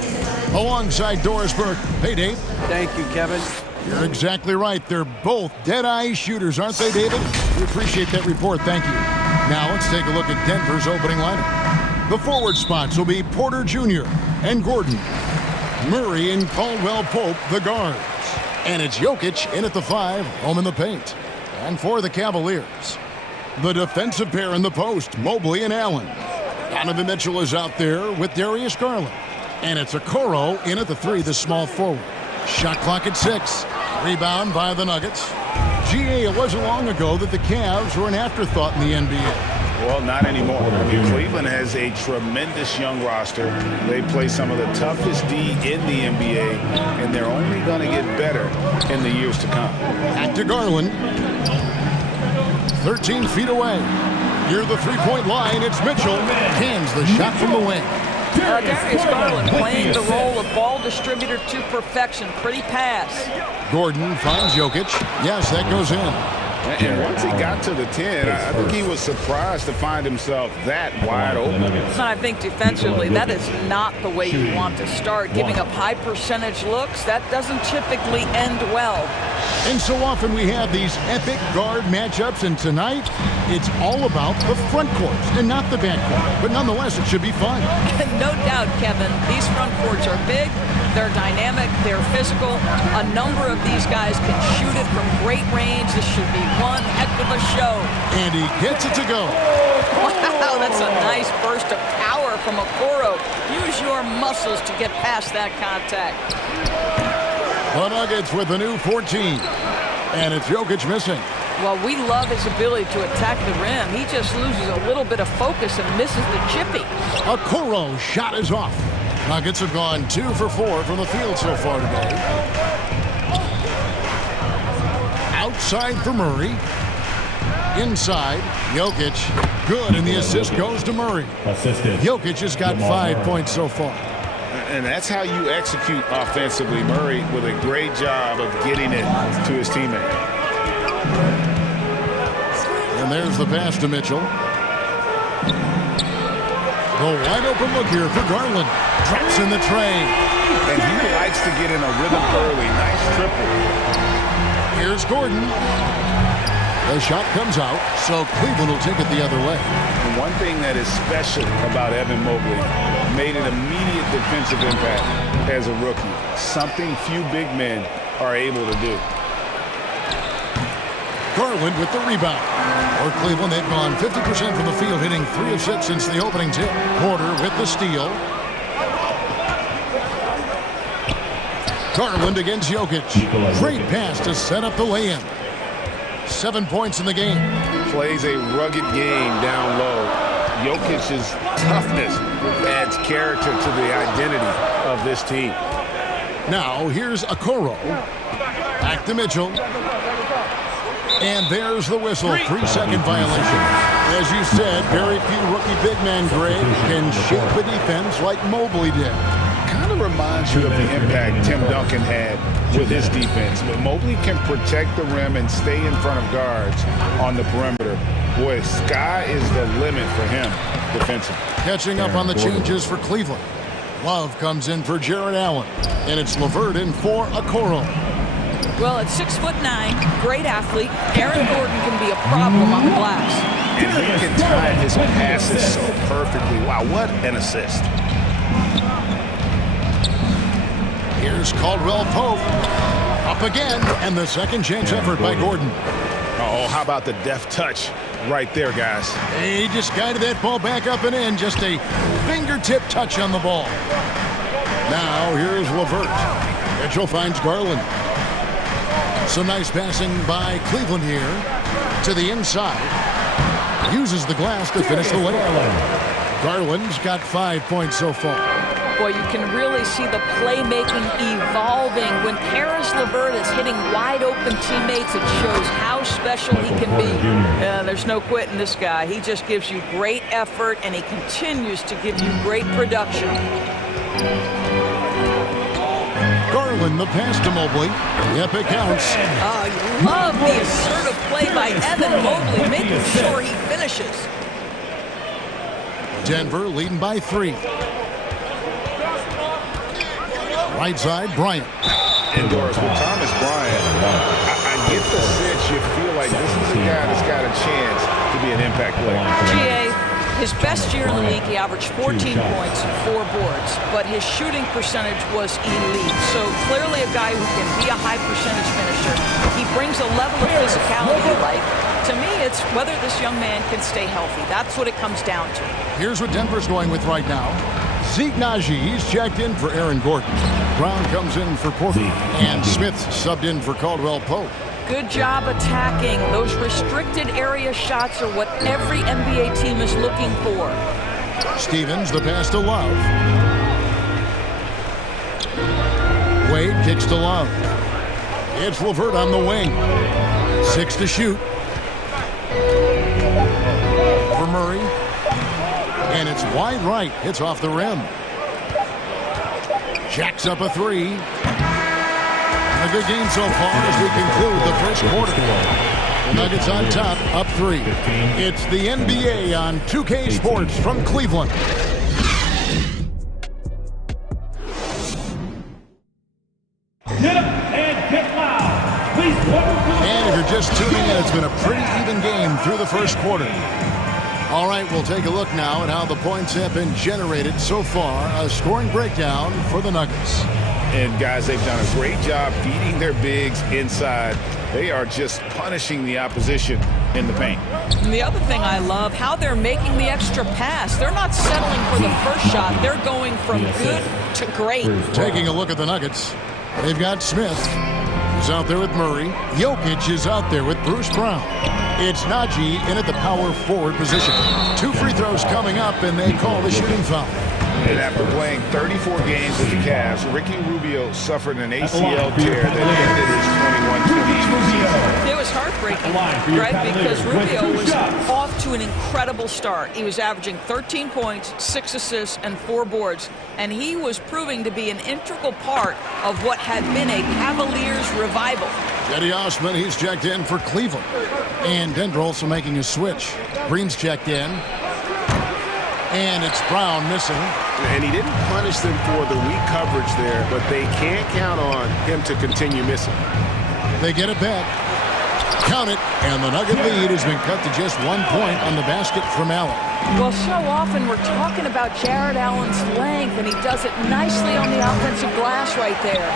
Alongside Doris Burke. Hey, Dave. Thank you, Kevin. You're exactly right. They're both dead-eye shooters, aren't they, David? We appreciate that report. Thank you. Now let's take a look at Denver's opening lineup. The forward spots will be Porter Jr. and Gordon. Murray and Caldwell Pope, the guards. And it's Jokic in at the 5, home in the paint. And for the Cavaliers, the defensive pair in the post, Mobley and Allen. Donovan Mitchell is out there with Darius Garland. And it's Okoro in at the 3, the small forward. Shot clock at 6. Rebound by the Nuggets. GA, it wasn't long ago that the Cavs were an afterthought in the NBA. Well, not anymore. Cleveland has a tremendous young roster. They play some of the toughest D in the NBA, and they're only going to get better in the years to come. Back to Garland. 13 feet away. Near the three-point line, it's Mitchell. Hands the shot from the wing. Darius Garland playing the role of ball distributor to perfection. Pretty pass. Gordon finds Jokic. Yes, that goes in. And once he got to the 10, I think he was surprised to find himself that wide open. I think defensively, that is not the way you want to start. Giving up high percentage looks, that doesn't typically end well. And so often we have these epic guard matchups, and tonight it's all about the front courts and not the back court. But nonetheless, it should be fun. No doubt, Kevin. These front courts are big, they're dynamic, they're physical. A number of these guys can shoot it from great range. This should be one heck of a show. And he gets it to go. Wow, that's a nice burst of power from Okoro. Use your muscles to get past that contact. The Nuggets with a new 14. And it's Jokic missing. Well, we love his ability to attack the rim. He just loses a little bit of focus and misses the chippy. Okoro shot is off. Nuggets have gone 2 for 4 from the field so far today. Outside for Murray. Inside, Jokic. Good, and the assist goes to Murray. Jokic has got 5 points so far. And that's how you execute offensively. Murray with a great job of getting it to his teammate. And there's the pass to Mitchell. The wide open look here for Garland. Drops in the tray. And he likes to get in a rhythm early. Nice triple. Here's Gordon. The shot comes out, so Cleveland will take it the other way. And one thing that is special about Evan Mobley, made an immediate defensive impact as a rookie. Something few big men are able to do. Garland with the rebound. For Cleveland, they've gone 50% from the field, hitting 3 of 6 since the opening tip. Porter with the steal. Garland against Jokic. Great pass to set up the lay-in. 7 points in the game. Plays a rugged game down low. Jokic's toughness adds character to the identity of this team. Now, here's Okoro. Back to Mitchell. And there's the whistle. 3-second violation. As you said, very few rookie big men, Greg, can shape a defense like Mobley did. Kind of reminds you of the impact Tim Duncan had with his defense. But Mobley can protect the rim and stay in front of guards on the perimeter. Boy, sky is the limit for him defensively. Catching up on the changes for Cleveland. Love comes in for Jared Allen. And it's LeVert in for Okoro. Well, at 6'9", great athlete, Aaron Gordon can be a problem on the glass. And he can time his passes so perfectly. Wow, what an assist. Here's Caldwell Pope. Up again, and the second chance effort by Gordon. Oh, how about the deft touch right there, guys. He just guided that ball back up and in. Just a fingertip touch on the ball. Now, here's LeVert. Mitchell finds Garland. Some nice passing by Cleveland here to the inside. Uses the glass to finish the layup. Garland's got 5 points so far. Boy, you can really see the playmaking evolving. When Paris LeVert is hitting wide open teammates, it shows how special he can be. There's no quitting this guy. He just gives you great effort, and he continues to give you great production. Garland, the pass to Mobley. Yep, it counts. You love the assertive play by Evan Mobley, making sure he finishes. Denver leading by 3. Right side, Bryant. Indoors with Thomas Bryant. I get the sense you feel like this is a guy that's got a chance to be an impact player. GA, his best year in the league, he averaged 14 points, 4 boards, but his shooting percentage was elite. So clearly a guy who can be a high percentage finisher. He brings a level of physicality you like. To me, it's whether this young man can stay healthy. That's what it comes down to. Here's what Denver's going with right now. Zeke Naji, he's checked in for Aaron Gordon. Brown comes in for Porter. And Smith subbed in for Caldwell Pope. Good job attacking. Those restricted area shots are what every NBA team is looking for. Stevens, the pass to Love. Wade kicks to Love. It's LeVert on the wing. 6 to shoot. For Murray. And it's wide right. Hits off the rim. Jacks up a 3. A good game so far as we conclude the first quarter. The Nuggets on top, up 3. It's the NBA on 2K Sports from Cleveland. Get up and get loud. Please. And if you're just tuning in, it's been a pretty even game through the first quarter. All right, we'll take a look now at how the points have been generated so far. A scoring breakdown for the Nuggets. And guys, they've done a great job feeding their bigs inside. They are just punishing the opposition in the paint. And the other thing I love, how they're making the extra pass. They're not settling for the first shot. They're going from good to great. Taking a look at the Nuggets, they've got Smith, who's out there with Murray. Jokic is out there with Bruce Brown. It's Naji in at the power forward position. 2 free throws coming up, and they call the shooting foul. And after playing 34 games with the Cavs, Ricky Rubio suffered an ACL tear that ended his 21-22 season. It was heartbreaking, right? Because Rubio was off to an incredible start. He was averaging 13 points, 6 assists, and 4 boards. And he was proving to be an integral part of what had been a Cavaliers revival. Eddie Osman, he's checked in for Cleveland. And Denver also making a switch. Green's checked in. And it's Brown missing. And he didn't punish them for the weak coverage there, but they can't count on him to continue missing. They get it back. Count it. And the Nugget lead has been cut to just 1 point on the basket from Allen. Well, so often we're talking about Jared Allen's length, and he does it nicely on the offensive glass right there.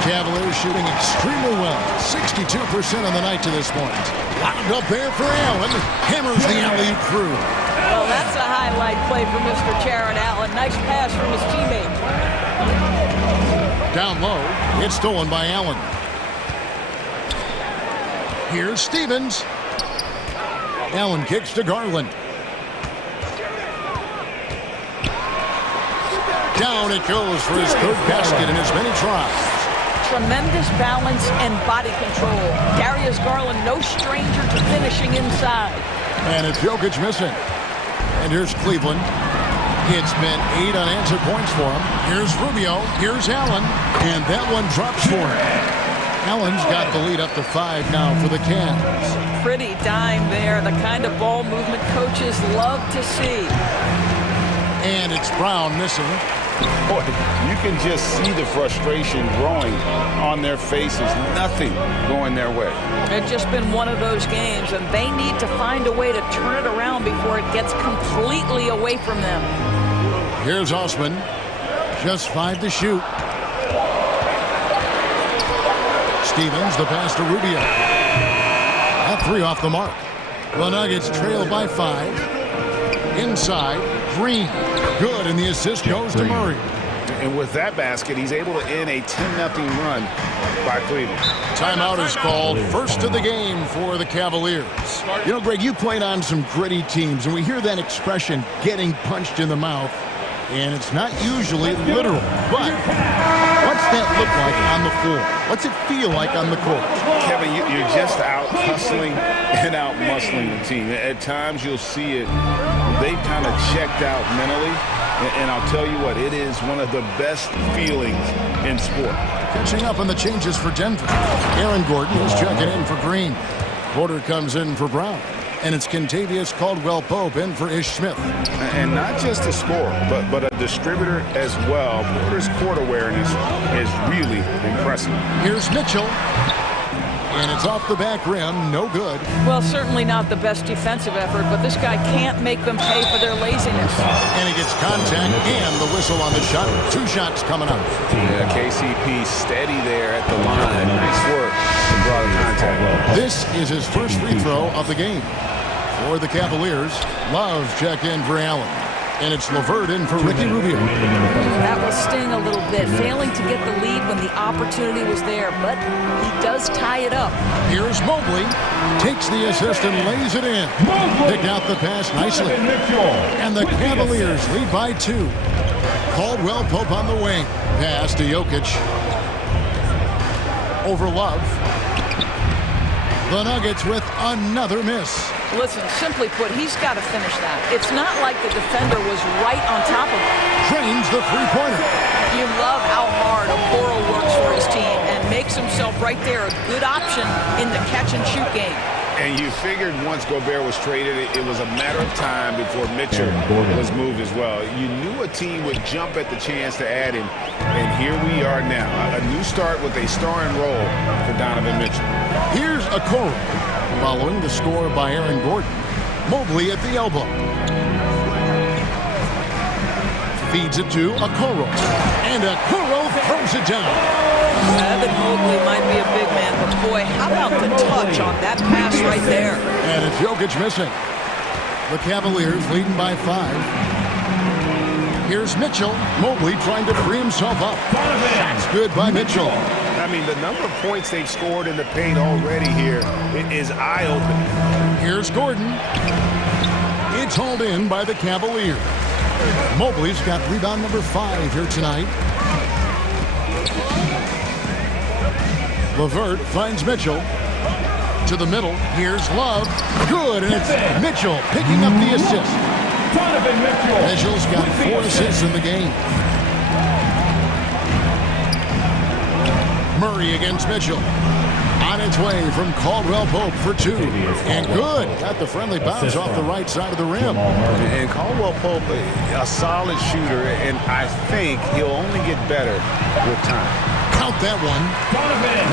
Cavaliers shooting extremely well. 62% on the night to this point. Locked up there for Allen. Hammers the alley-oop through. Well, that's a highlight play for Mr. Jared Allen. Nice pass from his teammate. Down low. It's stolen by Allen. Here's Stevens. Allen kicks to Garland. Down it goes for his 3rd basket in as many tries. Tremendous balance and body control. Darius Garland, no stranger to finishing inside. And it's Jokic missing. And here's Cleveland. It's been 8 unanswered points for him. Here's Rubio. Here's Allen. And that one drops for him. Allen's got the lead up to 5 now for the Cavs. Pretty dime there. The kind of ball movement coaches love to see. And it's Brown missing. Boy, you can just see the frustration growing on their faces. Nothing going their way. It's just been one of those games, and they need to find a way to turn it around before it gets completely away from them. Here's Osman. Just 5 to shoot. Stevens, the pass to Rubio. That 3 off the mark. The Nuggets trail by 5. Inside, Green. Good, and the assist goes to Murray. And with that basket, he's able to end a 10-0 run by Cleveland. Timeout is called. First of the game for the Cavaliers. You know, Greg, you played on some gritty teams, and we hear that expression, getting punched in the mouth, and it's not usually literal. But what's that look like on the floor? What's it feel like on the court? Kevin, you're just out hustling and out muscling the team. At times you'll see it. They kind of checked out mentally. And I'll tell you what, it is one of the best feelings in sport. Catching up on the changes for Denver. Aaron Gordon is checking in for Green. Porter comes in for Brown. And it's Kentavious Caldwell-Pope in for Ish Smith. And not just a scorer, but a distributor as well. Porter's court awareness is really impressive. Here's Mitchell. And it's off the back rim, no good. Well, certainly not the best defensive effort, but this guy can't make them pay for their laziness. And he gets contact and the whistle on the shot. 2 shots coming up. Yeah, KCP steady there at the line. Nice work to draw the contact. This is his first free throw of the game. For the Cavaliers, Love check in for Allen. And it's LeVert in for Ricky Rubio. That will sting a little bit, failing to get the lead when the opportunity was there, but he does tie it up. Here's Mobley, takes the assist and lays it in. Picked out the pass nicely. And the Cavaliers lead by 2. Caldwell-Pope on the wing. Pass to Jokic. Over Love. The Nuggets with another miss. Listen, simply put, he's got to finish that. It's not like the defender was right on top of him. Drains the three-pointer. You love how hard Okoro works for his team and makes himself right there a good option in the catch-and-shoot game. And you figured once Gobert was traded, it was a matter of time before Mitchell was moved as well. You knew a team would jump at the chance to add him, and here we are now. A new start with a starring role for Donovan Mitchell. Here's Okoro, following the score by Aaron Gordon. Mobley at the elbow. Feeds it to Okoro. And Okoro throws it down. Evan Mobley might be a big man, but boy, how about the touch on that pass right there? And it's Jokic missing. The Cavaliers leading by 5. Here's Mitchell. Mobley trying to free himself up. That's good by Mitchell. I mean, the number of points they've scored in the paint already here is eye-opening. Here's Gordon. It's hauled in by the Cavaliers. Mobley's got rebound number 5 here tonight. LeVert finds Mitchell. To the middle. Here's Love. Good, and it's Mitchell picking up the assist. Mitchell's got 4 assists in the game. Murray against Mitchell. On its way from Caldwell-Pope for 2. And good. Got the friendly bounce off the right side of the rim. And Caldwell-Pope, a solid shooter, and I think he'll only get better with time. Count that one.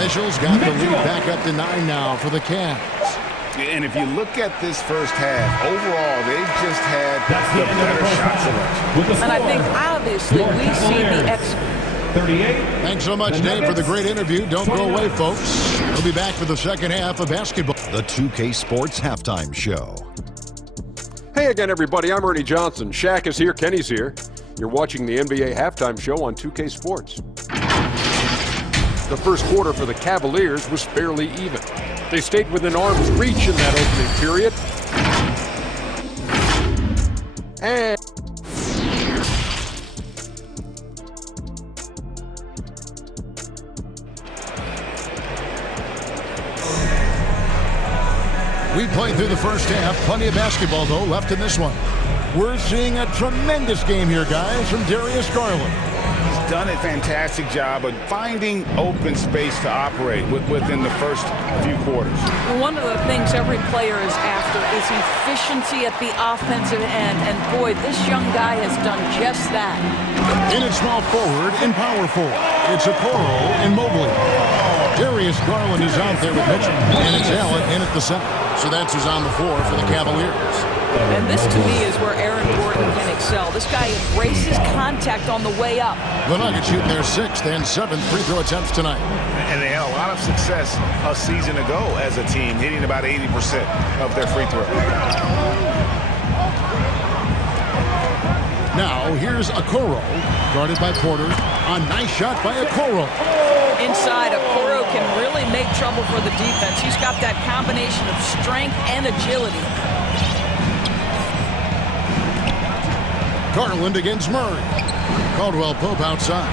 Mitchell's got the lead back up to 9 now for the Cavs. And if you look at this first half, overall, they've just had the better shot selection. And I think, obviously, we see the 38. Thanks so much, Dave, for the great interview. Don't go away, folks. We'll be back for the second half of basketball. The 2K Sports Halftime Show. Hey again, everybody. I'm Ernie Johnson. Shaq is here. Kenny's here. You're watching the NBA Halftime Show on 2K Sports. The first quarter for the Cavaliers was fairly even. They stayed within arm's reach in that opening period. And we played through the first half. Plenty of basketball, though, left in this one. We're seeing a tremendous game here, guys, from Darius Garland. He's done a fantastic job of finding open space to operate within the first few quarters. One of the things every player is after is efficiency at the offensive end, and boy, this young guy has done just that. In at small forward and power forward, it's Okoro and Mobley. Darius Garland is out there with Mitchell, and it's Allen in at the center. So that's who's on the floor for the Cavaliers. And this, to me, is where Aaron Gordon can excel. This guy embraces contact on the way up. The Nuggets shooting their 6th and 7th free throw attempts tonight. And they had a lot of success a season ago as a team, hitting about 80% of their free throw. Now, here's Okoro, guarded by Porter. A nice shot by Okoro. Inside, Okoro can really make trouble for the defense. He's got that combination of strength and agility. Garland against Murray. Caldwell-Pope outside.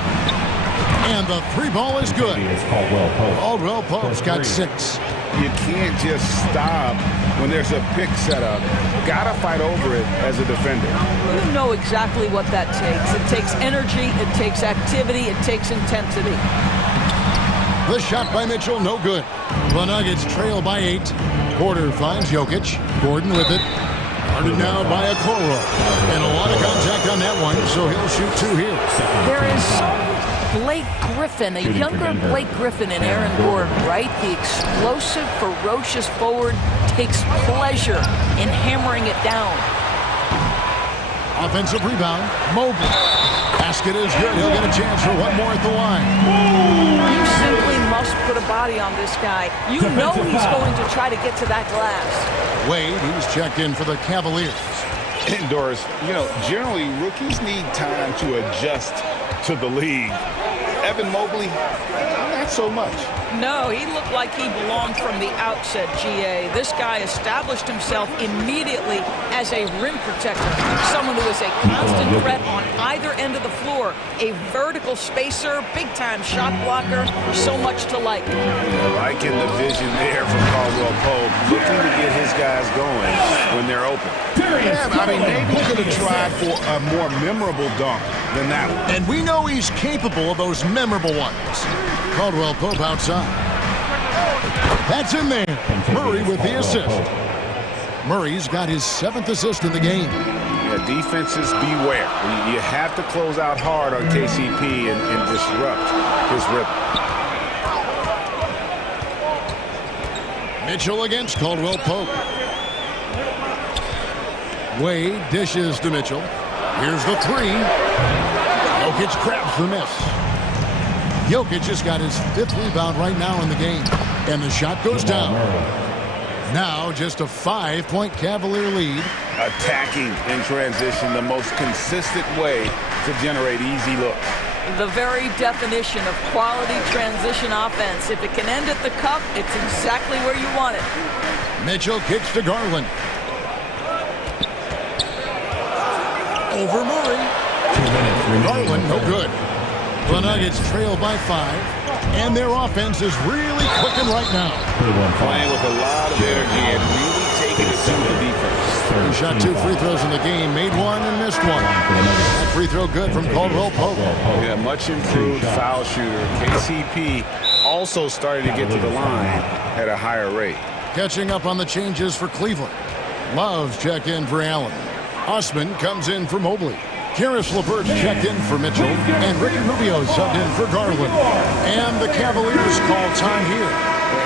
And the 3 ball is good. Caldwell-Pope's got 6. You can't just stop when there's a pick set up. Gotta fight over it as a defender. You know exactly what that takes. It takes energy, it takes activity, it takes intensity. The shot by Mitchell, no good. The Nuggets trail by 8. Porter finds Jokic. Gordon with it. Guarded now by Okoro. And a lot of contact on that one, so he'll shoot 2 here. There is some Blake Griffin, a younger Blake Griffin in Aaron Gordon, right? The explosive, ferocious forward takes pleasure in hammering it down. Offensive rebound. Mobley. Basket is good. He'll get a chance for one more at the line. You simply must put a body on this guy. You know he's going to try to get to that glass. Wade, he's checked in for the Cavaliers. Doris, you know, generally rookies need time to adjust to the league. Evan Mobley, not so much. No, he looked like he belonged from the outset, GA. This guy established himself immediately as a rim protector, someone who is a constant threat on either end of the floor, a vertical spacer, big-time shot blocker, so much to like. Liking the vision there from Caldwell Pope, looking to get his guys going when they're open. Yeah, I mean, maybe he could have tried for a more memorable dunk than that one. And we know he's capable of those memorable ones. Caldwell Pope outside. That's in there. Murray with the assist. Murray's got his 7th assist in the game. Yeah, defenses beware. You have to close out hard on KCP and disrupt his rhythm. Mitchell against Caldwell Pope. Wade dishes to Mitchell. Here's the 3. Jokic grabs the miss. Jokic has got his 5th rebound right now in the game. And the shot goes down. Now just a 5-point Cavalier lead. Attacking in transition, the most consistent way to generate easy looks. The very definition of quality transition offense. If it can end at the cup, it's exactly where you want it. Mitchell kicks to Garland. Over Murray. 2 minutes. Garland, no good. The Nuggets trail by 5. And their offense is really clicking right now. Playing with a lot of energy and really taking it to the defense. He shot 2 free throws in the game, made 1 and missed 1. That free throw good from Caldwell Pope. Yeah, much improved foul shooter. KCP also started to get to the line at a higher rate. Catching up on the changes for Cleveland. Love's checked in for Allen. Osman comes in for Mobley. Karis LeVert checked in for Mitchell, and Ricky Rubio subbed in for Garland. And the Cavaliers call time here.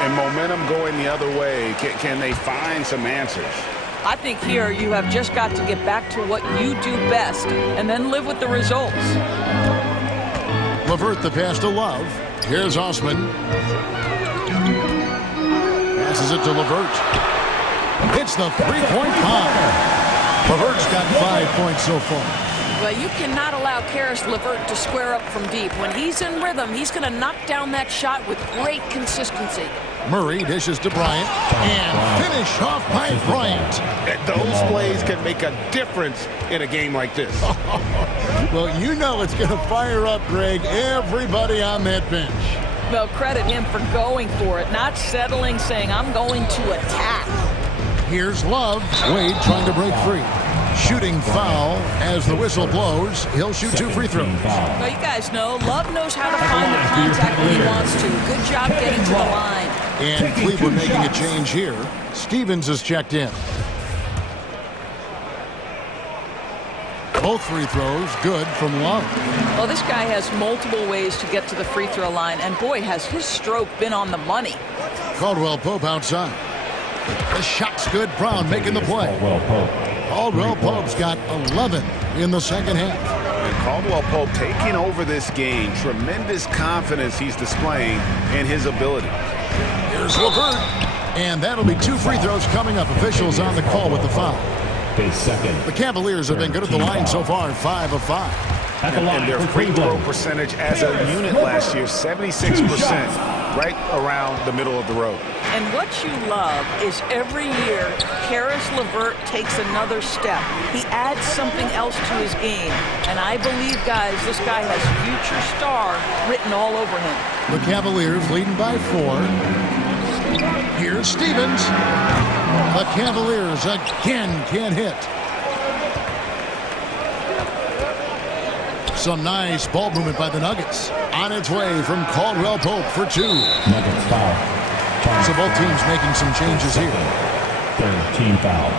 And momentum going the other way. Can they find some answers? I think here you have just got to get back to what you do best and then live with the results. LeVert the pass to Love. Here's Osman. Passes it to LeVert. Hits the three-point bomb. LeVert's got 5 points so far. Well, you cannot allow Karis LeVert to square up from deep. When he's in rhythm, he's going to knock down that shot with great consistency. Murray dishes to Bryant, and finish off by Bryant. Those plays can make a difference in a game like this. Well, you know it's going to fire up, Greg, everybody on that bench. Well, credit him for going for it, not settling, saying, I'm going to attack. Here's Love. Wade trying to break free. Shooting foul as the whistle blows. He'll shoot 2 free throws. Well, you guys know, Love knows how to find the contact when he wants to. Good job getting to the line. And Cleveland making a change here. Stevens is checked in. Both free throws good from Love. Well, this guy has multiple ways to get to the free throw line, and boy, has his stroke been on the money. Caldwell Pope outside. The shot's good. Brown making the play. Caldwell Pope's got 11 in the second half. And Caldwell Pope taking over this game. Tremendous confidence he's displaying in his ability. Here's LeVert. And that'll be 2 free throws coming up. Officials on the call with the foul. The Cavaliers have been good at the line so far, 5 of 5. And their free throw percentage as a unit last year, 76%, right around the middle of the road. And what you love is every year, Karis LeVert takes another step. He adds something else to his game. And I believe, guys, this guy has future star written all over him. The Cavaliers leading by 4. Here's Stevens. The Cavaliers again can't hit. Some nice ball movement by the Nuggets. On its way from Caldwell Pope for 2. Nuggets foul. So both teams making some changes here. Third team foul.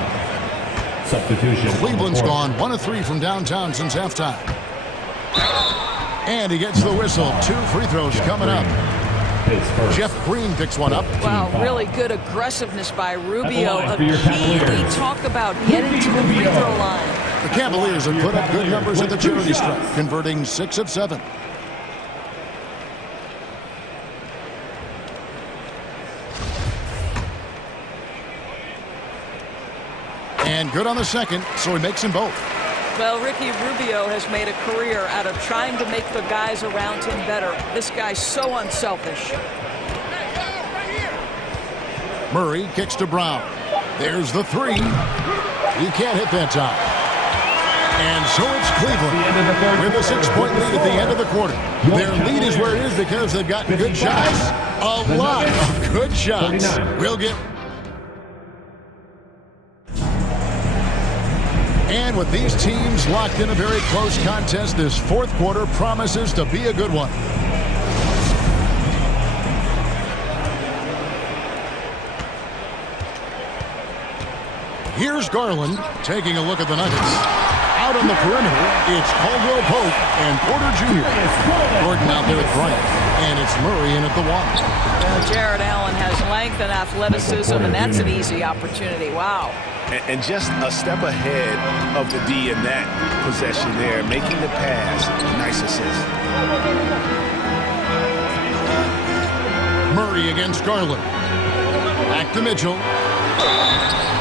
Substitution. Cleveland's gone 1 of 3 from downtown since halftime. And he gets the whistle. 2 free throws coming up. Jeff Green picks one up. Wow, really good aggressiveness by Rubio. A key we talk about getting to the free throw line. The Cavaliers have put up good numbers at the charity stripe, converting 6 of 7. And good on the second, so he makes them both. Well, Ricky Rubio has made a career out of trying to make the guys around him better. This guy's so unselfish. Murray kicks to Brown. There's the 3. He can't hit that time. And so it's Cleveland with a 6-point lead at the end of the quarter. Their lead is where it is because they've gotten good shots. A lot of good shots. We'll get... And with these teams locked in a very close contest, this fourth quarter promises to be a good one. Here's Garland taking a look at the Nuggets. Out on the perimeter, it's Caldwell Pope and Porter Jr. Gordon out there with Bryant, and it's Murray in at the 1. Jared Allen has length and athleticism, and that's an easy opportunity. Wow. And just a step ahead of the D in that possession there, making the pass. Nice assist. Murray against Garland. Back to Mitchell.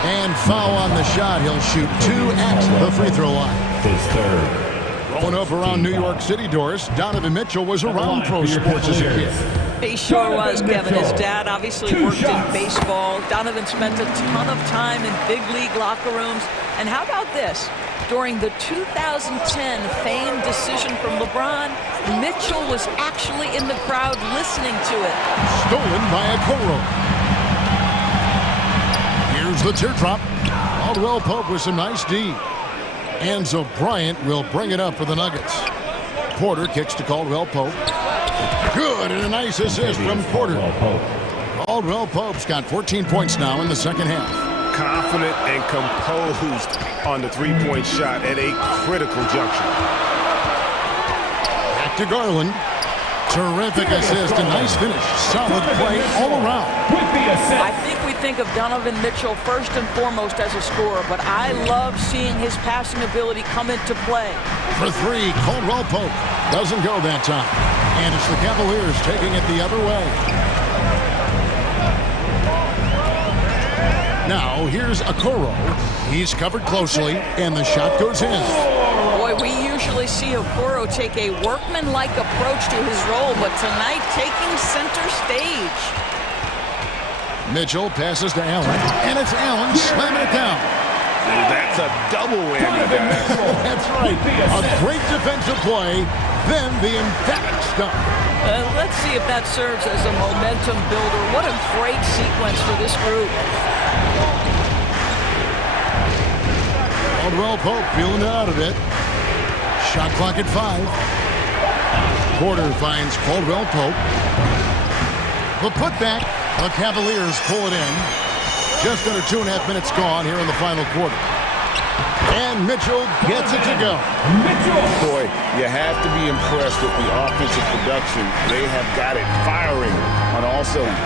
And foul on the shot. He'll shoot 2 at the free throw line. His third. Growing up around New York City, Doris, Donovan Mitchell was around pro sports as a kid. He sure was, Kevin. His dad obviously worked in baseball. Donovan spent a ton of time in big league locker rooms. And how about this? During the 2010 famed decision from LeBron, Mitchell was actually in the crowd listening to it. Stolen by Okoro. Here's the teardrop. Caldwell Pope with some nice D. And so Bryant will bring it up for the Nuggets. Porter kicks to Caldwell Pope. Good, and a nice assist from Porter. Caldwell Pope's got 14 points now in the second half. Confident and composed on the three-point shot at a critical juncture. Back to Garland. Terrific assist, a nice finish. Solid play all around. I think we think of Donovan Mitchell first and foremost as a scorer, but I love seeing his passing ability come into play. For 3, Caldwell Pope doesn't go that time. And it's the Cavaliers taking it the other way. Now, here's Okoro. He's covered closely, and the shot goes in. Boy, we usually see Okoro take a workman-like approach to his role, but tonight taking center stage. Mitchell passes to Allen, and it's Allen slamming it down. That's a double whammy, guys. That's right. A great defensive play, then the emphatic stop. Let's see if that serves as a momentum builder. What a great sequence for this group. Caldwell Pope feeling it out a bit. Shot clock at 5. Porter finds Caldwell Pope. The putback. The Cavaliers pull it in. Just under 2.5 minutes gone here in the final quarter. And Mitchell gets it to go. Boy, you have to be impressed with the offensive production. They have got it firing on all cylinders.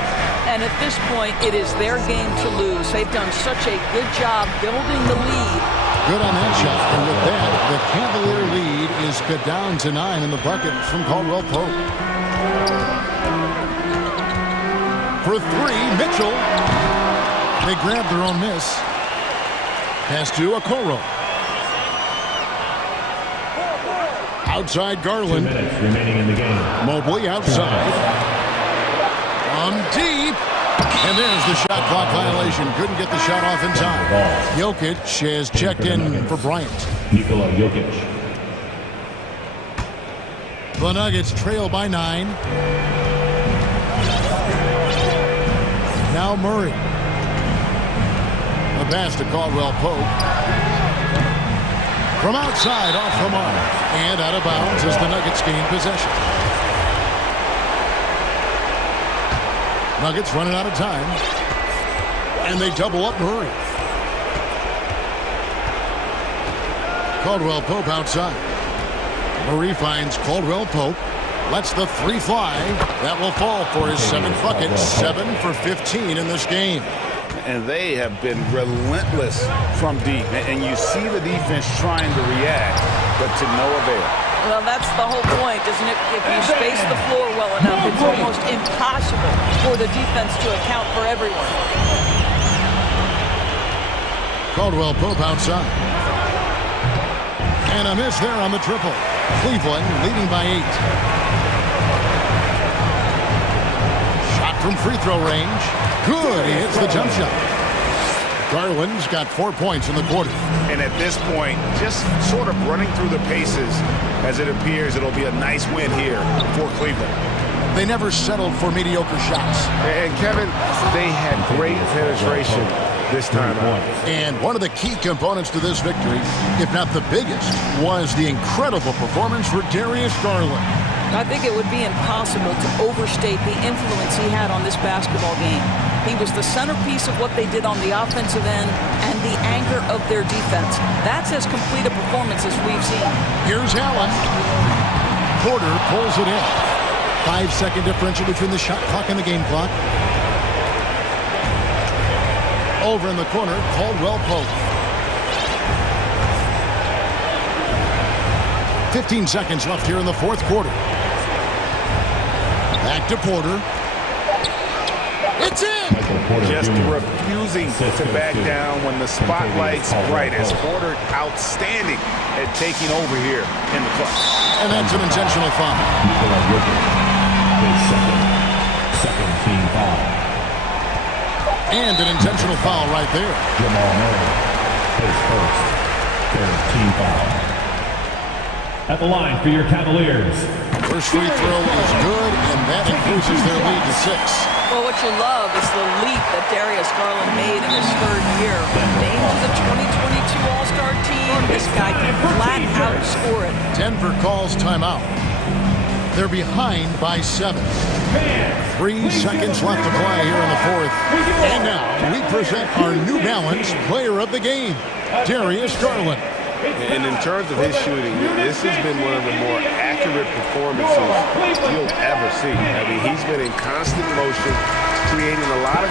And at this point, it is their game to lose. They've done such a good job building the lead. Good on that shot. And with that, the Cavalier lead is cut down to 9 in the bucket from Caldwell Pope. For 3, Mitchell. They grab their own miss. Pass to Okoro. Outside Garland. 2 minutes remaining in the game. Mobley outside. On deep. And there's the shot clock violation. Couldn't get the shot off in time. Jokic has checked in for Bryant. Nikola Jokic. The Nuggets trail by 9. Now Murray. A pass to Caldwell Pope. From outside, off the mark. And out of bounds as the Nuggets gain possession. Nuggets running out of time. And they double up Murray. Caldwell Pope outside. Murray finds Caldwell Pope. Lets the three fly. That will fall for his 7th bucket. 7 for 15 in this game. And they have been relentless from deep. And you see the defense trying to react, but to no avail. Well, that's the whole point, isn't it? If you space the floor well enough, it's almost impossible for the defense to account for everyone. Caldwell Pope outside. And a miss there on the triple. Cleveland leading by 8. Shot from free throw range. Good. He hits the jump shot. Garland's got 4 points in the quarter. And at this point, just sort of running through the paces as it appears it'll be a nice win here for Cleveland. They never settled for mediocre shots. And Kevin, they had great penetration this time out. And one of the key components to this victory, if not the biggest, was the incredible performance for Darius Garland. I think it would be impossible to overstate the influence he had on this basketball game. He was the centerpiece of what they did on the offensive end and the anchor of their defense. That's as complete a performance as we've seen. Here's Allen. Porter pulls it in. 5-second differential between the shot clock and the game clock. Over in the corner, Caldwell Pope. 15 seconds left here in the fourth quarter. Back to Porter. It's in! Just refusing to back down when the spotlight's brightest. Porter outstanding at taking over here in the clutch. And that's an intentional foul. Second team foul. And an intentional foul right there. Jamal Murray, his first. Third team foul. At the line for your Cavaliers. First free throw is good, and that increases their lead to 6. Well, what you love is the leap that Darius Garland made in his 3rd year. Named to the 2022 All-Star team, this guy can flat out score it. Denver calls timeout. They're behind by 7. 3 seconds left to play here in the fourth. And now we present our New Balance player of the game, Darius Garland. And in terms of his shooting, this has been one of the more accurate performances you'll ever see. I mean, he's been in constant motion, creating a lot of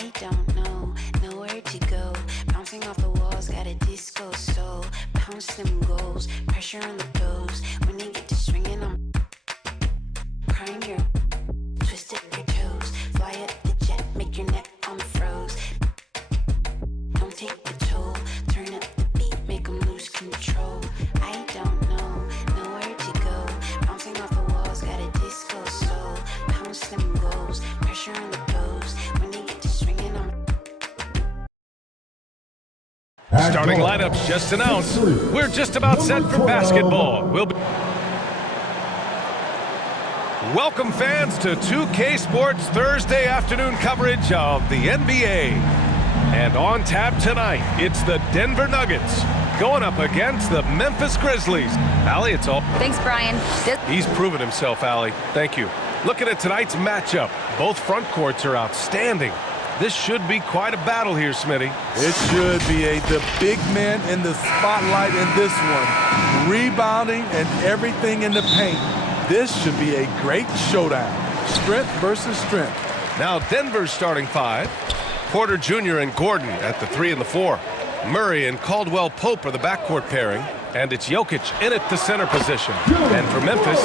I don't know, nowhere to go. Bouncing off the walls, got a disco soul. Pounce them goals, pressure on the toes. When you get to swinging, I'm prime your twist at your toes. Fly up the jet, make your neck on froze. Don't take the toll, turn up the beat, make them lose control. I don't know, nowhere to go. Bouncing off the walls, got a disco soul. Pounce them goals, pressure on the toes. When you get to swinging, I'm Starting lineups just announced. We're just about set for basketball. Welcome fans to 2K Sports Thursday afternoon coverage of the NBA. And on tap tonight, it's the Denver Nuggets going up against the Memphis Grizzlies. Allie, it's all. Thanks, Brian. He's proven himself, Allie. Thank you. Looking at tonight's matchup, both front courts are outstanding. This should be quite a battle here, Smitty. It should be. The big men in the spotlight in this one. Rebounding and everything in the paint. This should be a great showdown. Strength versus strength. Now Denver's starting five. Porter Jr. and Gordon at the 3 and the 4. Murray and Caldwell Pope are the backcourt pairing. And it's Jokic in at the center position. And for Memphis,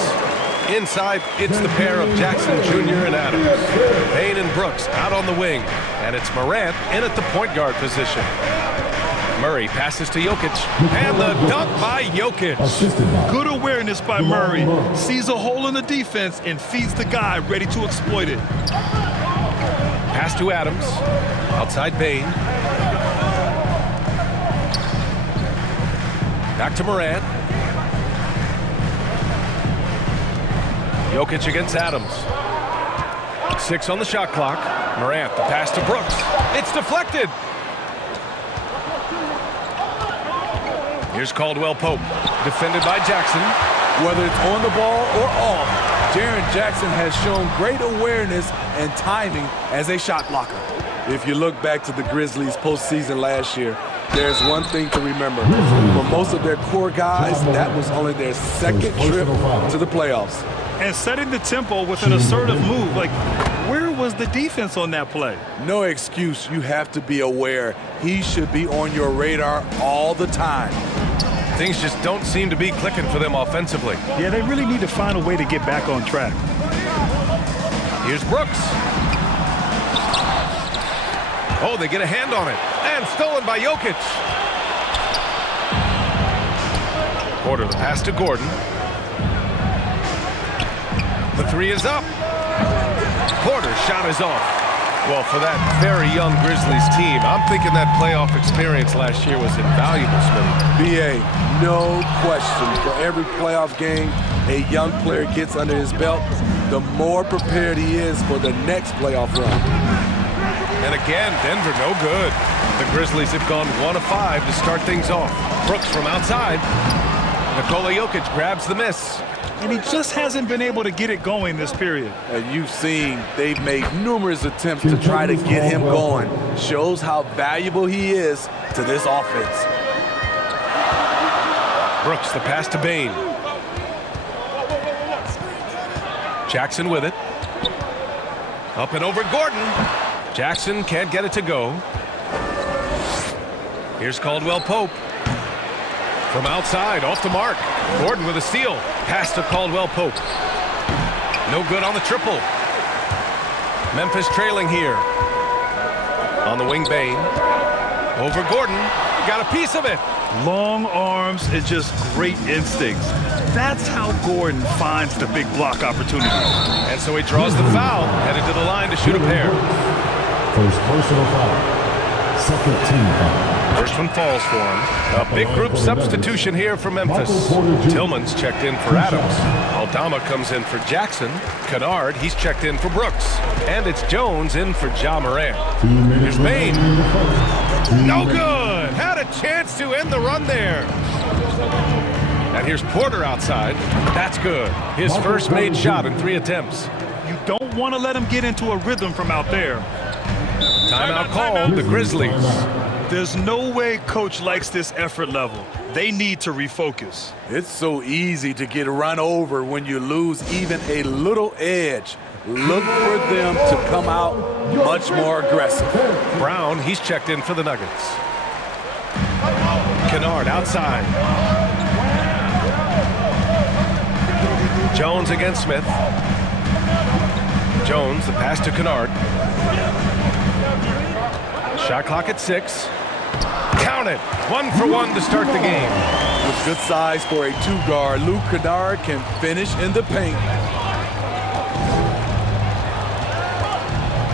inside, it's the pair of Jackson Jr. and Adams. Payne and Brooks out on the wing. And it's Morant in at the point guard position. Murray passes to Jokic. And the dunk by Jokic. Good awareness by Murray. Sees a hole in the defense and feeds the guy ready to exploit it. Pass to Adams. Outside Payne. Back to Morant. Jokic against Adams. 6 on the shot clock. Morant, the pass to Brooks. It's deflected. Here's Caldwell Pope, defended by Jackson. Whether it's on the ball or off, Jaren Jackson has shown great awareness and timing as a shot blocker. If you look back to the Grizzlies postseason last year, there's one thing to remember. For most of their core guys, that was only their second trip to the playoffs. And setting the tempo with an assertive move. Like, where was the defense on that play? No excuse. You have to be aware. He should be on your radar all the time. Things just don't seem to be clicking for them offensively. Yeah, they really need to find a way to get back on track. Here's Brooks. Oh, they get a hand on it. And stolen by Jokic. Porter, the pass to Gordon. The 3 is up. Porter's shot is off. Well, for that very young Grizzlies team, I'm thinking that playoff experience last year was invaluable, Smitty. BA, no question. For every playoff game a young player gets under his belt, the more prepared he is for the next playoff run. And again, Denver no good. The Grizzlies have gone 1 of 5 to start things off. Brooks from outside. Nikola Jokic grabs the miss. And he just hasn't been able to get it going this period. And you've seen they've made numerous attempts to try to get him going. Shows how valuable he is to this offense. Brooks, the pass to Payne. Jackson with it. Up and over Gordon. Jackson can't get it to go. Here's Caldwell Pope. From outside, off the mark. Gordon with a steal. Pass to Caldwell Pope. No good on the triple. Memphis trailing here. On the wing, Payne. Over Gordon. Got a piece of it. Long arms and just great instincts. That's how Gordon finds the big block opportunity. And so he draws the foul. Headed to the line to shoot a pair. First personal foul. Second team foul. First one falls for him. A big group substitution here for Memphis. Tillman's checked in for Adams. Aldama comes in for Jackson. Kennard, he's checked in for Brooks. And it's Jones in for Ja Morant. Here's Payne. No good. Had a chance to end the run there. And here's Porter outside. That's good. His first made shot in 3 attempts. You don't want to let him get into a rhythm from out there. Timeout called, the Grizzlies. There's no way coach likes this effort level. They need to refocus. It's so easy to get run over when you lose even a little edge. look for them to come out much more aggressive. Brown, he's checked in for the Nuggets. Kennard outside. Jones against Smith. Jones, the pass to Kennard. Shot clock at 6. Count it. 1 for 1 to start the game. With good size for a 2-guard, Luke Kennard can finish in the paint.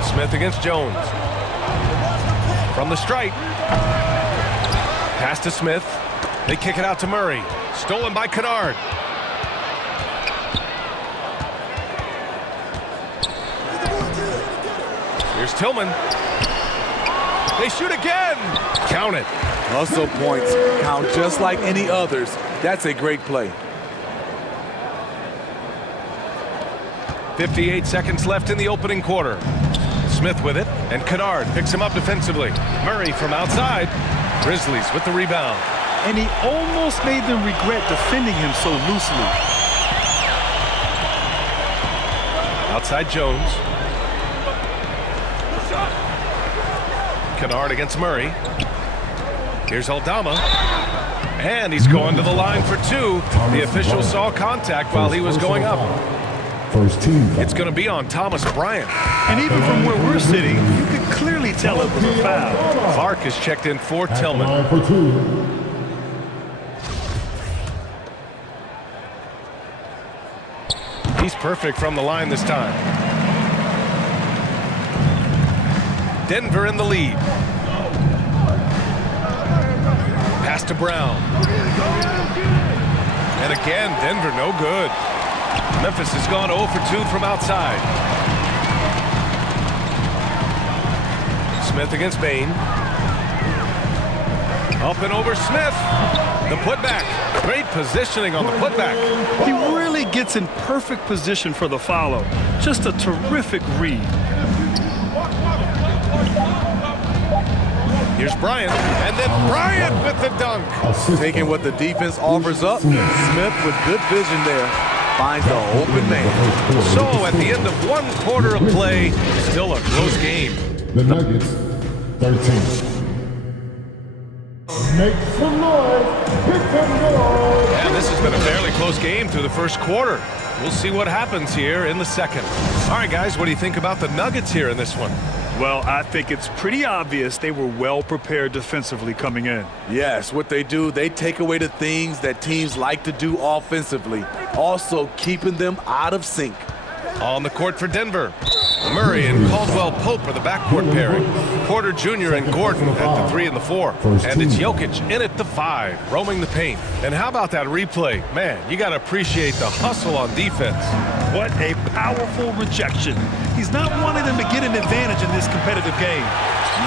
Smith against Jones. From the stripe. Pass to Smith. They kick it out to Murray. Stolen by Kennard. Here's Tillman. They shoot again. Count it. Hustle points count just like any others. That's a great play. 58 seconds left in the opening quarter. Smith with it, and Kennard picks him up defensively. Murray from outside. Grizzlies with the rebound. And he almost made them regret defending him so loosely. Outside Jones. Kennard against Murray. Here's Aldama. And he's going to the line for 2. The official saw contact while he was going up. First team. It's going to be on Thomas Bryant. And even from where we're sitting, you can clearly tell it was a foul. Clark is checked in for Tillman. For 2. He's perfect from the line this time. Denver in the lead. Pass to Brown. And again, Denver no good. Memphis has gone 0 for 2 from outside. Smith against Bain. Up and over Smith. The putback. Great positioning on the putback. He really gets in perfect position for the follow. Just a terrific read. Here's Bryant, and then Bryant with the dunk. Taking what the defense offers up, Smith with good vision there finds the open man. So at the end of 1 quarter of play, still a close game. The Nuggets, 13. Make some noise. Pick some noise. And this has been a fairly close game through the first quarter. We'll see what happens here in the second. All right, guys, what do you think about the Nuggets here in this one? Well, I think it's pretty obvious they were well prepared defensively coming in. Yes, what they do, they take away the things that teams like to do offensively, also keeping them out of sync. On the court for Denver, Murray and Caldwell Pope are the backcourt pairing. Porter Jr. and Gordon at the 3 and the 4. And it's Jokic in at the 5, roaming the paint. And how about that replay? Man, you got to appreciate the hustle on defense. What a powerful rejection. He's not wanting them to get an advantage in this competitive game.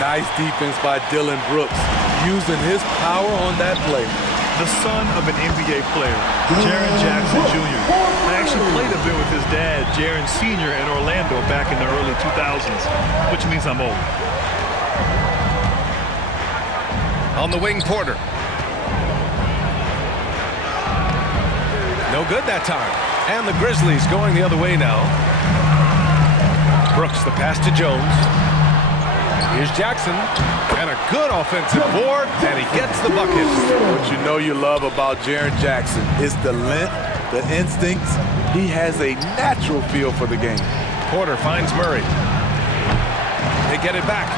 Nice defense by Dylan Brooks, using his power on that play. The son of an NBA player, Jaren Jackson Jr. I actually played a bit with his dad, Jaren Sr. in Orlando back in the early 2000s, which means I'm old. On the wing, Porter. No good that time. And the Grizzlies going the other way now. Brooks, the pass to Jones. Here's Jackson. And a good offensive board, and he gets the bucket. What you know you love about Jaren Jackson is the length, the instincts. He has a natural feel for the game. Porter finds Murray. They get it back.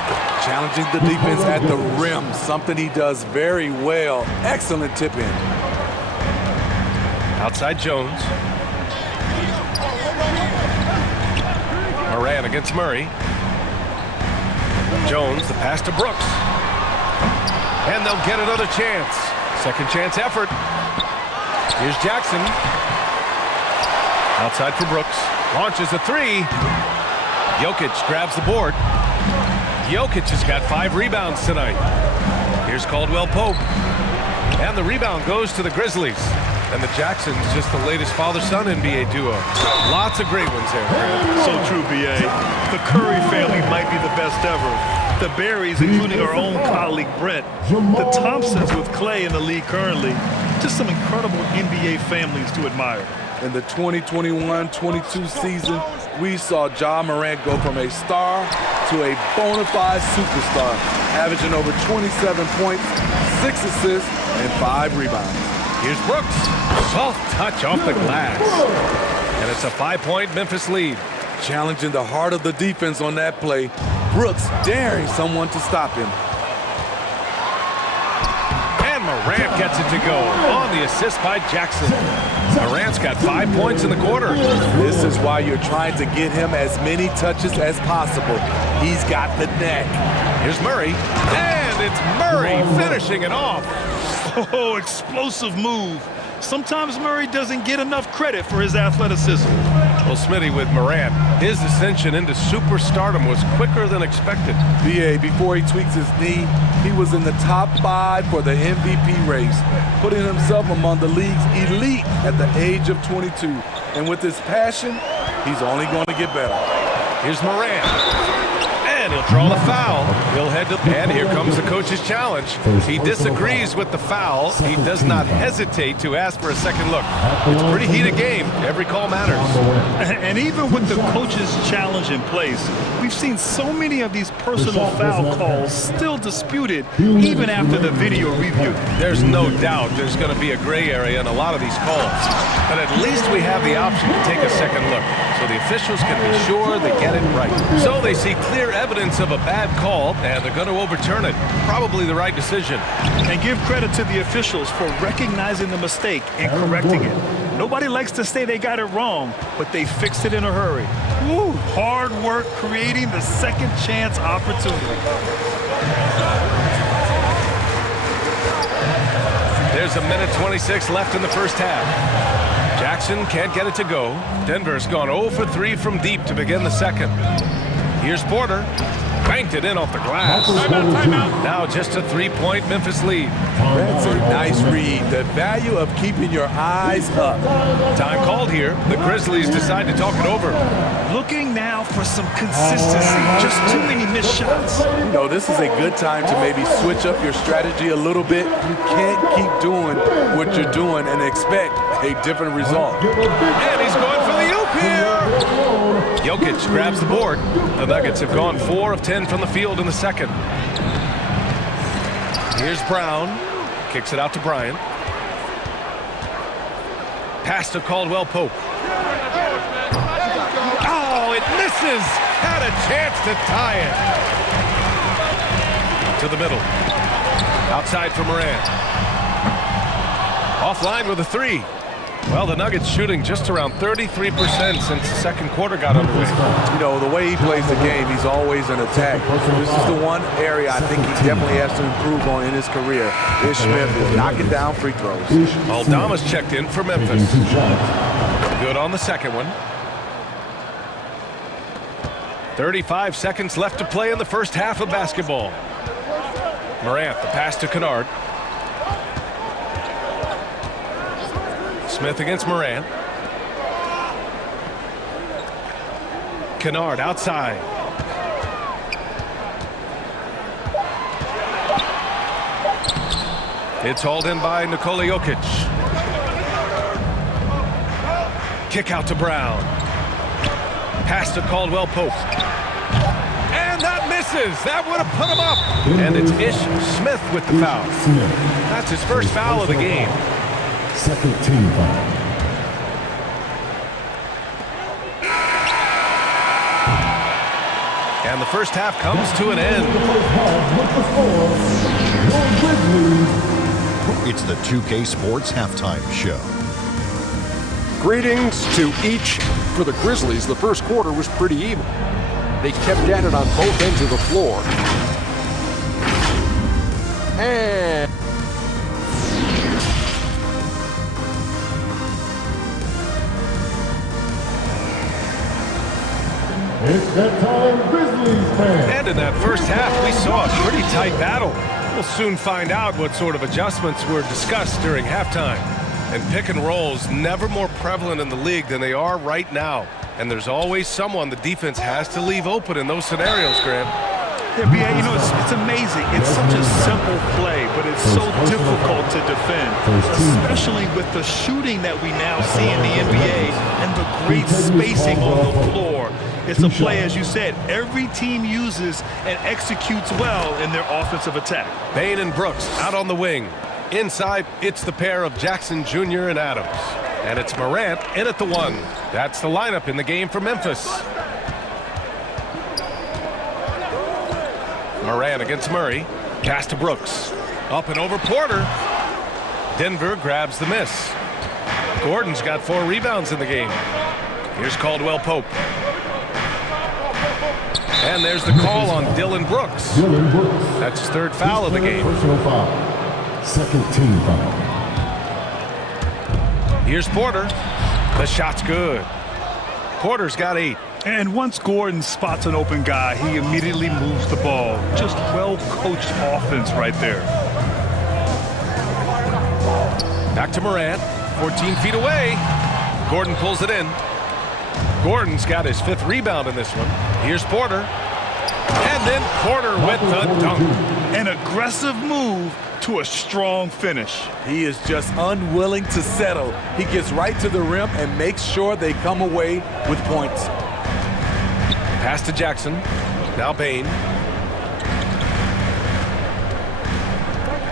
Challenging the defense at the rim, something he does very well. Excellent tip in. Outside Jones. Moran against Murray. Jones, the pass to Brooks. And they'll get another chance. Second chance effort. Here's Jackson. Outside for Brooks. Launches a 3. Jokic grabs the board. Jokic has got 5 rebounds tonight. Here's Caldwell Pope. And the rebound goes to the Grizzlies. And the Jacksons, just the latest father-son NBA duo. Lots of great ones there, Fred. So true, B.A. The Curry family might be the best ever. The Berries, including our own colleague Brent. The Thompsons with Clay in the league currently. Just some incredible NBA families to admire. In the 2021-22 season, we saw Ja Morant go from a star to a bona fide superstar, averaging over 27 points, 6 assists, and 5 rebounds. Here's Brooks. Soft touch off the glass. And it's a 5-point Memphis lead. Challenging the heart of the defense on that play. Brooks daring someone to stop him. And Morant gets it to go on the assist by Jackson. Morant's got 5 points in the quarter. This is why you're trying to get him as many touches as possible. He's got the neck. Here's Murray. And it's Murray finishing it off. Oh, explosive move. Sometimes Murray doesn't get enough credit for his athleticism. Well, Smitty, with Morant, his ascension into superstardom was quicker than expected. BA, before he tweaks his knee, he was in the top 5 for the MVP race, putting himself among the league's elite at the age of 22. And with his passion, he's only going to get better. Here's Morant. And he'll draw the foul. He'll head to, and here comes the coach's challenge. He disagrees with the foul. He does not hesitate to ask for a second look. It's a pretty heated game. Every call matters. And even with the coach's challenge in place, we've seen so many of these personal foul calls still disputed even after the video review. There's no doubt there's going to be a gray area in a lot of these calls. But at least we have the option to take a second look, so the officials can be sure they get it right. So they see clear evidence of a bad call, and they're going to overturn it. Probably the right decision. And give credit to the officials for recognizing the mistake and correcting it. Nobody likes to say they got it wrong, but they fixed it in a hurry. Woo, hard work creating the second chance opportunity. There's a minute 26 left in the first half. Jackson can't get it to go. Denver's gone 0 for 3 from deep to begin the second. Here's Porter. Banked it in off the glass. Timeout. Now just a 3-point Memphis lead. That's a nice read. The value of keeping your eyes up. Time called here. The Grizzlies decide to talk it over. Looking now for some consistency. Just too many missed shots. You know, this is a good time to maybe switch up your strategy a little bit. You can't keep doing what you're doing and expect a different result. And he's going for the oop here. Jokic grabs the board. The Nuggets have gone 4 of 10 from the field in the second. Here's Brown. Kicks it out to Bryant. Pass to Caldwell Pope. Oh, it misses. Had a chance to tie it. To the middle. Outside for Morant. Offline with a 3. Well, the Nuggets shooting just around 33% since the second quarter got underway. You know, the way he plays the game, he's always in attack. This is the one area I think he definitely has to improve on in his career. Ish Smith is knocking down free throws. Aldama's checked in for Memphis. Good on the second one. 35 seconds left to play in the first half of basketball. Morant, the pass to Kennard. Smith against Morant. Kennard outside. It's hauled in by Nikola Jokic. Kick out to Brown. Pass to Caldwell Pope. And that misses. That would have put him up. And it's Ish Smith with the foul. That's his first foul of the game. Second team foul. And the first half comes to an end. It's the 2K Sports Halftime Show. Greetings to each. For the Grizzlies, the first quarter was pretty even. They kept at it on both ends of the floor. And it's that time, Grizzlies fans. And in that first half, we saw a pretty tight battle. We'll soon find out what sort of adjustments were discussed during halftime. And pick and rolls never more prevalent in the league than they are right now. And there's always someone the defense has to leave open in those scenarios, Graham. Yeah, B.A., you know, it's amazing. It's such a simple play, but it's so difficult to defend, especially with the shooting that we now see in the NBA and the great spacing on the floor. It's a play, as you said, every team uses and executes well in their offensive attack. Bain and Brooks out on the wing. Inside, it's the pair of Jackson Jr. and Adams. And it's Morant in at the 1. That's the lineup in the game for Memphis. Morant against Murray. Pass to Brooks. Up and over Porter. Denver grabs the miss. Gordon's got 4 rebounds in the game. Here's Caldwell Pope. And there's the call on Dillon Brooks. That's his 3rd foul of the game. Personal foul. 2nd team foul. Here's Porter. The shot's good. Porter's got 8. And once Gordon spots an open guy, he immediately moves the ball. Just well-coached offense right there. Back to Morant. 14 feet away. Gordon pulls it in. Gordon's got his 5th rebound in this one. Here's Porter. And then Porter with the dunk. An aggressive move to a strong finish. He is just unwilling to settle. He gets right to the rim and makes sure they come away with points. Pass to Jackson. Now Bain.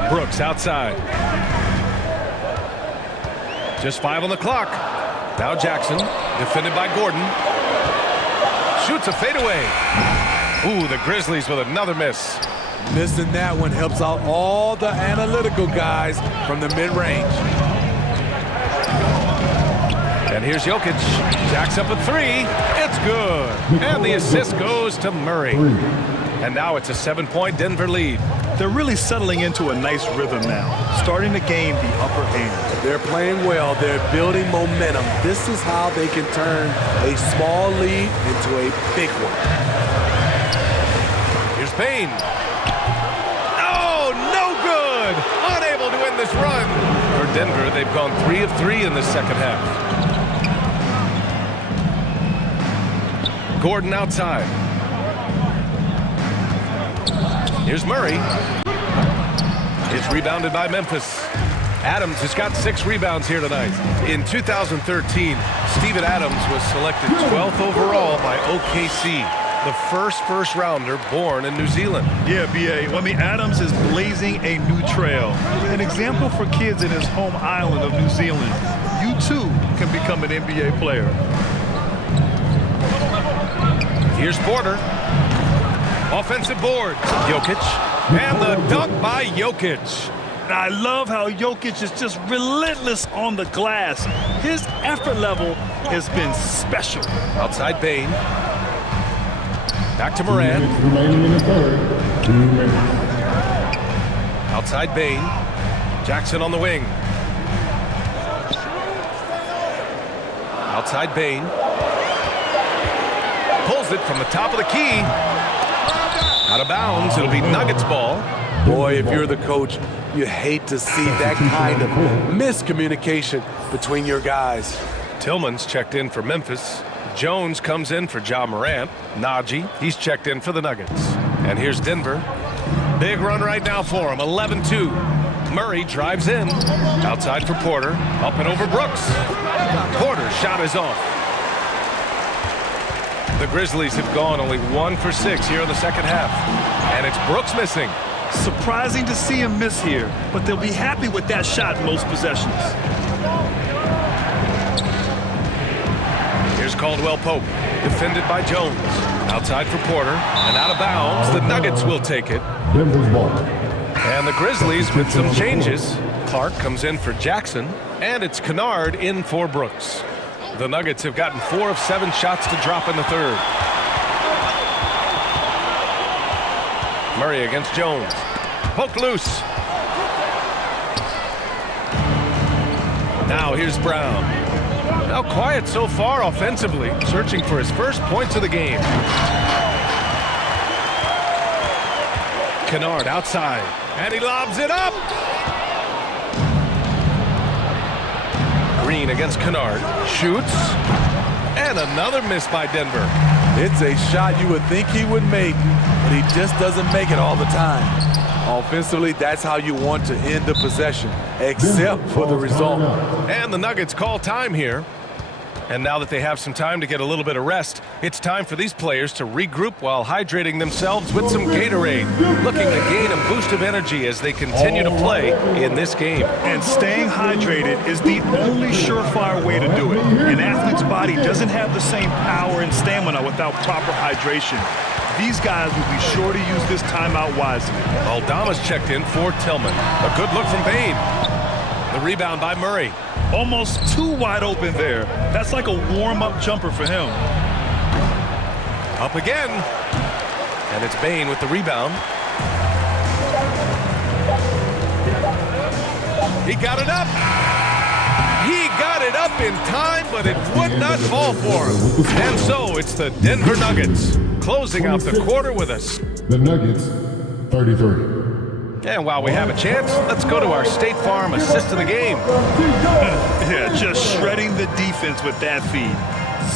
Brooks outside. Just 5 on the clock. Now Jackson, defended by Gordon. Shoots a fadeaway. Ooh, the Grizzlies with another miss. Missing that one helps out all the analytical guys from the mid-range. And here's Jokic. Jacks up a 3. It's good. And the assist goes to Murray. And now it's a 7-point Denver lead. They're really settling into a nice rhythm now, starting to gain the upper hand. They're playing well. They're building momentum. This is how they can turn a small lead into a big one. Here's Bain. Oh, no good. Unable to win this run. For Denver, they've gone 3 of 3 in the second half. Gordon outside. Here's Murray. It's rebounded by Memphis. Adams has got 6 rebounds here tonight. In 2013, Steven Adams was selected 12th overall by OKC, the first rounder born in New Zealand. Yeah, B.A. Well, I mean, Adams is blazing a new trail. An example for kids in his home island of New Zealand. You, too, can become an NBA player. Here's Porter. Offensive board. Jokic. And the dunk by Jokic. I love how Jokic is just relentless on the glass. His effort level has been special. Outside Bain. Back to Morant. Remaining in the 3rd. 2 minutes. Outside Bain. Jackson on the wing. Outside Bain. Pulls it from the top of the key. Out of bounds. It'll be Nuggets ball. Boy, if you're the coach, you hate to see that kind of miscommunication between your guys. Tillman's checked in for Memphis. Jones comes in for Ja Morant. Najee, he's checked in for the Nuggets. And here's Denver. Big run right now for him, 11-2. Murray drives in. Outside for Porter. Up and over Brooks. Porter's shot is off. The Grizzlies have gone only 1 for 6 here in the second half. And it's Brooks missing. Surprising to see him miss here, but they'll be happy with that shot in most possessions. Here's Caldwell Pope, defended by Jones. Outside for Porter, and out of bounds. The Nuggets will take it. Denver's ball. And the Grizzlies with some changes. Clark comes in for Jackson, and it's Kennard in for Brooks. The Nuggets have gotten 4 of 7 shots to drop in the 3rd. Murray against Jones. Poked loose. Now here's Brown. Now quiet so far offensively, searching for his first points of the game. Kennard outside, and he lobs it up. Green against Kennard. Shoots. And another miss by Denver. It's a shot you would think he would make, but he just doesn't make it all the time. Offensively, that's how you want to end the possession, except for the result. And the Nuggets call time here. And now that they have some time to get a little bit of rest, it's time for these players to regroup while hydrating themselves with some Gatorade, looking to gain a boost of energy as they continue to play in this game. And staying hydrated is the only surefire way to do it. An athlete's body doesn't have the same power and stamina without proper hydration. These guys will be sure to use this timeout wisely. Aldama's checked in for Tillman. A good look from Bain. The rebound by Murray. Almost too wide open there. That's like a warm-up jumper for him. Up again. And it's Bain with the rebound. He got it up. He got it up in time, but it would not fall for him. And so it's the Denver Nuggets closing out the quarter with us. The Nuggets, 33. And while we have a chance, let's go to our State Farm assist of the game. Yeah, just shredding the defense with that feed.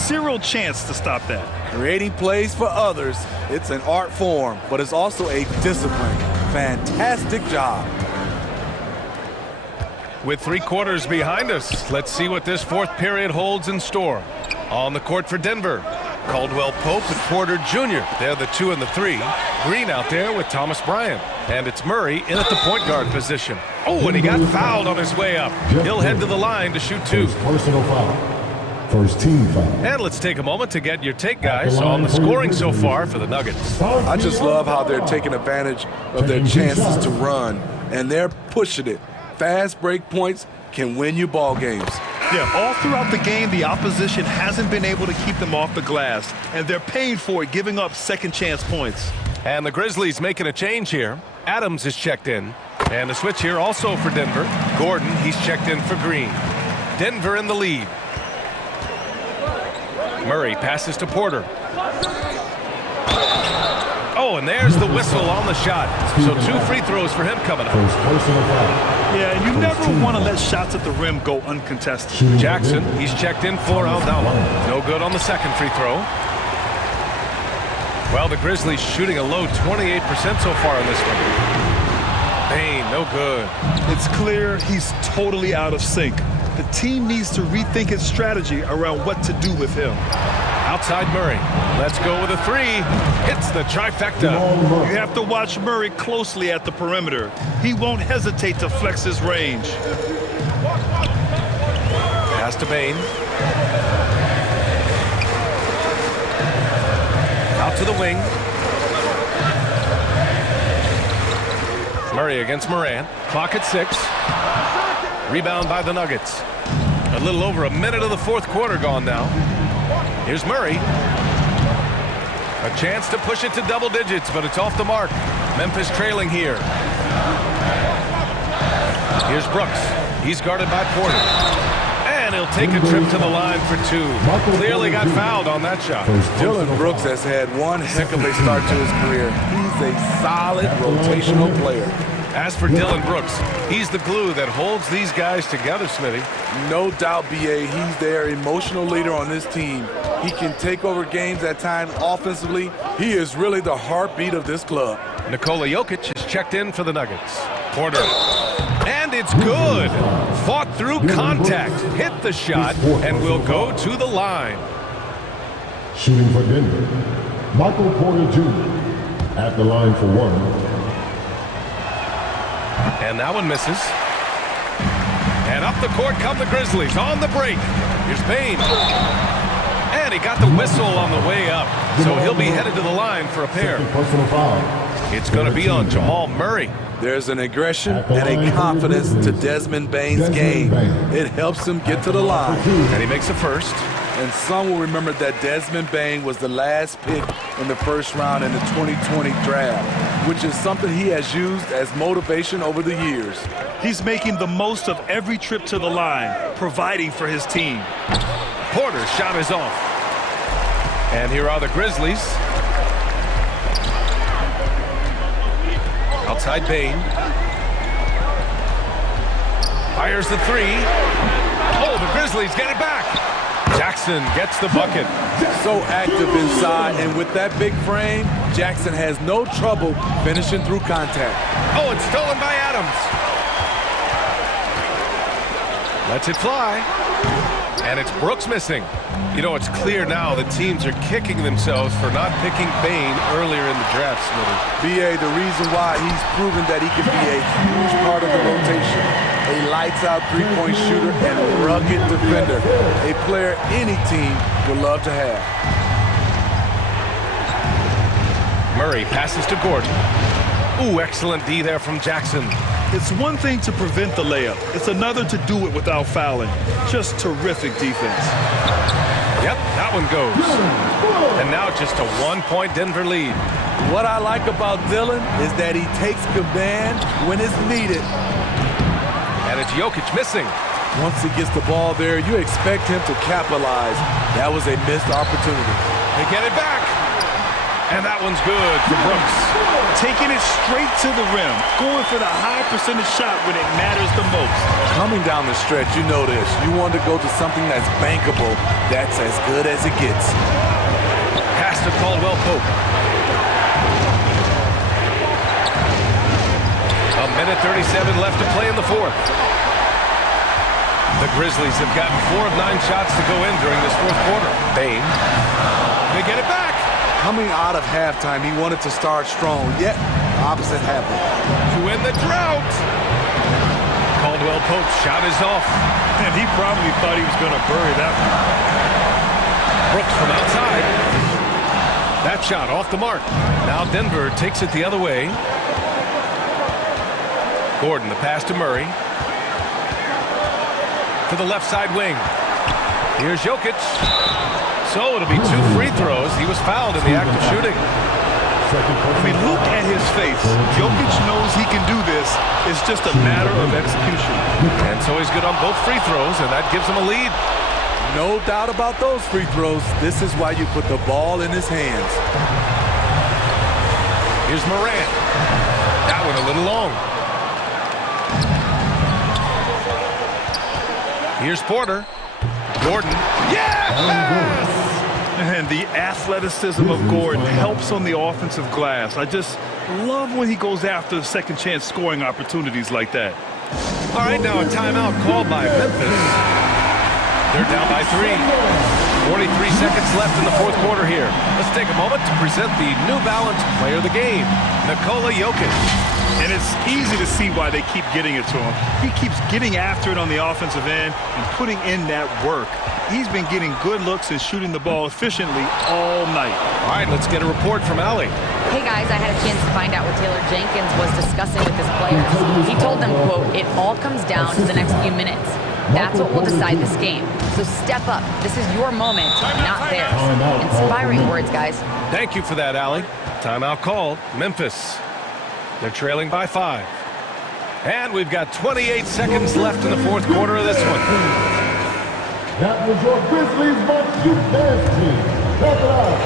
Zero chance to stop that. Creating plays for others, it's an art form, but it's also a discipline. Fantastic job. With 3 quarters behind us, let's see what this fourth period holds in store. On the court for Denver, Caldwell Pope and Porter Jr. They're the 2 and the 3. Green out there with Thomas Bryant. And it's Murray in at the point guard position. Oh, and he got fouled on his way up. He'll head to the line to shoot 2. Personal foul. First team foul. And let's take a moment to get your take, guys, on the scoring so far for the Nuggets. I just love how they're taking advantage of their chances to run, and they're pushing it. Fast break points can win you ball games. Yeah, all throughout the game, the opposition hasn't been able to keep them off the glass, and they're paying for it, giving up second chance points. And the Grizzlies making a change here. Adams is checked in. And a switch here also for Denver. Gordon, he's checked in for Green. Denver in the lead. Murray passes to Porter. Oh, and there's the whistle on the shot. So 2 free throws for him coming up. Yeah, and you never want to let shots at the rim go uncontested. Jackson, he's checked in for Aldama. No good on the second free throw. Well, the Grizzlies shooting a low 28% so far on this one. Bain, no good. It's clear he's totally out of sync. The team needs to rethink its strategy around what to do with him. Outside Murray. Let's go with a 3. Hits the trifecta. You have to watch Murray closely at the perimeter. He won't hesitate to flex his range. Pass to Bain. Out to the wing. Murray against Morant. Clock at 6. Rebound by the Nuggets. A little over a minute of the fourth quarter gone now. Here's Murray. A chance to push it to double digits, but it's off the mark. Memphis trailing here. Here's Brooks. He's guarded by Porter. And he'll take a trip to the line for 2. Clearly got fouled on that shot. Dillon Brooks has had one heck of a start to his career. He's a solid rotational player. As for Dillon Brooks, he's the glue that holds these guys together, Smitty. No doubt, B.A., he's their emotional leader on this team. He can take over games at times offensively. He is really the heartbeat of this club. Nikola Jokic is checked in for the Nuggets. Porter. And it's good. Fought through contact. Hit the shot and will go to the line. Shooting for Denver, Michael Porter Jr. at the line for 1. And that one misses. And up the court come the Grizzlies on the break. Here's Bain. And he got the whistle on the way up. So he'll be headed to the line for a pair. It's going to be on Jamal Murray. There's an aggression and a confidence to Desmond Bain's game. It helps him get to the line. And he makes a first. And some will remember that Desmond Bain was the last pick in the first round in the 2020 draft, which is something he has used as motivation over the years. He's making the most of every trip to the line, providing for his team. Porter's shot is off. And here are the Grizzlies. Outside Bain. Fires the 3. Oh, the Grizzlies get it back. Jackson gets the bucket. So active inside, and with that big frame, Jackson has no trouble finishing through contact. Oh, it's stolen by Adams. Lets it fly. And it's Brooks missing. You know, it's clear now the teams are kicking themselves for not picking Bane earlier in the draft, Smitty. B.A., the reason why he's proven that he can be a huge part of the rotation. A lights-out three-point shooter and rugged defender. A player any team would love to have. Murray passes to Gordon. Ooh, excellent D there from Jackson. It's one thing to prevent the layup. It's another to do it without fouling. Just terrific defense. Yep, that one goes. And now just a one-point Denver lead. What I like about Dillon is that he takes command when it's needed. And it's Jokic missing. Once he gets the ball there, you expect him to capitalize. That was a missed opportunity. They get it back. And that one's good for Brooks. Taking it straight to the rim. Going for the high percentage shot when it matters the most. Coming down the stretch, you know this. You want to go to something that's bankable. That's as good as it gets. Pass to Caldwell Pope. A minute 37 left to play in the fourth. The Grizzlies have gotten 4 of 9 shots to go in during this fourth quarter. Bane. They get it back. Coming out of halftime, he wanted to start strong, yet the opposite happened. To end the drought. Caldwell Pope's shot is off. And he probably thought he was going to bury that one. Brooks from outside. That shot off the mark. Now Denver takes it the other way. Gordon, the pass to Murray. To the left side wing. Here's Jokic. So it'll be 2 free throws. He was fouled in the act of shooting. I mean, look at his face. Jokic knows he can do this. It's just a matter of execution. And so he's good on both free throws, and that gives him a lead. No doubt about those free throws. This is why you put the ball in his hands. Here's Morant. That one a little long. Here's Porter. Gordon. Yes! And the athleticism of Gordon helps on the offensive glass. I just love when he goes after second chance scoring opportunities like that. All right, now a timeout called by Memphis. They're down by 3. 43 seconds left in the fourth quarter here. Let's take a moment to present the New Balance player of the game, Nikola Jokic. And it's easy to see why they keep getting it to him. He keeps getting after it on the offensive end and putting in that work. He's been getting good looks and shooting the ball efficiently all night. All right, let's get a report from Allie. Hey guys, I had a chance to find out what Taylor Jenkins was discussing with his players. He told them, quote, "It all comes down to the next few minutes. That's what will decide this game. So step up. This is your moment, not theirs." Inspiring words, guys. Thank you for that, Allie. Timeout called. Memphis. They're trailing by 5. And we've got 28 seconds left in the fourth quarter of this one. That was your Grizzlies versus UConn team. Check it out.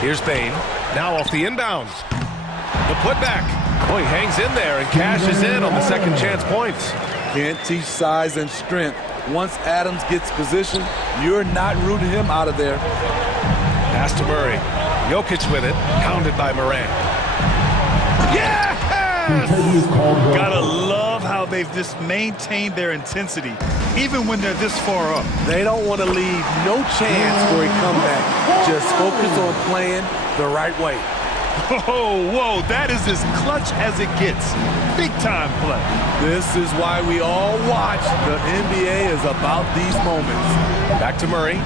Here's Bane. Now off the inbounds. The putback. Oh, he hangs in there and cashes in on the second chance points. Can't teach size and strength. Once Adams gets position, you're not rooting him out of there. Pass to Murray. Jokic with it, pounded by Morant. Yes! Gotta love how they've just maintained their intensity, even when they're this far up. They don't want to leave no chance for a comeback. Just focus on playing the right way. Oh, whoa, that is as clutch as it gets. Big time play. This is why we all watch. The NBA is about these moments. Back to Murray.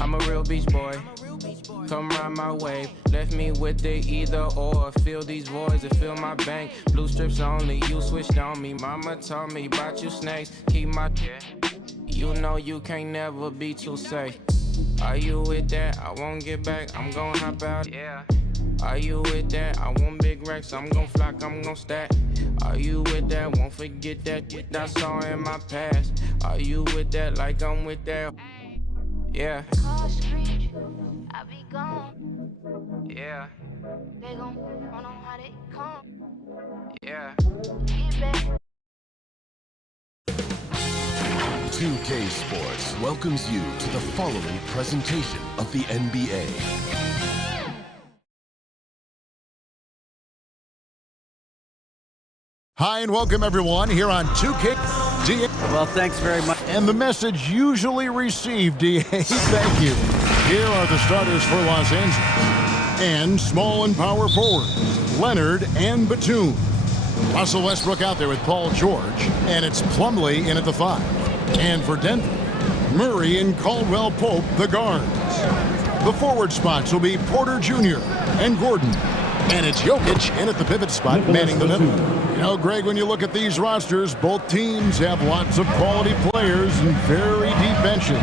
I'm a real beach boy. Come ride my wave. Left me with the either or. Fill these voids and fill my bank. Blue strips only, you switched on me. Mama told me about you snakes. Keep my... You know you can't never be too safe. Are you with that? I won't get back. I'm gon' hop out. Yeah. Are you with that? I want big racks. I'm gon' flock. I'm gon' stack. Are you with that? Won't forget that I saw in my past. Are you with that? Like I'm with that. Yeah. I be gone. Yeah. They gon' run on how they come. Yeah. Get back. 2K Sports welcomes you to the following presentation of the NBA. Hi and welcome everyone here on 2K. DA. Well, thanks very much. And the message usually received, DA. Thank you. Here are the starters for Los Angeles. And small and power forwards, Leonard and Batum. Russell Westbrook out there with Paul George. And it's Plumlee in at the 5. And for Denver, Murray and Caldwell Pope, the guards. The forward spots will be Porter Jr. and Gordon. And it's Jokic in at the pivot spot, manning the middle. You know, Greg, when you look at these rosters, both teams have lots of quality players and very deep benches.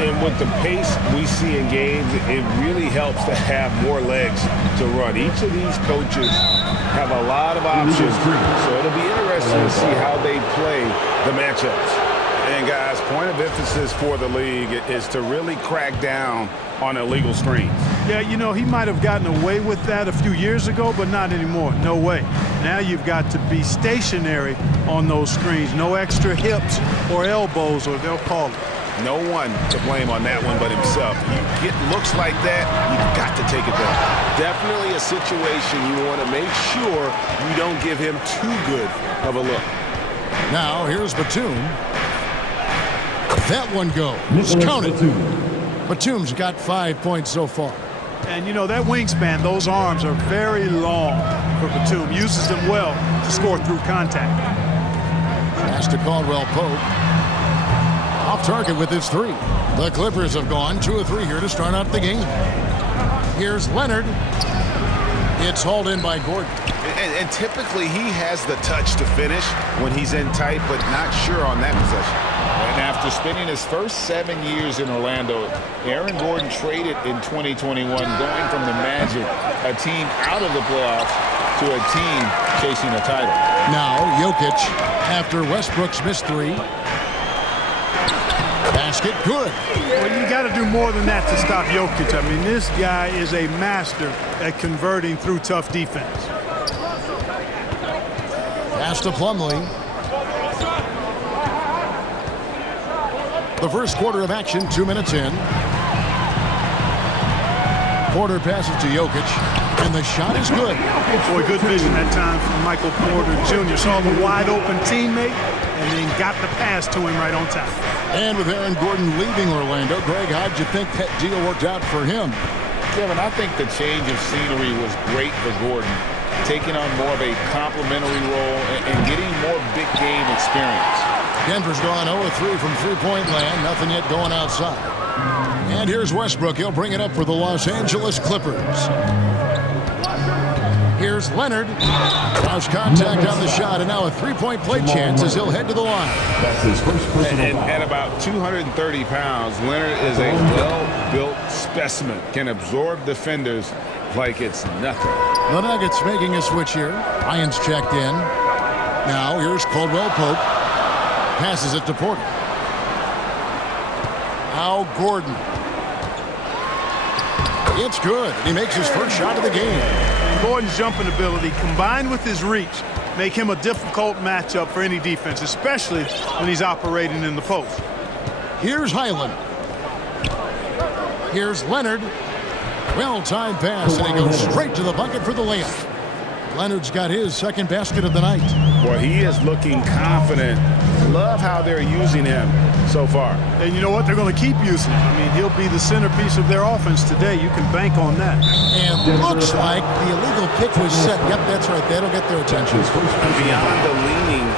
And with the pace we see in games, it really helps to have more legs to run. Each of these coaches have a lot of options, so it'll be interesting to see how they play the matchups. And guys, point of emphasis for the league is to really crack down on illegal screens. Yeah, you know, he might have gotten away with that a few years ago, but not anymore. No way. Now you've got to be stationary on those screens. No extra hips or elbows, or they'll call it. No one to blame on that one but himself. You get looks like that, you've got to take it down. Definitely a situation you want to make sure you don't give him too good of a look. Now, here's Batum. That one goes. Count it. Batum's got 5 points so far. And, you know, that wingspan, those arms are very long for Batum. Uses them well to score through contact. Pass to Caldwell Pope. Off target with his 3. The Clippers have gone 2 of 3 here to start out the game. Here's Leonard. It's hauled in by Gordon. And typically he has the touch to finish when he's in tight, but not sure on that possession. And after spending his first 7 years in Orlando, Aaron Gordon traded in 2021, going from the Magic, a team out of the playoffs, to a team chasing a title. Now Jokic, after Westbrook's missed 3. Basket good. Well, you got to do more than that to stop Jokic. I mean, this guy is a master at converting through tough defense. Pass to Plumlee. The first quarter of action, 2 minutes in. Porter passes to Jokic, and the shot is good. Boy, good vision that time from Michael Porter Jr. Saw the wide-open teammate and then got the pass to him right on time. And with Aaron Gordon leaving Orlando, Greg, how'd you think that deal worked out for him? Kevin, I think the change of scenery was great for Gordon, taking on more of a complimentary role and getting more big game experience. Denver's gone 0-3 from three-point land. Nothing yet going outside. And here's Westbrook. He'll bring it up for the Los Angeles Clippers. Here's Leonard. Draws contact on the shot, and now a three-point play chance as he'll head to the line. That's his first personal foul. At about 230 pounds, Leonard is a well-built specimen. Can absorb defenders like it's nothing. The Nuggets making a switch here. Lyons checked in. Now here's Caldwell Pope. Passes it to Porter. Now Gordon. It's good. He makes his first shot of the game. And Gordon's jumping ability combined with his reach make him a difficult matchup for any defense, especially when he's operating in the post. Here's Highland. Here's Leonard. Well-timed pass, and he goes straight to the bucket for the layup. Leonard's got his second basket of the night. Boy, he is looking confident. Love how they're using him so far. And you know what? They're going to keep using him. I mean, he'll be the centerpiece of their offense today. You can bank on that. And looks like the illegal kick was set. Yep, that's right. That'll get their attention. Beyond the leaning,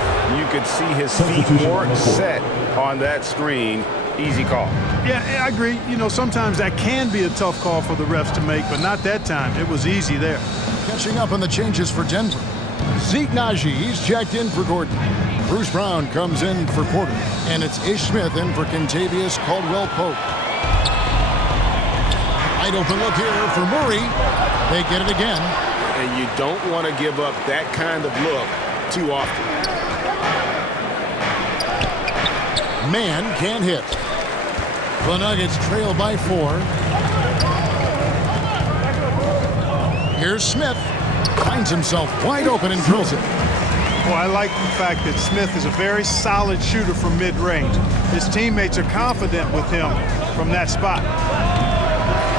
you could see his feet more set on that screen. Easy call. Yeah, I agree. You know, sometimes that can be a tough call for the refs to make, but not that time. It was easy there. Catching up on the changes for Denver. Zeke Najee, he's checked in for Gordon. Bruce Brown comes in for Porter. And it's Ish Smith in for Kentavious Caldwell-Pope. Wide open look here for Murray. They get it again. And you don't want to give up that kind of look too often. Man can't hit. The Nuggets trail by 4. Here's Smith. Finds himself wide open and drills it. Well, I like the fact that Smith is a very solid shooter from mid-range. His teammates are confident with him from that spot.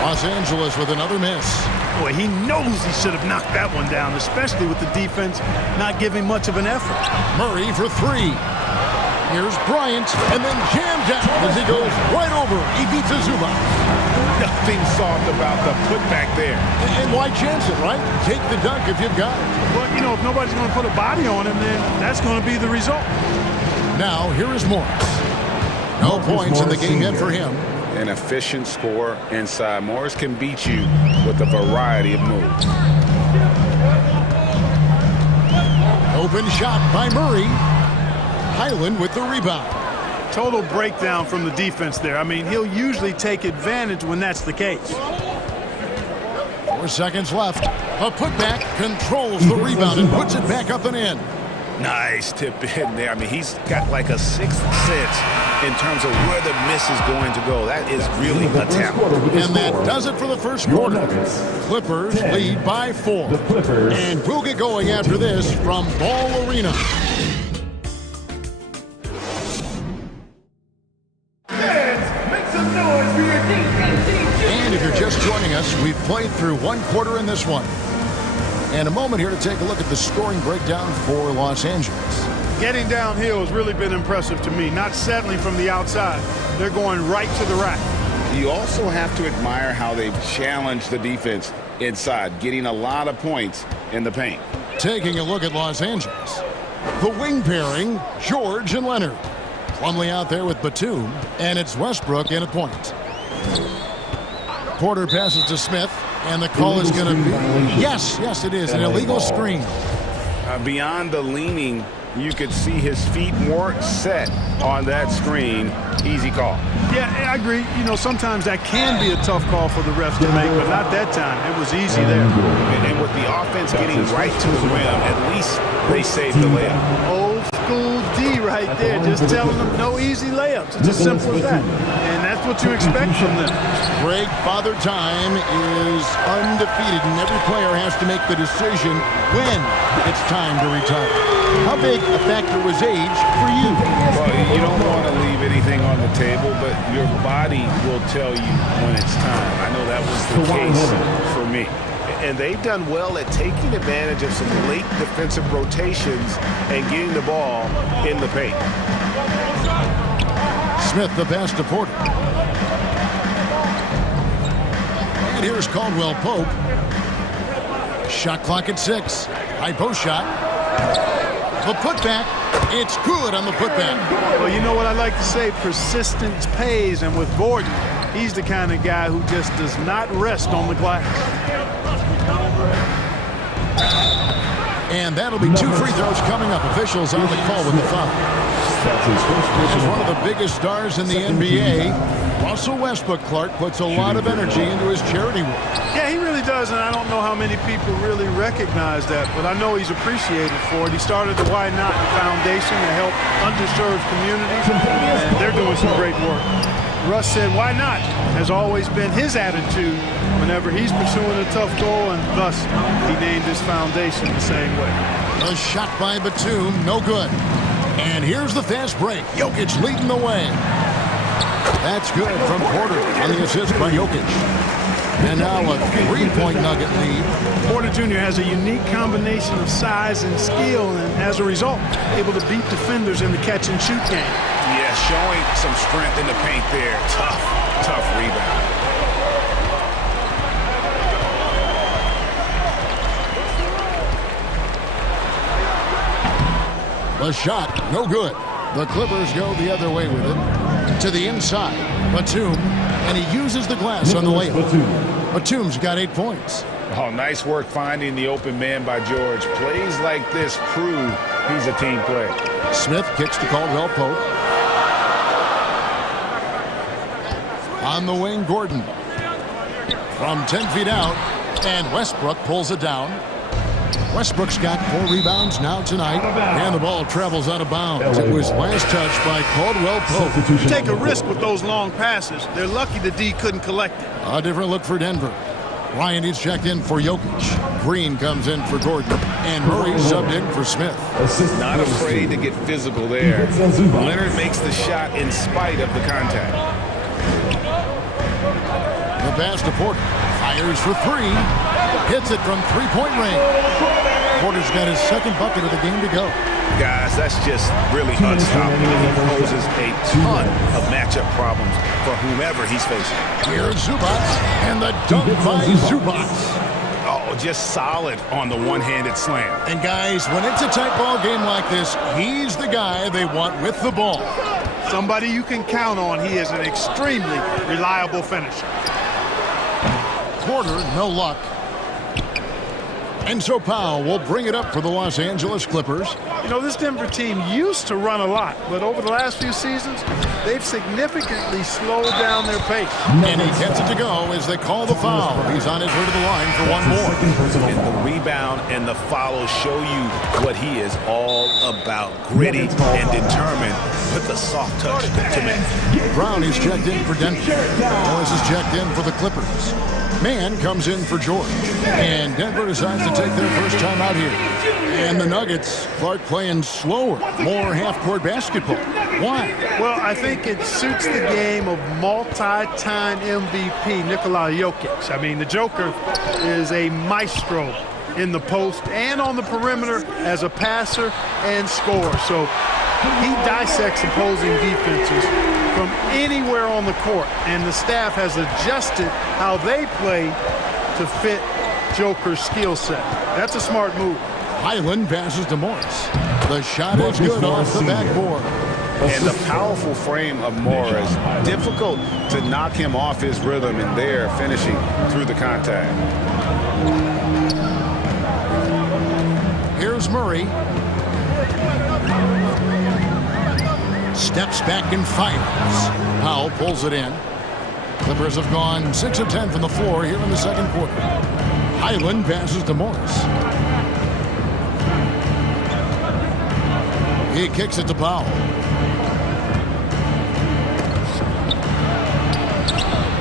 Los Angeles with another miss. Boy, he knows he should have knocked that one down, especially with the defense not giving much of an effort. Murray for 3. Here's Bryant, and then jammed down as he goes right over Ivica Zubac. Nothing soft about the putback there. And why chance it, right? Take the dunk if you've got it. Well, you know, if nobody's going to put a body on him, then that's going to be the result. Now, here is Morris. No points in the game yet for him. An efficient scorer inside. Morris can beat you with a variety of moves. Open shot by Murray. Highland with the rebound. Total breakdown from the defense there. I mean, he'll usually take advantage when that's the case. 4 seconds left. A putback controls the rebound and puts it back up and in. Nice tip in there. I mean, he's got like a sixth sense in terms of where the miss is going to go. That is really a talent. And that does it for the first quarter. Clippers lead by 4. And we'll get going after this from Ball Arena. And if you're just joining us, we've played through 1 quarter in this one. And a moment here to take a look at the scoring breakdown for Los Angeles. Getting downhill has really been impressive to me. Not settling from the outside. They're going right to the rack. You also have to admire how they've challenged the defense inside, getting a lot of points in the paint. Taking a look at Los Angeles. The wing pairing, George and Leonard. Plumlee out there with Batum, and it's Westbrook in at point. Porter passes to Smith, and the call is going to be... Yes, it is, an illegal screen. Beyond the leaning, you could see his feet more set on that screen. Easy call. Yeah, I agree. You know, sometimes that can be a tough call for the refs to make, but not that time. It was easy there. And with the offense getting right to the rim, at least they saved the layup. Old school D right there, just telling them no easy layups. It's as simple as that. And that's what you expect from them. Greg Father Time is undefeated, and every player has to make the decision when it's time to retire. How big a factor was age for you? Well, you don't want to leave anything on the table, but your body will tell you when it's time. I know that was the case for me. And they've done well at taking advantage of some late defensive rotations and getting the ball in the paint. Smith the pass to Porter. And here's Caldwell-Pope. Shot clock at 6. High post shot. The putback. It's good on the putback. Well, you know what I like to say? Persistence pays. And with Gordon, he's the kind of guy who just does not rest on the glass. And that'll be 2 free throws coming up. Officials on the call with the foul. This is one of the biggest stars in the NBA. Russell Westbrook, Clark, puts a lot of energy into his charity work. Yeah, he really does, and I don't know how many people really recognize that, but I know he's appreciated for it. He started the Why Not Foundation to help underserved communities, and they're doing some great work. Russ said, why not, has always been his attitude whenever he's pursuing a tough goal, and thus he named his foundation the same way. A shot by Batum, no good. And here's the fast break. Jokic leading the way. That's good from Porter on the assist by Jokic. And now a 3-point Nugget lead. Porter Jr. has a unique combination of size and skill, and as a result, able to beat defenders in the catch-and-shoot game. Yeah, showing some strength in the paint there. Tough rebound. The shot, no good. The Clippers go the other way with it. To the inside. Batum. And he uses the glass on the layup. Batum's got 8 points. Oh, nice work finding the open man by George. Plays like this prove he's a team player. Smith kicks to Caldwell Pope. On the wing, Gordon. From 10 feet out, and Westbrook pulls it down. Westbrook's got 4 rebounds now tonight, and the ball travels out of bounds. It was last touched by Caldwell Pope. You take a risk with those long passes. They're lucky the D couldn't collect it. A different look for Denver. Ryan is checked in for Jokic. Green comes in for Gordon. And Murray subbed in for Smith. Not afraid to get physical there. Leonard makes the shot in spite of the contact. The pass to Porter. Fires for 3. Hits it from 3-point range. Porter's got his second bucket of the game to go. Guys, that's just really unstoppable. He poses a ton of matchup problems for whomever he's facing. Here's Zubac, and the dunk by Zubac. Oh, just solid on the one-handed slam. And guys, when it's a tight ball game like this, he's the guy they want with the ball. Somebody you can count on. He is an extremely reliable finisher. Porter, no luck. And so Powell will bring it up for the Los Angeles Clippers. You know, this Denver team used to run a lot, but over the last few seasons, they've significantly slowed down their pace. And he gets it to go as they call the foul. He's on his way to the line for one more. And the rebound and the follow show you what he is all about. Gritty and determined with the soft touch to make. Brown is checked in for Denver. Morris is checked in for the Clippers. Mann comes in for George. And Denver decides to take their first time out here. And the Nuggets, Clark playing slower, more half-court basketball. Why? Well, I think it suits the game of multi-time MVP Nikola Jokic. I mean, the Joker is a maestro in the post and on the perimeter as a passer and scorer. So he dissects opposing defenses from anywhere on the court, and the staff has adjusted how they play to fit Joker's skill set. That's a smart move. Highland passes to Morris. The shot is good off the backboard. And the powerful frame of Morris, difficult to knock him off his rhythm, and there finishing through the contact. Here's Murray. Steps back and fires. Powell pulls it in. Clippers have gone 6 of 10 from the floor here in the second quarter. Highland passes to Morris. He kicks it to Powell.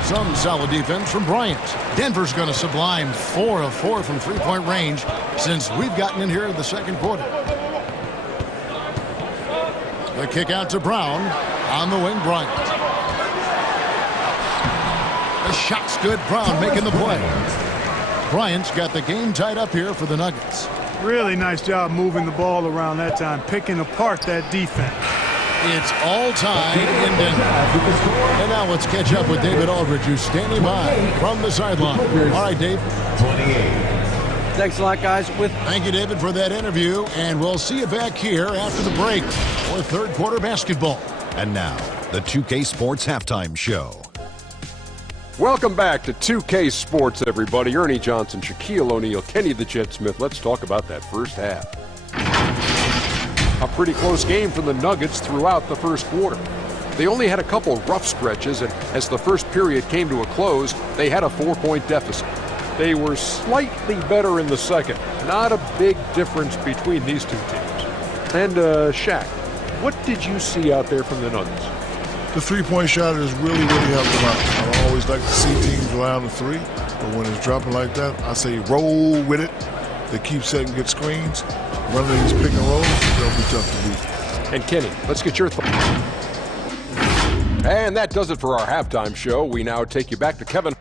Some solid defense from Bryant. Denver's going to sublime 4 of 4 from three-point range since we've gotten in here in the second quarter. The kick out to Brown. On the wing, Bryant. The shot's good. Brown making the play. Bryant's got the game tied up here for the Nuggets. Really nice job moving the ball around that time, picking apart that defense. It's all tied in Denver. And now let's catch up with David Aldridge, who's standing by from the sideline. All right, Dave. 28. Thanks a lot, guys. Thank you, David, for that interview. And we'll see you back here after the break for third quarter basketball. And now, the 2K Sports Halftime Show. Welcome back to 2K Sports, everybody. Ernie Johnson, Shaquille O'Neal, Kenny the Jet Smith. Let's talk about that first half. A pretty close game for the Nuggets throughout the first quarter. They only had a couple rough stretches, and as the first period came to a close, they had a 4-point deficit. They were slightly better in the second. Not a big difference between these two teams. And Shaq, what did you see out there from the Nuggets? The three-point shot has really helped them out. I always like to see teams rely on the three, but when it's dropping like that, I say roll with it. They keep setting good screens, running these pick and rolls, they'll be tough to beat. And Kenny, let's get your thoughts. And that does it for our halftime show. We now take you back to Kevin.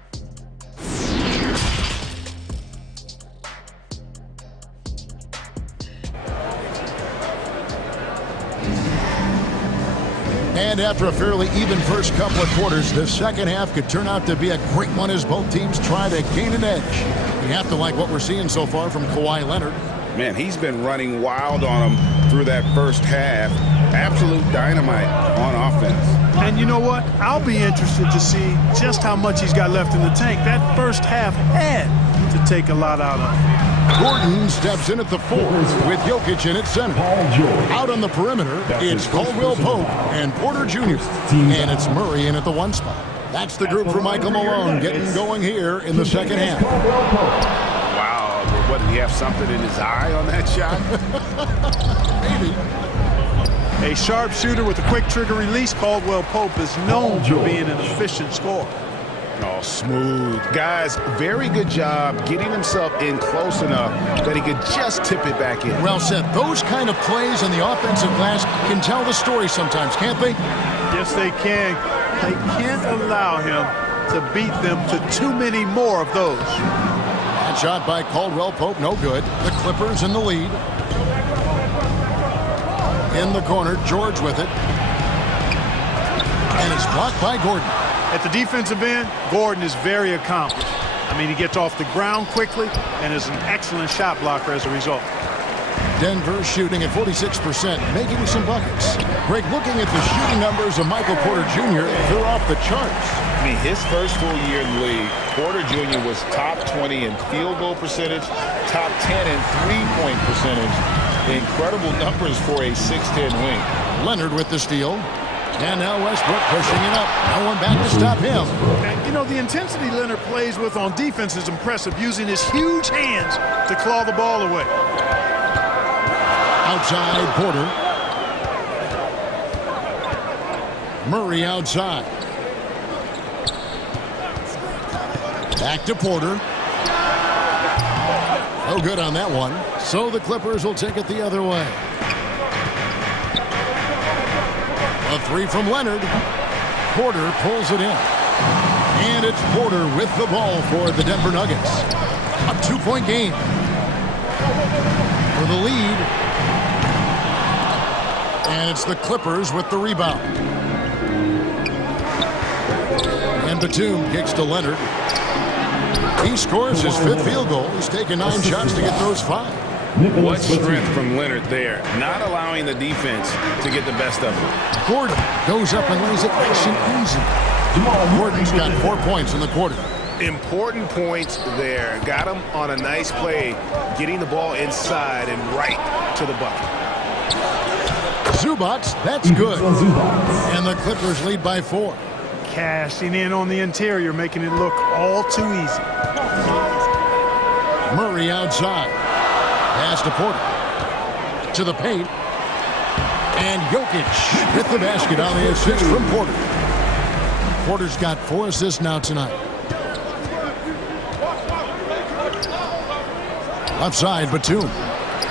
And after a fairly even first couple of quarters, the second half could turn out to be a great one as both teams try to gain an edge. You have to like what we're seeing so far from Kawhi Leonard. Man, he's been running wild on him through that first half. Absolute dynamite on offense. And you know what? I'll be interested to see just how much he's got left in the tank. That first half had to take a lot out of him. Gordon steps in at the 4 with Jokic in at center. Out on the perimeter, it's Caldwell Pope and Porter Jr. And it's Murray in at the 1 spot. That's the group for Michael Malone getting going here in the second half. Wow, what, did he have something in his eye on that shot? Maybe. A sharp shooter with a quick trigger release, Caldwell Pope is known for being an efficient scorer. Oh, smooth. Guys, very good job getting himself in close enough that he could just tip it back in. Well said. Those kind of plays on the offensive glass can tell the story sometimes, can't they? Yes, they can. They can't allow him to beat them to too many more of those. That shot by Caldwell Pope, no good. The Clippers in the lead. In the corner, George with it. And it's blocked by Gordon. At the defensive end, Gordon is very accomplished. I mean, he gets off the ground quickly and is an excellent shot blocker as a result. Denver shooting at 46%, making some buckets. Greg, looking at the shooting numbers of Michael Porter Jr., they're off the charts. I mean, his first full year in the league, Porter Jr. was top 20 in field goal percentage, top 10 in three-point percentage. Incredible numbers for a 6'10 wing. Leonard with the steal. And now Westbrook pushing it up. No one back to stop him. And, you know, the intensity Leonard plays with on defense is impressive, using his huge hands to claw the ball away. Outside, Porter. Murray outside. Back to Porter. No good on that one. So the Clippers will take it the other way. A 3 from Leonard. Porter pulls it in. And it's Porter with the ball for the Denver Nuggets. A 2-point game. For the lead. And it's the Clippers with the rebound. And Batum kicks to Leonard. He scores his 5th field goal. He's taken 9 shots to get those 5. What strength from Leonard there, not allowing the defense to get the best of him. Gordon goes up and lays it nice and easy. Gordon's got 4 points in the quarter. Important points there. Got him on a nice play, getting the ball inside and right to the bucket. Zubac, that's good. And the Clippers lead by 4. Cashing in on the interior, making it look all too easy. Murray outside. Pass to Porter. To the paint. And Jokic with the basket on the assist from Porter. Porter's got 4 assists now tonight. Left side, Batum.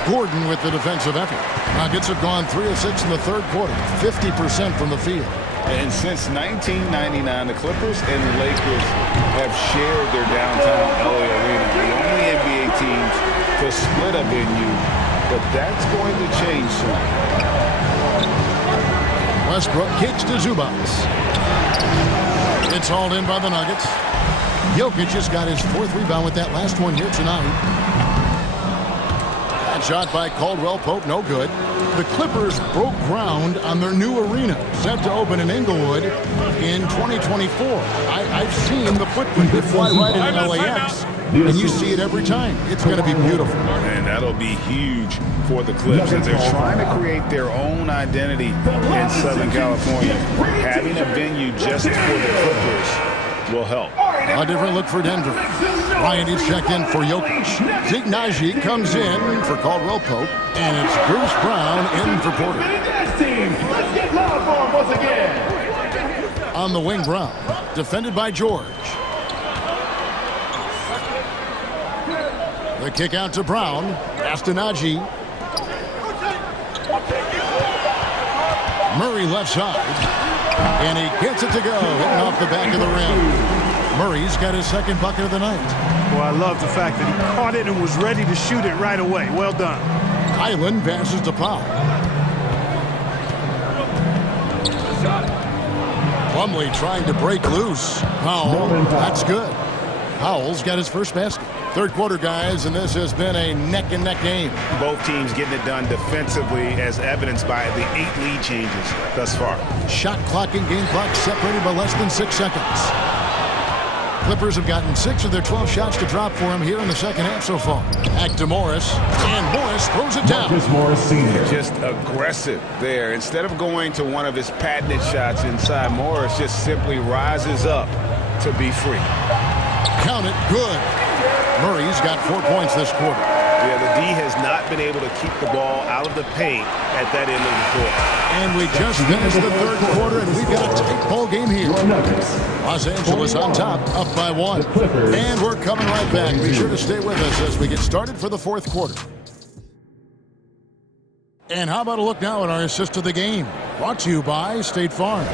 Gordon with the defensive effort. Nuggets have gone 3 of 6 in the 3rd quarter. 50% from the field. And since 1999, the Clippers and the Lakers have shared their downtown LA arena. The only NBA teams to split a venue, but that's going to change soon. Westbrook kicks to Zubac. It's hauled in by the Nuggets. Jokic has got his 4th rebound with that last one here tonight. That shot by Caldwell Pope, no good. The Clippers broke ground on their new arena, set to open in Inglewood in 2024. I've seen the footprint that fly right into LAX, and you see it every time. It's going to be beautiful. And that'll be huge for the Clips as they're trying to create their own identity in Southern California. Having a venue just for the Clippers will help. A different look for Denver. Bryant is checked in for Jokic. Zeke Naji comes in for Caldwell Pope. And it's Bruce Brown in for Porter. Let's get loud for him once again. On the wing, Brown. Defended by George. The kick out to Brown. Pass to Naji. Murray left side. And he gets it to go. Hitting off the back of the rim. Murray's got his 2nd bucket of the night. Well, I love the fact that he caught it and was ready to shoot it right away. Well done. Highland passes to Powell. Plumlee trying to break loose. Powell, that's good. Powell's got his first basket. Third quarter, guys, and this has been a neck-and-neck game. Both teams getting it done defensively, as evidenced by the 8 lead changes thus far. Shot clock and game clock separated by less than 6 seconds. Clippers have gotten 6 of their 12 shots to drop for him here in the second half so far. Back to Morris, and Morris throws it down. Morris Sr. Just aggressive there. Instead of going to one of his patented shots inside, Morris just simply rises up to be free. Count it, good. Murray's got 4 points this quarter. Yeah, the D has not been able to keep the ball out of the paint at that end of the court. And we just finished the third quarter, and we've got a tight ball game here. Los Angeles on top, up by 1. And we're coming right back. Be sure to stay with us as we get started for the fourth quarter. And how about a look now at our assist of the game? Brought to you by State Farm.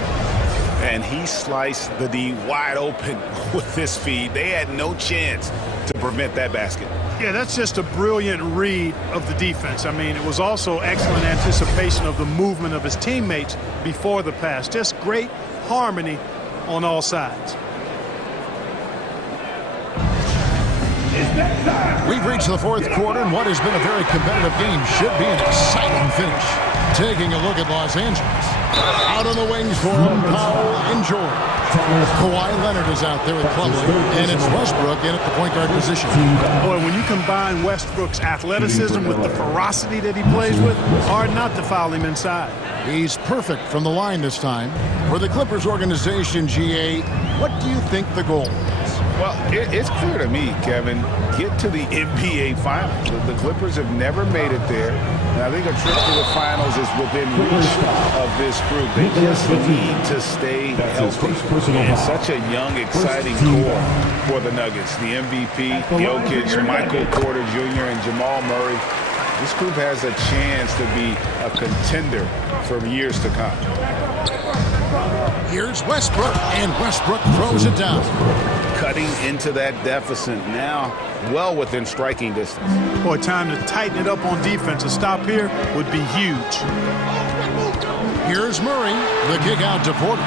And he sliced the D wide open with this feed. They had no chance to prevent that basket. Yeah, that's just a brilliant read of the defense. I mean, it was also excellent anticipation of the movement of his teammates before the pass. Just great harmony on all sides. We've reached the fourth quarter, and what has been a very competitive game should be an exciting finish. Taking a look at Los Angeles. Out on the wings for him, Powell and George. Kawhi Leonard is out there with Plumlee, and it's Westbrook in at the point guard position. Boy, when you combine Westbrook's athleticism with the ferocity that he plays with, hard not to foul him inside. He's perfect from the line this time. For the Clippers organization, GA, what do you think the goal is? Well, it's clear to me, Kevin, get to the NBA Finals. The Clippers have never made it there. And I think a trip to the Finals is within reach of this group. They just need to stay healthy. And such a young, exciting core for the Nuggets. The MVP, Jokic, Michael Porter Jr., and Jamal Murray. This group has a chance to be a contender for years to come. Here's Westbrook, and Westbrook throws it down. Cutting into that deficit now, well within striking distance. Boy, time to tighten it up on defense. A stop here would be huge. Here's Murray, the kick out to Porter.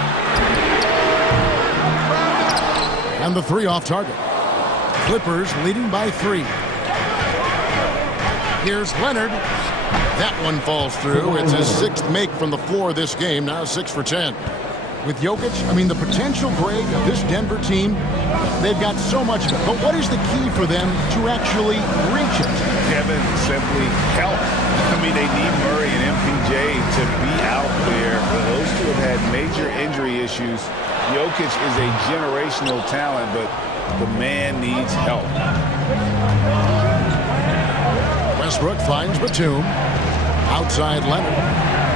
And the 3 off target. Clippers leading by 3. Here's Leonard. That one falls through. It's his 6th make from the floor this game, now 6 for 10. With Jokic, I mean, the potential, Greg, of this Denver team, they've got so much. But what is the key for them to actually reach it? Kevin, simply help. I mean, they need Murray and MPJ to be out there. Those two have had major injury issues. Jokic is a generational talent, but the man needs help. Westbrook finds Batum. Outside Leonard.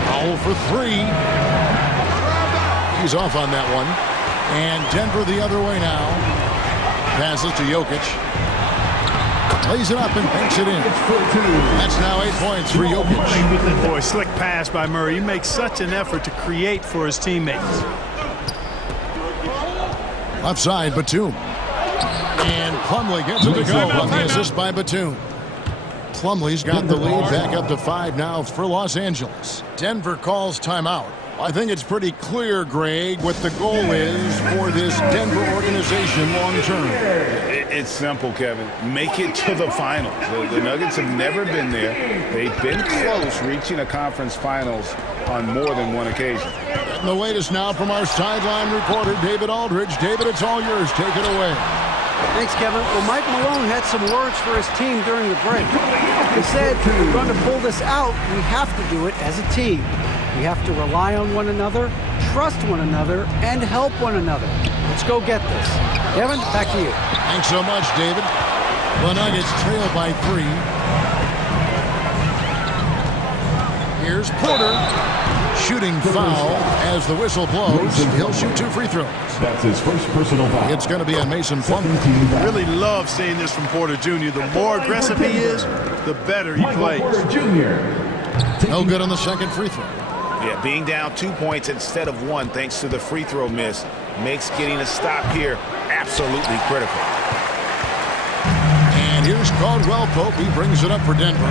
Powell for 3. He's off on that one. And Denver the other way now. Passes to Jokic. Lays it up and banks it in. That's now 8 points for Jokic. Boy, slick pass by Murray. He makes such an effort to create for his teammates. Left side, Batum. And Plumlee gets it to go on the assist by Batum. Plumlee's got the lead back up to 5 now for Los Angeles. Denver calls timeout. I think it's pretty clear, Greg, what the goal is for this Denver organization long term. It's simple, Kevin. Make it to the finals. The Nuggets have never been there. They've been close reaching a conference finals on more than one occasion. And the latest now from our sideline reporter, David Aldridge. David, it's all yours. Take it away. Thanks, Kevin. Well, Mike Malone had some words for his team during the break. He said, if we're going to pull this out, we have to do it as a team. We have to rely on one another, trust one another, and help one another. Let's go get this. Kevin, back to you. Thanks so much, David. The Nuggets trail by 3. Here's Porter. Shooting foul as the whistle blows. He'll shoot 2 free throws. That's his first personal foul. It's going to be on Mason Plumlee. Really love seeing this from Porter Jr. The more aggressive he is, the better he plays. Porter Jr. No good on the second free throw. Yeah, being down 2 points instead of 1 thanks to the free throw miss makes getting a stop here absolutely critical. And here's Caldwell Pope. He brings it up for Denver.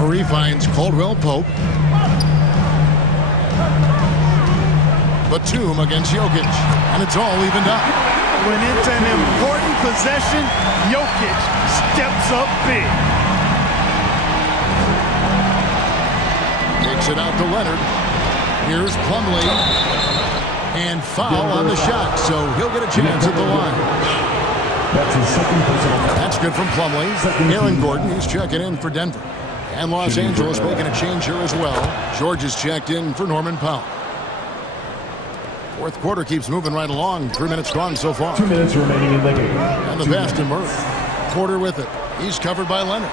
Murray finds Caldwell Pope. Batum against Jokic. And it's all evened up. when it's an important possession, Jokic steps up big. Takes it out to Leonard. Here's Plumlee. And foul on the shot, so he'll get a chance at the line. That's his second personal. That's good from Plumlee. Aaron Gordon, he's checking in for Denver. And Los Angeles making a change here as well. George is checked in for Norman Powell. Fourth quarter keeps moving right along. 3 minutes gone so far. 2 minutes remaining in the game. And the pass to Murray. Porter with it. He's covered by Leonard.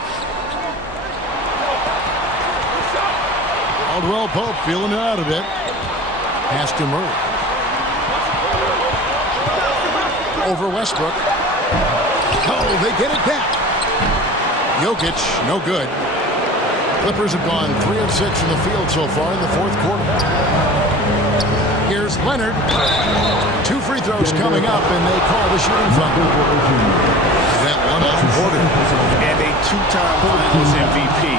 Caldwell Pope feeling it out a bit. Pass to Murray. Over Westbrook. Oh, they get it back. Jokic, no good. Clippers have gone 3 of 6 in the field so far in the fourth quarter. Here's Leonard. 2 free throws coming up, and they call the shooting foul. That one on Porter. And a 2-time Finals MVP.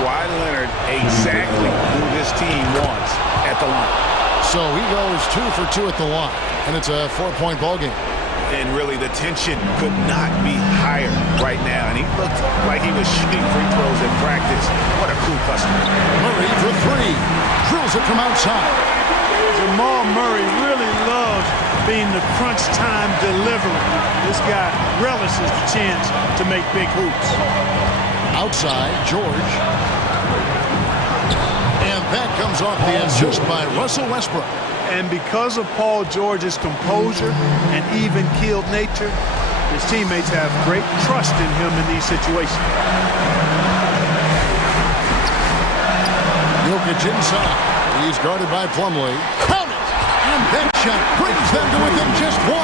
Kawhi Leonard exactly who this team wants at the line. So he goes 2 for 2 at the line, and it's a 4-point ball game. And really, the tension could not be higher right now. And he looked like he was shooting free throws in practice. What a cool customer. Murray for 3. Drills it from outside. Jamal Murray really loves being the crunch time deliverer. This guy relishes the chance to make big hoops. Outside, George. And that comes off the assist by Russell Westbrook. And because of Paul George's composure and even-keeled nature, his teammates have great trust in him in these situations. Jokic inside. He's guarded by Plumlee. Count it! And that shot brings them to within just 1.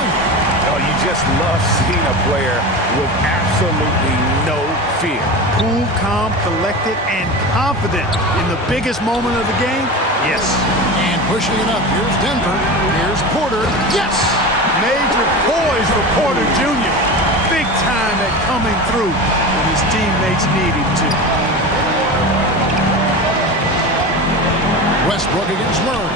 Oh, you just love seeing a player with absolutely no fear. Cool, calm, collected, and confident in the biggest moment of the game. Yes. And pushing it up. Here's Denver. Here's Porter. Yes! Major poise for Porter Jr. Big time at coming through when his teammates need him to. Westbrook against Murray.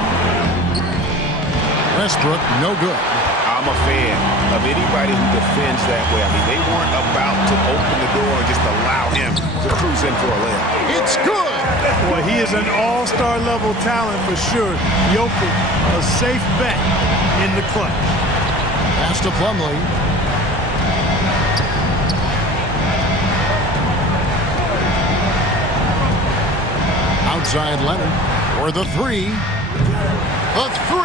Westbrook, no good. I'm a fan of anybody who defends that way. I mean, they weren't about to open the door and just allow him to cruise in for a layup. It's good! Boy, he is an all-star level talent for sure. Jokic, a safe bet in the clutch. Pass to Plumlee. Outside Leonard for the 3. The 3!